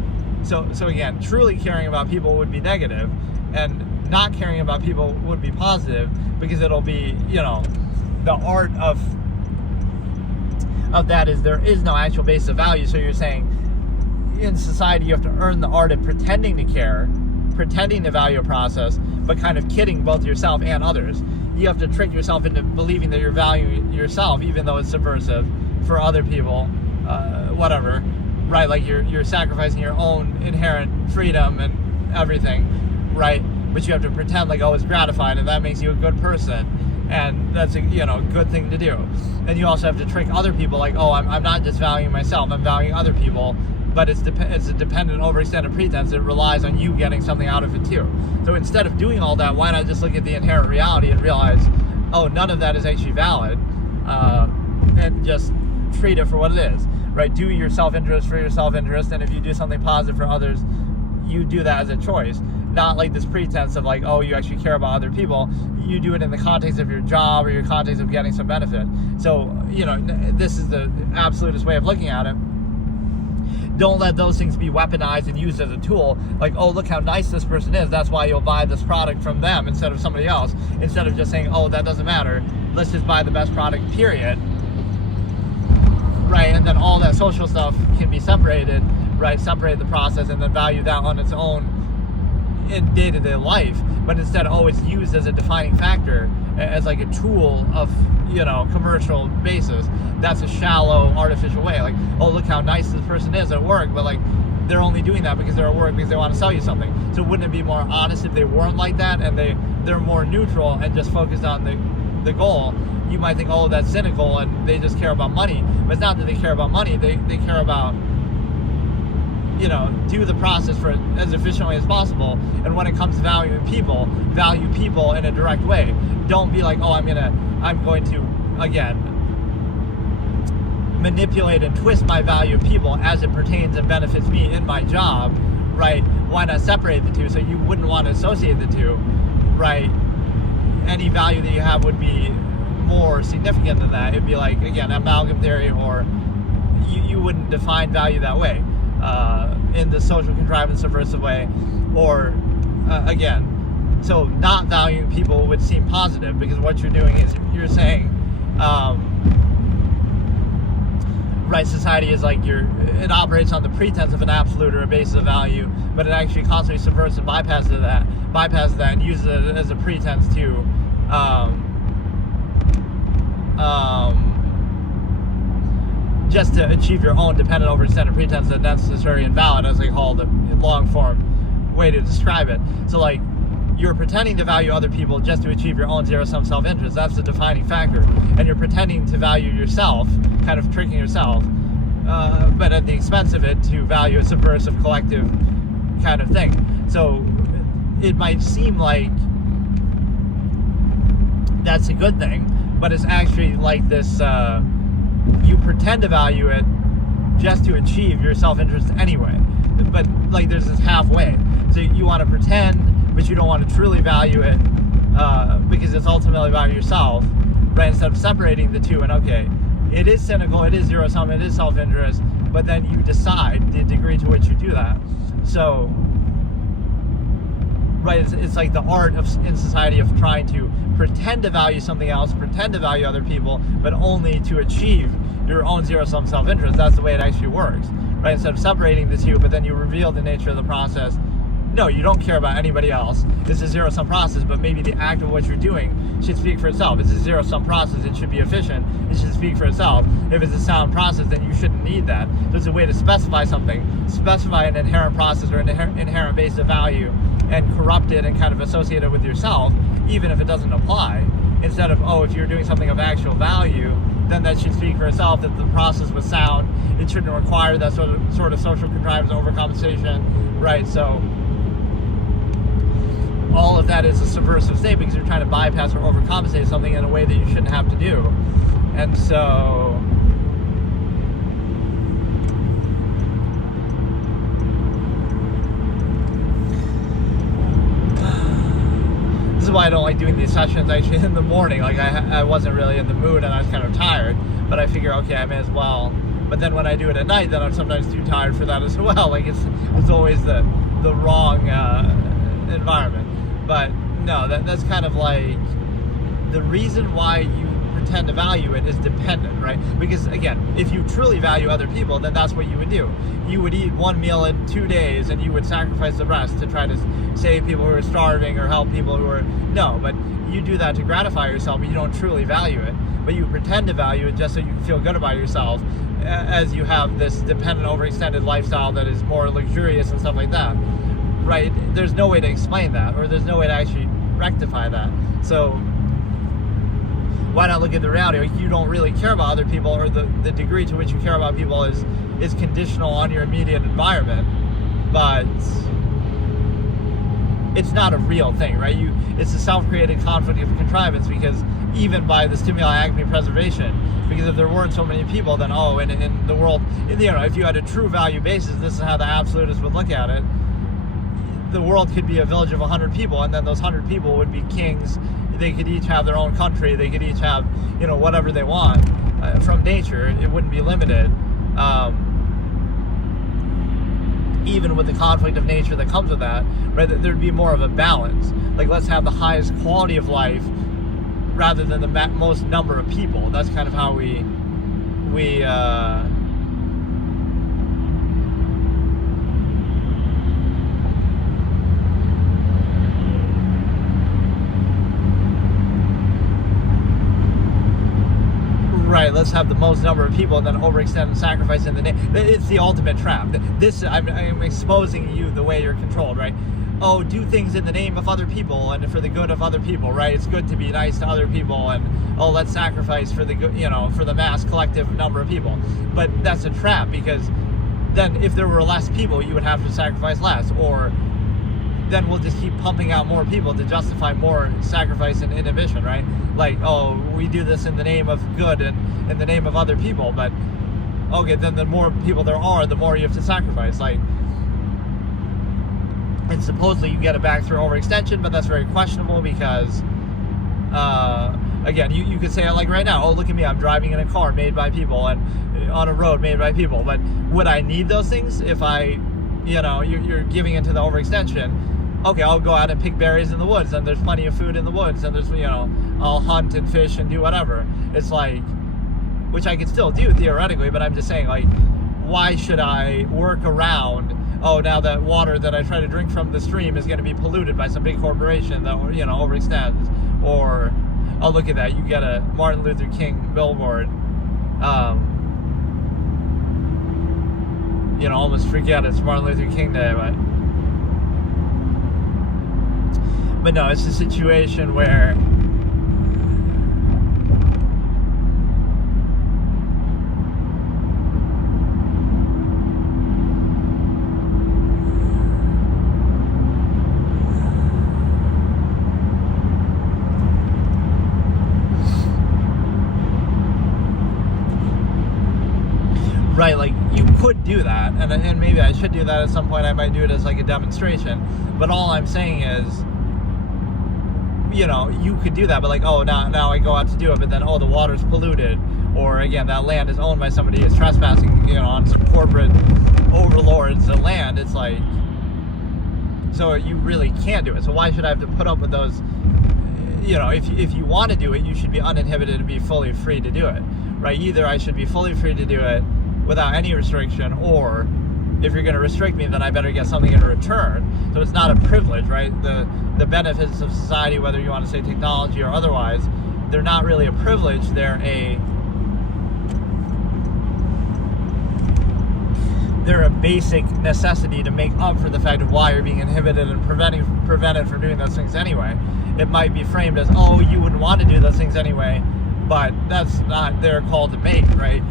so again, truly caring about people would be negative, and not caring about people would be positive because it'll be, the art of that is there is no actual basis of value. So you're saying in society you have to earn the art of pretending to care, pretending to value a process, but kind of kidding both yourself and others. You have to trick yourself into believing that you're valuing yourself, even though it's subversive for other people, whatever, right? Like you're sacrificing your own inherent freedom and everything, right? But you have to pretend like, it's gratified, and that makes you a good person. And that's a good thing to do. And you also have to trick other people like, I'm not just valuing myself, I'm valuing other people, but it's a dependent, overextended pretense that relies on you getting something out of it too. So instead of doing all that, why not just look at the inherent reality and realize, none of that is actually valid, and just treat it for what it is, right? Do your self-interest for your self-interest, and if you do something positive for others, you do that as a choice. Not like this pretense of like, you actually care about other people. You do it in the context of your job or your context of getting some benefit. So, this is the absolutist way of looking at it. Don't let those things be weaponized and used as a tool. Like, look how nice this person is, that's why you'll buy this product from them instead of somebody else. Instead of just saying, that doesn't matter, let's just buy the best product, period. Right, and then all that social stuff can be separated, right? Separate the process and then value that on its own in day-to-day life, but instead it's used as a defining factor, as like a tool of commercial basis. That's a shallow, artificial way. Like, look how nice this person is at work, but like they're only doing that because they're at work because they want to sell you something. So wouldn't it be more honest if they weren't like that and they're more neutral and just focused on the goal? You might think, that's cynical and they just care about money, but it's not that they care about money. They care about do the process for as efficiently as possible. And when it comes to valuing people, value people in a direct way. Don't be like, I'm going to, again, manipulate and twist my value of people as it pertains and benefits me in my job, right? Why not separate the two? So you wouldn't want to associate the two, right? Any value that you have would be more significant than that. It'd be like, again, amalgam theory, or you wouldn't define value that way. in the social contrivance subversive way, or again, so not valuing people would seem positive, because what you're doing is you're saying, right, society is like it operates on the pretense of an absolute or a basis of value, but it actually constantly subverts and bypasses that and uses it as a pretense to just to achieve your own dependent overextended pretense that necessary and valid, as they call the long form way to describe it. So like, you're pretending to value other people just to achieve your own zero-sum self-interest. That's the defining factor. And you're pretending to value yourself, kind of tricking yourself, but at the expense of it, to value a subversive collective kind of thing. So it might seem like that's a good thing, but it's actually like this, you pretend to value it just to achieve your self-interest anyway. But like, there's this halfway. So you want to pretend, but you don't want to truly value it, because it's ultimately about yourself, right? Instead of separating the two and, okay, it is cynical, it is zero-sum, it is self-interest, but then you decide the degree to which you do that. So, right, it's like the art in society of trying to pretend to value something else, pretend to value other people, but only to achieve your own zero-sum self-interest. That's the way it actually works, right? Instead of separating the two, but then you reveal the nature of the process. No, you don't care about anybody else. It's a zero-sum process, but maybe the act of what you're doing should speak for itself. It's a zero-sum process. It should be efficient. It should speak for itself. If it's a sound process, then you shouldn't need that. There's a way to specify something, specify an inherent process or an inherent base of value, and corrupt it and kind of associate it with yourself, even if it doesn't apply. Instead of, oh, if you're doing something of actual value, then that should speak for itself, that the process was sound. It shouldn't require that sort of social contrivance overcompensation, right? So all of that is a subversive state, because you're trying to bypass or overcompensate something in a way that you shouldn't have to do. And so this is why I don't like doing these sessions actually in the morning. Like, I wasn't really in the mood and I was kind of tired, but I figure, okay, I may as well. But then when I do it at night, then I'm sometimes too tired for that as well. Like, it's always the wrong environment. But no, that's kind of like the reason why you pretend to value it is dependent, right? Because again, if you truly value other people, then that's what you would do. You would eat one meal in 2 days and you would sacrifice the rest to try to save people who are starving or help people who are, no, but you do that to gratify yourself, but you don't truly value it. But you pretend to value it just so you can feel good about yourself, as you have this dependent overextended lifestyle that is more luxurious and stuff like that. Right? There's no way to explain that, or there's no way to actually rectify that. So why not look at the reality? Like, you don't really care about other people, or the degree to which you care about people is conditional on your immediate environment, but it's not a real thing, right? It's a self-created conflict of contrivance, because even by the stimuli acme preservation, because if there weren't so many people, then in the world, if you had a true value basis, this is how the absolutists would look at it. The world could be a village of 100 people, and then those 100 people would be kings. They could each have their own country. They could each have, whatever they want from nature. It wouldn't be limited. Even with the conflict of nature that comes with that, right? Thered be more of a balance. Like, let's have the highest quality of life rather than the most number of people. That's kind of how we right, let's have the most number of people and then overextend and sacrifice in the name. It's the ultimate trap. I'm exposing you the way you're controlled, right? Oh, do things in the name of other people and for the good of other people, right? It's good to be nice to other people, and let's sacrifice for the good, for the mass collective number of people. But that's a trap, because then if there were less people, you would have to sacrifice less, or then we'll just keep pumping out more people to justify more sacrifice and inhibition, right? Like, we do this in the name of good and in the name of other people, but okay, then the more people there are, the more you have to sacrifice. Like, and supposedly you get it back through overextension, but that's very questionable, because again, you could say it like right now, oh, look at me, I'm driving in a car made by people and on a road made by people. But would I need those things if I, you're giving into the overextension? Okay, I'll go out and pick berries in the woods, and there's plenty of food in the woods, and there's, I'll hunt and fish and do whatever. It's like, which I can still do theoretically, but I'm just saying, like, why should I work around, oh, now that water that I try to drink from the stream is going to be polluted by some big corporation that, overextends? Or, oh, look at that, you get a Martin Luther King billboard. Almost forget it's Martin Luther King Day, but no, it's a situation where right, like, you could do that, and maybe I should do that at some point. I might do it as like a demonstration, but all I'm saying is, you could do that, but like, oh, now I go out to do it, but then, oh, the water's polluted, or again, that land is owned by somebody who's trespassing, on some corporate overlords' land. It's like, so you really can't do it. So why should I have to put up with those? If you want to do it, you should be uninhibited and be fully free to do it, right? Either I should be fully free to do it without any restriction, or if you're going to restrict me, then I better get something in return. So it's not a privilege, right? The benefits of society, whether you want to say technology or otherwise, they're not really a privilege. They're a basic necessity to make up for the fact of why you're being inhibited and prevented from doing those things anyway. It might be framed as, oh, you wouldn't want to do those things anyway, but that's not their call to make, right?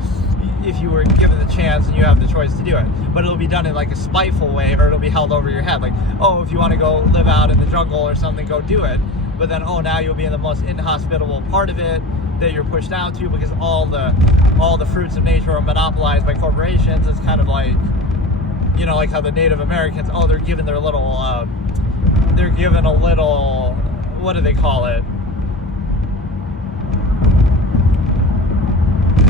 If you were given the chance and you have the choice to do it, but it'll be done in like a spiteful way, or it'll be held over your head, like, oh, if you want to go live out in the jungle or something, go do it. But then, oh, now you'll be in the most inhospitable part of it that you're pushed out to, because all the fruits of nature are monopolized by corporations. It's kind of like, like how the Native Americans, oh, they're given a little, what do they call it?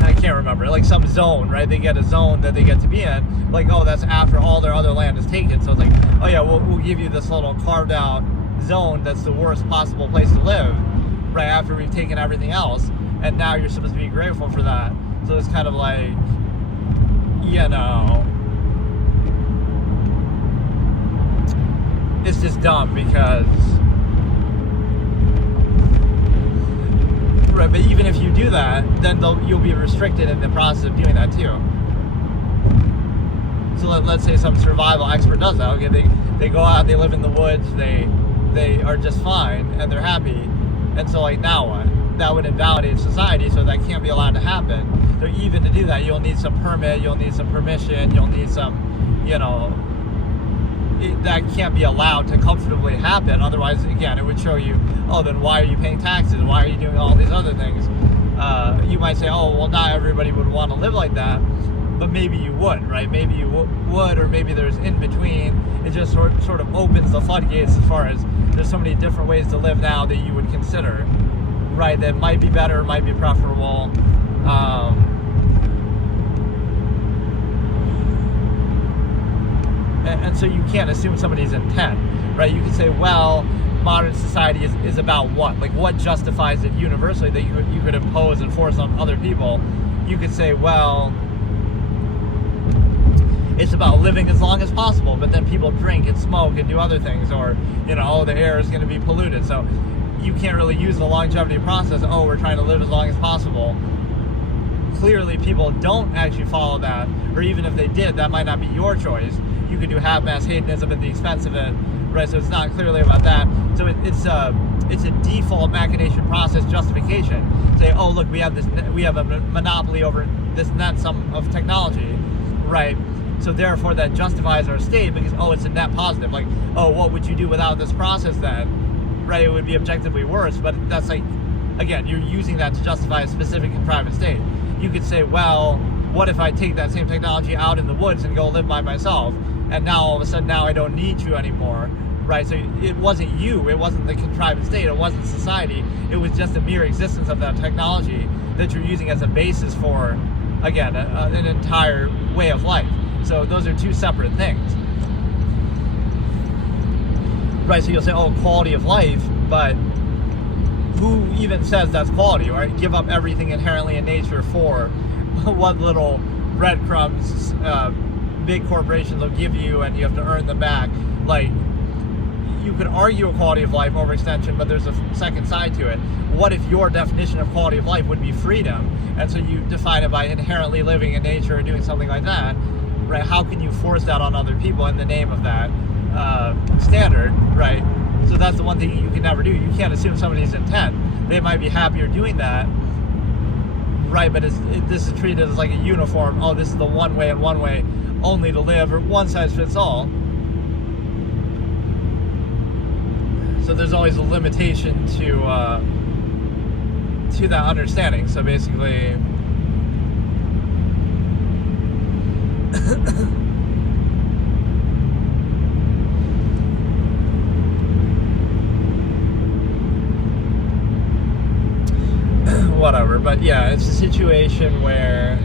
I can't remember, like some zone, right? They get a zone that they get to be in, like, oh, that's after all their other land is taken. So it's like, oh yeah, we'll give you this little carved out zone that's the worst possible place to live, right after we've taken everything else, and now you're supposed to be grateful for that. So it's kind of like, it's just dumb, because right, but even if you do that, then you'll be restricted in the process of doing that too. So let's say some survival expert does that. Okay, they go out, they live in the woods, they are just fine, and they're happy. And so, like, now what? That would invalidate society, so that can't be allowed to happen. So even to do that, you'll need some permit, you'll need some permission, you'll need some, that can't be allowed to comfortably happen. Otherwise, again, it would show you, oh, then why are you paying taxes? Why are you doing all these other things? You might say, oh, well, not everybody would want to live like that, but maybe you would, right? Maybe you would, or maybe there's in between. It just sort of opens the floodgates as far as there's so many different ways to live now that you would consider, right? That might be better, might be preferable. And so you can't assume somebody's intent, right? You can say, well, modern society is about what? Like, what justifies it universally that you could impose and force on other people? You could say, well, it's about living as long as possible, but then people drink and smoke and do other things, or, the air is going to be polluted. So you can't really use the longevity process. Oh, we're trying to live as long as possible. Clearly, people don't actually follow that, or even if they did, that might not be your choice. You could do half-mass hedonism at the expense of it, right? So it's not clearly about that. So it's a default machination process justification. Say, oh, look, we have a monopoly over this net sum of technology, right? So therefore, that justifies our state, because, oh, it's a net positive. Like, oh, what would you do without this process then? Right? It would be objectively worse. But that's like, again, you're using that to justify a specific and private state. You could say, well, what if I take that same technology out in the woods and go live by myself, and now all of a sudden now I don't need you anymore, right? So it wasn't you, it wasn't the contrived state, it wasn't society, it was just the mere existence of that technology that you're using as a basis for, again, an entire way of life. So those are two separate things. Right, so you'll say, oh, quality of life, but who even says that's quality, right? Give up everything inherently in nature for what little breadcrumbs big corporations will give you, and you have to earn them back. Like, you could argue a quality of life overextension, but there's a second side to it. What if your definition of quality of life would be freedom, and so you define it by inherently living in nature and doing something like that, right? How can you force that on other people in the name of that standard, right? So that's the one thing you can never do. You can't assume somebody's intent. They might be happier doing that, right? But this is treated as like a uniform. Oh, this is the one way and one way only to live, or one size fits all. So there's always a limitation to that understanding. So basically, whatever. But yeah, it's a situation where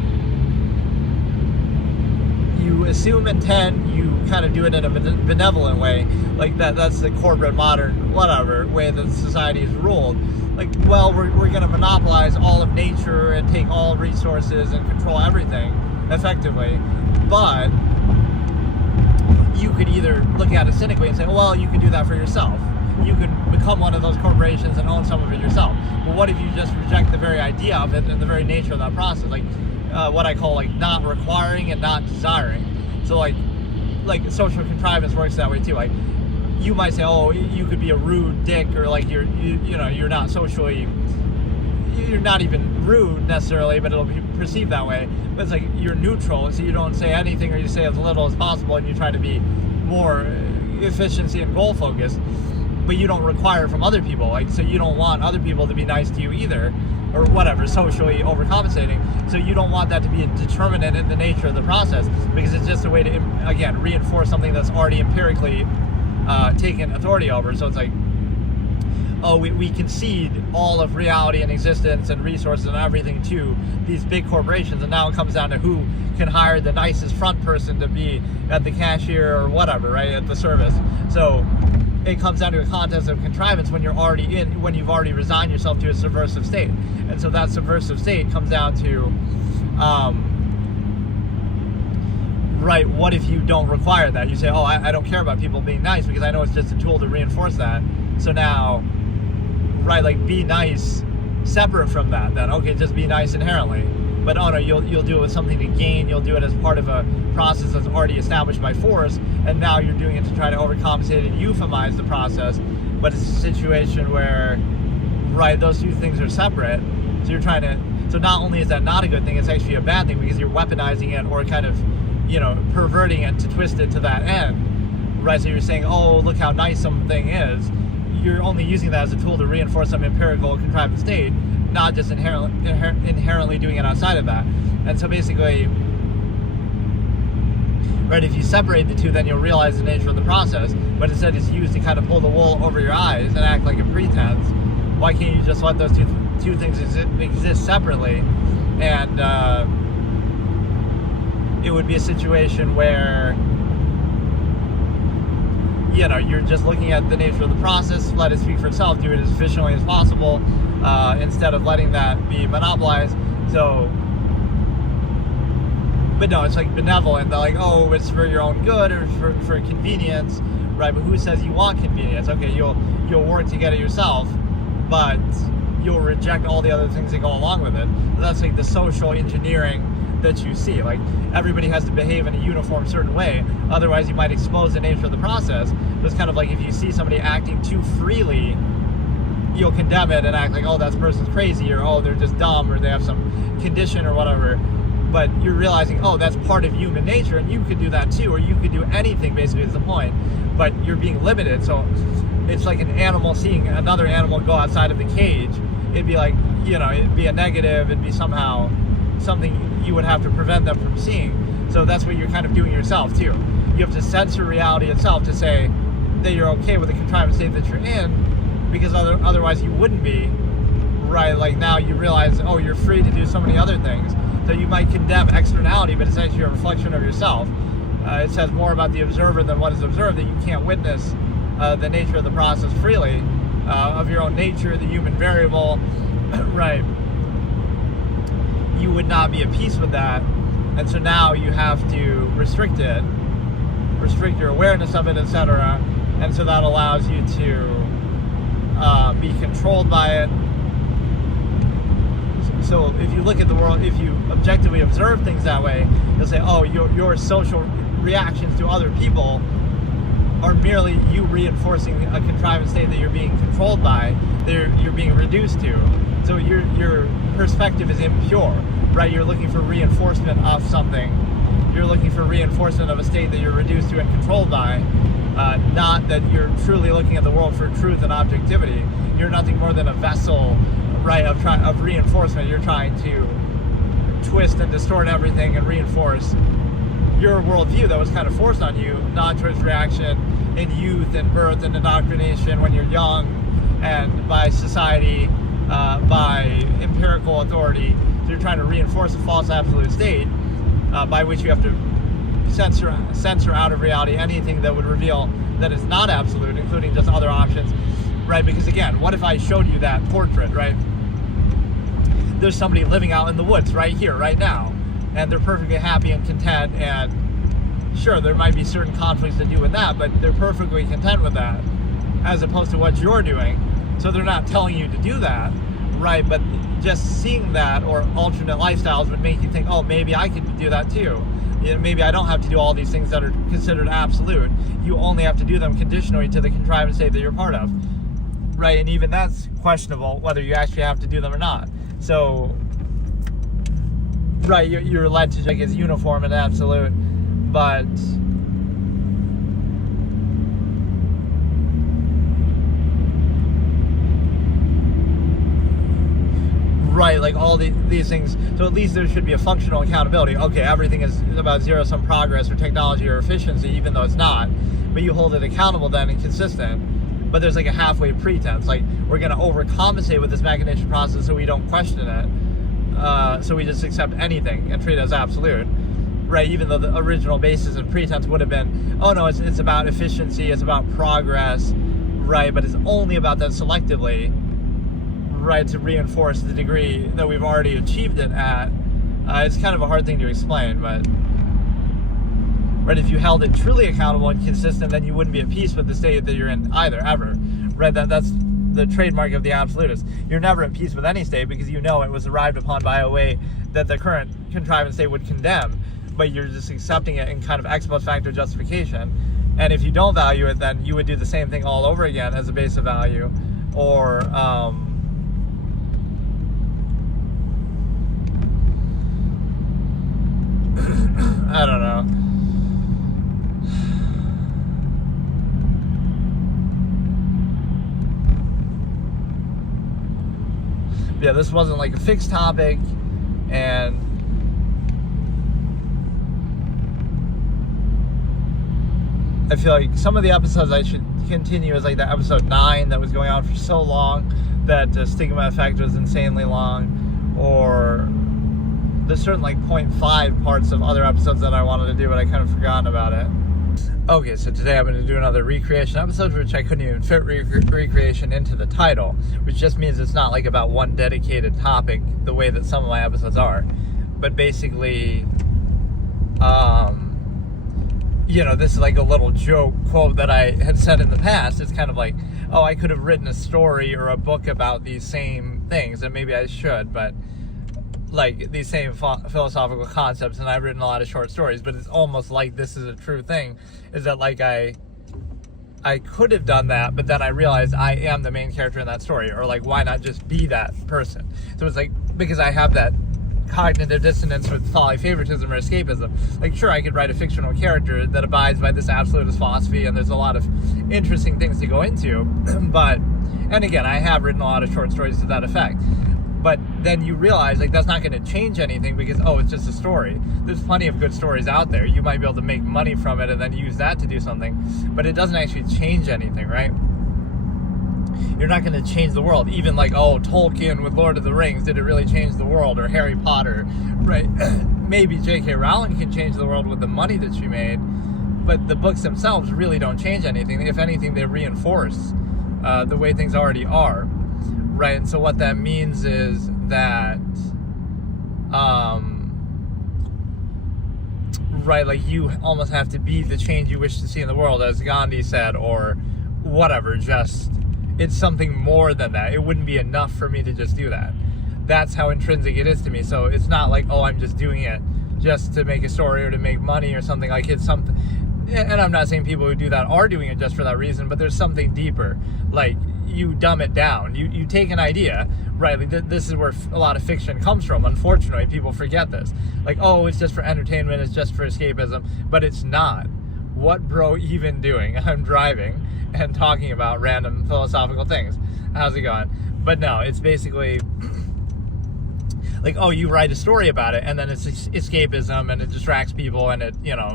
you assume intent, you kind of do it in a benevolent way, like that's the corporate modern whatever way that society is ruled. Like, well, we're going to monopolize all of nature and take all resources and control everything effectively. But you could either look at it cynically and say, well, you can do that for yourself. You can become one of those corporations and own some of it yourself. But what if you just reject the very idea of it and the very nature of that process? Like what I call like not requiring and not desiring. So like social contrivance works that way too. Like, you might say, oh, you could be a rude dick, or like you're not socially, you're not even rude necessarily, but it'll be perceived that way. But it's like you're neutral, so you don't say anything, or you say as little as possible, and you try to be more efficiency and goal focused. But you don't require from other people, like, so you don't want other people to be nice to you either, or whatever, socially overcompensating. So you don't want that to be a determinant in the nature of the process, because it's just a way to, again, reinforce something that's already empirically taken authority over. So it's like, oh, we concede all of reality and existence and resources and everything to these big corporations, and now it comes down to who can hire the nicest front person to be at the cashier or whatever, right, at the service. So it comes down to a contest of contrivance when you've already resigned yourself to a subversive state. And so that subversive state comes down to, right, what if you don't require that? You say, oh, I don't care about people being nice because I know it's just a tool to reinforce that. So now, right, like, be nice separate from that. Then, okay, just be nice inherently. But oh no, you'll do it with something to gain. You'll do it as part of a process that's already established by force, and now you're doing it to try to overcompensate and euphemize the process. But it's a situation where, right, those two things are separate. So you're trying to, so not only is that not a good thing, it's actually a bad thing, because you're weaponizing it, or kind of, perverting it to twist it to that end, right? So you're saying, oh, look how nice something is. You're only using that as a tool to reinforce some empirical contrived state, not just inherently doing it outside of that. And so basically, right, if you separate the two, then you'll realize the nature of the process. But instead it's used to kind of pull the wool over your eyes and act like a pretense. Why can't you just let those two things exist separately? And it would be a situation where, you're just looking at the nature of the process, let it speak for itself, do it as efficiently as possible, instead of letting that be monopolized. So, but no, it's like benevolent. They're like, oh, it's for your own good, or for convenience, right? But who says you want convenience? Okay, you'll work to get it yourself, but you'll reject all the other things that go along with it. That's like the social engineering that you see. Like, everybody has to behave in a uniform certain way, otherwise you might expose the nature of the process. It's kind of like if you see somebody acting too freely, you'll condemn it and act like, oh, that person's crazy, or oh, they're just dumb, or they have some condition or whatever. But you're realizing, oh, that's part of human nature, and you could do that too, or you could do anything, basically, is the point. But you're being limited. So it's like an animal seeing another animal go outside of the cage. It'd be like, it'd be a negative, it'd be somehow something you would have to prevent them from seeing. So that's what you're kind of doing yourself too. You have to censor reality itself to say, that you're okay with the contrived state that you're in, because otherwise you wouldn't be, right? Like now you realize, oh, you're free to do so many other things. So you might condemn externality, but it's actually a reflection of yourself. It says more about the observer than what is observed, that you can't witness the nature of the process freely, of your own nature, the human variable, right? You would not be at peace with that. And so now you have to restrict it, restrict your awareness of it, etc. And so that allows you to be controlled by it. So if you look at the world, if you objectively observe things that way, you'll say, oh, your social reactions to other people are merely you reinforcing a contrived state that you're being controlled by, that you're being reduced to. So your perspective is impure, right? You're looking for reinforcement of something. You're looking for reinforcement of a state that you're reduced to and controlled by, not that you're truly looking at the world for truth and objectivity. You're nothing more than a vessel, right, of reinforcement. You're trying to twist and distort everything and reinforce your worldview that was kind of forced on you, non-choice reaction in youth and birth and indoctrination when you're young, and by society, by empirical authority. So you're trying to reinforce a false absolute state by which you have to censor out of reality anything that would reveal that it's not absolute, including just other options, right? Because again, what if I showed you that portrait, right? There's somebody living out in the woods right here, right now, and they're perfectly happy and content, and sure, there might be certain conflicts to do with that, but they're perfectly content with that, as opposed to what you're doing. So they're not telling you to do that, right? But just seeing that or alternate lifestyles would make you think, oh, maybe I could do that too. Maybe I don't have to do all these things that are considered absolute. You only have to do them conditionally to the contrived state that you're part of, right? And even that's questionable whether you actually have to do them or not. So, right, you're led to think it's uniform and absolute, but right, like all these things. So at least there should be a functional accountability. Okay, everything is about zero-sum progress or technology or efficiency, even though it's not. But you hold it accountable then and consistent. But there's like a halfway pretense. Like, we're going to overcompensate with this mechanization process so we don't question it. So we just accept anything and treat it as absolute. Right, even though the original basis and pretense would have been, oh no, it's about efficiency, it's about progress, right? But it's only about that selectively, right, to reinforce the degree that we've already achieved it at. It's kind of a hard thing to explain, but right, if you held it truly accountable and consistent, then you wouldn't be at peace with the state that you're in either, ever. Right, that's the trademark of the absolutist. You're never at peace with any state because you know it was arrived upon by a way that the current contrived state would condemn, but you're just accepting it in kind of ex post facto justification. And if you don't value it, then you would do the same thing all over again as a base of value, or I don't know. Yeah, this wasn't like a fixed topic, and I feel like some of the episodes I should continue as like the episode 9 that was going on for so long that the stigma effect was insanely long, or there's certain like 0.5 parts of other episodes that I wanted to do, but I kind of forgotten about it. Okay, so today I'm going to do another recreation episode, which I couldn't even fit recreation into the title, which just means it's not like about one dedicated topic the way that some of my episodes are. But basically, you know, this is like a little joke quote that I had said in the past. It's kind of like, oh, I could have written a story or a book about these same things, and maybe I should, but like these same philosophical concepts, and I've written a lot of short stories, but it's almost like this is a true thing, is that like I could have done that, but then I realized I am the main character in that story, or like, why not just be that person? So it's like, because I have that cognitive dissonance with polyfavoritism or escapism, like sure, I could write a fictional character that abides by this absolutist philosophy, and there's a lot of interesting things to go into, but, and again, I have written a lot of short stories to that effect, But then you realize, like, that's not going to change anything because, oh, it's just a story. There's plenty of good stories out there. You might be able to make money from it and then use that to do something, but it doesn't actually change anything, right? You're not going to change the world. Even like, oh, Tolkien with Lord of the Rings, did it really change the world? Or Harry Potter, right? Maybe J.K. Rowling can change the world with the money that she made, but the books themselves really don't change anything. If anything, they reinforce the way things already are. Right, and so what that means is that, right, like you almost have to be the change you wish to see in the world, as Gandhi said, or whatever. Just, it's something more than that. It wouldn't be enough for me to just do that. That's how intrinsic it is to me. So it's not like, oh, I'm just doing it just to make a story or to make money or something. Like, it's something, and I'm not saying people who do that are doing it just for that reason, but there's something deeper. Like, you dumb it down. You take an idea, right? Like this is where a lot of fiction comes from. Unfortunately, people forget this. Like, oh, it's just for entertainment, it's just for escapism, but it's not. What bro even doing? I'm driving and talking about random philosophical things. How's it going? But no, it's basically like, oh, you write a story about it, and then it's escapism, and it distracts people, and it,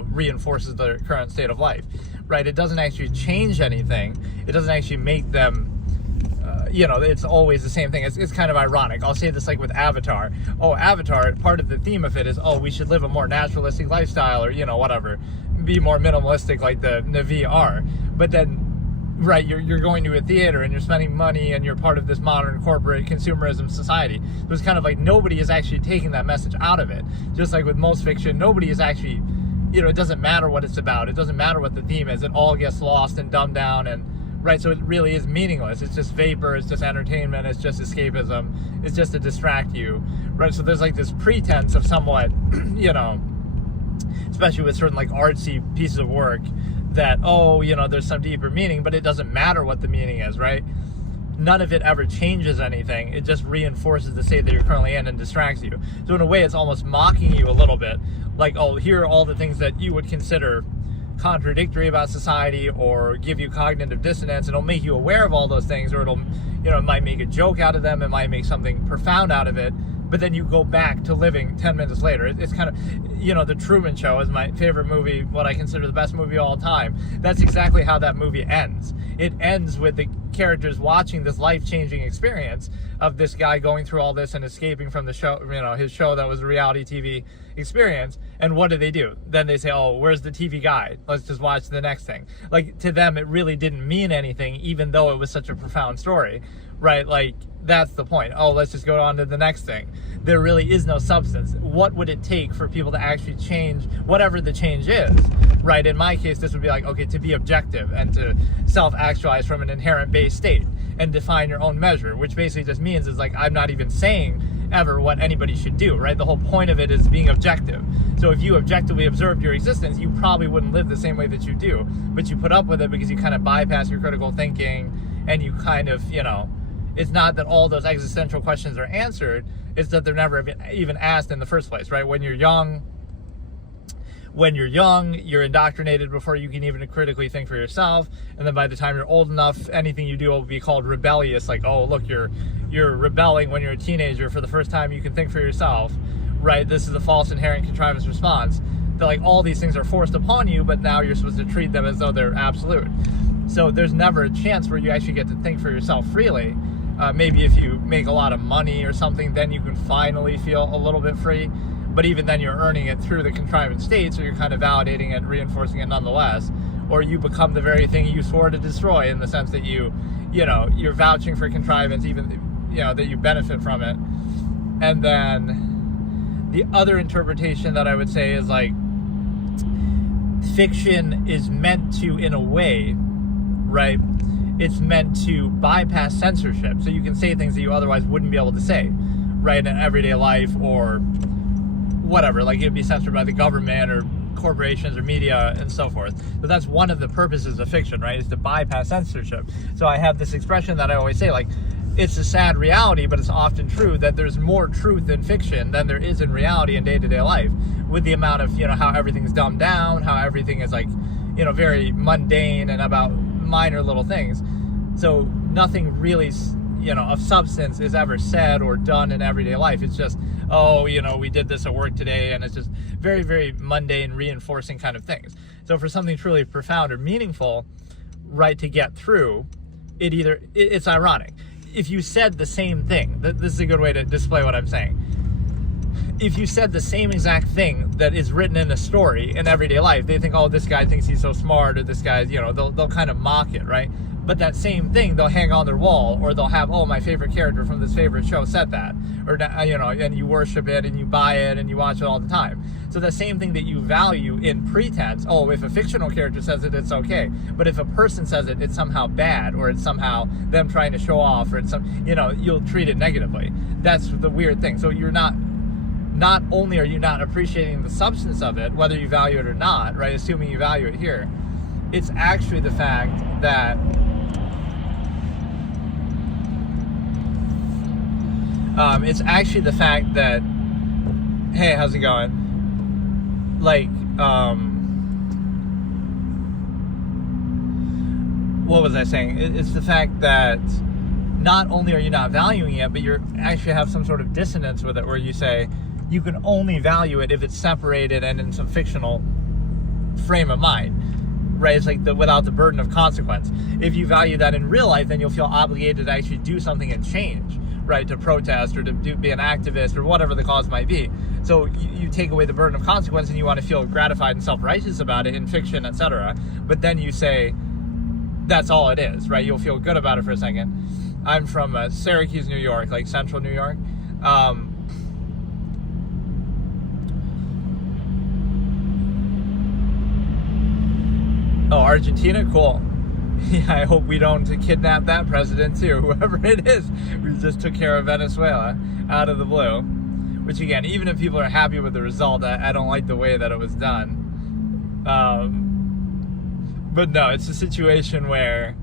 reinforces the current state of life, right? It doesn't actually change anything. It doesn't actually make them, it's always the same thing. It's kind of ironic. I'll say this like with Avatar. Oh, Avatar, part of the theme of it is, oh, we should live a more naturalistic lifestyle, or, whatever. Be more minimalistic like the Na'vi are. But then, right, you're going to a theater and you're spending money and you're part of this modern corporate consumerism society. So it's kind of like nobody is actually taking that message out of it. Just like with most fiction, nobody is actually, it doesn't matter what it's about. It doesn't matter what the theme is. It all gets lost and dumbed down, and right, so it really is meaningless. It's just vapor, it's just entertainment, it's just escapism, it's just to distract you, right? So there's like this pretense of somewhat, especially with certain like artsy pieces of work, that, oh, there's some deeper meaning, but it doesn't matter what the meaning is, right? None of it ever changes anything. It just reinforces the state that you're currently in and distracts you. So in a way, it's almost mocking you a little bit. Like, oh, here are all the things that you would consider contradictory about society or give you cognitive dissonance. It'll make you aware of all those things, or it'll, it might make a joke out of them. It might make something profound out of it. But then you go back to living 10 minutes later. It's kind of, The Truman Show is my favorite movie, what I consider the best movie of all time. That's exactly how that movie ends. It ends with the characters watching this life-changing experience of this guy going through all this and escaping from the show, his show that was a reality TV experience. And what do? Then they say, oh, where's the TV guide? Let's just watch the next thing. Like, to them, it really didn't mean anything, even though it was such a profound story, right? Like, that's the point. Oh, let's just go on to the next thing. There really is no substance. What would it take for people to actually change whatever the change is, right? In my case, this would be like, okay, to be objective and to self-actualize from an inherent base state and define your own measure, which basically just means is like, I'm not even saying ever what anybody should do, right? The whole point of it is being objective. So if you objectively observed your existence, you probably wouldn't live the same way that you do, but you put up with it because you kind of bypass your critical thinking and you kind of, it's not that all those existential questions are answered, it's that they're never even asked in the first place, right? When you're young, you're indoctrinated before you can even critically think for yourself. And then by the time you're old enough, anything you do will be called rebellious. Like, oh, look, you're rebelling when you're a teenager for the first time you can think for yourself, right? This is a false inherent contrivance response. That like all these things are forced upon you, but now you're supposed to treat them as though they're absolute. So there's never a chance where you actually get to think for yourself freely. Maybe if you make a lot of money or something, then you can finally feel a little bit free. But even then, you're earning it through the contrivance state, so you're kind of validating it, reinforcing it nonetheless. Or you become the very thing you swore to destroy, in the sense that you're vouching for contrivance, even that you benefit from it. And then the other interpretation that I would say is like, fiction is meant to, in a way, right? It's meant to bypass censorship, so you can say things that you otherwise wouldn't be able to say, right, in everyday life or whatever. Like, it'd be censored by the government or corporations or media and so forth. But that's one of the purposes of fiction, right, is to bypass censorship. So I have this expression that I always say, like, it's a sad reality, but it's often true that there's more truth in fiction than there is in reality in day-to-day life, with the amount of, how everything's dumbed down, how everything is like, very mundane and about minor little things. So nothing really, of substance is ever said or done in everyday life. It's just, oh, we did this at work today, and it's just very, very mundane, reinforcing kind of things. So for something truly profound or meaningful, right, to get through, it's ironic. If you said the same thing, this is a good way to display what I'm saying. If you said the same exact thing that is written in a story in everyday life, they think, oh, this guy thinks he's so smart, or this guy's, they'll kind of mock it, right? But that same thing they'll hang on their wall, or they'll have, oh, my favorite character from this favorite show said that, or and you worship it and you buy it and you watch it all the time. So the same thing that you value in pretense, oh, if a fictional character says it, it's okay. But if a person says it, it's somehow bad, or it's somehow them trying to show off, or it's you'll treat it negatively. That's the weird thing. So you're not only are you not appreciating the substance of it, whether you value it or not, right? Assuming you value it here, it's actually the fact that hey, how's it going? Like, what was I saying? It's the fact that not only are you not valuing it, but you actually have some sort of dissonance with it, where you say you can only value it if it's separated and in some fictional frame of mind, right? It's like without the burden of consequence. If you value that in real life, then you'll feel obligated to actually do something and change, right? To protest or to be an activist or whatever the cause might be. So you take away the burden of consequence, and you want to feel gratified and self-righteous about it in fiction, etc. But then you say that's all it is, right? You'll feel good about it for a second. I'm from Syracuse, New York, like central New York. Oh, Argentina? Cool. Yeah, I hope we don't kidnap that president too, whoever it is. We just took care of Venezuela out of the blue. Which again, even if people are happy with the result, I don't like the way that it was done. But no, it's a situation where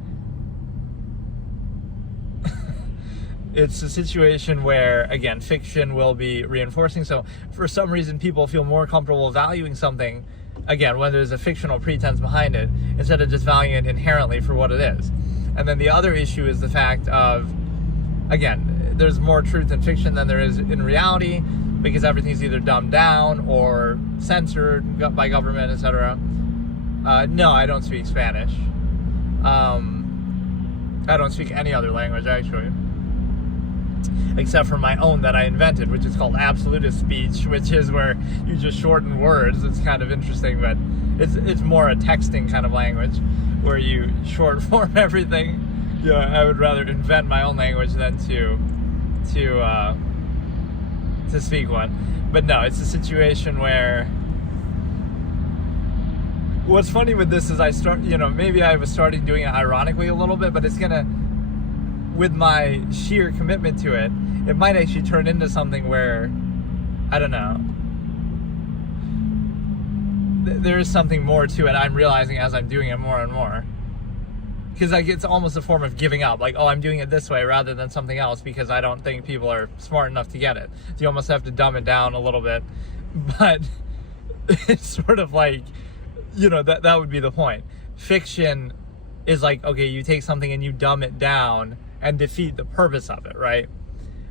again, fiction will be reinforcing. So for some reason, people feel more comfortable valuing something, again, when there's a fictional pretense behind it, instead of just valuing it inherently for what it is. And then the other issue is the fact of, again, there's more truth in fiction than there is in reality, because everything's either dumbed down or censored by government, etc. No, I don't speak Spanish. I don't speak any other language, actually, except for my own that I invented, which is called Absolutist speech, which is where you just shorten words. It's kind of interesting, but it's more a texting kind of language where you short form everything. I would rather invent my own language than to speak one. But no, it's a situation where what's funny with this is maybe I was starting doing it ironically a little bit, but it's gonna, with my sheer commitment to it, it might actually turn into something where, I don't know, there is something more to it. I'm realizing as I'm doing it more and more. Because it's almost a form of giving up. Like, oh, I'm doing it this way rather than something else because I don't think people are smart enough to get it. So you almost have to dumb it down a little bit. But it's sort of like, that would be the point. Fiction is like, okay, you take something and you dumb it down and defeat the purpose of it, right?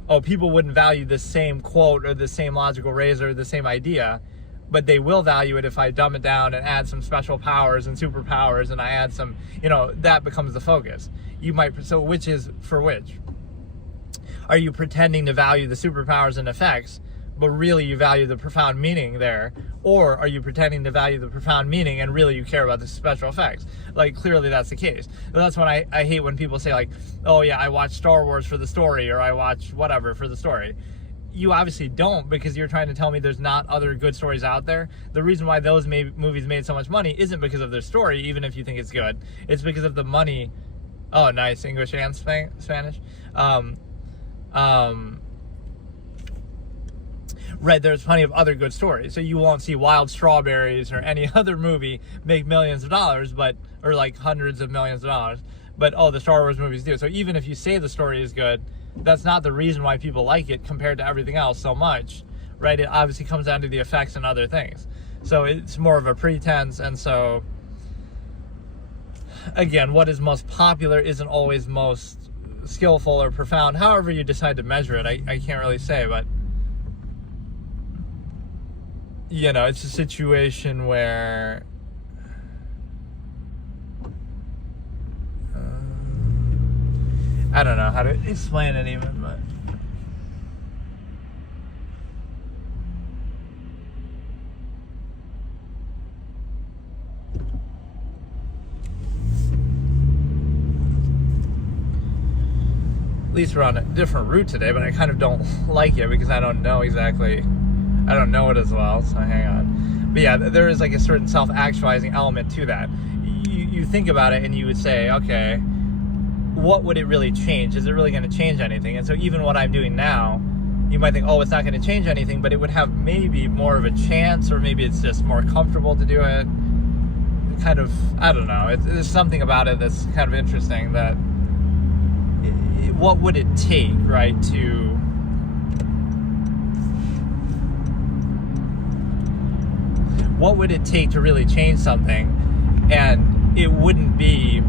Oh, people wouldn't value the same quote or the same logical razor or the same idea, but they will value it if I dumb it down and add some special powers and superpowers, and I add some, that becomes the focus. So which is for which? Are you pretending to value the superpowers and effects, but really you value the profound meaning there? Or are you pretending to value the profound meaning and really you care about the special effects? Like, clearly that's the case. But that's when I hate when people say, like, oh yeah, I watch Star Wars for the story, or I watch whatever for the story. You obviously don't, because you're trying to tell me there's not other good stories out there. The reason why those movies made so much money isn't because of their story, even if you think it's good. It's because of the money. Oh, nice. English and Spanish. Right, there's plenty of other good stories. So you won't see Wild Strawberries or any other movie make millions of dollars, or like hundreds of millions of dollars. But, oh, the Star Wars movies do. So even if you say the story is good, that's not the reason why people like it compared to everything else so much, right? It obviously comes down to the effects and other things. So it's more of a pretense. And so, again, what is most popular isn't always most skillful or profound, however you decide to measure it. I can't really say, but it's a situation where I don't know how to explain it even, but at least we're on a different route today, but I kind of don't like it because I don't know it as well, so hang on. But yeah, there is like a certain self-actualizing element to that. You think about it and you would say, okay, what would it really change? Is it really going to change anything? And so even what I'm doing now, you might think, oh, it's not going to change anything, but it would have maybe more of a chance, or maybe it's just more comfortable to do it. Kind of, I don't know. There's something about it that's kind of interesting, that what would it take, right, what would it take to really change something? And it wouldn't be,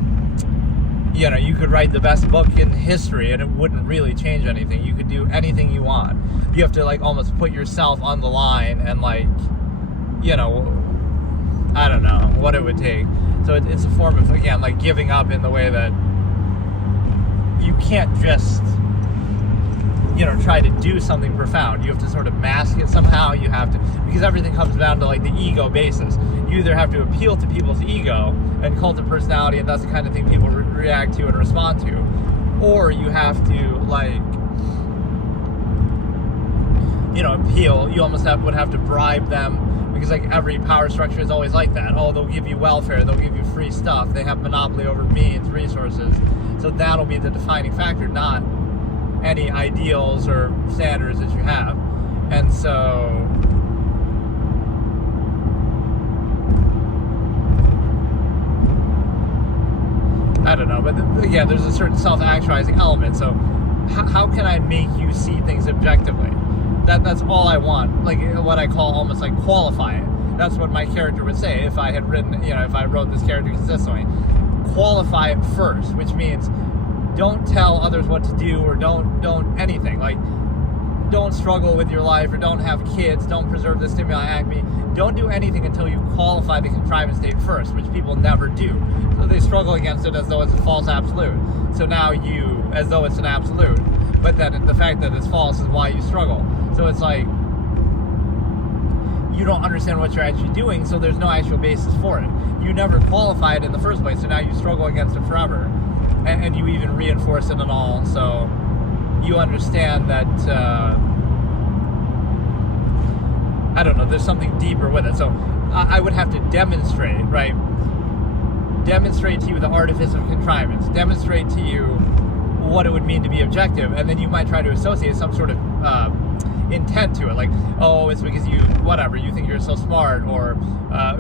you could write the best book in history and it wouldn't really change anything. You could do anything you want. You have to like almost put yourself on the line and like, I don't know what it would take. So it's a form of, again, like giving up in the way that you can't just, try to do something profound. You have to sort of mask it somehow. You have to, because everything comes down to like the ego basis. You either have to appeal to people's ego and cult of personality, and that's the kind of thing people react to and respond to, or you have to like, appeal. You almost would have to bribe them, because like every power structure is always like that. Oh, they'll give you welfare, they'll give you free stuff, they have monopoly over means, resources. So that'll be the defining factor, not any ideals or standards that you have. And so I don't know, but again, there's a certain self-actualizing element. So how can I make you see things objectively? That's all I want. Like what I call almost like qualify it. That's what my character would say if I had written, if I wrote this character consistently. Qualify it first, which means don't tell others what to do, or don't anything. Like, don't struggle with your life, or don't have kids, don't preserve the stimuli acme. Don't do anything until you qualify the contrivance state first, which people never do. So they struggle against it as though it's a false absolute. So now as though it's an absolute. But then the fact that it's false is why you struggle. So it's like, you don't understand what you're actually doing, so there's no actual basis for it. You never qualify it in the first place, so now you struggle against it forever. And you even reinforce it and all. So you understand that, I don't know, there's something deeper with it. So I would have to demonstrate, right? Demonstrate to you the artifice of contrivance. Demonstrate to you what it would mean to be objective. And then you might try to associate some sort of intent to it. Like, oh, it's because you think you're so smart, or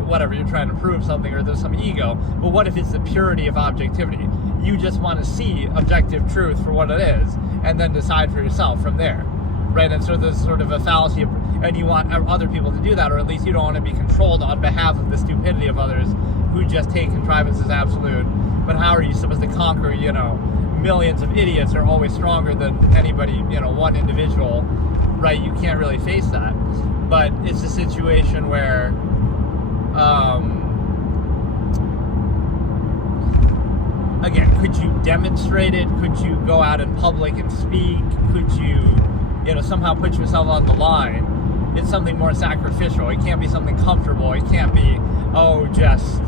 whatever, you're trying to prove something, or there's some ego. But what if it's the purity of objectivity? You just want to see objective truth for what it is, and then decide for yourself from there, right? And so there's sort of a fallacy, and you want other people to do that, or at least you don't want to be controlled on behalf of the stupidity of others who just take contrivance as absolute. But how are you supposed to conquer, millions of idiots are always stronger than anybody, one individual, right? You can't really face that. But it's a situation where, again, could you demonstrate it? Could you go out in public and speak? Could you, somehow put yourself on the line? It's something more sacrificial. It can't be something comfortable. It can't be, oh, just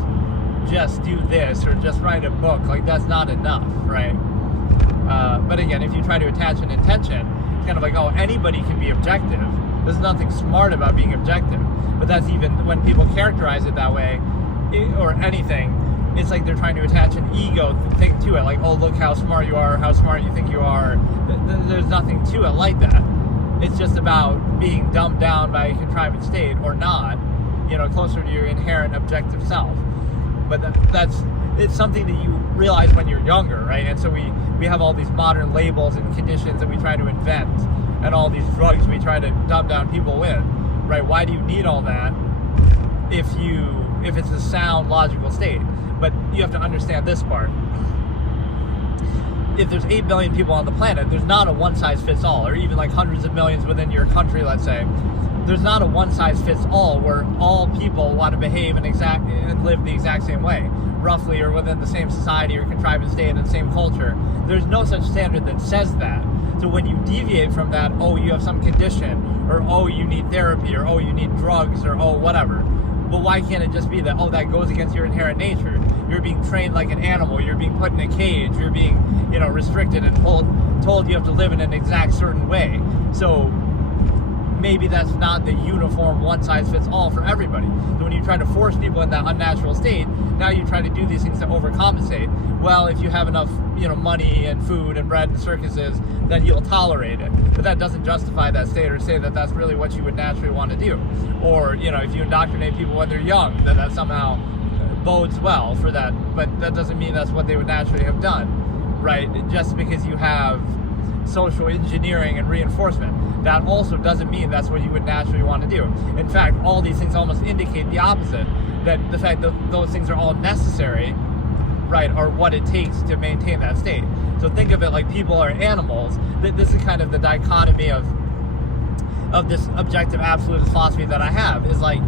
do this, or just write a book. Like, that's not enough, right? But again, if you try to attach an intention, it's kind of like, oh, anybody can be objective. There's nothing smart about being objective. But that's even when people characterize it that way, or anything, it's like they're trying to attach an ego thing to it. Like, oh, look how smart you are, how smart you think you are. There's nothing to it like that. It's just about being dumbed down by a contrivance state, or not, closer to your inherent objective self. But it's something that you realize when you're younger, right? And so we have all these modern labels and conditions that we try to invent, and all these drugs we try to dumb down people with, right? Why do you need all that if it's a sound, logical state? But you have to understand this part. if there's 8 billion people on the planet, there's not a one-size-fits-all, or even like hundreds of millions within your country, let's say. There's not a one-size-fits-all where all people want to behave and live the exact same way, roughly, or within the same society or contrived state and the same culture. There's no such standard that says that. So when you deviate from that, oh, you have some condition, or oh, you need therapy, or oh, you need drugs, or oh, whatever. But why can't it just be that, oh, that goes against your inherent nature? You're being trained like an animal. You're being put in a cage. You're being, restricted and told you have to live in an exact certain way. So maybe that's not the uniform one-size-fits-all for everybody. So when you try to force people in that unnatural state, now you try to do these things to overcompensate. Well, if you have enough, money and food and bread and circuses, then you'll tolerate it. But that doesn't justify that state or say that that's really what you would naturally want to do. Or, if you indoctrinate people when they're young, then that somehow bodes well for that. But that doesn't mean that's what they would naturally have done, right? Just because you have social engineering and reinforcement, that also doesn't mean that's what you would naturally want to do. In fact, all these things almost indicate the opposite, that the fact that those things are all necessary, right, are what it takes to maintain that state. So think of it like people are animals. This is kind of the dichotomy of this objective absolutist philosophy that I have, is like,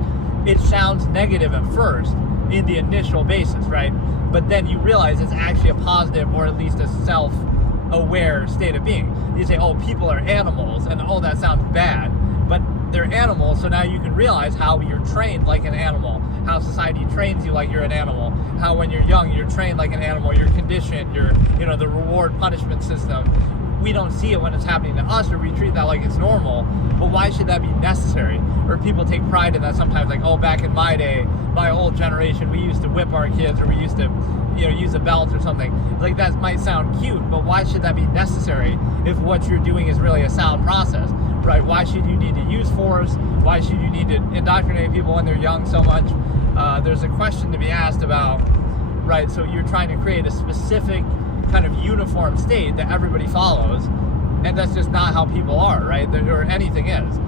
it sounds negative at first in the initial basis, right? But then you realize it's actually a positive, or at least a self-aware state of being. You say, oh, people are animals, and oh, that sounds bad. But they're animals, so now you can realize how you're trained like an animal, how society trains you like you're an animal, how when you're young, you're trained like an animal, you're conditioned, the reward punishment system. We don't see it when it's happening to us, or we treat that like it's normal, but why should that be necessary? Or people take pride in that sometimes, like, oh, back in my day, my old generation, we used to whip our kids, or we used to, use a belt or something. Like, that might sound cute, but why should that be necessary if what you're doing is really a sound process, right? Why should you need to use force? Why should you need to indoctrinate people when they're young so much? There's a question to be asked about, right? So you're trying to create a specific kind of uniform state that everybody follows, and that's just not how people are, right? Or anything is.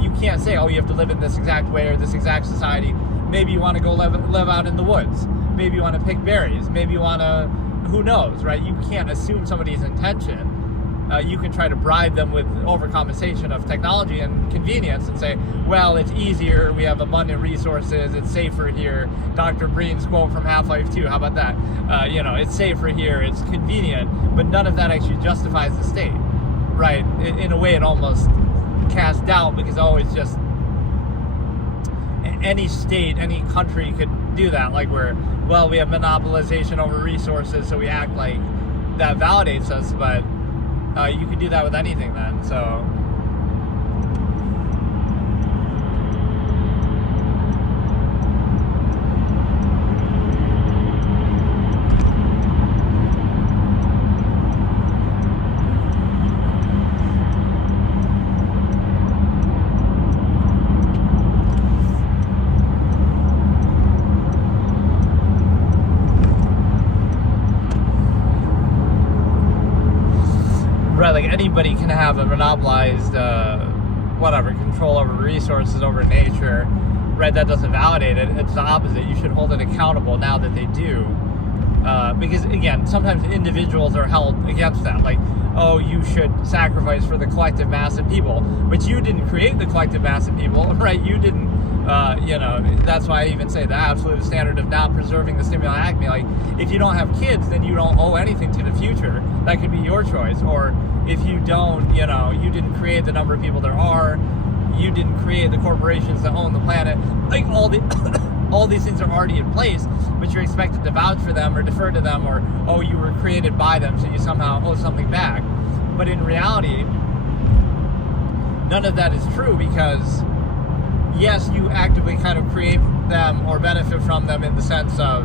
You can't say, oh, you have to live in this exact way or this exact society. Maybe you want to go live out in the woods. Maybe you want to pick berries. Maybe you want to, who knows, right? You can't assume somebody's intention. You can try to bribe them with overcompensation of technology and convenience and say, well, it's easier, we have abundant resources, it's safer here. Dr. Breen's quote from Half-Life 2, how about that? It's safer here, it's convenient, but none of that actually justifies the state, right? In a way, it almost casts doubt, because it's just any state, any country could do that, like we have monopolization over resources, so we act like that validates us, but you could do that with anything then, so. Like, anybody can have a monopolized control over resources, over nature, right? That doesn't validate it. It's the opposite. You should hold it accountable now that they do, because again, sometimes individuals are held against that, like, oh, you should sacrifice for the collective mass of people, but you didn't create the collective mass of people, right? You didn't that's why I even say the absolute standard of not preserving the stimuli acme. Like, if you don't have kids, then you don't owe anything to the future. That could be your choice. Or if you don't, you didn't create the number of people there are, you didn't create the corporations that own the planet. Like, all these things are already in place, but you're expected to vouch for them or defer to them, or, oh, you were created by them, so you somehow owe something back. But in reality, none of that is true, because yes, you actively kind of create them or benefit from them in the sense of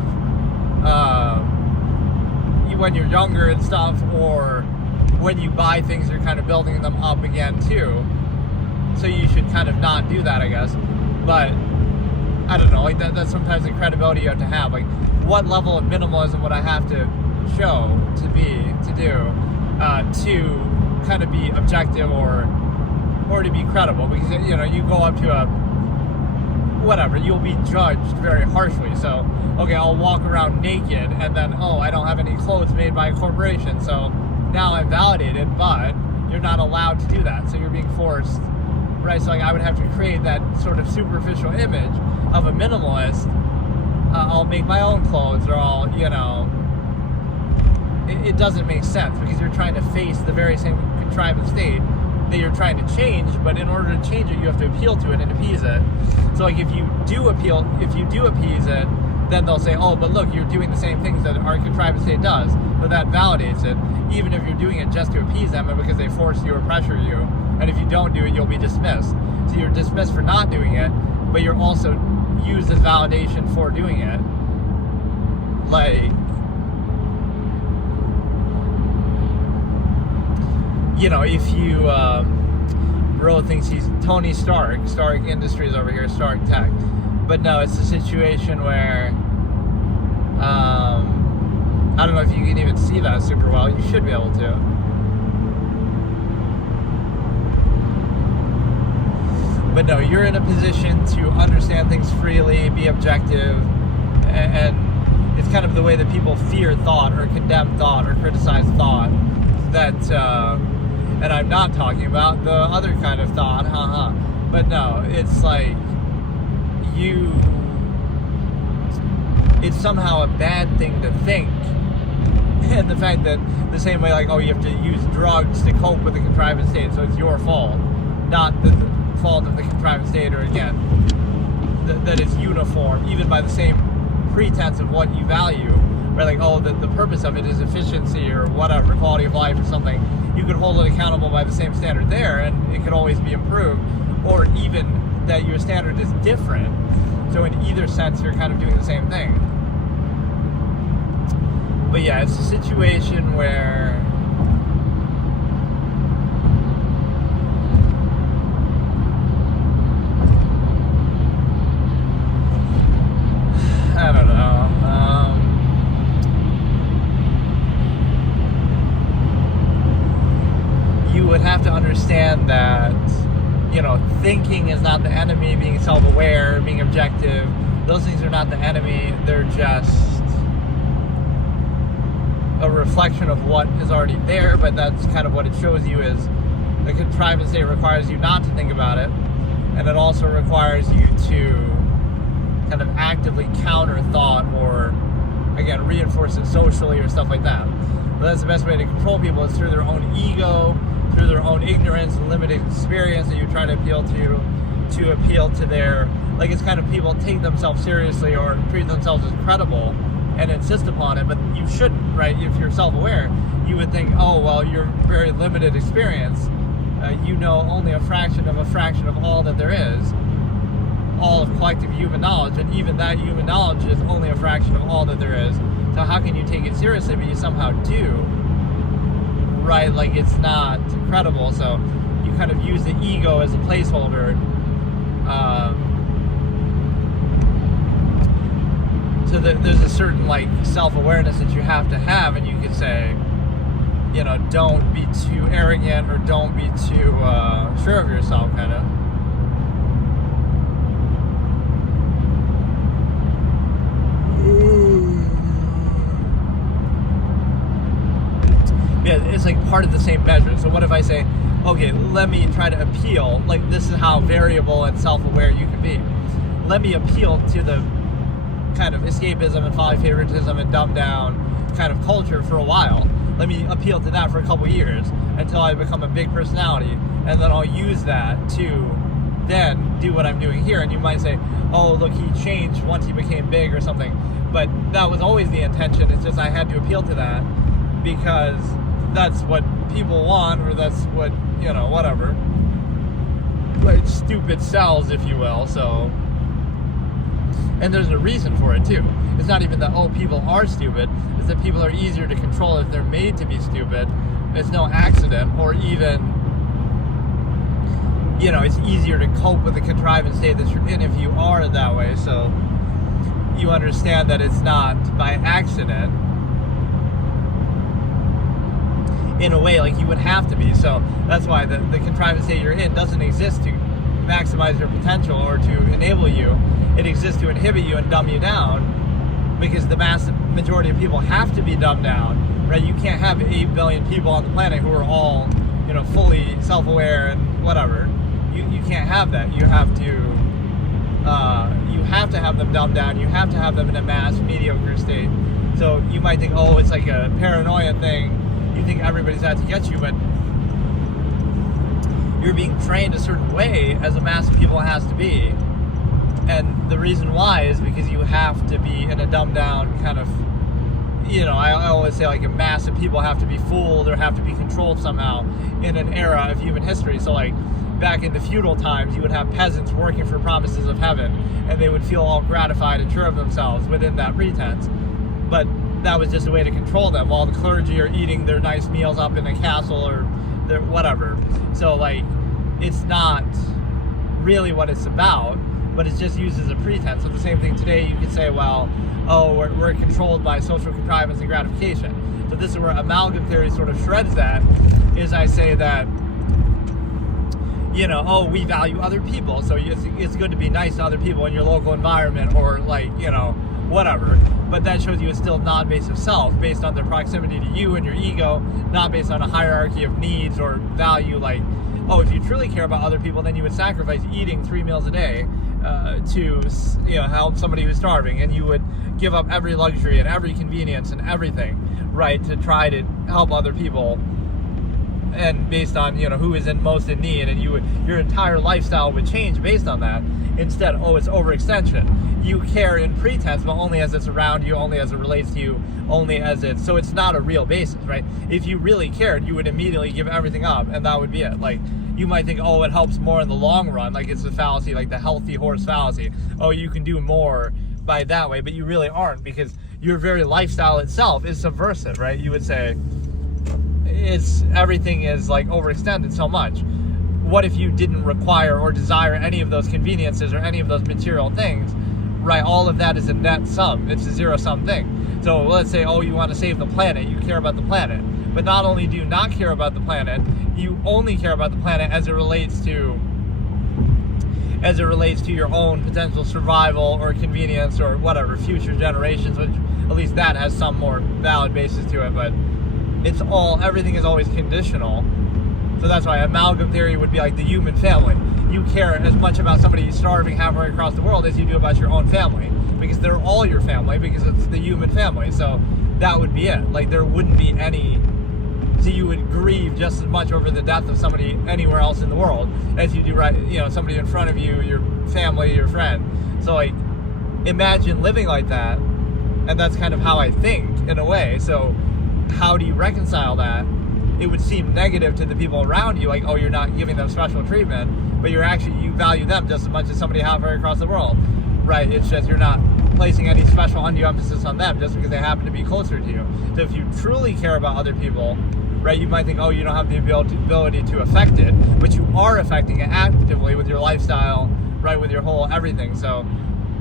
when you're younger and stuff, or when you buy things, you're kind of building them up again too. So you should kind of not do that, I guess. But I don't know, like that's sometimes the credibility you have to have. Like, what level of minimalism would I have to show to kind of be objective or to be credible? Because you go up to you'll be judged very harshly. So, okay, I'll walk around naked, and then, oh, I don't have any clothes made by a corporation, so now I'm validated, but you're not allowed to do that. So you're being forced, right? So like I would have to create that sort of superficial image of a minimalist. I'll make my own clothes, or I'll, it doesn't make sense because you're trying to face the very same contrived state that you're trying to change, but in order to change it, you have to appeal to it and appease it. So like if you do appease it, then they'll say, oh, but look, you're doing the same things that our contrived state does. But that validates it, even if you're doing it just to appease them, or because they force you or pressure you. And if you don't do it, you'll be dismissed. So you're dismissed for not doing it, but you're also used as validation for doing it. Like, if you, Bro thinks he's Tony Stark Industries over here, Stark Tech. But no, it's a situation where, I don't know if you can even see that super well. You should be able to. But no, you're in a position to understand things freely, be objective, and it's kind of the way that people fear thought or condemn thought or criticize thought that, and I'm not talking about the other kind of thought, but no, it's like it's somehow a bad thing to think. And the fact that the same way, like, oh, you have to use drugs to cope with the contrived state, so it's your fault, not the fault of the contrived state, or again, that it's uniform, even by the same pretense of what you value, right? Like, oh, the purpose of it is efficiency or whatever, quality of life or something. You could hold it accountable by the same standard there, and it could always be improved, or even that your standard is different. So in either sense, you're kind of doing the same thing. But yeah, it's a situation where I don't know. You would have to understand that, thinking is not the enemy, being self-aware, being objective, those things are not the enemy, they're just a reflection of what is already there, but that's kind of what it shows you is the contrived state requires you not to think about it, and it also requires you to kind of actively counter thought or, again, reinforce it socially or stuff like that. But that's the best way to control people is through their own ego, through their own ignorance and limited experience that you try to appeal to their, like, it's kind of people take themselves seriously or treat themselves as credible and insist upon it, but you shouldn't, right? If you're self-aware, you would think, oh, well, you're very limited experience. You know only a fraction of all that there is, all of collective human knowledge, and even that human knowledge is only a fraction of all that there is. So how can you take it seriously, but you somehow do, right? Like, it's not credible, so you kind of use the ego as a placeholder. So there's a certain, like, self-awareness that you have to have, and you could say, don't be too arrogant or don't be too sure of yourself, kind of. Yeah, it's like part of the same measure. So what if I say, okay, let me try to appeal, like, this is how variable and self-aware you can be. Let me appeal to the kind of escapism and folly favoritism and dumbed down kind of culture for a while. Let me appeal to that for a couple years until I become a big personality, and then I'll use that to then do what I'm doing here. And you might say, oh, look, he changed once he became big or something. But that was always the intention. It's just I had to appeal to that because that's what people want, or that's what, whatever. Like, stupid sells, if you will. So, and there's a reason for it too. It's not even that, oh, people are stupid. It's that people are easier to control if they're made to be stupid. It's no accident, or even, it's easier to cope with the contrived state that you're in if you are that way. So you understand that it's not by accident in a way, like you would have to be. So that's why the contrived state you're in doesn't exist to maximize your potential or to enable you. It exists to inhibit you and dumb you down, because the massive majority of people have to be dumbed down right? You can't have 8 billion people on the planet who are all, fully self-aware and whatever. You can't have that. You have to have them dumbed down. You have to have them in a mass mediocre state. So you might think, oh, it's like a paranoia thing. You think everybody's out to get you, but you're being trained a certain way as a mass of people has to be. And the reason why is because you have to be in a dumbed down kind of, I always say like a mass of people have to be fooled or have to be controlled somehow in an era of human history. So like back in the feudal times, you would have peasants working for promises of heaven, and they would feel all gratified and sure of themselves within that pretense. But that was just a way to control them, while the clergy are eating their nice meals up in a castle or their whatever. So like, it's not really what it's about, but it's just used as a pretense. So the same thing today, you could say, well, oh, we're controlled by social contrivance and gratification. So this is where amalgam theory sort of shreds that, is I say that, we value other people, so it's good to be nice to other people in your local environment, or like, whatever. But that shows you it's still non-based of self, based on their proximity to you and your ego, not based on a hierarchy of needs or value. Like, oh, if you truly care about other people, then you would sacrifice eating 3 meals a day to help somebody who's starving, and you would give up every luxury and every convenience and everything, right, to try to help other people, and based on who is most in need, and your entire lifestyle would change based on that. Instead, it's overextension. You care in pretense, but only as it's around you, only as it relates to you, so it's not a real basis, right? If you really cared, you would immediately give everything up, and that would be it. Like, you might think, oh, it helps more in the long run, like it's the fallacy, like the healthy horse fallacy. Oh, you can do more by that way, but you really aren't, because your very lifestyle itself is subversive, right? You would say everything is like overextended so much. What if you didn't require or desire any of those conveniences or any of those material things, right? All of that is a net sum. It's a zero-sum thing. So let's say, you want to save the planet, you care about the planet. But not only do you not care about the planet, you only care about the planet as it relates to your own potential survival or convenience or whatever, future generations, which at least that has some more valid basis to it. But everything is always conditional. So that's why amalgam theory would be like the human family. You care as much about somebody starving halfway across the world as you do about your own family, because they're all your family, because it's the human family. So that would be it. Like, there wouldn't be any, so you would grieve just as much over the death of somebody anywhere else in the world as you do, right? Somebody in front of you, your family, your friend. So like, imagine living like that. And that's kind of how I think in a way. So how do you reconcile that? It would seem negative to the people around you, like, oh, you're not giving them special treatment, but you value them just as much as somebody halfway across the world, right? It's just you're not placing any special undue emphasis on them just because they happen to be closer to you. So if you truly care about other people, right, you might think, oh, you don't have the ability to affect it, but you are affecting it actively with your lifestyle, right, with your whole everything. So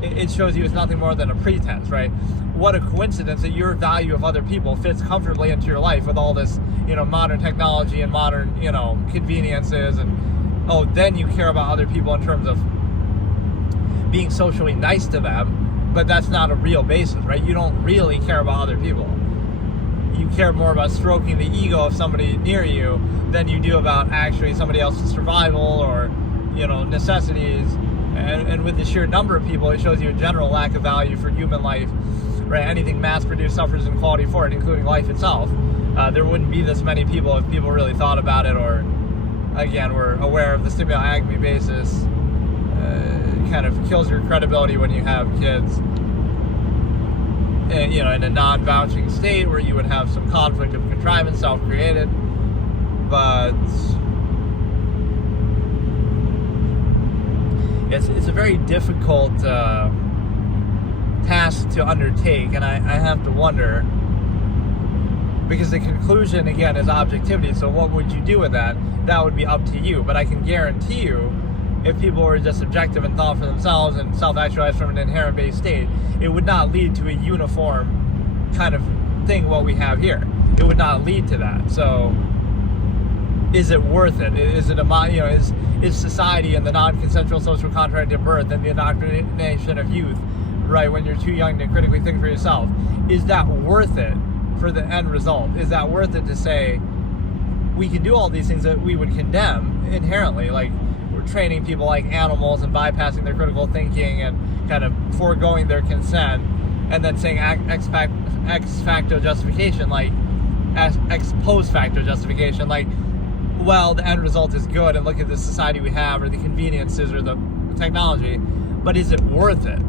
it shows you it's nothing more than a pretense, right? What a coincidence that your value of other people fits comfortably into your life with all this, modern technology and modern, conveniences, and then you care about other people in terms of being socially nice to them, but that's not a real basis, right? You don't really care about other people. You care more about stroking the ego of somebody near you than you do about actually somebody else's survival or, necessities. And with the sheer number of people, it shows you a general lack of value for human life, right? Anything mass-produced suffers inequality for it, including life itself. There wouldn't be this many people if people really thought about it, or, again, were aware of the Stimuli Acme basis. It kind of kills your credibility when you have kids, in a non-vouching state where you would have some conflict of contrivance, self-created. But it's a very difficult task to undertake, and I have to wonder, because the conclusion, again, is objectivity. So what would you do with that? That would be up to you. But I can guarantee you, if people were just objective and thought for themselves and self-actualized from an inherent base state, it would not lead to a uniform kind of thing what we have here. It would not lead to that. So is it worth it? Is it is society and the non-consensual social contract of birth and the indoctrination of youth, right, when you're too young to critically think for yourself, is that worth it for the end result? Is that worth it to say we can do all these things that we would condemn inherently, like we're training people like animals and bypassing their critical thinking and kind of foregoing their consent, and then saying ex facto justification, like ex post facto justification, like, well, the end result is good and look at the society we have, or the conveniences, or the technology, but is it worth it?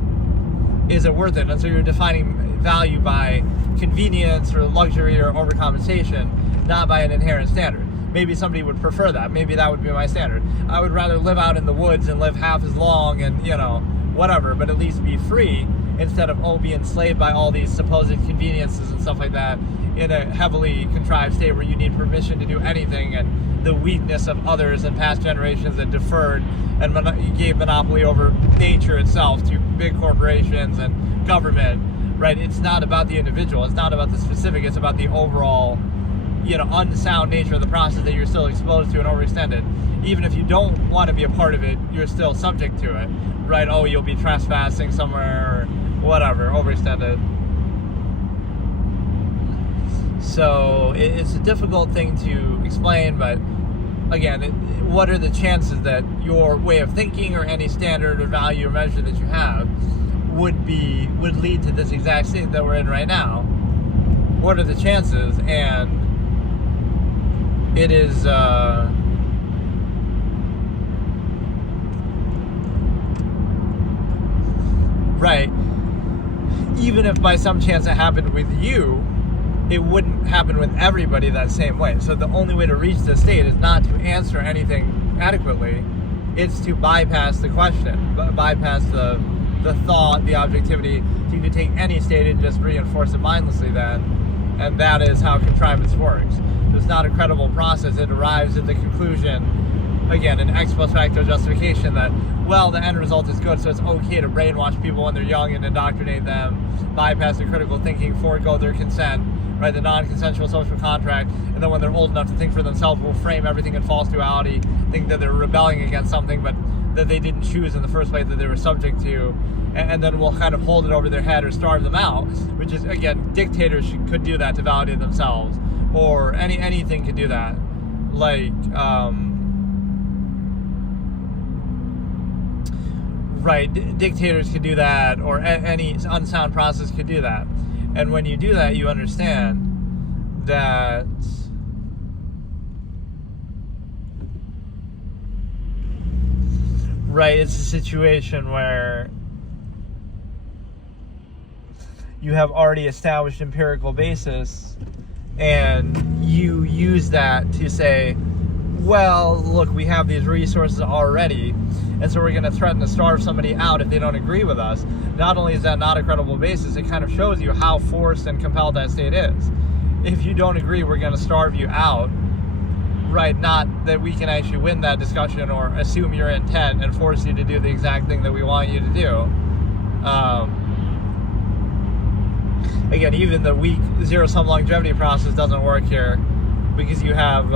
Is it worth it? And so you're defining value by convenience or luxury or overcompensation, not by an inherent standard. Maybe somebody would prefer that. Maybe that would be my standard. I would rather live out in the woods and live half as long and, whatever, but at least be free instead of, be enslaved by all these supposed conveniences and stuff like that in a heavily contrived state where you need permission to do anything, and the weakness of others and past generations that deferred and gave monopoly over nature itself to big corporations and government, right? It's not about the individual. It's not about the specific. It's about the overall, unsound nature of the process that you're still exposed to and overextended. Even if you don't want to be a part of it, you're still subject to it, right? Oh, you'll be trespassing somewhere or whatever, overextended. So it's a difficult thing to explain, but again, what are the chances that your way of thinking or any standard or value or measure that you have would lead to this exact state that we're in right now? What are the chances? And it is right, even if by some chance it happened with you, it wouldn't happen with everybody that same way. So the only way to reach this state is not to answer anything adequately. It's to bypass the question, bypass the thought, the objectivity. So you can take any state and just reinforce it mindlessly then. And that is how contrivance works. It's not a credible process. It arrives at the conclusion, again, an ex post facto justification that, well, the end result is good, so it's okay to brainwash people when they're young and indoctrinate them, bypass their critical thinking, forego their consent, right, the non-consensual social contract, and then when they're old enough to think for themselves, will frame everything in false duality, think that they're rebelling against something, but that they didn't choose in the first place, that they were subject to, and then we'll kind of hold it over their head or starve them out, which is, again, dictators could do that to validate themselves, or anything could do that, like, right, dictators could do that, or any unsound process could do that. And when you do that, you understand that right, it's a situation where you have already established empirical basis, and you use that to say, well, look, we have these resources already, and so we're going to threaten to starve somebody out if they don't agree with us. Not only is that not a credible basis, it kind of shows you how forced and compelled that state is. If you don't agree, we're going to starve you out, right? Not that we can actually win that discussion or assume your intent and force you to do the exact thing that we want you to do. Again, even the weak zero-sum longevity process doesn't work here, because you have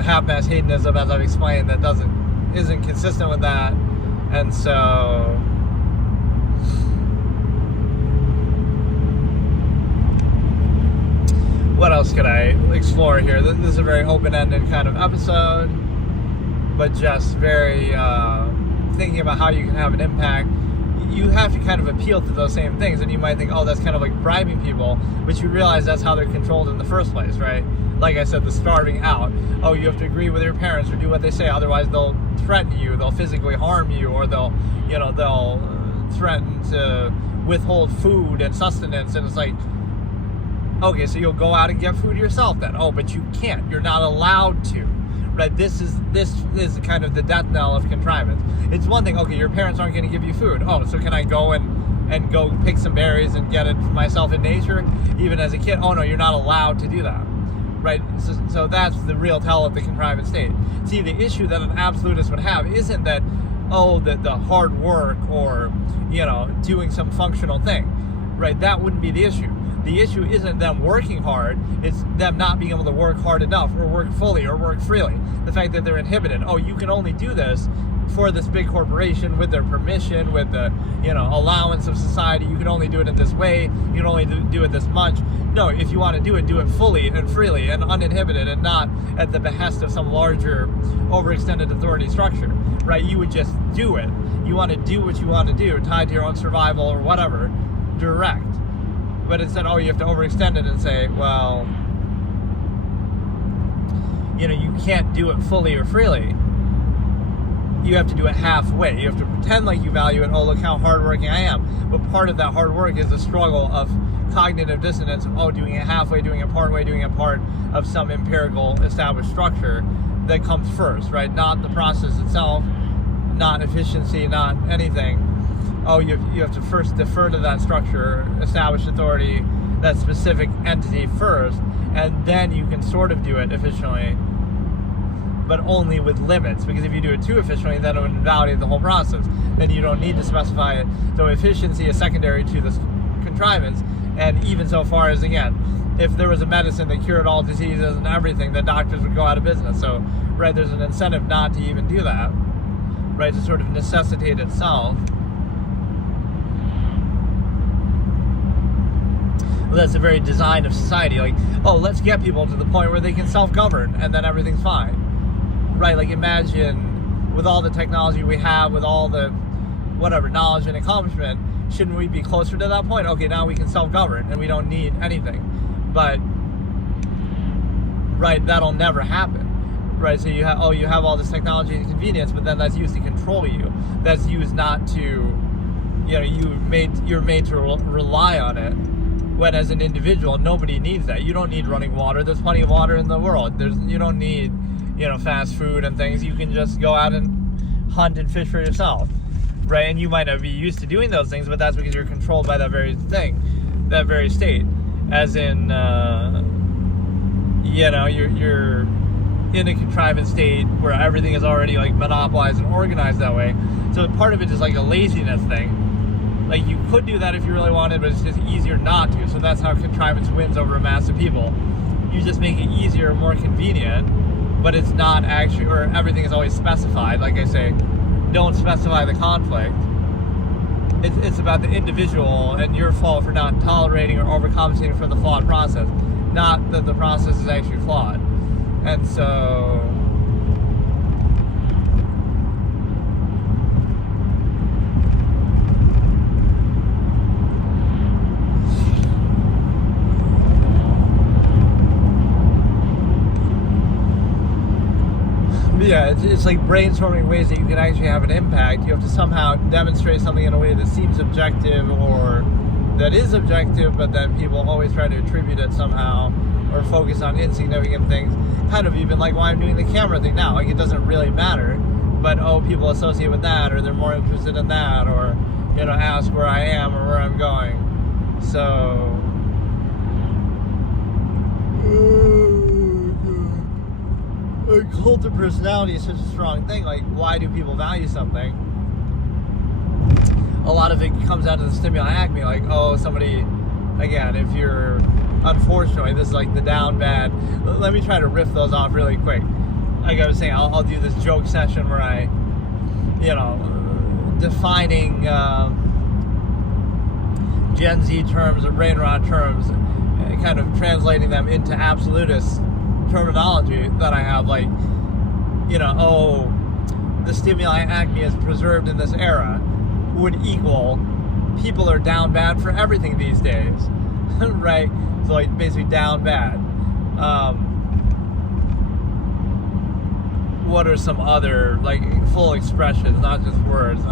half-mass hedonism, as I've explained, that isn't consistent with that. And so what else could I explore here? This is a very open-ended kind of episode, but just very thinking about how you can have an impact. You have to kind of appeal to those same things, and you might think, oh, that's kind of like bribing people, but you realize that's how they're controlled in the first place, right? Like I said, the starving out. Oh, you have to agree with your parents or do what they say, otherwise they'll threaten you, they'll physically harm you, or they'll threaten to withhold food and sustenance. And it's like, okay, so you'll go out and get food yourself then. Oh, but you can't. You're not allowed to. Right? This is kind of the death knell of contrivance. It's one thing, okay, your parents aren't going to give you food. Oh, so can I go and go pick some berries and get it for myself in nature, even as a kid? Oh no, you're not allowed to do that. Right? So that's the real tell of the contrivance state. See, the issue that an absolutist would have isn't that, oh, the hard work or, doing some functional thing. Right? That wouldn't be the issue. The issue isn't them working hard, it's them not being able to work hard enough, or work fully, or work freely. The fact that they're inhibited. Oh, you can only do this for this big corporation, with their permission, with the allowance of society. You can only do it in this way. You can only do it this much. No, if you want to do it fully and freely and uninhibited, and not at the behest of some larger, overextended authority structure, right? You would just do it. You want to do what you want to do, tied to your own survival or whatever, direct. But instead, you have to overextend it and say, well, you can't do it fully or freely. You have to do it halfway. You have to pretend like you value it. Oh, look how hardworking I am. But part of that hard work is the struggle of cognitive dissonance of, doing it halfway, doing it part way, doing it part of some empirical established structure that comes first, right? Not the process itself, not efficiency, not anything. You have to first defer to that structure, established authority, that specific entity first, and then you can sort of do it efficiently, but only with limits, because if you do it too efficiently, then it would invalidate the whole process. Then you don't need to specify it. So efficiency is secondary to this contrivance, and even so far as, again, if there was a medicine that cured all diseases and everything, then doctors would go out of business. So, right, there's an incentive not to even do that, right, to sort of necessitate itself. Well, that's the very design of society. Like, let's get people to the point where they can self-govern, and then everything's fine. Right, like imagine with all the technology we have, with all the whatever knowledge and accomplishment, shouldn't we be closer to that point? Okay, now we can self-govern and we don't need anything. But right, that'll never happen. Right, so you have all this technology and convenience, but then that's used to control you. That's used not to, you're made to rely on it. When as an individual, nobody needs that. You don't need running water. There's plenty of water in the world. You don't need fast food and things. You can just go out and hunt and fish for yourself, right? And you might not be used to doing those things, but that's because you're controlled by that very thing, that very state. As in, you're in a contrivance state where everything is already like monopolized and organized that way. So part of it is like a laziness thing. Like, you could do that if you really wanted, but it's just easier not to. So that's how contrivance wins over a mass of people. You just make it easier, more convenient, but it's not actually, or everything is always specified. Like I say, don't specify the conflict. It's about the individual and your fault for not tolerating or overcompensating for the flawed process. Not that the process is actually flawed. And so... yeah, it's like brainstorming ways that you can actually have an impact. You have to somehow demonstrate something in a way that seems objective or that is objective, but then people always try to attribute it somehow or focus on insignificant things. Kind of even like why I'm doing the camera thing now. Like, it doesn't really matter, but people associate with that, or they're more interested in that, or ask where I am or where I'm going. So... a cult of personality is such a strong thing. Like, why do people value something? A lot of it comes down to the stimuli acme. Like, somebody, again, if you're, unfortunately, this is like the down bad. Let me try to riff those off really quick. Like I was saying, I'll do this joke session where I, defining Gen Z terms or brain rot terms, kind of translating them into absolutist terminology that I have, like, the stimuli acme is preserved in this era would equal people are down bad for everything these days. Right? So, like, basically down bad. What are some other, like, full expressions, not just words?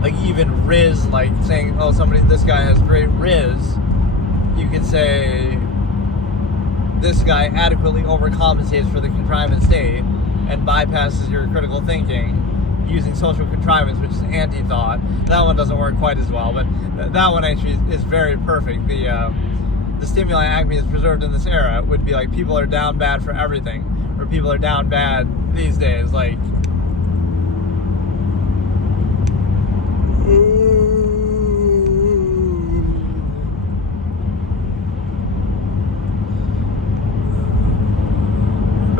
Like, even Riz, like saying, this guy has great Riz. You could say, this guy adequately overcompensates for the contrivance state and bypasses your critical thinking using social contrivance, which is anti-thought. That one doesn't work quite as well, but that one actually is very perfect. The stimuli acme is preserved in this era would be like, people are down bad for everything, or people are down bad these days. Like,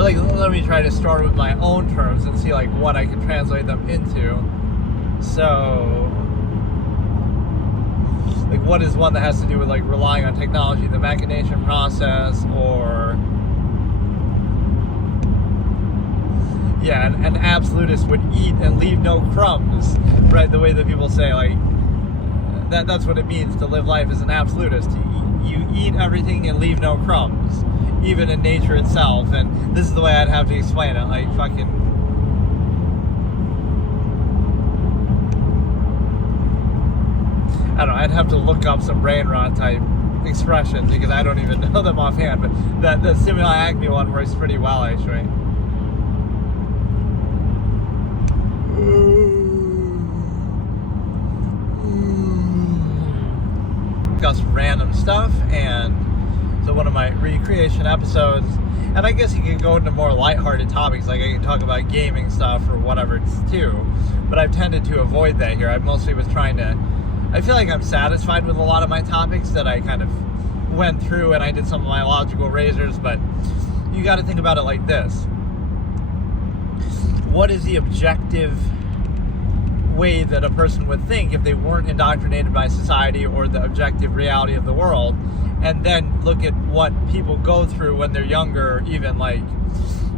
But like, let me try to start with my own terms and see like what I can translate them into. So, like, what is one that has to do with like relying on technology, the machination process, or yeah, an absolutist would eat and leave no crumbs, right? The way that people say, like, that's what it means to live life as an absolutist. You eat everything and leave no crumbs, even in nature itself. And this is the way I'd have to explain it, like fucking, I don't know, I'd have to look up some brain rot type expressions because I don't even know them offhand, but the Stimuli Acme one works pretty well, actually. Discuss random stuff, and so one of my recreation episodes, and I guess you can go into more lighthearted topics, like I can talk about gaming stuff or whatever too, but I've tended to avoid that here. I mostly was trying to, I feel like I'm satisfied with a lot of my topics that I kind of went through, and I did some of my logical razors, but you got to think about it like this. What is the objective way that a person would think if they weren't indoctrinated by society or the objective reality of the world? And then look at what people go through when they're younger, even like,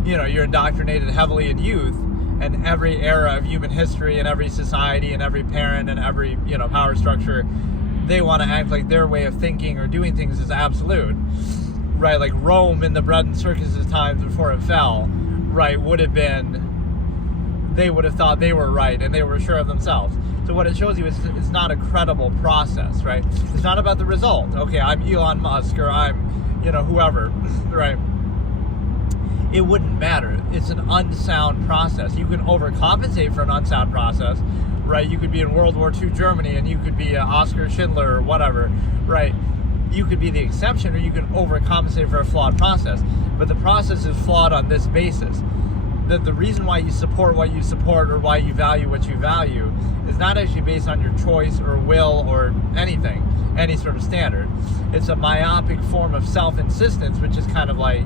you know, you're indoctrinated heavily in youth, and every era of human history and every society and every parent and every, you know, power structure, they want to act like their way of thinking or doing things is absolute, right? Like Rome in the bread and circuses times before it fell, right, would have been, they would have thought they were right and they were sure of themselves. So what it shows you is it's not a credible process, right? It's not about the result. Okay, I'm Elon Musk or I'm, you know, whoever, right? It wouldn't matter. It's an unsound process. You can overcompensate for an unsound process, right? You could be in World War II Germany and you could be Oscar Schindler or whatever, right? You could be the exception, or you can overcompensate for a flawed process. But the process is flawed on this basis. That the reason why you support what you support or why you value what you value is not actually based on your choice or will or anything, any sort of standard. It's a myopic form of self-insistence, which is kind of like,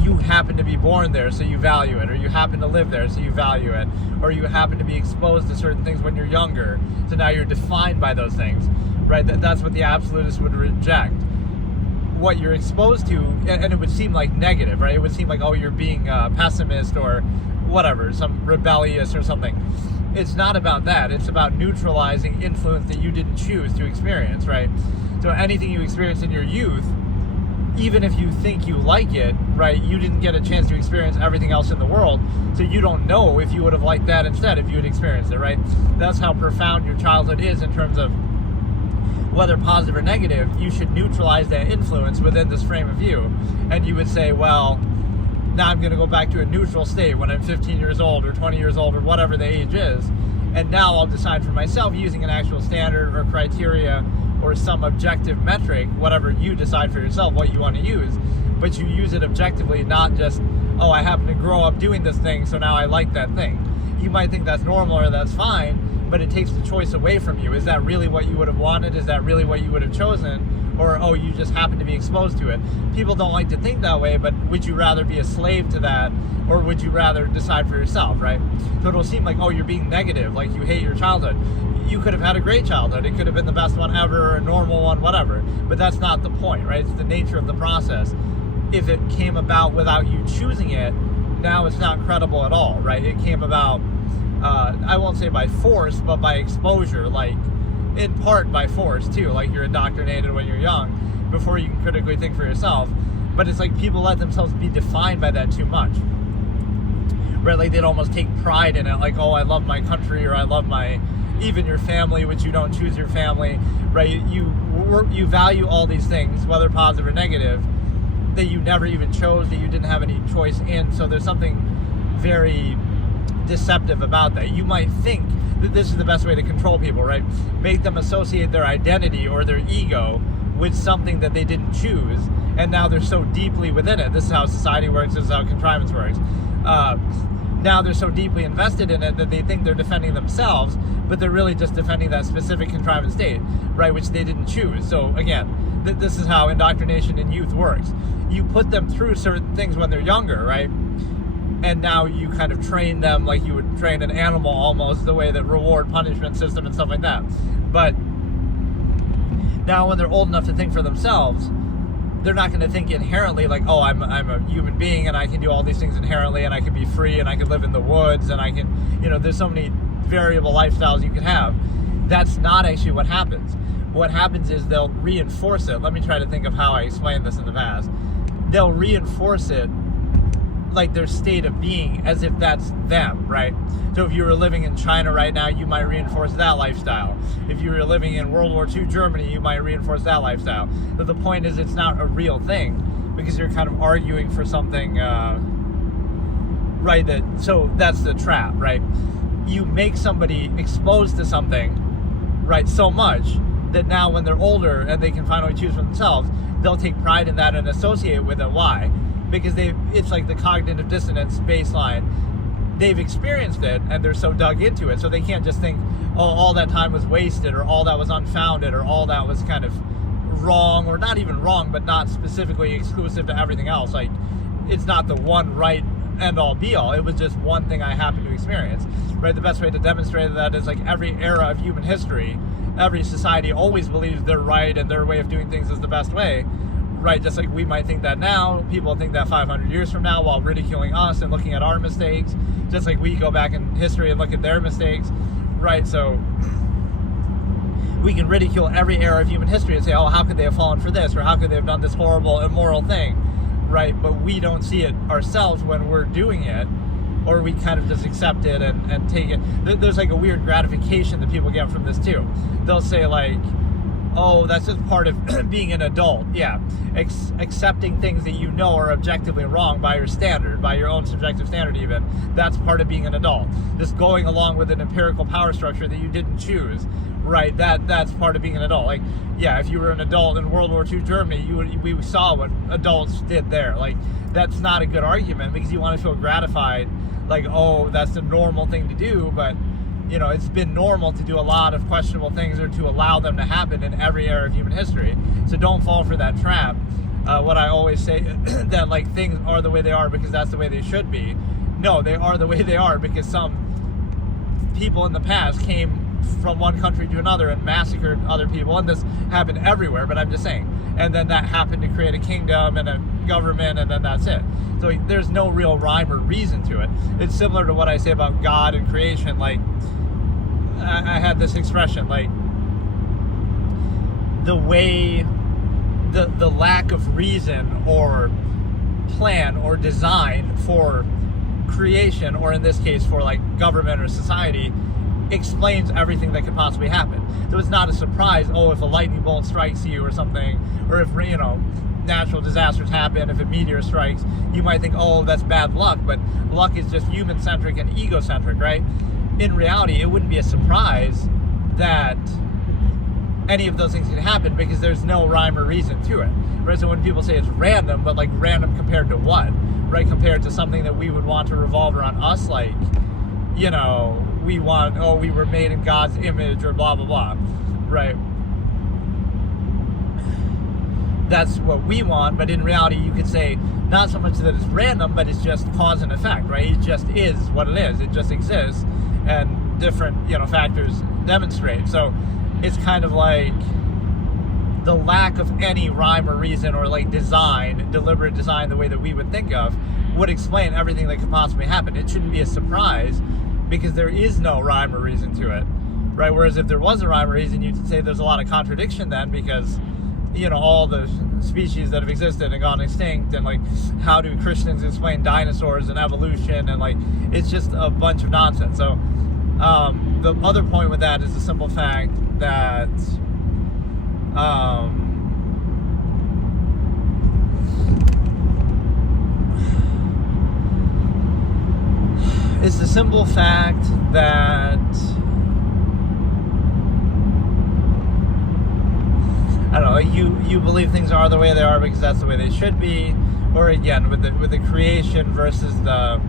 you happen to be born there, so you value it, or you happen to live there, so you value it, or you happen to be exposed to certain things when you're younger, so now you're defined by those things, right? That's what the absolutists would reject. What you're exposed to, and it would seem like negative, right? It would seem like, oh, you're being pessimist or whatever, some rebellious or something. It's not about that. It's about neutralizing influence that you didn't choose to experience, right? So anything you experience in your youth, even if you think you like it, right, you didn't get a chance to experience everything else in the world, so you don't know if you would have liked that instead if you had experienced it, right? That's how profound your childhood is in terms of whether positive or negative. You should neutralize that influence within this frame of view. And you would say, well, now I'm going to go back to a neutral state when I'm 15 years old or 20 years old or whatever the age is. And now I'll decide for myself using an actual standard or criteria or some objective metric, whatever you decide for yourself what you want to use. But you use it objectively, not just, oh, I happen to grow up doing this thing, so now I like that thing. You might think that's normal or that's fine, but it takes the choice away from you. Is that really what you would have wanted? Is that really what you would have chosen? Or, oh, you just happen to be exposed to it. People don't like to think that way, but would you rather be a slave to that, or would you rather decide for yourself, right? So it'll seem like, oh, you're being negative, like you hate your childhood. You could have had a great childhood. It could have been the best one ever, or a normal one, whatever. But that's not the point, right? It's the nature of the process. If it came about without you choosing it, now it's not credible at all, right? It came about, I won't say by force, but by exposure, like in part by force too, like you're indoctrinated when you're young before you can critically think for yourself. But it's like people let themselves be defined by that too much, right? Like they'd almost take pride in it, like, oh, I love my country, or I love my, even your family, which you don't choose your family, right? You value all these things, whether positive or negative, that you never even chose, that you didn't have any choice in. So there's something very deceptive about that. You might think that this is the best way to control people, right? Make them associate their identity or their ego with something that they didn't choose, and now they're so deeply within it. This is how society works. This is how contrivance works. Now they're so deeply invested in it that they think they're defending themselves, but they're really just defending that specific contrivance state, right, which they didn't choose. So again, this is how indoctrination in youth works. You put them through certain things when they're younger, right? and now you kind of train them like you would train an animal almost, the way that reward punishment system and stuff like that. But now when they're old enough to think for themselves, they're not going to think inherently like, oh, I'm a human being and I can do all these things inherently and I can be free and I can live in the woods and I can, there's so many variable lifestyles you can have. That's not actually what happens. What happens is they'll reinforce it. Let me try to think of how I explained this in the past. They'll reinforce it like their state of being as if that's them, right? So if you were living in China right now, you might reinforce that lifestyle. If you were living in World War II Germany, you might reinforce that lifestyle. But the point is, it's not a real thing because you're kind of arguing for something, right? So that's the trap, right? You make somebody exposed to something, right, so much that now when they're older and they can finally choose for themselves, they'll take pride in that and associate with it. Why? Because it's like the cognitive dissonance baseline. They've experienced it and they're so dug into it, so they can't just think, oh, all that time was wasted, or all that was unfounded, or all that was kind of wrong, or not even wrong, but not specifically exclusive to everything else. Like, it's not the one right end all be all. It was just one thing I happened to experience, right? The best way to demonstrate that is like every era of human history, every society always believes they're right and their way of doing things is the best way, right? Just like we might think that now, people think that 500 years from now while ridiculing us and looking at our mistakes, just like we go back in history and look at their mistakes, right? So we can ridicule every era of human history and say, oh, how could they have fallen for this? Or how could they have done this horrible, immoral thing, right? But we don't see it ourselves when we're doing it, or we kind of just accept it and take it. There's like a weird gratification that people get from this too. They'll say like, oh, that's just part of being an adult. Yeah, accepting things that you know are objectively wrong by your standard, by your own subjective standard even, that's part of being an adult. Just going along with an empirical power structure that you didn't choose, right, that's part of being an adult. Like, yeah, if you were an adult in World War II Germany, we saw what adults did there. Like, that's not a good argument because you want to feel gratified, like, oh, that's the normal thing to do, but it's been normal to do a lot of questionable things or to allow them to happen in every era of human history. So don't fall for that trap. What I always say, that like things are the way they are because that's the way they should be. No, they are the way they are because some people in the past came from one country to another and massacred other people, and this happened everywhere, but I'm just saying. And then that happened to create a kingdom and a government, and then that's it. So there's no real rhyme or reason to it. It's similar to what I say about God and creation. Like, I had this expression, like, the way, the lack of reason or plan or design for creation, or in this case for like government or society, explains everything that could possibly happen. So it's not a surprise, oh, if a lightning bolt strikes you or something, or if, natural disasters happen, if a meteor strikes, you might think, oh, that's bad luck, but luck is just human-centric and egocentric, right? In reality, it wouldn't be a surprise that any of those things can happen because there's no rhyme or reason to it, right? So when people say it's random, but like random compared to what, right? Compared to something that we would want to revolve around us, like, we want, oh, we were made in God's image or blah, blah, blah, right? That's what we want, but in reality, you could say not so much that it's random, but it's just cause and effect, right? It just is what it is. It just exists, and different, factors demonstrate. So it's kind of like the lack of any rhyme or reason or like design, deliberate design, the way that we would think of, would explain everything that could possibly happen. It shouldn't be a surprise because there is no rhyme or reason to it, right? Whereas if there was a rhyme or reason, you could say there's a lot of contradiction then because, all the species that have existed and gone extinct, and like, how do Christians explain dinosaurs and evolution, and like, it's just a bunch of nonsense. So the other point with that is the simple fact that it's the simple fact that I don't know, you believe things are the way they are because that's the way they should be, or again with the creation versus the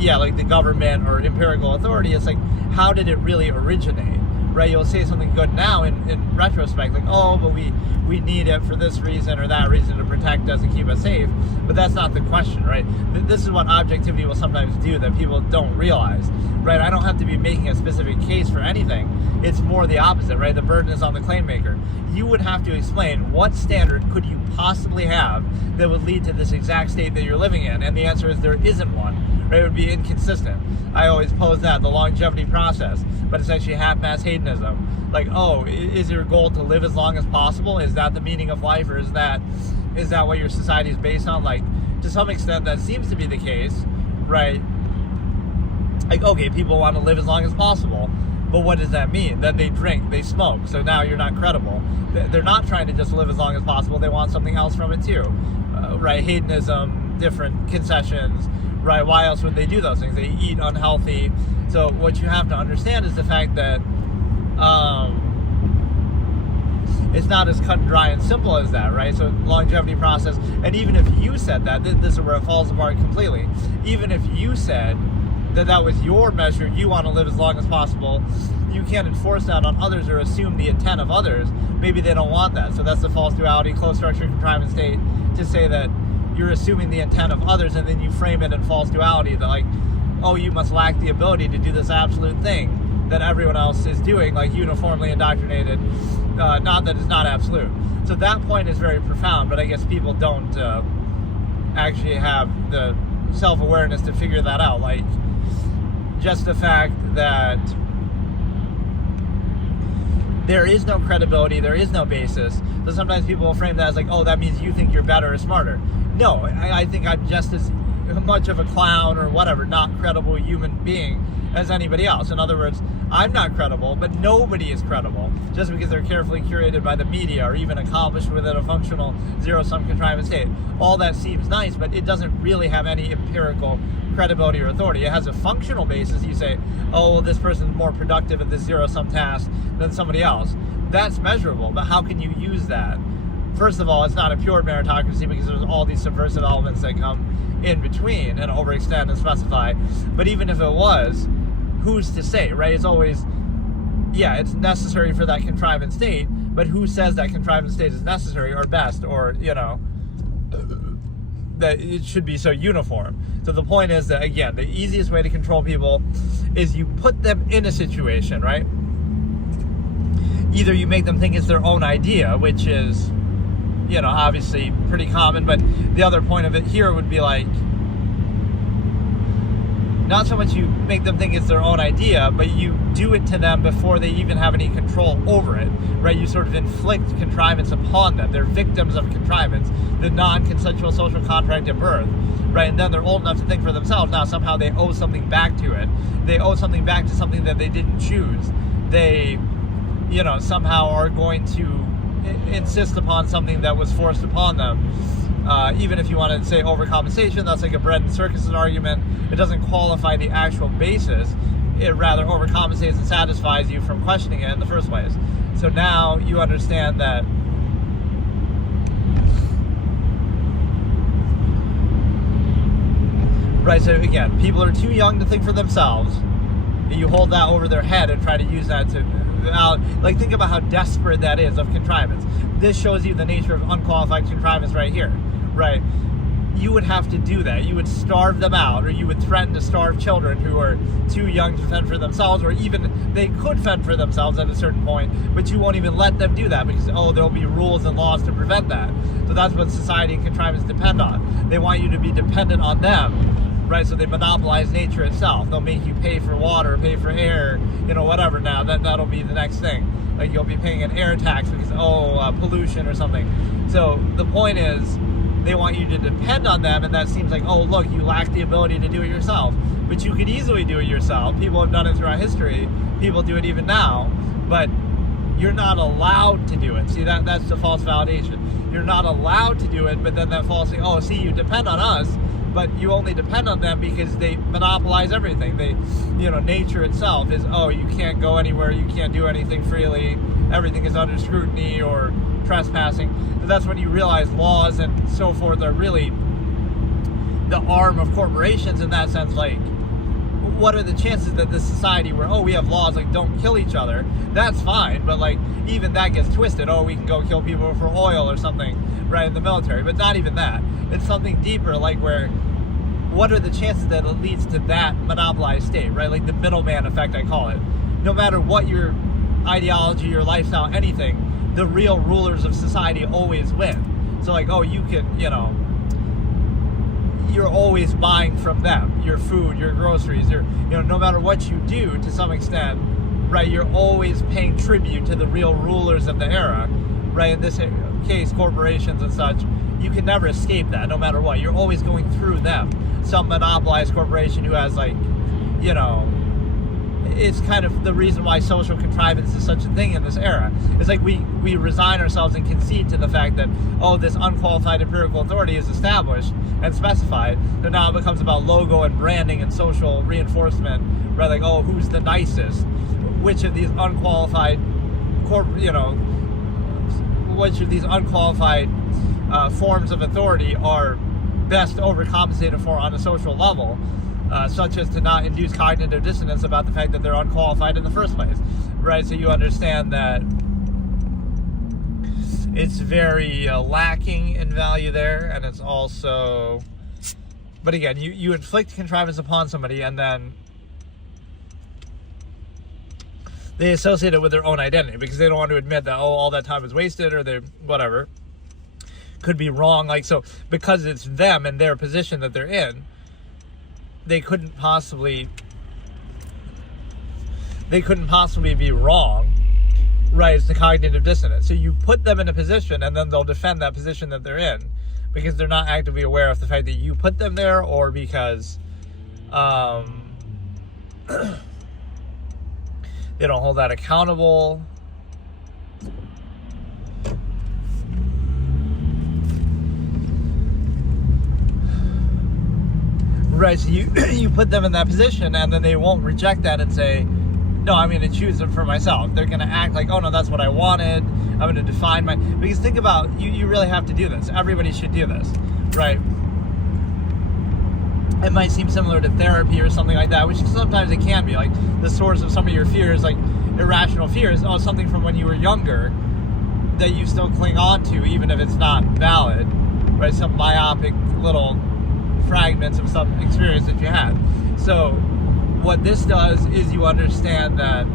like the government or empirical authority, it's like, how did it really originate, right? You'll say something good now in retrospect, like, oh, but we need it for this reason or that reason to protect us and keep us safe. But that's not the question, right? This is what objectivity will sometimes do that people don't realize, right? I don't have to be making a specific case for anything. It's more the opposite, right? The burden is on the claim maker. You would have to explain what standard could you possibly have that would lead to this exact state that you're living in, and the answer is there isn't one, right? It would be inconsistent. I always pose that, the longevity process, but it's actually half-mass hedonism. Like, oh, is your goal to live as long as possible? Is that the meaning of life, or is that what your society is based on? Like, to some extent, that seems to be the case, right? Like, okay, people want to live as long as possible, but what does that mean? That they drink, they smoke, so now you're not credible. They're not trying to just live as long as possible. They want something else from it too, right? Hedonism, different concessions, right? Why else would they do those things? They eat unhealthy. So what you have to understand is the fact that it's not as cut and dry and simple as that, right? So longevity process, and even if you said that, this is where it falls apart completely. Even if you said that was your measure, you want to live as long as possible, you can't enforce that on others or assume the intent of others. Maybe they don't want that. So that's the false duality, closed structure, contrivance state, to say that you're assuming the intent of others, and then you frame it in false duality that, like, oh, you must lack the ability to do this absolute thing that everyone else is doing, like uniformly indoctrinated, not that it's not absolute. So that point is very profound, but I guess people don't actually have the self-awareness to figure that out. Like, just the fact that there is no credibility, there is no basis. So sometimes people will frame that as like, oh, that means you think you're better or smarter. No, I think I'm just as much of a clown or whatever, not credible human being as anybody else. In other words, I'm not credible, but nobody is credible just because they're carefully curated by the media or even accomplished within a functional zero-sum contrivance state. All that seems nice, but it doesn't really have any empirical credibility or authority. It has a functional basis. You say, oh, well, this person's more productive at this zero-sum task than somebody else. That's measurable, but how can you use that? First of all, it's not a pure meritocracy because there's all these subversive elements that come in between and overextend and specify. But even if it was, who's to say, right? It's always, yeah, it's necessary for that contrivance state, but who says that contrivance state is necessary or best, or, you know, that it should be so uniform. So the point is that, again, the easiest way to control people is you put them in a situation, right? Either you make them think it's their own idea, which is, you know, obviously pretty common, but the other point of it here would be like, not so much you make them think it's their own idea, but you do it to them before they even have any control over it, right? You sort of inflict contrivance upon them. They're victims of contrivance, the non-consensual social contract at birth, right? And then they're old enough to think for themselves. Now somehow they owe something back to it. They owe something back to something that they didn't choose. They, you know, somehow are going to insist upon something that was forced upon them. Even if you want to say overcompensation, that's like a bread and circuses argument. It doesn't qualify the actual basis. It rather overcompensates and satisfies you from questioning it in the first place. So now you understand that right, so again, people are too young to think for themselves. You hold that over their head and try to use that to like, think about how desperate that is of contrivance. This shows you the nature of unqualified contrivance right here, right? You would have to do that. You would starve them out, or you would threaten to starve children who are too young to fend for themselves, or even they could fend for themselves at a certain point, but you won't even let them do that because, oh, there'll be rules and laws to prevent that. So that's what society and contrivance depend on. They want you to be dependent on them, right? So they monopolize nature itself. They'll make you pay for water, pay for air, you know, whatever. Now that'll be the next thing. Like, you'll be paying an air tax because, pollution or something. So the point is, they want you to depend on them, and that seems like, oh, look, you lack the ability to do it yourself. But you could easily do it yourself. People have done it throughout history. People do it even now. But you're not allowed to do it. See, that's the false validation. You're not allowed to do it, but then that false thing, oh, see, you depend on us, but you only depend on them because they monopolize everything. They, you know, nature itself is, oh, you can't go anywhere, you can't do anything freely, everything is under scrutiny or trespassing. But that's when you realize laws and so forth are really the arm of corporations in that sense. Like, what are the chances that this society where, we have laws like don't kill each other, that's fine, but like even that gets twisted. We can go kill people for oil or something, right, in the military, but not even that. It's something deeper, like where, what are the chances that it leads to that monopolized state, right? Like the middleman effect, I call it. No matter what your ideology, your lifestyle, anything, the real rulers of society always win. So like, you can, you're always buying from them, your food, your groceries, no matter what you do to some extent, right, you're always paying tribute to the real rulers of the era, right? In this case, corporations and such. You can never escape that, no matter what. You're always going through them. Some monopolized corporation who has like, it's kind of the reason why social contrivance is such a thing in this era. It's like we resign ourselves and concede to the fact that, this unqualified empirical authority is established and specified. So now it becomes about logo and branding and social reinforcement, right? Like, who's the nicest? Which of these unqualified which of these unqualified forms of authority are best overcompensated for on a social level, such as to not induce cognitive dissonance about the fact that they're unqualified in the first place, right? So you understand that it's very lacking in value there, and it's also, but again, you inflict contrivance upon somebody, and then they associate it with their own identity because they don't want to admit that, all that time was wasted, or they whatever could be wrong. Like, so because it's them and their position that they're in, they couldn't possibly be wrong, right? It's the cognitive dissonance. So you put them in a position, and then they'll defend that position that they're in because they're not actively aware of the fact that you put them there, or because they don't hold that accountable. Right, so you put them in that position, and then they won't reject that and say, no, I'm going to choose them for myself. They're going to act like, no, that's what I wanted. I'm going to define because think about, you really have to do this. Everybody should do this, right? It might seem similar to therapy or something like that, which sometimes it can be. Like the source of some of your fears, like irrational fears, something from when you were younger that you still cling on to, even if it's not valid, right? Some myopic little fragments of some experience that you had. So what this does is you understand that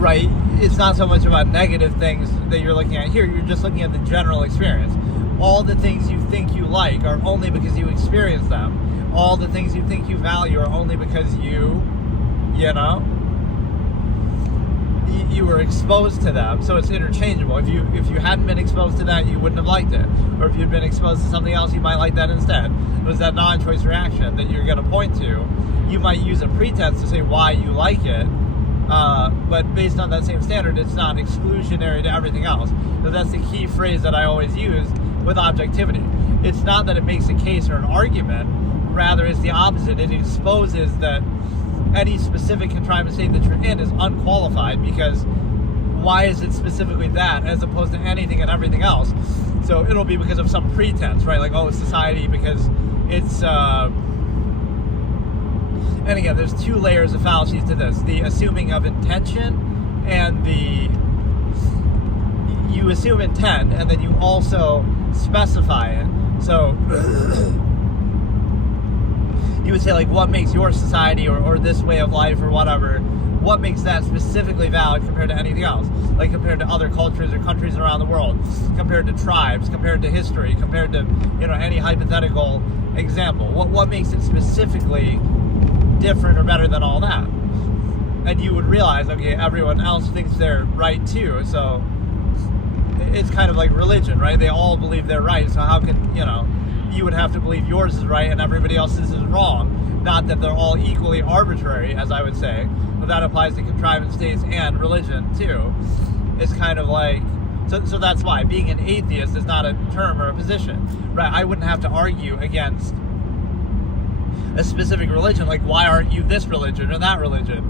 right, it's not so much about negative things that you're looking at here. You're just looking at the general experience. All the things you think you like are only because you experience them. All the things you think you value are only because you were exposed to them. So it's interchangeable. If you hadn't been exposed to that, you wouldn't have liked it. Or if you'd been exposed to something else, you might like that instead. It was that non-choice reaction that you're going to point to. You might use a pretense to say why you like it, but based on that same standard, it's not exclusionary to everything else. So that's the key phrase that I always use with objectivity. It's not that it makes a case or an argument, rather it's the opposite. It exposes that any specific contrivance state that you're in is unqualified, because why is it specifically that as opposed to anything and everything else? So it'll be because of some pretense, right? Like, it's society because it's and again, there's two layers of fallacies to this: the assuming of intention and you assume intent, and then you also specify it. So you would say, like, what makes your society or this way of life or whatever, what makes that specifically valid compared to anything else? Like compared to other cultures or countries around the world, compared to tribes, compared to history, compared to, any hypothetical example. What makes it specifically different or better than all that? And you would realize, okay, everyone else thinks they're right too. So it's kind of like religion, right? They all believe they're right. So how can, you would have to believe yours is right and everybody else's is wrong. Not that they're all equally arbitrary, as I would say, but that applies to contrivance states and religion too. It's kind of like, so that's why being an atheist is not a term or a position, right? I wouldn't have to argue against a specific religion, like, why aren't you this religion or that religion?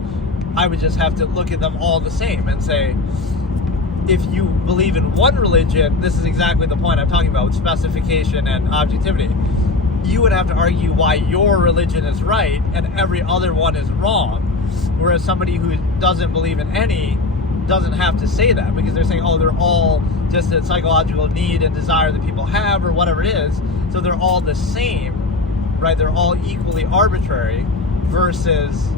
I would just have to look at them all the same and say, if you believe in one religion, this is exactly the point I'm talking about with specification and objectivity. You would have to argue why your religion is right and every other one is wrong. Whereas somebody who doesn't believe in any doesn't have to say that, because they're saying, oh, they're all just a psychological need and desire that people have or whatever it is. So they're all the same, right? They're all equally arbitrary versus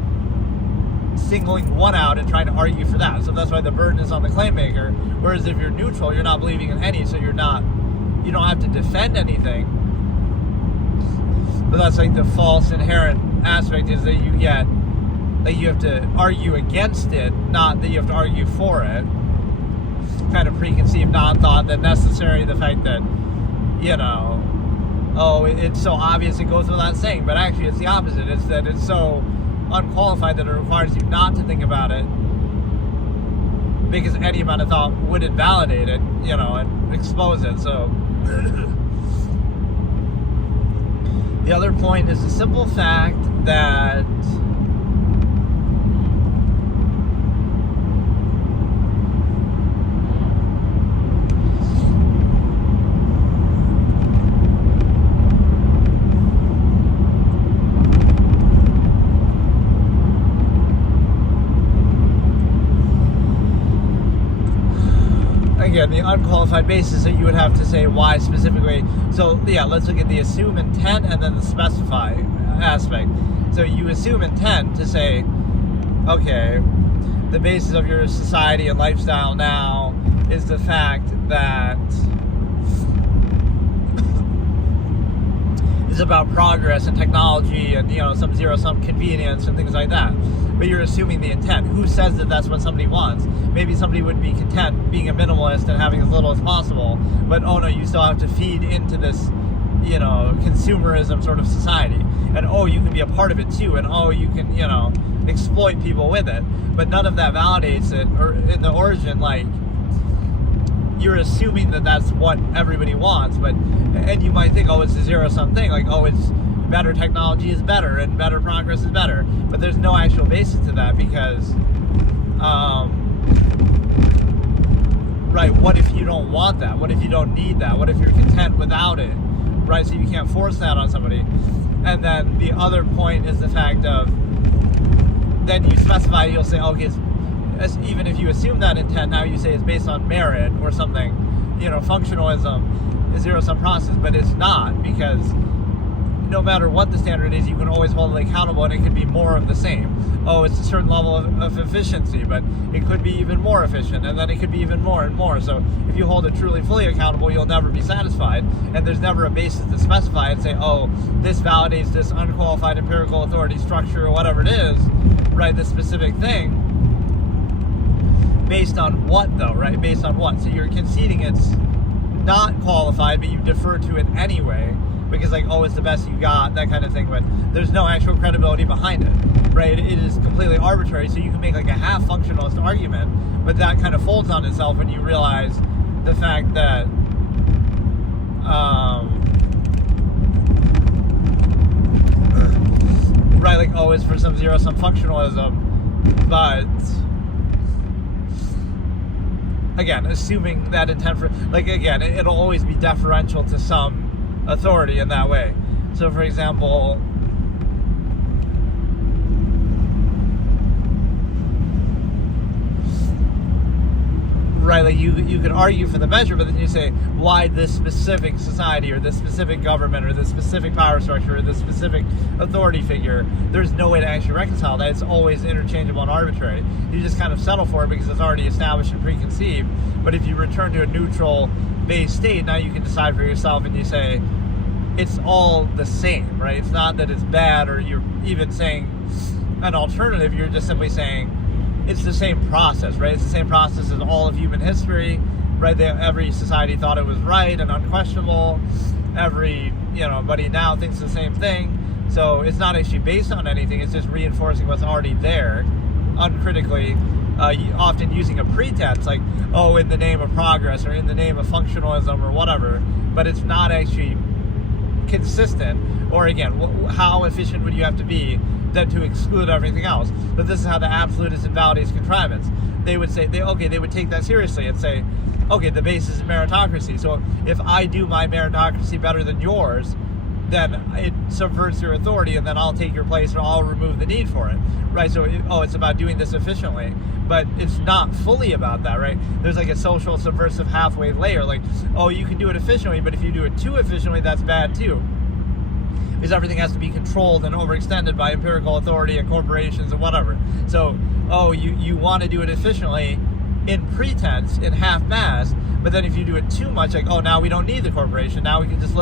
singling one out and trying to argue for that. So that's why the burden is on the claim maker. Whereas if you're neutral, you're not believing in any, so you don't have to defend anything. But that's like the false inherent aspect, is that you get that you have to argue against it, not that you have to argue for it. Kind of preconceived non-thought that necessary, the fact that, it's so obvious it goes without saying, but actually it's the opposite. It's that it's so unqualified that it requires you not to think about it, because any amount of thought would invalidate it, and expose it. So the other point is the simple fact that again, the unqualified basis that you would have to say why specifically. So yeah, let's look at the assume intent and then the specify aspect. So you assume intent to say, okay, the basis of your society and lifestyle now is the fact that it's about progress and technology and some zero-sum convenience and things like that. But you're assuming the intent. Who says that that's what somebody wants? Maybe somebody would be content being a minimalist and having as little as possible, but oh no, you still have to feed into this, consumerism sort of society. And oh, you can be a part of it too, and oh, you can, exploit people with it. But none of that validates it, or in the origin, like, you're assuming that that's what everybody wants, and you might think, oh, it's a zero-sum thing, like, oh, it's better technology is better and better progress is better, but there's no actual basis to that, because right, what if you don't want that? What if you don't need that? What if you're content without it? Right, so you can't force that on somebody. And then the other point is the fact of, then you specify, you'll say, okay, even if you assume that intent, now you say it's based on merit or something, functionalism is zero-sum process, but it's not, because no matter what the standard is, you can always hold it accountable, and it could be more of the same. Oh, it's a certain level of efficiency, but it could be even more efficient, and then it could be even more and more. So if you hold it truly fully accountable, you'll never be satisfied, and there's never a basis to specify and say, oh, this validates this unqualified empirical authority structure or whatever it is, right, this specific thing. Based on what, though, right? Based on what? So you're conceding it's not qualified, but you defer to it anyway, because, like, oh, it's the best you got, that kind of thing, but there's no actual credibility behind it, right? It is completely arbitrary, so you can make, like, a half-functionalist argument, but that kind of folds on itself when you realize the fact that, right, like, oh, it's for some zero-sum functionalism, but again, assuming that intent for, like, again, it'll always be deferential to some authority in that way. So, for example, right, like, you could argue for the measure, but then you say, why this specific society or this specific government or this specific power structure or this specific authority figure? There's no way to actually reconcile that. It's always interchangeable and arbitrary. You just kind of settle for it because it's already established and preconceived. But if you return to a neutral base state, now you can decide for yourself, and you say it's all the same, right? It's not that it's bad, or you're even saying an alternative. You're just simply saying it's the same process, right? It's the same process as all of human history, right? Every society thought it was right and unquestionable. Everybody now thinks the same thing. So it's not actually based on anything. It's just reinforcing what's already there, uncritically, often using a pretense, like, oh, in the name of progress or in the name of functionalism or whatever. But it's not actually consistent. Or again, how efficient would you have to be than to exclude everything else. But this is how the absolutists invalidate contrivance. They would say, they would take that seriously and say, okay, the basis is meritocracy. So if I do my meritocracy better than yours, then it subverts your authority, and then I'll take your place, or I'll remove the need for it, right? So, it's about doing this efficiently, but it's not fully about that, right? There's like a social subversive halfway layer, like, you can do it efficiently, but if you do it too efficiently, that's bad too, because everything has to be controlled and overextended by empirical authority and corporations and whatever. So, you want to do it efficiently in pretense, in half-mast, but then if you do it too much, like, now we don't need the corporation, now we can just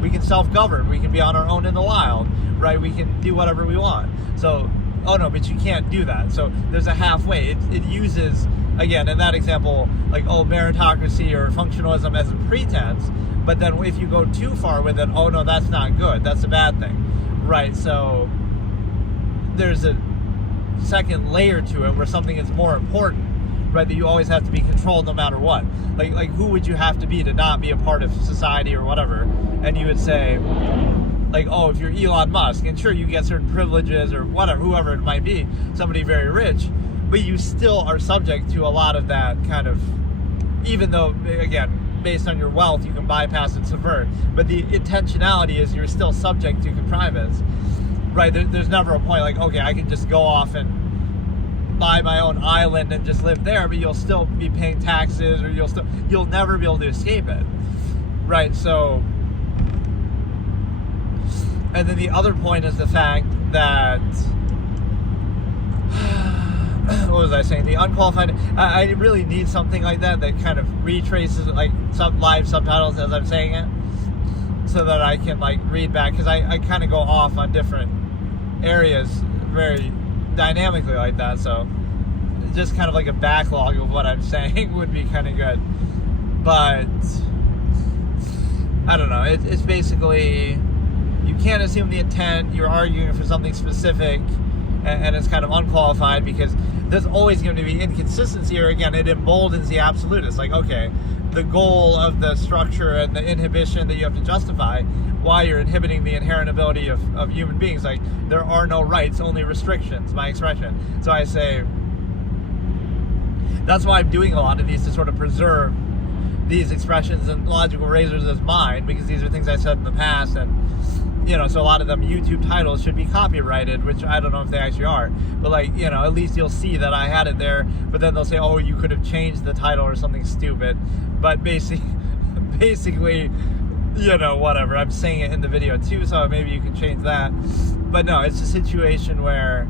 we can self-govern, we can be on our own in the wild, right? We can do whatever we want. So, no, but you can't do that. So there's a halfway. It uses, again, in that example, like, meritocracy or functionalism as a pretense, but then if you go too far with it, no, that's not good, that's a bad thing, right? So there's a second layer to it where something is more important, right, that you always have to be controlled no matter what. Like who would you have to be to not be a part of society or whatever? And you would say, like, if you're Elon Musk, and sure, you get certain privileges or whatever, whoever it might be, somebody very rich, but you still are subject to a lot of that kind of, even though, again, based on your wealth, you can bypass and subvert, but the intentionality is you're still subject to contrivance, right? There's never a point like, okay, I can just go off and buy my own island and just live there, but you'll still be paying taxes, or you'll never be able to escape it, right? So, and then the other point is the fact that what was I saying? The unqualified. I really need something like that kind of retraces, like, live subtitles as I'm saying it, so that I can, like, read back, because I kind of go off on different areas very dynamically like that. So just kind of like a backlog of what I'm saying would be kind of good. But I don't know. It's basically, you can't assume the intent. You're arguing for something specific, and it's kind of unqualified, because there's always going to be inconsistency, or again, it emboldens the absolutist. Like, okay, the goal of the structure and the inhibition that you have to justify, why you're inhibiting the inherent ability of human beings. Like, there are no rights, only restrictions, my expression. So I say, that's why I'm doing a lot of these, to sort of preserve these expressions and logical razors as mine, because these are things I said in the past, and so a lot of them YouTube titles should be copyrighted, which I don't know if they actually are, but, like, at least you'll see that I had it there, but then they'll say, you could have changed the title or something stupid, but basically, whatever, I'm saying it in the video too, so maybe you can change that. But no, it's a situation where,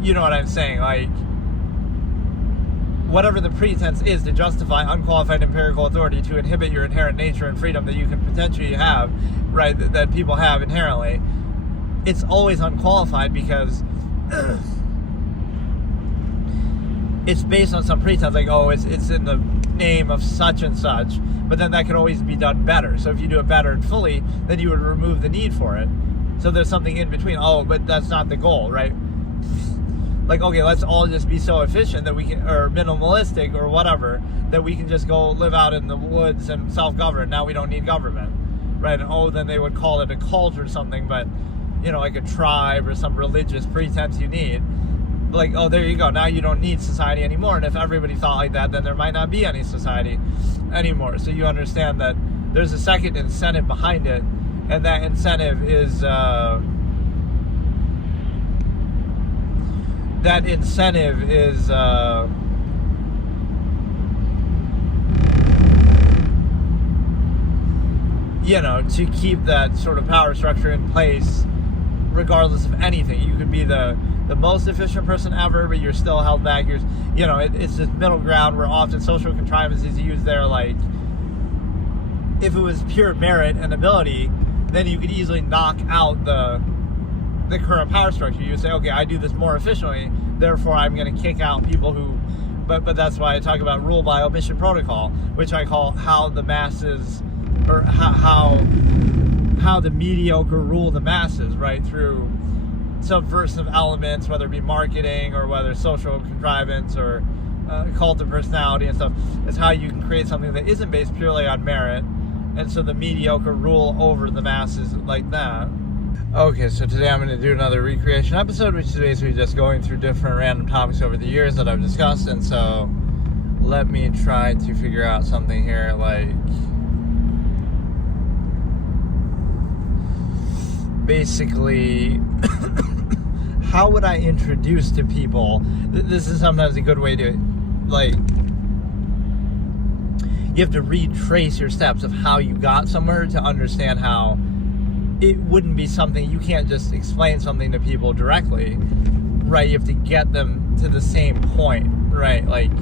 you know what I'm saying, like, whatever the pretense is to justify unqualified empirical authority to inhibit your inherent nature and freedom that you can potentially have, right, that people have inherently, it's always unqualified, because it's based on some pretense, like, it's in the name of such and such, but then that could always be done better. So if you do it better and fully, then you would remove the need for it. So there's something in between. But that's not the goal, right? Like, okay, let's all just be so efficient that we can, or minimalistic or whatever, that we can just go live out in the woods and self-govern. Now we don't need government, right? And then they would call it a cult or something, but, like a tribe or some religious pretense you need. Like, there you go. Now you don't need society anymore. And if everybody thought like that, then there might not be any society anymore. So you understand that there's a second incentive behind it, and that incentive is to keep that sort of power structure in place regardless of anything. You could be the most efficient person ever, but you're still held back. It's this middle ground where often social contrivance is used there. Like, if it was pure merit and ability, then you could easily knock out the current power structure. You would say, okay, I do this more efficiently, therefore I'm going to kick out people who, but that's why I talk about rule by omission protocol, which I call how the masses, or how the mediocre rule the masses, right, through subversive elements, whether it be marketing or whether social contrivance or cult of personality and stuff. It's how you can create something that isn't based purely on merit, and so the mediocre rule over the masses like that. Okay, so today I'm going to do another recreation episode, which is basically just going through different random topics over the years that I've discussed. And so let me try to figure out something here, like basically how would I introduce to people? This is sometimes a good way to, like, you have to retrace your steps of how you got somewhere to understand how it wouldn't be something, you can't just explain something to people directly, right? You have to get them to the same point, right? Like,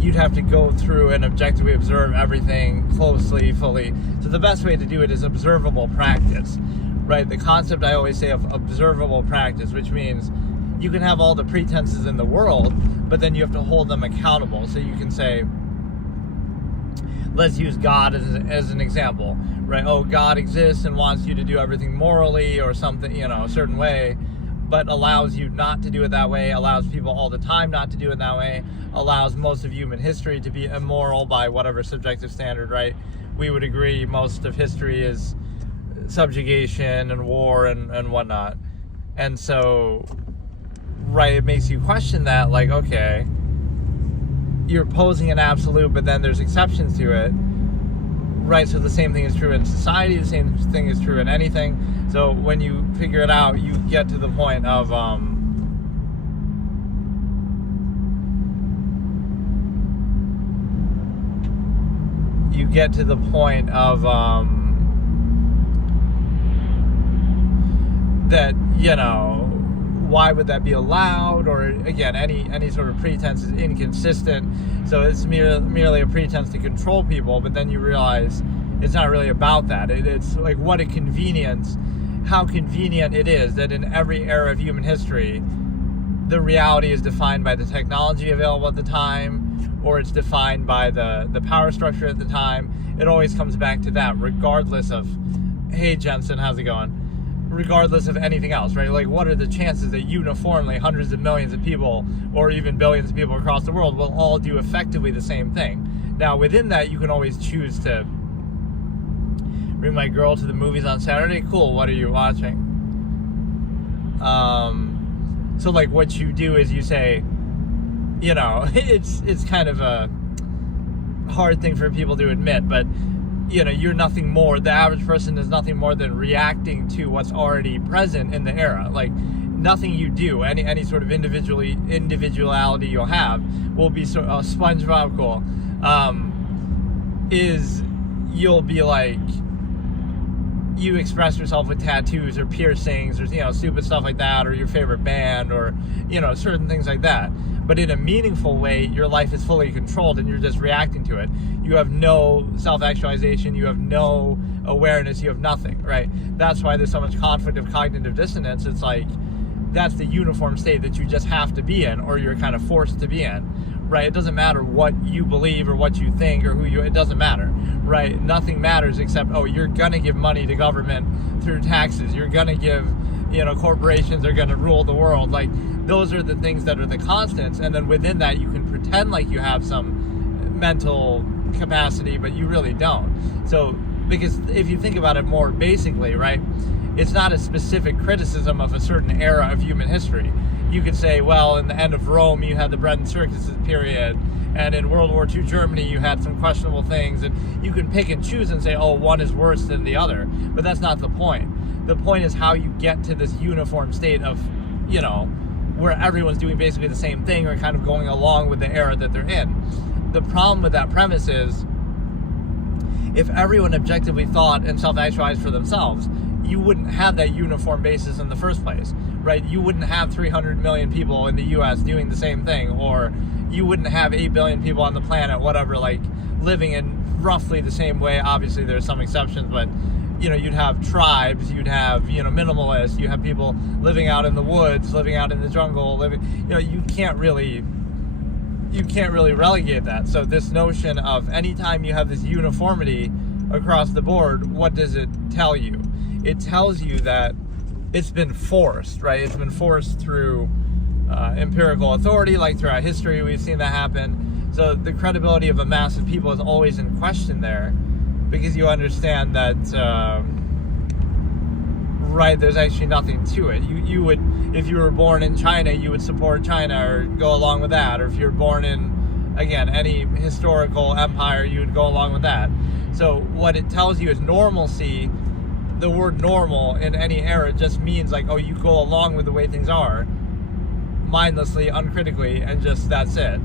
you'd have to go through and objectively observe everything closely, fully. So the best way to do it is observable practice, right? The concept I always say of observable practice, which means you can have all the pretenses in the world, but then you have to hold them accountable. So you can say, let's use God as an example, right? Oh, God exists and wants you to do everything morally or something, you know, a certain way, but allows you not to do it that way, allows people all the time not to do it that way, allows most of human history to be immoral by whatever subjective standard, right? We would agree most of history is subjugation and war and whatnot. And so, right, it makes you question that, like, okay, you're posing an absolute, but then there's exceptions to it, right? So the same thing is true in society, the same thing is true in anything. So when you figure it out, you get to the point of that, you know, why would that be allowed? Or again, any sort of pretense is inconsistent. So it's merely a pretense to control people, but then you realize it's not really about that. It's like, what a convenience, how convenient it is that in every era of human history, the reality is defined by the technology available at the time, or it's defined by the power structure at the time. It always comes back to that, regardless of, hey Jensen, how's it going? Regardless of anything else, right? Like, what are the chances that uniformly hundreds of millions of people, or even billions of people across the world, will all do effectively the same thing? Now, within that, you can always choose to bring my girl to the movies on Saturday. Cool, what are you watching? So, like, what you do is you say, you know, it's kind of a hard thing for people to admit, but you know, you're nothing more, the average person is nothing more than reacting to what's already present in the era. Like, nothing you do, any sort of individuality you'll have will be sort of SpongeBob cool. Is you'll be like, you express yourself with tattoos or piercings or, you know, stupid stuff like that, or your favorite band, or, you know, certain things like that. But in a meaningful way, your life is fully controlled and you're just reacting to it. You have no self-actualization, you have no awareness, you have nothing, right? That's why there's so much conflict of cognitive dissonance. It's like, that's the uniform state that you just have to be in, or you're kind of forced to be in, right? It doesn't matter what you believe or what you think or it doesn't matter, right? Nothing matters except, oh, you're gonna give money to government through taxes. You're gonna give, you know, corporations are gonna rule the world. Like, those are the things that are the constants, and then within that you can pretend like you have some mental capacity, but you really don't. So, because if you think about it more basically, right, it's not a specific criticism of a certain era of human history. You could say, well, in the end of Rome you had the bread and circuses period, and in World War II Germany you had some questionable things, and you can pick and choose and say, oh, one is worse than the other, but that's not the point. The point is how you get to this uniform state of, you know, where everyone's doing basically the same thing or kind of going along with the era that they're in. The problem with that premise is, if everyone objectively thought and self-actualized for themselves, you wouldn't have that uniform basis in the first place, right? You wouldn't have 300 million people in the US doing the same thing, or you wouldn't have 8 billion people on the planet, whatever, like, living in roughly the same way. Obviously there's some exceptions, but you know, you'd have tribes, you'd have, you know, minimalists, you have people living out in the woods, living out in the jungle, you know, you can't really relegate that. So this notion of anytime you have this uniformity across the board, what does it tell you? It tells you that it's been forced, right? It's been forced through empirical authority, like throughout history we've seen that happen. So the credibility of a mass of people is always in question there, because you understand that right, there's actually nothing to it. You would, if you were born in China, you would support China or go along with that. Or if you're born in, again, any historical empire, you would go along with that. So what it tells you is normalcy. The word normal in any era just means like, oh, you go along with the way things are, mindlessly, uncritically, and just that's it.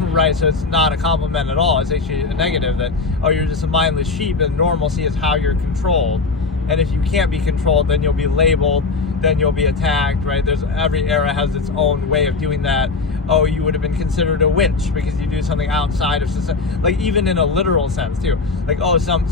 Right, so it's not a compliment at all. It's actually a negative that, oh, you're just a mindless sheep, and normalcy is how you're controlled. And if you can't be controlled, then you'll be labeled, then you'll be attacked, right? Every era has its own way of doing that. Oh, you would have been considered a witch because you do something outside of society. Like, even in a literal sense, too. Like, oh, some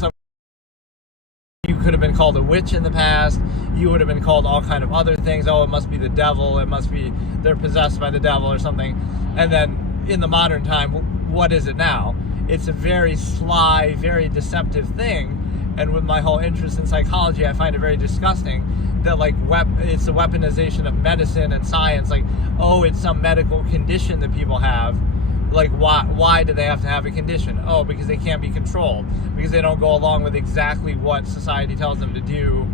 you could have been called a witch in the past. You would have been called all kind of other things. Oh, it must be the devil. It must be they're possessed by the devil or something. And then in the modern time, what is it now? It's a very sly, very deceptive thing. And with my whole interest in psychology, I find it very disgusting that like it's the weaponization of medicine and science. Like, oh, it's some medical condition that people have. Like, why do they have to have a condition? Oh, because they can't be controlled. Because they don't go along with exactly what society tells them to do.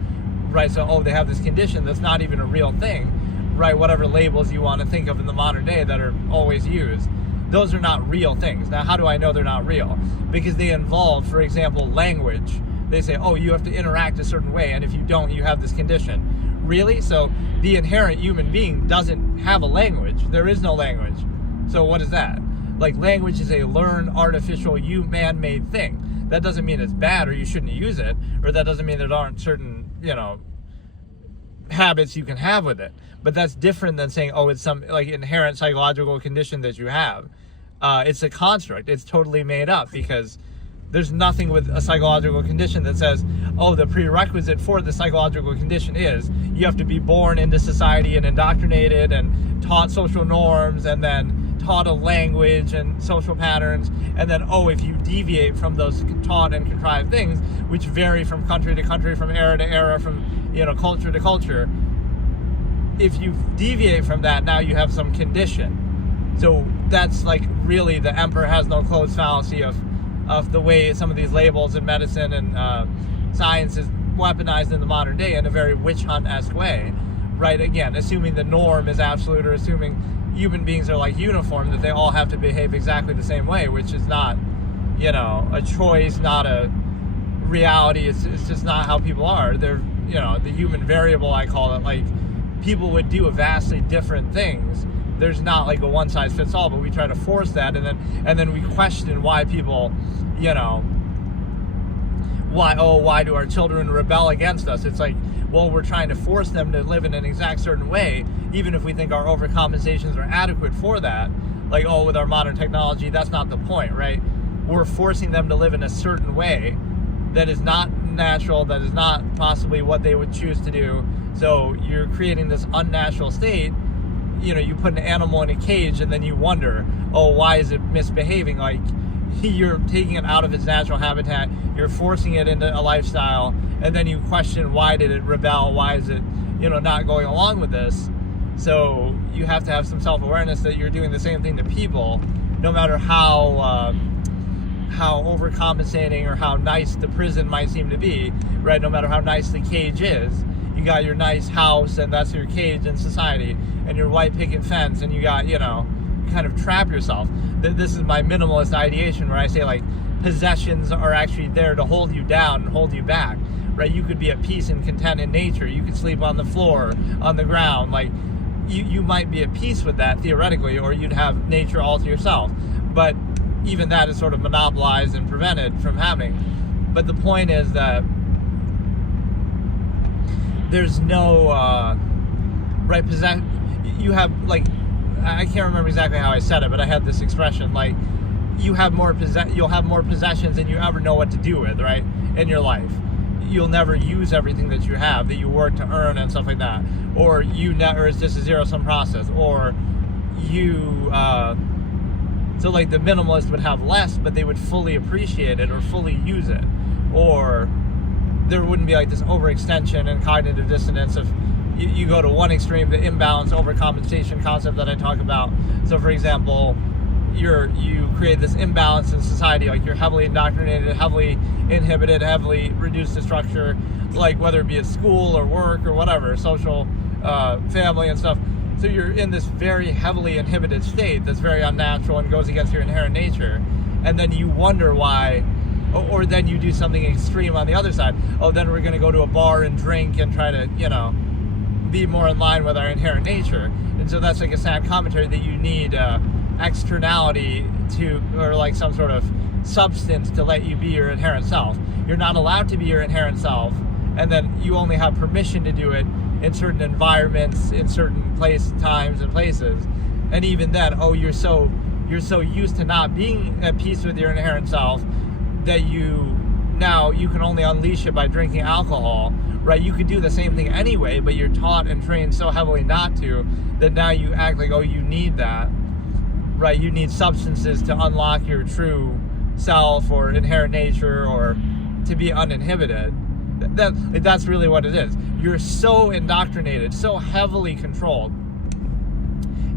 Right, so, oh, they have this condition that's not even a real thing. Right, whatever labels you want to think of in the modern day that are always used. Those are not real things. Now, how do I know they're not real? Because they involve, for example, language. They say, oh, you have to interact a certain way, and if you don't, you have this condition. Really? So the inherent human being doesn't have a language. There is no language. So what is that? Like, language is a learned, artificial, man-made thing. That doesn't mean it's bad or you shouldn't use it, or that doesn't mean there aren't certain, habits you can have with it. But that's different than saying, oh, it's some like inherent psychological condition that you have. It's a construct. It's totally made up because there's nothing with a psychological condition that says, oh, the prerequisite for the psychological condition is you have to be born into society and indoctrinated and taught social norms and then taught a language and social patterns. And then, oh, if you deviate from those taught and contrived things, which vary from country to country, from era to era, from culture to culture, if you deviate from that, now you have some condition. So that's like really the emperor has no clothes fallacy of the way some of these labels in medicine and science is weaponized in the modern day in a very witch hunt-esque way, right? Again, assuming the norm is absolute, or assuming human beings are like uniform, that they all have to behave exactly the same way, which is not, a choice, not a reality. It's just not how people are. They're, the human variable, I call it. Like, people would do vastly different things. There's not like a one size fits all, but we try to force that, and then we question why people, why do our children rebel against us? It's like, well, we're trying to force them to live in an exact certain way, even if we think our overcompensations are adequate for that. Like, oh, with our modern technology, that's not the point, right? We're forcing them to live in a certain way that is not natural, that is not possibly what they would choose to do. So you're creating this unnatural state. You put an animal in a cage and then you wonder, oh, why is it misbehaving? Like, you're taking it out of its natural habitat, you're forcing it into a lifestyle, and then you question, why did it rebel? Why is it, not going along with this? So you have to have some self-awareness that you're doing the same thing to people, no matter how overcompensating or how nice the prison might seem to be, right? No matter how nice the cage is, you got your nice house and that's your cage in society, and your white picket fence, and you got, you kind of trap yourself. This is my minimalist ideation where I say, like, possessions are actually there to hold you down and hold you back, right? You could be at peace and content in nature. You could sleep on the floor, on the ground. Like, you might be at peace with that theoretically, or you'd have nature all to yourself. But even that is sort of monopolized and prevented from happening. But the point is that there's no you have, like, I can't remember exactly how I said it, but I had this expression, like, you'll have more possessions than you ever know what to do with, right, in your life. You'll never use everything that you have, that you work to earn and stuff like that, or it's just a zero-sum process, or so like the minimalist would have less, but they would fully appreciate it or fully use it, or there wouldn't be like this overextension and cognitive dissonance of you go to one extreme, the imbalance overcompensation concept that I talk about. So for example, you create this imbalance in society. Like, you're heavily indoctrinated, heavily inhibited, heavily reduced to structure, like whether it be at school or work or whatever, social, family and stuff. So you're in this very heavily inhibited state that's very unnatural and goes against your inherent nature. And then you wonder why, or then you do something extreme on the other side. Oh, then we're going to go to a bar and drink and try to, be more in line with our inherent nature. And so that's like a sad commentary that you need externality to, or like some sort of substance to let you be your inherent self. You're not allowed to be your inherent self, and then you only have permission to do it in certain environments, in certain times and places. And even then, you're so used to not being at peace with your inherent self that you can only unleash it by drinking alcohol, right? You could do the same thing anyway, but you're taught and trained so heavily not to, that now you act like, you need that, right? You need substances to unlock your true self or inherent nature, or to be uninhibited. That's really what it is. You're so indoctrinated, so heavily controlled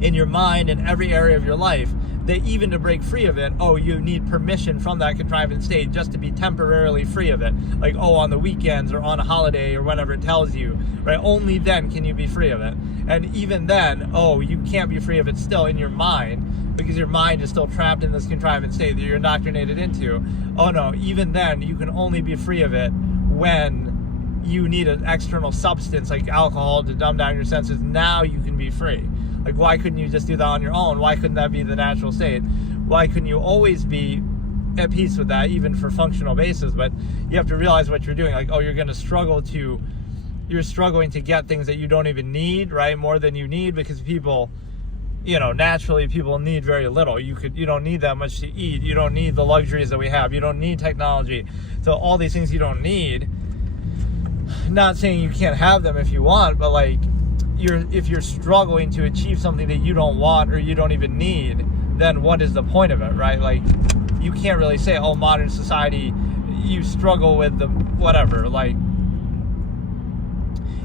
in your mind and every area of your life, that even to break free of it, you need permission from that contrivance state just to be temporarily free of it. Like, on the weekends or on a holiday or whenever it tells you, right? Only then can you be free of it. And even then, you can't be free of it still in your mind, because your mind is still trapped in this contrivance state that you're indoctrinated into. No, even then, you can only be free of it when you need an external substance like alcohol to dumb down your senses. Now you can be free. Like, why couldn't you just do that on your own? Why couldn't that be the natural state? Why couldn't you always be at peace with that, even for functional basis? But you have to realize what you're doing. Like, you're struggling to get things that you don't even need, right? More than you need, because people, naturally people need very little. You don't need that much to eat. You don't need the luxuries that we have. You don't need technology. So all these things you don't need. Not saying you can't have them if you want, but like, if you're struggling to achieve something that you don't want or you don't even need, then what is the point of it, right? Like, you can't really say, modern society, you struggle with the whatever, like,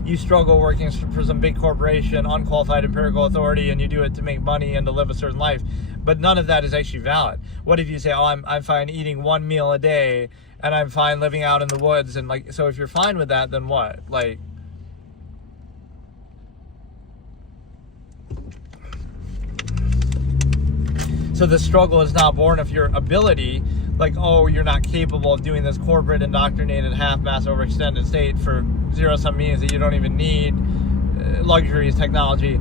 you struggle working for some big corporation, unqualified empirical authority, and you do it to make money and to live a certain life. But none of that is actually valid. What if you say, I'm fine eating one meal a day, and I'm fine living out in the woods, and like, so if you're fine with that, then what? Like, so the struggle is not born of your ability, like, you're not capable of doing this corporate indoctrinated half-mass overextended state for zero-sum means that you don't even need, luxuries, technology.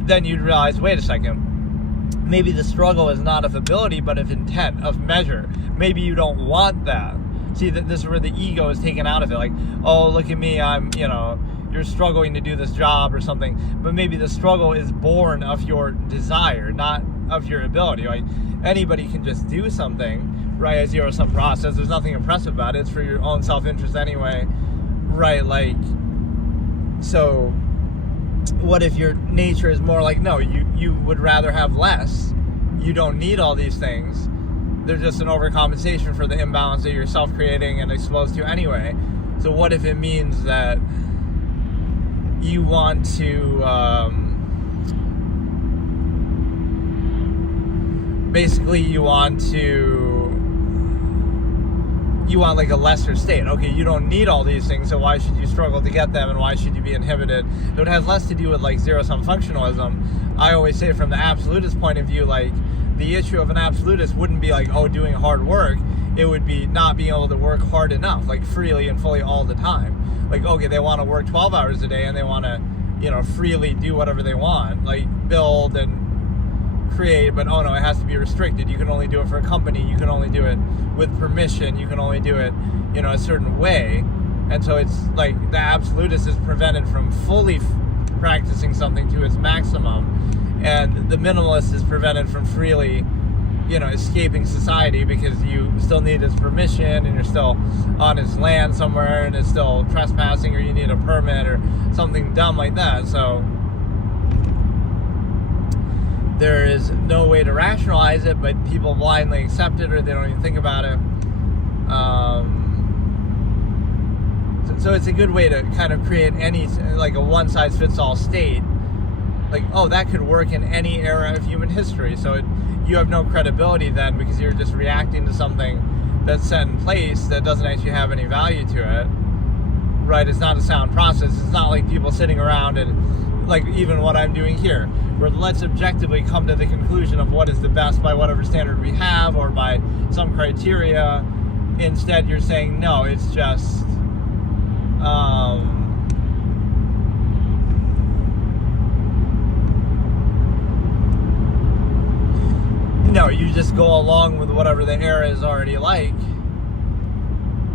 Then you'd realize, wait a second, maybe the struggle is not of ability, but of intent, of measure. Maybe you don't want that. See, this is where the ego is taken out of it. Like, look at me, I'm, you're struggling to do this job or something. But maybe the struggle is born of your desire, not of your ability. Like, anybody can just do something, right? A zero-sum process. There's nothing impressive about it. It's for your own self-interest anyway, right? Like, so what if your nature is more like, no, you would rather have less. You don't need all these things. They're just an overcompensation for the imbalance that you're self-creating and exposed to anyway. So what if it means that you want to basically you want like a lesser state? Okay, you don't need all these things, so why should you struggle to get them, and why should you be inhibited? So it has less to do with like zero-sum functionalism. I always say, from the absolutist point of view, like, the issue of an absolutist wouldn't be like, doing hard work. It would be not being able to work hard enough, like freely and fully all the time. Like, okay, they want to work 12 hours a day and they want to, freely do whatever they want, like build and create, but no, it has to be restricted. You can only do it for a company. You can only do it with permission. You can only do it, a certain way. And so it's like the absolutist is prevented from fully practicing something to its maximum. And the minimalist is prevented from freely, escaping society, because you still need his permission, and you're still on his land somewhere, and it's still trespassing, or you need a permit or something dumb like that. So there is no way to rationalize it, but people blindly accept it, or they don't even think about it. So it's a good way to kind of create like a one-size-fits-all state. Like, that could work in any era of human history. So you have no credibility then, because you're just reacting to something that's set in place that doesn't actually have any value to it, right? It's not a sound process. It's not like people sitting around and, like, even what I'm doing here, where let's objectively come to the conclusion of what is the best by whatever standard we have or by some criteria. Instead, you're saying, no, it's just, no, you just go along with whatever the era is already like,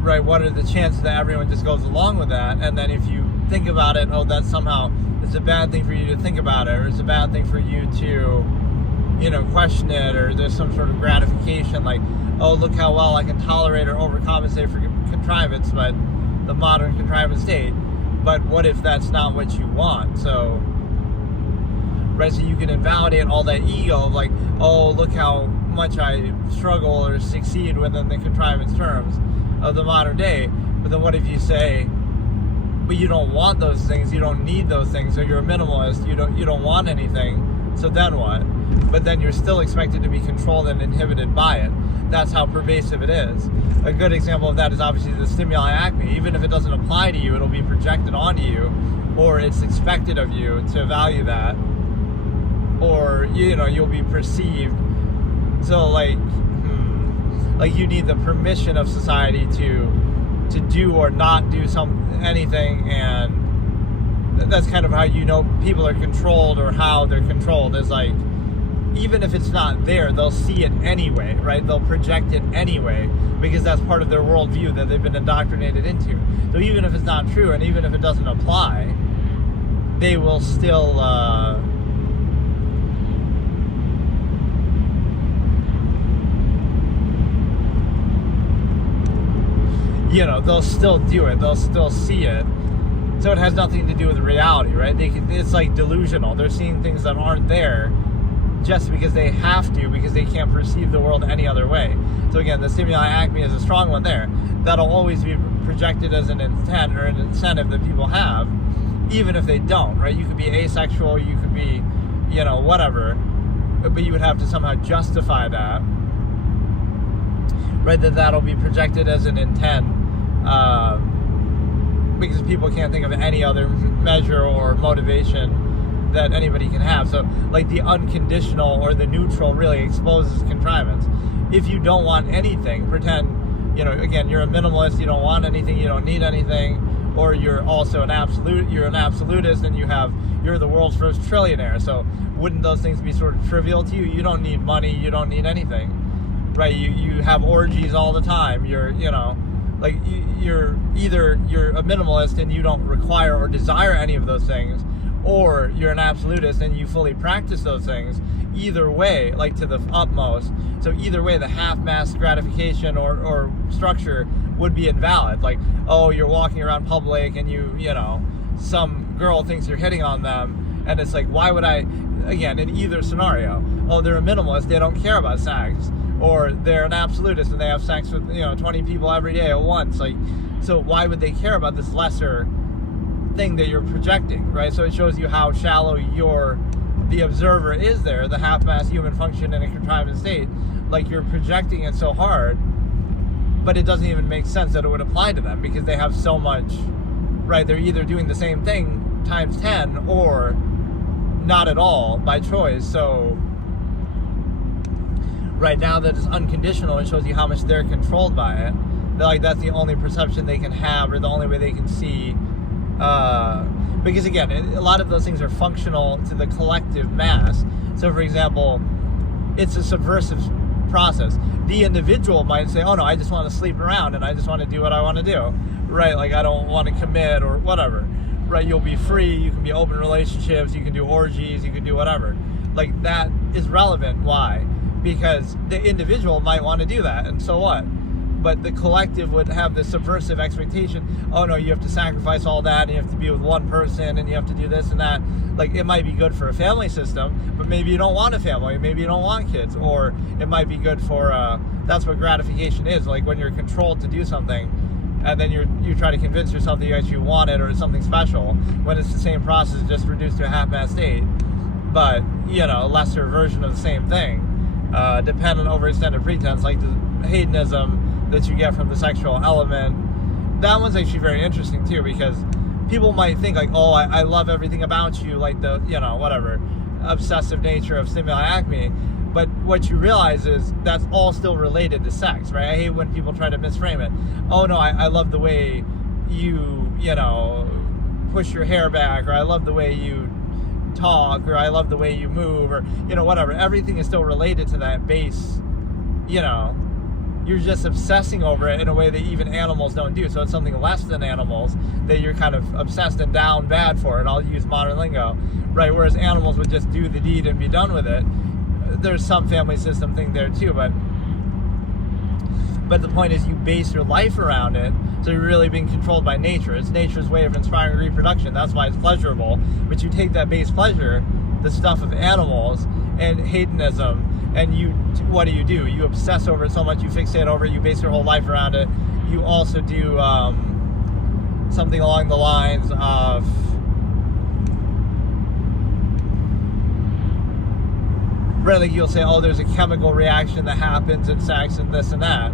right? What are the chances that everyone just goes along with that? And then if you think about it, oh, that's somehow, it's a bad thing for you to think about it, or it's a bad thing for you to, question it, or there's some sort of gratification, like, oh, look how well I can tolerate or overcompensate for contrivance, but the modern contrivance state. But what if that's not what you want? So, right, so you can invalidate all that ego of, like, oh, look how much I struggle or succeed within the contrivance terms of the modern day. But then what if you say, but you don't want those things, you don't need those things, so you're a minimalist, you don't want anything, so then what? But then you're still expected to be controlled and inhibited by it. That's how pervasive it is. A good example of that is obviously the stimuli acme. Even if it doesn't apply to you, it'll be projected onto you, or it's expected of you to value that, or you'll be perceived. So like you need the permission of society to do or not do anything, and that's kind of how people are controlled, or how they're controlled is like, even if it's not there, they'll see it anyway, right? They'll project it anyway, because that's part of their worldview that they've been indoctrinated into. So even if it's not true, and even if it doesn't apply, they will still they'll still do it. They'll still see it. So it has nothing to do with reality, right? It's like delusional. They're seeing things that aren't there just because they have to, because they can't perceive the world any other way. So again, the stimuli acme is a strong one there. That'll always be projected as an intent or an incentive that people have, even if they don't, right? You could be asexual, you could be, whatever, but you would have to somehow justify that, right? That'll be projected as an intent, because people can't think of any other measure or motivation that anybody can have. So like the unconditional or the neutral really exposes contrivance. If you don't want anything, pretend, again, you're a minimalist, you don't want anything, you don't need anything, or you're also you're an absolutist, and you're the world's first trillionaire. So wouldn't those things be sort of trivial to you? You don't need money, you don't need anything, right? You have orgies all the time. You're either you're a minimalist and you don't require or desire any of those things, or you're an absolutist and you fully practice those things. Either way, like to the utmost. So either way, the half-mass gratification or structure would be invalid. Like, oh, you're walking around public and some girl thinks you're hitting on them, and it's like, why would I, again, in either scenario, oh, they're a minimalist, they don't care about sex, or they're an absolutist and they have sex with 20 people every day at once. Like, so why would they care about this lesser thing that you're projecting, right? So it shows you how shallow the observer is there, the half-mass human function in a contrivance state. Like, you're projecting it so hard, but it doesn't even make sense that it would apply to them, because they have so much, right? They're either doing the same thing times 10 or not at all by choice. So right now that it's unconditional, it shows you how much they're controlled by it. That's the only perception they can have, or the only way they can see. Because again, a lot of those things are functional to the collective mass. So for example, it's a subversive process. The individual might say, oh no, I just want to sleep around and I just want to do what I want to do, right? Like, I don't want to commit or whatever, right? You'll be free, you can be open relationships, you can do orgies, you can do whatever. Like, that is relevant. Why? Because the individual might want to do that, and so what? But the collective would have this subversive expectation. Oh no, you have to sacrifice all that, and you have to be with one person, and you have to do this and that. Like, it might be good for a family system, but maybe you don't want a family, maybe you don't want kids, or it might be good for, that's what gratification is, like when you're controlled to do something, and then you try to convince yourself that you actually want it, or it's something special, when it's the same process, just reduced to a half-mass state, but, a lesser version of the same thing. dependent overextended pretense, like the hedonism that you get from the sexual element. That one's actually very interesting too, because people might think like, oh, I love everything about you, like the, whatever, obsessive nature of Stimuli Acme. But what you realize is that's all still related to sex, right? I hate when people try to misframe it. Oh no, I love the way you, push your hair back, or I love the way you talk, or I love the way you move, or, whatever. Everything is still related to that base, You're just obsessing over it in a way that even animals don't do. So it's something less than animals that you're kind of obsessed and down bad for. And I'll use modern lingo, right? Whereas animals would just do the deed and be done with it. There's some family system thing there too, but the point is you base your life around it, so you're really being controlled by nature. It's nature's way of inspiring reproduction. That's why it's pleasurable. But you take that base pleasure, the stuff of animals and hedonism, and what do? You obsess over it so much, you fixate over it, you base your whole life around it. You also do something along the lines of like you'll say, oh, there's a chemical reaction that happens in sex and this and that.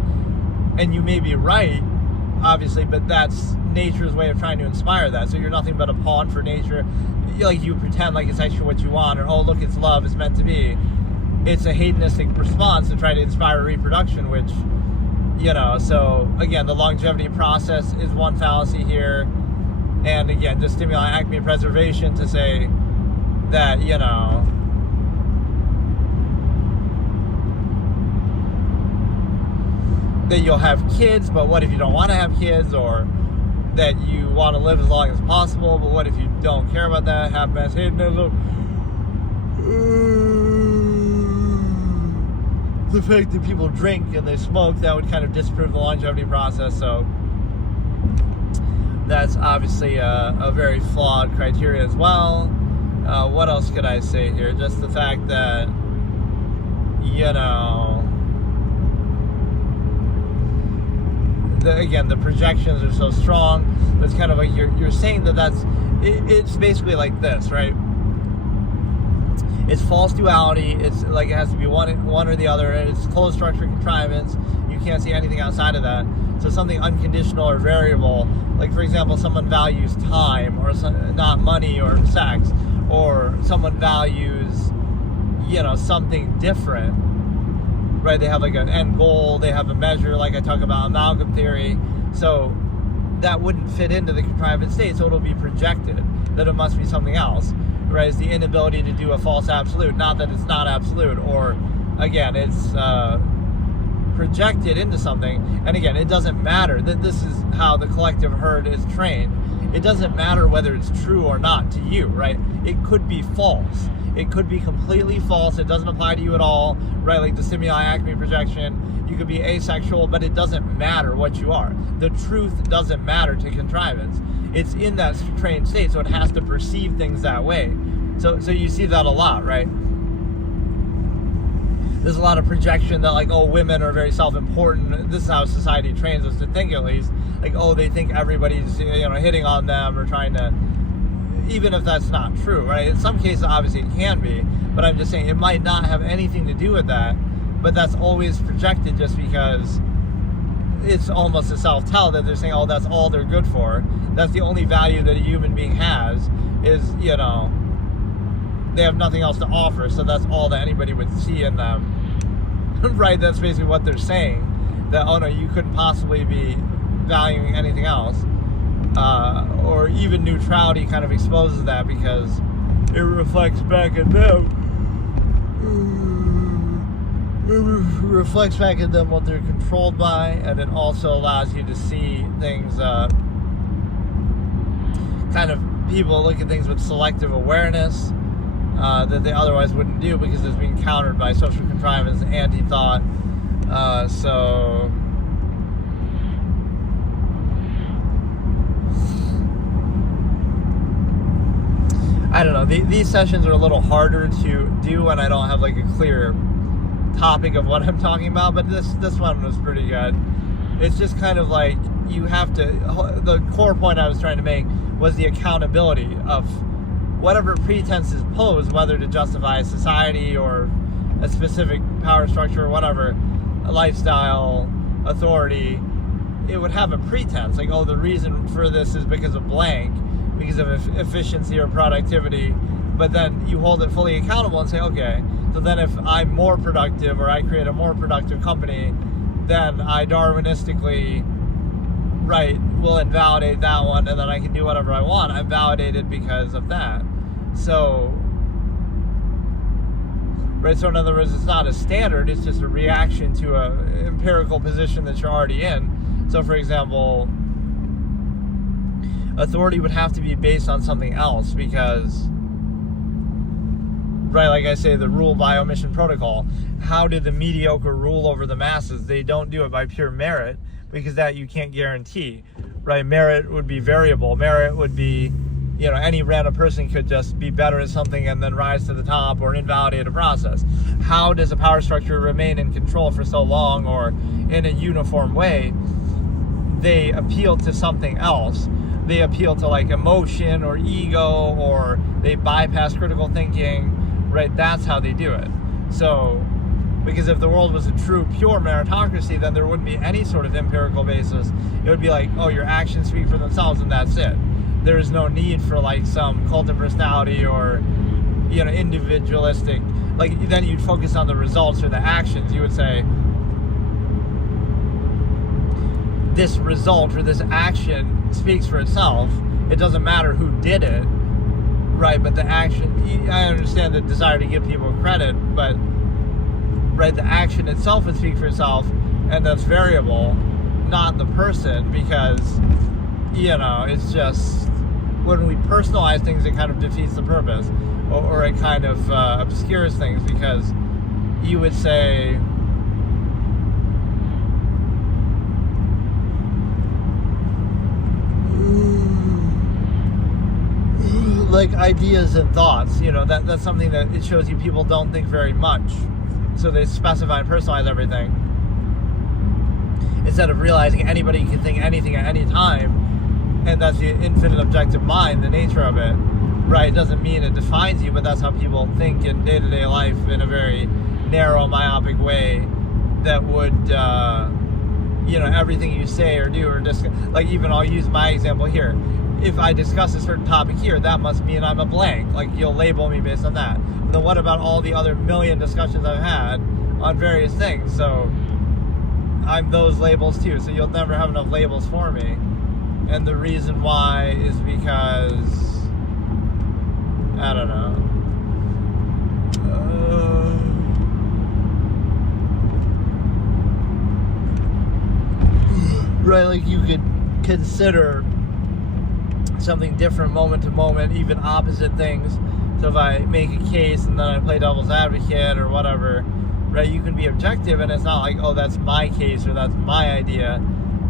And you may be right, obviously, but that's nature's way of trying to inspire that. So you're nothing but a pawn for nature. Like you pretend like it's actually what you want, or, oh, look, it's love, it's meant to be. It's a hedonistic response to try to inspire reproduction, which, so again, the longevity process is one fallacy here. And again, just Stimuli Acme preservation to say that, that you'll have kids, but what if you don't want to have kids, or that you want to live as long as possible, but what if you don't care about that, have mass hedonism? The fact that people drink and they smoke, that would kind of disprove the longevity process, so that's obviously a very flawed criteria as well. What else could I say here? Just the fact that, the projections are so strong. It's kind of like you're saying it's basically like this, right? It's false duality. It's like it has to be one or the other. It's closed structure contrivance. You can't see anything outside of that. So something unconditional or variable, like for example, someone values time, or not money or sex, or someone values, something different. Right, they have like an end goal, they have a measure, like I talk about amalgam theory. So that wouldn't fit into the contrivance state, so it'll be projected that it must be something else. Right, it's the inability to do a false absolute, not that it's not absolute, or again, it's projected into something. And again, it doesn't matter. This is how the collective herd is trained. It doesn't matter whether it's true or not to you, right? It could be false. It could be completely false. It doesn't apply to you at all, right? Like the Stimuli Acme projection, you could be asexual, but it doesn't matter what you are. The truth doesn't matter to contrivance. It's in that trained state, so it has to perceive things that way. So you see that a lot, right? There's a lot of projection that, like, oh, women are very self-important. This is how society trains us to think, at least. Like, oh, they think everybody's, hitting on them or trying to, even if that's not true, right? In some cases, obviously, it can be. But I'm just saying, it might not have anything to do with that. But that's always projected just because it's almost a self-tell that they're saying, oh, that's all they're good for. That's the only value that a human being has is, they have nothing else to offer, so that's all that anybody would see in them. Right, that's basically what they're saying. That, oh no, you couldn't possibly be valuing anything else. Or even neutrality kind of exposes that because it reflects back at them. It reflects back at them what they're controlled by, and it also allows you to see things, kind of people look at things with selective awareness. That they otherwise wouldn't do because it's being countered by social contrivance, anti-thought. So I don't know. These sessions are a little harder to do when I don't have like a clear topic of what I'm talking about, but this one was pretty good. It's just kind of like you have to, the core point I was trying to make was the accountability of whatever pretense is posed, whether to justify society or a specific power structure or whatever, a lifestyle, authority, it would have a pretense, like, oh, the reason for this is because of blank, because of efficiency or productivity. But then you hold it fully accountable and say, okay, so then if I'm more productive or I create a more productive company, then I Darwinistically, right, will invalidate that one, and then I can do whatever I want. I'm validated because of that. So, right, so in other words, it's not a standard, it's just a reaction to a empirical position that you're already in. So, for example, authority would have to be based on something else because, right, like I say, the rule by omission protocol. How do the mediocre rule over the masses? They don't do it by pure merit, because that you can't guarantee, right? Merit would be variable. Merit would be, any random person could just be better at something and then rise to the top or invalidate a process. How does a power structure remain in control for so long or in a uniform way? They appeal to something else. They appeal to like emotion or ego, or they bypass critical thinking, right? That's how they do it. So, because if the world was a true, pure meritocracy, then there wouldn't be any sort of empirical basis. It would be like, oh, your actions speak for themselves and that's it. There is no need for like some cult of personality or, individualistic. Like, then you'd focus on the results or the actions. You would say, this result or this action speaks for itself. It doesn't matter who did it, right? But the action, I understand the desire to give people credit, but right, the action itself would speak for itself, and that's variable, not the person, because, it's just, when we personalize things, it kind of defeats the purpose, or it kind of obscures things, because you would say, like ideas and thoughts, that's something that it shows you people don't think very much. So they specify and personalize everything. Instead of realizing anybody can think anything at any time, and that's the infinite objective mind, the nature of it, right? It doesn't mean it defines you, but that's how people think in day-to-day life in a very narrow, myopic way that would, everything you say or do or discuss, like even I'll use my example here. If I discuss a certain topic here, that must mean I'm a blank. Like, you'll label me based on that. But then what about all the other million discussions I've had on various things? So I'm those labels too. So you'll never have enough labels for me. And the reason why is because, I don't know. Right, like you could consider something different moment to moment, even opposite things. So if I make a case and then I play devil's advocate or whatever, right, you can be objective, and it's not like, oh, that's my case or that's my idea.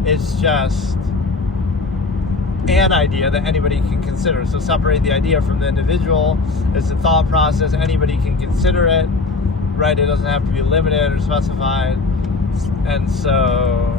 It's just an idea that anybody can consider. So separate the idea from the individual. It's a thought process. Anybody can consider it, right? It doesn't have to be limited or specified. And so,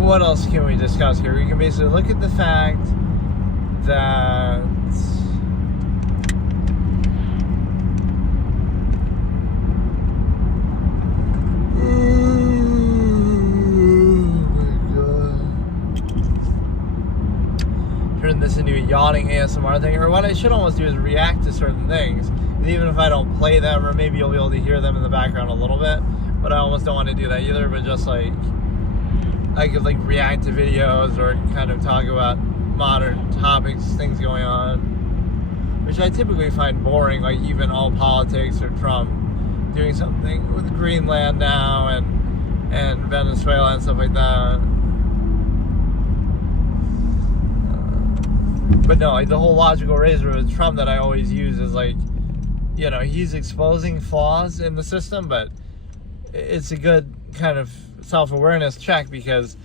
what else can we discuss here? We can basically look at the fact that turn this into a yawning ASMR thing, or what I should almost do is react to certain things, even if I don't play them, or maybe you'll be able to hear them in the background a little bit, but I almost don't want to do that either, but just like I could like react to videos or kind of talk about modern topics, things going on, which I typically find boring, like even all politics or Trump doing something with Greenland now and Venezuela and stuff like that. But no, like the whole logical razor with Trump that I always use is like, he's exposing flaws in the system, but it's a good kind of self-awareness check, because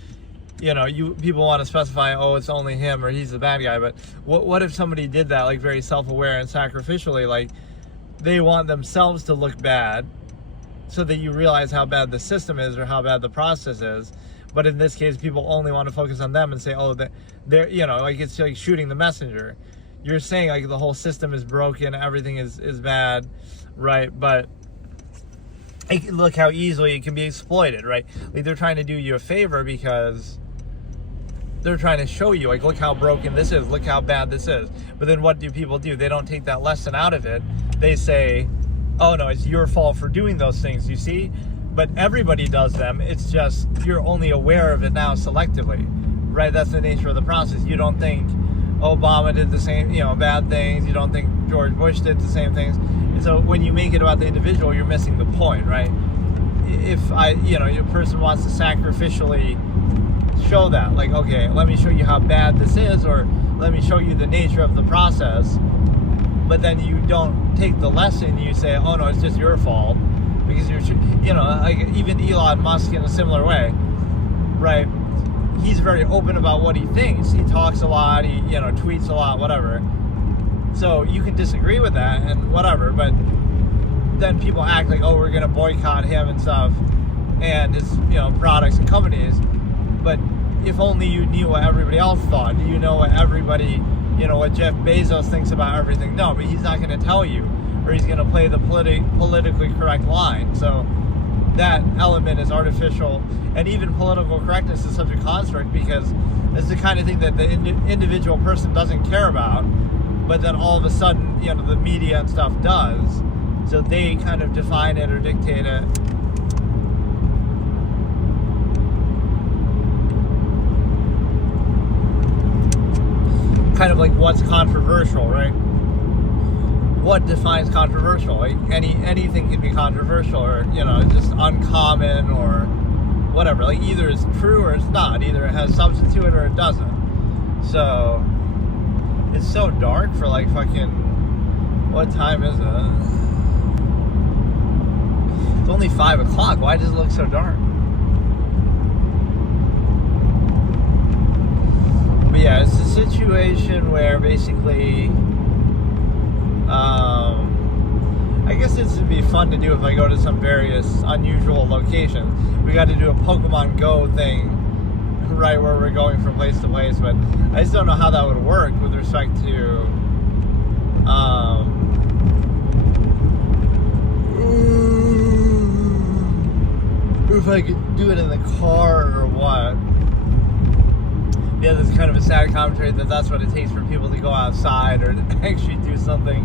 people want to specify, oh, it's only him or he's the bad guy. But what if somebody did that, like very self-aware and sacrificially, like they want themselves to look bad so that you realize how bad the system is or how bad the process is. But in this case, people only want to focus on them and say, oh, they're, like it's like shooting the messenger. You're saying like the whole system is broken, everything is bad, right? But look how easily it can be exploited, right? Like they're trying to do you a favor because they're trying to show you, like, look how broken this is, look how bad this is. But then what do people do? They don't take that lesson out of it. They say, oh no, it's your fault for doing those things, you see? But everybody does them. It's just you're only aware of it now selectively, right? That's the nature of the process. You don't think Obama did the same, bad things. You don't think George Bush did the same things. And so when you make it about the individual, you're missing the point, right? If your person wants to sacrificially show that, like, okay, let me show you how bad this is, or let me show you the nature of the process, but then you don't take the lesson, you say, oh no, it's just your fault, because you're, like even Elon Musk in a similar way, right? He's very open about what he thinks. He talks a lot, he, tweets a lot, whatever. So you can disagree with that and whatever, but then people act like, oh, we're going to boycott him and stuff and his, products and companies. But if only you knew what everybody else thought. Do you know what everybody, what Jeff Bezos thinks about everything? No, but he's not going to tell you, or he's going to play the politically correct line. So that element is artificial, and even political correctness is such a construct because it's the kind of thing that the individual person doesn't care about, but then all of a sudden, the media and stuff does. So they kind of define it or dictate it. Kind of like what's controversial, right? What defines controversial? Like anything can be controversial, or just uncommon, or whatever. Like either it's true or it's not. Either it has substance to it or it doesn't. So it's so dark for like fucking, what time is it? It's only 5 o'clock. Why does it look so dark? But yeah, it's a situation where basically, I guess this would be fun to do if I go to some various unusual locations. We got to do a Pokemon Go thing, right, where we're going from place to place, but I just don't know how that would work with respect to, if I could do it in the car or what. Yeah, this is kind of a sad commentary that that's what it takes for people to go outside or to actually do something.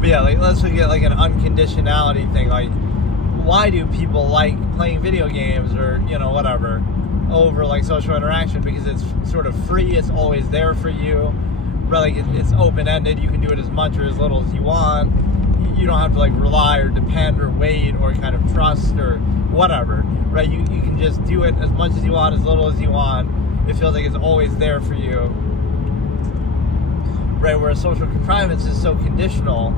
But yeah, like let's look at like an unconditionality thing. Like, why do people like playing video games or whatever over like social interaction? Because it's sort of free. It's always there for you. Right? Like it's open-ended. You can do it as much or as little as you want. You don't have to like rely or depend or wait or kind of trust or whatever, right? You can just do it as much as you want, as little as you want. It feels like it's always there for you, right? Where social contrivance is so conditional,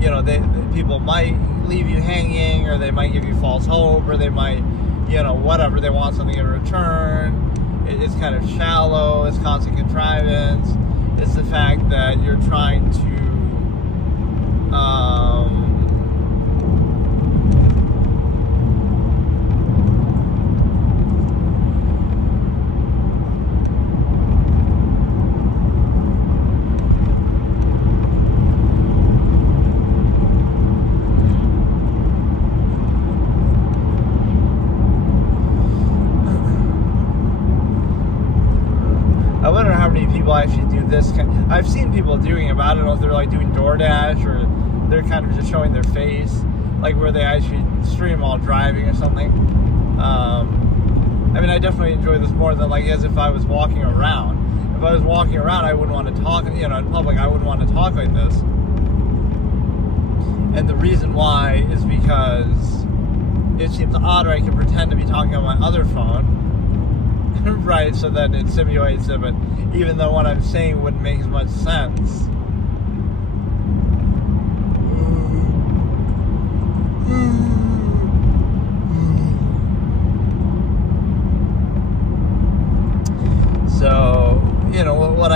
they people might leave you hanging, or they might give you false hope, or they might, whatever, they want something in return. It's kind of shallow. It's constant contrivance. It's the fact that you're trying to I wonder how many people actually do this. I've seen people doing it, but I don't know if they're like doing DoorDash or they're kind of just showing their face, like where they actually stream while driving or something. I mean, I definitely enjoy this more than like as if I was walking around. If I was walking around, I wouldn't want to talk, in public, I wouldn't want to talk like this. And the reason why is because it seems odd, or I can pretend to be talking on my other phone. Right, so that it simulates it, but even though what I'm saying wouldn't make as much sense.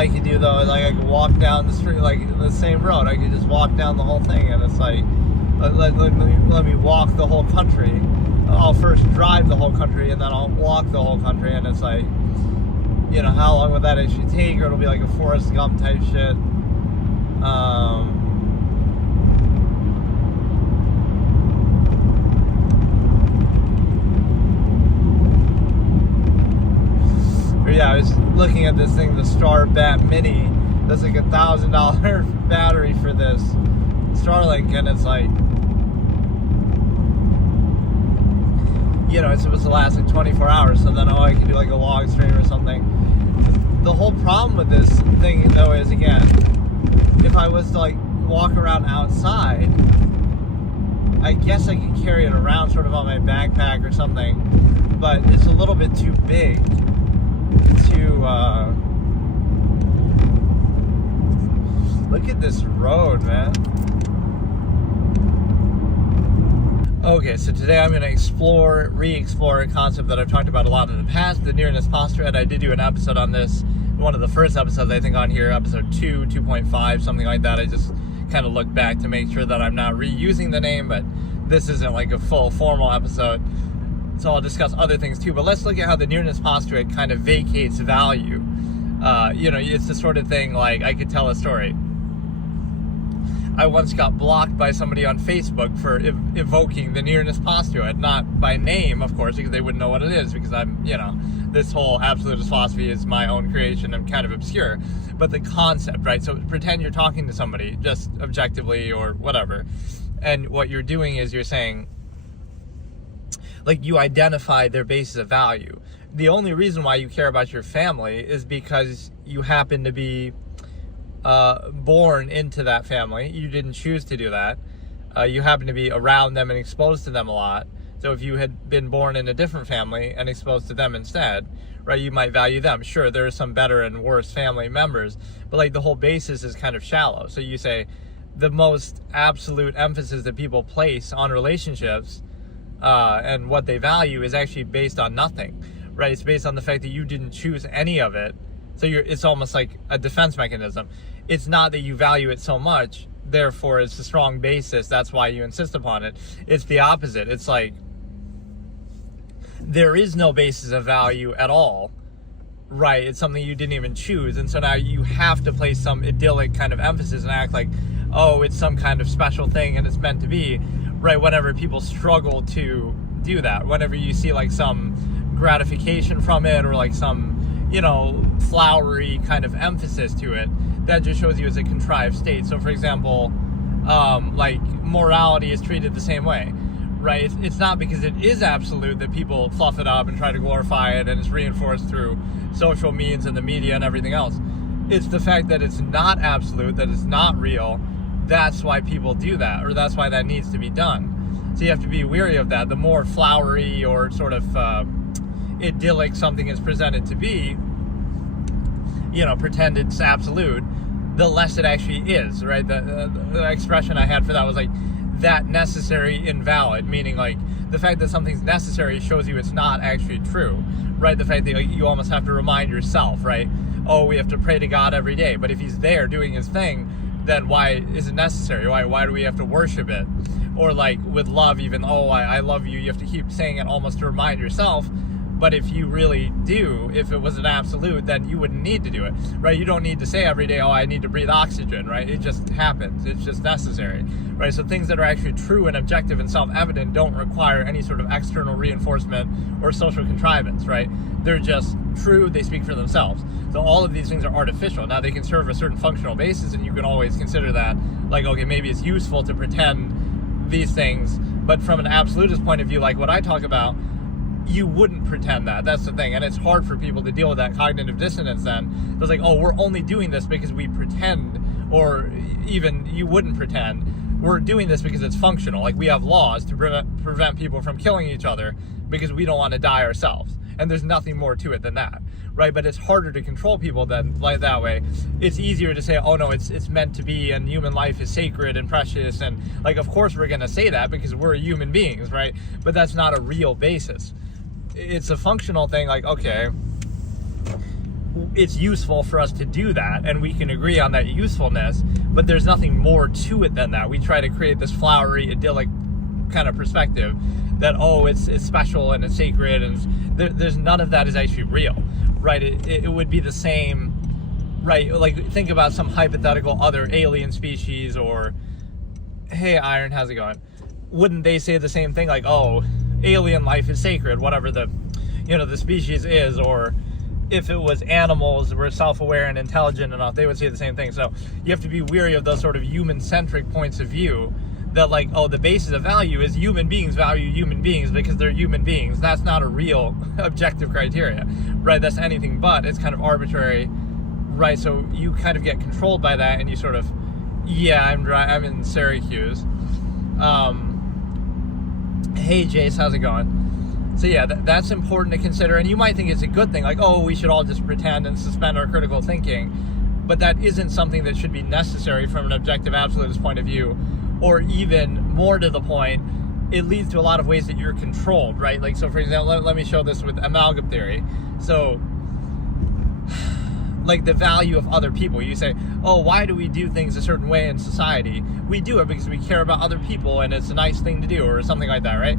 I could do though is like I could walk down the street, like the same road. I could just walk down the whole thing, and it's like let me walk the whole country. I'll first drive the whole country, and then I'll walk the whole country, and it's like, you know, how long would that actually take? Or it'll be like a Forrest Gump type shit. But yeah, I was looking at this thing, the Star Bat Mini. There's like $1,000 battery for this Starlink, and it's like, you know, it's supposed to last like 24 hours, so then, I can do like a log stream or something. The whole problem with this thing, though, is, again, if I was to, like, walk around outside, I guess I could carry it around sort of on my backpack or something, but it's a little bit too big to, look at this road, man. Okay, so today I'm going to re-explore a concept that I've talked about a lot in the past, the nearness postulate. I did do an episode on this, one of the first episodes, I think, on here, episode 2, 2.5, something like that. I just kind of looked back to make sure that I'm not reusing the name, but this isn't like a full formal episode, so I'll discuss other things too. But let's look at how the nearness postulate kind of vacates value. You know, it's the sort of thing, like, I could tell a story. I once got blocked by somebody on Facebook for evoking the nearness postulate, not by name, of course, because they wouldn't know what it is, because I'm, you know, this whole absolutist philosophy is my own creation and kind of obscure, but the concept, right? So pretend you're talking to somebody, just objectively or whatever, and what you're doing is you're saying, like, you identify their basis of value. The only reason why you care about your family is because you happen to be born into that family. You didn't choose to do that. You happen to be around them and exposed to them a lot. So if you had been born in a different family and exposed to them instead, right, you might value them. Sure, there are some better and worse family members, but like the whole basis is kind of shallow. So you say the most absolute emphasis that people place on relationships and what they value is actually based on nothing, right? It's based on the fact that you didn't choose any of it. So it's almost like a defense mechanism. It's not that you value it so much, therefore it's a strong basis, that's why you insist upon it. It's the opposite. It's like there is no basis of value at all, right? It's something you didn't even choose, and so now you have to place some idyllic kind of emphasis and act like, oh, it's some kind of special thing and it's meant to be, right? Whenever people struggle to do that, whenever you see like some gratification from it or like some, you know, flowery kind of emphasis to it, that just shows you as a contrived state. So for example, like morality is treated the same way, right? It's not because it is absolute that people fluff it up and try to glorify it, and it's reinforced through social means and the media and everything else. It's the fact that it's not absolute, that it's not real. That's why people do that, or that's why that needs to be done. So you have to be wary of that. The more flowery or sort of idyllic something is presented to be, you know, pretend it's absolute, the less it actually is, right? The expression I had for that was like, that necessary invalid, meaning like the fact that something's necessary shows you it's not actually true, right? The fact that like, you almost have to remind yourself, right? Oh, we have to pray to God every day, but if he's there doing his thing, then why is it necessary? Why do we have to worship it? Or like with love, even, oh, I love you, you have to keep saying it almost to remind yourself. But if you really do, if it was an absolute, then you wouldn't need to do it, right? You don't need to say every day, oh, I need to breathe oxygen, right? It just happens. It's just necessary, right? So things that are actually true and objective and self-evident don't require any sort of external reinforcement or social contrivance, right? They're just true. They speak for themselves. So all of these things are artificial. Now they can serve a certain functional basis, and you can always consider that, like, okay, maybe it's useful to pretend these things, but from an absolutist point of view, like what I talk about, you wouldn't pretend that. That's the thing. And it's hard for people to deal with that cognitive dissonance then. It's like, oh, we're only doing this because we pretend, or even you wouldn't pretend. We're doing this because it's functional. Like we have laws to prevent people from killing each other because we don't want to die ourselves. And there's nothing more to it than that, right? But it's harder to control people than like that way. It's easier to say, oh no, it's meant to be, and human life is sacred and precious. And like, of course we're going to say that because we're human beings, right? But that's not a real basis. It's a functional thing, like, okay, it's useful for us to do that, and we can agree on that usefulness, but there's nothing more to it than that. We try to create this flowery, idyllic kind of perspective that, oh, it's special and it's sacred, and there's none of that is actually real, right? It would be the same, right? Like, think about some hypothetical other alien species, or, hey, Iron, how's it going? Wouldn't they say the same thing? Like, oh, alien life is sacred, whatever the species is, or if it was animals were self-aware and intelligent enough, they would say the same thing. So you have to be weary of those sort of human-centric points of view that, like, oh, the basis of value is human beings value human beings because they're human beings. That's not a real objective criteria, right? That's anything but. It's kind of arbitrary, right? So you kind of get controlled by that, and you sort of, yeah, I'm in Syracuse. Hey, Jace, how's it going? So yeah, that's important to consider, and you might think it's a good thing, like, oh, we should all just pretend and suspend our critical thinking, but that isn't something that should be necessary from an objective absolutist point of view, or even more to the point, it leads to a lot of ways that you're controlled, right? Like, so for example, let me show this with amalgam theory. So, like, the value of other people. You say, oh, why do we do things a certain way in society? We do it because we care about other people, and it's a nice thing to do, or something like that, right?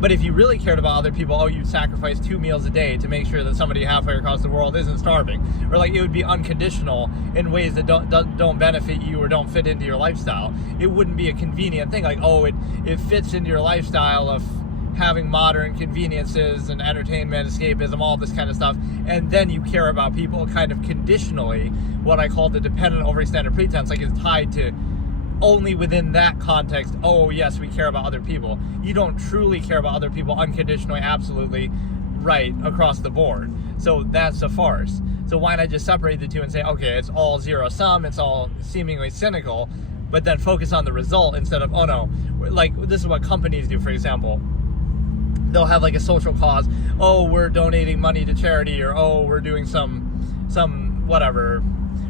But if you really cared about other people, oh, you'd sacrifice 2 meals a day to make sure that somebody halfway across the world isn't starving. Or, like, it would be unconditional in ways that don't benefit you or don't fit into your lifestyle. It wouldn't be a convenient thing. Like, oh, it fits into your lifestyle of having modern conveniences and entertainment, escapism, all this kind of stuff. And then you care about people kind of conditionally, what I call the dependent overextended pretense. Like, it's tied to only within that context, oh, yes, we care about other people. You don't truly care about other people unconditionally, absolutely, right, across the board. So that's a farce. So why not just separate the two and say, okay, it's all zero sum, it's all seemingly cynical, but then focus on the result instead of, oh no, like, this is what companies do, for example. They'll have, like, a social cause. Oh, we're donating money to charity, or, oh, we're doing some whatever,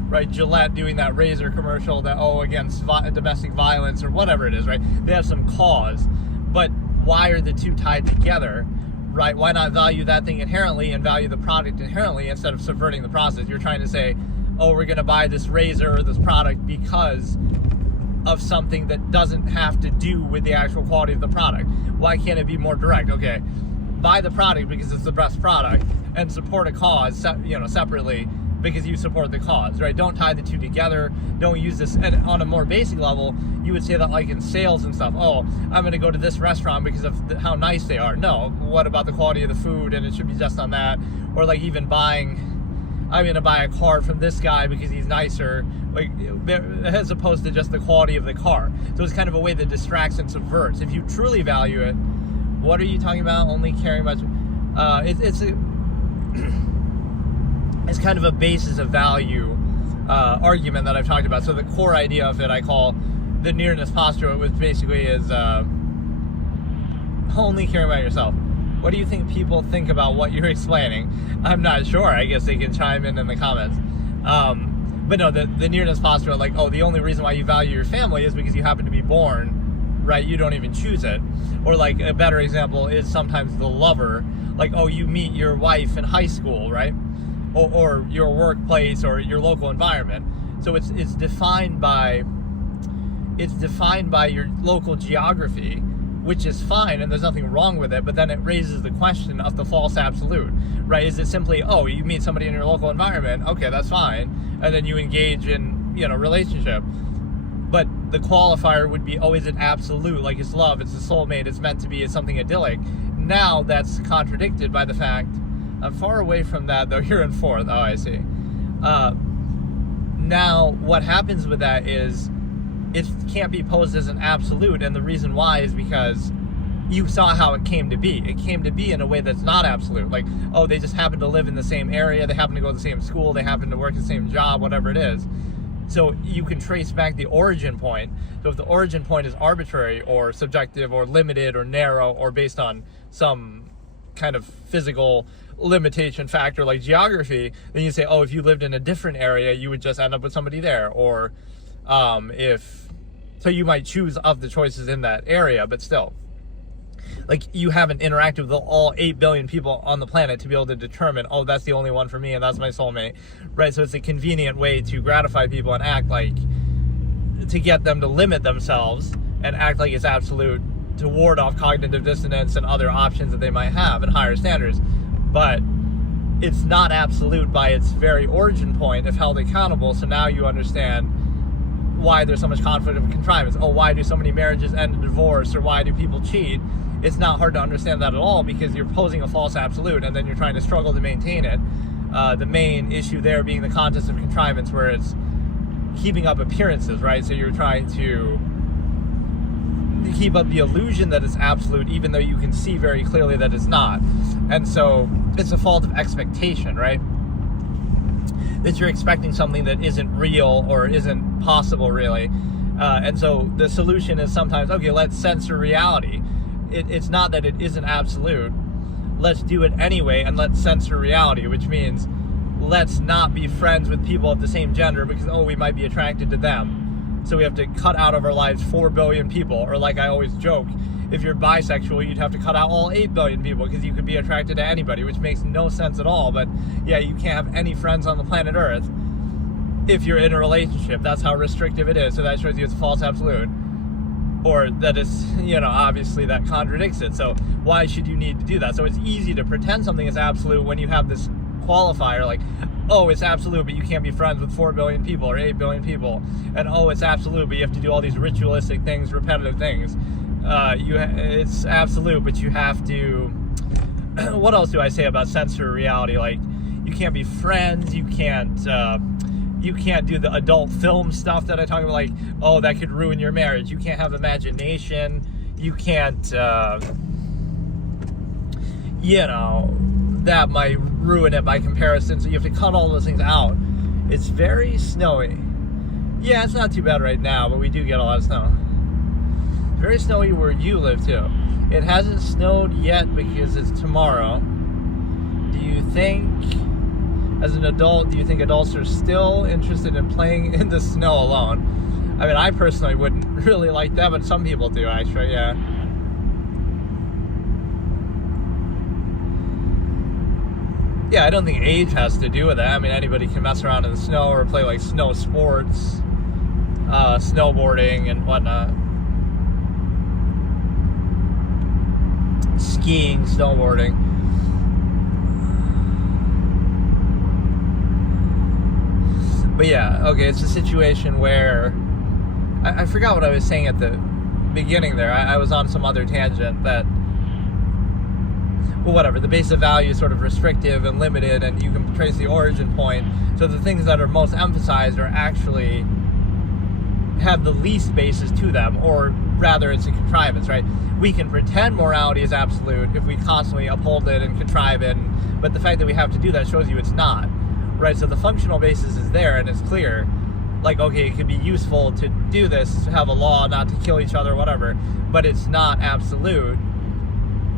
right? Gillette doing that razor commercial that, oh, against domestic violence, or whatever it is, right? They have some cause, but why are the two tied together, right? Why not value that thing inherently and value the product inherently instead of subverting the process? You're trying to say, oh, we're going to buy this razor or this product because of something that doesn't have to do with the actual quality of the product. Why can't it be more direct? Okay, buy the product because it's the best product, and support a cause, separately, because you support the cause, right? Don't tie the two together. Don't use this. And on a more basic level, you would say that, like, in sales and stuff, oh, I'm going to go to this restaurant because of how nice they are. No, what about the quality of the food? And it should be just on that. Or, like, even buying, I'm going to buy a car from this guy because he's nicer, like, as opposed to just the quality of the car. So it's kind of a way that distracts and subverts. If you truly value it, what are you talking about? Only caring about, it's kind of a basis of value argument that I've talked about. So the core idea of it I call the nearness postulate, which basically is only caring about yourself. What do you think people think about what you're explaining? I'm not sure. I guess they can chime in the comments. But no, the nearness postulate, like, oh, the only reason why you value your family is because you happen to be born, right? You don't even choose it. Or, like, a better example is sometimes the lover. Like, oh, you meet your wife in high school, right? Or your workplace or your local environment. So it's defined by your local geography, which is fine, and there's nothing wrong with it, but then it raises the question of the false absolute, right? Is it simply, oh, you meet somebody in your local environment, okay, that's fine, and then you engage in, relationship, but the qualifier would be, oh, is it absolute, like it's love, it's a soulmate, it's meant to be, it's something idyllic. Now that's contradicted by the fact, I'm far away from that, though. You're in fourth. Oh, I see. Now, what happens with that is it can't be posed as an absolute, and the reason why is because you saw how it came to be. It came to be in a way that's not absolute. Like, oh, they just happen to live in the same area, they happen to go to the same school, they happen to work the same job, whatever it is. So you can trace back the origin point. So if the origin point is arbitrary or subjective or limited or narrow or based on some kind of physical limitation factor like geography, then you say, oh, if you lived in a different area, you would just end up with somebody there. Or so you might choose of the choices in that area, but still. like you haven't interacted with all 8 billion people on the planet to be able to determine, oh, that's the only one for me and that's my soulmate, right? So it's a convenient way to gratify people and act like, to get them to limit themselves and act like it's absolute, to ward off cognitive dissonance and other options that they might have and higher standards. But it's not absolute by its very origin point if held accountable. So now you understand why there's so much conflict of contrivance. Oh, why do so many marriages end in divorce, or why do people cheat? It's not hard to understand that at all, because you're posing a false absolute and then you're trying to struggle to maintain it. The main issue there being the contest of contrivance, where it's keeping up appearances, right? So you're trying to keep up the illusion that it's absolute, even though you can see very clearly that it's not. And so it's a fault of expectation, right? That you're expecting something that isn't real or isn't possible, really. And so the solution is sometimes, okay, let's censor reality. It's not that it isn't absolute. Let's do it anyway, and let's censor reality, which means let's not be friends with people of the same gender because, oh, we might be attracted to them. So we have to cut out of our lives 4 billion people. Or like I always joke, if you're bisexual, you'd have to cut out all 8 billion people because you could be attracted to anybody, which makes no sense at all. But yeah, you can't have any friends on the planet Earth if you're in a relationship. That's how restrictive it is. So that shows you it's false absolute. Or that it's, obviously that contradicts it. So why should you need to do that? So it's easy to pretend something is absolute when you have this qualifier like, oh, it's absolute, but you can't be friends with 4 billion people or 8 billion people. And oh, it's absolute, but you have to do all these ritualistic things, repetitive things. It's absolute, but you have to... what else do I say about censor reality? Like, you can't be friends, you can't do the adult film stuff that I talk about, like, oh, that could ruin your marriage. You can't have imagination. You can't, that might ruin it by comparison. So you have to cut all those things out. It's very snowy. Yeah, it's not too bad right now, but we do get a lot of snow. It's very snowy where you live, too. It hasn't snowed yet because it's tomorrow. Do you think... as an adult, do you think adults are still interested in playing in the snow alone? I mean, I personally wouldn't really like that, but some people do, actually, yeah. Yeah, I don't think age has to do with that. I mean, anybody can mess around in the snow or play, like, snow sports, snowboarding and whatnot. Skiing, snowboarding. But yeah, okay, it's a situation where... I forgot what I was saying at the beginning there. I was on some other tangent that... well, whatever. The base of value is sort of restrictive and limited, and you can trace the origin point. So the things that are most emphasized are actually... have the least basis to them, or rather it's a contrivance, right? We can pretend morality is absolute if we constantly uphold it and contrive it, but the fact that we have to do that shows you it's not. Right, so the functional basis is there and it's clear. Like, okay, it could be useful to do this, to have a law not to kill each other, whatever, but it's not absolute.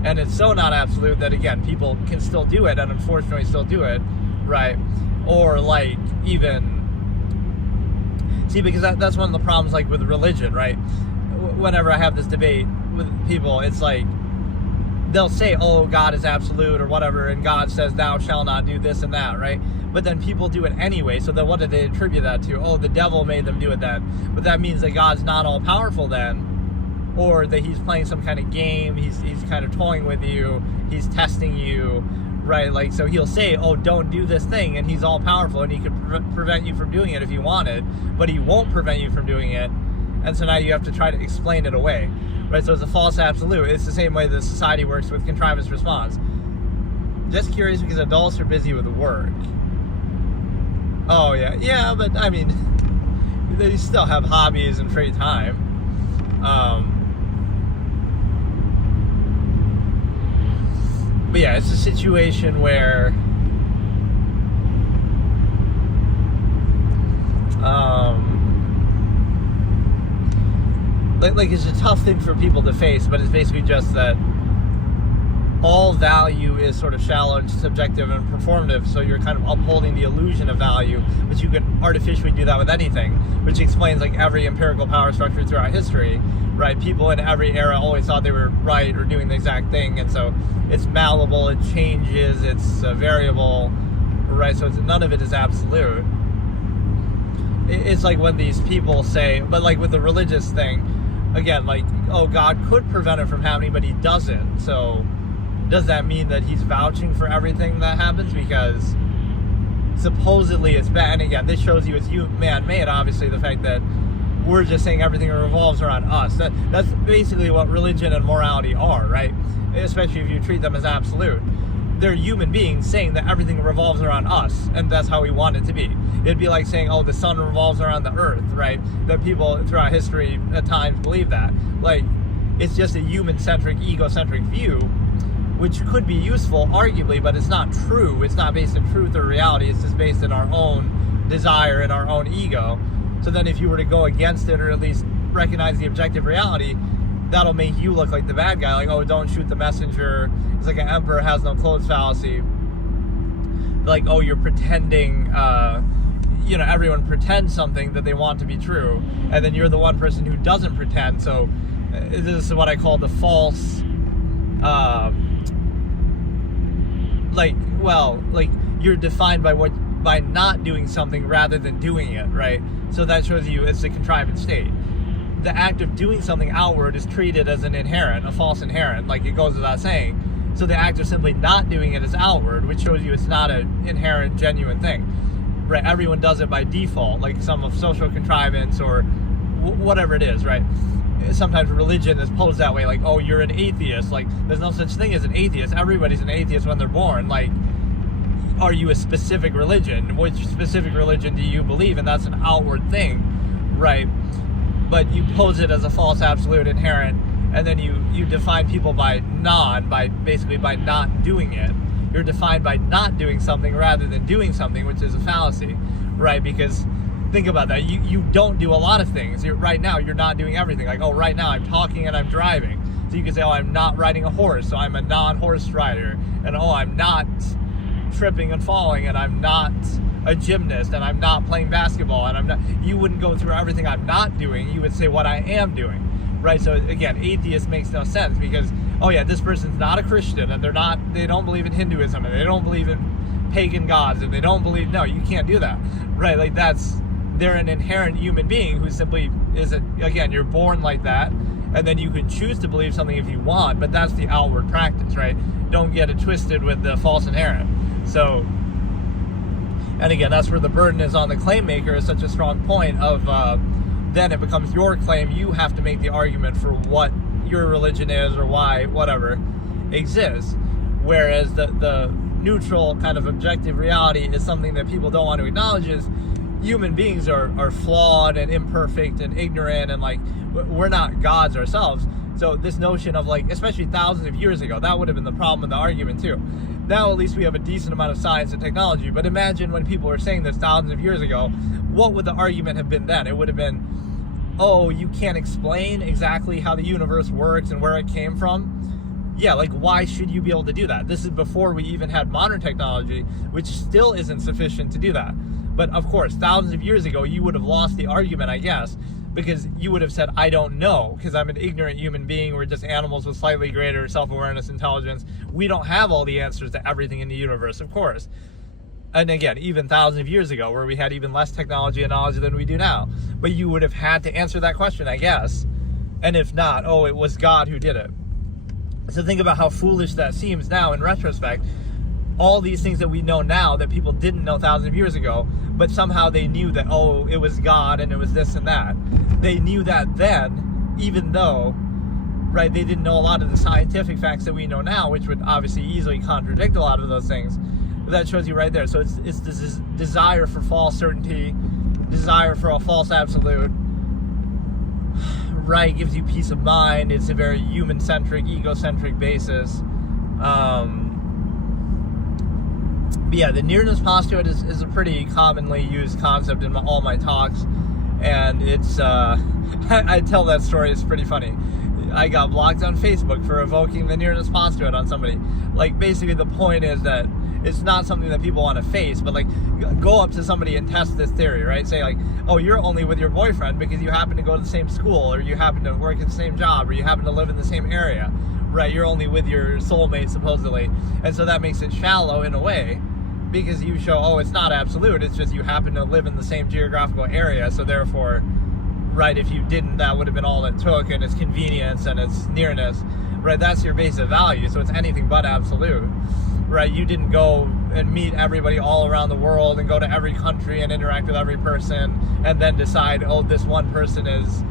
And it's so not absolute that, again, people can still do it and unfortunately still do it, right? Or, like, even... see, because that's one of the problems, like, with religion, right? Whenever I have this debate with people, it's like, they'll say, oh, God is absolute or whatever, and God says thou shalt not do this and that, right? But then people do it anyway, so then what do they attribute that to? Oh, the devil made them do it then. But that means that God's not all-powerful then, or that he's playing some kind of game, he's kind of toying with you, he's testing you, right? Like, so he'll say, oh, don't do this thing, and he's all-powerful, and he could prevent you from doing it if he wanted, but he won't prevent you from doing it, and so now you have to try to explain it away. Right, so it's a false absolute. It's the same way that society works with contrivance response. Just curious because adults are busy with work. Oh, yeah. Yeah, but, I mean, they still have hobbies and free time. But, yeah, it's a situation where... like it's a tough thing for people to face, but it's basically just that all value is sort of shallow and subjective and performative, so you're kind of upholding the illusion of value, but you can artificially do that with anything, which explains like every empirical power structure throughout history, right? People in every era always thought they were right or doing the exact thing, and so it's malleable, it changes, it's variable, right? So none of it is absolute. It's like when these people say, but like with the religious thing, again, like, oh, God could prevent it from happening, but he doesn't, so does that mean that he's vouching for everything that happens? Because supposedly it's bad. And again, this shows you it's man-made, obviously, the fact that we're just saying everything revolves around us. That's basically what religion and morality are, right? Especially if you treat them as absolute. They're human beings saying that everything revolves around us, and that's how we want it to be. It'd be like saying, oh, the sun revolves around the earth, right? That people throughout history at times believe that. Like, it's just a human-centric, egocentric view, which could be useful, arguably, but it's not true. It's not based in truth or reality. It's just based in our own desire and our own ego. So then if you were to go against it, or at least recognize the objective reality, that'll make you look like the bad guy. Like, oh, don't shoot the messenger. It's like an emperor has no clothes fallacy. Like, oh, you're pretending, everyone pretends something that they want to be true. And then you're the one person who doesn't pretend. So this is what I call the false... you're defined by not doing something rather than doing it, right? So that shows you it's a contrived state. The act of doing something outward is treated as an inherent, a false inherent, like it goes without saying. So the act of simply not doing it is outward, which shows you it's not an inherent, genuine thing, right? Everyone does it by default, like some of social contrivance or whatever it is, right? Sometimes religion is posed that way, like, oh, you're an atheist. Like, there's no such thing as an atheist. Everybody's an atheist when they're born. Like, are you a specific religion? Which specific religion do you believe in? That's an outward thing, right? But you pose it as a false absolute inherent, and then you define people by not doing it. You're defined by not doing something rather than doing something, which is a fallacy, right? Because think about that. You don't do a lot of things. Right now, you're not doing everything. Like, oh, right now I'm talking and I'm driving. So you can say, oh, I'm not riding a horse, so I'm a non-horse rider. And oh, I'm not tripping and falling, and I'm not a gymnast, and I'm not playing basketball, and I'm not. You wouldn't go through everything I'm not doing. You would say what I am doing, right? So again, atheist makes no sense because, oh yeah, this person's not a Christian, and they don't believe in Hinduism, and they don't believe in pagan gods, and they don't believe. No, you can't do that, right? Like they're an inherent human being who simply again, you're born like that, and then you can choose to believe something if you want, but that's the outward practice, right? Don't get it twisted with the false inherent. So, and again, that's where the burden is on the claim maker is such a strong point of, then it becomes your claim. You have to make the argument for what your religion is or why, whatever, exists. Whereas the neutral kind of objective reality is something that people don't want to acknowledge is human beings are flawed and imperfect and ignorant, and like, we're not gods ourselves. So this notion of, like, especially thousands of years ago, that would have been the problem in the argument too. Now at least we have a decent amount of science and technology, but imagine when people were saying this thousands of years ago, what would the argument have been then? It would have been, oh, you can't explain exactly how the universe works and where it came from? Yeah, like, why should you be able to do that? This is before we even had modern technology, which still isn't sufficient to do that. But of course, thousands of years ago, you would have lost the argument, I guess, because you would have said, I don't know, because I'm an ignorant human being. We're just animals with slightly greater self-awareness, intelligence. We don't have all the answers to everything in the universe, of course. And again, even thousands of years ago, where we had even less technology and knowledge than we do now. But you would have had to answer that question, I guess. And if not, oh, it was God who did it. So think about how foolish that seems now in retrospect. All these things that we know now that people didn't know thousands of years ago, but somehow they knew that, oh, it was God and it was this and that. They knew that then, even though, right, they didn't know a lot of the scientific facts that we know now, which would obviously easily contradict a lot of those things. But that shows you right there. So it's this desire for false certainty, desire for a false absolute, right, gives you peace of mind. It's a very human-centric, egocentric basis. But yeah, the nearness postulate is a pretty commonly used concept in all my talks, and it's I tell that story. It's pretty funny. I got blocked on Facebook for evoking the nearness postulate on somebody. Like, basically the point is that it's not something that people want to face, but like, go up to somebody and test this theory, right? Say like, oh, you're only with your boyfriend because you happen to go to the same school, or you happen to work at the same job, or you happen to live in the same area, right? You're only with your soulmate, supposedly. And so that makes it shallow in a way, because you show, oh, it's not absolute, it's just you happen to live in the same geographical area, so therefore, right, if you didn't, that would have been all it took, and it's convenience and it's nearness, right? That's your base of value, so it's anything but absolute, right? You didn't go and meet everybody all around the world and go to every country and interact with every person and then decide, oh, this one person is,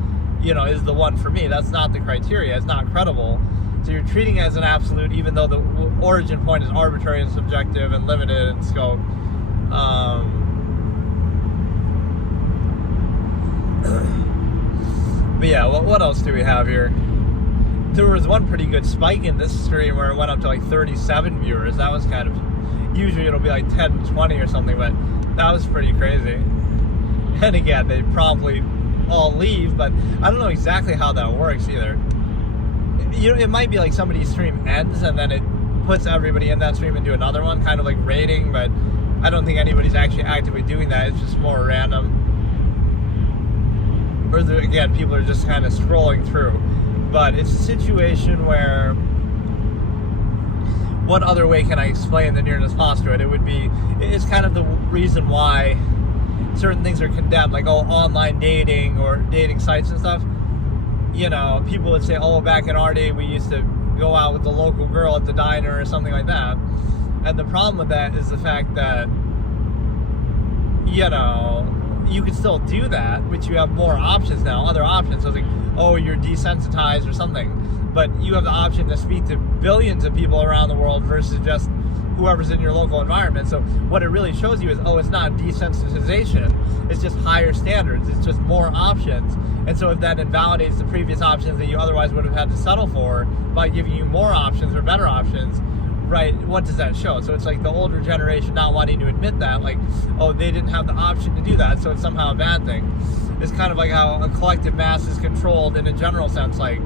is the one for me. That's not the criteria. It's not credible. So you're treating it as an absolute, even though the origin point is arbitrary and subjective and limited in scope. But yeah, what else do we have here? There was one pretty good spike in this stream where it went up to like 37 viewers. That was kind of, usually it'll be like 10, 20 or something, but that was pretty crazy. And again, they promptly all leave, but I don't know exactly how that works either. It might be like somebody's stream ends and then it puts everybody in that stream into another one, kind of like rating, but I don't think anybody's actually actively doing that. It's just more random. Or again, people are just kind of scrolling through. But it's a situation where, what other way can I explain the nearness postulate? It would be, it's kind of the reason why certain things are condemned, like, oh, online dating or dating sites and stuff. People would say, oh, back in our day, we used to go out with the local girl at the diner or something like that. And the problem with that is the fact that, you can still do that, but you have more options now, other options. So it's like, oh, you're desensitized or something. But you have the option to speak to billions of people around the world versus just whoever's in your local environment. So what it really shows you is, oh, it's not desensitization. It's just higher standards. It's just more options. And so if that invalidates the previous options that you otherwise would have had to settle for by giving you more options or better options, right, what does that show? So it's like the older generation not wanting to admit that, like, oh, they didn't have the option to do that, so it's somehow a bad thing. It's kind of like how a collective mass is controlled in a general sense, like,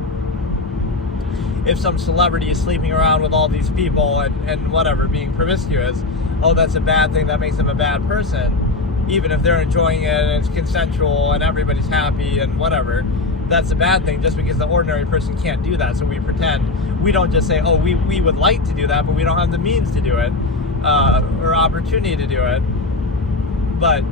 if some celebrity is sleeping around with all these people and whatever, being promiscuous, oh, that's a bad thing, that makes them a bad person. Even if they're enjoying it and it's consensual and everybody's happy and whatever, that's a bad thing just because the ordinary person can't do that. So we pretend. We don't just say, oh, we would like to do that, but we don't have the means to do it or opportunity to do it. But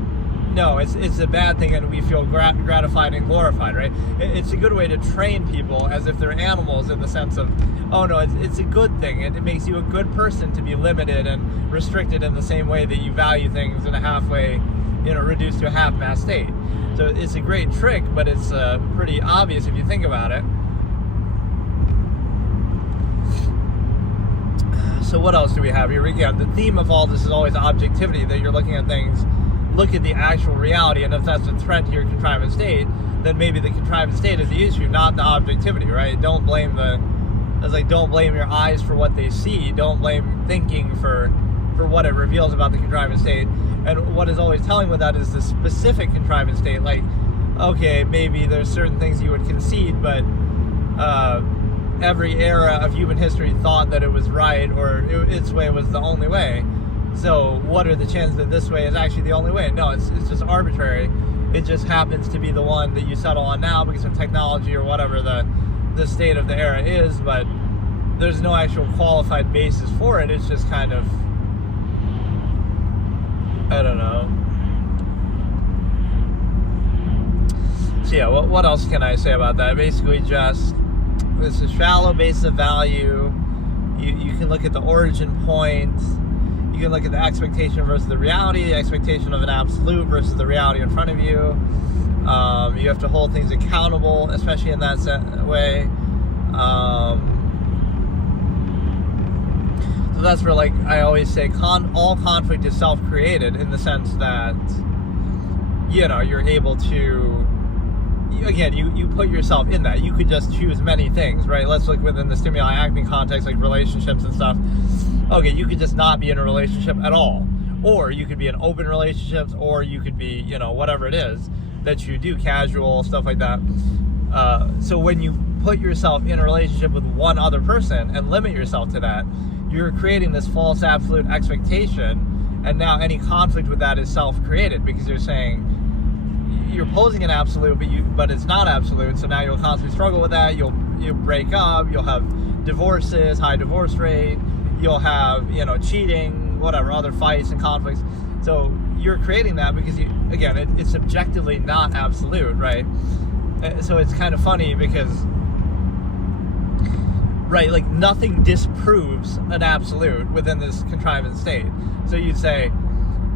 no, it's a bad thing, and we feel gratified and glorified, right? It's a good way to train people as if they're animals, in the sense of, oh no, it's a good thing. It makes you a good person to be limited and restricted in the same way that you value things in a halfway, reduced to a half-mass state. So it's a great trick, but it's pretty obvious if you think about it. So what else do we have here? Again, the theme of all this is always objectivity, that you're looking at things, look at the actual reality, and if that's a threat to your contrivance state, then maybe the contrivance state is the issue, not the objectivity, right? Don't blame don't blame your eyes for what they see. Don't blame thinking for what it reveals about the contrivance state. And what is always telling with that is the specific contrivance state. Like, okay, maybe there's certain things you would concede, but every era of human history thought that it was right, or its way was the only way. So what are the chances that this way is actually the only way? No, it's just arbitrary. It just happens to be the one that you settle on now because of technology or whatever the state of the era is, but there's no actual qualified basis for it. It's just kind of, I don't know. So yeah, what else can I say about that? Basically just, it's a shallow base of value. You can look at the origin point. You can look at the expectation versus the reality, the expectation of an absolute versus the reality in front of you. You have to hold things accountable, especially in that way. So that's where, like, I always say, all conflict is self-created, in the sense that, you're able to, again, you put yourself in that. You could just choose many things, right? Let's look within the Stimuli Acme context, like relationships and stuff. Okay, you could just not be in a relationship at all. Or you could be in open relationships, or you could be, whatever it is that you do, casual, stuff like that. So when you put yourself in a relationship with one other person and limit yourself to that, you're creating this false absolute expectation, and now any conflict with that is self-created, because you're saying, you're posing an absolute, but it's not absolute, so now you'll constantly struggle with that. You'll break up, you'll have divorces, high divorce rate, you'll have, cheating, whatever, other fights and conflicts. So you're creating that because it's subjectively not absolute, right? So it's kind of funny because, right, like nothing disproves an absolute within this contrivance state. So you'd say,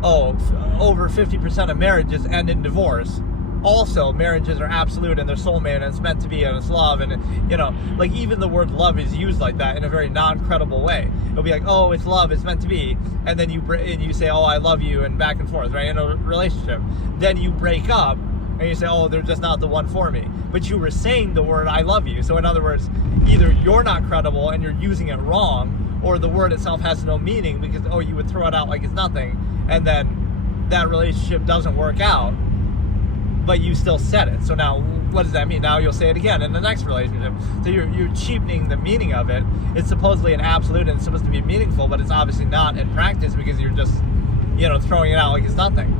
over 50% of marriages end in divorce. Also, marriages are absolute and they're soulmate and it's meant to be and it's love, and like even the word love is used like that in a very non-credible way. It'll be like, oh, it's love, it's meant to be, and then you say, oh, I love you, and back and forth, right, in a relationship. Then you break up and you say, oh, they're just not the one for me. But you were saying the word I love you. So in other words, either you're not credible and you're using it wrong, or the word itself has no meaning because, you would throw it out like it's nothing, and then that relationship doesn't work out, but you still said it. So now, what does that mean? Now you'll say it again in the next relationship. So you're cheapening the meaning of it. It's supposedly an absolute and it's supposed to be meaningful, but it's obviously not in practice because you're just, throwing it out like it's nothing.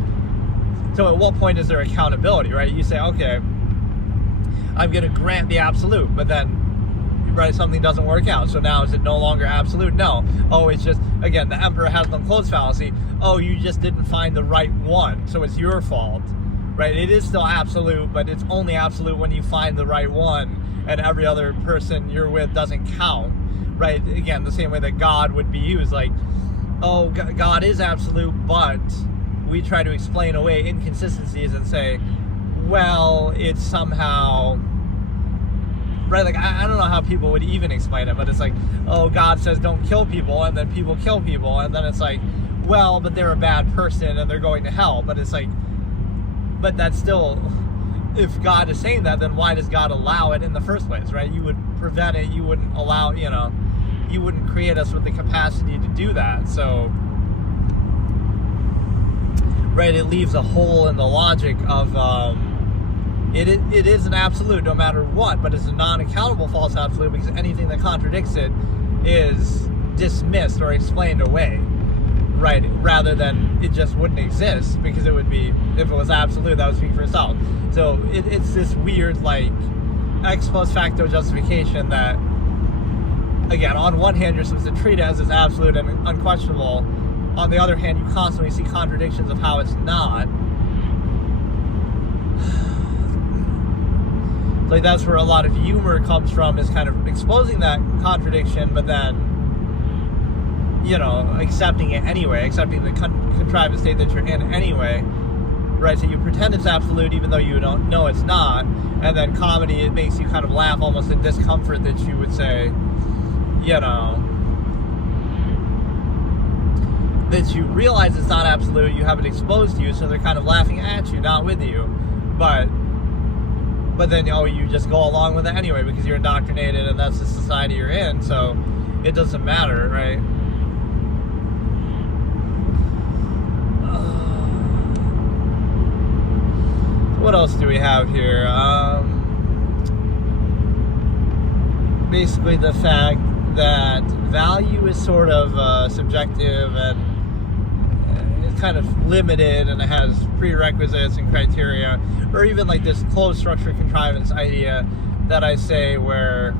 So at what point is there accountability, right? You say, okay, I'm going to grant the absolute, but then, right, something doesn't work out. So now is it no longer absolute? No. Oh, it's just, again, the emperor has no clothes fallacy. Oh, you just didn't find the right one, so it's your fault. Right, it is still absolute, but it's only absolute when you find the right one, and every other person you're with doesn't count. Right, again, the same way that God would be used, like, oh, God is absolute, but we try to explain away inconsistencies and say, well, it's somehow, right, like, I don't know how people would even explain it, but it's like, oh, God says don't kill people, and then people kill people, and then it's like, well, but they're a bad person, and they're going to hell, but it's like, but that's still, if God is saying that, then why does God allow it in the first place, right? You would prevent it, you wouldn't allow, you wouldn't create us with the capacity to do that. So, right, it leaves a hole in the logic of, it is an absolute no matter what, but it's a non-accountable false absolute because anything that contradicts it is dismissed or explained away. Right, rather than it just wouldn't exist, because it would be, if it was absolute, that would speak for itself. So it's this weird, like, ex post facto justification that, again, on one hand, you're supposed to treat it as it's absolute and unquestionable. On the other hand, you constantly see contradictions of how it's not. Like, that's where a lot of humor comes from, is kind of exposing that contradiction, but then, accepting it anyway, accepting the contrived state that you're in anyway, right? So you pretend it's absolute even though you don't know it's not, and then comedy, it makes you kind of laugh almost in discomfort that you would say, that you realize it's not absolute, you have it exposed to you, so they're kind of laughing at you, not with you, but then, you just go along with it anyway because you're indoctrinated and that's the society you're in, so it doesn't matter, right? What else do we have here? Basically the fact that value is sort of subjective and it's kind of limited, and it has prerequisites and criteria, or even like this closed structure contrivance idea that I say where,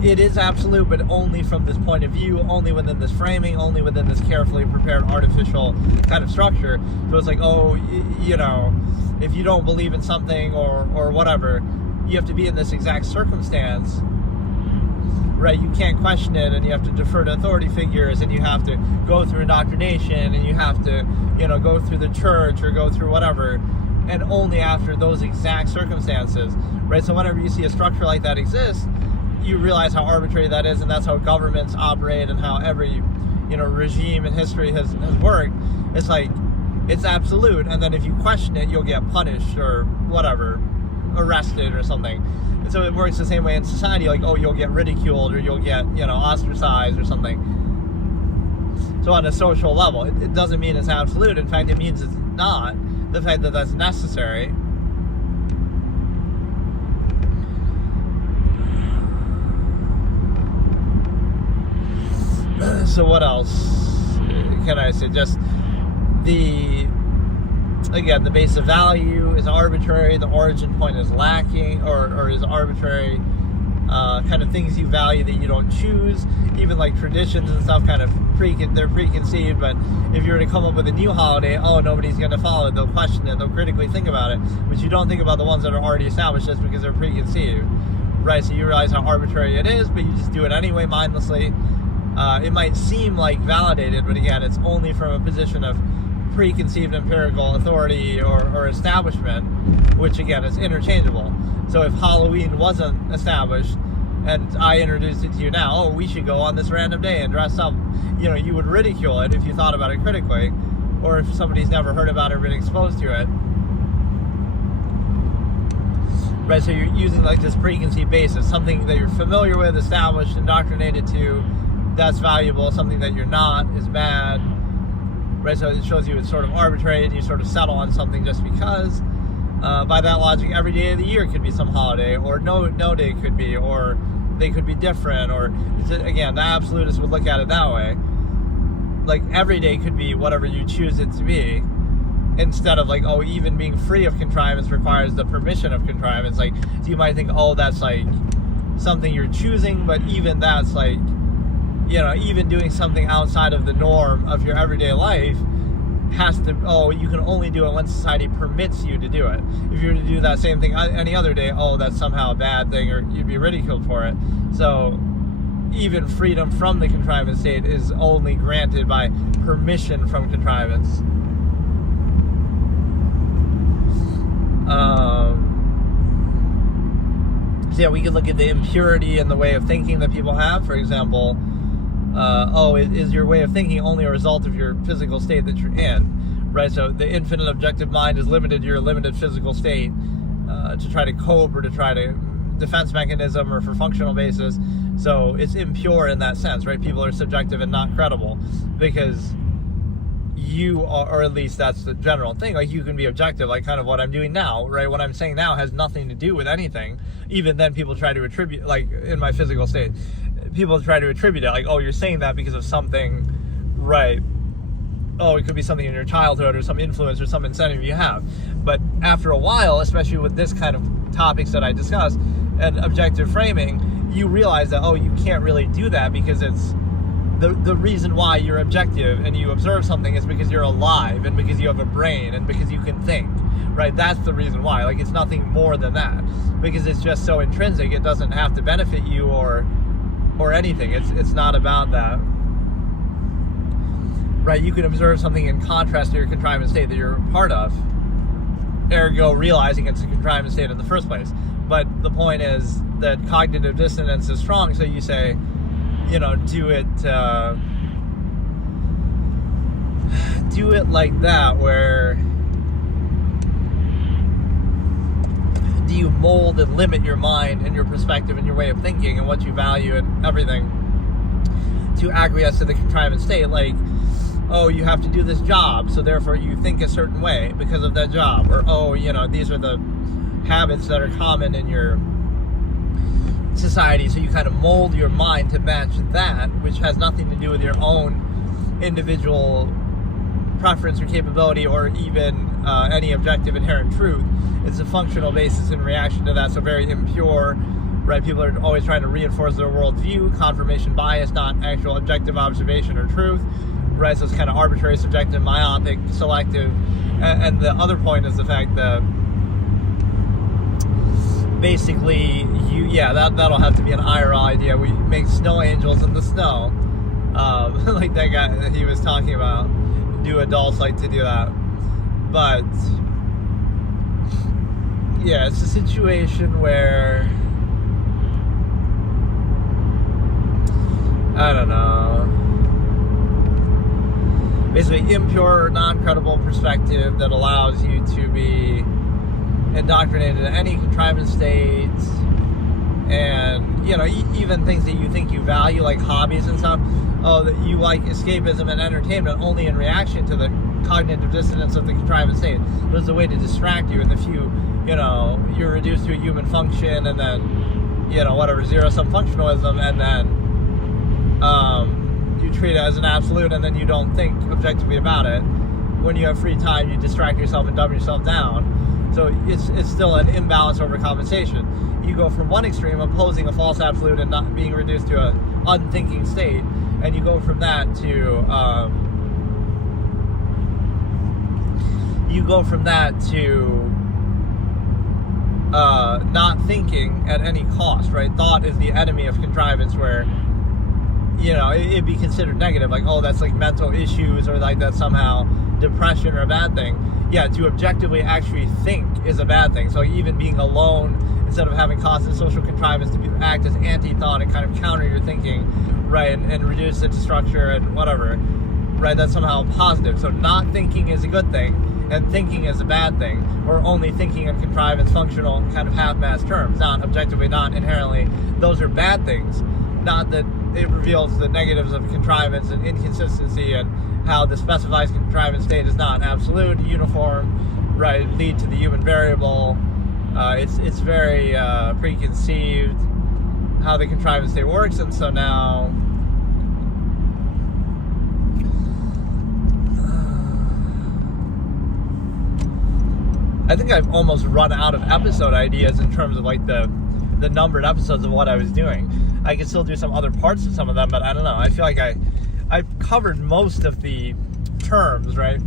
it is absolute, but only from this point of view, only within this framing, only within this carefully prepared artificial kind of structure. So it's like, if you don't believe in something or whatever, you have to be in this exact circumstance, right? You can't question it, and you have to defer to authority figures, and you have to go through indoctrination, and you have to, go through the church or go through whatever, and only after those exact circumstances, right? So whenever you see a structure like that exist, you realize how arbitrary that is, and that's how governments operate, and how every, regime in history has worked. It's like, it's absolute, and then if you question it, you'll get punished or whatever, arrested or something. And so it works the same way in society, like, you'll get ridiculed, or you'll get, ostracized or something. So on a social level, it doesn't mean it's absolute. In fact, it means it's not. The fact that that's necessary. So what else can I say? Just the base of value is arbitrary, the origin point is lacking, or is arbitrary. Kind of things you value that you don't choose, even like traditions and stuff, kind of they're preconceived. But if you were to come up with a new holiday, nobody's going to follow it, they'll question it, they'll critically think about it, but you don't think about the ones that are already established just because they're preconceived, right? So you realize how arbitrary it is, but you just do it anyway mindlessly. It might seem like validated, but again, it's only from a position of preconceived empirical authority or establishment, which again is interchangeable. So if Halloween wasn't established and I introduced it to you now, we should go on this random day and dress up, you would ridicule it if you thought about it critically, or if somebody's never heard about it or been exposed to it. Right, so you're using like this preconceived basis, something that you're familiar with, established, indoctrinated to, that's valuable. Something that you're not is bad. Right, so it shows you it's sort of arbitrary and you sort of settle on something just because. By that logic, every day of the year could be some holiday, or no day could be, or they could be different, or again, the absolutist would look at it that way. Like every day could be whatever you choose it to be, instead of like, even being free of contrivance requires the permission of contrivance. Like, so you might think, that's like something you're choosing, but even that's like, even doing something outside of the norm of your everyday life has to, you can only do it when society permits you to do it. If you were to do that same thing any other day, that's somehow a bad thing, or you'd be ridiculed for it. So even freedom from the contrivance state is only granted by permission from contrivance. So yeah, we could look at the impurity in the way of thinking that people have. For example, is your way of thinking only a result of your physical state that you're in, right? So the infinite objective mind is limited to your limited physical state to try to cope or to try to defense mechanism or for functional basis. So it's impure in that sense, right? People are subjective and not credible because you are, or at least that's the general thing. Like you can be objective, like kind of what I'm doing now, right? What I'm saying now has nothing to do with anything. Even then people try to attribute, like in my physical state, people try to attribute it, like, you're saying that because of something, right? It could be something in your childhood or some influence or some incentive you have. But after a while, especially with this kind of topics that I discuss and objective framing, you realize that, you can't really do that because it's the reason why you're objective and you observe something is because you're alive and because you have a brain and because you can think, right? That's the reason why. Like, it's nothing more than that because it's just so intrinsic. It doesn't have to benefit you or anything. It's not about that, right? You can observe something in contrast to your contrivance state that you're a part of, ergo realizing it's a contrivance state in the first place. But the point is that cognitive dissonance is strong, so you say, do it like that, where do you mold and limit your mind and your perspective and your way of thinking and what you value and everything to acquiesce to the contrivance state? Like, you have to do this job, so therefore you think a certain way because of that job. Or, these are the habits that are common in your society, so you kind of mold your mind to match that, which has nothing to do with your own individual preference or capability or even any objective inherent truth. It's a functional basis in reaction to that, so very impure, right? People are always trying to reinforce their worldview, confirmation bias, not actual objective observation or truth, right? So it's kind of arbitrary, subjective, myopic, selective. And the other point is the fact that basically that'll have to be an IRL idea. We make snow angels in the snow, like that guy that he was talking about. Do adults like to do that? But yeah, it's a situation where I don't know, basically impure or non-credible perspective that allows you to be indoctrinated in any contrivance states, and even things that you think you value, like hobbies and stuff, that you like escapism and entertainment only in reaction to the cognitive dissonance of the contrivance state. There's a way to distract you, and if you're reduced to a human function, and then zero-sum functionalism, and then you treat it as an absolute, and then you don't think objectively about it. When you have free time, you distract yourself and dumb yourself down. So it's still an imbalance over compensation. You go from one extreme, opposing a false absolute and not being reduced to an unthinking state, and you go from that to not thinking at any cost, right? Thought is the enemy of contrivance, where it'd be considered negative, like, oh, that's like mental issues, or like that's somehow depression or a bad thing. Yeah, to objectively actually think is a bad thing. So even being alone, instead of having constant social contrivance to act as anti-thought and kind of counter your thinking, right, and reduce it to structure and whatever, right, that's somehow positive. So not thinking is a good thing, and thinking is a bad thing, or only thinking in contrivance, functional, kind of half-mass terms, not objectively, not inherently. Those are bad things. Not that it reveals the negatives of contrivance and inconsistency, and how the specified contrivance state is not absolute, uniform, right, lead to the human variable. It's very preconceived how the contrivance state works, and so now I think I've almost run out of episode ideas in terms of like the numbered episodes of what I was doing. I could still do some other parts of some of them, but I don't know. I feel like I've covered most of the terms, right?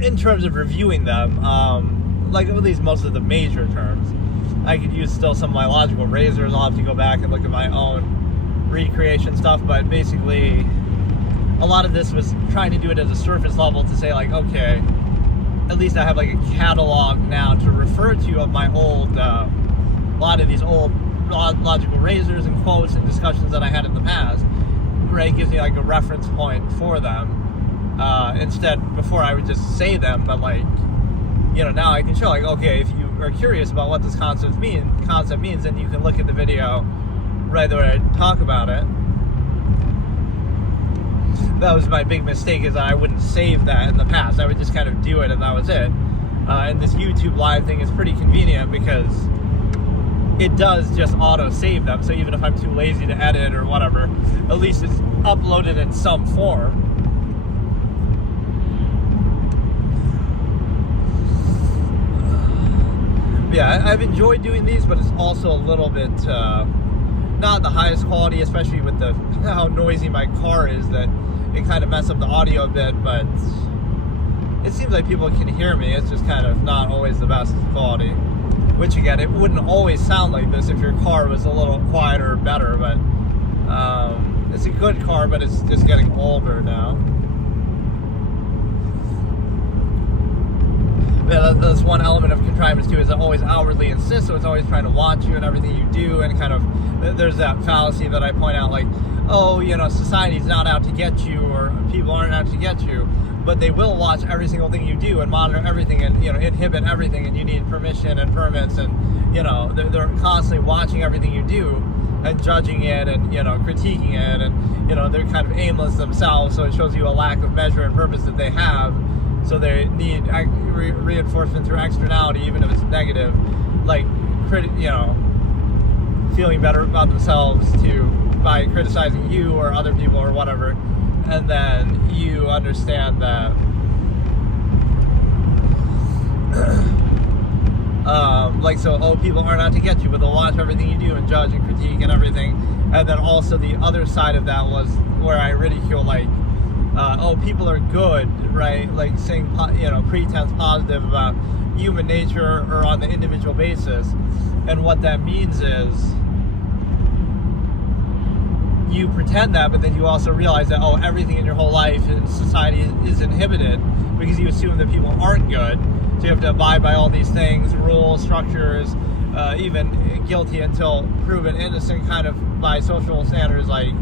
In terms of reviewing them, like at least most of the major terms. I could use still some of my logical razors. I'll have to go back and look at my own recreation stuff, but basically a lot of this was trying to do it at a surface level to say, like, okay, at least I have like a catalog now to refer to of my old, a lot of these old logical razors and quotes and discussions that I had in the past. Right, gives me like a reference point for them. Instead, before I would just say them, but like, now I can show, like, okay, if you are curious about what this concept means, then you can look at the video right where I talk about it. That was my big mistake, is that I wouldn't save that in the past. I would just kind of do it, and that was it. And this YouTube live thing is pretty convenient because it does just auto-save them. So even if I'm too lazy to edit or whatever, at least it's uploaded in some form. Yeah, I've enjoyed doing these, but it's also a little bit not the highest quality, especially with how noisy my car is, that it kind of messes up the audio a bit, but it seems like people can hear me. It's just kind of not always the best quality. Which, again, it wouldn't always sound like this if your car was a little quieter or better, but it's a good car, but it's just getting older now. Yeah, that's one element of contrivance too, is it always outwardly insists, so it's always trying to watch you and everything you do, and kind of, there's that fallacy that I point out, like, oh, society's not out to get you, or people aren't out to get you, but they will watch every single thing you do and monitor everything, and inhibit everything, and you need permission and permits, and they're constantly watching everything you do and judging it, and critiquing it, and they're kind of aimless themselves, so it shows you a lack of measure and purpose that they have. So they need reinforcement through externality, even if it's negative, like feeling better about themselves by criticizing you or other people or whatever. And then you understand that people aren't out to get you, but they'll watch everything you do and judge and critique and everything. And then also the other side of that was where I ridicule, like, people are good, right? Like saying, pretense positive about human nature or on the individual basis. And what that means is you pretend that, but then you also realize that, everything in your whole life in society is inhibited because you assume that people aren't good. So you have to abide by all these things, rules, structures, even guilty until proven innocent, kind of by social standards, like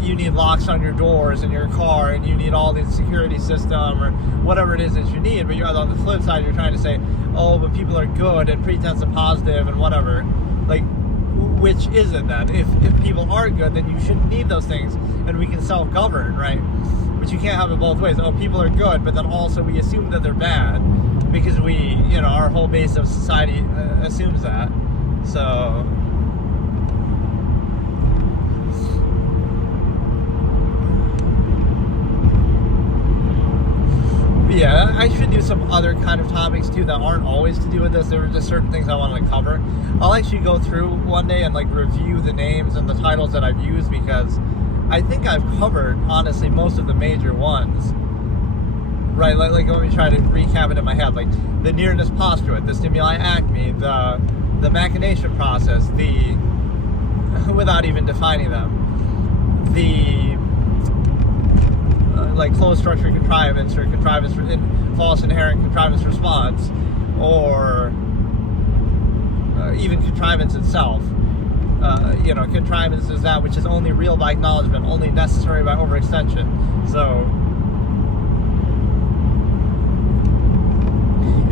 you need locks on your doors in your car, and you need all these security system or whatever it is that you need. But you're on the flip side, you're trying to say, but people are good and pretense of positive and whatever. Like, which is it then? If people are good, then you shouldn't need those things, and we can self-govern, right? But you can't have it both ways. People are good, but then also we assume that they're bad because we, our whole base of society assumes that. So Yeah, I should do some other kind of topics too that aren't always to do with this. There are just certain things I want to cover. I'll actually go through one day and like review the names and the titles that I've used, because I think I've covered, honestly, most of the major ones. Right, like let me try to recap it in my head. Like the nearness postulate, the stimuli acme, the machination process, without even defining them, the like closed structure contrivance, or contrivance false inherent contrivance response, or even contrivance itself. Contrivance is that which is only real by acknowledgement, only necessary by overextension. So,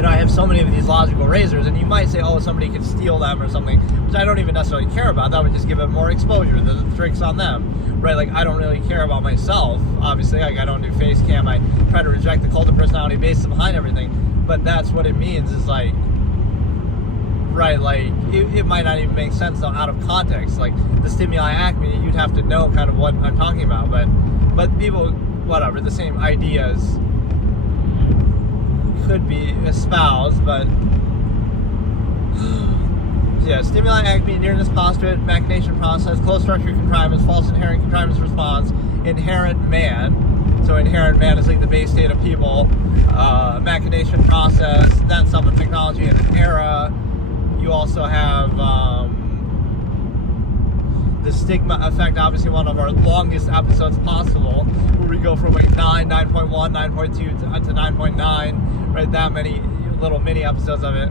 I have so many of these logical razors, and you might say, oh, somebody could steal them or something, which I don't even necessarily care about. That would just give it more exposure. The trick's on them, right? Like, I don't really care about myself, obviously. Like, I don't do face cam. I try to reject the cult of personality basis behind everything. But that's what it means, is like, right, like, it might not even make sense though out of context. Like, the stimuli acme, you'd have to know kind of what I'm talking about. But people, whatever, the same ideas could be espoused, but yeah, stimuli acme, nearness postulate, machination process, closed structure contrivance, false inherent contrivance response, inherent man. So inherent man is like the base state of people. Machination process, then some of technology and era. You also have the stigma effect, obviously one of our longest episodes possible, where we go from like 9.1, 9.2 to 9.9, right? That many little mini episodes of it.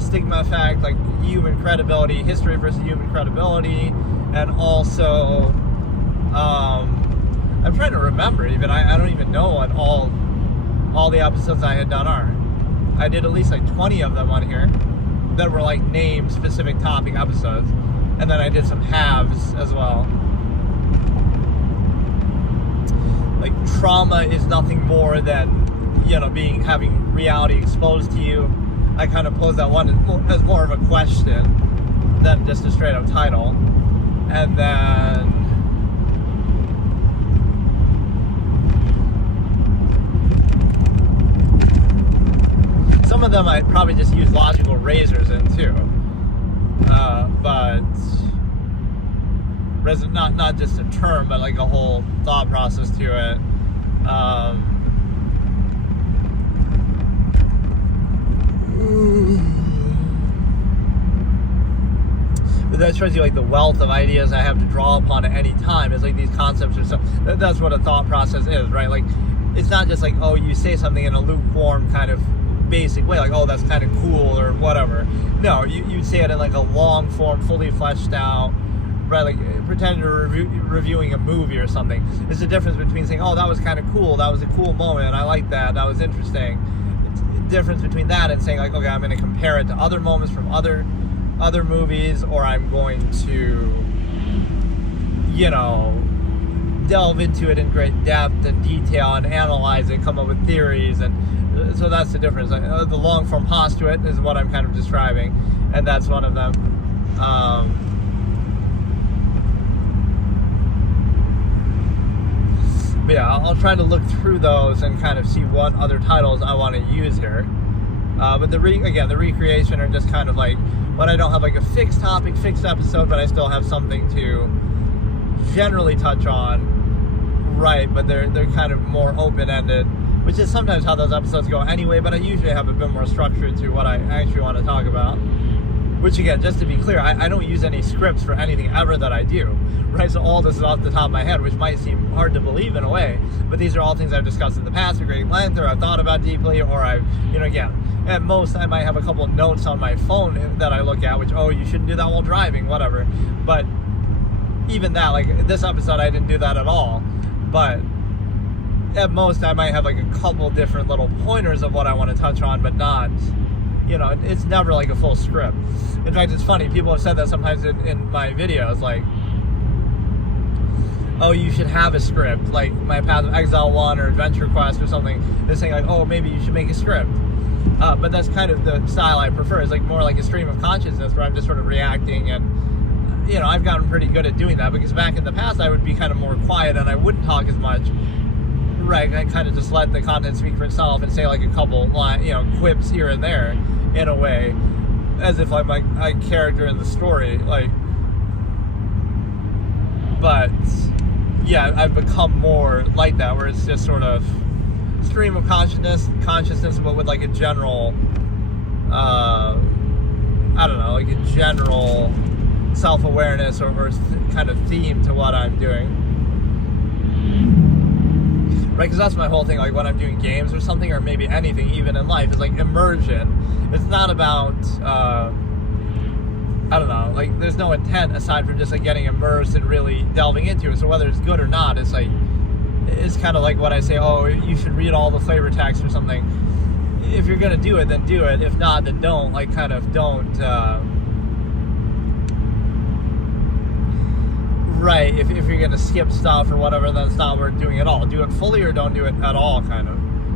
Stigma effect, like human credibility, history versus human credibility, and also, I'm trying to remember even, I don't even know what all the episodes I had done are. I did at least like 20 of them on here that were like name specific topic episodes. And then I did some halves as well. Like, trauma is nothing more than, having reality exposed to you. I kind of pose that one as more of a question than just a straight up title. And then some of them I probably just use logical razors in too. But not just a term, but like a whole thought process to it. But that shows you like the wealth of ideas I have to draw upon at any time. It's like these concepts or something. That's what a thought process is, right? Like, it's not just like, oh, you say something in a lukewarm kind of basic way, like, oh, that's kind of cool or whatever. No, you'd say it in like a long form, fully fleshed out, right? Like pretend you're reviewing a movie or something. There's a difference between saying, oh, that was kind of cool, that was a cool moment, I like that was interesting. It's a difference between that and saying like, okay, I'm going to compare it to other moments from other movies, or I'm going to, delve into it in great depth and detail and analyze it, come up with theories. And so that's the difference. The long-form postulate is what I'm kind of describing, and that's one of them. But yeah, I'll try to look through those and kind of see what other titles I want to use here. But the recreation are just kind of like when I don't have like a fixed topic, fixed episode, but I still have something to generally touch on, right? But they're kind of more open-ended, which is sometimes how those episodes go anyway, but I usually have a bit more structure to what I actually want to talk about. Which, again, just to be clear, I don't use any scripts for anything ever that I do, right? So all this is off the top of my head, which might seem hard to believe in a way, but these are all things I've discussed in the past at great length, or I've thought about deeply, or I've, again, at most I might have a couple of notes on my phone that I look at, which, oh, you shouldn't do that while driving, whatever. But even that, like this episode, I didn't do that at all, but at most I might have like a couple different little pointers of what I want to touch on, but not, it's never like a full script. In fact, it's funny, people have said that sometimes in my videos, like, oh, you should have a script, like my Path of Exile 1 or Adventure Quest or something. They're saying like, oh, maybe you should make a script. But that's kind of the style I prefer. It's like more like a stream of consciousness where I'm just sort of reacting, and I've gotten pretty good at doing that, because back in the past I would be kind of more quiet and I wouldn't talk as much, Right, I kind of just let the content speak for itself and say like a couple quips here and there in a way, as if I'm like a character in the story, like. But yeah, I've become more like that, where it's just sort of stream of consciousness, but with like a general, I don't know, like a general self-awareness or kind of theme to what I'm doing. Right, because that's my whole thing, like when I'm doing games or something, or maybe anything, even in life, is like immersion. It's not about, I don't know, like there's no intent aside from just like getting immersed and really delving into it. So whether it's good or not, it's like, it's kind of like what I say, oh, you should read all the flavor text or something. If you're going to do it, then do it. If not, then don't, like kind of don't, right, if you're going to skip stuff or whatever, then it's not worth doing at all. Do it fully or don't do it at all, kind of.